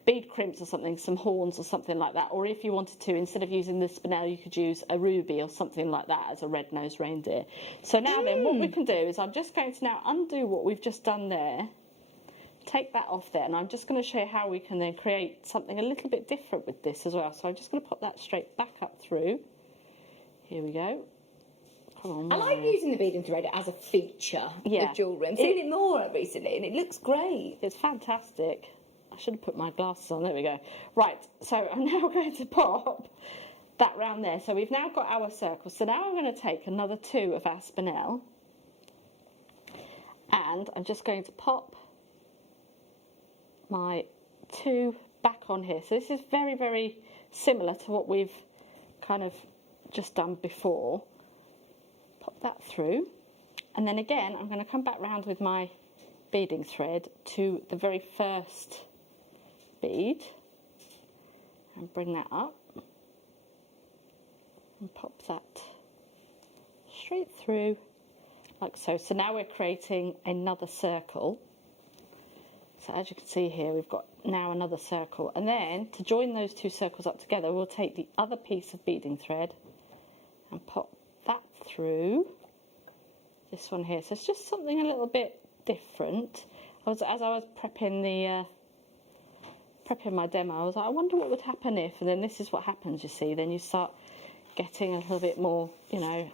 bead crimps or something, some horns or something like that. Or if you wanted to, instead of using the spinel, you could use a ruby or something like that as a red-nosed reindeer. So now then, what we can do is I'm just going to now undo what we've just done there, take that off there, and I'm just going to show you how we can then create something a little bit different with this as well. So I'm just going to pop that straight back up through. Here we go. Come on. I like using the beading thread as a feature of jewellery. I'm seeing it more recently, and it looks great. It's fantastic. I should have put my glasses on. There we go. Right, so I'm now going to pop that round there. So we've now got our circle. So now I'm going to take another two of our spinel, and I'm just going to pop my two back on here. So this is very, very similar to what we've kind of just done before. Pop that through, and then again I'm going to come back round with my beading thread to the very first bead and bring that up and pop that straight through like so. So now we're creating another circle. So as you can see here, we've got now another circle, and then to join those two circles up together, we'll take the other piece of beading thread and pop that through this one here. So it's just something a little bit different. As I was prepping my demo, I was like, I wonder what would happen if, and then this is what happens, you see. Then you start getting a little bit more, you know,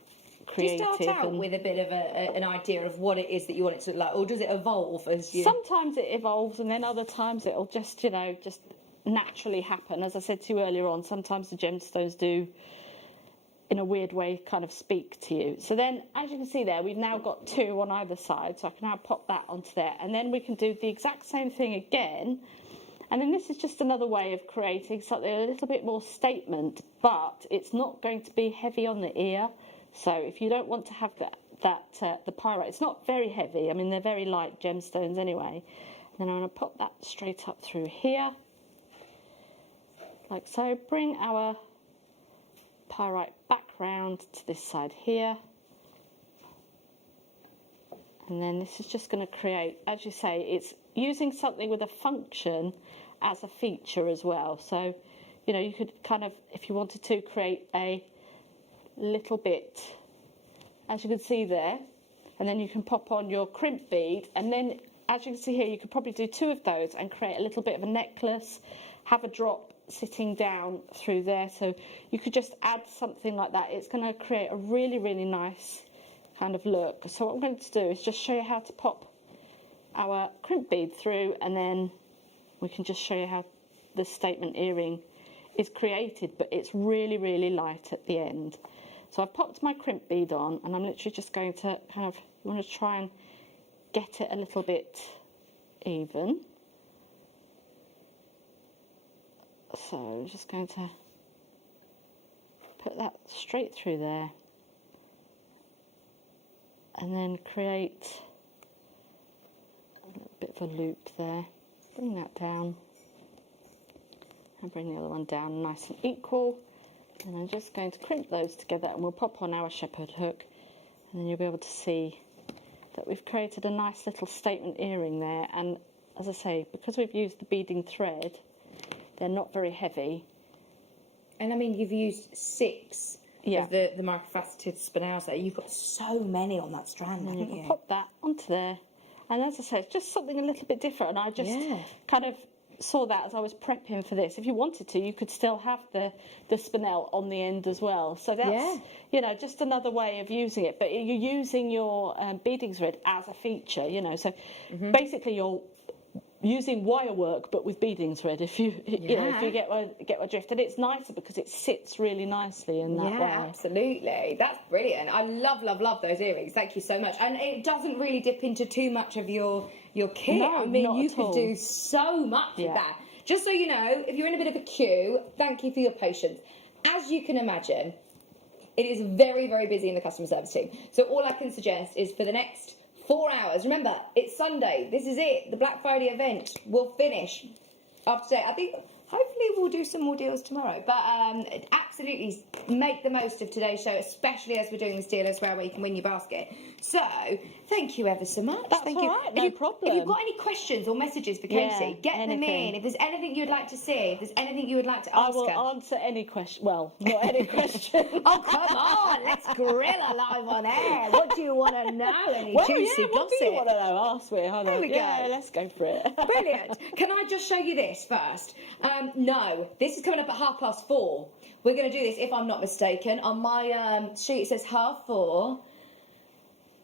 creative. Do you start out with a bit of an idea of what it is that you want it to look like, or does it evolve as you... Sometimes it evolves, and then other times it'll just, you know, just naturally happen. As I said to you earlier on, sometimes the gemstones do, in a weird way, kind of speak to you. So then, as you can see there, we've now got two on either side, so I can now pop that onto there, and then we can do the exact same thing again. And then this is just another way of creating something a little bit more statement, but it's not going to be heavy on the ear. So if you don't want to have the pyrite, it's not very heavy. I mean, they're very light gemstones anyway. And then I'm going to pop that straight up through here, like so. Bring our pyrite back round to this side here. And then this is just going to create, as you say, it's using something with a function as a feature as well. So, you know, you could kind of, if you wanted to, create a little bit, as you can see there, and then you can pop on your crimp bead, and then, as you can see here, you could probably do two of those and create a little bit of a necklace, have a drop sitting down through there. So you could just add something like that. It's going to create a really, really nice kind of look. So what I'm going to do is just show you how to pop our crimp bead through, and then we can just show you how the statement earring is created, but it's really, really light at the end. So I've popped my crimp bead on, and I'm literally just going to kind of, you want to try and get it a little bit even. So I'm just going to put that straight through there, and then create a little bit of a loop there. Bring that down, and bring the other one down nice and equal. And I'm just going to crimp those together, and we'll pop on our shepherd hook, and then you'll be able to see that we've created a nice little statement earring there. And as I say, because we've used the beading thread, they're not very heavy. And I mean, you've used 6 of the microfaceted spinels there. You've got so many on that strand, haven't you? Pop that onto there. And as I say, it's just something a little bit different. And I just kind of saw that as I was prepping for this. If you wanted to, you could still have the spinel on the end as well. So that's, you know, just another way of using it. But you're using your beading thread as a feature, you know. So basically you're using wire work but with beading thread, if you you know, if you get my drift. And it's nicer because it sits really nicely in that way. Absolutely. That's brilliant. I love those earrings. Thank you so much. And it doesn't really dip into too much of your kit. No, I mean, not you at could all. do so much with that. Just so you know, if you're in a bit of a queue, thank you for your patience. As you can imagine, it is very, very busy in the customer service team. So all I can suggest is for the next 4 hours, remember, it's Sunday, this is it, the Black Friday event will finish up today. I think, hopefully we'll do some more deals tomorrow, but absolutely make the most of today's show, especially as we're doing this deal as well where you can win your basket. So, thank you ever so much. That's thank all you. right, no problem. If you've got any questions or messages for Casey, get them in. If there's anything you'd like to see, if there's anything you would like to ask her. I will answer any question. Well, not any question. Oh, come on, let's grill her live on air. What do you want to know? Any juicy what gossip? do you want to know? Ask me. There we go. Yeah, let's go for it. Brilliant. Can I just show you this first? No, this is coming up at 4:30. We're going to do this, if I'm not mistaken. On my sheet it says 4:30.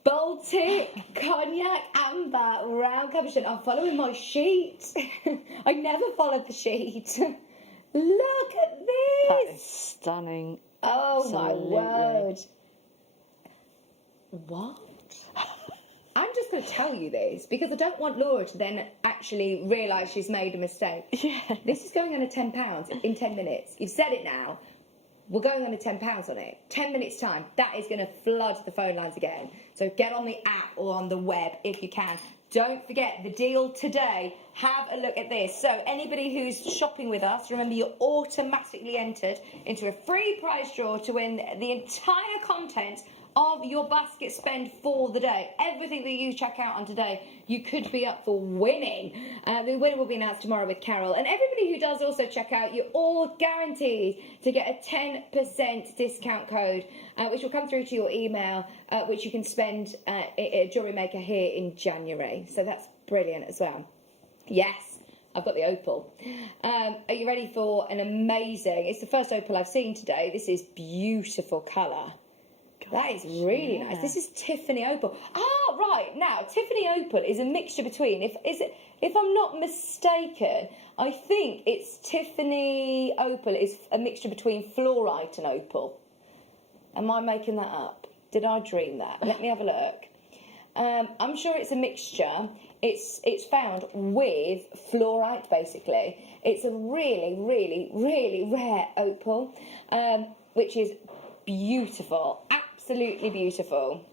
Baltic, cognac, amber, round cabochon. I'm following my sheet. I never followed the sheet. Look at this. That is stunning. Oh, Absolutely. my word. What? I'm just going to tell you this because I don't want Laura to then actually realise she's made a mistake. Yeah. This is going under £10 in 10 minutes. You've said it now. We're going under £10 on it. 10 minutes time. That is going to flood the phone lines again. So get on the app or on the web if you can. Don't forget the deal today. Have a look at this. So anybody who's shopping with us, remember you're automatically entered into a free prize draw to win the entire content of your basket spend for the day. Everything that you check out on today, you could be up for winning. The winner will be announced tomorrow with Carol. And everybody who does also check out, you're all guaranteed to get a 10% discount code, which will come through to your email, which you can spend at JewelleryMaker here in January. So that's brilliant as well. Yes, I've got the opal. Are you ready for an amazing... It's the first opal I've seen today. This is beautiful colour. That is really nice. This is Tiffany Opal. Ah, right. Now, Tiffany Opal is a mixture between, if I'm not mistaken, I think it's Tiffany Opal is a mixture between fluorite and opal. Am I making that up? Did I dream that? Let me have a look. I'm sure it's a mixture. It's found with fluorite, basically. It's a really, really, really rare opal, which is beautiful. Absolutely beautiful.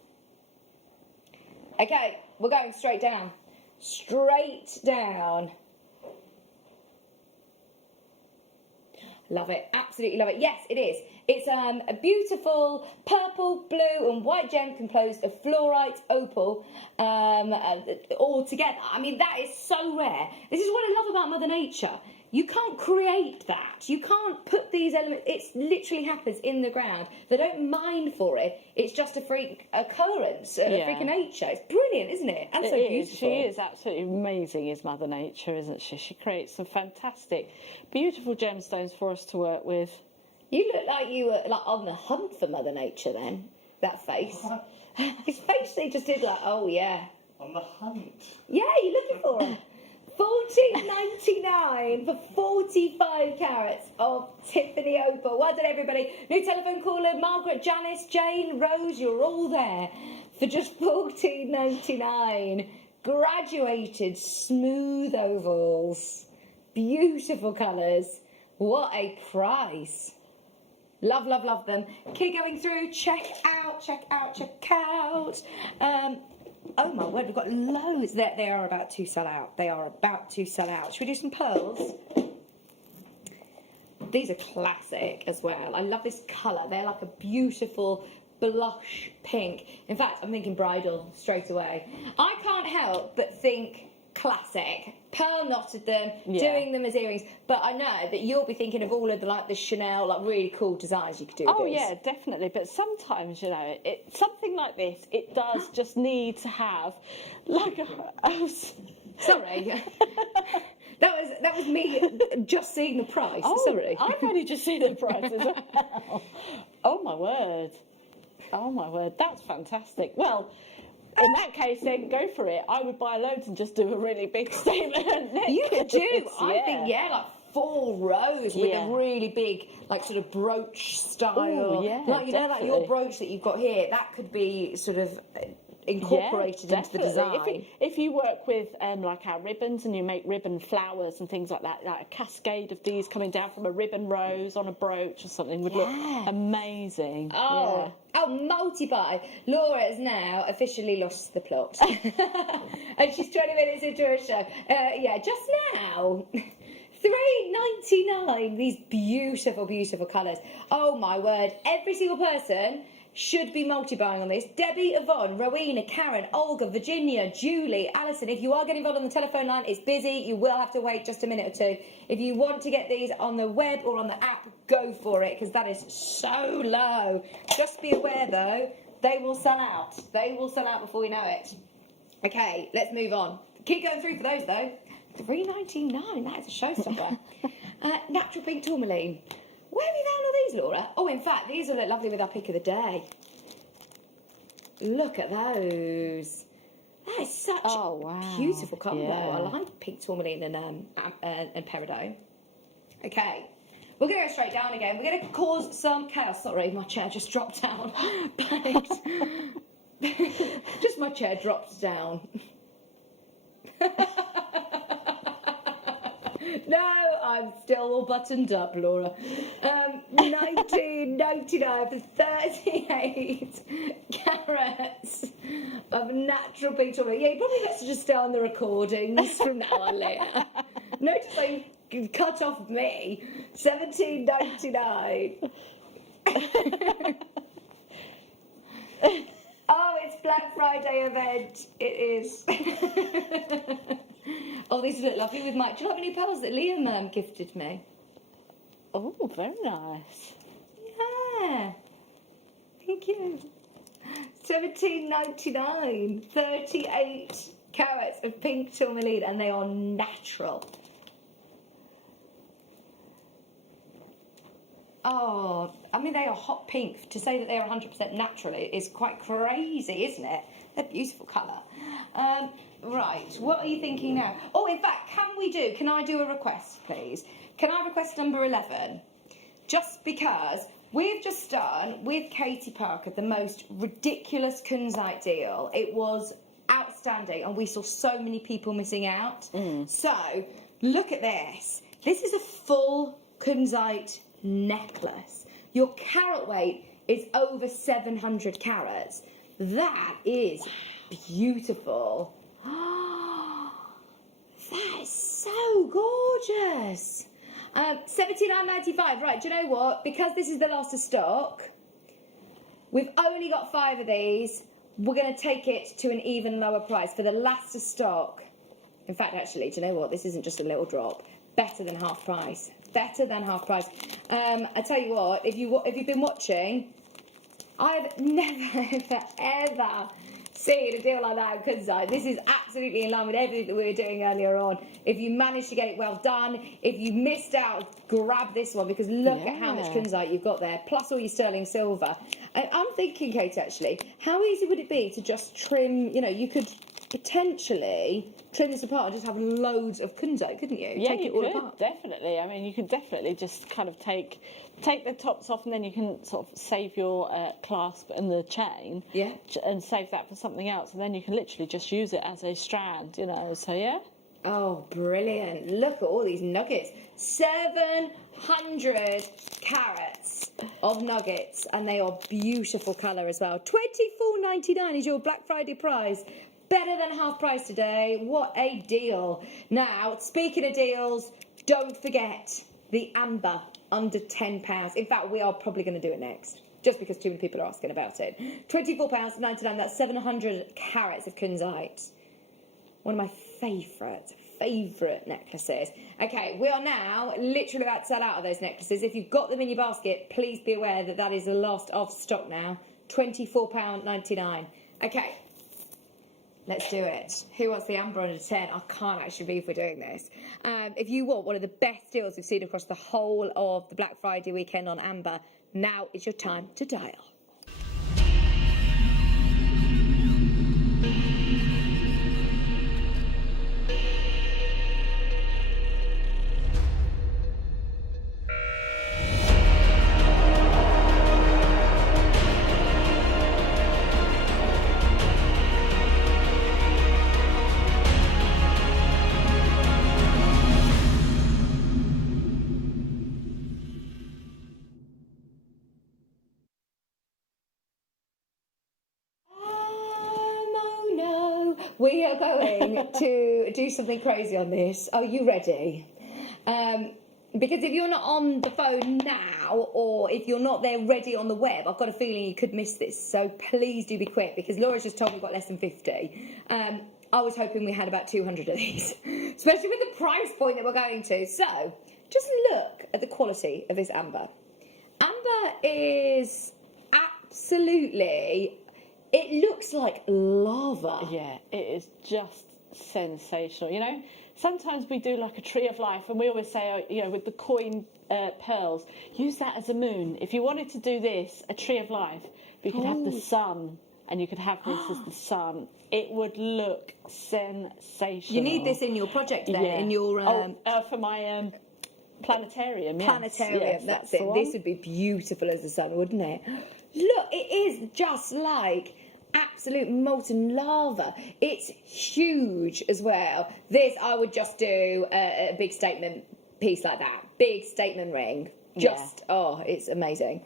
Okay, we're going straight down. Straight down. Love it. Absolutely love it. Yes, it is. It's a beautiful purple, blue and white gem composed of fluorite, opal, all together. I mean, that is so rare. This is what I love about Mother Nature. You can't create that. You can't put these elements... It literally happens in the ground. They don't mine for it. It's just a freak occurrence, a freak of nature. It's brilliant, isn't it? And so beautiful. She is absolutely amazing, is Mother Nature, isn't she? She creates some fantastic, beautiful gemstones for us to work with. You look like you were like on the hunt for Mother Nature then. That face. His face, they just did like, oh yeah. On the hunt? Yeah, you're looking for her. $14.99 for 45 carats of Tiffany Opal. Well done, everybody. New telephone caller, Margaret, Janice, Jane, Rose, you're all there for just $14.99. Graduated smooth ovals. Beautiful colours. What a price. Love, love, love them. Keep going through. Check out, check out, check out. Oh my word, we've got loads. They are about to sell out. They are about to sell out. Should we do some pearls? These are classic as well. I love this colour. They're like a beautiful blush pink. In fact, I'm thinking bridal straight away. I can't help but think classic. Pearl knotted them, doing them as earrings. But I know that you'll be thinking of all of the Chanel, like really cool designs you could do with Oh this. yeah, definitely. But sometimes, you know, something like this, it does just need to have like a... Sorry. That was me just seeing the price. Oh, sorry. I've only just seen the price as well. Oh my word. Oh my word. That's fantastic. Well, in that case, then go for it. I would buy loads and just do a really big statement. You could do. I think, yeah, like 4 rows with a really big, like sort of brooch style. Oh, yeah, like, you know, like your definitely. brooch that you've got here, that could be sort of incorporated into the design. If you work with like our ribbons and you make ribbon flowers and things like that, like a cascade of these coming down from a ribbon rose on a brooch or something would look amazing. Oh, multi-buy. Laura has now officially lost the plot. And she's 20 minutes into her show. Just now. $3.99. These beautiful, beautiful colours. Oh my word. Every single person should be multi-buying on this. Debbie, Yvonne, Rowena, Karen, Olga, Virginia, Julie, Alison. If you are getting involved on the telephone line, it's busy. You will have to wait just a minute or two. If you want to get these on the web or on the app, go for it, because that is so low. Just be aware, though, they will sell out. They will sell out before we know it. Okay, let's move on. Keep going through for those, though. $3.99, that is a showstopper. Natural pink tourmaline. Where have you found all these, Laura? Oh, in fact, these will look lovely with our pick of the day. Look at those. That is such a beautiful combo. Yeah. I like pink tourmaline and peridot. Okay, we're going to go straight down again. We're going to cause some chaos. Sorry, my chair just dropped down. Just my chair dropped down. No, I'm still all buttoned up, Laura. 19.99 for 38 carats of natural pink tourmaline. Yeah, you probably best just stay on the recordings from now on, Leah. Notice I cut off me. $17.99. Oh, it's Black Friday event. It is. Oh, these look lovely with my... Do you like my new pearls that Liam gifted me? Oh, very nice. Yeah. Thank you. $17.99. 38 carats of pink tourmaline, and they are natural. Oh, I mean, they are hot pink. To say that they are 100% natural is quite crazy, isn't it? They're a beautiful colour. Right, what are you thinking now? Oh, in fact, can I do a request, please? Can I request number 11? Just because we've just done, with Katie Parker, the most ridiculous kunzite deal. It was outstanding, and we saw so many people missing out. So, look at this. This is a full kunzite necklace. Your carat weight is over 700 carats. That is beautiful. That is so gorgeous. $79.95. Right, do you know what? Because this is the last of stock, we've only got 5 of these. We're going to take it to an even lower price for the last of stock. In fact, actually, do you know what? This isn't just a little drop. Better than half price. Better than half price. I tell you what, if you've been watching, I've never, ever seen a deal like that in kunzite. This is absolutely in line with everything that we were doing earlier on. If you managed to get it well done, if you missed out, grab this one, because look at how much kunzite you've got there, plus all your sterling silver. And I'm thinking, Kate, actually, how easy would it be to just trim, you could potentially trim this apart and just have loads of kunzite, couldn't you? Yeah, Take it all apart. Definitely. I mean, you could definitely just kind of take the tops off, and then you can sort of save your clasp and the chain. Yeah. And save that for something else, and then you can literally just use it as a strand, so yeah. Oh, brilliant. Look at all these nuggets. 700 carats of nuggets, and they are beautiful colour as well. $24.99 is your Black Friday prize. Better than half price today. What a deal. Now, speaking of deals, don't forget the amber under £10. In fact, we are probably going to do it next, just because too many people are asking about it. £24.99, that's 700 carats of kunzite. One of my favourite necklaces. Okay, we are now literally about to sell out of those necklaces. If you've got them in your basket, please be aware that that is the last of stock now. £24.99. Okay, let's do it. Who wants the amber under 10? I can't actually believe we're doing this. If you want one of the best deals we've seen across the whole of the Black Friday weekend on amber, now is your time to dial. We are going to do something crazy on this. Are you ready? Because if you're not on the phone now, or if you're not there ready on the web, I've got a feeling you could miss this. So please do be quick, because Laura's just told me we've got less than 50. I was hoping we had about 200 of these, especially with the price point that we're going to. So just look at the quality of this amber. Amber is absolutely... It looks like lava. Yeah, it is just sensational. You know, sometimes we do like a tree of life, and we always say, you know, with the coin pearls, use that as a moon. If you wanted to do this, a tree of life, we could have the sun, and you could have this as the sun. It would look sensational. You need this in your project then, in your... for my... planetarium, yes. Planetarium, yes, that's it. This would be beautiful as the sun, wouldn't it? Look, it is just like absolute molten lava. It's huge as well. This, I would just do a big statement piece like that. Big statement ring. Just, oh, it's amazing.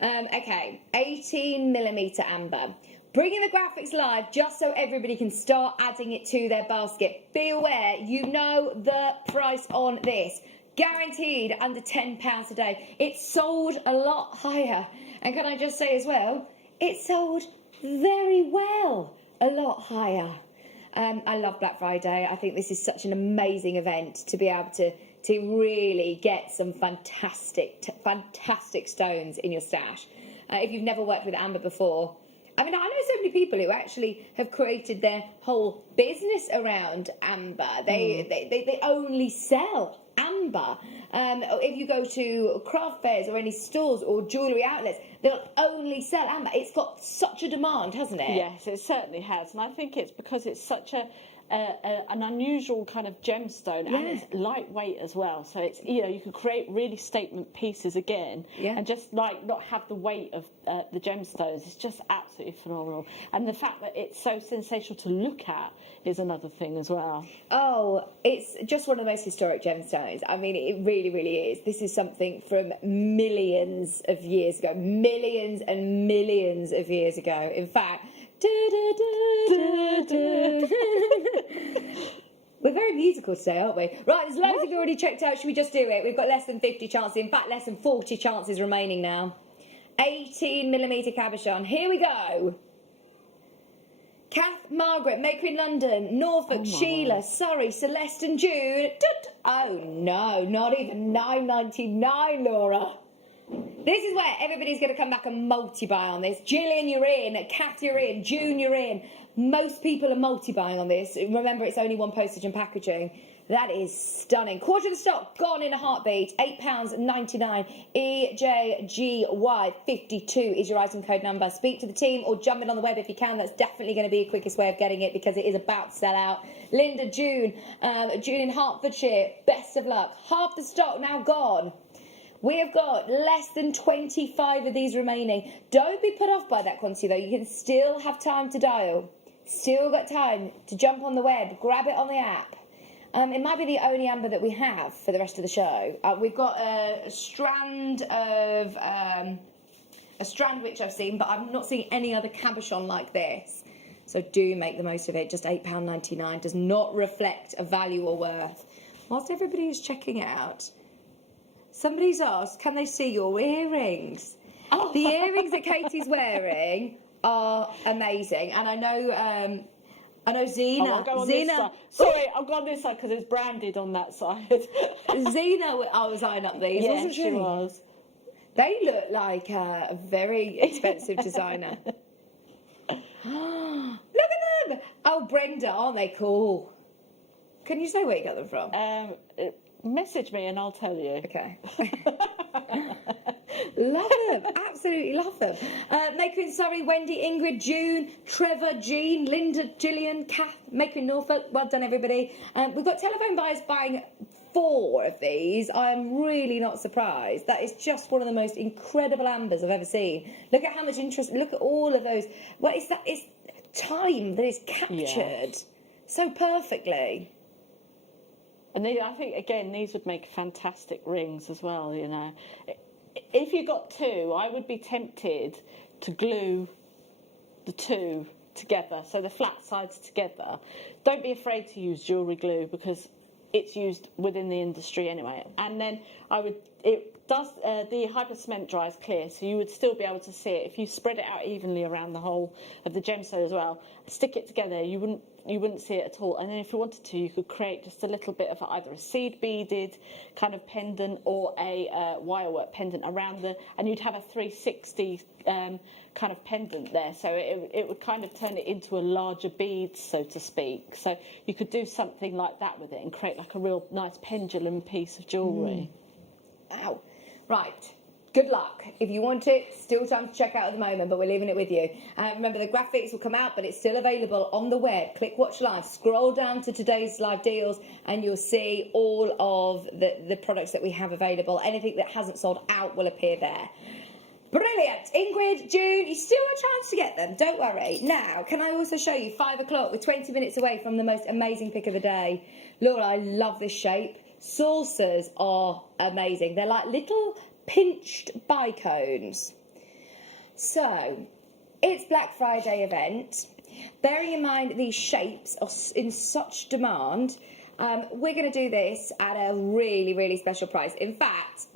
Okay, 18mm amber. Bringing the graphics live just so everybody can start adding it to their basket. Be aware, you know the price on this. Guaranteed under £10 a day. It's sold a lot higher. And can I just say as well, it sold very well a lot higher. I love Black Friday. I think this is such an amazing event to be able to really get some fantastic stones in your stash. If you've never worked with amber before, I mean, I know so many people who actually have created their whole business around amber. They only sell amber. If you go to craft fairs or any stores or jewellery outlets, they'll only sell amber. It's got such a demand, hasn't it? Yes, it certainly has. And I think it's because it's such an unusual kind of gemstone, and it's lightweight as well. So it's, you know, you can create really statement pieces again, and just like not have the weight of the gemstones. It's just absolutely phenomenal. And the fact that it's so sensational to look at is another thing as well. Oh, it's just one of the most historic gemstones. I mean, it really, really is. This is something from millions of years ago, millions and millions of years ago. In fact, we're very musical today, aren't we? Right, there's loads of you already checked out. Should we just do it? We've got less than 50 chances. In fact, less than 40 chances remaining now. 18mm cabochon. Here we go. Kath, Margaret, Maker in London, Norfolk, Sheila, Surrey, Celeste and Jude. Oh no, not even £9.99, Laura. This is where everybody's going to come back and multi-buy on this. Gillian, you're in. Kath, you're in. June, you're in. Most people are multi-buying on this. Remember, it's only one postage and packaging. That is stunning. Quarter of the stock gone in a heartbeat. £8.99. EJGY52 is your item code number. Speak to the team or jump in on the web if you can. That's definitely going to be the quickest way of getting it, because it is about to sell out. Linda, June. June in Hertfordshire. Best of luck. Half the stock now gone. We have got less than 25 of these remaining. Don't be put off by that quantity, though. You can still have time to dial. Still got time to jump on the web, grab it on the app. It might be the only amber that we have for the rest of the show. We've got a strand which I've seen, but I'm not seeing any other cabochon like this. So do make the most of it. Just £8.99 does not reflect a value or worth. Whilst everybody is checking it out, somebody's asked, can they see your earrings? Oh. The earrings that Katie's wearing are amazing, and I know Zena. Oh, I'll go on Zena. This side. Sorry, I'll go on this side because it's branded on that side. Zena, I was eyeing up these, yes, wasn't she? She was. They look like a very expensive designer. Look at them! Oh, Brenda, aren't they cool? Can you say where you got them from? Message me and I'll tell you. Okay. Love them, absolutely love them. Maker in Surrey, Wendy, Ingrid, June, Trevor, Jean, Linda, Gillian, Kath, Maker in Norfolk. Well done, everybody. We've got telephone buyers buying 4 of these. I'm really not surprised. That is just one of the most incredible ambers I've ever seen. Look at how much interest. Look at all of those. What is that? It's time that is captured so perfectly. And I think, again, these would make fantastic rings as well, you know. If you got 2, I would be tempted to glue the 2 together, so the flat sides together. Don't be afraid to use jewellery glue because it's used within the industry anyway. And then the hyper cement dries clear, so you would still be able to see it. If you spread it out evenly around the whole of the gemstone as well, stick it together, you wouldn't see it at all. And then if you wanted to, you could create just a little bit of either a seed beaded kind of pendant or a wire work pendant around and you'd have a 360 kind of pendant there. So it would kind of turn it into a larger bead, so to speak. So you could do something like that with it and create like a real nice pendulum piece of jewellery. Ow. Right. Good luck. If you want it, still time to check out at the moment, but we're leaving it with you. Remember, the graphics will come out, but it's still available on the web. Click Watch Live, scroll down to today's live deals, and you'll see all of the products that we have available. Anything that hasn't sold out will appear there. Brilliant. Ingrid, June, you still have a chance to get them. Don't worry. Now, can I also show you 5 o'clock? We're 20 minutes away from the most amazing pick of the day. Look, I love this shape. Saucers are amazing. They're like little pinched bicones. So, it's Black Friday event. Bearing in mind these shapes are in such demand, we're going to do this at a really, really special price. In fact,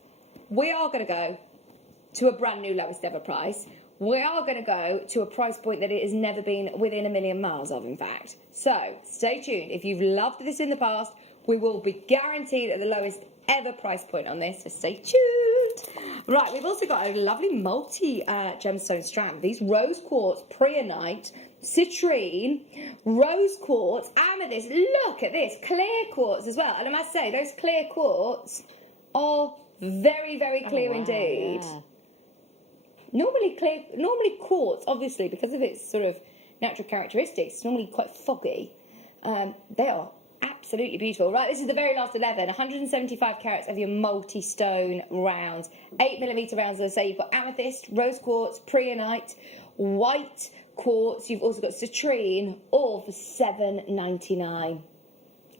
we are going to go to a brand new lowest ever price. We are going to go to a price point that it has never been within a million miles of, in fact. So, stay tuned. If you've loved this in the past, we will be guaranteed at the lowest ever price point on this, so stay tuned. Right, we've also got a lovely multi-gemstone strand. These rose quartz, preonite, citrine, rose quartz, amethyst. Look at this, clear quartz as well. And I must say, those clear quartz are very, very clear indeed. Yeah. Normally quartz, obviously, because of its sort of natural characteristics, it's normally quite foggy. They are absolutely beautiful. Right, this is the very last 11. 175 carats of your multi-stone rounds. 8mm rounds, as I say. You've got amethyst, rose quartz, preonite, white quartz. You've also got citrine, all for $7.99.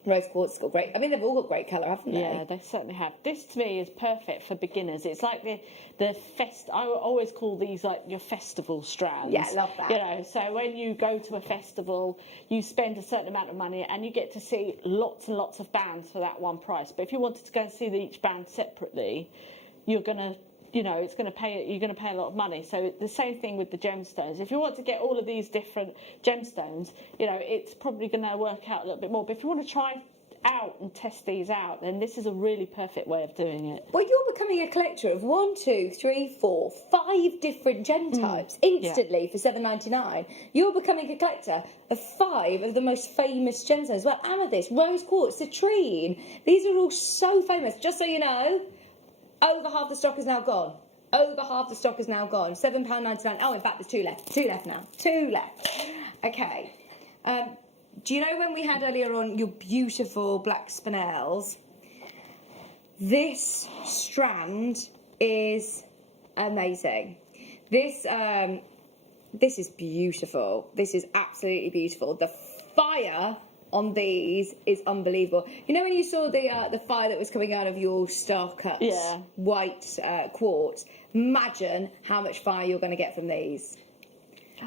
Rose quartz got great. I mean, they've all got great colour, haven't they? Yeah, they certainly have. This to me is perfect for beginners. It's like I always call these like your festival strands. Yeah, love that. You know, so when you go to a festival, you spend a certain amount of money and you get to see lots and lots of bands for that one price. But if you wanted to go and see each band separately, you're gonna. You know, you're going to pay a lot of money. So the same thing with the gemstones. If you want to get all of these different gemstones, you know, it's probably going to work out a little bit more. But if you want to try out and test these out, then this is a really perfect way of doing it. Well, you're becoming a collector of 1, 2, 3, 4, 5 different gem types instantly for $7.99. You're becoming a collector of 5 of the most famous gemstones. Well, amethyst, rose quartz, citrine. These are all so famous. Just so you know, over half the stock is now gone. Over half the stock is now gone. £7.99. Oh, in fact, there's 2 left. 2 left now. 2 left. Okay. Do you know when we had earlier on your beautiful black spinels? This strand is amazing. This is beautiful. This is absolutely beautiful. The fire on these is unbelievable. You know when you saw the fire that was coming out of your star-cut white quartz? Imagine how much fire you're going to get from these.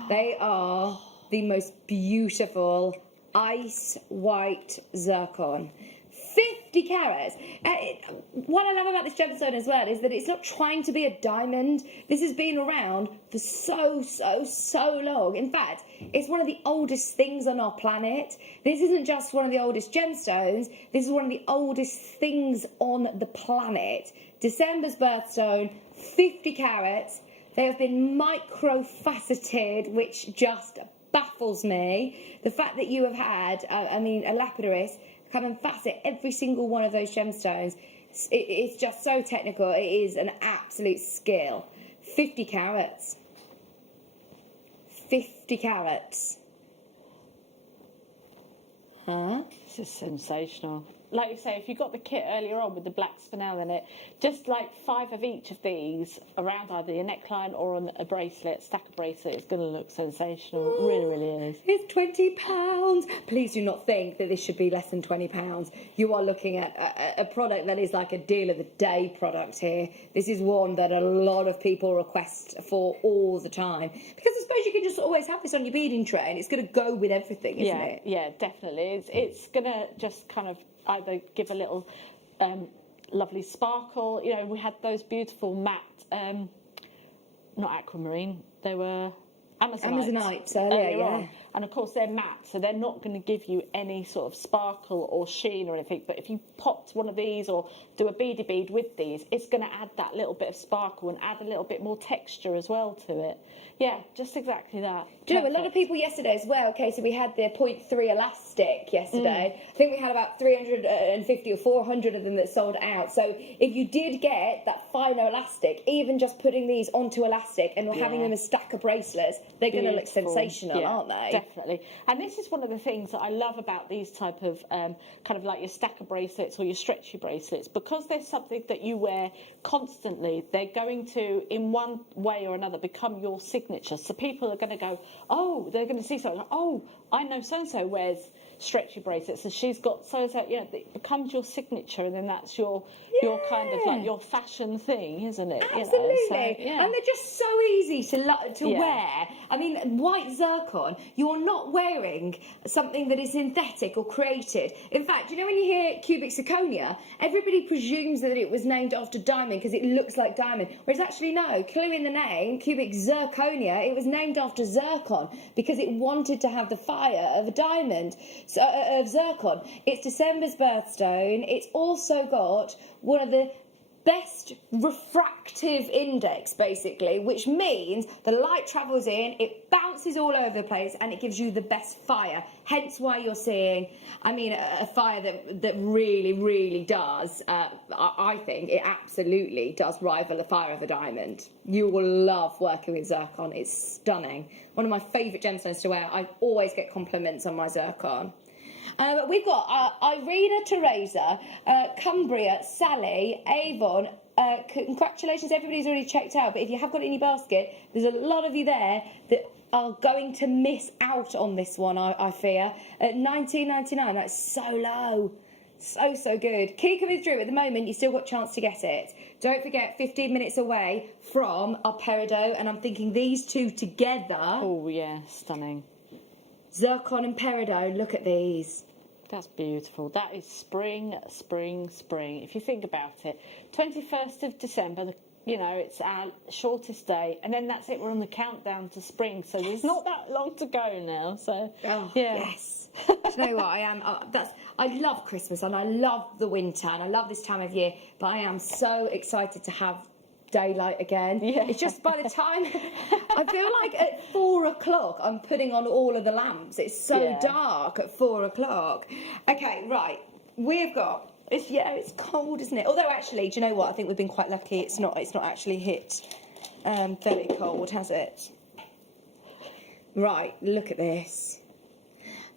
They are the most beautiful ice white zircon. 50 carats. What I love about this gemstone as well is that it's not trying to be a diamond. This has been around for so long. In fact, it's one of the oldest things on our planet. This isn't just one of the oldest gemstones. This is one of the oldest things on the planet. December's birthstone, 50 carats. They have been micro-faceted, which just baffles me. The fact that you have had, a lapidary come and facet every single one of those gemstones. It's just so technical. It is an absolute skill. 50 carats. 50 carats. Huh? This is sensational. Like you say, if you got the kit earlier on with the black spinel in it, just like 5 of each of these around either your neckline or on a bracelet, stack of bracelets, it's going to look sensational. It really, really is. It's £20. Please do not think that this should be less than £20. You are looking at a product that is like a deal of the day product here. This is one that a lot of people request for all the time. Because I suppose you can just always have this on your beading tray and it's going to go with everything, isn't it? Yeah, definitely. It's going to just kind of either give a little lovely sparkle. You know, we had those beautiful matte, not aquamarine, they were Amazonites earlier, on. And of course they're matte, so they're not going to give you any sort of sparkle or sheen or anything. But if you popped one of these or do a beady bead with these, it's going to add that little bit of sparkle and add a little bit more texture as well to it. Yeah, just exactly that. Do you know, a lot of people yesterday as well, okay, so we had the 0.3 elastic yesterday. I think we had about 350 or 400 of them that sold out. So if you did get that finer elastic, even just putting these onto elastic and having them as stack of bracelets, they're going to look sensational, aren't they? Definitely. And this is one of the things that I love about these type of kind of like your stack of bracelets or your stretchy bracelets, because there's something that you wear constantly, they're going to, in one way or another, become your signature. So people are going to go, oh, they're going to see something, oh, I know so-and-so wears stretchy bracelets and she's got so-and-so, you know, it becomes your signature and then that's your kind of like your fashion thing, isn't it? Absolutely. You know, so, and they're just so easy to wear. I mean, white zircon, you're not wearing something that is synthetic or created. In fact, you know when you hear cubic zirconia, everybody presumes that it was named after diamond because it looks like diamond, whereas actually no, clue in the name, cubic zirconia, it was named after zircon because it wanted to have the fire of a diamond, so, of zircon. It's December's birthstone. It's also got one of the best refractive index, basically, which means the light travels in, it bounces all over the place, and it gives you the best fire. Hence why you're seeing, I mean, a fire that really, really does, I think it absolutely does rival the fire of a diamond. You will love working with zircon. It's stunning. One of my favourite gemstones to wear. I always get compliments on my zircon. We've got Irina, Teresa, Cumbria, Sally, Avon. Congratulations, everybody's already checked out. But if you have got it in your basket, there's a lot of you there that are going to miss out on this one, I fear. At $19.99, that's so low. So good. Keep coming through. At the moment, you've still got a chance to get it. Don't forget, 15 minutes away from our peridot. And I'm thinking these two together. Oh, yeah, stunning. Zircon and peridot, look at these. That's beautiful. That is spring. If you think about it, 21st of December, you know, it's our shortest day, and then that's it. We're on the countdown to spring, so there's not that long to go now. So, yes. Do you know what? I am. I love Christmas and I love the winter and I love this time of year, but I am so excited to have daylight again. It's just by the time I feel like at 4 o'clock I'm putting on all of the lamps. It's so dark at 4 o'clock. Okay, right, we've got it's cold, isn't it? Although actually, do you know what, I think we've been quite lucky. It's not actually hit very cold, has it? Right, look at this.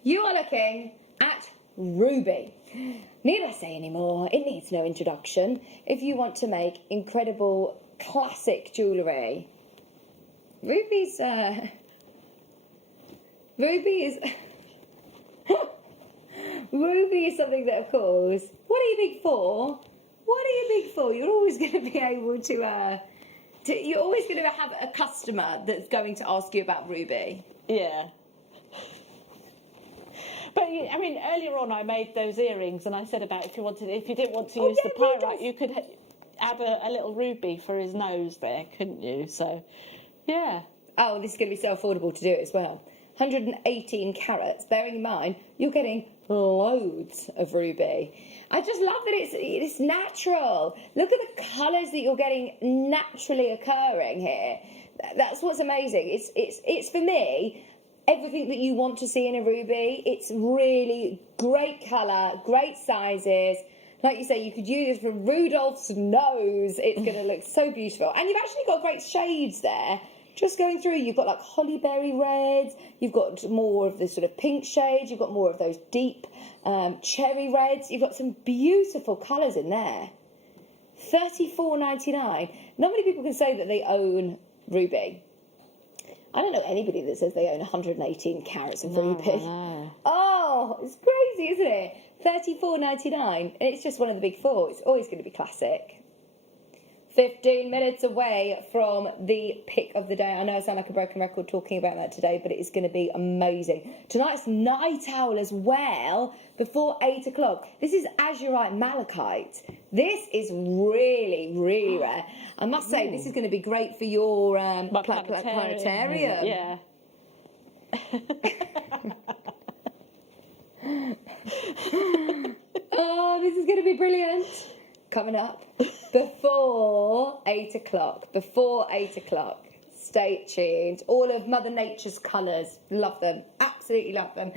You are looking at ruby. Need I say any more? It needs no introduction. If you want to make incredible classic jewellery, ruby is something that, of course, what are you big for? You're always going to be able to you're always going to have a customer that's going to ask you about ruby. Yeah. But I mean, earlier on I made those earrings, and I said about if you didn't want to use the pyrite, you could add a little ruby for his nose there, couldn't you? So, yeah. Oh, this is going to be so affordable to do it as well. 118 carats. Bearing in mind, you're getting loads of ruby. I just love that it's natural. Look at the colours that you're getting naturally occurring here. That's what's amazing. It's for me. everything that you want to see in a ruby. It's really great colour, great sizes. Like you say, you could use it for Rudolph's nose. It's going to look so beautiful. And you've actually got great shades there. Just going through, you've got like hollyberry reds, you've got more of the sort of pink shades, you've got more of those deep cherry reds. You've got some beautiful colours in there. $34.99. Not many people can say that they own ruby. I don't know anybody that says they own 118 carats of ruby. Oh, it's crazy, isn't it? $34.99, and it's just one of the big four. It's always going to be classic. 15 minutes away from the pick of the day. I know I sound like a broken record talking about that today, but it is going to be amazing. Tonight's night owl as well, before 8 o'clock. This is azurite malachite. This is really, really rare. I must say, this is going to be great for your planetarium. Yeah. Oh, this is going to be brilliant. Coming up before 8 o'clock. Before 8 o'clock. Stay tuned. All of Mother Nature's colours. Love them. Absolutely love them.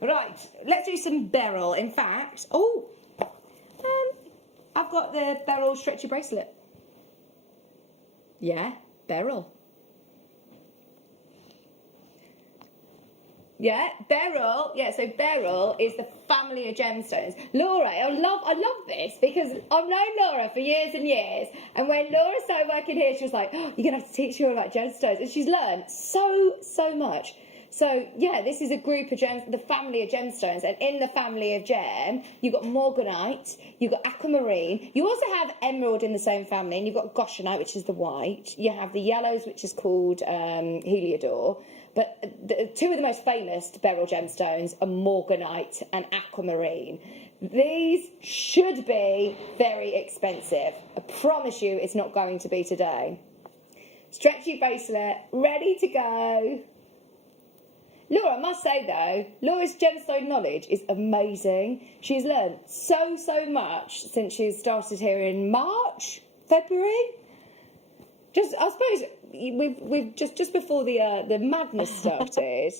Right, let's do some beryl. In fact, I've got the beryl stretchy bracelet. Yeah, beryl. Yeah, beryl. Yeah, so beryl is the family of gemstones. Laura, I love this because I've known Laura for years and years. And when Laura started working here, she was like, "Oh, you're gonna have to teach her about gemstones," and she's learned so much. So yeah, this is a group of gems, the family of gemstones, and in the family of gem, you've got morganite, you've got aquamarine, you also have emerald in the same family, and you've got goshenite, which is the white. You have the yellows, which is called heliodor. But the two of the most famous beryl gemstones are morganite and aquamarine. These should be very expensive. I promise you it's not going to be today. Stretchy bracelet, ready to go. Laura, I must say though, Laura's gemstone knowledge is amazing. She's learned so much since she started here in March, February. I suppose we've just before the madness started.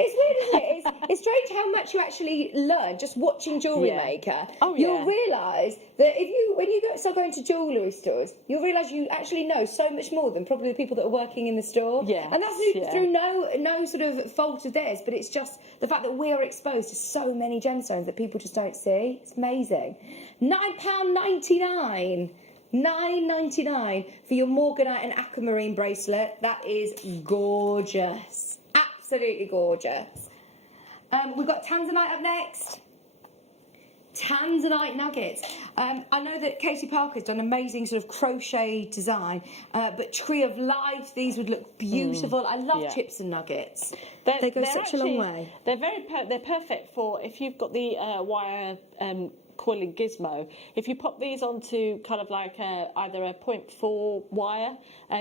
It's weird, isn't it? It's strange how much you actually learn just watching JewelleryMaker. Oh, yeah. You'll realise that when you start going to jewellery stores, you'll realise you actually know so much more than probably the people that are working in the store. Yeah. And that's through no sort of fault of theirs, but it's just the fact that we are exposed to so many gemstones that people just don't see. It's amazing. £9.99. $9.99 for your morganite and aquamarine bracelet. That is gorgeous. Absolutely gorgeous. We've got tanzanite up next. Tanzanite nuggets. I know that Katie Parker's done an amazing sort of crochet design, but Tree of Life, these would look beautiful. I love chips and nuggets. They go such a long way. They're perfect for if you've got the wire coiling gizmo. If you pop these onto kind of like either a 0.4 wire,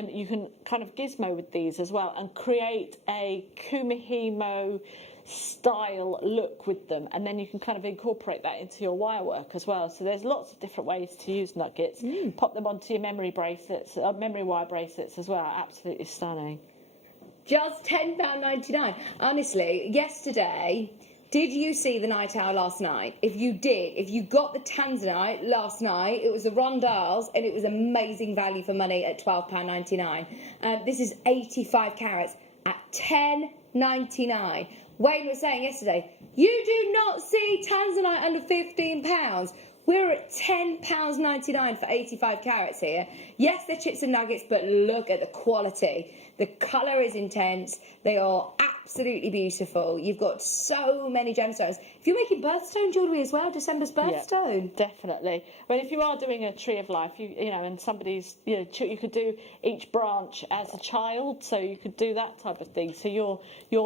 you can kind of gizmo with these as well and create a kumihimo style look with them, and then you can kind of incorporate that into your wire work as well. So there's lots of different ways to use nuggets. Pop them onto your memory bracelets, memory wire bracelets as well. Absolutely stunning. Just £10.99. Honestly, yesterday, did you see the night owl last night? If you did, if you got the tanzanite last night, it was the rondelles and it was amazing value for money at £12.99. This is 85 carats at £10.99. Wayne was saying yesterday, you do not see tanzanite under £15. We're at £10.99 for 85 carats here. Yes, they're chips and nuggets, but look at the quality. The colour is intense. They are absolutely beautiful. You've got so many gemstones. If you're making birthstone jewellery as well, December's birthstone. Yeah, definitely. Well, if you are doing a tree of life, you know, and somebody's, you could do each branch as a child, so you could do that type of thing. So you're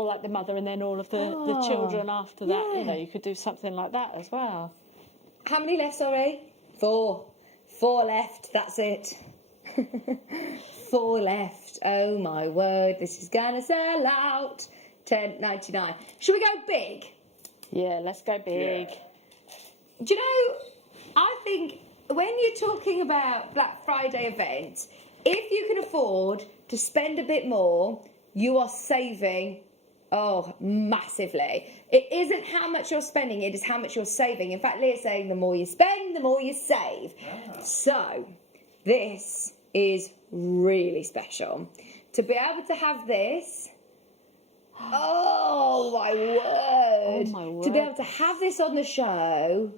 like the mother, and then all of the children after that. You know, you could do something like that as well. How many left, sorry? 4. 4 left, that's it. 4 left. Oh my word, this is gonna sell out. £10.99. Should we go big? Yeah, let's go big. Yeah. Do you know, I think when you're talking about Black Friday events, if you can afford to spend a bit more, you are saving, massively. It isn't how much you're spending, it is how much you're saving. In fact, Leah's saying the more you spend, the more you save. So, this is really special. To be able to have this, oh my word. To be able to have this on the show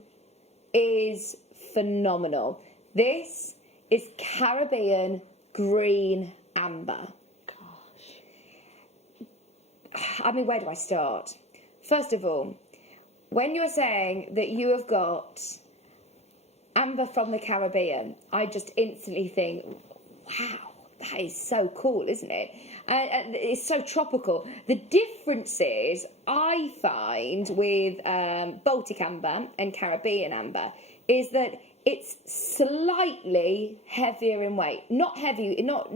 is phenomenal. This is Caribbean green amber. I mean, where do I start? First of all, when you're saying that you have got amber from the Caribbean, I just instantly think, wow, that is so cool, isn't it? And it's so tropical. The differences I find with Baltic amber and Caribbean amber is that it's slightly heavier in weight. Not heavy, not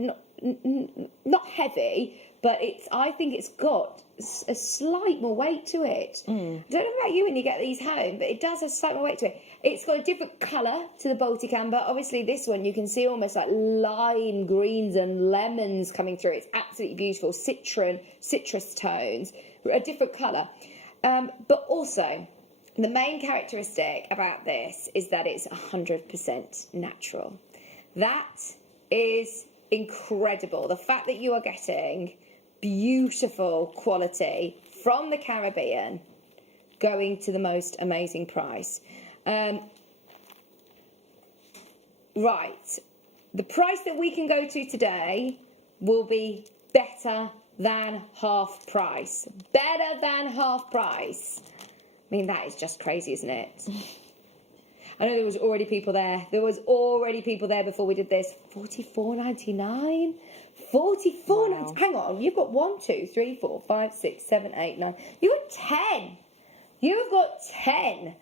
heavy, but I think it's got a slight more weight to it. I don't know about you when you get these home, but it does have slight more weight to it. It's got a different colour to the Baltic amber. Obviously, this one you can see almost like lime greens and lemons coming through. It's absolutely beautiful. Citrus tones, a different colour. But also, the main characteristic about this is that it's 100% natural. That is incredible. The fact that you are getting beautiful quality from the Caribbean going to the most amazing price. Right, the price that we can go to today will be better than half price. Better than half price. I mean, that is just crazy, isn't it? I know there was already people there. There was already people there before we did this. $44.99? $44.99. Hang on, you've got 1, 2, 3, 4, 5, 6, 7, 8, 9. You've got 10. You've got 10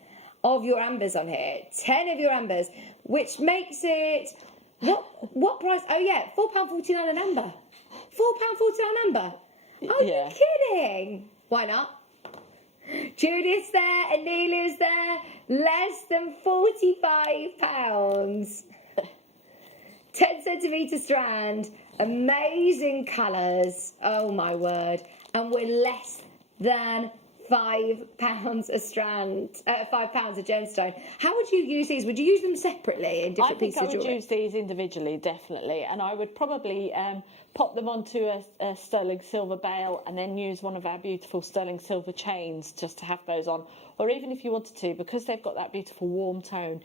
of your ambers on here. 10 of your ambers, which makes it... What price? Oh, yeah, £4.49 an amber. £4.49 amber. Are you kidding? Why not? Judith's there, Anelia's there, less than £45. 10 centimetre strand, amazing colours, oh my word, and we're less than £5 a strand, £5 a gemstone. How would you use these? Would you use them separately in different pieces of jewellery? I think I would use these individually, definitely, and I would probably pop them onto a sterling silver bail and then use one of our beautiful sterling silver chains just to have those on. Or even if you wanted to, because they've got that beautiful warm tone,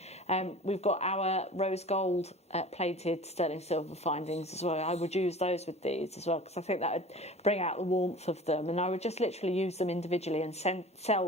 we've got our rose gold plated sterling silver findings as well. I would use those with these as well, because I think that would bring out the warmth of them, and I would just literally use them individually and sell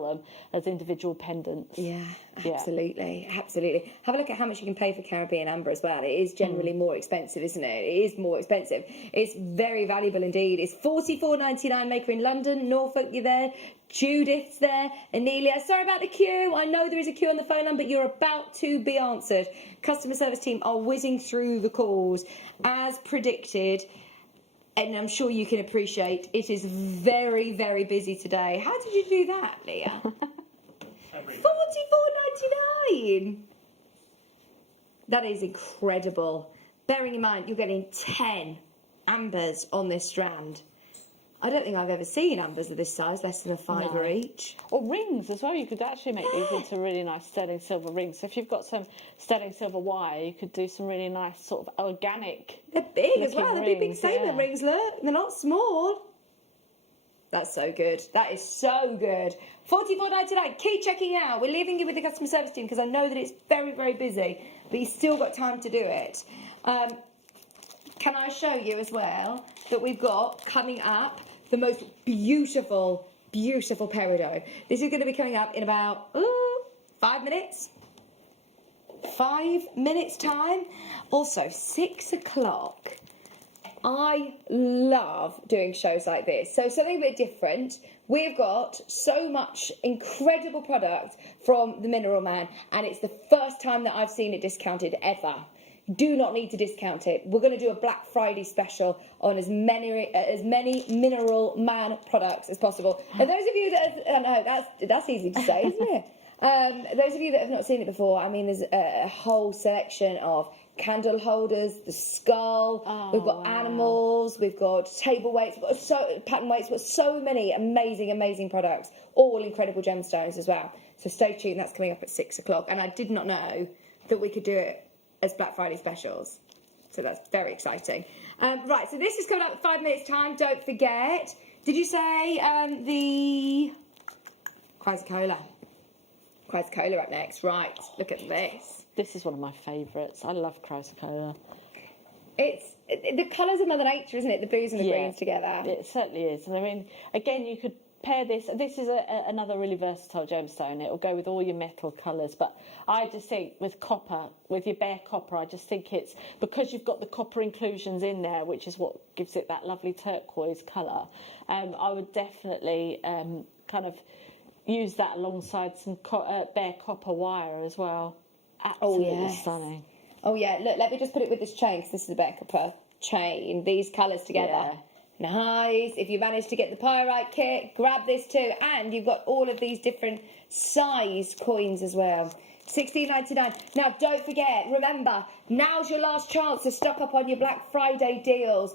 them as individual pendants. Yeah, absolutely, absolutely. Have a look at how much you can pay for Caribbean amber as well. It is generally more expensive, isn't it? It is more expensive. It's very valuable indeed. It's $44.99 maker in London. Norfolk, you're there. Judith's there. Anelia, sorry about the queue. I know there is a queue on the phone line, but you're about to be answered. Customer service team are whizzing through the calls as predicted. And I'm sure you can appreciate it is very, very busy today. How did you do that, Leah? $44.99. That is incredible. Bearing in mind, you're getting 10 ambers on this strand. I don't think I've ever seen ambers of this size, less than a fiver each. Or rings as well. You could actually make these into really nice sterling silver rings. So if you've got some sterling silver wire, you could do some really nice sort of organic. They're big as well. rings, They're big statement rings, look. They're not small. That's so good. That is so good. $44.99. Keep checking out. We're leaving you with the customer service team because I know that it's very, very busy, but you've still got time to do it. Can I show you as well that we've got coming up the most beautiful, beautiful peridot. This is going to be coming up in about 5 minutes. 5 minutes time. Also, 6 o'clock. I love doing shows like this. So something a bit different. We've got so much incredible product from the Mineral Man, and it's the first time that I've seen it discounted ever. Do not need to discount it. We're going to do a Black Friday special on as many Mineral Man products as possible. And those of you that have, I know that's easy to say, isn't it? Those of you that have not seen it before, I mean, there's a whole selection of candle holders, the skull, we've got animals, we've got table weights, we've got pattern weights, we've got so many amazing products, all incredible gemstones as well. So stay tuned, that's coming up at 6 o'clock. And I did not know that we could do it as Black Friday specials. So that's very exciting. Right, so this is coming up in 5 minutes' time. Don't forget, did you say the Chrysocolla? Chrysocolla up next. Right, look at this. This is one of my favourites. I love Chrysocolla. It's the colours of Mother Nature, isn't it? The blues and the greens together. It certainly is. And I mean, again, you could pair this. This is another really versatile gemstone. It will go with all your metal colours. But I just think with copper, with your bare copper, I just think it's because you've got the copper inclusions in there, which is what gives it that lovely turquoise colour. I would definitely kind of use that alongside some bare copper wire as well. Absolutely stunning. Oh yeah, look, let me just put it with this chain, because this is a bare copper chain. These colours together. Nice. If you manage to get the pyrite kit, grab this too. And you've got all of these different size coins as well. $16.99. Now, don't forget, remember, now's your last chance to stock up on your Black Friday deals.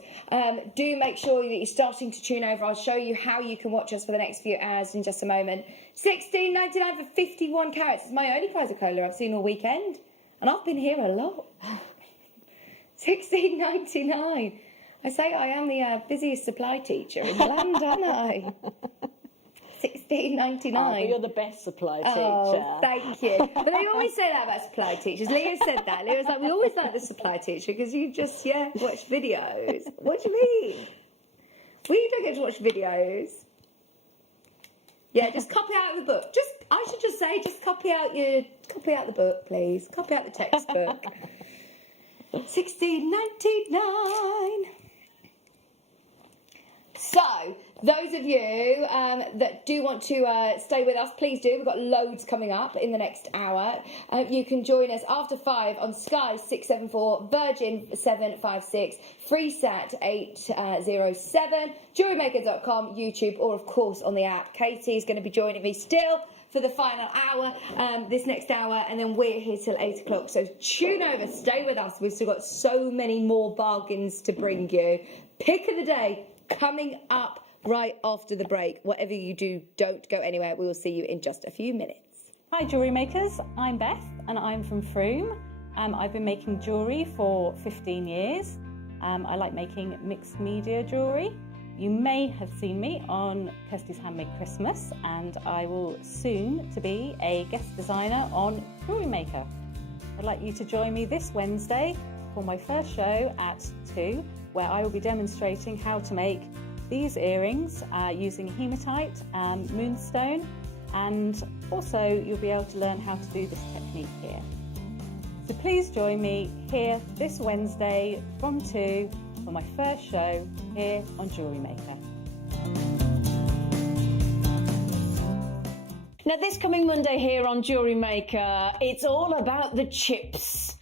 Do make sure that you're starting to tune over. I'll show you how you can watch us for the next few hours in just a moment. $16.99 for 51 carats. It's my only Chrysocolla I've seen all weekend. And I've been here a lot. $16.99. I say I am the busiest supply teacher in the land, aren't I? $16.99. Oh, but you're the best supply teacher. Oh, thank you. But they always say that about supply teachers. Leah said that. Leah was like, we always like the supply teacher because you just, watch videos. What do you mean? We don't get to watch videos. Yeah, just copy out the book. I should just say, just copy out the book, please. Copy out the textbook. $16.99. So, those of you that do want to stay with us, please do. We've got loads coming up in the next hour. You can join us after 5 on Sky 674, Virgin 756, Freesat 807, JewelleryMaker.com, YouTube, or of course on the app. Katie's going to be joining me still for the final hour, this next hour, and then we're here till 8 o'clock. So tune over, stay with us. We've still got so many more bargains to bring you. Pick of the day coming up right after the break. Whatever you do, don't go anywhere. We will see you in just a few minutes. Hi jewellery makers, I'm Beth and I'm from Frome. I've been making jewellery for 15 years. I like making mixed media jewellery. You may have seen me on Kirsty's Handmade Christmas, and I will soon to be a guest designer on JewelleryMaker. I'd like you to join me this Wednesday for my first show at 2, where I will be demonstrating how to make these earrings using hematite, moonstone, and also you'll be able to learn how to do this technique here. So please join me here this Wednesday from 2 for my first show here on JewelleryMaker. Now this coming Monday here on JewelleryMaker, it's all about the chips,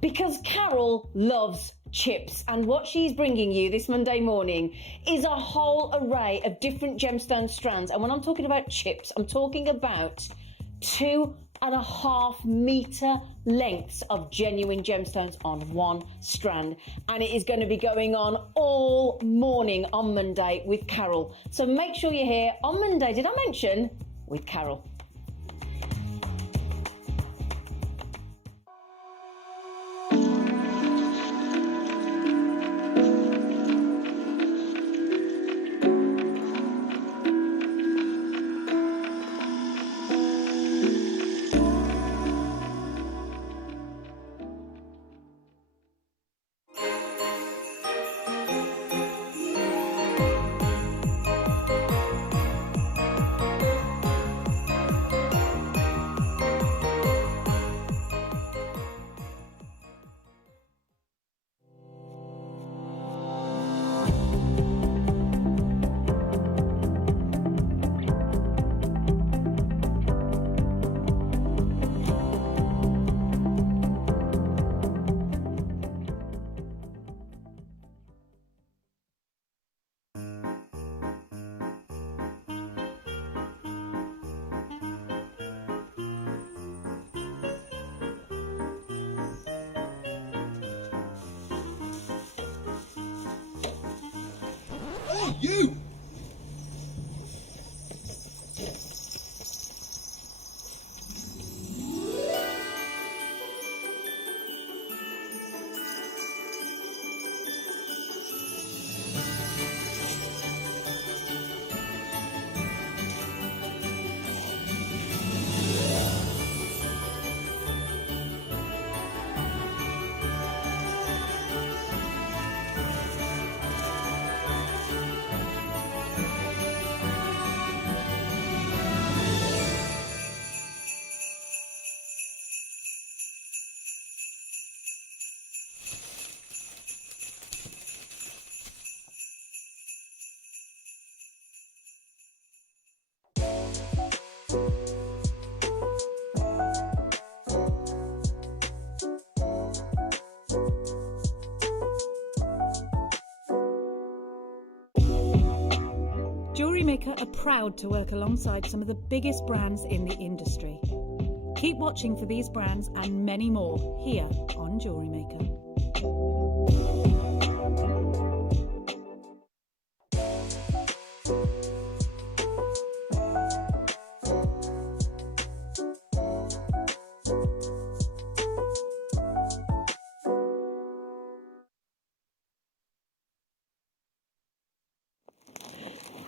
because Carol loves chips, and what she's bringing you this Monday morning is a whole array of different gemstone strands. And when I'm talking about chips, I'm talking about 2.5 metre lengths of genuine gemstones on one strand, and it is going to be going on all morning on Monday with Carol. So make sure you're here on Monday, did I mention, with Carol. Hey, you! JewelleryMaker are proud to work alongside some of the biggest brands in the industry. Keep watching for these brands and many more here on JewelleryMaker.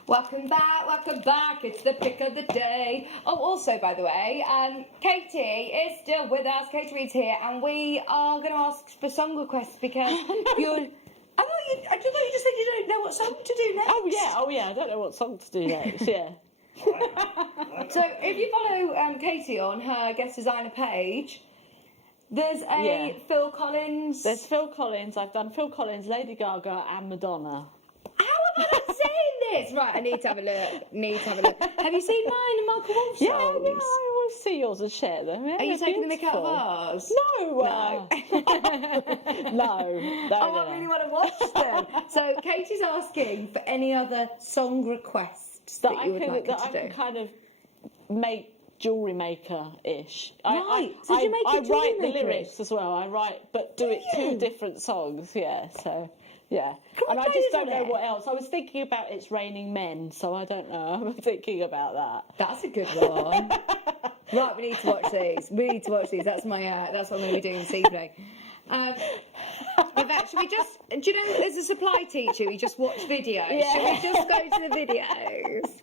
Welcome back, it's the pick of the day. Oh, also, by the way, Katie is still with us, Katie Reed's here, and we are going to ask for song requests because you're... I thought you just said you don't know what song to do next. Oh yeah, I don't know what song to do next, yeah. So, if you follow Katie on her guest designer page, there's a Phil Collins... There's Phil Collins, I've done Phil Collins, Lady Gaga and Madonna. How am I not saying this? Right, I need to have a look. Have you seen mine and Michael Wolf's songs? Yeah, I always see yours and share them. Yeah, Are you taking the mick out of beautiful. ours? No. No. I really want to watch them. So Katie's asking for any other song requests that you would like her to do. I can kind of make JewelleryMaker-ish. Right, so you make it I write the JewelleryMaker-ish? lyrics as well. I write, but do it two different songs. Yeah, so. Yeah, Can we and I play just this don't on know it? what else. I was thinking about It's Raining Men, so I don't know. I'm thinking about that. That's a good one. Right, we need to watch these. That's my. That's what I'm going to be doing this evening. In fact, should we just? Do you know there's a supply teacher? We just watch videos. Yeah. Should we just go to the videos?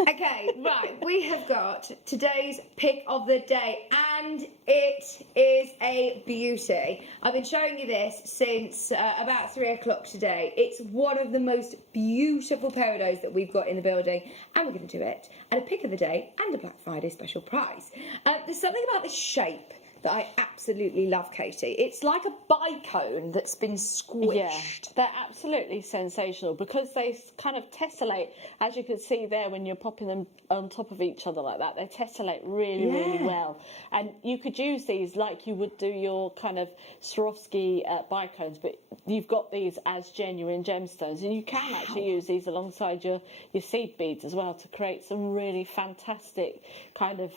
Okay, right. We have got today's pick of the day, and it is a beauty. I've been showing you this since about 3 o'clock today. It's one of the most beautiful peridot that we've got in the building, and we're going to do it. And a pick of the day and a Black Friday special prize. There's something about this shape that I absolutely love, Katie. It's like a bicone that's been squished. Yeah, they're absolutely sensational because they kind of tessellate, as you can see there when you're popping them on top of each other like that. They tessellate really well. And you could use these like you would do your kind of Swarovski bicones, but you've got these as genuine gemstones. And you can actually use these alongside your seed beads as well to create some really fantastic kind of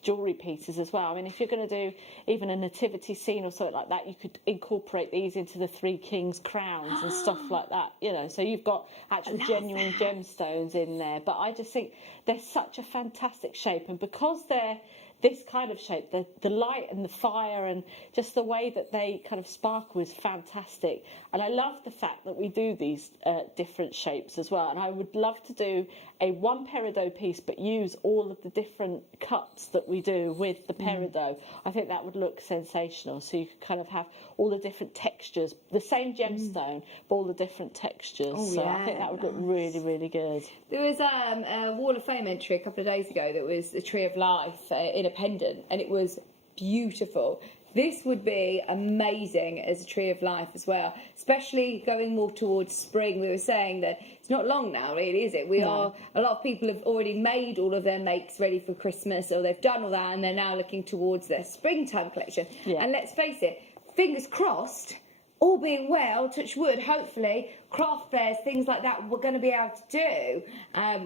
jewellery pieces as well. I mean, if you're going to do even a nativity scene or something like that, you could incorporate these into the Three Kings crowns and stuff like that, you know, so you've got actual genuine gemstones in there. But I just think they're such a fantastic shape, and because they're this kind of shape, the light and the fire and just the way that they kind of sparkle is fantastic. And I love the fact that we do these different shapes as well. And I would love to do a one peridot piece, but use all of the different cuts that we do with the peridot. I think that would look sensational. So you could kind of have all the different textures, the same gemstone, but all the different textures. I think that would look really, really good. There was a Wall of Fame entry a couple of days ago that was the Tree of Life in a pendant, and it was beautiful. This would be amazing as a Tree of Life as well, especially going more towards spring. We were saying that it's not long now, really, is it? A lot of people have already made all of their makes ready for Christmas, or they've done all that, and they're now looking towards their springtime collection. And let's face it, fingers crossed, all being well, touch wood, hopefully, craft fairs, things like that, we're going to be able to do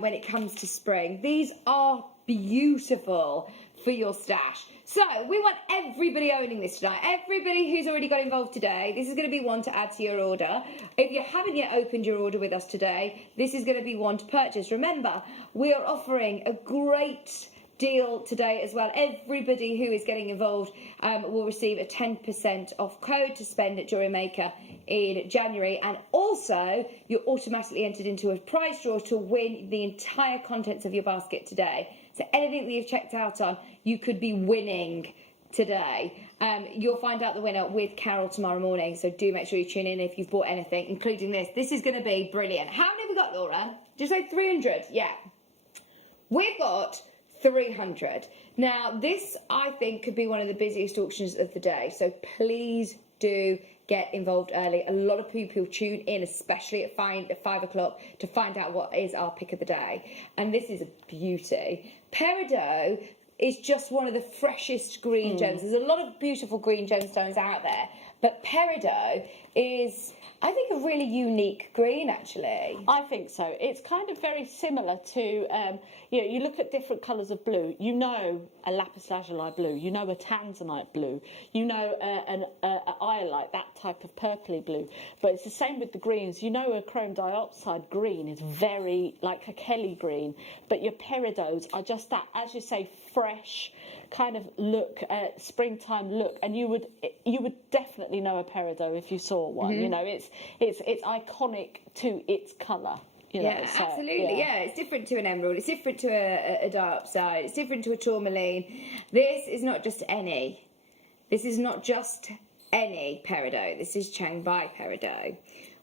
when it comes to spring. These are beautiful for your stash. So we want everybody owning this tonight. Everybody who's already got involved today, this is going to be one to add to your order. If you haven't yet opened your order with us today, this is going to be one to purchase. Remember, we are offering a great deal today as well. Everybody who is getting involved will receive a 10% off code to spend at JewelleryMaker in January, and also you're automatically entered into a prize draw to win the entire contents of your basket today. So anything that you've checked out on, you could be winning today. You'll find out the winner with Carol tomorrow morning, so do make sure you tune in if you've bought anything, including this. This is going to be brilliant. How many have we got, Laura? Did you say 300? Yeah. We've got 300. Now, this, I think, could be one of the busiest auctions of the day, so please do get involved early. A lot of people tune in, especially at 5 o'clock, to find out what is our pick of the day. And this is a beauty. Peridot is just one of the freshest green gems. There's a lot of beautiful green gemstones out there, but Peridot is, I think, a really unique green, actually. I think so. It's kind of very similar to, you know, you look at different colours of blue. You know a lapis lazuli blue. You know a tanzanite blue. You know an iolite, that type of purpley blue. But it's the same with the greens. You know a chrome dioxide green is very like a Kelly green. But your peridots are just that, as you say, fresh kind of look, springtime look, and you would definitely know a peridot if you saw one. You know, it's iconic to its colour. You know, so, absolutely. Yeah, it's different to an emerald. It's different to a diopside. It's different to a tourmaline. This is not just any. This is not just any peridot. This is Changbai peridot.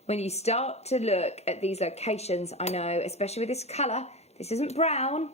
When you start to look at these locations, I know, especially with this colour, this isn't brown,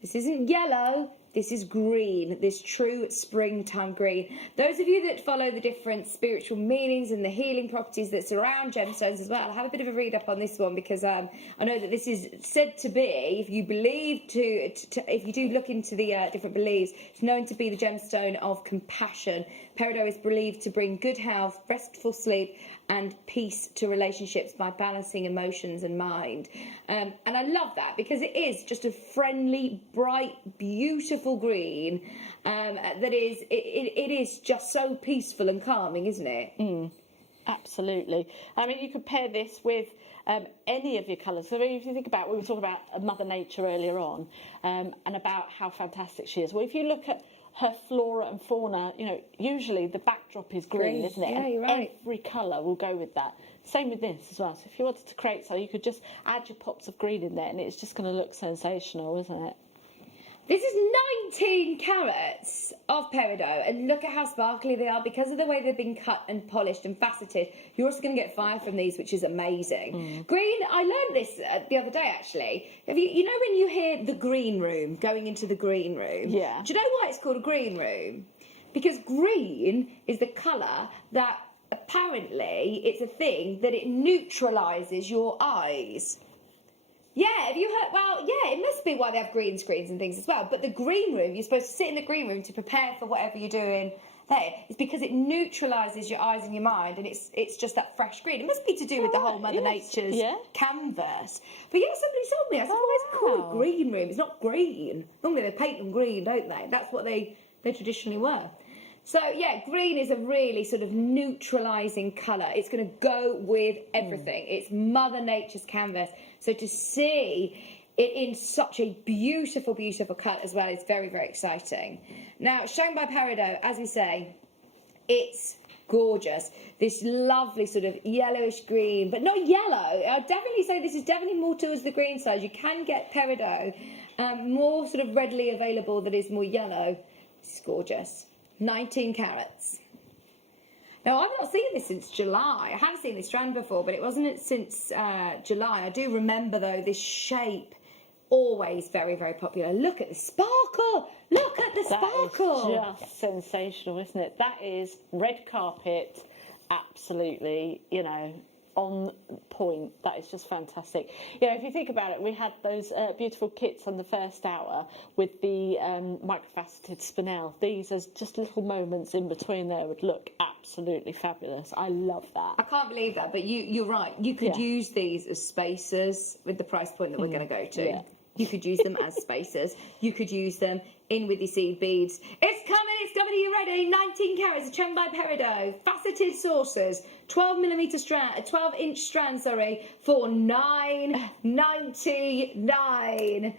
this isn't yellow, this is green, this true springtime green. Those of you that follow the different spiritual meanings and the healing properties that surround gemstones as well, have a bit of a read up on this one, because I know that this is said to be, if you believe if you do look into the different beliefs, it's known to be the gemstone of compassion. Peridot is believed to bring good health, restful sleep, and peace to relationships by balancing emotions and mind. And I love that, because it is just a friendly, bright, beautiful green that is, it is just so peaceful and calming, isn't it? Absolutely. I mean, you could pair this with any of your colours. So if you think about, we were talking about Mother Nature earlier on, and about how fantastic she is. Well, if you look at her flora and fauna, you know, usually the backdrop is green, isn't it? Yeah, you're right. Every colour will go with that. Same with this as well. So if you wanted to create something, you could just add your pops of green in there, and it's just going to look sensational, isn't it? This is 19 carats of peridot, and look at how sparkly they are because of the way they've been cut and polished and faceted. You're also going to get fire from these, which is amazing. Green, I learned this the other day, actually. You know when you hear the green room, going into the green room? Yeah. Do you know why it's called a green room? Because green is the colour that apparently it's a thing that it neutralises your eyes. Yeah, have you heard? Well, yeah, it must be why they have green screens and things as well. But the green room, you're supposed to sit in the green room to prepare for whatever you're doing there. It's because it neutralises your eyes and your mind, and it's just that fresh green. It must be to do with the whole Mother Nature's canvas. But yeah, somebody told me. I said, why is it called a green room? It's not green. Normally they paint them green, don't they? That's what they traditionally were. So, yeah, green is a really sort of neutralising colour. It's going to go with everything. It's Mother Nature's canvas. So to see it in such a beautiful, beautiful cut as well is very, very exciting. Now, shown by Peridot, as we say, it's gorgeous. This lovely sort of yellowish green, but not yellow. I'd definitely say this is definitely more towards the green side. You can get Peridot more sort of readily available that is more yellow. It's gorgeous. 19 carats. Now, I've not seen this since July. I haven't seen this strand before, but it wasn't since July. I do remember, though, this shape, always very, very popular. Look at the sparkle! Look at the sparkle! That is just sensational, isn't it? That is red carpet, absolutely, you know, on point. That is just fantastic. You know, if you think about it, we had those beautiful kits on the first hour with the microfaceted spinel. These as just little moments in between there would look absolutely fabulous. I love that. I can't believe that, but you're right. You could use these as spacers with the price point that we're going to go to. Yeah. You could use them as spacers. You could use them in with your seed beads. It's coming, are you ready? 19 carats of Chen by Peridot, faceted saucers, 12mm strand, 12-inch strand, sorry, for $9.99.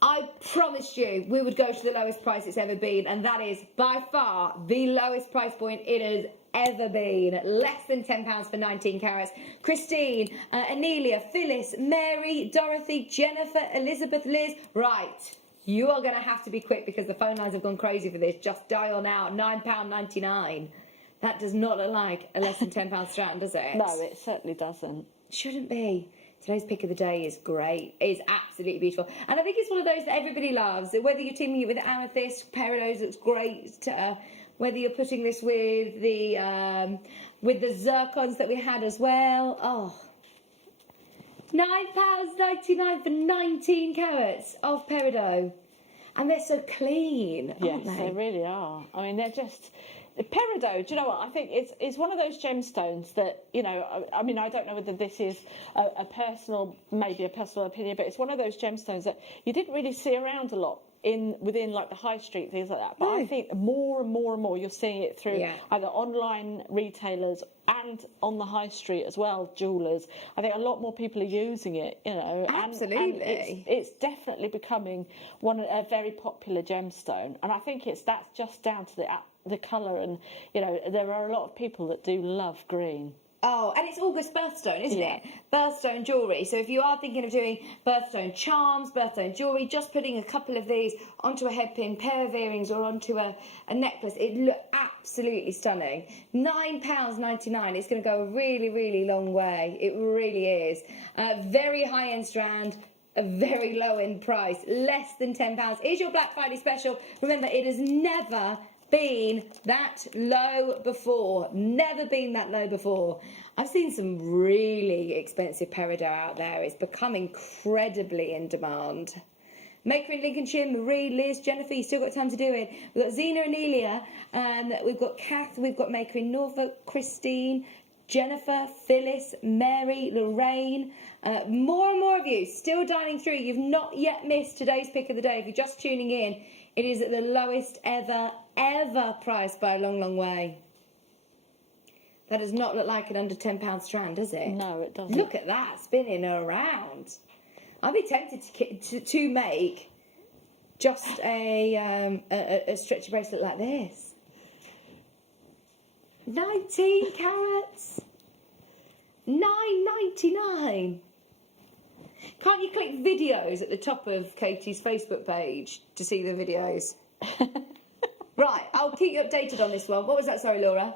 I promised you we would go to the lowest price it's ever been, and that is by far the lowest price point it has ever been. Less than £10 for 19 carats. Christine, Anelia, Phyllis, Mary, Dorothy, Jennifer, Elizabeth, Liz. Right, you are going to have to be quick because the phone lines have gone crazy for this. Just dial now, £9.99. That does not look like a less than £10 strand, does it? No, it certainly doesn't. Shouldn't be. Today's pick of the day is great. It's absolutely beautiful. And I think it's one of those that everybody loves. Whether you're teaming it with amethyst, peridot, it's great. Whether you're putting this with the zircons that we had as well. Oh, £9.99 for 19 carats of peridot. And they're so clean, aren't Yes, they? they really are. I mean, they're just... Peridot, do you know what? I think it's one of those gemstones that, you know, I mean, I don't know whether this is a personal opinion, but it's one of those gemstones that you didn't really see around a lot within like the high street, things like that. But I think more and more and more you're seeing it through either online retailers and on the high street as well, jewellers. I think a lot more people are using it, you know. Absolutely. And it's definitely becoming a very popular gemstone. And I think that's just down to the colour, and you know there are a lot of people that do love green. Oh, and it's August birthstone, isn't it? Birthstone jewellery. So if you are thinking of doing birthstone charms, birthstone jewellery, just putting a couple of these onto a headpin, pair of earrings, or onto a necklace, it look absolutely stunning. £9.99. It's going to go a really, really long way. It really is. Very high-end strand. A very low-end price. Less than £10. Is your Black Friday special. Remember, it has never been that low before. Never been that low before. I've seen some really expensive peridot out there. It's become incredibly in demand. Maker in Lincolnshire, Marie, Liz, Jennifer, you still got time to do it. We've got Zena and Elia, we've got Kath, we've got Maker in Norfolk, Christine, Jennifer, Phyllis, Mary, Lorraine. More and more of you still dialing through. You've not yet missed today's pick of the day. If you're just tuning in, it is at the lowest ever price by a long, long way. That does not look like an under £10 strand, does it? No, it doesn't. Look at that, spinning around. I'd be tempted to make just a stretchy bracelet like this. 19 carats. £9.99. Can't you click videos at the top of Katie's Facebook page to see the videos? Right, I'll keep you updated on this one. What was that? Sorry, Laura.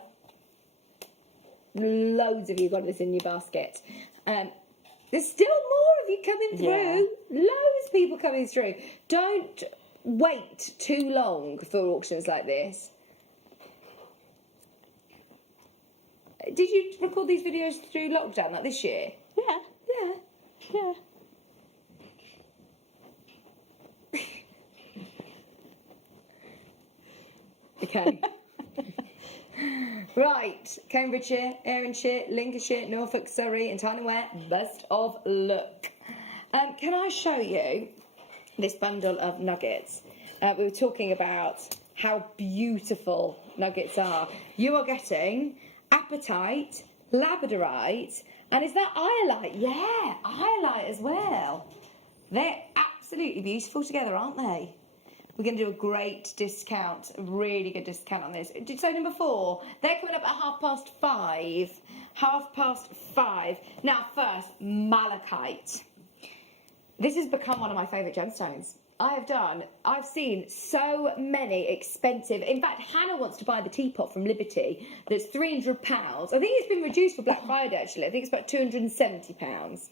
Loads of you got this in your basket. There's still more of you coming through. Loads of people coming through. Don't wait too long for auctions like this. Did you record these videos through lockdown, like this year? Yeah. Okay. Right, Cambridgeshire, Ayrshire, Lincolnshire, Norfolk, Surrey and Tyne-and-Wear, best of luck. Can I show you this bundle of nuggets? We were talking about how beautiful nuggets are. You are getting apatite, labradorite, and is that iolite? Yeah, iolite as well. They're absolutely beautiful together, aren't they? We're going to do a great discount, a really good discount on this. Did you say number 4? They're coming up at 5:30. 5:30. Now, first, malachite. This has become one of my favourite gemstones. I've seen so many expensive. In fact, Hannah wants to buy the teapot from Liberty that's £300. I think it's been reduced for Black Friday, actually. I think it's about £270.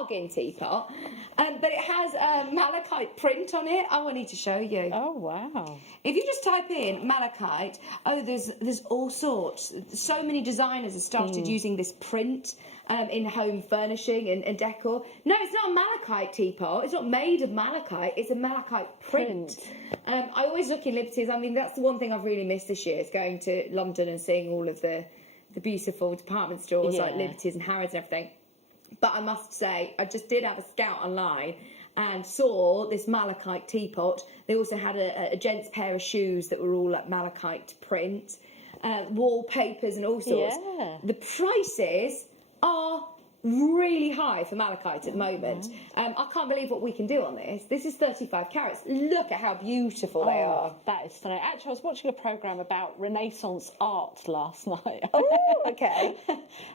bargain teapot, but it has a malachite print on it. I need to show you. Oh, wow. If you just type in malachite, there's all sorts. So many designers have started using this print in home furnishing and decor. No, it's not a malachite teapot. It's not made of malachite. It's a malachite print. I always look in Liberty's. I mean, that's the one thing I've really missed this year, is going to London and seeing all of the beautiful department stores like Liberty's and Harrods and everything. But I must say, I just did have a scout online and saw this malachite teapot. They also had a gent's pair of shoes that were all like malachite print, wallpapers and all sorts. Yeah. The prices are really high for malachite at the moment. I can't believe what we can do on this. This is 35 carats. Look at how beautiful they are. That is stunning. Actually, I was watching a programme about Renaissance art last night. Oh, okay.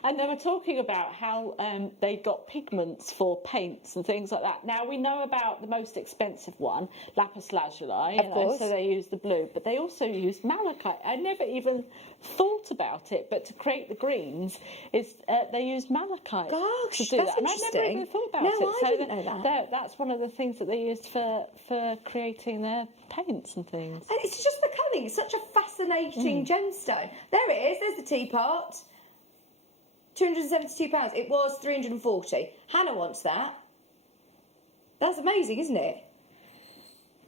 And they were talking about how they got pigments for paints and things like that. Now, we know about the most expensive one, lapis lazuli, Of course. so they use the blue, but they also use malachite. I never even thought about it, but to create the greens, they use malachite. Gosh, to do that's that. And I never interesting. even thought about No, it. I didn't know that. That's one of the things that they used for creating their paints and things. And it's just the colouring. It's such a fascinating gemstone. There it is. There's the teapot. £272. It was £340. Hannah wants that. That's amazing, isn't it?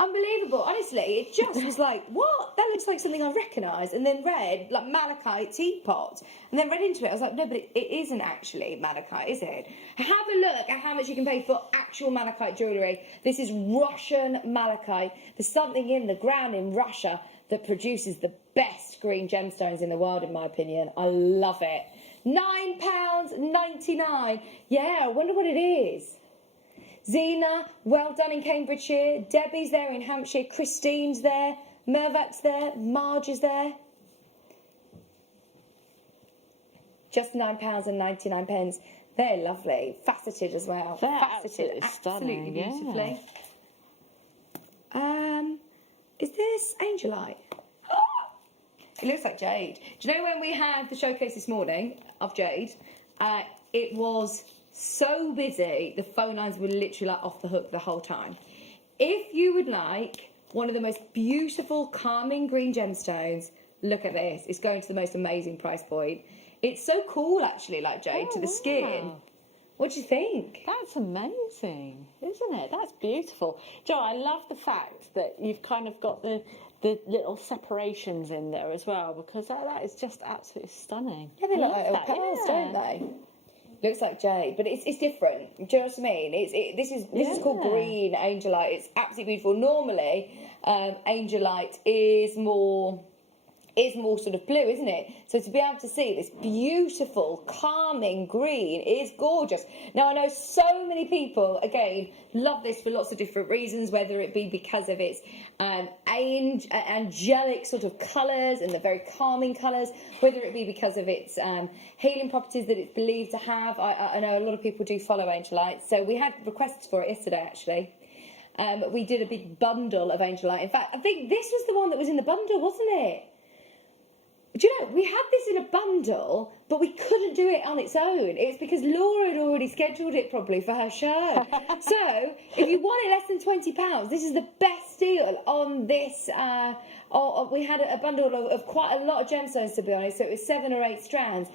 Unbelievable. Honestly, it just was like, what? That looks like something I recognise. And then read, like, malachite teapot. And then read into it. I was like, no, but it isn't actually malachite, is it? Have a look at how much you can pay for actual malachite jewellery. This is Russian malachite. There's something in the ground in Russia that produces the best green gemstones in the world, in my opinion. I love it. £9.99. Yeah, I wonder what it is. Zena, well done in Cambridgeshire. Debbie's there in Hampshire. Christine's there. Mervat's there. Marge is there. Just £9.99. They're lovely. Faceted as well. They're Faceted absolutely stunning, beautifully. Is this Angelite? It looks like jade. Do you know when we had the showcase this morning of jade? It was so busy, the phone lines were literally like off the hook the whole time. If you would like one of the most beautiful, calming green gemstones, look at this. It's going to the most amazing price point. It's so cool, actually, like jade, to the skin. What do you think? That's amazing, isn't it? That's beautiful. Jo, I love the fact that you've kind of got the little separations in there as well, because that is just absolutely stunning. Yeah, they look Love like that, pearls, yeah. don't they? Looks like jade, but it's different. Do you know what I mean? This is called green angelite. It's absolutely beautiful. Normally, angelite is more sort of blue, isn't it? So to be able to see this beautiful, calming green is gorgeous. Now, I know so many people, again, love this for lots of different reasons, whether it be because of its angelic sort of colours and the very calming colours, whether it be because of its healing properties that it's believed to have. I know a lot of people do follow angelite, so we had requests for it yesterday, actually. We did a big bundle of angelite. In fact, I think this was the one that was in the bundle, wasn't it? Do you know, we had this in a bundle, but we couldn't do it on its own. It's because Laura had already scheduled it probably for her show. So, if you want it less than £20, this is the best deal on this. We had a bundle of quite a lot of gemstones, to be honest. So it was 7 or 8 strands,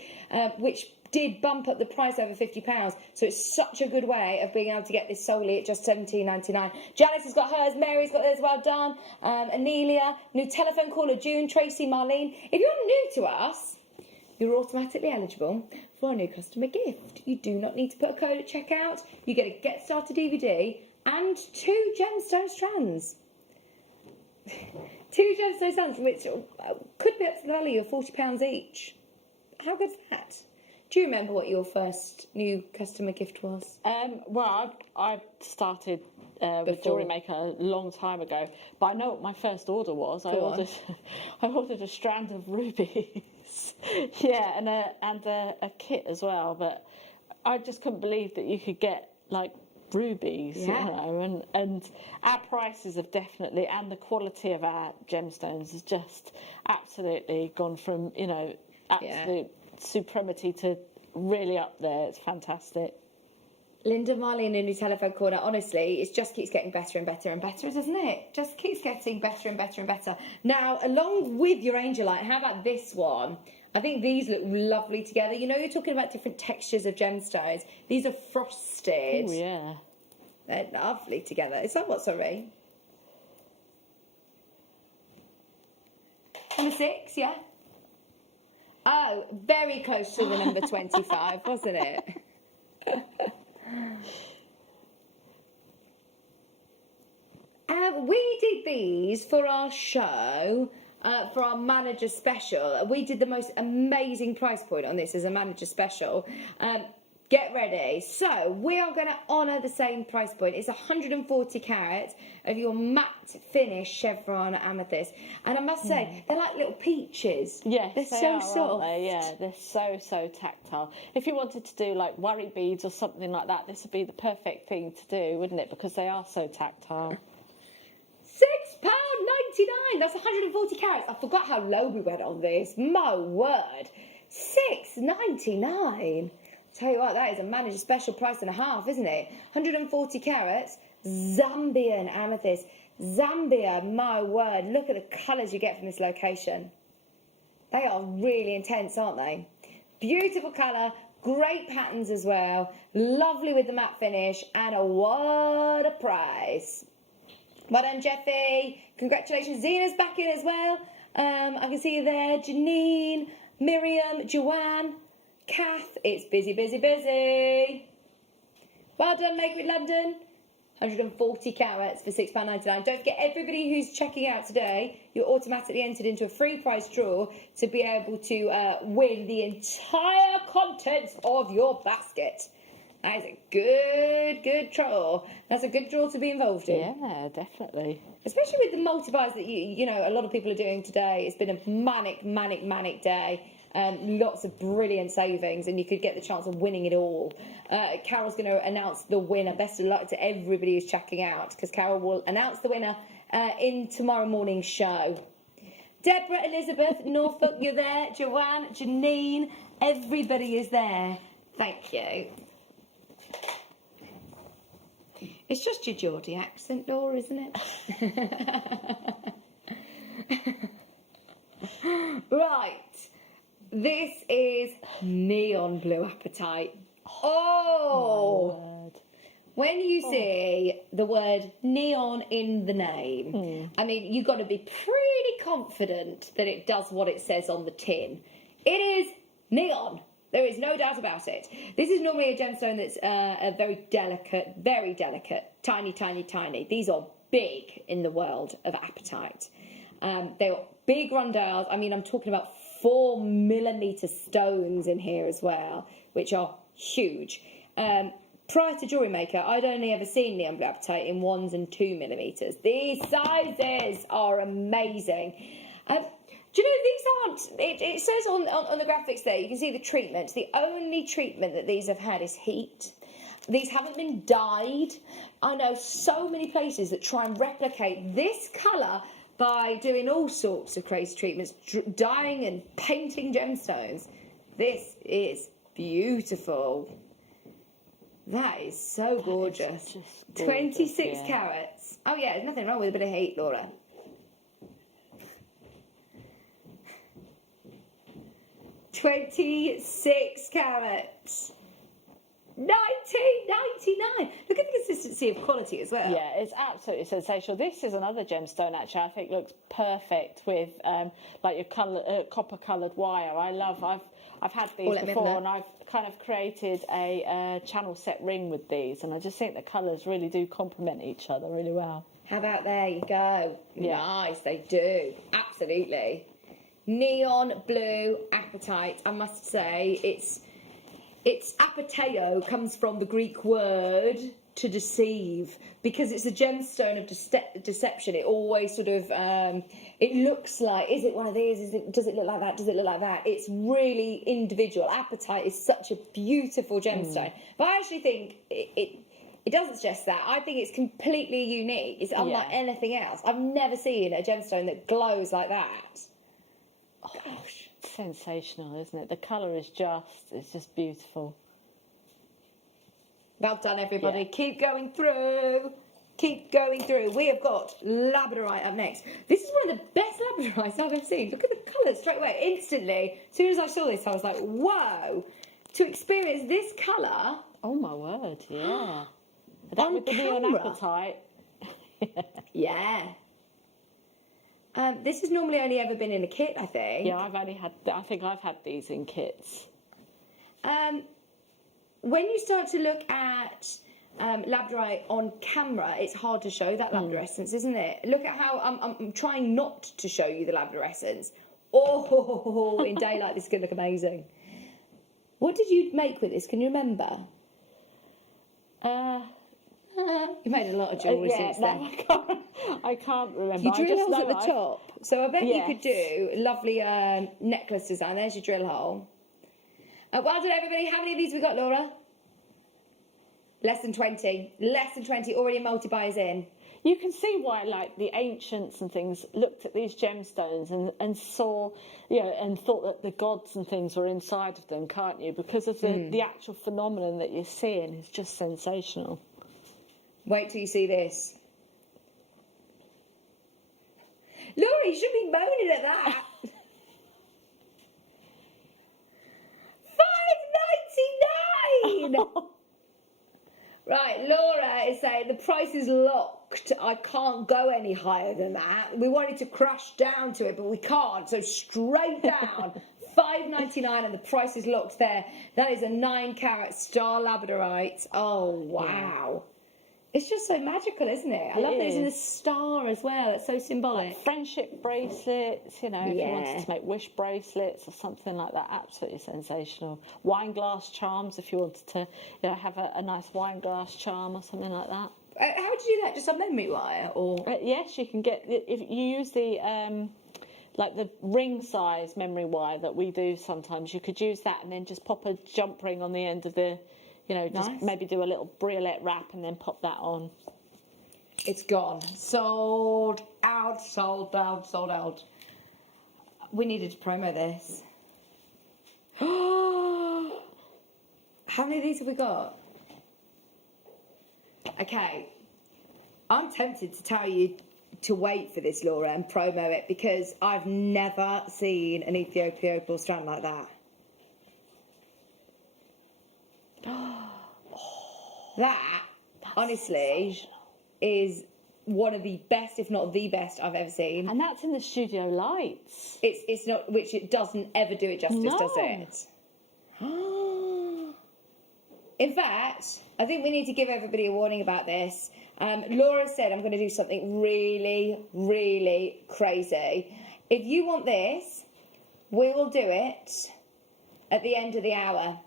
which did bump up the price over £50. So it's such a good way of being able to get this solely at just £17.99. Janice has got hers, Mary's got hers, well done. Anelia, new telephone caller, June, Tracy, Marlene. If you're new to us, you're automatically eligible for our new customer gift. You do not need to put a code at checkout. You get a Get Started DVD and 2 gemstone strands. 2 gemstone strands, which could be up to the value of £40 each. How good's that? Do you remember what your first new customer gift was? Well, I started with JewelleryMaker a long time ago, but I know what my first order was. I ordered a strand of rubies, yeah, and a kit as well. But I just couldn't believe that you could get like rubies, you know, and our prices have definitely, and the quality of our gemstones has just absolutely gone from, you know, absolute supremacy to really up there. It's fantastic. Linda Marley in a new telephone corner. Honestly, it just keeps getting better and better and better, doesn't it? Just keeps getting better and better and better. Now, along with your angelite, how about this one? I think these look lovely together. You know, you're talking about different textures of gemstones. These are frosted. Oh, yeah. They're lovely together. Is that what, sorry? Number 6, yeah? Oh, very close to the number 25, wasn't it? We did these for our show, for our manager special. We did the most amazing price point on this as a manager special. Get ready. So we are going to honour the same price point. It's 140 carats of your matte finish chevron amethyst. And I must say, they're like little peaches. Yes, they're they so are, soft. aren't they? Yeah, they're so tactile. If you wanted to do like worry beads or something like that, this would be the perfect thing to do, wouldn't it? Because they are so tactile. £6.99. That's 140 carats. I forgot how low we went on this. My word. £6.99. Tell you what, that is a manager special price and a half, isn't it? 140 carats, Zambian amethyst. Zambia, my word. Look at the colours you get from this location. They are really intense, aren't they? Beautiful colour, great patterns as well. Lovely with the matte finish, and what a price. Well done, Jeffy. Congratulations. Zena's back in as well. I can see you there. Janine, Miriam, Joanne, Kath. It's busy, busy, busy. Well done, Maker in London. 140 carats for £6.99. Don't forget, everybody who's checking out today, you're automatically entered into a free prize draw to be able to win the entire contents of your basket. That is a good draw. That's a good draw to be involved in. Yeah, definitely. Especially with the multi-buys that you know a lot of people are doing today. It's been a manic day. Lots of brilliant savings, and you could get the chance of winning it all. Carol's going to announce the winner. Best of luck to everybody who's checking out, because Carol will announce the winner in tomorrow morning's show. Deborah, Elizabeth, Norfolk, you're there. Joanne, Janine, everybody is there. Thank you. It's just your Geordie accent, Laura, isn't it? Right. This is neon blue apatite. Oh! When you see the word neon in the name, I mean, you've got to be pretty confident that it does what it says on the tin. It is neon. There is no doubt about it. This is normally a gemstone that's a very delicate, tiny. These are big in the world of apatite. They are big rondelles. I mean, I'm talking about 4mm stones in here as well, which are huge. Prior to Jewellery Maker, I'd only ever seen neon blue apatite in 1s and 2mm. These sizes are amazing. Do you know, these aren't, it says on the graphics there, you can see the treatment. The only treatment that these have had is heat. These haven't been dyed. I know so many places that try and replicate this colour by doing all sorts of crazy treatments, dyeing and painting gemstones. This is beautiful. That is so gorgeous. 26 carats. Oh yeah, there's nothing wrong with a bit of heat, Laura. 26 carats. 19.99. Look at the consistency of quality as well. Yeah, it's absolutely sensational. This is another gemstone actually. I think looks perfect with like your copper coloured wire. I've had these before, and I've kind of created a channel set ring with these, and I just think the colours really do complement each other really well. How about there you go? Yeah. Nice, they do. Absolutely. Neon blue apatite. I must say, it's apateo comes from the Greek word to deceive, because it's a gemstone of deception. It always sort of it looks like, is it one of these? Does it look like that? Does it look like that? It's really individual. Apatite is such a beautiful gemstone, but I actually think it doesn't suggest that. I think it's completely unique. It's unlike anything else. I've never seen a gemstone that glows like that. Gosh, it's sensational, isn't it? The colour is just beautiful. Well done, everybody. Yeah. Keep going through. Keep going through. We have got labradorite up next. This is one of the best labradorites I've ever seen. Look at the colours straight away, instantly. As soon as I saw this, I was like, whoa. To experience this colour. Oh, my word, yeah. That with the neon apatite. Yeah. This has normally only ever been in a kit, I think. Yeah, I think I've had these in kits. When you start to look at labradorite on camera, it's hard to show that labradorescence, isn't it? Look at how I'm trying not to show you the labradorescence. Oh, in daylight, this is going to look amazing. What did you make with this? Can you remember? You made a lot of jewellery since then. I can't remember. You drill holes at the top, so I bet you could do a lovely necklace design. There's your drill hole. Well done, everybody. How many of these we got, Laura? Less than 20. Less than 20. Already multi-buyers in. You can see why, like, the ancients and things looked at these gemstones and saw, and thought that the gods and things were inside of them, can't you? Because of the actual phenomenon that you're seeing is just sensational. Wait till you see this. Laura, you should be moaning at that. $5.99. Right, Laura is saying the price is locked. I can't go any higher than that. We wanted to crash down to it, but we can't. So straight down, $5.99, and the price is locked there. That is a 9-carat star labradorite. Oh wow. It's just so magical, isn't it? I love that it's in a star as well. It's so symbolic. Like friendship bracelets, if you wanted to make wish bracelets or something like that, absolutely sensational. Wine glass charms, if you wanted to have a nice wine glass charm or something like that. How do you do that? Just on memory wire? Or yes, you can get, if you use the like the ring size memory wire that we do sometimes, you could use that and then just pop a jump ring on the end of the, just maybe do a little briolet wrap and then pop that on. It's gone. Sold out, sold out, sold out. We needed to promo this. How many of these have we got? Okay. I'm tempted to tell you to wait for this, Laura, and promo it, because I've never seen an Ethiopian opal strand like that. That, honestly, is one of the best, if not the best, I've ever seen. And that's in the studio lights. It's not, which it doesn't ever do it justice, does it? In fact, I think we need to give everybody a warning about this. Laura said I'm going to do something really, really crazy. If you want this, we will do it at the end of the hour.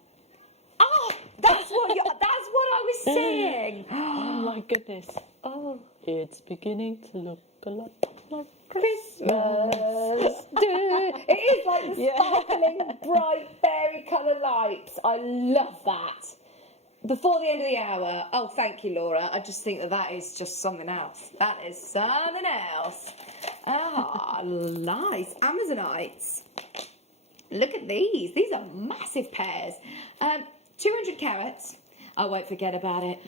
Oh, that's what I was saying. Oh my goodness. Oh, it's beginning to look a lot like Christmas. It is like the sparkling, bright, fairy colour lights. I love that. Before the end of the hour. Oh, thank you, Laura. I just think that is just something else. That is something else. Ah, nice. Amazonites. Look at these. These are massive pairs. 200 carats. I won't forget about it.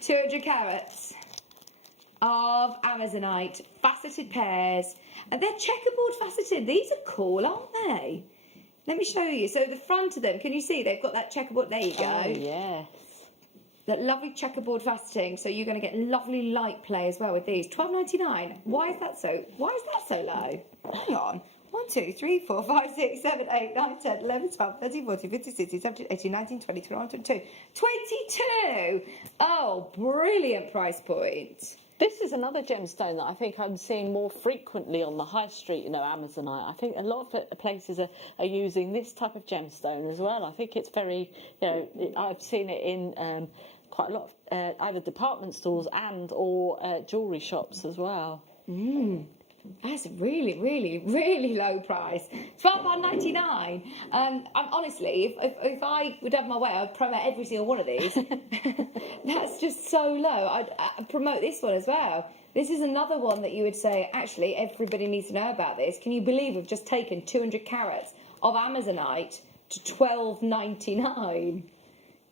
200 carats of Amazonite. Faceted pairs. And they're checkerboard faceted. These are cool, aren't they? Let me show you. So the front of them, can you see? They've got that checkerboard. There you go. Oh, yes. That lovely checkerboard faceting. So you're going to get lovely light play as well with these. $12.99. Why is that so low? Hang on. 1, 2, 3, 4, 5, 6, 7, 8, 9, 10, 11, 12, 13, 14, 15, 16, 17, 18, 19, 20, 21, 22. 22! Oh, brilliant price point. This is another gemstone that I think I'm seeing more frequently on the high street, Amazonite. I think a lot of places are using this type of gemstone as well. I think it's very, I've seen it in quite a lot of either department stores and or jewellery shops as well. That's really, really, really low price. £12.99. Honestly, if I would have my way, I'd promote every single one of these. That's just so low. I'd promote this one as well. This is another one that you would say, actually, everybody needs to know about this. Can you believe we've just taken 200 carats of Amazonite to $12.99?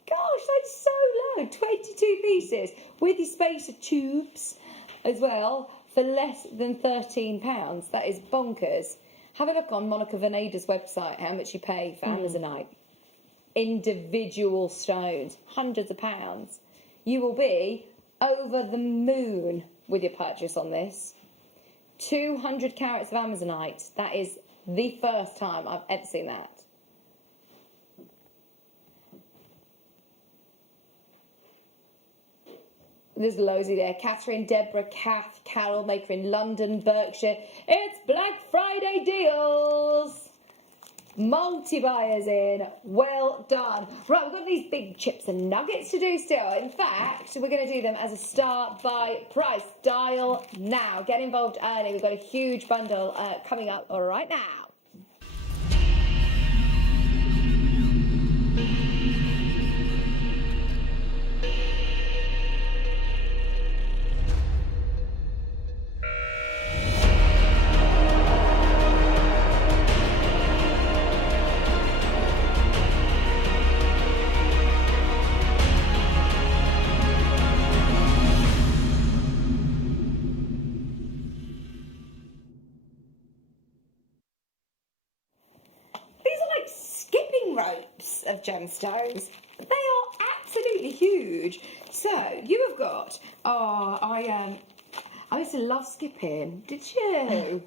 gosh, that's so low. 22 pieces with your spacer tubes as well for less than £13. That is bonkers. Have a look on Monica Veneda's website, how much you pay for Amazonite. Individual stones, hundreds of pounds. You will be over the moon with your purchase on this. 200 carats of Amazonite. That is the first time I've ever seen that. There's loads of there. Catherine, Deborah, Kath, Carol, maker in London, Berkshire. It's Black Friday deals. Multi-buyers in. Well done. Right, we've got these big chips and nuggets to do still. In fact, we're going to do them as a start by price. Dial now. Get involved early. We've got a huge bundle coming up right now. Ropes of gemstones. They are absolutely huge. So you have got, I used to love skipping, did you?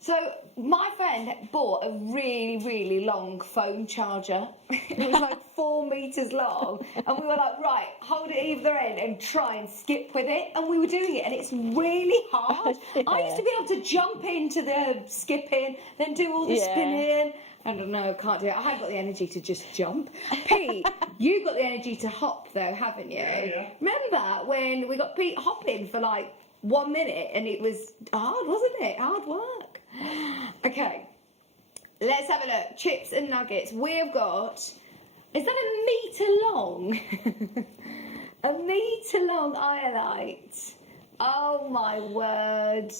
So my friend bought a really, really long phone charger. It was like 4 meters long, and we were like, right, hold it either end and try and skip with it, and we were doing it, and it's really hard. I used to be able to jump into the skipping, then do all the spinning. I don't know, can't do it. I haven't got the energy to just jump. Pete, you've got the energy to hop though, haven't you? Yeah. Remember when we got Pete hopping for like 1 minute and it was hard, wasn't it? Hard work. Okay, let's have a look. Chips and nuggets. We have got, is that a metre long? A metre long iolite. Oh my word.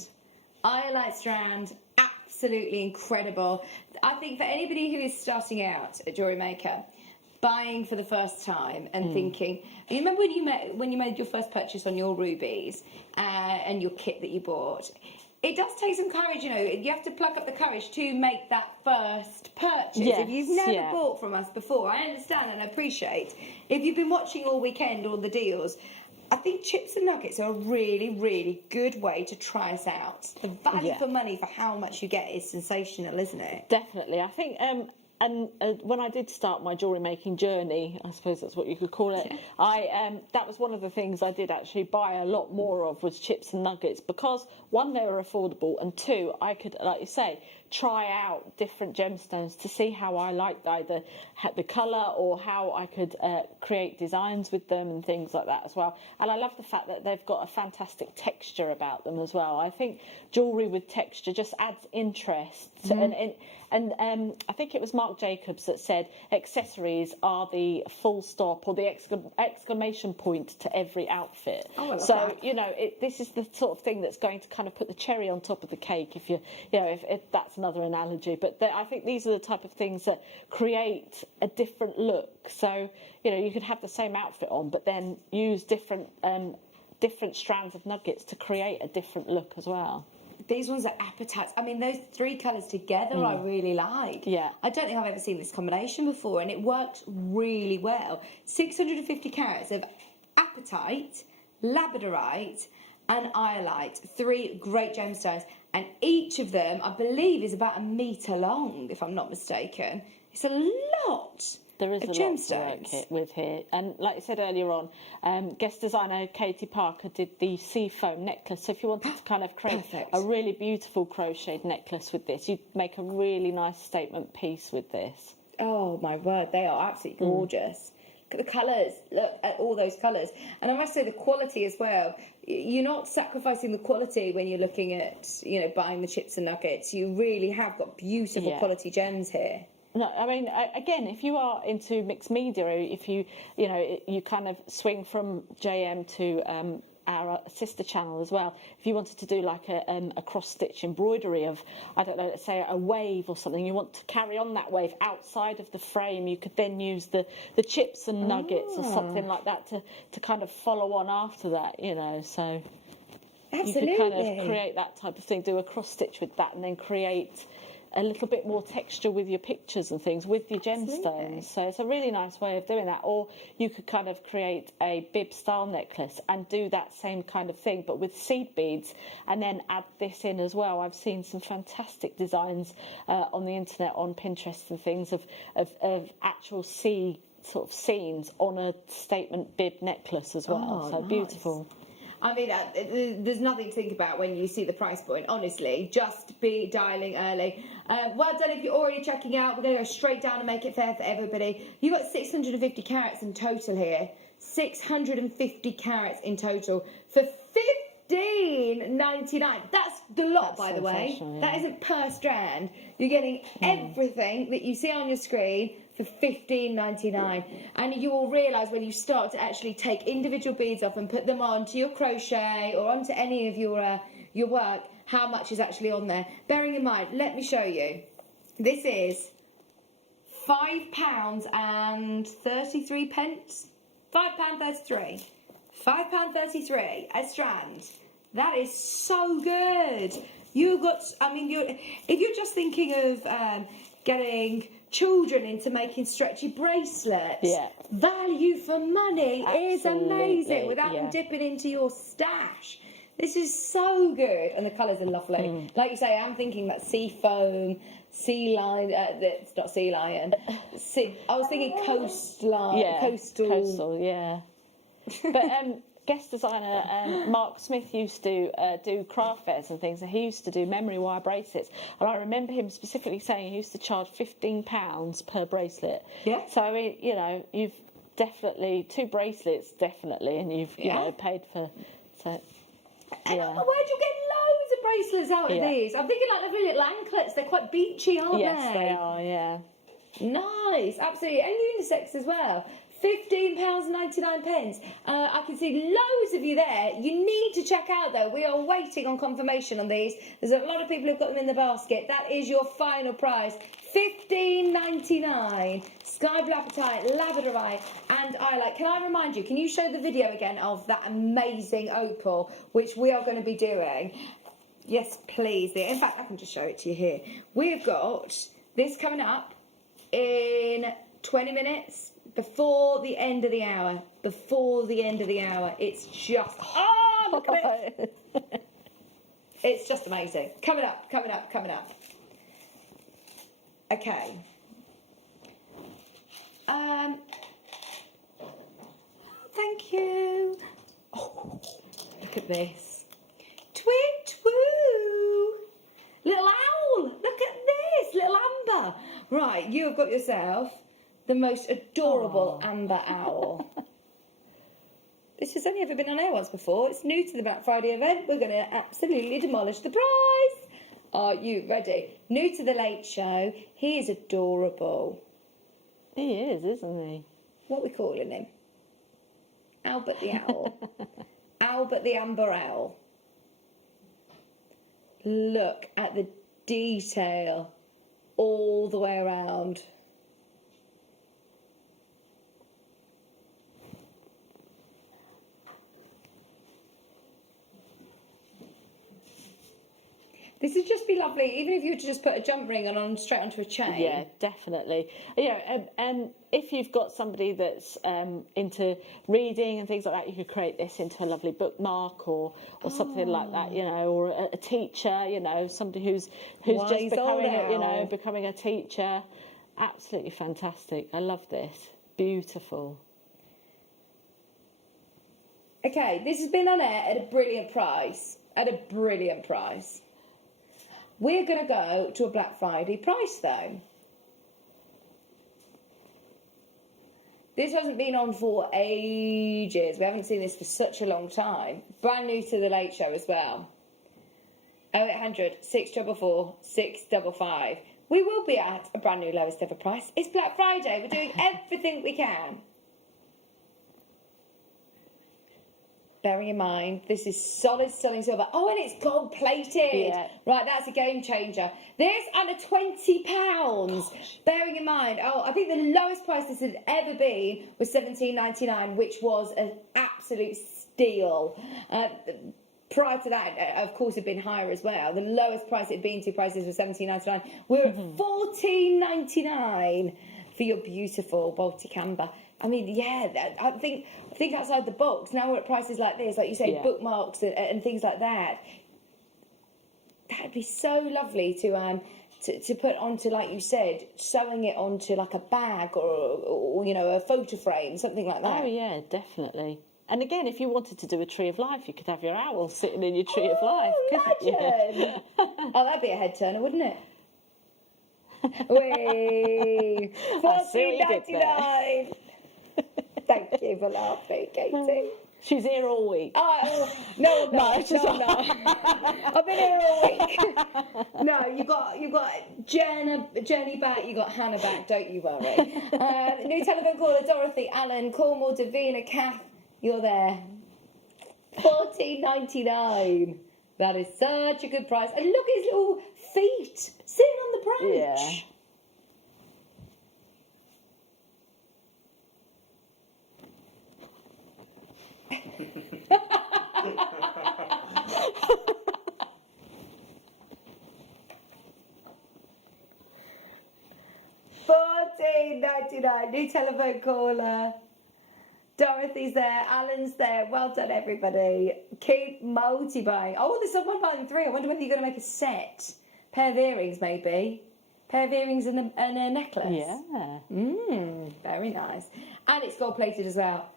Iolite strand. Absolutely incredible. I think for anybody who is starting out at Jewellery Maker, buying for the first time and thinking, you remember when you made your first purchase on your rubies and your kit that you bought? It does take some courage, you know. You have to pluck up the courage to make that first purchase. Yes, if you've never bought from us before, I understand and appreciate. If you've been watching all weekend, all the deals, I think chips and nuggets are a really, really good way to try us out. The value for money for how much you get is sensational, isn't it? Definitely. I think, and when I did start my jewellery making journey, I suppose that's what you could call it, that was one of the things I did actually buy a lot more of was chips and nuggets because, one, they were affordable, and two, I could, like you say, try out different gemstones to see how I liked either the colour or how I could create designs with them and things like that as well. And I love the fact that they've got a fantastic texture about them as well. I think jewellery with texture just adds interest. And I think it was Marc Jacobs that said accessories are the full stop or the exclamation point to every outfit. Oh, I love so, that. you know, this is the sort of thing that's going to kind of put the cherry on top of the cake if if that's another analogy. But I think these are the type of things that create a different look. So, you know, you could have the same outfit on, but then use different strands of nuggets to create a different look as well. These ones are appetites. I mean, those three colours together I really like. Yeah. I don't think I've ever seen this combination before, and it works really well. 650 carats of apatite, labradorite, and iolite. 3 great gemstones. And each of them, I believe, is about 1 metre long, if I'm not mistaken. It's a lot. There is of a gemstones. lot to work with here. And like I said earlier on, guest designer Katie Parker did the sea foam necklace. So if you wanted to kind of create a really beautiful crocheted necklace with this, you'd make a really nice statement piece with this. Oh, my word, they are absolutely gorgeous. Look at the colours. Look at all those colours. And I must say the quality as well. You're not sacrificing the quality when you're looking at, you know, buying the chips and nuggets. You really have got beautiful quality gems here. No, I mean, again, if you are into mixed media, if you kind of swing from JM to our sister channel as well. If you wanted to do like a cross-stitch embroidery of, I don't know, let's say a wave or something, you want to carry on that wave outside of the frame, you could then use the chips and nuggets or something like that to kind of follow on after that, you know, so Absolutely. you could kind of create that type of thing, do a cross-stitch with that and then create a little bit more texture with your pictures and things with your gemstones. So it's a really nice way of doing that. Or you could kind of create a bib style necklace and do that same kind of thing but with seed beads and then add this in as well. I've seen some fantastic designs on the internet, on Pinterest and things of actual sea sort of scenes on a statement bib necklace as well. So nice. Beautiful. I mean, there's nothing to think about when you see the price point, honestly. Just be dialing early. Well done if you're already checking out. We're going to go straight down and make it fair for everybody. You've got 650 carats in total here. 650 carats in total for $15.99. That's the lot, by the way. Yeah. That isn't per strand. You're getting everything that you see on your screen for $15.99, and you will realise when you start to actually take individual beads off and put them onto your crochet or onto any of your work, how much is actually on there. Bearing in mind, let me show you. This is £5 and 33 pence. £5.33. £5.33 a strand. That is so good. You've got, I mean, if you're just thinking of getting children into making stretchy bracelets, value for money is amazing without them dipping into your stash. This is so good, and the colours are lovely. Like you say, I'm thinking that sea foam, sea lion. It's not sea lion. I was thinking coastline, coastal, yeah. But guest designer Mark Smith used to do craft fairs and things, and he used to do memory wire bracelets, and I remember him specifically saying he used to charge £15 per bracelet. Yeah. So I mean, you know, you've definitely 2 bracelets, definitely, and you've you know paid for. So and where do you get loads of bracelets out of these? I'm thinking like the little anklets. They're quite beachy, aren't they? Yes, they are. Yeah. Nice, absolutely, and unisex as well. £15.99. I can see loads of you there. You need to check out though. We are waiting on confirmation on these. There's a lot of people who've got them in the basket. That is your final price. £15.99. Sky Blue Apatite, Labradorite and Eyelite. Can I remind you, can you show the video again of that amazing opal, which we are going to be doing? Yes, please. In fact, I can just show it to you here. We've got this coming up in 20 minutes. Before the end of the hour. Before the end of the hour. It's just... Oh, look at it. It's just amazing. Coming up, coming up, coming up. Okay. Thank you. Oh, look at this. Twig twoo. Little owl. Look at this. Little amber. Right, you have got yourself the most adorable amber owl. This has only ever been on air once before. It's new to the Black Friday event. We're going to absolutely demolish the prize. Are you ready? New to the Late Show. He is adorable. He is, isn't he? What are we calling him? Albert the Owl. Albert the Amber Owl. Look at the detail all the way around. This would just be lovely, even if you were to just put a jump ring on straight onto a chain. Yeah, definitely. You know, and if you've got somebody that's into reading and things like that, you could create this into a lovely bookmark or something like that. You know, or a teacher. You know, somebody who's just becoming a teacher. Absolutely fantastic. I love this. Beautiful. Okay, this has been on air at a brilliant price. At a brilliant price. We're going to go to a Black Friday price, though. This hasn't been on for ages. We haven't seen this for such a long time. Brand new to the Late Show as well. 0800 644 655. We will be at a brand new lowest ever price. It's Black Friday. We're doing everything we can. bearing in mind, this is solid sterling silver. Oh, and it's gold plated. Yeah. Right, that's a game changer. This under £20. Bearing in mind, I think the lowest price this had ever been was $17.99, which was an absolute steal. Prior to that, of course, it had been higher as well. The lowest price it had been, two prices was $17.99. We're at $14.99 for your beautiful Baltic amber. I mean, yeah, I think outside the box. Now we're at prices like this, like you say, bookmarks and things like that. That'd be so lovely to put onto, like you said, sewing it onto like a bag or you know, a photo frame, something like that. Oh yeah, definitely. And again, if you wanted to do a tree of life, you could have your owl sitting in your tree of life. Imagine! Oh, that'd be a head turner, wouldn't it? Whee! $14.99. Thank you for laughing, Katie. She's here all week. Oh, no, I'm not. I've been here all week. No, you've got Jenny back, you got Hannah back, don't you worry. New telephone caller, Dorothy, Alan, Cornwall, Davina, Kath, you're there. $14.99. That is such a good price. And look at his little feet sitting on the brooch. Yeah. $14.99. New telephone caller. Dorothy's there, Alan's there. Well done, everybody. Keep multi-buying. Oh, there's someone buying 3. I wonder whether you're going to make a set. Pair of earrings, maybe. Pair of earrings and a necklace. Yeah. Very nice. And it's gold-plated as well.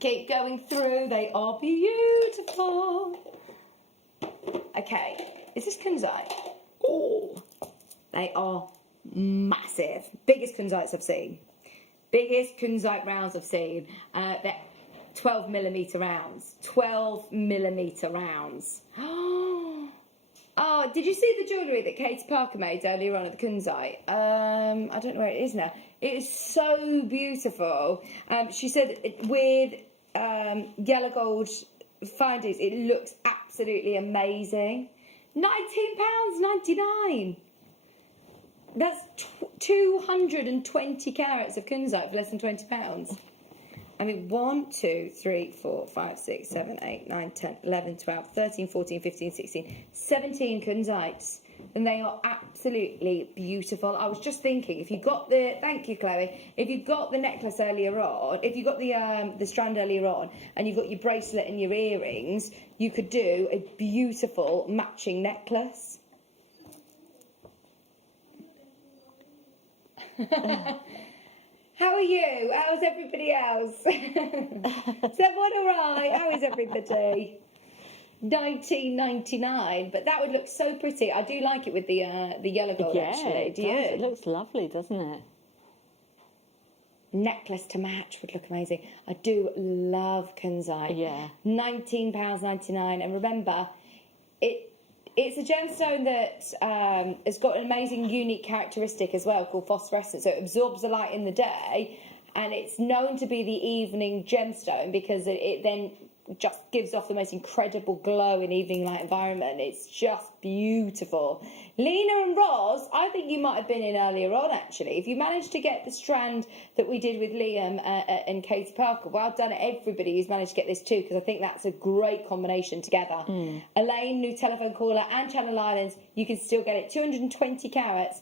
Keep going through. They are beautiful. Okay. Is this kunzite? Oh. They are massive. Biggest kunzites I've seen. Biggest kunzite rounds I've seen. They're 12mm rounds. 12mm rounds. Oh, did you see the jewellery that Katie Parker made earlier on at the kunzite? I don't know where it is now. It is so beautiful. She said with yellow gold findings, it looks absolutely amazing. £19.99. That's 220 carats of kunzite for less than £20. I mean, 1, 2, 3, 4, 5, 6, 7, 8, 9, 10, 11, 12, 13, 14, 15, 16, 17 kunzites. And they are absolutely beautiful. I was just thinking, if you got the... Thank you, Chloe. If you got the necklace earlier on, if you got the strand earlier on, and you've got your bracelet and your earrings, you could do a beautiful matching necklace. How are you? How's everybody else? Is everyone all right? How is everybody? $19.99, but that would look so pretty. I do like it with the yellow gold, actually. Do you? It looks lovely, doesn't it? Necklace to match would look amazing. I do love kunzite. Yeah. £19.99, and remember, it's a gemstone that has got an amazing, unique characteristic as well called phosphorescence. So it absorbs the light in the day, and it's known to be the evening gemstone because it then just gives off the most incredible glow in evening light environment. It's just beautiful. Lena and Roz, I think you might have been in earlier on, actually. If you managed to get the strand that we did with Liam and Katie Parker, well done everybody who's managed to get this too, because I think that's a great combination together. Elaine, new telephone caller, and Channel Islands, you can still get it. 220 carats.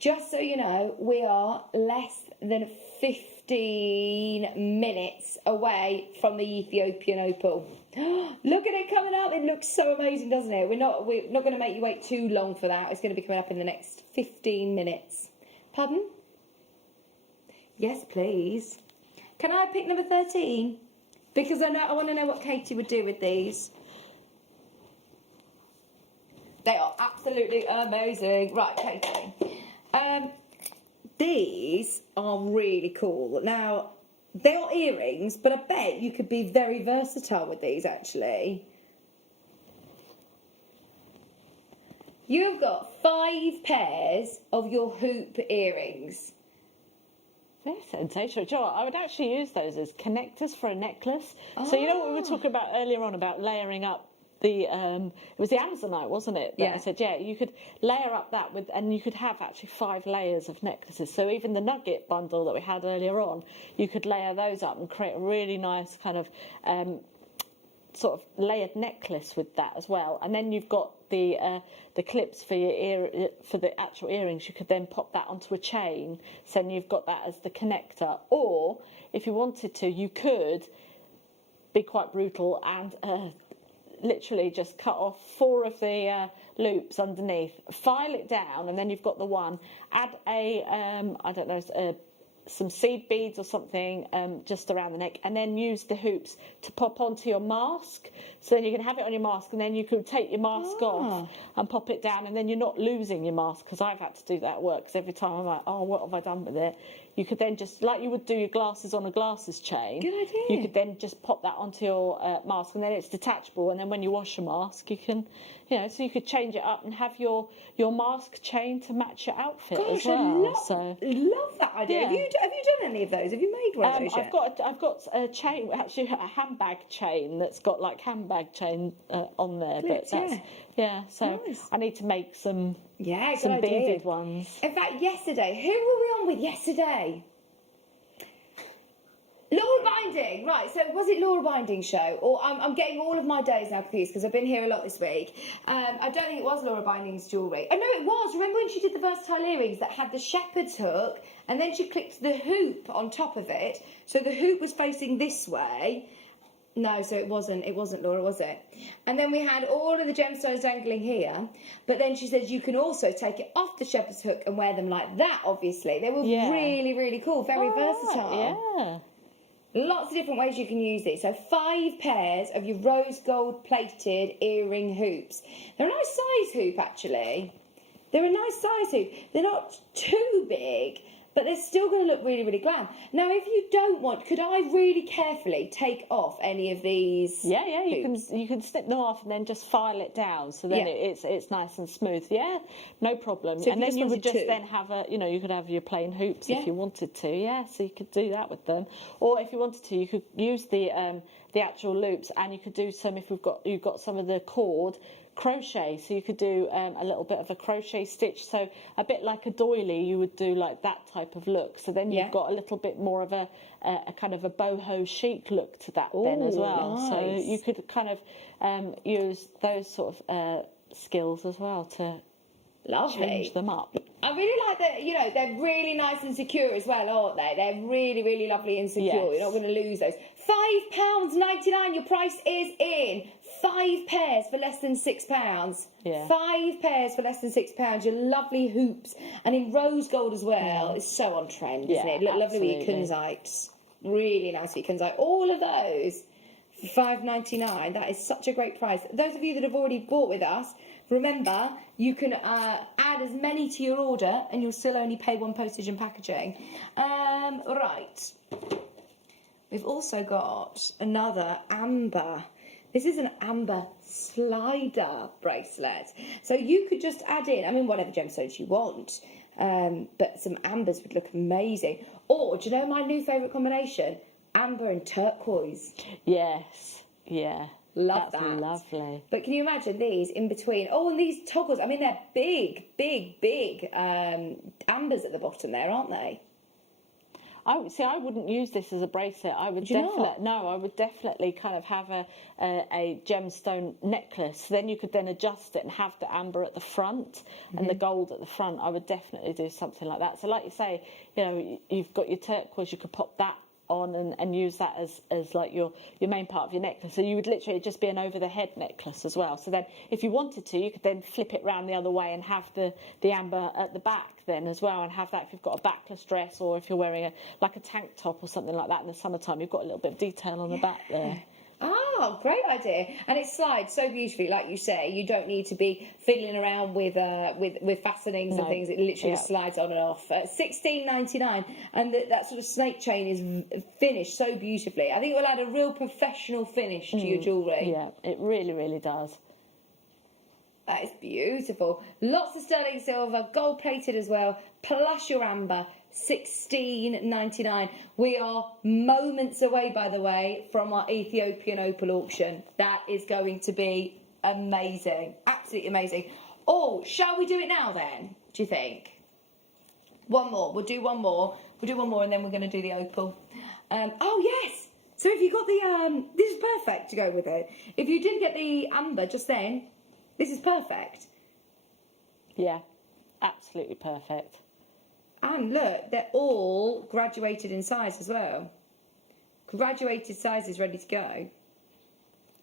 Just so you know, we are less than 15 minutes away from the Ethiopian Opal. Look at it coming up. It looks so amazing, doesn't it? We're not going to make you wait too long for that. It's going to be coming up in the next 15 minutes. Pardon? Yes, please. Can I pick number 13? Because I want to know what Katie would do with these. They are absolutely amazing. Right, Katie. These are really cool. Now, they are earrings, but I bet you could be very versatile with these, actually. You've got 5 pairs of your hoop earrings. They're sensational. Do you know what? I would actually use those as connectors for a necklace. So you know what we were talking about earlier on about layering up the it was the Amazonite, wasn't it? That I said, yeah, you could layer up that with, and you could have actually 5 layers of necklaces. So even the nugget bundle that we had earlier on, you could layer those up and create a really nice kind of sort of layered necklace with that as well. And then you've got the clips for your for the actual earrings. You could then pop that onto a chain, so then you've got that as the connector. Or if you wanted to, you could be quite brutal and literally just cut off 4 of the loops underneath, file it down, and then you've got the one. Add a I don't know, some seed beads or something just around the neck, and then use the hoops to pop onto your mask. So then you can have it on your mask, and then you can take your mask off and pop it down, and then you're not losing your mask, because I've had to do that at work, because every time I'm like, oh, what have I done with it? You could then just, like you would do your glasses on a glasses chain. Good idea. You could then just pop that onto your mask, and then it's detachable, and then when you wash your mask, you can, you know, so you could change it up and have your mask chain to match your outfit as well. Love that idea. Yeah. Have you done any of those? Have you made one of those yet? I've got a chain, actually a handbag chain that's got like handbag chain on there. Clips, but that's, yeah. So nice. I need to make some good some idea. beaded ones. In fact, yesterday, who were we on with yesterday? Laura Binding, right, so was it Laura Binding's show? Or I'm getting all of my days now confused because I've been here a lot this week. I don't think it was Laura Binding's jewellery. Oh, no, it was. Remember when she did the versatile earrings that had the shepherd's hook, and then she clicked the hoop on top of it, so the hoop was facing this way. No, so it wasn't Laura, was it? And then we had all of the gemstones dangling here, but then she said you can also take it off the shepherd's hook and wear them like that, obviously. They were really, really cool, very versatile. Yeah. Lots of different ways you can use these. So 5 pairs of your rose gold plated earring hoops. They're a nice size hoop, actually. They're a nice size hoop. They're not too big, but they're still going to look really, really glam. Now, if you don't want, could I really carefully take off any of these? Yeah, hoops? you can snip them off and then just file it down, so then it's nice and smooth. Yeah, no problem. So and then you would just to. then have you could have your plain hoops Yeah. if you wanted to. Yeah, so you could do that with them. Or if you wanted to, you could use the actual loops, and you could do some if you've got some of the cord. Crochet, so you could do a little bit of a crochet stitch, so a bit like a doily, you would do like that type of look, so then you've got a little bit more of a kind of a boho chic look to that then as well. Nice. So you could kind of use those sort of skills as well to change them up. I really like that, you know, they're really nice and secure as well, aren't they? They're really, really lovely and secure. Yes. You're not going to lose those. £5.99, your price is in. 5 pairs for less than £6. Yeah. 5 pairs for less than £6. Your lovely hoops. And in rose gold as well. It's so on trend, isn't it? Look, lovely with your kunzites. Really nice with your kunzite. All of those for £5.99. That is such a great price. Those of you that have already bought with us, remember, you can add as many to your order and you'll still only pay 1 postage and packaging. Right. We've also got another amber. This is an amber slider bracelet. So you could just add in, I mean, whatever gemstones you want, but some ambers would look amazing. Or, do you know my new favourite combination? Amber and turquoise. Yes, yeah. Love That's that. Lovely. But can you imagine these in between? Oh, and these toggles. I mean, they're big, big, big ambers at the bottom there, aren't they? I wouldn't use this as a bracelet. I would I would definitely kind of have a gemstone necklace. Then you could then adjust it and have the amber at the front and the gold at the front. I would definitely do something like that. So like you say, you know, you've got your turquoise, you could pop that on and use that as like your main part of your necklace. So you would literally just be an over the head necklace as well. So then if you wanted to, you could then flip it round the other way and have the amber at the back then as well, and have that if you've got a backless dress, or if you're wearing a tank top or something like that in the summertime, you've got a little bit of detail on the back there. Oh, great idea. And it slides so beautifully, like you say. You don't need to be fiddling around with fastenings and things. It literally just slides on and off. $16.99, and that sort of snake chain is finished so beautifully. I think it will add a real professional finish to your jewellery. Yeah, it really, really does. That is beautiful. Lots of sterling silver, gold plated as well, plus your amber. $16.99. We are moments away, by the way, from our Ethiopian opal auction. That is going to be amazing, absolutely amazing. Oh, shall we do it now then, do you think? One more, we'll do one more, and then we're going to do the opal. Oh yes, so if you got the, this is perfect to go with it. If you did get the amber just then, this is perfect. Yeah, absolutely perfect. And look, they're all graduated in size as well. Graduated sizes ready to go.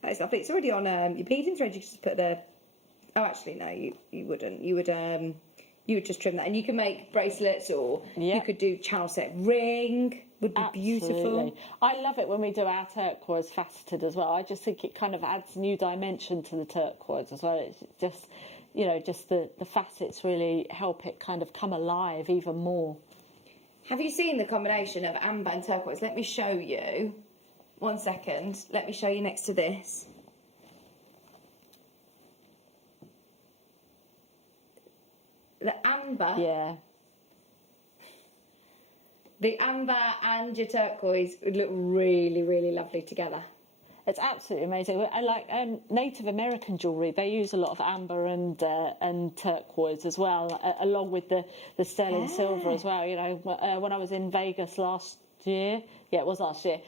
I think it's already on your beading thread. You just put the. Oh, actually, no, you wouldn't. You would just trim that, and you can make bracelets, or you could do channel set ring. Would be beautiful. I love it when we do our turquoise faceted as well. I just think it kind of adds new dimension to the turquoise as well. It's just, you know, just the facets really help it kind of come alive even more. Have you seen the combination of amber and turquoise? Let me show you. 1 second. Let me show you next to this. The amber. Yeah. The amber and your turquoise would look really, really lovely together. It's absolutely amazing. I like Native American jewellery. They use a lot of amber and turquoise as well, along with the sterling silver as well. You know, when I was in Vegas last year, yeah, it was last year,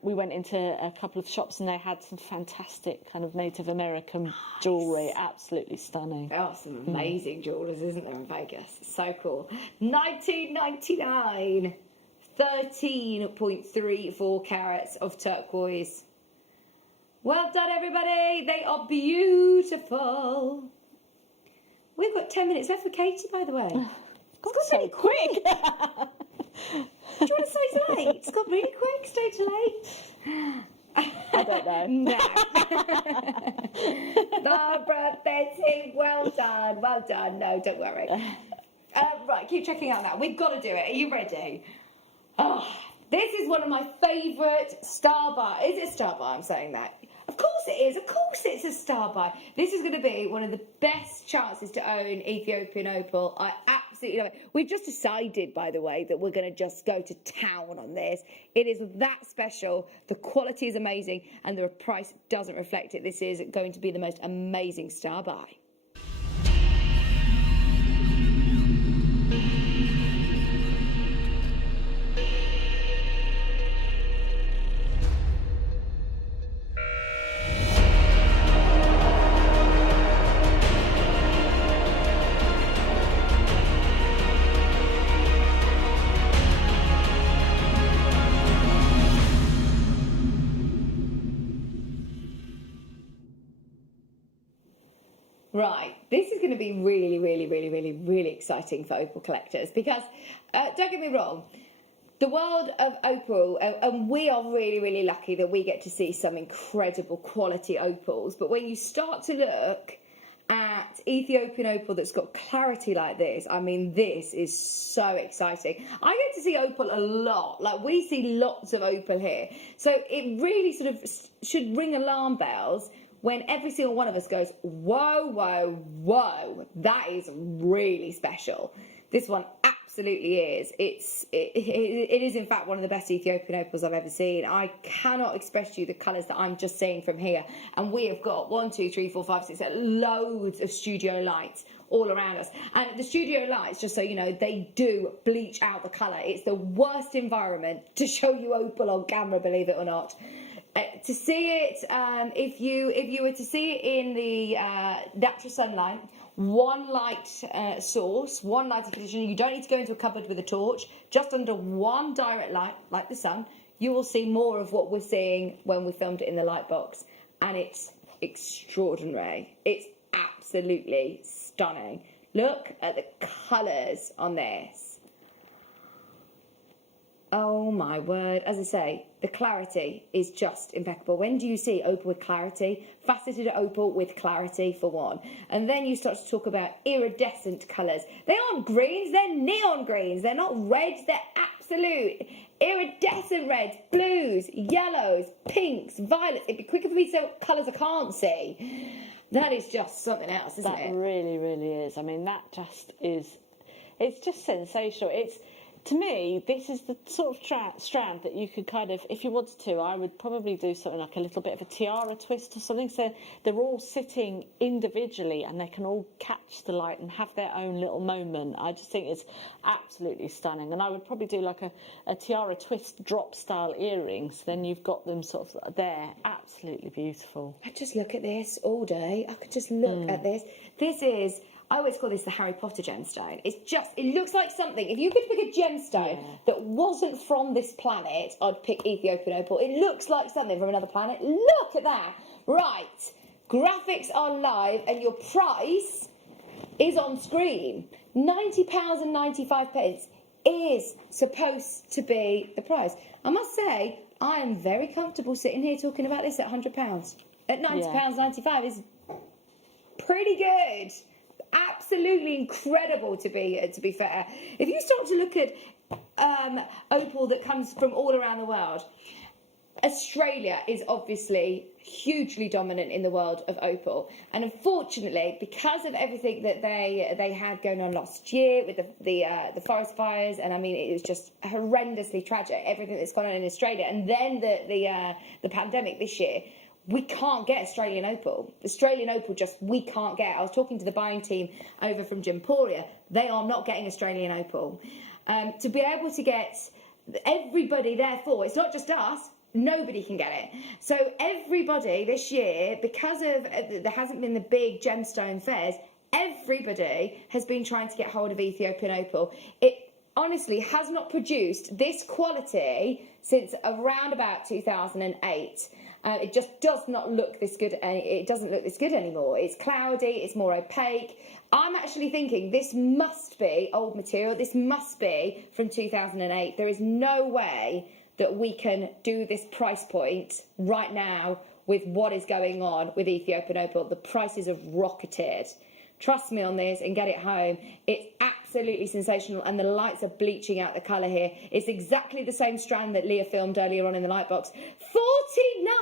we went into a couple of shops and they had some fantastic kind of Native American jewellery. Absolutely stunning. There are some amazing jewellers, isn't there, in Vegas? It's so cool. $19.99. 13.34 carats of turquoise. Well done, everybody. They are beautiful. We've got 10 minutes left for Katie, by the way. It's gone really quick. Do you want to stay till 8? It's gone really quick. Stay till 8. I don't know. No. Barbara, Betty, well done. Well done. No, don't worry. Right, keep checking out now. We've got to do it. Are you ready? Oh, this is one of my favourite star buy. Is it a star buy? I'm saying that. Of course it is. Of course it's a star buy. This is going to be one of the best chances to own Ethiopian opal. I absolutely love it. We've just decided, by the way, that we're going to just go to town on this. It is that special. The quality is amazing and the price doesn't reflect it. This is going to be the most amazing star buy. Right, this is going to be really, really, really, really, really exciting for opal collectors because, don't get me wrong, the world of opal, and we are really, really lucky that we get to see some incredible quality opals, but when you start to look at Ethiopian opal that's got clarity like this, I mean, this is so exciting. I get to see opal a lot, like we see lots of opal here, so it really sort of should ring alarm bells when every single one of us goes, whoa, whoa, whoa, that is really special. This one absolutely is. It is, in fact, one of the best Ethiopian opals I've ever seen. I cannot express to you the colours that I'm just seeing from here. And we have got 1, 2, 3, 4, 5, 6, loads of studio lights all around us. And the studio lights, just so you know, they do bleach out the colour. It's the worst environment to show you opal on camera, believe it or not. To see it, if you were to see it in the natural sunlight, one light source, one lighting condition, you don't need to go into a cupboard with a torch, just under one direct light, like the sun, you will see more of what we're seeing when we filmed it in the light box. And it's extraordinary. It's absolutely stunning. Look at the colours on this. Oh my word, as I say, the clarity is just impeccable. When do you see opal with clarity? Faceted opal with clarity, for one. And then you start to talk about iridescent colours. They aren't greens, they're neon greens. They're not reds, they're absolute iridescent reds, blues, yellows, pinks, violets. It'd be quicker for me to say what colours I can't see. That is just something else, isn't it? That really, really is. I mean, that just is, it's just sensational. to me, this is the sort of strand that you could kind of, if you wanted to, I would probably do something like a little bit of a tiara twist or something. So they're all sitting individually and they can all catch the light and have their own little moment. I just think it's absolutely stunning. And I would probably do like a tiara twist drop style earrings. Then you've got them sort of there. Absolutely beautiful. I just look at this all day. I could just look at this. This is... I always call this the Harry Potter gemstone. It looks like something. If you could pick a gemstone that wasn't from this planet, I'd pick Ethiopian Opal. It looks like something from another planet. Look at that. Right. Graphics are live and your price is on screen. £90.95 is supposed to be the price. I must say, I am very comfortable sitting here talking about this at £100. At £90.95 is pretty good. Absolutely incredible, to be fair. If you start to look at opal that comes from all around the world, Australia is obviously hugely dominant in the world of opal, and unfortunately, because of everything that they had going on last year with the forest fires, and I mean it was just horrendously tragic, everything that's gone on in Australia, and then the pandemic this year. We can't get Australian opal. Australian opal we can't get. I was talking to the buying team over from Gemporia. They are not getting Australian opal. To be able to get everybody, therefore, it's not just us, nobody can get it. So everybody this year, because of there hasn't been the big gemstone fairs, everybody has been trying to get hold of Ethiopian opal. It honestly has not produced this quality since around about 2008. It just does not look this good. It doesn't look this good anymore. It's cloudy. It's more opaque. I'm actually thinking this must be old material. This must be from 2008. There is no way that we can do this price point right now with what is going on with Ethiopian opal. The prices have rocketed. Trust me on this and get it home. It's absolutely sensational, and the lights are bleaching out the colour here. It's exactly the same strand that Leah filmed earlier on in the light box.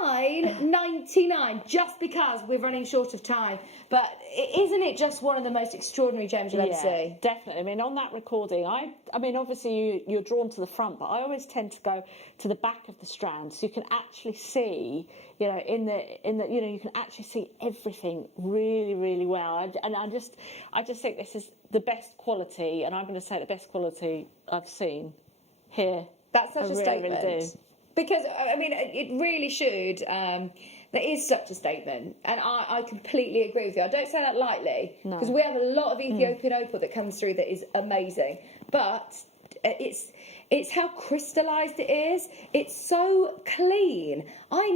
$49.99, just because we're running short of time. But isn't it just one of the most extraordinary gems you'll ever see? Definitely. I mean, on that recording, I mean, obviously you're drawn to the front, but I always tend to go to the back of the strand, so you can actually see, you know, in the you can actually see everything really, really well. I just think this is the best quality, and I'm going to say the best quality I've seen here. That's such a statement. Really do. Because, I mean, it really should. There is such a statement, and I completely agree with you. I don't say that lightly, because we have a lot of Ethiopian opal that comes through that is amazing, but it's how crystallised it is. It's so clean. I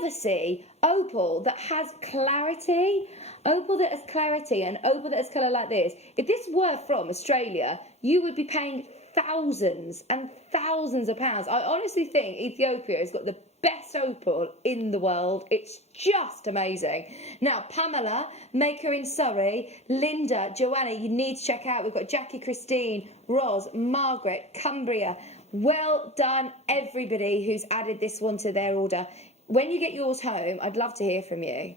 never see opal that has clarity. Opal that has clarity and opal that has colour like this. If this were from Australia, you would be paying thousands and thousands of pounds. I honestly think Ethiopia has got the best opal in the world. It's just amazing. Now, Pamela, Maker in Surrey, Linda, Joanna, you need to check out. We've got Jackie, Christine, Ros, Margaret, Cumbria. Well done, everybody who's added this one to their order. When you get yours home, I'd love to hear from you.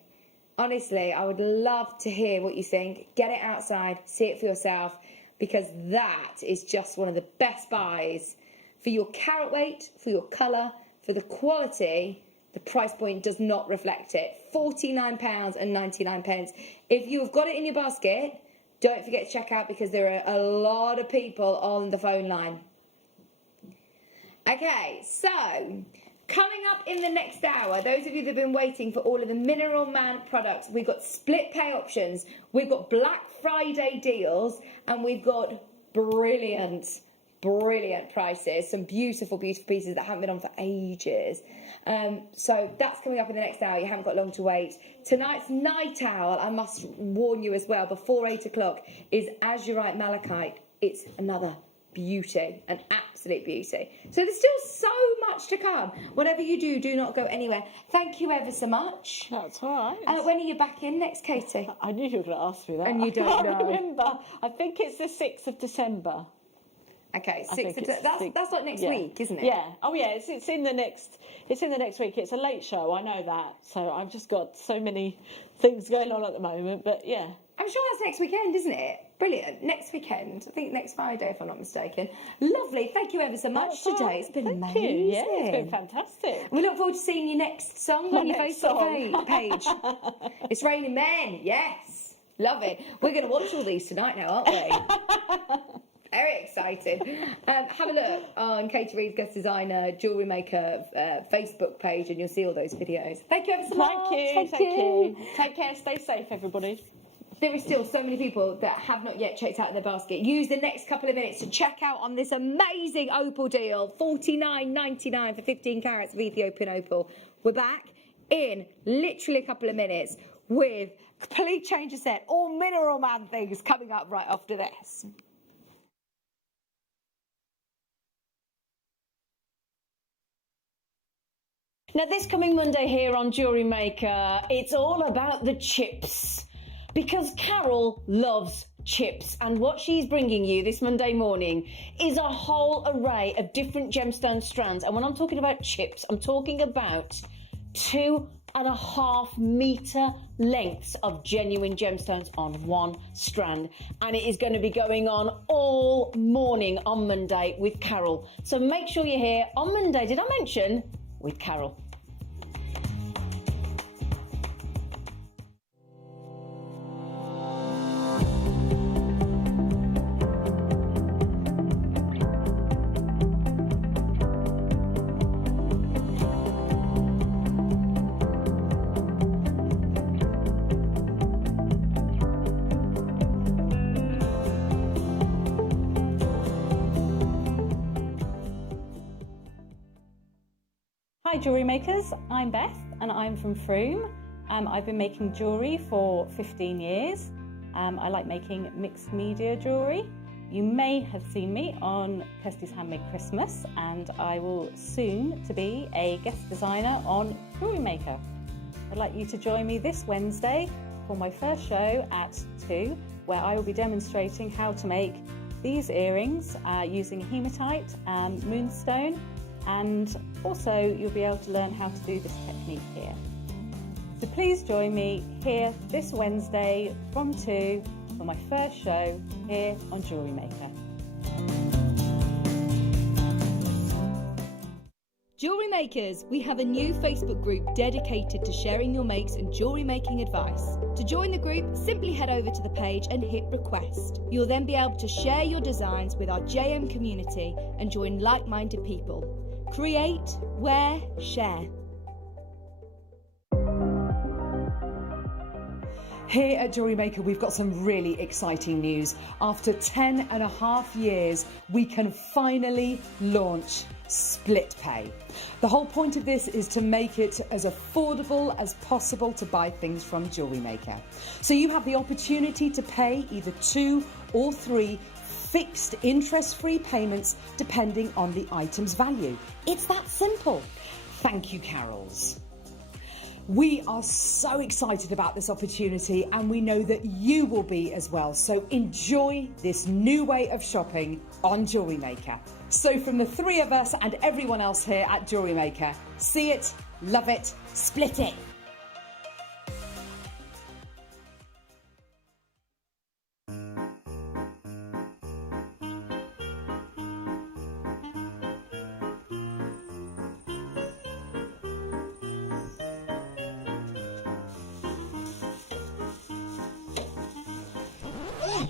Honestly, I would love to hear what you think. Get it outside, see it for yourself, because that is just one of the best buys for your carat weight, for your colour, for the quality. The price point does not reflect it. £49.99. If you have got it in your basket, don't forget to check out, because there are a lot of people on the phone line. Okay, so coming up in the next hour, those of you that have been waiting for all of the Mineral Man products, we've got split pay options, we've got Black Friday deals, and we've got brilliant prices, some beautiful pieces that haven't been on for ages. So that's coming up in the next hour. You haven't got long to wait. Tonight's night owl, I must warn you as well, before 8 o'clock, is Azurite Malachite. It's another beauty, an absolute beauty. So there's still so much to come. Whatever you do, do not go anywhere. Thank you ever so much. That's all right. When are you back in next, Katie? I knew you were going to ask me that. And you don't I know. can't remember. I think it's the 6th of December. Okay, 6th of December. That's like next week, isn't it? Yeah. Oh yeah, it's in the next week. It's a late show, I know that. So I've just got so many things going on at the moment, but yeah. I'm sure that's next weekend, isn't it? Brilliant. Next weekend. I think next Friday, if I'm not mistaken. Lovely. Thank you ever so much today. It's been amazing. You. Yeah, it's been fantastic. We look forward to seeing your next song on your Facebook page. It's Raining Men. Yes. Love it. We're going to watch all these tonight now, aren't we? Very excited. Have a look on Katie Reed's Guest Designer, Jewellery Maker Facebook page, and you'll see all those videos. Thank you ever so much. Thank you. Take care. Stay safe, everybody. There is still so many people that have not yet checked out their basket. Use the next couple of minutes to check out on this amazing opal deal. $49.99 for 15 carats of Ethiopian opal. We're back in literally a couple of minutes with complete change of set, all Mineral Man things coming up right after this. Now, this coming Monday here on Jewellery Maker, it's all about the chips. Because Carol loves chips, and what she's bringing you this Monday morning is a whole array of different gemstone strands. And when I'm talking about chips, I'm talking about 2.5 metre lengths of genuine gemstones on one strand. And it is going to be going on all morning on Monday with Carol. So make sure you're here on Monday, did I mention, with Carol. Hi jewellery makers, I'm Beth and I'm from Froome. I've been making jewellery for 15 years. I like making mixed media jewellery. You may have seen me on Kirsty's Handmade Christmas, and I will soon to be a guest designer on Jewellery Maker. I'd like you to join me this Wednesday for my first show at 2, where I will be demonstrating how to make these earrings using hematite, moonstone, and also you'll be able to learn how to do this technique here. So please join me here this Wednesday from 2 for my first show here on Jewellery Maker. Jewellery Makers, we have a new Facebook group dedicated to sharing your makes and jewellery making advice. To join the group, simply head over to the page and hit request. You'll then be able to share your designs with our JM community and join like-minded people. Create, wear, share. Here at Jewellery Maker, we've got some really exciting news. After 10.5 years, we can finally launch split pay. The whole point of this is to make it as affordable as possible to buy things from Jewellery Maker. So you have the opportunity to pay either 2 or 3 fixed interest-free payments depending on the item's value. It's that simple. Thank you, Carols. We are so excited about this opportunity, and we know that you will be as well. So enjoy this new way of shopping on Jewellery Maker. So from the 3 of us and everyone else here at Jewellery Maker, see it, love it, split it.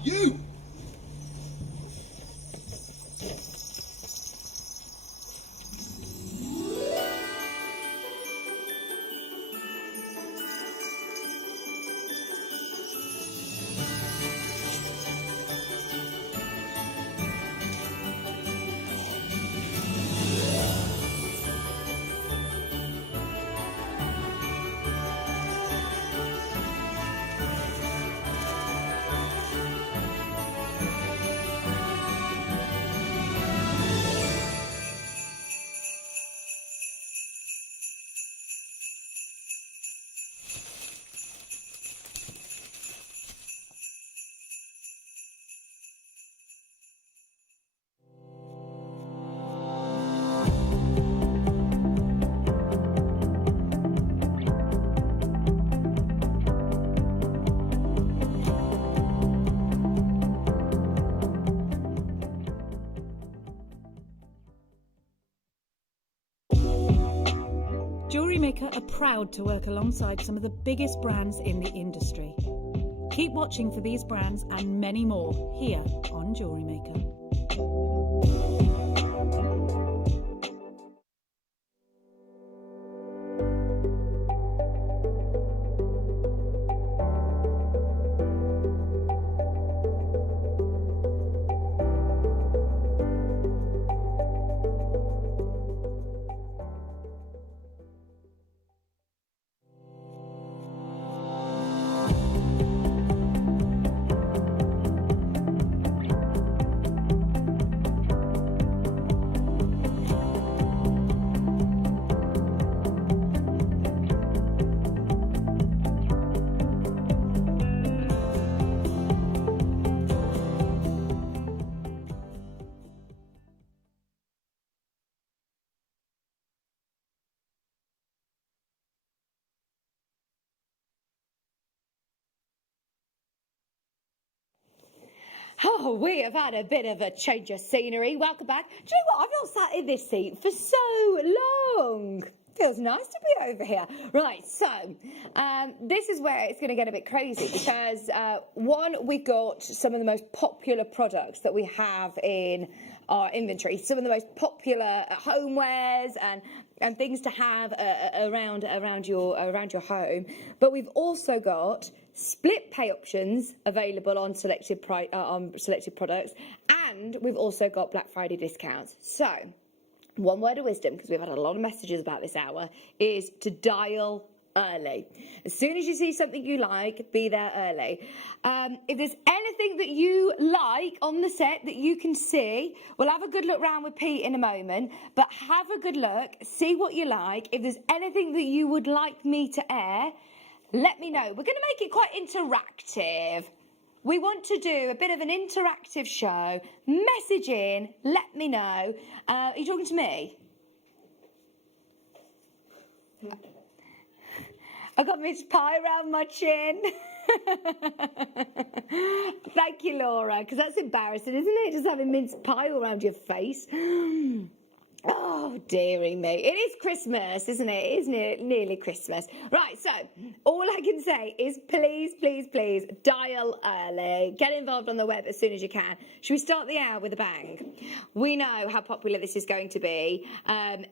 You! Maker are proud to work alongside some of the biggest brands in the industry. Keep watching for these brands and many more here on Jewellery Maker. Oh, we have had a bit of a change of scenery. Welcome back. Do you know what? I've not sat in this seat for so long. Feels nice to be over here. Right, so this is where it's going to get a bit crazy because, one, we've got some of the most popular products that we have in our inventory, some of the most popular homewares and things to have around your home. But we've also got split pay options available on selected products, and we've also got Black Friday discounts. So, one word of wisdom, because we've had a lot of messages about this hour, is to dial early. As soon as you see something you like, be there early. If there's anything that you like on the set that you can see, we'll have a good look round with Pete in a moment, but have a good look, see what you like. If there's anything that you would like me to air, let me know. We're going to make it quite interactive. We want to do a bit of an interactive show. Message in, let me know. Are you talking to me? I got mince pie around my chin. Thank you, Laura, because that's embarrassing, isn't it? Just having mince pie all around your face. Oh, dearie me. It is Christmas, isn't it? It is nearly Christmas. Right, so all I can say is please, please, please dial early. Get involved on the web as soon as you can. Should we start the hour with a bang? We know how popular this is going to be.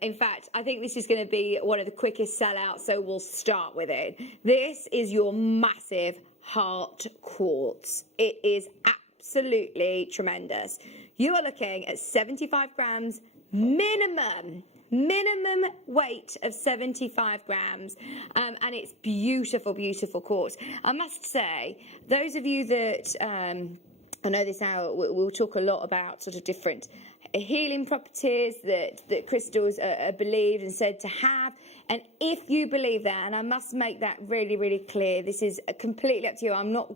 In fact, I think this is going to be one of the quickest sellouts, so we'll start with it. This is your massive heart quartz. It is absolutely tremendous. You are looking at 75 grams minimum weight of 75 grams, and it's beautiful quartz. I must say, those of you that I know this hour we'll talk a lot about sort of different healing properties that crystals are believed and said to have. And if you believe that, and I must make that really, really clear, this is completely up to you. I'm not,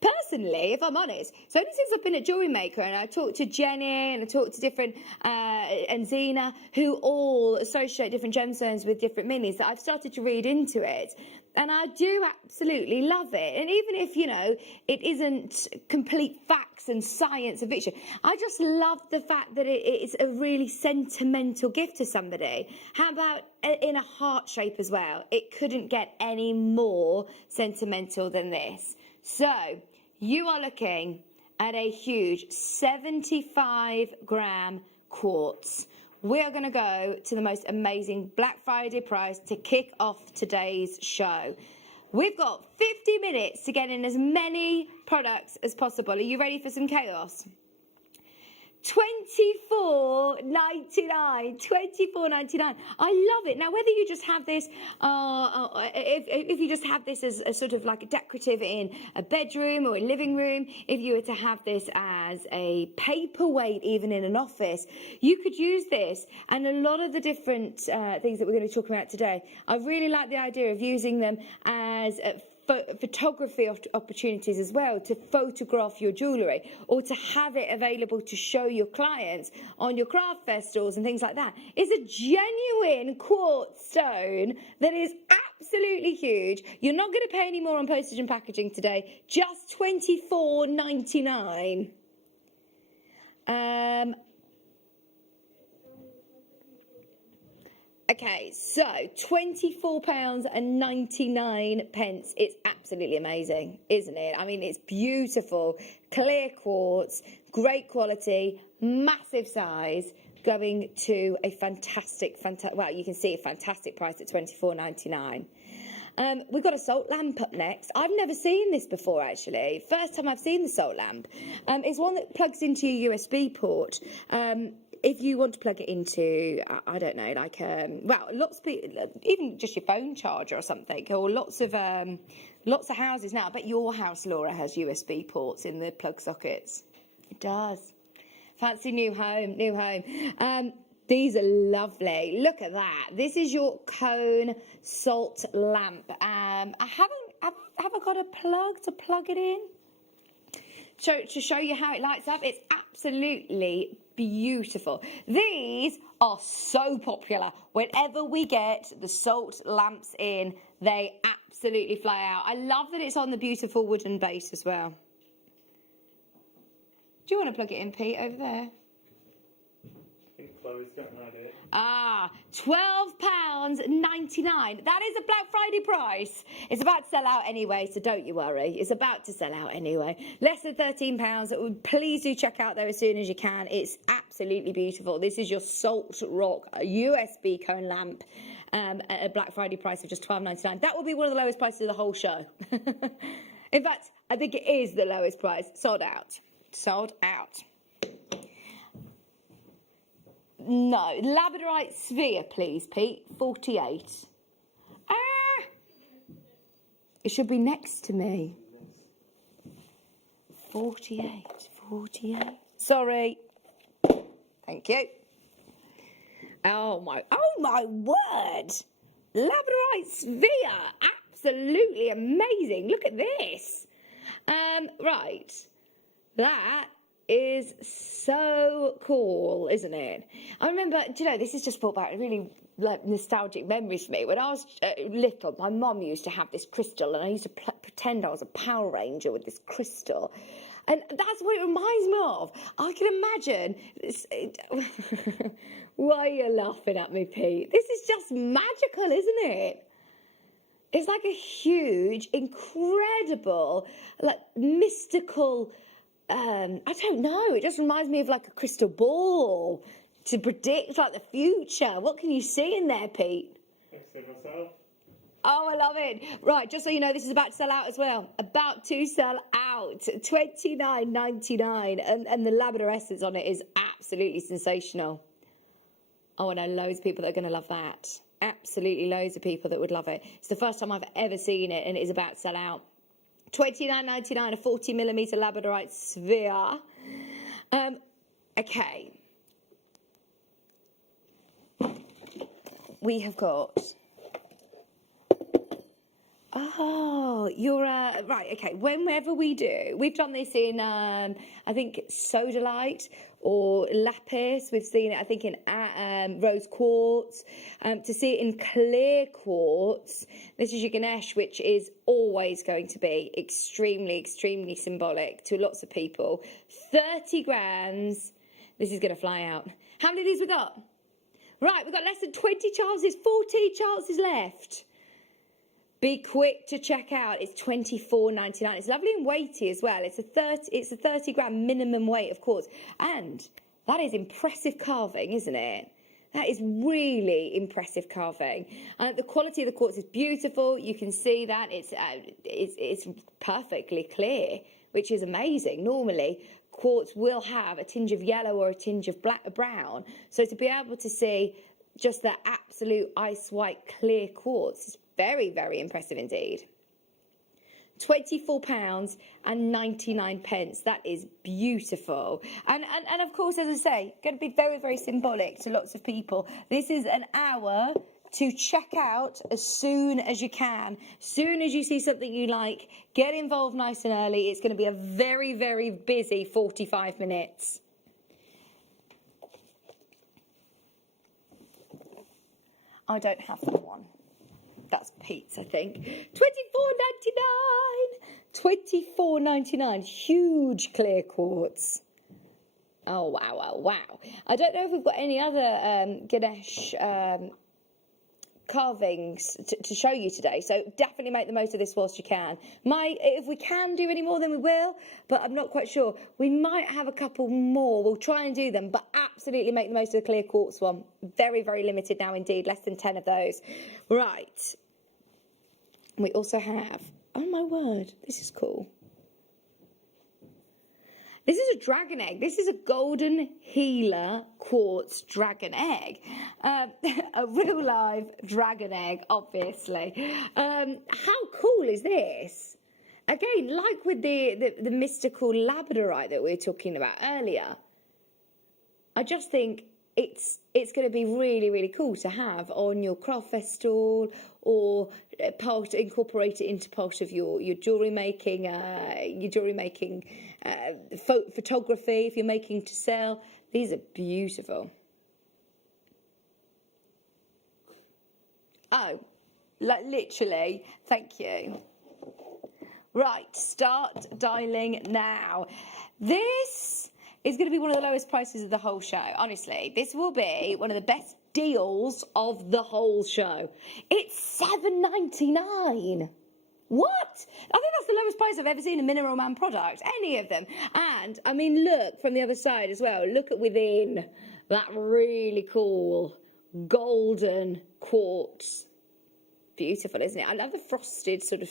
personally, if I'm honest, so ever since I've been at Jewellery Maker and I talked to Jenny and I talked to different, and Zena, who all associate different gemstones with different meanings, that I've started to read into it. And I do absolutely love it. And even if, you know, it isn't complete facts and science and fiction, I just love the fact that it is a really sentimental gift to somebody. How about in a heart shape as well? It couldn't get any more sentimental than this. So you are looking at a huge 75 gram quartz. We are going to go to the most amazing Black Friday price to kick off today's show. We've got 50 minutes to get in as many products as possible. Are you ready for some chaos? $24.99. $24.99. I love it. Now, whether you just have this, if you just have this as a sort of like a decorative in a bedroom or a living room, if you were to have this as a paperweight, even in an office, you could use this. And a lot of the different things that we're going to talk about today, I really like the idea of using them as photography opportunities as well, to photograph your jewellery or to have it available to show your clients on your craft festivals and things like that. It's a genuine quartz stone that is absolutely huge. You're not going to pay any more on postage and packaging today, just $24.99. Okay, so £24.99. It's absolutely amazing, isn't it? I mean, it's beautiful, clear quartz, great quality, massive size, going to a fantastic, well, you can see a fantastic price at £24.99. We've got a salt lamp up next. I've never seen this before, actually. First time I've seen the salt lamp. It's one that plugs into your USB port. If you want to plug it into, I don't know, like, well, lots of people, even just your phone charger or something, or lots of houses now. I bet your house, Laura, has USB ports in the plug sockets. It does. Fancy new home, new home. These are lovely. Look at that. This is your cone salt lamp. Have I got a plug to plug it in? To show you how it lights up, it's absolutely beautiful. These are so popular. Whenever we get the salt lamps in, they absolutely fly out. I love that it's on the beautiful wooden base as well. Do you want to plug it in, Pete, over there? I think Chloe's got an idea. £12.99. That is a Black Friday price. It's about to sell out anyway, so don't you worry. It's about to sell out anyway. Less than £13. Please do check out there as soon as you can. It's absolutely beautiful. This is your Salt Rock USB cone lamp at a Black Friday price of just £12.99. That will be one of the lowest prices of the whole show. In fact, I think it is the lowest price. Sold out. Sold out. No, labradorite sphere, please, Pete. 48. It should be next to me. 48. Sorry. Thank you. Oh my word! Labradorite sphere, absolutely amazing. Look at this. Right. That is so cool, isn't it? I remember, do you know, this has just brought back really nostalgic memories for me. When I was little, my mum used to have this crystal, and I used to pretend I was a Power Ranger with this crystal. And that's what it reminds me of. I can imagine. Why are you laughing at me, Pete? This is just magical, isn't it? It's like a huge, incredible, like mystical, I don't know, it just reminds me of like a crystal ball to predict like the future. What can you see in there, Pete? I see myself. Oh, I love it. Right, just so you know, this is about to sell out as well. About to sell out. $29.99. And the Labrador essence on it is absolutely sensational. Oh, I know loads of people that are going to love that. Absolutely loads of people that would love it. It's the first time I've ever seen it, and it is about to sell out. $29.99, a 40mm labradorite sphere. Okay. We have got... Oh, you're right. Okay. Whenever we do, we've done this in I think sodalite or lapis. We've seen it, I think, in rose quartz. To see it in clear quartz, this is your Ganesh, which is always going to be extremely, extremely symbolic to lots of people. 30 grams. This is going to fly out. How many of these we got? Right, we've got less than 20 chances. 14 chances left. Be quick to check out. It's $24.99. It's lovely and weighty as well. It's a 30 gram minimum weight, of course. And that is impressive carving, isn't it? That is really impressive carving. The quality of the quartz is beautiful. You can see that it's perfectly clear, which is amazing. Normally, quartz will have a tinge of yellow or a tinge of brown. So to be able to see just that absolute ice white clear quartz is very, very impressive indeed. £24.99. That is beautiful. And of course, as I say, going to be very, very symbolic to lots of people. This is an hour to check out as soon as you can. As soon as you see something you like, get involved nice and early. It's going to be a very, very busy 45 minutes. I don't have that one. That's Pete's, I think. $24.99. Huge clear quartz. Oh, wow, wow, wow. I don't know if we've got any other Ganesh carvings to show you today, so definitely make the most of this whilst you can. If we can do any more, then we will, but I'm not quite sure. We might have a couple more. We'll try and do them, but absolutely make the most of the clear quartz one. Very, very limited now indeed, less than 10 of those. Right. We also have, oh my word, this is cool. This is a dragon egg. This is a golden healer quartz dragon egg. A real live dragon egg, obviously. How cool is this? Again, like with the mystical labradorite that we were talking about earlier, I just think it's going to be really, really cool to have on your craft festival, or incorporate it into part of your jewellery making, photography if you're making to sell. These are beautiful. Oh, like literally, thank you. Right, start dialing now. This is going to be one of the lowest prices of the whole show. Honestly, this will be one of the best deals of the whole show. It's $7.99. What? I think that's the lowest price I've ever seen a Mineral Man product, any of them. And, I mean, look from the other side as well. Look at within that really cool golden quartz. Beautiful, isn't it? I love the frosted sort of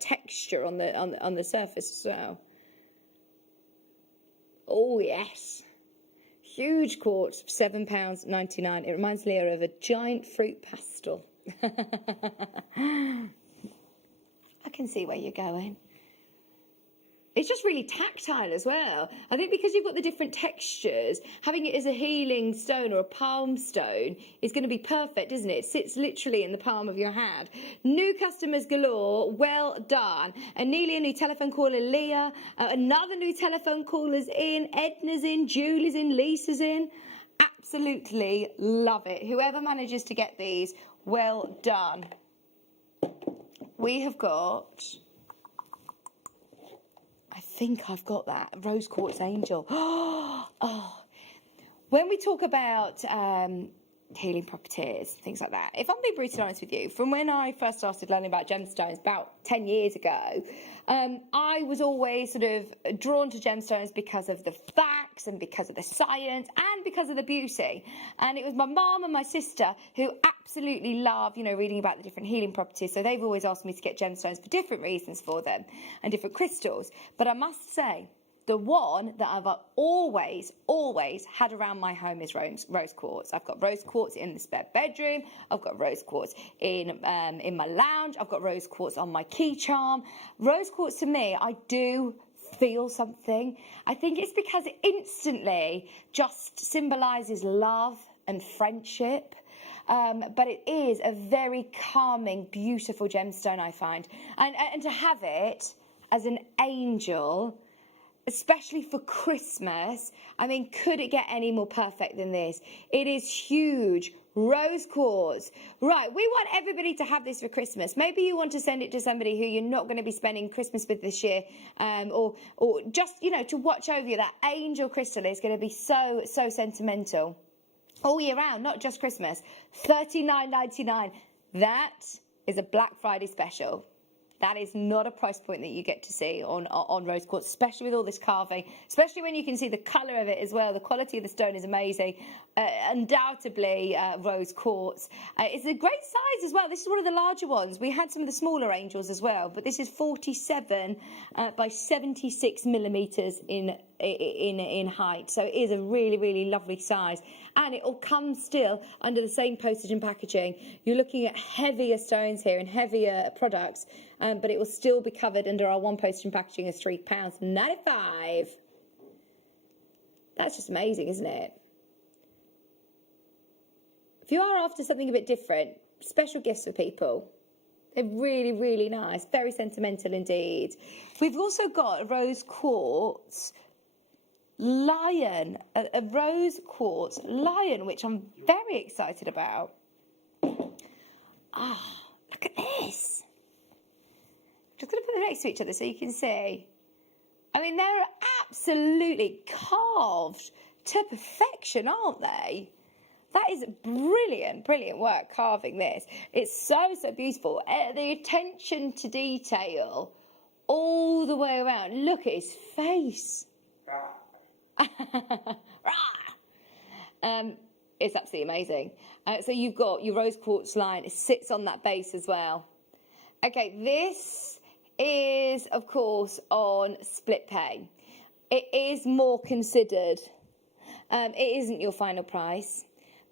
texture on the surface as well. Oh, yes. Huge quartz, £7.99. It reminds Leah of a giant fruit pastel. I can see where you're going. It's just really tactile as well. I think because you've got the different textures, having it as a healing stone or a palm stone is going to be perfect, isn't it? It sits literally in the palm of your hand. New customers galore. Well done. Anelia, new telephone caller. Leah, another new telephone caller's in. Edna's in. Julie's in. Lisa's in. Absolutely love it. Whoever manages to get these, well done. We have got... I think I've got that. Rose Quartz Angel. Oh. When we talk about healing properties, things like that, if I'm being brutally honest with you, from when I first started learning about gemstones about 10 years ago, I was always sort of drawn to gemstones because of the facts and because of the science and because of the beauty. And it was my mum and my sister who absolutely love, reading about the different healing properties. So they've always asked me to get gemstones for different reasons for them and different crystals. But I must say, the one that I've always had around my home is rose quartz. I've got rose quartz in the spare bedroom. I've got rose quartz in my lounge. I've got rose quartz on my key charm. Rose quartz, to me, I do feel something. I think it's because it instantly just symbolises love and friendship. But it is a very calming, beautiful gemstone, I find. And to have it as an angel, especially for Christmas, I mean, could it get any more perfect than this? It is huge. Rose quartz. Right, we want everybody to have this for Christmas. Maybe you want to send it to somebody who you're not going to be spending Christmas with this year, or just, to watch over you. That angel crystal is going to be so sentimental. All year round, not just Christmas. $39.99. That is a Black Friday special. That is not a price point that you get to see on rose quartz, especially with all this carving, especially when you can see the colour of it as well. The quality of the stone is amazing. Undoubtedly, rose quartz. It's a great size as well. This is one of the larger ones. We had some of the smaller angels as well, but this is 47 by 76 millimetres in height. So it is a really, really lovely size. And it all comes still under the same postage and packaging. You're looking at heavier stones here and heavier products, but it will still be covered under our one postage and packaging of £3.95. That's just amazing, isn't it? If you are after something a bit different, special gifts for people. They're really, really nice. Very sentimental indeed. We've also got a rose quartz lion, a rose quartz lion, which I'm very excited about. Ah, look at this. Just going to put them next to each other so you can see. I mean, they're absolutely carved to perfection, aren't they? That is brilliant, brilliant work carving this. It's so, so beautiful. The attention to detail all the way around. Look at his face. It's absolutely amazing. So you've got your rose quartz line. It sits on that base as well. Okay, this is, of course, on split pay. It is more considered. It isn't your final price,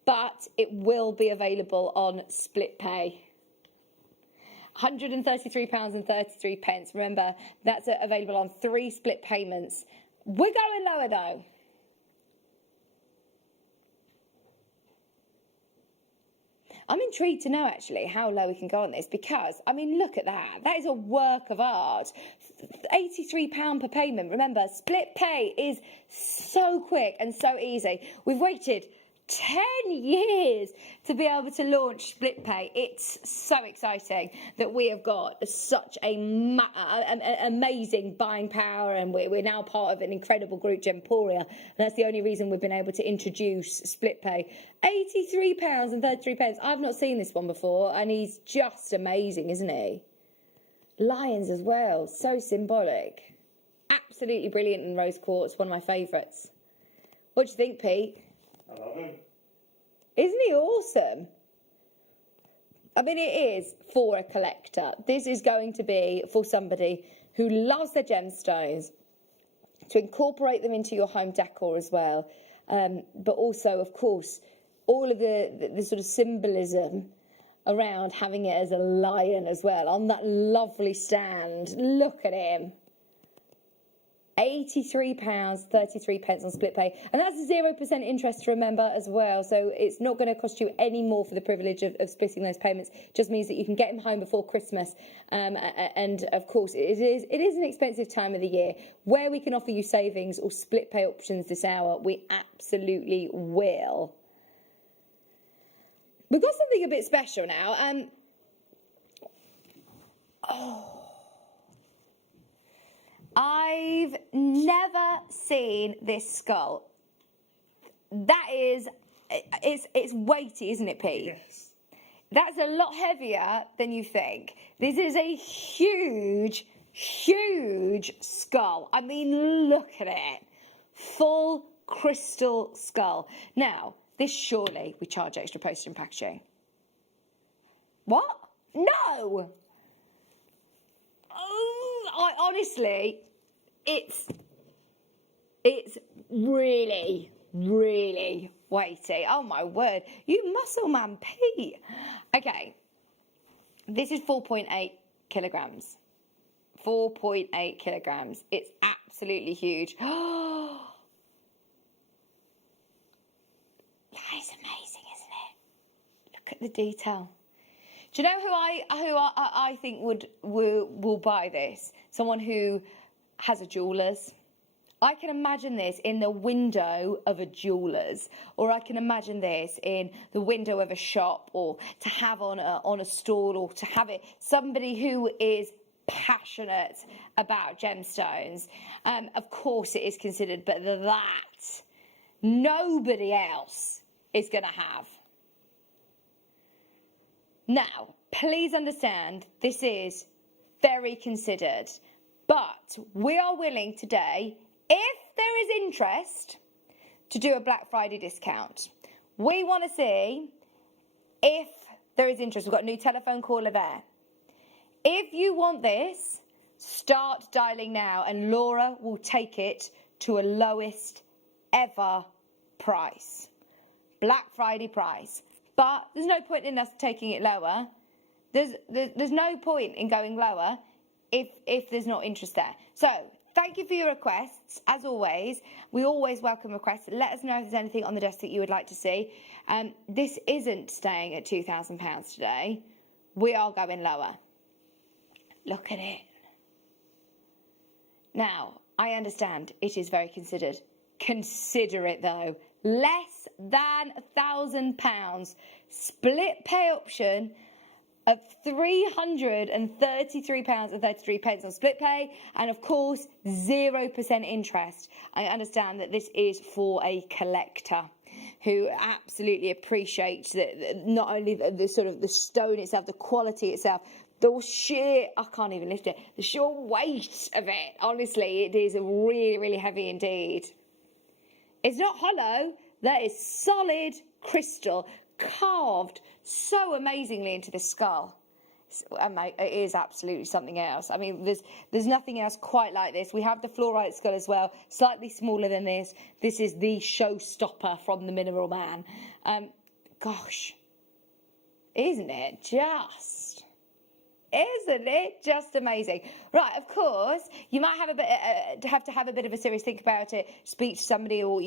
but it will be available on split pay. £133.33. Remember, that's available on 3 split payments. We're going lower though. I'm intrigued to know actually how low we can go on this because, I mean, look at that. That is a work of art. £83 per payment. Remember, split pay is so quick and so easy. We've waited 10 years to be able to launch split pay. It's so exciting that we have got such an amazing buying power, and we're now part of an incredible group, Gemporia, and that's the only reason we've been able to introduce split pay. £83.33. I've not seen this one before, and he's just amazing, isn't he? Lions as well, so symbolic. Absolutely brilliant in rose quartz, one of my favourites. What do you think, Pete? I love him. Isn't he awesome? I mean, it is for a collector. This is going to be for somebody who loves their gemstones, to incorporate them into your home decor as well. But also, of course, all of the sort of symbolism around having it as a lion as well on that lovely stand. Look at him. £83.33 on split pay, and that's 0% interest to remember as well, so it's not going to cost you any more for the privilege of splitting those payments. It just means that you can get him home before Christmas, and of course it is an expensive time of the year. Where we can offer you savings or split pay options this hour, we absolutely will. We've got something a bit special now. I've never seen this skull. That is, it's weighty, isn't it, Pete? Yes. That's a lot heavier than you think. This is a huge, huge skull. I mean, look at it. Full crystal skull. Now, this surely we charge extra postage and packaging. What? No! Oh, honestly, it's really, really weighty. Oh my word, you muscle man, Pete. Okay, this is 4.8 kilograms. 4.8 kilograms. It's absolutely huge. Oh, that is amazing, isn't it? Look at the detail. Do you know who I think will buy this? Someone who has a jeweller's. I can imagine this in the window of a jeweller's, or I can imagine this in the window of a shop, or to have on a stall, or to have it somebody who is passionate about gemstones. Of course it is considered, but that nobody else is going to have. Now, please understand, this is very considered, but we are willing today, if there is interest, to do a Black Friday discount. We want to see if there is interest. We've got a new telephone caller there. If you want this, start dialing now, and Laura will take it to a lowest ever price. Black Friday price. But there's no point in us taking it lower. There's no point in going lower if there's not interest there. So thank you for your requests. As always, we always welcome requests. Let us know if there's anything on the desk that you would like to see. This isn't staying at £2,000 today. We are going lower. Look at it. Now, I understand it is very considered. Consider it though. Less than £1,000. Split pay option of £333.33 on split pay, and of course 0% interest. I understand that this is for a collector. who absolutely appreciates not only the sort of the stone itself, the quality itself, the sheer, I can't even lift it, the sheer weight of it. Honestly, it is really, really heavy indeed. It's not hollow, that is solid crystal carved so amazingly into the skull. It is absolutely something else. I mean, there's nothing else quite like this. We have the fluorite skull as well, slightly smaller than this. This is the showstopper from the Mineral Man. Gosh, isn't it just? Isn't it just amazing? Right, of course, you might have to have a bit of a serious think about it, speak to somebody, or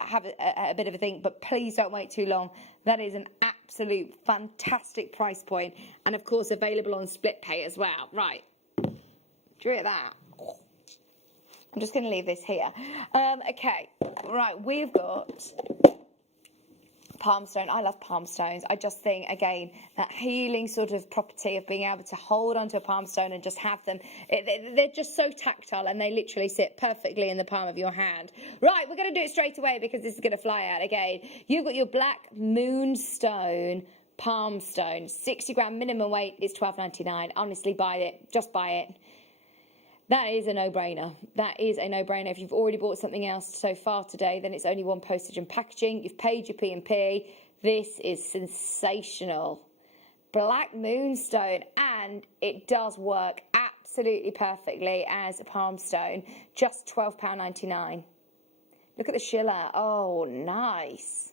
have a bit of a think, but please don't wait too long. That is an absolute fantastic price point, and of course available on split pay as well. Right, do you hear that? I'm just going to leave this here. Okay, right, we've got palm stone. I love palm stones. I just think, again, that healing sort of property of being able to hold onto a palm stone and just have them. They're just so tactile, and they literally sit perfectly in the palm of your hand. Right, we're going to do it straight away because this is going to fly out again. You've got your black moonstone palm stone. 60 gram minimum weight is $12.99. Honestly, buy it. Just buy it. That is a no-brainer. That is a no-brainer. If you've already bought something else so far today, then it's only one postage and packaging. You've paid your P&P. This is sensational. Black moonstone, and it does work absolutely perfectly as a palm stone. Just £12.99. Look at the schiller. Oh, nice.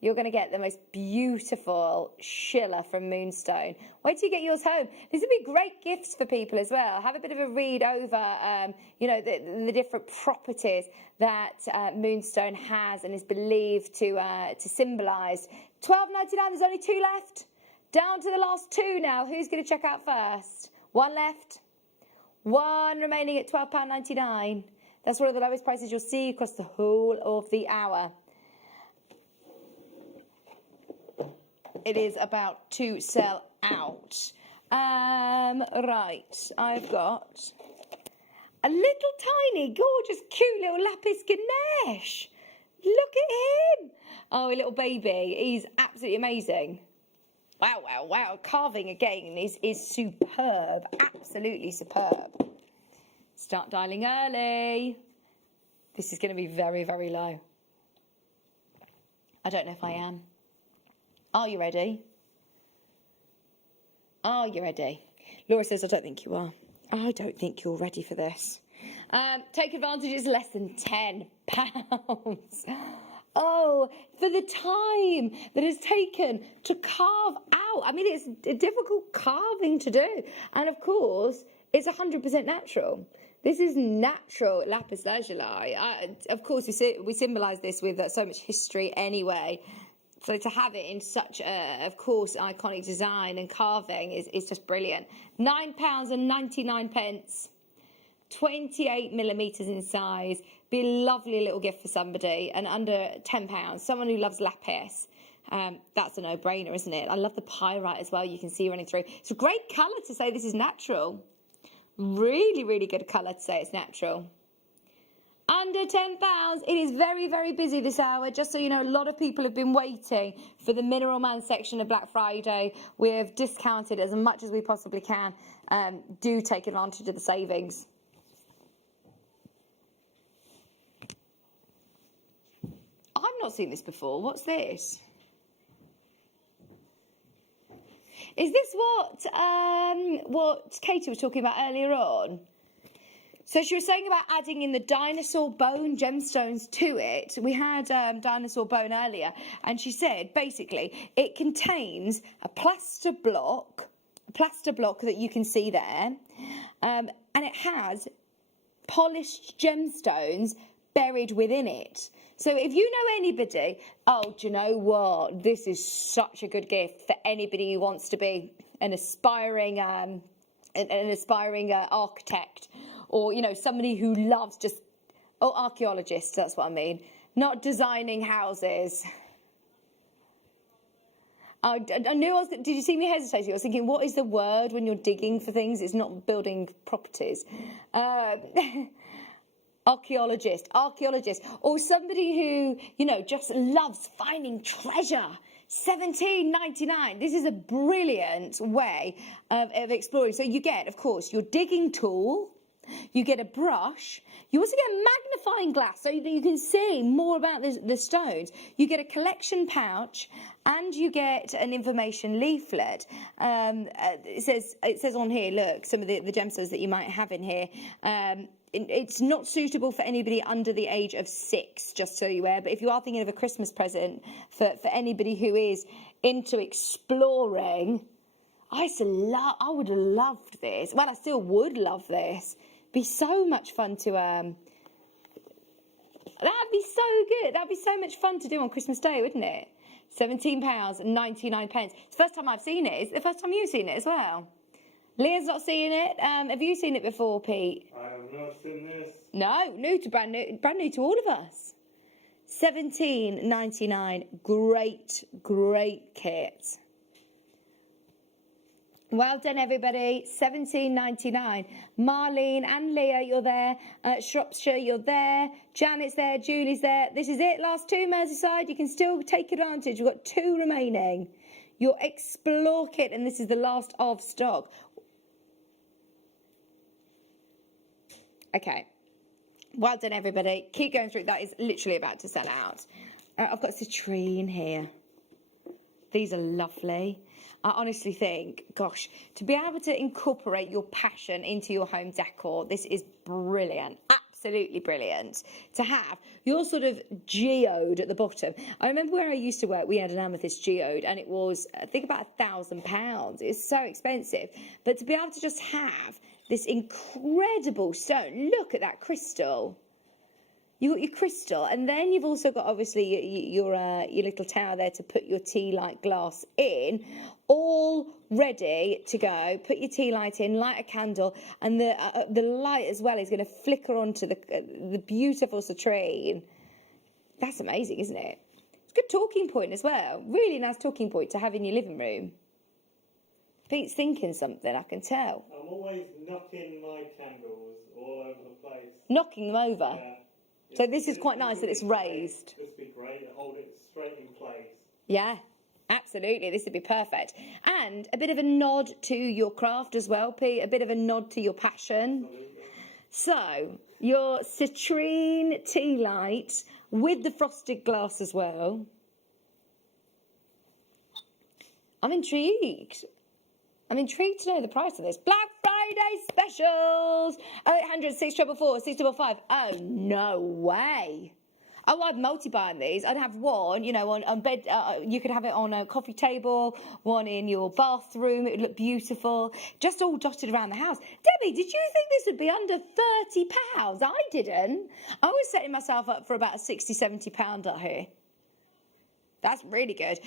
You're going to get the most beautiful schiller from Moonstone. Wait till you get yours home. These would be great gifts for people as well. Have a bit of a read over, the different properties that Moonstone has and is believed to symbolise. $12.99. There's only 2 left. Down to the last 2 now. Who's going to check out first? 1 left. 1 remaining at £12.99. That's one of the lowest prices you'll see across the whole of the hour. It is about to sell out. Right, I've got a little tiny, gorgeous, cute little lapis Ganesh. Look at him. Oh, a little baby. He's absolutely amazing. Wow, wow, wow. Carving again is superb. Absolutely superb. Start dialing early. This is going to be very, very low. I don't know if I am. Are you ready? Are you ready? Laura says, I don't think you are. I don't think you're ready for this. Take advantage, it's less than £10. Oh, for the time that it's taken to carve out. I mean, it's a difficult carving to do. And of course, it's 100% natural. This is natural lapis lazuli. Of course, we symbolise this with so much history anyway. So to have it in such a, of course, iconic design and carving is just brilliant. £9.99. 28 millimetres in size. Be a lovely little gift for somebody, and under £10. Someone who loves lapis. That's a no-brainer, isn't it? I love the pyrite as well. You can see running through. It's a great colour to say this is natural. Really, really good colour to say it's natural. Under £10. It is very, very busy this hour. Just so you know, a lot of people have been waiting for the Mineral Man section of Black Friday. We have discounted as much as we possibly can. Do take advantage of the savings. I've not seen this before. What's this? Is this what Katie was talking about earlier on? So she was saying about adding in the dinosaur bone gemstones to it. We had dinosaur bone earlier, and she said basically it contains a plaster block that you can see there, and it has polished gemstones buried within it. So if you know anybody, oh, do you know what? This is such a good gift for anybody who wants to be an aspiring architect. Or, you know, somebody who loves archaeologist, that's what I mean. Not designing houses. I knew did you see me hesitating? I was thinking, what is the word when you're digging for things? It's not building properties. Archaeologist, or somebody who, you know, just loves finding treasure. $17.99. This is a brilliant way of exploring. So you get, of course, your digging tool, you get a brush, you also get a magnifying glass so that you can see more about the stones. You get a collection pouch, and you get an information leaflet. It says on here, look, some of the gemstones that you might have in here. It's not suitable for anybody under the age of 6, just so you aware. But if you are thinking of a Christmas present for anybody who is into exploring, I would have loved this. Well, I still would love this. Be so much fun to that'd be so good. That'd be so much fun to do on Christmas Day, wouldn't it? £17.99. It's the first time I've seen it. It's the first time you've seen it as well. Leah's not seen it. Have you seen it before, Pete? I have not seen this. No, brand new to all of us. £17.99. Great kit. Well done, everybody. £17.99. Marlene and Leah, you're there. Shropshire, you're there. Janet's there. Julie's there. This is it. Last 2, Merseyside. You can still take advantage. We've got 2 remaining. Your Explore kit, and this is the last of stock. Okay. Well done, everybody. Keep going through. That is literally about to sell out. I've got citrine here. These are lovely. I honestly think, gosh, to be able to incorporate your passion into your home decor, this is brilliant. Absolutely brilliant. To have your sort of geode at the bottom. I remember where I used to work, we had an amethyst geode, and it was, I think, about £1,000. It's so expensive. But to be able to just have this incredible stone, look at that crystal. You've got your crystal, and then you've also got, obviously, your little tower there to put your tea light glass in, all ready to go. Put your tea light in, light a candle, and the light as well is going to flicker onto the beautiful citrine. That's amazing, isn't it? It's a good talking point as well. Really nice talking point to have in your living room. Pete's thinking something, I can tell. I'm always knocking my candles all over the place. Knocking them over? Yeah. So this is quite nice that it's raised. This would be great to hold it straight in place. Yeah, absolutely. This would be perfect. And a bit of a nod to your craft as well, Pete. A bit of a nod to your passion. Absolutely. So, your citrine tea light with the frosted glass as well. I'm intrigued. I'm intrigued to know the price of this. Black Friday specials! 0800 644 655. Oh, no way. Oh, I'd multi-buy these. I'd have one, you know, on bed. You could have it on a coffee table, one in your bathroom. It would look beautiful. Just all dotted around the house. Debbie, did you think this would be under £30? I didn't. I was setting myself up for about a £60, £70 here. That's really good.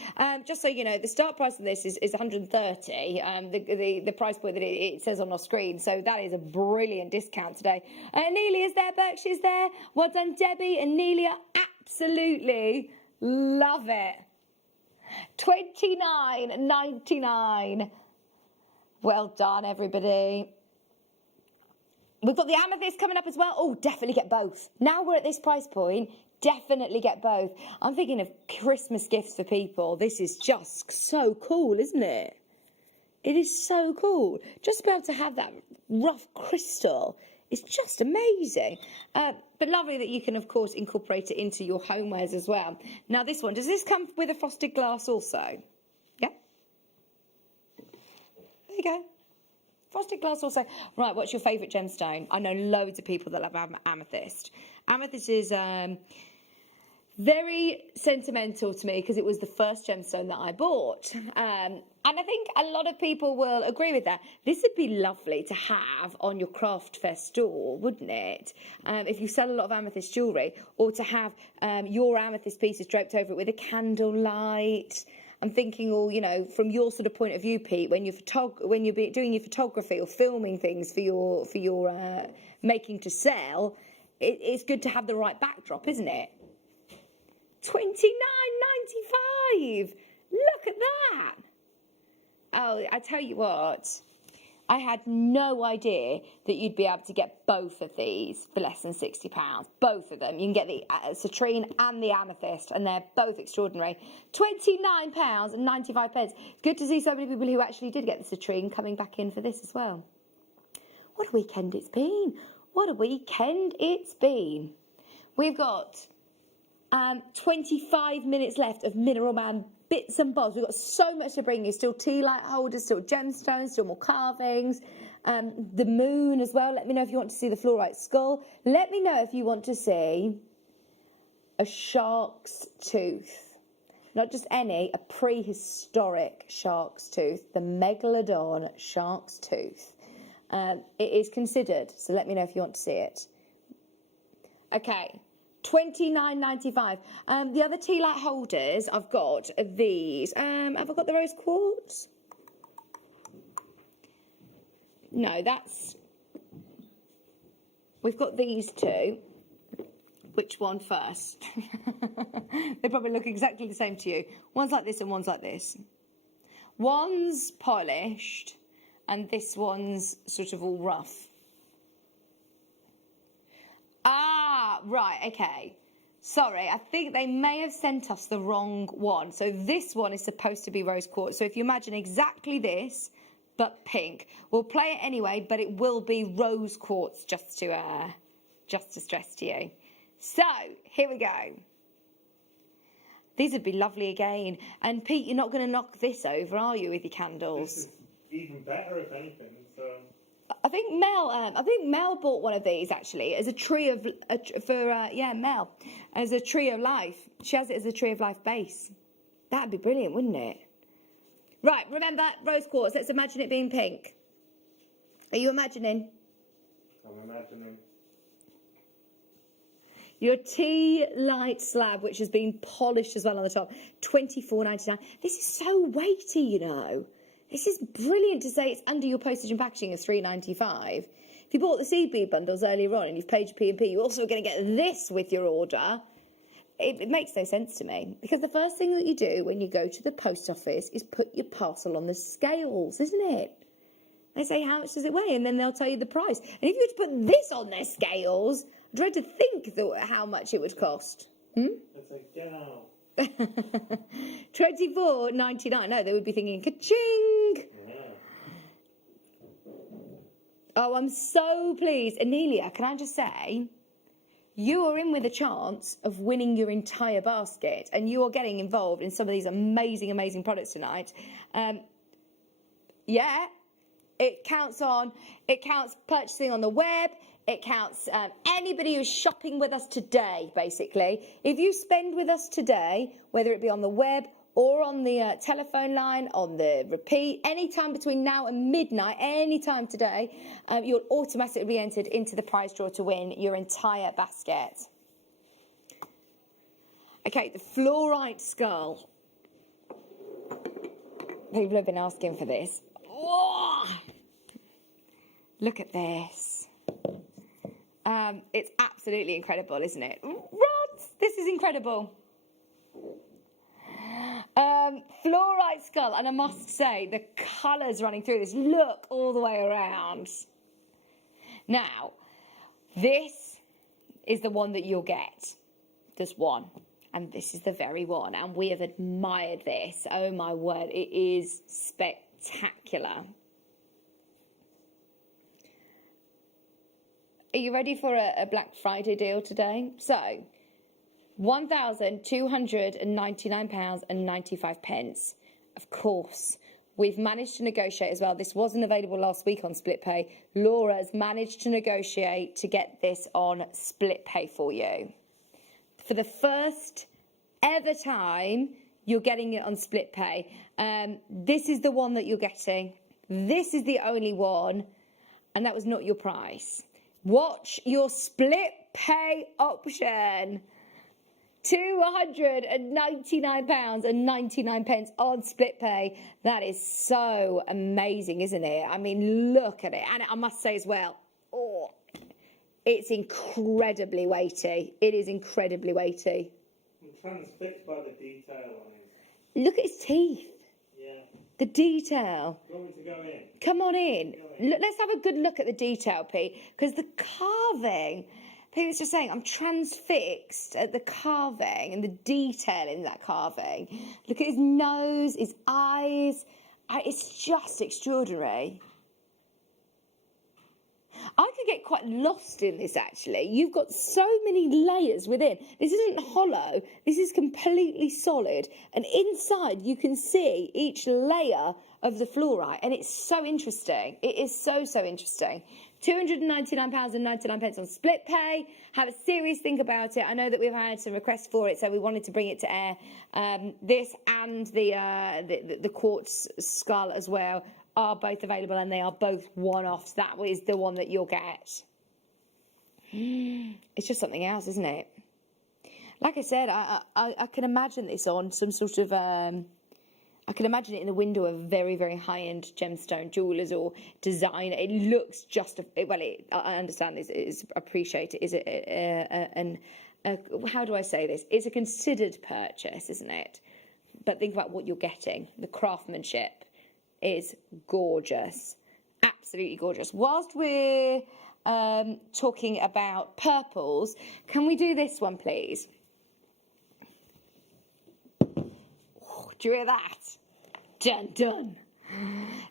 Just so you know, the start price of this is 130. The price point that it says on our screen. So that is a brilliant discount today. Nelia's there, Berkshire's there. Well done, Debbie and Nelia. Absolutely love it. $29.99. Well done, everybody. We've got the amethyst coming up as well. Oh, definitely get both. Now we're at this price point. Definitely get both. I'm thinking of Christmas gifts for people. This is just so cool, isn't it? It is so cool. Just to be able to have that rough crystal is just amazing. But lovely that you can, of course, incorporate it into your homewares as well. Now, this one, does this come with a frosted glass also? Yeah? There you go. Frosted glass also. Right, what's your favourite gemstone? I know loads of people that love amethyst. Amethyst is very sentimental to me because it was the first gemstone that I bought. And I think a lot of people will agree with that. This would be lovely to have on your craft fair store, wouldn't it? If you sell a lot of amethyst jewellery, or to have your amethyst pieces draped over it with a candlelight. I'm thinking, all, you know, from your sort of point of view, Pete, when you're doing your photography or filming things for your making to sell, it's good to have the right backdrop, isn't it? $29.95. Look at that. Oh, I tell you what, I had no idea that you'd be able to get both of these for less than £60. Both of them. You can get the citrine and the amethyst, and they're both extraordinary. £29.95. Good to see so many people who actually did get the citrine coming back in for this as well. What a weekend it's been. What a weekend it's been. We've got 25 minutes left of Mineral Man bits and bobs. We've got so much to bring you. Still tea light holders, still gemstones, still more carvings. The moon as well. Let me know if you want to see the fluorite skull. Let me know if you want to see a shark's tooth. Not just any, a prehistoric shark's tooth. The Megalodon shark's tooth. It is considered, so let me know if you want to see it. Okay. $29.95. The other tea light holders I've got are these. Have I got the rose quartz? No, that's... We've got these two. Which one first? They probably look exactly the same to you. One's like this and one's like this. One's polished and this one's sort of all rough. Ah, right, okay. Sorry, I think they may have sent us the wrong one. So this one is supposed to be rose quartz. So if you imagine exactly this, but pink. We'll play it anyway, but it will be rose quartz, just to stress to you. So, here we go. These would be lovely again. And Pete, you're not going to knock this over, are you, with your candles? This is even better, if anything. So... I think Mel bought one of these actually as a tree of Mel as a tree of life. She has it as a tree of life base. That'd be brilliant, wouldn't it? Right, remember rose quartz. Let's imagine it being pink. Are you imagining? I'm imagining. Your tea light slab, which has been polished as well on the top, $24.99. This is so weighty, you know. This is brilliant to say it's under your postage and packaging of $3.95. If you bought the seed bead bundles earlier on and you've paid your P&P, you're also going to get this with your order. It makes no sense to me, because the first thing that you do when you go to the post office is put your parcel on the scales, isn't it? They say, how much does it weigh? And then they'll tell you the price. And if you were to put this on their scales, I dread to think how much it would cost. It's like, get out. $24.99. No, they would be thinking, ka-ching! Yeah. Oh, I'm so pleased. Anelia, can I just say, you are in with a chance of winning your entire basket, and you are getting involved in some of these amazing, amazing products tonight. Yeah, it counts purchasing on the web. It counts anybody who's shopping with us today, basically. If you spend with us today, whether it be on the web or on the telephone line, on the repeat, any time between now and midnight, any time today, you'll automatically be entered into the prize draw to win your entire basket. Okay, the fluorite skull. People have been asking for this. Oh, look at this. It's absolutely incredible, isn't it? What? This is incredible. Fluorite skull, and I must say, the colours running through this, look all the way around. Now, this is the one that you'll get. There's one, and this is the very one, and we have admired this. Oh my word, it is spectacular. Are you ready for a Black Friday deal today? So, £1,299.95. Of course, we've managed to negotiate as well. This wasn't available last week on Split Pay. Laura's managed to negotiate to get this on Split Pay for you. For the first ever time, you're getting it on Split Pay. This is the one that you're getting. This is the only one, and that was not your price. Watch your Split Pay option. £299.99 on Split Pay. That is so amazing, isn't it? I mean, look at it. And I must say as well, it's incredibly weighty. It is incredibly weighty. I'm transfixed by the detail on it. Look at his teeth. Yeah. The detail. Do you want me to go in? Come on in. Go in. let's have a good look at the detail, Pete, because the carving, Pete was just saying, I'm transfixed at the carving and the detail in that carving. Look at his nose, his eyes. It's just extraordinary. I could get quite lost in this, actually. You've got so many layers within. This isn't hollow. This is completely solid. And inside, you can see each layer of the fluorite. And it's so interesting. It is so interesting. £299.99 on split pay. Have a serious think about it. I know that we've had some requests for it, so we wanted to bring it to air. This and the quartz skull as well are both available, and they are both one-offs. That is the one that you'll get. It's just something else, isn't it? Like I said, I can imagine this on some sort of... I can imagine it in the window of very, very high-end gemstone jewellers or designer. It looks just... I understand this. It's appreciated. Is it how do I say this? It's a considered purchase, isn't it? But think about what you're getting. The craftsmanship is gorgeous. Absolutely gorgeous. Whilst we're talking about purples, can we do this one, please? Do you hear that? Dun dun.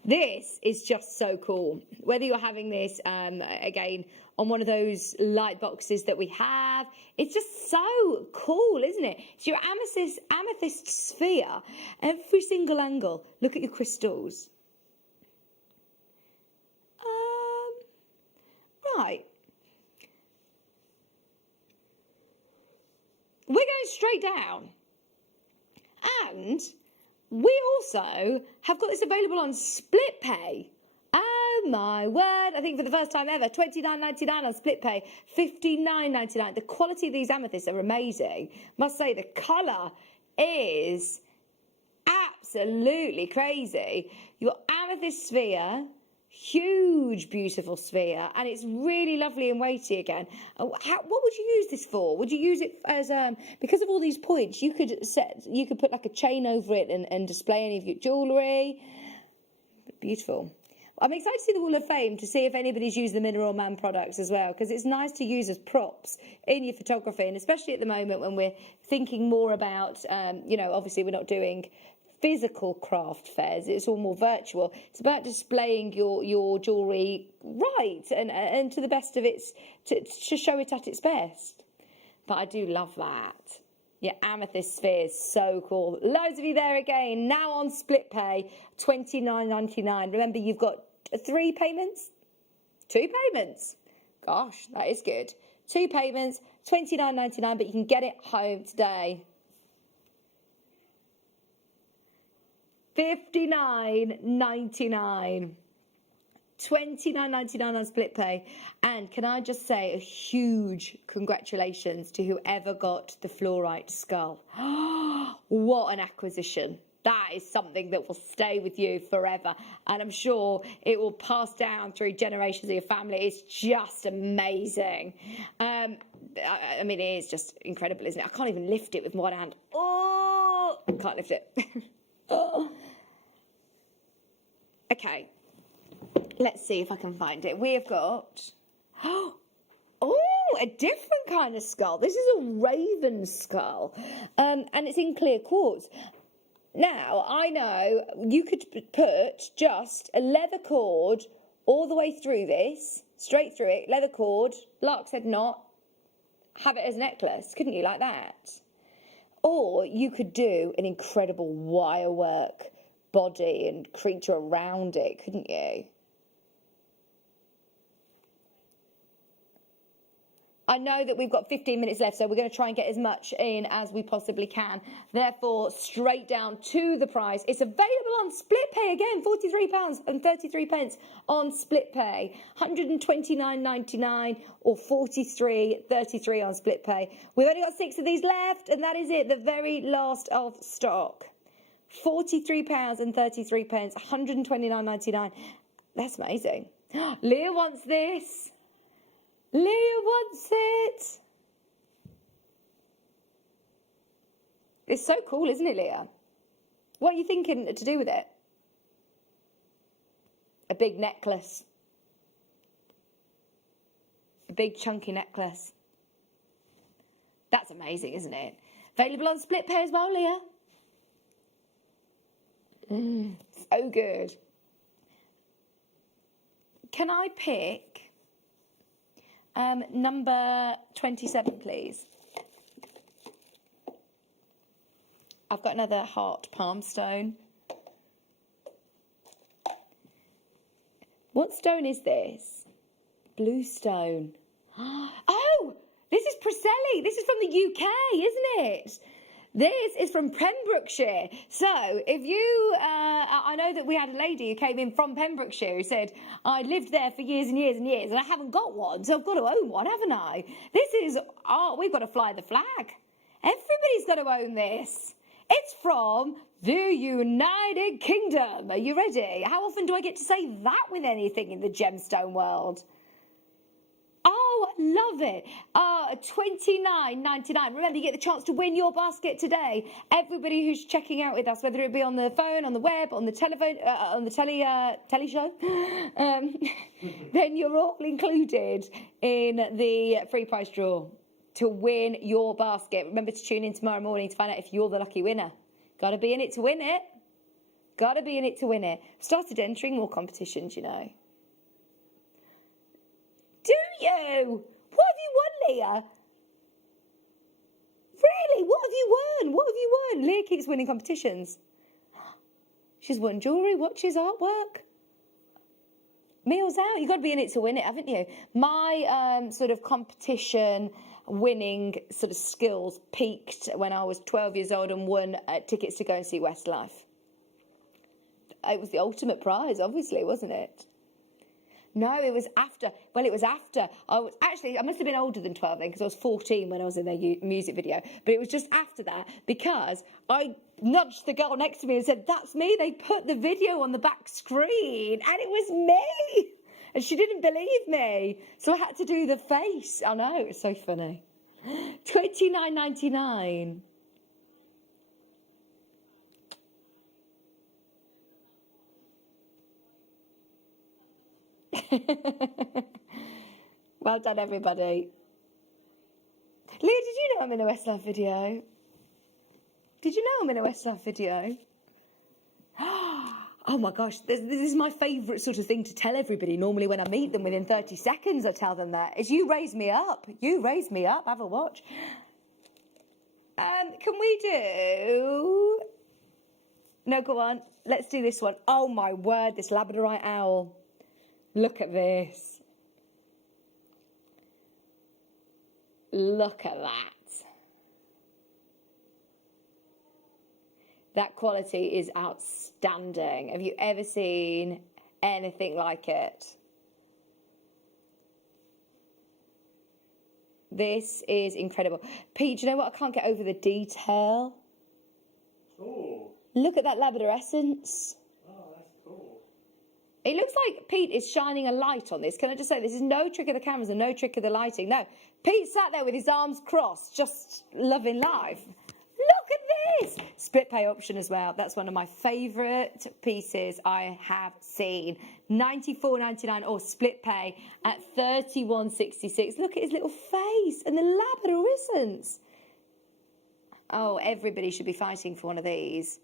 This is just so cool. Whether you're having this, again, on one of those light boxes that we have, it's just so cool, isn't it? It's your amethyst sphere. Every single angle. Look at your crystals. Right. We're going straight down. And we also have got this available on split pay. Oh my word, I think for the first time ever, $29.99 on split pay, $59.99. The quality of these amethysts are amazing. Must say the colour is absolutely crazy. Your amethyst sphere, huge, beautiful sphere, and it's really lovely and weighty again. What would you use this for? Would you use it as because of all these points? You could put like a chain over it and display any of your jewellery. Beautiful. I'm excited to see the Wall of Fame to see if anybody's used the Mineral Man products as well, because it's nice to use as props in your photography, and especially at the moment when we're thinking more about, obviously we're not doing physical craft fairs, it's all more virtual. It's about displaying your jewellery right and to the best of its, to show it at its best. But I do love that. Yeah, amethyst sphere is so cool. Loads of you there again. Now on split pay, $29.99. Remember, you've got 3 payments? 2 payments. Gosh, that is good. 2 payments, $29.99, but you can get it home today. $59.99. $29.99 on split pay. And can I just say a huge congratulations to whoever got the fluorite skull. What an acquisition. That is something that will stay with you forever, and I'm sure it will pass down through generations of your family. It's just amazing. I mean, it is just incredible, isn't it? I can't even lift it with one hand. Oh, I can't lift it. Oh. Okay, let's see if I can find it. We have got, oh, a different kind of skull. This is a raven skull, and it's in clear quartz. Now, I know you could put just a leather cord all the way through this, straight through it, leather cord, lark's head knot, have it as a necklace, couldn't you, like that? Or you could do an incredible wire work body and creature around it, couldn't you? I know that we've got 15 minutes left, so we're going to try and get as much in as we possibly can. Therefore, straight down to the price. It's available on split pay again, £43.33 on split pay. $129.99 or $43.33 on split pay. We've only got 6 of these left, and that is it, the very last of stock. £43.33, $129.99. That's amazing. Leah wants this. Leah wants it. It's so cool, isn't it, Leah? What are you thinking to do with it? A big necklace. A big chunky necklace. That's amazing, isn't it? Available on split pay as well, Leah. So good. Can I pick number 27, please? I've got another heart palm stone. What stone is this? Blue stone. Oh, this is Preseli. This is from the UK, isn't it? This is from Pembrokeshire. So if you, I know that we had a lady who came in from Pembrokeshire who said, I lived there for years and years and years and I haven't got one, so I've got to own one, haven't I? This is, we've got to fly the flag. Everybody's got to own this. It's from the United Kingdom. Are you ready? How often do I get to say that with anything in the gemstone world? Oh, love it. $29.99. Remember, you get the chance to win your basket today. Everybody who's checking out with us, whether it be on the phone, on the web, on the telephone, on the telly show, then you're all included in the free prize draw to win your basket. Remember to tune in tomorrow morning to find out if you're the lucky winner. Got to be in it to win it. Got to be in it to win it. Started entering more competitions, you know. Do you? What have you won, Leah? Really? What have you won? What have you won? Leah keeps winning competitions. She's won jewellery, watches, artwork. Meals out. You've got to be in it to win it, haven't you? My sort of competition winning sort of skills peaked when I was 12 years old and won tickets to go and see Westlife. It was the ultimate prize, obviously, wasn't it? No, it was after. Well, it was after. I must have been older than 12 then because I was 14 when I was in their music video. But it was just after that because I nudged the girl next to me and said, that's me. They put the video on the back screen and it was me. And she didn't believe me. So I had to do the face. I know, it was so funny. $29.99. Well done, everybody. Leah, did you know I'm in a Westlife video? Did you know I'm in a Westlife video? Oh my gosh, this is my favourite sort of thing to tell everybody. Normally when I meet them within 30 seconds I tell them that. Is you raise me up. You raise me up. Have a watch. Can we do... No, go on. Let's do this one. Oh my word, this labradorite owl. Look at this. Look at that. That quality is outstanding. Have you ever seen anything like it? This is incredible. Pete, do you know what? I can't get over the detail. Oh. Look at that labradorescence. Oh, that's cool. It looks like Pete is shining a light on this. Can I just say, this is no trick of the cameras and no trick of the lighting. No, Pete sat there with his arms crossed, just loving life. Look at this! Split pay option as well. That's one of my favourite pieces I have seen. $94.99 or split pay at $31.66. Look at his little face and the labradorescence. Oh, everybody should be fighting for one of these.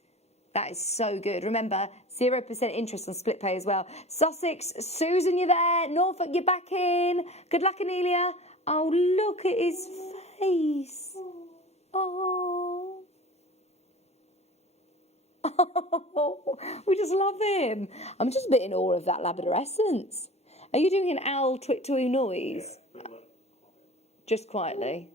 That is so good. Remember, 0% interest on split pay as well. Sussex, Susan, you're there. Norfolk, you're back in. Good luck, Anelia. Oh, look at his face. Oh. Oh, we just love him. I'm just a bit in awe of that labradorescence. Are you doing an owl twit-twoo noise? Just quietly.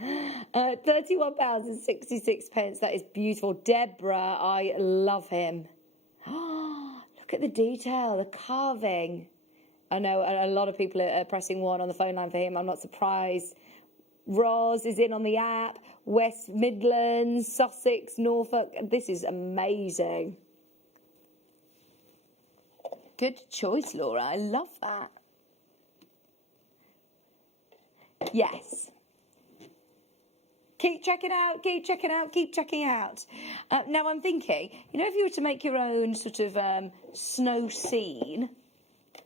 £31.66. That is beautiful. Deborah, I love him. Look at the detail, the carving. I know a lot of people are pressing one on the phone line for him. I'm not surprised. Roz is in on the app. West Midlands, Sussex, Norfolk. This is amazing. Good choice, Laura. I love that. Yes. Keep checking out, keep checking out, keep checking out. Now I'm thinking, you know, if you were to make your own sort of snow scene,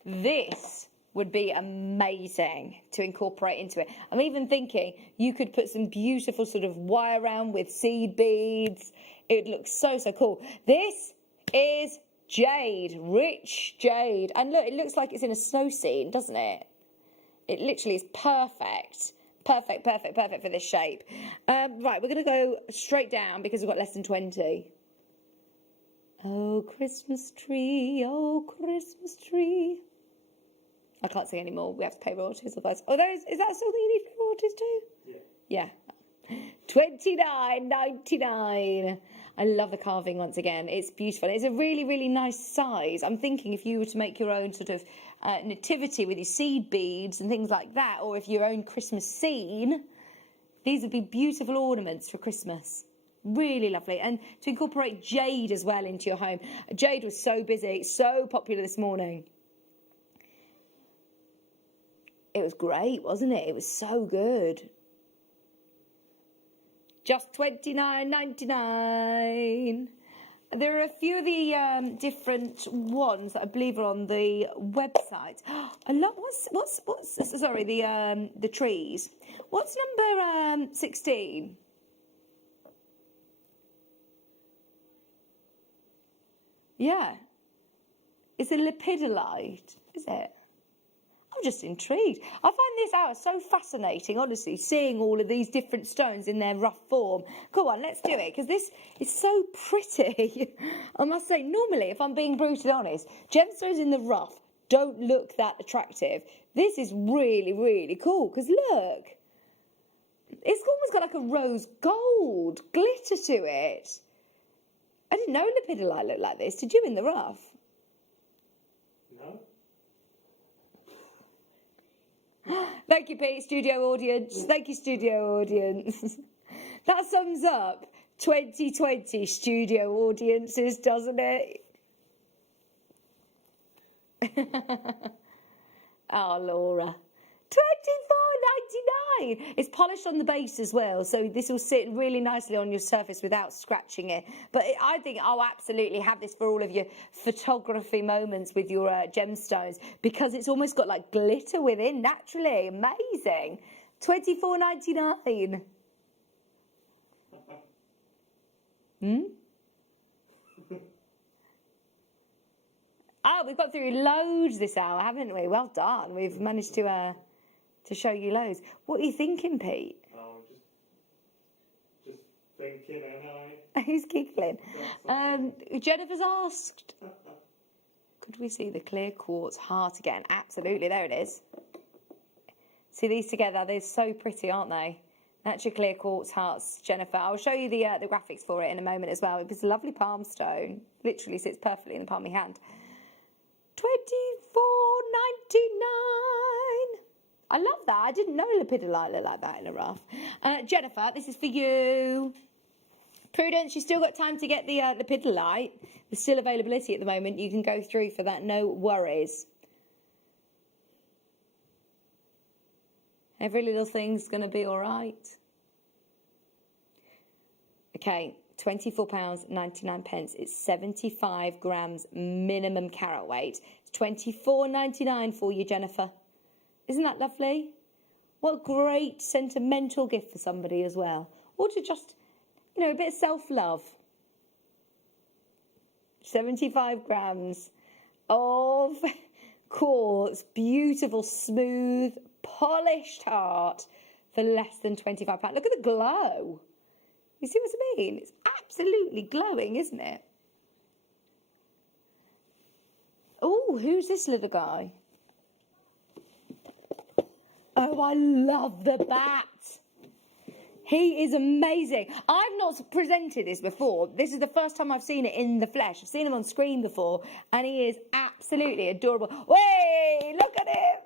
this would be amazing to incorporate into it. I'm even thinking you could put some beautiful sort of wire around with seed beads. It looks so, so cool. This is jade, rich jade. And look, it looks like it's in a snow scene, doesn't it? It literally is perfect. Perfect, perfect, perfect for this shape. Right, we're going to go straight down because we've got less than 20. Oh, Christmas tree, oh, Christmas tree. I can't sing anymore. We have to pay royalties otherwise. Oh, is that something you need to pay royalties to? Yeah. $29.99. I love the carving once again. It's beautiful. It's a really, really nice size. I'm thinking if you were to make your own sort of nativity with your seed beads and things like that, or if your own Christmas scene, these would be beautiful ornaments for Christmas. Really lovely. And to incorporate jade as well into your home. Jade was so busy, so popular this morning. It was great, wasn't it? It was so good. Just $29.99. There are a few of the different ones that I believe are on the website. A lot. What's sorry, the trees. What's number 16? Yeah. It's a lepidolite, is it? I'm just intrigued. I find this hour so fascinating, honestly, seeing all of these different stones in their rough form. Go on, let's do it, because this is so pretty. I must say, normally, if I'm being brutally honest, gemstones in the rough don't look that attractive. This is really, really cool, because look. It's almost got like a rose gold glitter to it. I didn't know lepidolite looked like this. Did you in the rough? No. Thank you, Pete, studio audience. Thank you, studio audience. That sums up 2020 studio audiences, doesn't it? Oh, Laura. $24.99. It's polished on the base as well, so this will sit really nicely on your surface without scratching it. But I think I'll absolutely have this for all of your photography moments with your gemstones, because it's almost got like glitter within naturally. Amazing. $24.99. Oh, we've got through loads this hour, haven't we? Well done. We've managed to show you loads. What are you thinking, Pete? Oh, just thinking, and Who's giggling? Jennifer's asked, could we see the clear quartz heart again? Absolutely, there it is. See these together? They're so pretty, aren't they? That's your clear quartz hearts, Jennifer. I'll show you the graphics for it in a moment as well. It's a lovely palm stone. Literally sits perfectly in the palm of your hand. $24.99. I love that. I didn't know lepidolite looked like that in a rough. Jennifer, this is for you. Prudence, you've still got time to get the lepidolite. There's still availability at the moment. You can go through for that, no worries. Every little thing's going to be all right. Okay, £24.99. It's 75 grams minimum carat weight. It's $24.99 for you, Jennifer. Isn't that lovely? What a great sentimental gift for somebody as well. Or to just, you know, a bit of self-love. 75 grams of quartz, beautiful, smooth, polished heart for less than £25. Look at the glow. You see what I mean? It's absolutely glowing, isn't it? Oh, who's this little guy? Oh, I love the bat. He is amazing. I've not presented this before. This is the first time I've seen it in the flesh. I've seen him on screen before, and he is absolutely adorable. Way, look at him.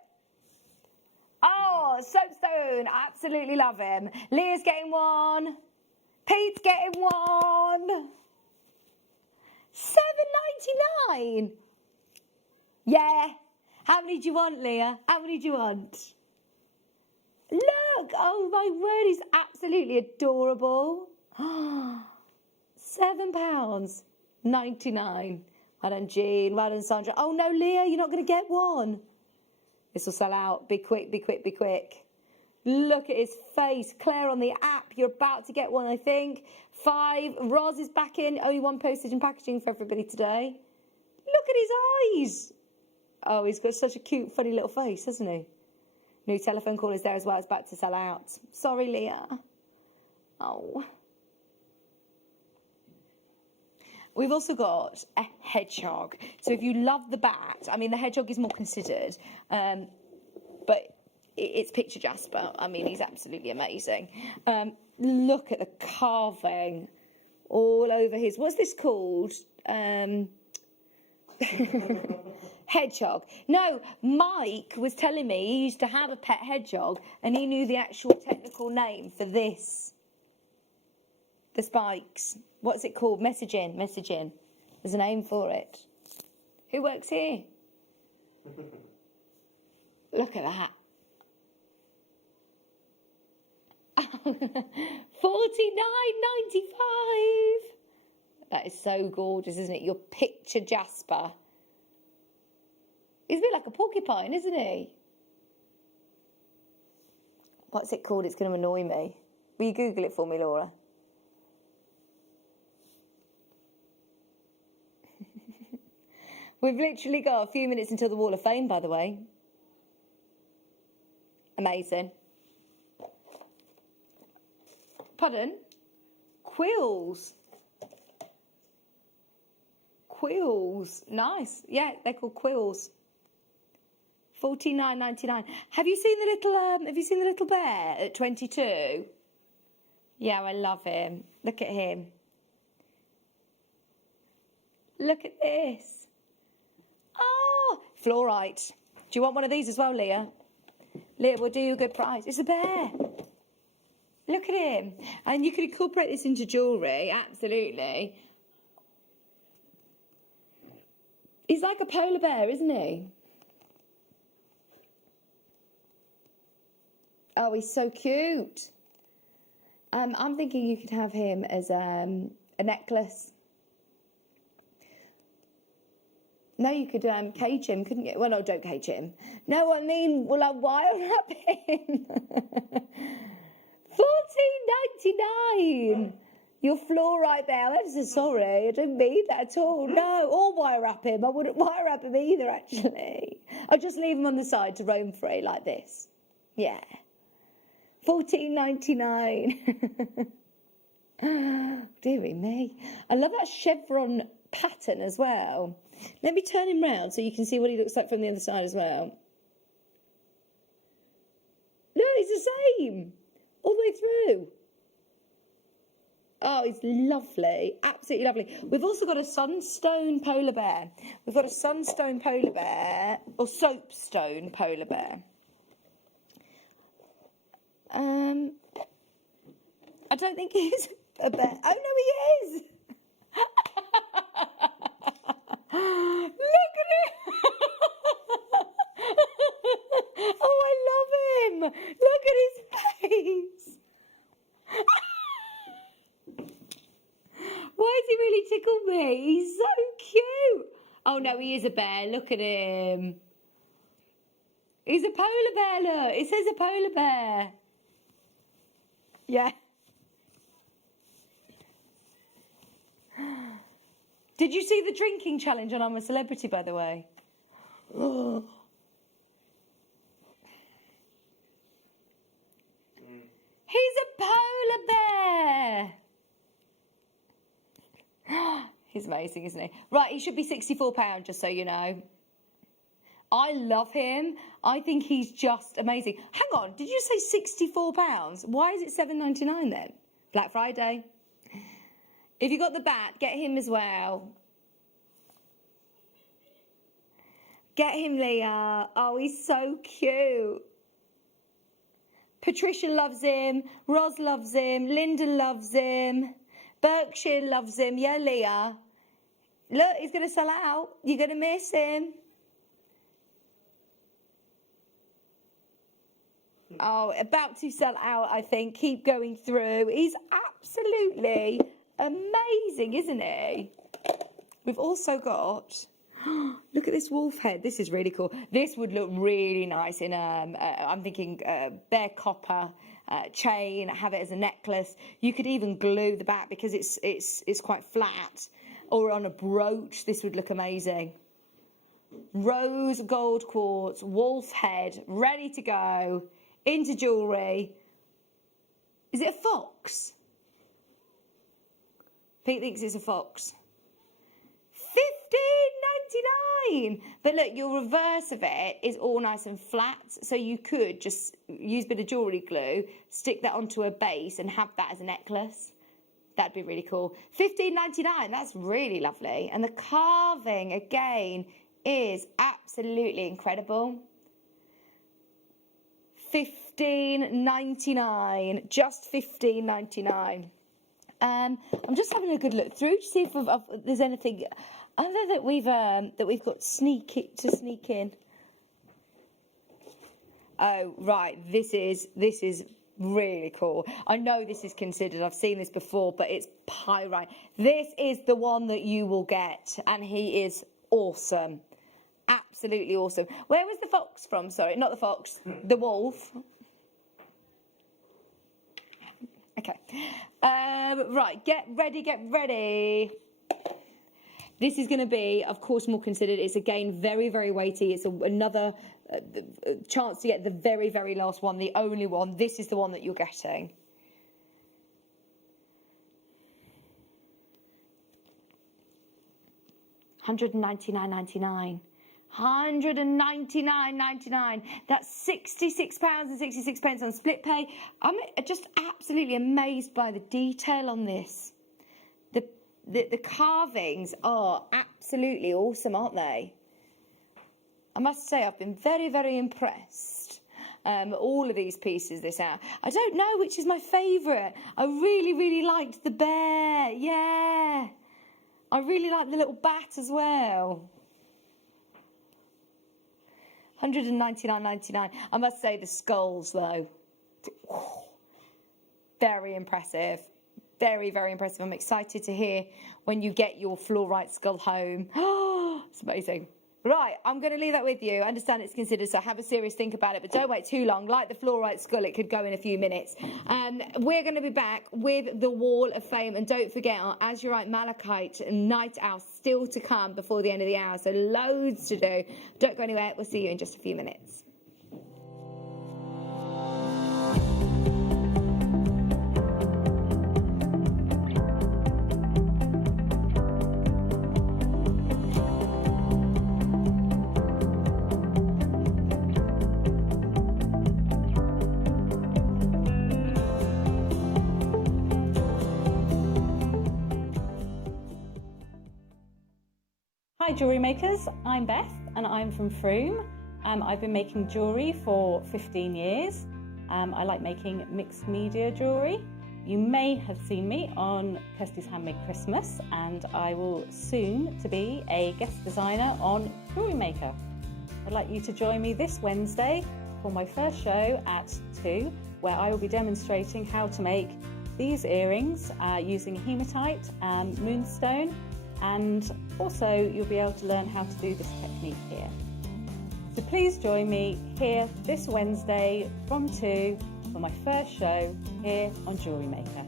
Oh, soapstone. I absolutely love him. Leah's getting one. Pete's getting one. $7.99. Yeah. How many do you want, Leah? How many do you want? Look. Oh, my word. He's absolutely adorable. £7.99. Well done, Jean. Well done, Sandra. Oh, no, Leah, you're not going to get one. This will sell out. Be quick, be quick, be quick. Look at his face. Claire on the app, you're about to get one, I think. 5. Roz is back in. Only 1 postage and packaging for everybody today. Look at his eyes. Oh, he's got such a cute, funny little face, hasn't he? New telephone call is there as well. It's about to sell out. Sorry, Leah. Oh. We've also got a hedgehog. So if you love the bat, I mean, the hedgehog is more considered, but it's picture Jasper. I mean, he's absolutely amazing. Look at the carving all over his, what's this called? Hedgehog. No, Mike was telling me he used to have a pet hedgehog and he knew the actual technical name for this. The spikes. What's it called? Messaging. There's a name for it. Who works here? Look at that. $49.95. That is so gorgeous, isn't it? Your picture Jasper. He's a bit like a porcupine, isn't he? What's it called? It's going to annoy me. Will you Google it for me, Laura? We've literally got a few minutes until the Wall of Fame, by the way. Amazing. Pardon? Quills. Quills. Nice. Yeah, they're called quills. $49.99. Have you seen the little bear at 22? Yeah, I love him. Look at him. Look at this. Oh, fluorite. Do you want one of these as well, Leah? Leah, we'll do you a good price. It's a bear. Look at him. And you could incorporate this into jewellery, absolutely. He's like a polar bear, isn't he? Oh, he's so cute. I'm thinking you could have him as a necklace. No, you could cage him, couldn't you? Well, no, don't cage him. No, I mean, will I wire wrap him? $14.99. Your fluorite there. I'm so sorry. I didn't mean that at all. No, or wire wrap him. I wouldn't wire wrap him either, actually. I'd just leave him on the side to roam free like this. Yeah. $14.99. Dearie me. I love that chevron pattern as well. Let me turn him round so you can see what he looks like from the other side as well. No, he's the same. All the way through. Oh, it's lovely. Absolutely lovely. We've also got a sunstone polar bear. We've got a sunstone polar bear, or soapstone polar bear. I don't think he's a bear. Oh, no, he is. Look at him. Oh, I love him. Look at his face. Why has he really tickled me? He's so cute. Oh, no, he is a bear. Look at him. He's a polar bear, look. It says a polar bear. Yeah. Did you see the drinking challenge on I'm a Celebrity, by the way? He's a polar bear. He's amazing, isn't he? Right, he should be £64, just so you know. I love him. I think he's just amazing. Hang on, did you say £64? Why is it $7.99 then? Black Friday. If you got the bat, get him as well. Get him, Leah. Oh, he's so cute. Patricia loves him. Roz loves him. Linda loves him. Berkshire loves him. Yeah, Leah. Look, he's going to sell out. You're going to miss him. Oh, about to sell out, I think. Keep going through. He's absolutely amazing, isn't he? We've also got... Look at this wolf head. This is really cool. This would look really nice in I'm thinking bare copper chain. Have it as a necklace. You could even glue the back because it's quite flat, or on a brooch. This would look amazing. Rose gold quartz, wolf head, ready to go into jewellery. Is it a fox? Pete thinks it's a fox. $15.99. But look, your reverse of it is all nice and flat, so you could just use a bit of jewellery glue, stick that onto a base and have that as a necklace. That'd be really cool. $15.99, that's really lovely. And the carving, again, is absolutely incredible. $15.99, just $15.99. I'm just having a good look through to see if there's anything other that we've got to sneak in. Oh right, this is really cool. I know this is considered. I've seen this before, but it's pyrite. This is the one that you will get, and he is awesome. Absolutely awesome. Where was the fox from? Sorry, not the fox, the wolf. Okay. Right, get ready. This is going to be, of course, more considered. It's, again, very, very weighty. It's another chance to get the very, very last one, the only one. This is the one that you're getting. $199.99. £199.99. That's £66.66 on split pay. I'm just absolutely amazed by the detail on this. The carvings are absolutely awesome, aren't they? I must say I've been very, very impressed. All of these pieces this hour. I don't know which is my favourite. I really, really liked the bear. Yeah. I really like the little bat as well. $199.99. I must say the skulls, though, very impressive. Very, very impressive. I'm excited to hear when you get your fluorite skull home. It's amazing. Right, I'm going to leave that with you. I understand it's considered, so have a serious think about it, but don't wait too long. Like the fluorite skull, it could go in a few minutes. We're going to be back with the Wall of Fame, and don't forget our azurite malachite night owl still to come before the end of the hour, so loads to do. Don't go anywhere. We'll see you in just a few minutes. Hi jewellery makers, I'm Beth and I'm from Froome. I've been making jewellery for 15 years. I like making mixed media jewellery. You may have seen me on Kirsty's Handmade Christmas, and I will soon to be a guest designer on JewelleryMaker. I'd like you to join me this Wednesday for my first show at 2, where I will be demonstrating how to make these earrings using hematite and moonstone. And also you'll be able to learn how to do this technique here. So please join me here this Wednesday from 2 for my first show here on JewelleryMaker.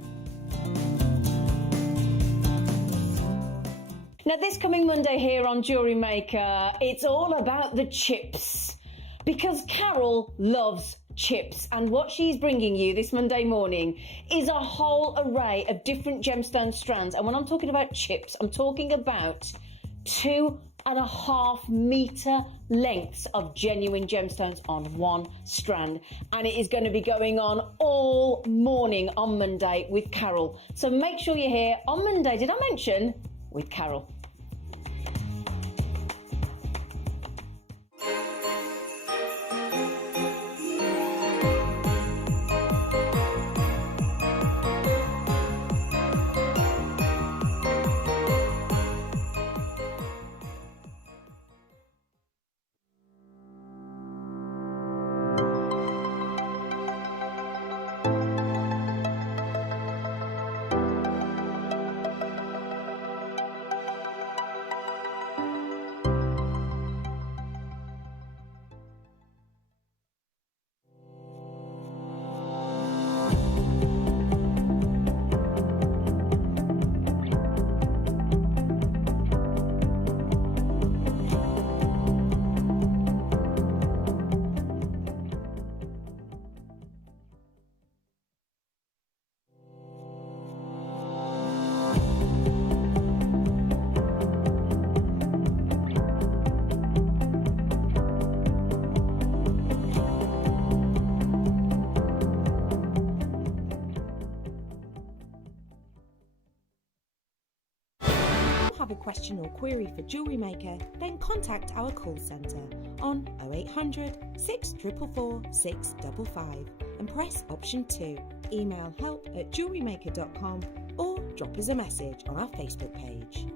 Now this coming Monday here on JewelleryMaker, it's all about the chips, because Carol loves chips, and what she's bringing you this Monday morning is a whole array of different gemstone strands. And when I'm talking about chips, I'm talking about 2.5 metre lengths of genuine gemstones on one strand, and it is going to be going on all morning on Monday with Carol. So make sure you're here on Monday, did I mention, with Carol. have a question or query for Jewellery Maker, then contact our call centre on 0800 644 655 and press option 2. Email help@jewellerymaker.com or drop us a message on our Facebook page.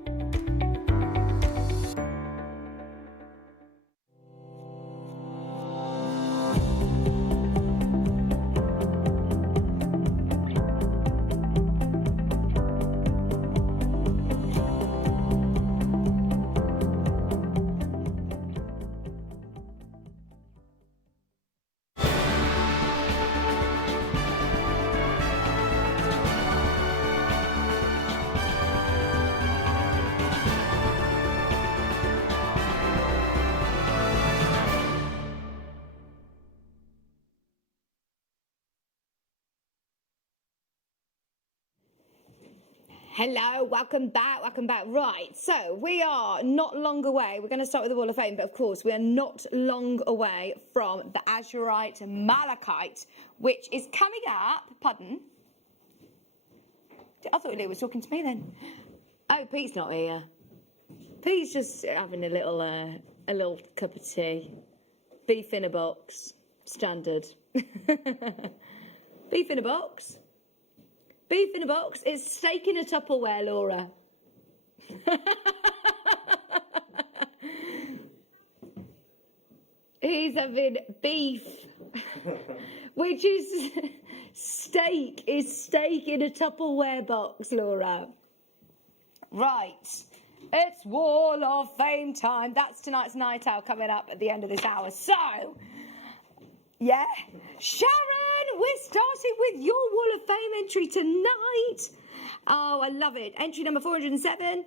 Hello, welcome back. Right, so we are not long away. We're going to start with the Wall of Fame, but of course we are not long away from the Azurite Malachite, which is coming up. Pardon? I thought Lee was talking to me then. Oh, Pete's not here. Pete's just having a little cup of tea. Beef in a box, standard. Beef in a box. Beef in a box is steak in a Tupperware, Laura. He's having beef, which is steak in a Tupperware box, Laura. Right, it's Wall of Fame time. That's tonight's night out coming up at the end of this hour. So, yeah, Sharon, we're starting with your Wall of Fame entry tonight. Oh, I love it. Entry number 407.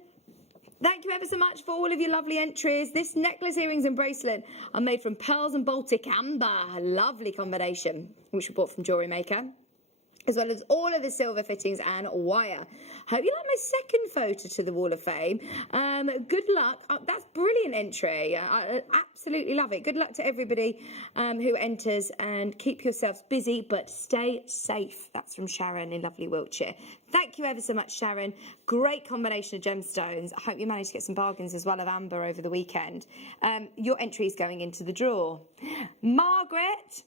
Thank you ever so much for all of your lovely entries. This necklace, earrings and bracelet are made from pearls and Baltic amber. A lovely combination, which we bought from JewelleryMaker, as well as all of the silver fittings and wire. Hope you like my second photo to the Wall of Fame. Good luck. That's brilliant entry. I absolutely love it. Good luck to everybody who enters, and keep yourselves busy, but stay safe. That's from Sharon in lovely Wiltshire. Thank you ever so much, Sharon. Great combination of gemstones. I hope you managed to get some bargains as well of amber over the weekend. Your entry is going into the draw. Margaret.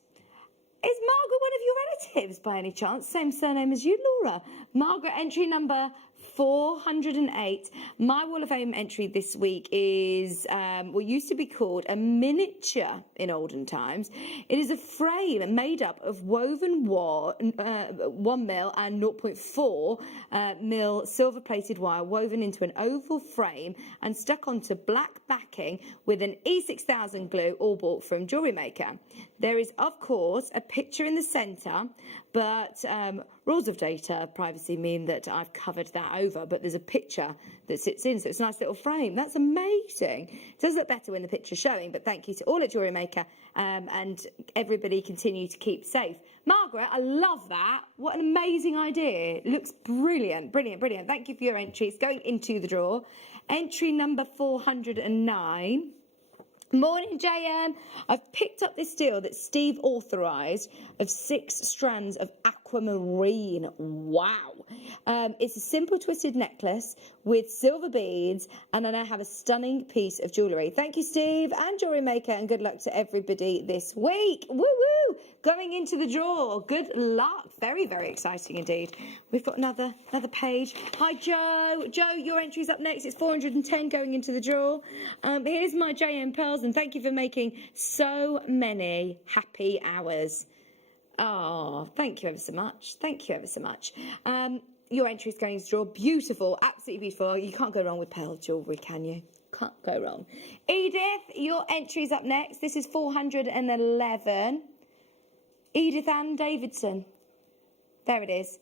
Is Margaret one of your relatives by any chance? Same surname as you, Laura. Margaret, entry number 408. My Wall of Fame entry this week is what used to be called a miniature in olden times. It is a frame made up of woven 1 mil and 0.4 mil silver-plated wire woven into an oval frame and stuck onto black backing with an E6000 glue, all bought from JewelleryMaker. There is, of course, a picture in the centre, but rules of data privacy mean that I've covered that over, but there's a picture that sits in, so it's a nice little frame. That's amazing. It does look better when the picture's showing, but thank you to all at JewelleryMaker, and everybody continue to keep safe. Margaret, I love that. What an amazing idea. It looks brilliant, brilliant, brilliant. Thank you for your entry. It's going into the draw. Entry number 409. Morning, JM. I've picked up this deal that Steve authorised of 6 strands of aquamarine. Wow. It's a simple twisted necklace with silver beads, and I now have a stunning piece of jewellery. Thank you, Steve and JewelleryMaker, and good luck to everybody this week. Woo-woo! Going into the draw. Good luck. Very, very exciting indeed. We've got another page. Hi, Joe. Joe, your entry's up next. It's 410 going into the draw. Here's my JM Pearls, and thank you for making so many happy hours. Oh, thank you ever so much. Thank you ever so much. Your entry is going to draw. Beautiful, absolutely beautiful. You can't go wrong with pearl jewellery, can you? Can't go wrong. Edith, your entry's up next. This is 411. Edith Ann Davidson. There it is.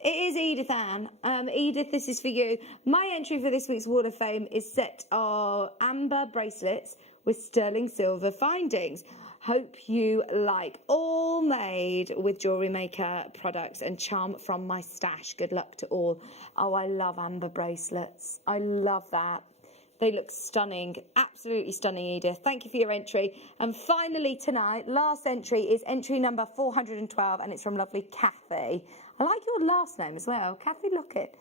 It is Edith Ann. Edith, this is for you. My entry for this week's Wall of Fame is set of amber bracelets with sterling silver findings. Hope you like. All made with JewelleryMaker products and charm from my stash. Good luck to all. Oh, I love amber bracelets. I love that. They look stunning. Absolutely stunning, Edith. Thank you for your entry. And finally tonight, last entry is entry number 412, and it's from lovely Kathy. I like your last name as well, Kathy Lockett.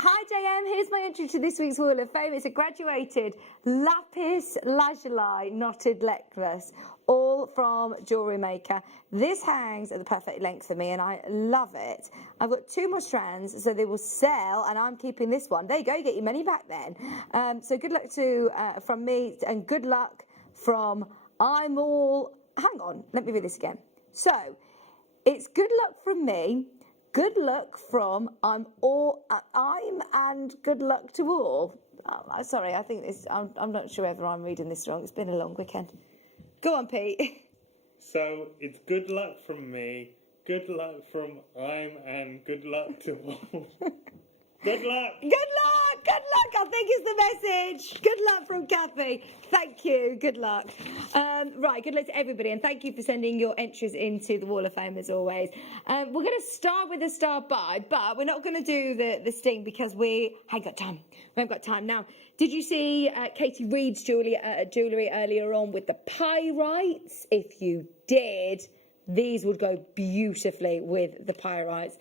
Hi JM, here's my entry to this week's Wall of Fame. It's a graduated lapis lazuli knotted necklace, all from JewelleryMaker. This hangs at the perfect length for me and I love it. I've got 2 more strands, so they will sell, and I'm keeping this one. There you go, you get your money back then. So good luck to from me, and good luck from hang on, let me read this again. So, it's good luck from me, good luck from and good luck to all. Oh, sorry, I think this, I'm not sure whether I'm reading this wrong. It's been a long weekend. Go on, Pete. So it's good luck from me, good luck from and good luck to all. Good luck! Good luck! Good luck! I think it's the message. Good luck from Kathy. Thank you. Good luck. Right, good luck to everybody, and thank you for sending your entries into the Wall of Fame as always. We're going to start with a star buy, but we're not going to do the sting because we haven't got time. We haven't got time. Now, did you see Katie Reed's jewellery earlier on with the pyrites? If you did, these would go beautifully with the pyrites.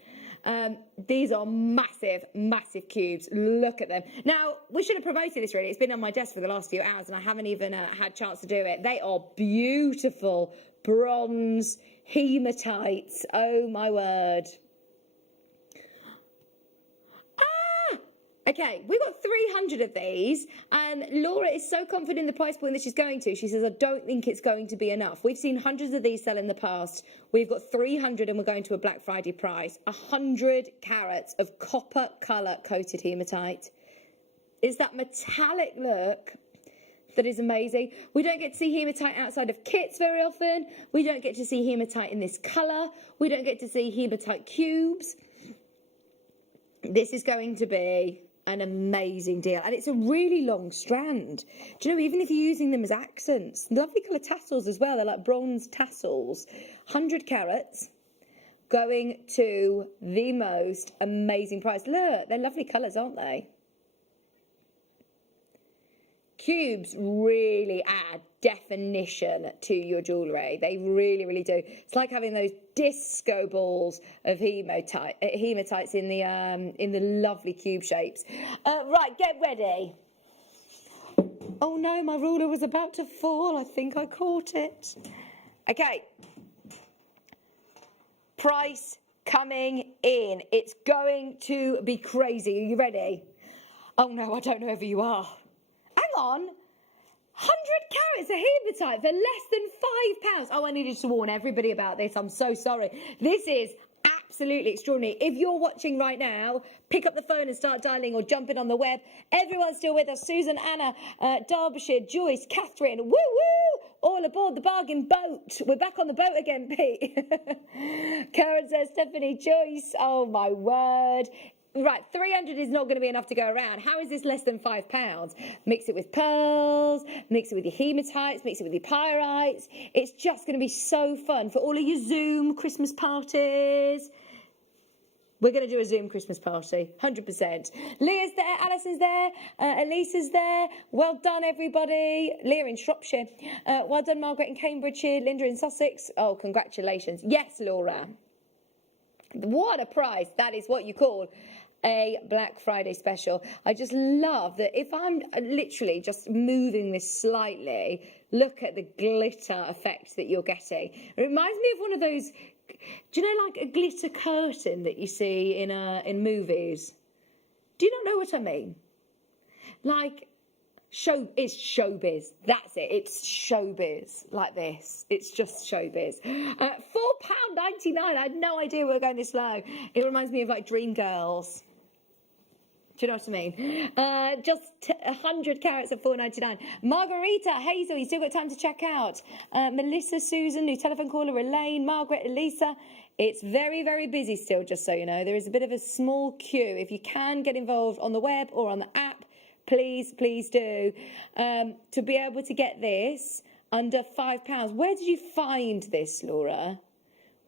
These are massive, massive cubes. Look at them. Now, we should have promoted this really. It's been on my desk for the last few hours and I haven't even had a chance to do it. They are beautiful bronze hematites. Oh, my word. Okay, we've got 300 of these, and Laura is so confident in the price point that she's going to. She says, I don't think it's going to be enough. We've seen hundreds of these sell in the past. We've got 300 and we're going to a Black Friday price. 100 carats of copper colour coated hematite. It's that metallic look that is amazing. We don't get to see hematite outside of kits very often. We don't get to see hematite in this colour. We don't get to see hematite cubes. This is going to be an amazing deal, and it's a really long strand. Do you know, even if you're using them as accents, lovely colour tassels as well. They're like bronze tassels. 100 carats, going to the most amazing price. Look, they're lovely colours, aren't they? Cubes really add definition to your jewellery. They really, really do. It's like having those disco balls of hematites in the lovely cube shapes. Right, get ready. Oh no, my ruler was about to fall. I think I caught it. Okay. Price coming in. It's going to be crazy. Are you ready? Oh no, I don't know whether you are. Hang on. 100 carats of hematite for less than £5. Oh, I needed to warn everybody about this. I'm so sorry. This is absolutely extraordinary. If you're watching right now, pick up the phone and start dialing or jumping on the web. Everyone's still with us. Susan, Anna, Derbyshire, Joyce, Catherine. Woo woo! All aboard the bargain boat. We're back on the boat again, Pete. Karen says, Stephanie, Joyce. Oh, my word. Right, 300 is not going to be enough to go around. How is this less than £5? Mix it with pearls, mix it with your hematites, mix it with your pyrites. It's just going to be so fun for all of your Zoom Christmas parties. We're going to do a Zoom Christmas party, 100%. Leah's there, Alison's there, Elisa's there. Well done, everybody. Leah in Shropshire. Well done, Margaret in Cambridgeshire, Linda in Sussex. Oh, congratulations. Yes, Laura. What a price. That is what you call a Black Friday special. I just love that if I'm literally just moving this slightly, look at the glitter effect that you're getting. It reminds me of one of those, do you know, like a glitter curtain that you see in movies? Do you not know what I mean? Like, it's showbiz. That's it. It's showbiz like this. It's just showbiz. £4.99. I had no idea we were going this low. It reminds me of like Dreamgirls. Do you know what I mean? Just 100 carats at £4.99. Margarita, Hazel, you still got time to check out. Melissa, Susan, new telephone caller, Elaine, Margaret, Elisa. It's very, very busy still, just so you know. There is a bit of a small queue. If you can get involved on the web or on the app, please, please do. To be able to get this under £5. Where did you find this, Laura?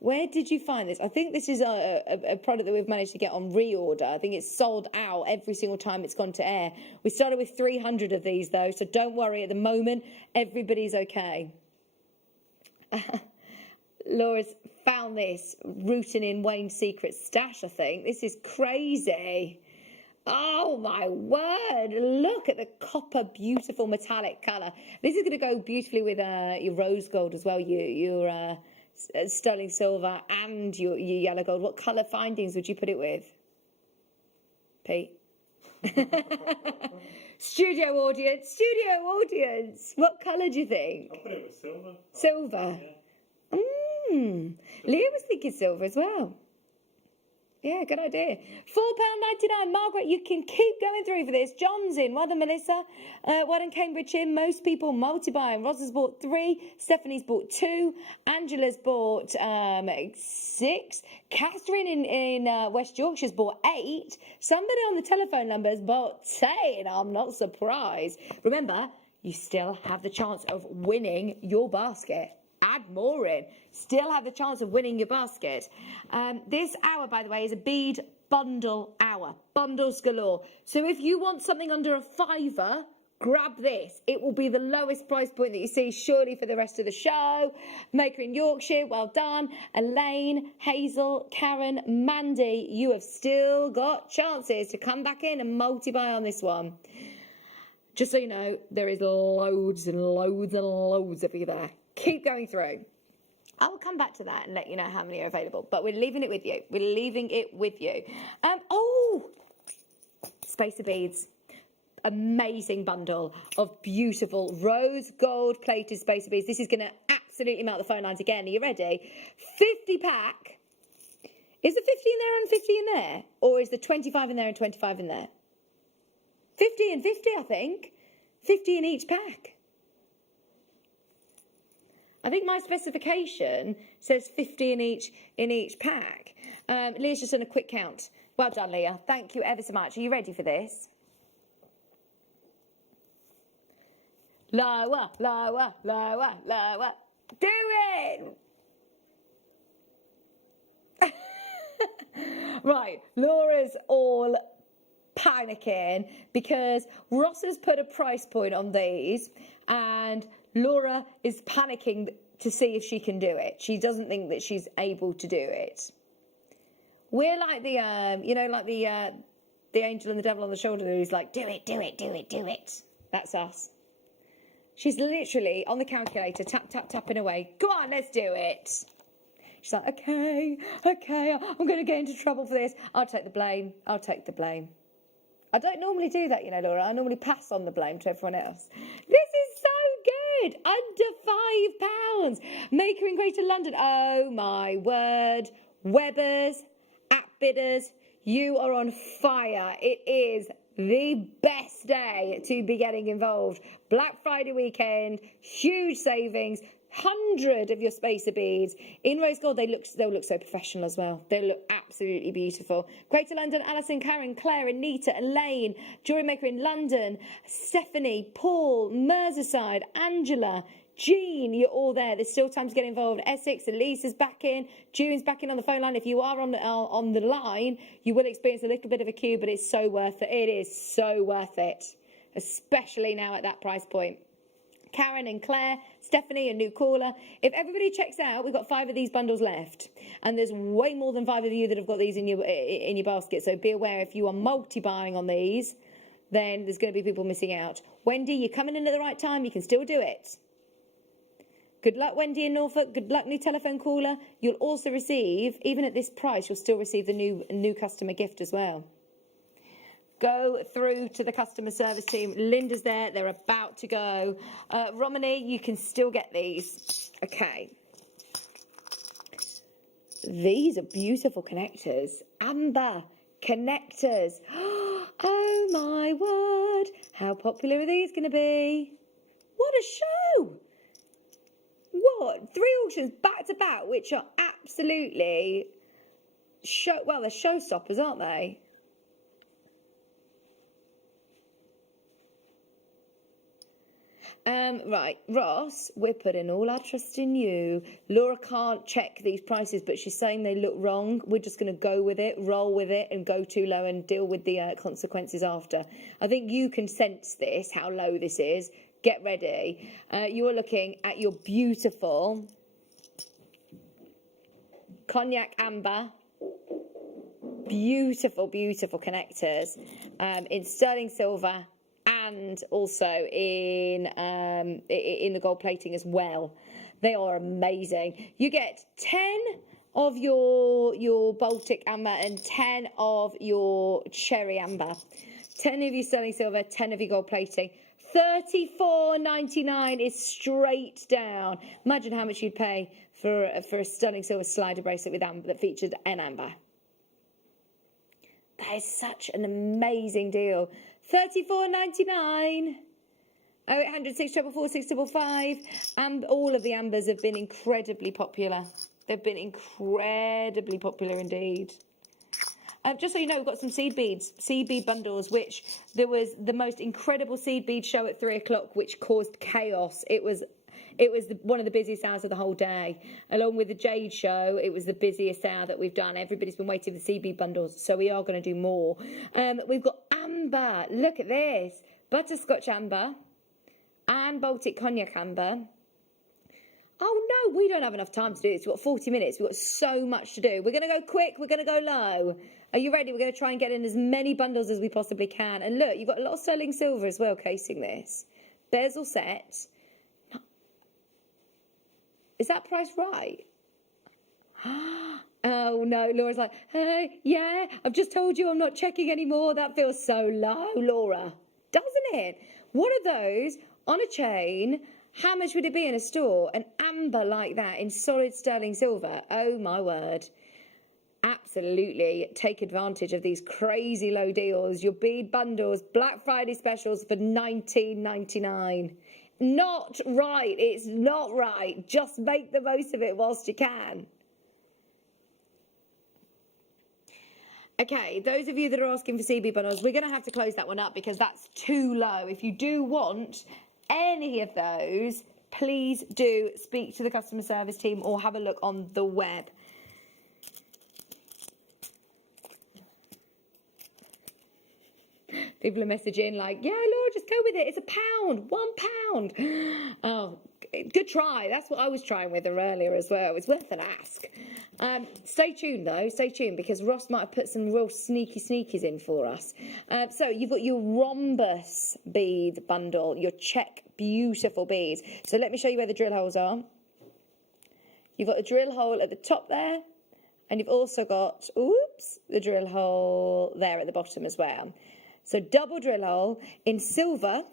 Where did you find this? I think this is a product that we've managed to get on reorder. I think it's sold out every single time it's gone to air. We started with 300 of these, though, so don't worry. At the moment, everybody's okay. Laura's found this rooting in Wayne's secret stash, I think. This is crazy. Oh my word, look at the copper, beautiful metallic colour. This is going to go beautifully with your rose gold as well, your sterling silver and your yellow gold. What colour findings would you put it with, Pete? Studio audience, what colour do you think? I'll put it with silver. Silver? Yeah. Leah was thinking silver as well. Yeah, good idea. £4.99. Margaret, you can keep going through for this. John's in. Well done, Melissa. Well done, Cambridge in. Most people multi-buying. Roz has bought 3. Stephanie's bought 2. Angela's bought 6. Catherine in West Yorkshire's bought 8. Somebody on the telephone numbers bought 10. I'm not surprised. Remember, you still have the chance of winning your basket. Add more in. Still have the chance of winning your basket. This hour, by the way, is a bead bundle hour. Bundles galore. So if you want something under a £5, grab this. It will be the lowest price point that you see surely for the rest of the show. Maker in Yorkshire, well done. Elaine, Hazel, Karen, Mandy, you have still got chances to come back in and multi-buy on this one. Just so you know, there is loads and loads and loads of you there. Keep going through. I will come back to that and let you know how many are available. But we're leaving it with you. We're leaving it with you. Spacer beads. Amazing bundle of beautiful rose gold plated spacer beads. This is going to absolutely melt the phone lines again. Are you ready? 50 pack. Is the 50 in there and 50 in there? Or is the 25 in there and 25 in there? 50 and 50, I think. 50 in each pack. I think my specification says 50 in each pack. Leah's just done a quick count. Well done, Leah. Thank you ever so much. Are you ready for this? Lower, lower, lower, lower. Do it! Right, Laura's all panicking because Ross has put a price point on these and Laura is panicking to see if she can do it. She doesn't think that she's able to do it. We're like the, the angel and the devil on the shoulder who's like, do it, do it, do it, do it. That's us. She's literally on the calculator, tap, tap, tapping away. Go on, let's do it. She's like, okay, I'm going to get into trouble for this. I'll take the blame. I'll take the blame. I don't normally do that, Laura. I normally pass on the blame to everyone else. This is so good. Under £5. Maker in Greater London. Oh, my word. Webbers, app bidders, you are on fire. It is the best day to be getting involved. Black Friday weekend, huge savings. 100 of your spacer beads in rose gold. They'll look so professional as well. They look absolutely beautiful. Greater London, Alison, Karen, Claire, Anita, Elaine, Jewelry Maker in London, Stephanie, Paul, Merseyside, Angela, Jean, you're all there. There's still time to get involved. Essex, Elise is back in. June's back in on the phone line. If you are on the line, you will experience a little bit of a queue, but it's so worth it. It is so worth it, especially now at that price point. Karen and Claire, Stephanie, a new caller. If everybody checks out, we've got 5 of these bundles left. And there's way more than 5 of you that have got these in your basket. So be aware, if you are multi-buying on these, then there's going to be people missing out. Wendy, you're coming in at the right time. You can still do it. Good luck, Wendy in Norfolk. Good luck, new telephone caller. You'll also receive, even at this price, you'll still receive the new customer gift as well. Go through to the customer service team. Linda's there. They're about to go. Romany, you can still get these. Okay. These are beautiful connectors. Amber connectors. Oh, my word. How popular are these going to be? What a show. What? 3 auctions back to back, which are absolutely they're showstoppers, aren't they? Right, Ross, we're putting all our trust in you. Laura can't check these prices, but she's saying they look wrong. We're just going to go with it, roll with it, and go too low and deal with the consequences after. I think you can sense this, how low this is. Get ready. You are looking at your beautiful cognac amber beautiful, beautiful connectors in sterling silver and also in the gold plating as well. They are amazing. You get 10 of your Baltic amber and 10 of your cherry amber. 10 of your sterling silver, 10 of your gold plating. $34.99 is straight down. Imagine how much you'd pay for a sterling silver slider bracelet with amber that featured an amber. That is such an amazing deal. $34.99. 0800 644 655. And all of the ambers have been incredibly popular. They've been incredibly popular indeed. Just so you know, we've got some seed bead bundles, which there was the most incredible seed bead show at 3 o'clock, which caused chaos. It was one of the busiest hours of the whole day. Along with the jade show, it was the busiest hour that we've done. Everybody's been waiting for the seed bead bundles, so we are going to do more. We've got amber. Look at this. Butterscotch amber and Baltic cognac amber. Oh no, we don't have enough time to do this. We've got 40 minutes. We've got so much to do. We're going to go quick. We're going to go low. Are you ready? We're going to try and get in as many bundles as we possibly can. And look, you've got a lot of sterling silver as well casing this. Bezel set. Is that price right? Oh no, Laura's like, hey, yeah, I've just told you I'm not checking anymore. That feels so low, Laura. Doesn't it? One of those on a chain. How much would it be in a store? An amber like that in solid sterling silver. Oh my word. Absolutely take advantage of these crazy low deals. Your bead bundles, Black Friday specials for $19.99. Not right. It's not right. Just make the most of it whilst you can. Okay, those of you that are asking for CB bundles, we're going to have to close that one up because that's too low. If you do want any of those, please do speak to the customer service team or have a look on the web. People are messaging like, yeah, Laura, just go with it. It's £1, £1. Oh, good try. That's what I was trying with her earlier as well. It's worth an ask. Stay tuned, though. Stay tuned, because Ross might have put some real sneakies in for us. So you've got your rhombus bead bundle, your check beautiful beads. So let me show you where the drill holes are. You've got the drill hole at the top there, and you've also got, the drill hole there at the bottom as well. So double drill hole in silver,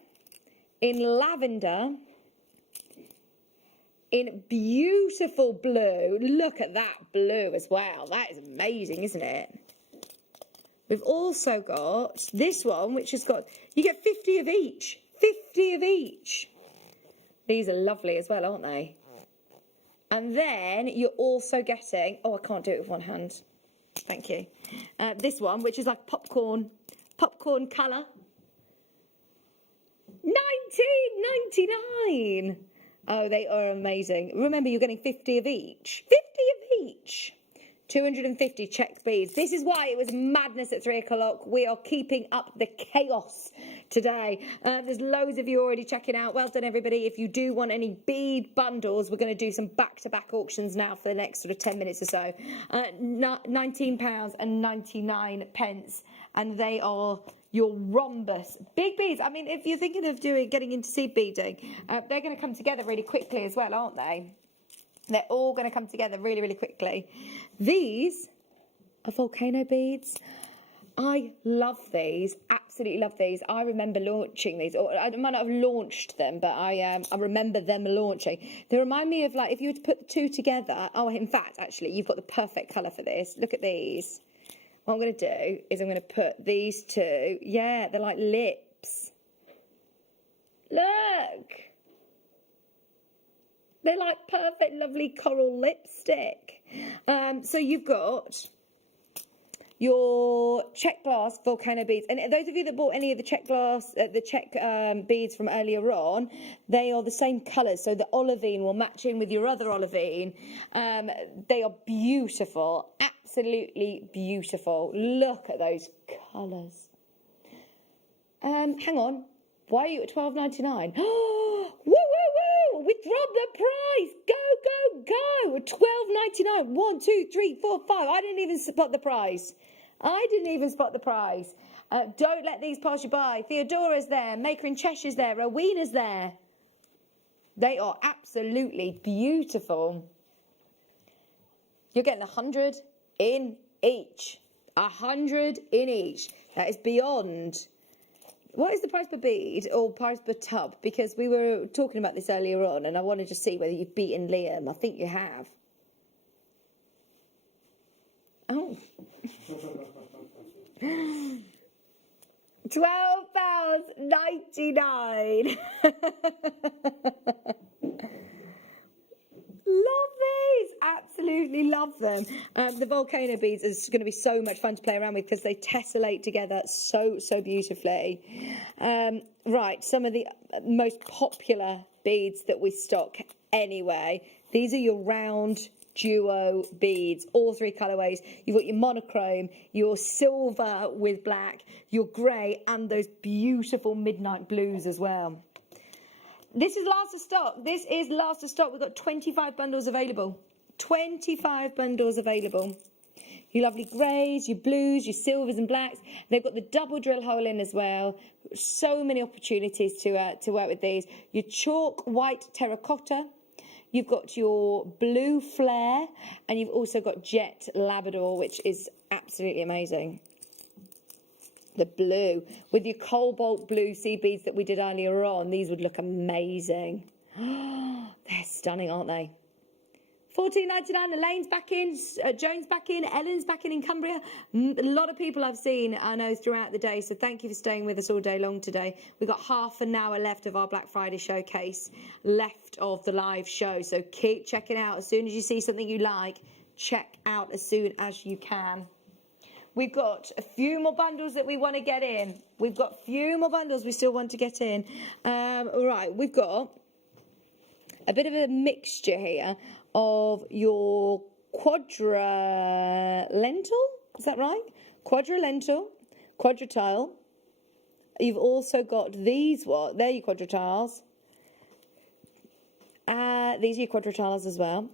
in lavender, in beautiful blue. Look at that blue as well. That is amazing, isn't it? We've also got this one, which has got, you get 50 of each. 50 of each. These are lovely as well, aren't they? And then you're also getting, I can't do it with one hand. Thank you. This one, which is like popcorn colour. $19.99. Oh, they are amazing. Remember, you're getting 50 of each. 50 of each. 250 check beads. This is why it was madness at 3 o'clock. We are keeping up the chaos today. There's loads of you already checking out. Well done, everybody. If you do want any bead bundles, we're going to do some back-to-back auctions now for the next sort of 10 minutes or so. £19.99. And they are your rhombus big beads. I mean, if you're thinking of getting into seed beading, they're going to come together really quickly as well, aren't they? They're all going to come together really, really quickly. These are volcano beads. I love these, absolutely love these. I remember launching these, or I might not have launched them, but I remember them launching. They remind me of, like, if you were to put the two together. Oh, in fact, actually, you've got the perfect colour for this. Look at these. What I'm going to do is I'm going to put these two. Yeah, they're like lips. Look. They're like perfect, lovely coral lipstick. So you've got your check glass volcano beads. And those of you that bought any of the check glass, beads from earlier on, they are the same colours. So the olivine will match in with your other olivine. They are beautiful. Absolutely beautiful. Look at those colours. Hang on. Why are you at $12.99? Oh, woo, woo, woo! We dropped the price. Go, go, go! $12.99. 1, 2, 3, 4, 5. I didn't even spot the price. I didn't even spot the price. Don't let these pass you by. Theodora's there. Maker in Cheshire's there. Rowena's there. They are absolutely beautiful. You're getting 100 in each. 100 in each. That is beyond. What is the price per bead or price per tub? Because we were talking about this earlier on and I wanted to see whether you've beaten Liam. I think you have. Oh. £12.99. Love these, absolutely love them. The volcano beads is going to be so much fun to play around with because they tessellate together so beautifully. Right, some of the most popular beads that we stock anyway. These are your round duo beads, all three colourways. You've got your monochrome, your silver with black, your grey, and those beautiful midnight blues as well. This is last of stock. This is last of stock. We've got 25 bundles available. 25 bundles available. Your lovely greys, your blues, your silvers and blacks. They've got the double drill hole in as well. So many opportunities to work with these. Your chalk white terracotta. You've got your blue flare. And you've also got jet labrador, which is absolutely amazing. The blue with your cobalt blue seed beads that we did earlier on. These would look amazing. They're stunning, aren't they? $14.99. Elaine's back in, Joan's back in, Ellen's back in Cumbria. A lot of people I've seen, I know, throughout the day. So thank you for staying with us all day long today. We've got half an hour left of our Black Friday showcase, left of the live show. So keep checking out. As soon as you see something you like, check out as soon as you can. We've got a few more bundles that we want to get in. We've got a few more bundles we still want to get in. Right, we've got a bit of a mixture here of your quadra lentil. Is that right? Quadra lentil, quadratile. You've also got these. What? They're your quadratiles. These are your quadratiles as well.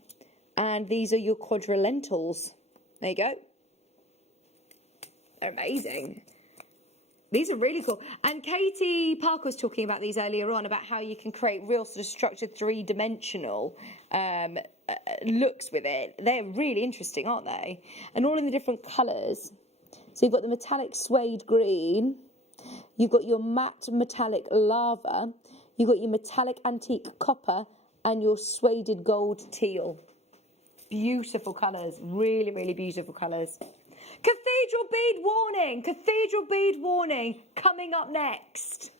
And these are your quadralentils. There you go. They're amazing. These are really cool. And Katie Parker was talking about these earlier on, about how you can create real sort of structured three-dimensional looks with it. They're really interesting, aren't they? And all in the different colours. So you've got the metallic suede green. You've got your matte metallic lava. You've got your metallic antique copper and your sueded gold teal. Beautiful colours. Really, really beautiful colours. Cathedral bead warning! Cathedral bead warning coming up next.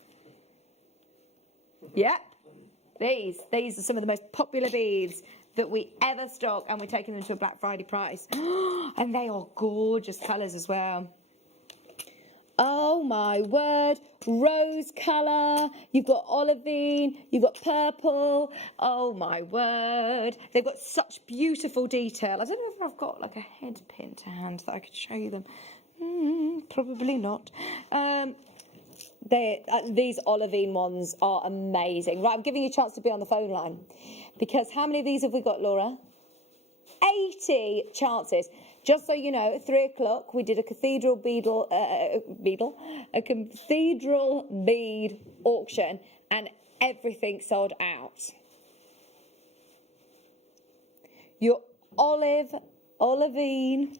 Yep. These are some of the most popular beads that we ever stock, and we're taking them to a Black Friday price. And they are gorgeous colours as well. Oh my word, rose colour, you've got olivine, you've got purple, oh my word. They've got such beautiful detail. I don't know if I've got like a head pin to hand that I could show you them. Probably not. These olivine ones are amazing. Right, I'm giving you a chance to be on the phone line. Because how many of these have we got, Laura? 80 chances. Just so you know, at 3 o'clock, we did a cathedral cathedral bead auction, and everything sold out. Your olivine.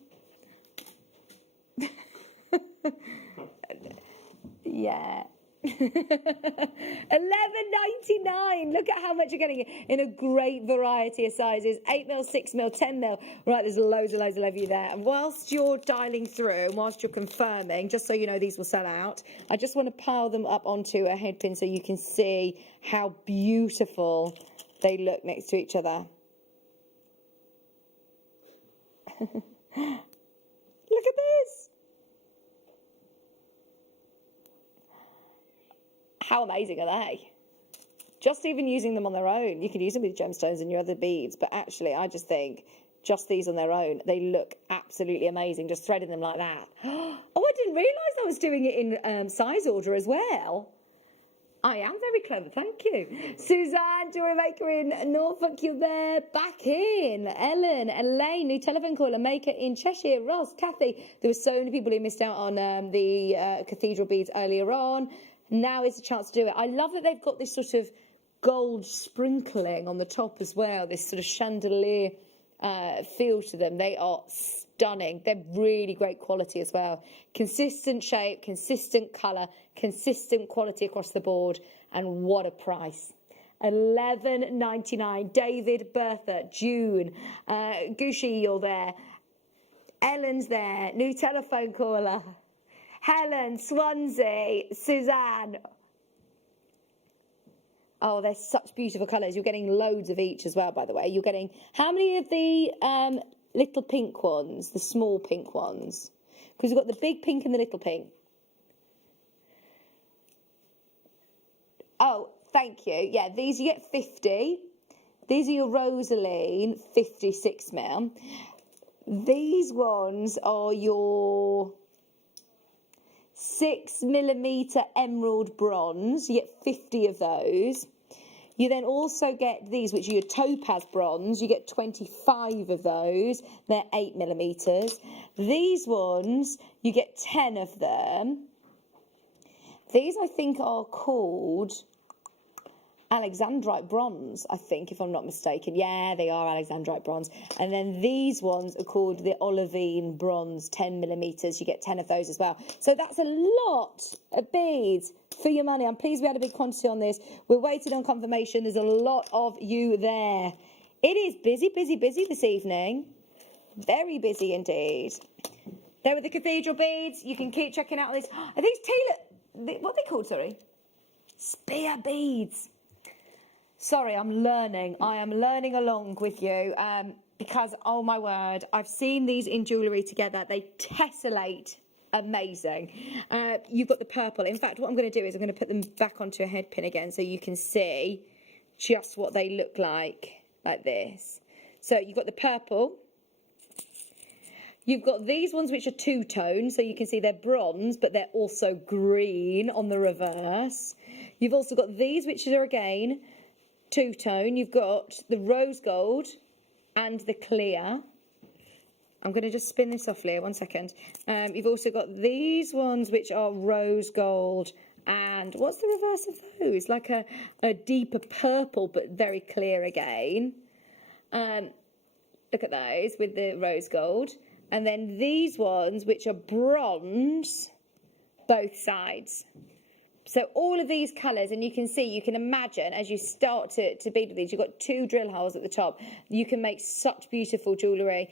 Yeah. $11.99. Look at how much you're getting in a great variety of sizes. 8mm, 6mm, 10mm. Right, there's loads of you there. And whilst you're dialing through, whilst you're confirming, just so you know these will sell out, I just want to pile them up onto a head pin so you can see how beautiful they look next to each other. Look at this. How amazing are they? Just even using them on their own. You can use them with gemstones and your other beads, but actually I just think just these on their own, they look absolutely amazing, just threading them like that. Oh, I didn't realise I was doing it in size order as well. I am very clever, thank you. Suzanne, JewelleryMaker in Norfolk, you're there. Back in. Ellen, Elaine, new telephone caller, Maker in Cheshire, Ross, Kathy. There were so many people who missed out on the cathedral beads earlier on. Now is the chance to do it. I love that they've got this sort of gold sprinkling on the top as well, this sort of chandelier feel to them. They are stunning. They're really great quality as well. Consistent shape, consistent colour, consistent quality across the board, and what a price. $11.99. David, Bertha, June, Gushi, you're there. Ellen's there. New telephone caller. Helen, Swansea, Suzanne. Oh, they're such beautiful colours. You're getting loads of each as well, by the way. You're getting, how many of the little pink ones, the small pink ones? Because you've got the big pink and the little pink. Oh, thank you. Yeah, these you get 50. These are your Rosaline 56mm. These ones are your 6mm emerald bronze. You get 50 of those. You then also get these, which are your topaz bronze. You get 25 of those. They're 8mm. These ones, you get 10 of them. These, I think, are called Alexandrite bronze, I think, if I'm not mistaken. Yeah, they are Alexandrite bronze. And then these ones are called the olivine bronze, 10mm. You get 10 of those as well. So that's a lot of beads for your money. I'm pleased we had a big quantity on this. We're waiting on confirmation. There's a lot of you there. It is busy, busy, busy this evening. Very busy indeed. There were the cathedral beads. You can keep checking out these. Are these what are they called, sorry? Spear beads. Sorry, I'm learning. I am learning along with you because, oh my word, I've seen these in jewellery together. They tessellate amazing. You've got the purple. In fact, what I'm going to do is I'm going to put them back onto a head pin again so you can see just what they look like this. So you've got the purple. You've got these ones which are two-tone, so you can see they're bronze, but they're also green on the reverse. You've also got these which are, again, two-tone. You've got the rose gold and the clear. I'm going to just spin this off, Leah, 1 second. You've also got these ones which are rose gold and what's the reverse of those? Like a deeper purple but very clear again. Look at those with the rose gold. And then these ones which are bronze both sides. So all of these colours, and you can see, you can imagine as you start to bead with these, you've got 2 drill holes at the top. You can make such beautiful jewellery.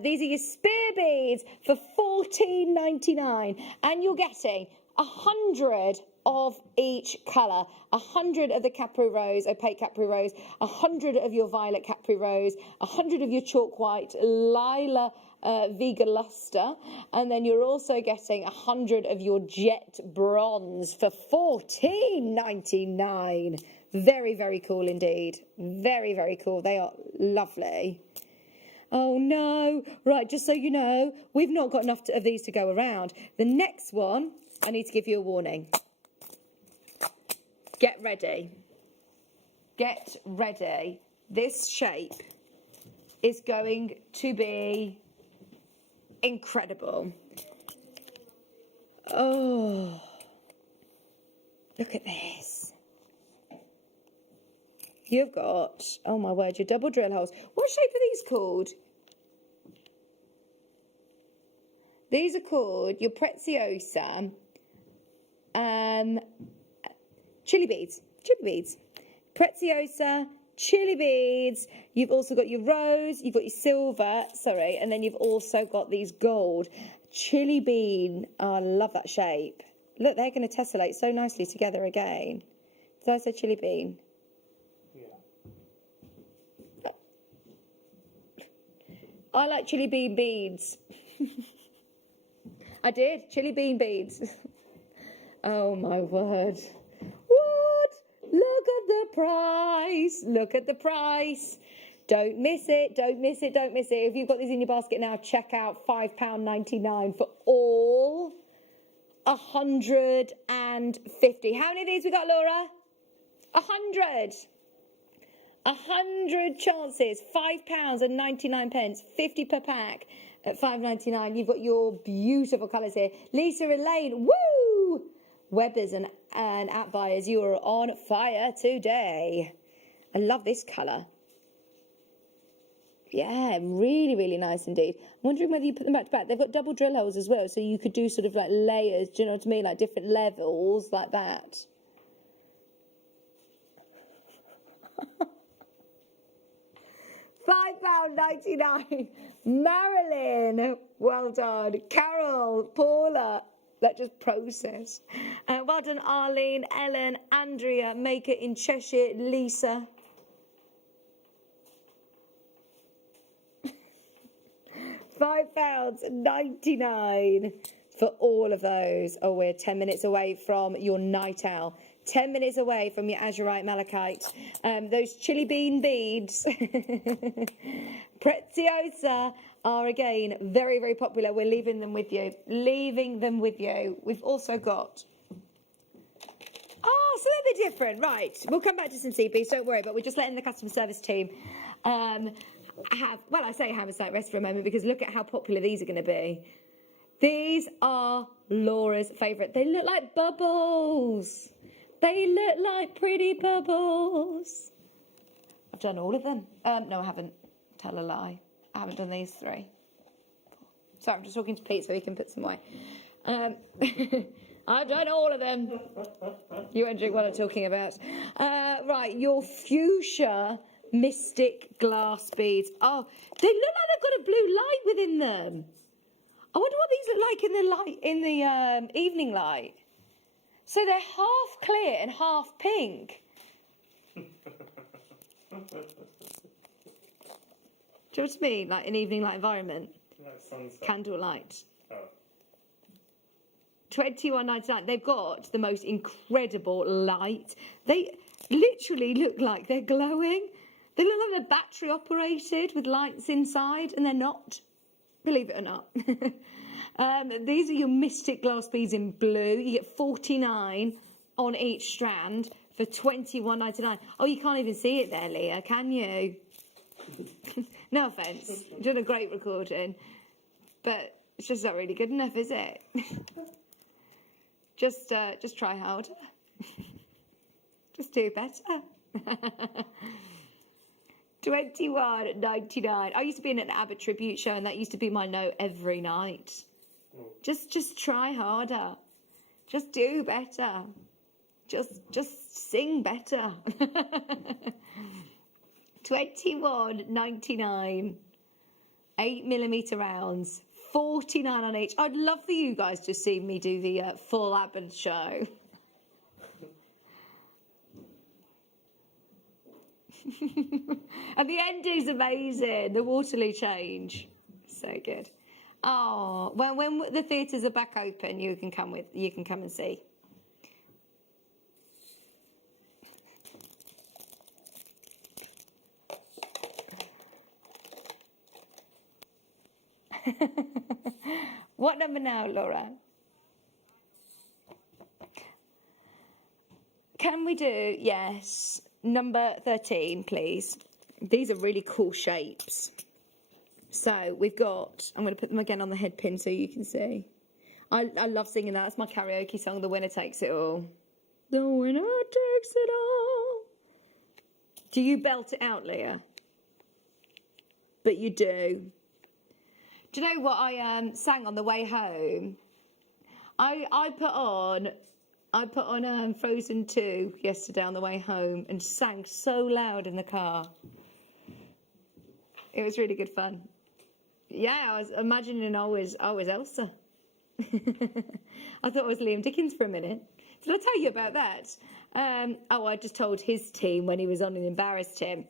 These are your spear beads for $14.99, and you're getting 100 of each colour. 100 of the Capri Rose, opaque Capri Rose, 100 of your violet Capri Rose, 100 of your chalk white Lila Vega Luster, and then you're also getting 100 of your jet bronze for $14.99. Very, very cool indeed. Very, very cool. They are lovely. Oh no. Right, just so you know, we've not got enough of these to go around. The next one, I need to give you a warning. Get ready. Get ready. This shape is going to be incredible. Oh, look at this. You've got, oh my word, your double drill holes. What shape are these called? These are called your Preziosa chili beads. Chili beads. Preziosa chili beads. You've also got your rose, you've got your silver, sorry, and then you've also got these gold. Chili bean, oh, I love that shape. Look, they're going to tessellate so nicely together again. Did I say chili bean? Yeah. I like chili bean beads. I did, chili bean beads. Oh my word. What? Look at the price. Look at the price. Don't miss it. Don't miss it. Don't miss it. If you've got these in your basket now, check out £5.99 for all 150. How many of these we got, Laura? 100. 100 chances. £5.99, 50 per pack at £5.99. You've got your beautiful colours here. Lisa Elaine, woo! Webbers and app buyers, you are on fire today. I love this colour. Yeah, really, really nice indeed. I'm wondering whether you put them back to back. They've got double drill holes as well, so you could do sort of like layers, do you know what I mean? Like different levels, like that. £5.99. Marilyn, well done. Carol, Paula, that just process. Well done, Arlene, Ellen, Andrea, Maker in Cheshire, Lisa. £5.99 for all of those. Oh, we're 10 minutes away from your night owl. 10 minutes away from your azurite malachite. Those chili bean beads, Preziosa, are again very, very popular. We're leaving them with you. Leaving them with you. We've also got... Oh, so they'll be different. Right. We'll come back to some CPs, don't worry, but we're just letting the customer service team well, I say have a slight rest for a moment because look at how popular these are going to be. These are Laura's favourite. They look like bubbles. They look like pretty bubbles. I've done all of them. No, I haven't. Tell a lie. I haven't done these three. Sorry, I'm just talking to Pete so he can put some away. I've done all of them. You're wondering what I'm talking about. Right, your fuchsia mystic glass beads. Oh, they look like they've got a blue light within them. I wonder what these look like in the evening light. So they're half clear and half pink. Do you know what I mean? Like an evening light environment. Like sunset. Candle light. Oh. £21.99. They've got the most incredible light. They literally look like they're glowing. They look like they're battery operated with lights inside, and they're not. Believe it or not. These are your mystic glass beads in blue. You get 49 on each strand for £21.99. Oh, you can't even see it there, Leah, can you? No offence. You've done a great recording. But it's just not really good enough, is it? Just try harder. Just do better. £21.99. I used to be in an ABBA tribute show, and that used to be my note every night. Just try harder. Just do better. Just sing better. £21.99. 8mm rounds. 49 on each. I'd love for you guys to see me do the full ABBA show. And the ending's amazing. The Waterloo change. So good. Oh, well, when the theatres are back open, you can come and see. What number now, Laura? Can we do, yes, number 13, please? These are really cool shapes. So we've got, I'm going to put them again on the head pin so you can see. I love singing that. That's my karaoke song, The Winner Takes It All. The winner takes it all. Do you belt it out, Leah? But you do. Do you know what I sang on the way home? I put on Frozen 2 yesterday on the way home and sang so loud in the car. It was really good fun. Yeah, I was imagining I was Elsa. I thought I was Liam Dickens for a minute. Did I tell you about that? I just told his team when he was on and embarrassed him.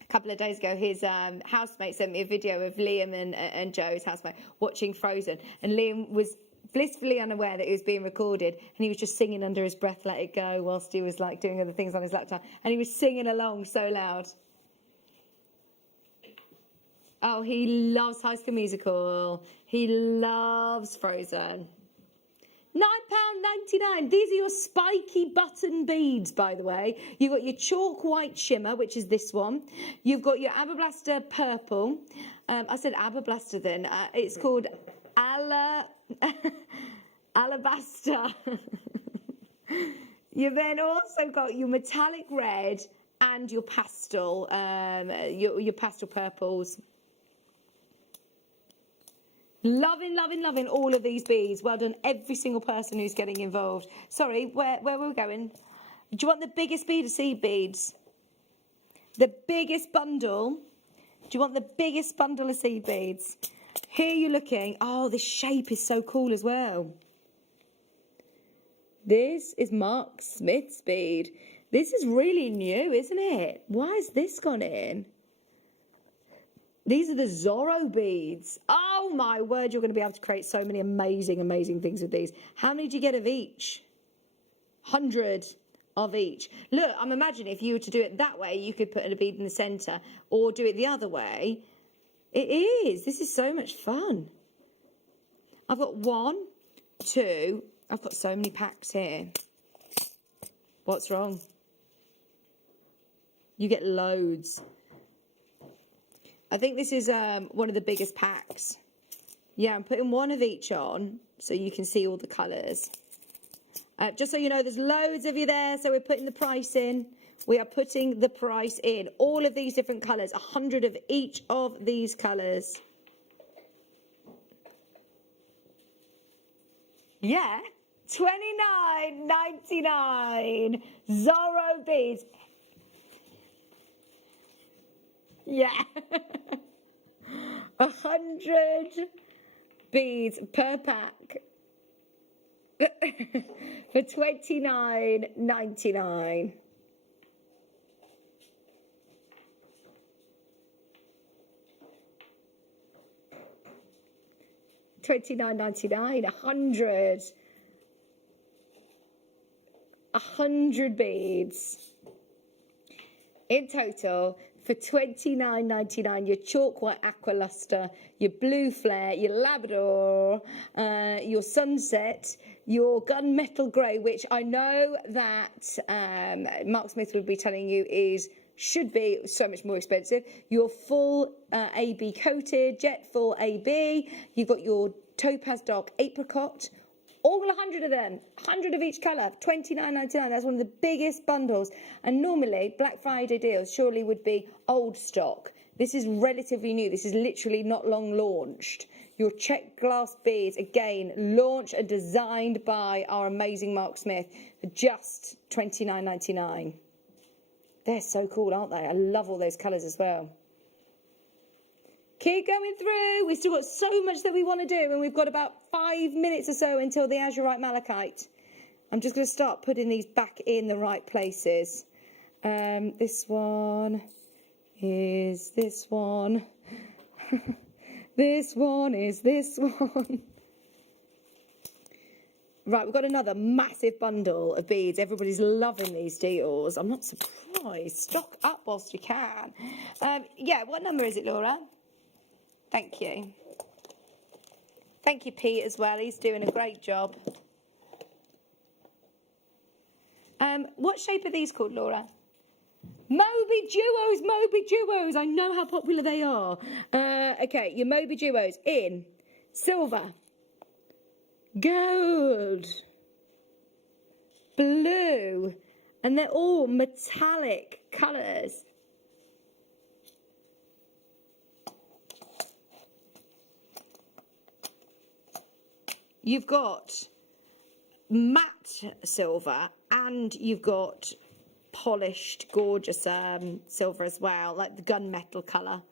A couple of days ago, his housemate sent me a video of Liam and Joe's housemate watching Frozen, and Liam was blissfully unaware that it was being recorded, and he was just singing under his breath, Let It Go, whilst he was like doing other things on his laptop, and he was singing along so loud. Oh, he loves High School Musical. He loves Frozen. £9.99. These are your spiky button beads, by the way. You've got your chalk white shimmer, which is this one. You've got your Abablaster purple. I said Abablaster then. It's called Alabaster. You've then also got your metallic red and your pastel, your pastel purples. Loving, loving, loving all of these beads. Well done, every single person who's getting involved. Sorry, where were we going? Do you want the biggest bead of seed beads? The biggest bundle? Do you want the biggest bundle of seed beads? Here you're looking. Oh, this shape is so cool as well. This is Mark Smith's bead. This is really new, isn't it? Why has this gone in? These are the Zorro beads. Oh my word, you're going to be able to create so many amazing, amazing things with these. How many do you get of each? 100 of each. Look, I'm imagining if you were to do it that way, you could put a bead in the centre, or do it the other way. It is. This is so much fun. I've got 1, 2. I've got so many packs here. What's wrong? You get loads. I think this is one of the biggest packs. Yeah, I'm putting 1 of each on so you can see all the colours. Just so you know, there's loads of you there, so we're putting the price in. We are putting the price in. All of these different colours, 100 of each of these colours. Yeah, $29.99. Zorro beads. Yeah. 100 beads per pack for $29.99. $29.99. 100 beads in total for $29.99. Your chalk white aqua luster, your blue flare, your Labrador, your sunset, your gunmetal grey, which I know that Mark Smith would be telling you should be so much more expensive. Your full AB coated, jet full AB. You've got your topaz dark apricot. All 100 of them, 100 of each colour, $29.99. That's one of the biggest bundles. And normally, Black Friday deals surely would be old stock. This is relatively new. This is literally not long launched. Your check glass beads, again, launched and designed by our amazing Mark Smith for just $29.99. They're so cool, aren't they? I love all those colours as well. Keep going through. We've still got so much that we want to do, and we've got about 5 minutes or so until the azurite malachite. I'm just going to start putting these back in the right places. This one is this one. This one is this one. Right, we've got another massive bundle of beads. Everybody's loving these deals. I'm not surprised. Stock up whilst you can. Yeah, what number is it, Laura? Thank you. Thank you, Pete, as well. He's doing a great job. What shape are these called, Laura? Moby Duos, Moby Duos. I know how popular they are. Okay, your Moby Duos in silver, gold, blue, and they're all metallic colours. You've got matte silver and you've got polished, gorgeous silver as well, like the gunmetal colour.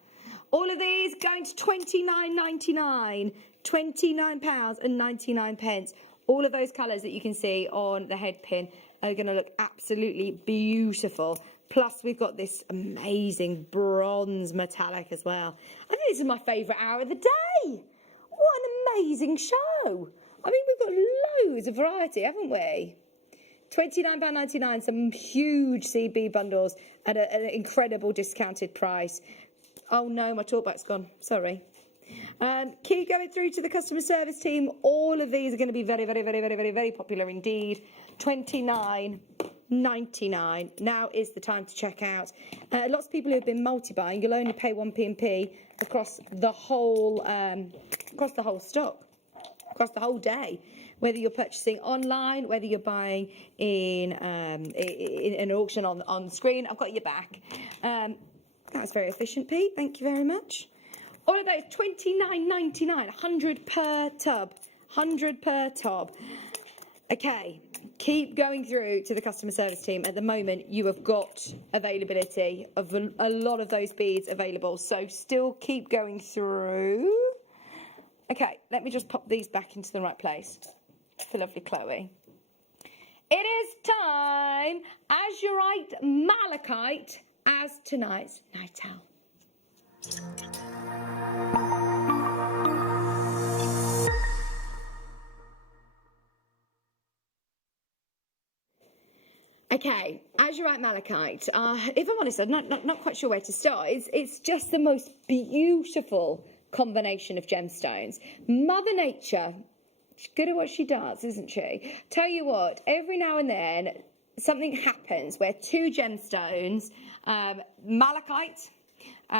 All of these going to £29.99, £29.99. All of those colours that you can see on the head pin are going to look absolutely beautiful. Plus, we've got this amazing bronze metallic as well. I think this is my favourite hour of the day. What an amazing show. I mean, we've got loads of variety, haven't we? £29.99, some huge CB bundles at an incredible discounted price. Oh no, my talkback's gone. Sorry. Keep going through to the customer service team. All of these are going to be very, very, very, very, very, very popular indeed. $29.99. Now is the time to check out. Lots of people who have been multi-buying, you'll only pay 1p&p across the whole stock, across the whole day. Whether you're purchasing online, whether you're buying in an auction on the screen, I've got your back. That's very efficient, Pete. Thank you very much. All of those, $29.99, 100 per tub. 100 per tub. Okay, keep going through to the customer service team. At the moment, you have got availability of a lot of those beads available, so still keep going through. Okay, let me just pop these back into the right place for lovely Chloe. It is time, azurite malachite, as tonight's night owl. Okay, azurite malachite. If I'm honest, I'm not quite sure where to start. It's just the most beautiful combination of gemstones. Mother Nature, she's good at what she does, isn't she? Tell you what, every now and then something happens where two gemstones, malachite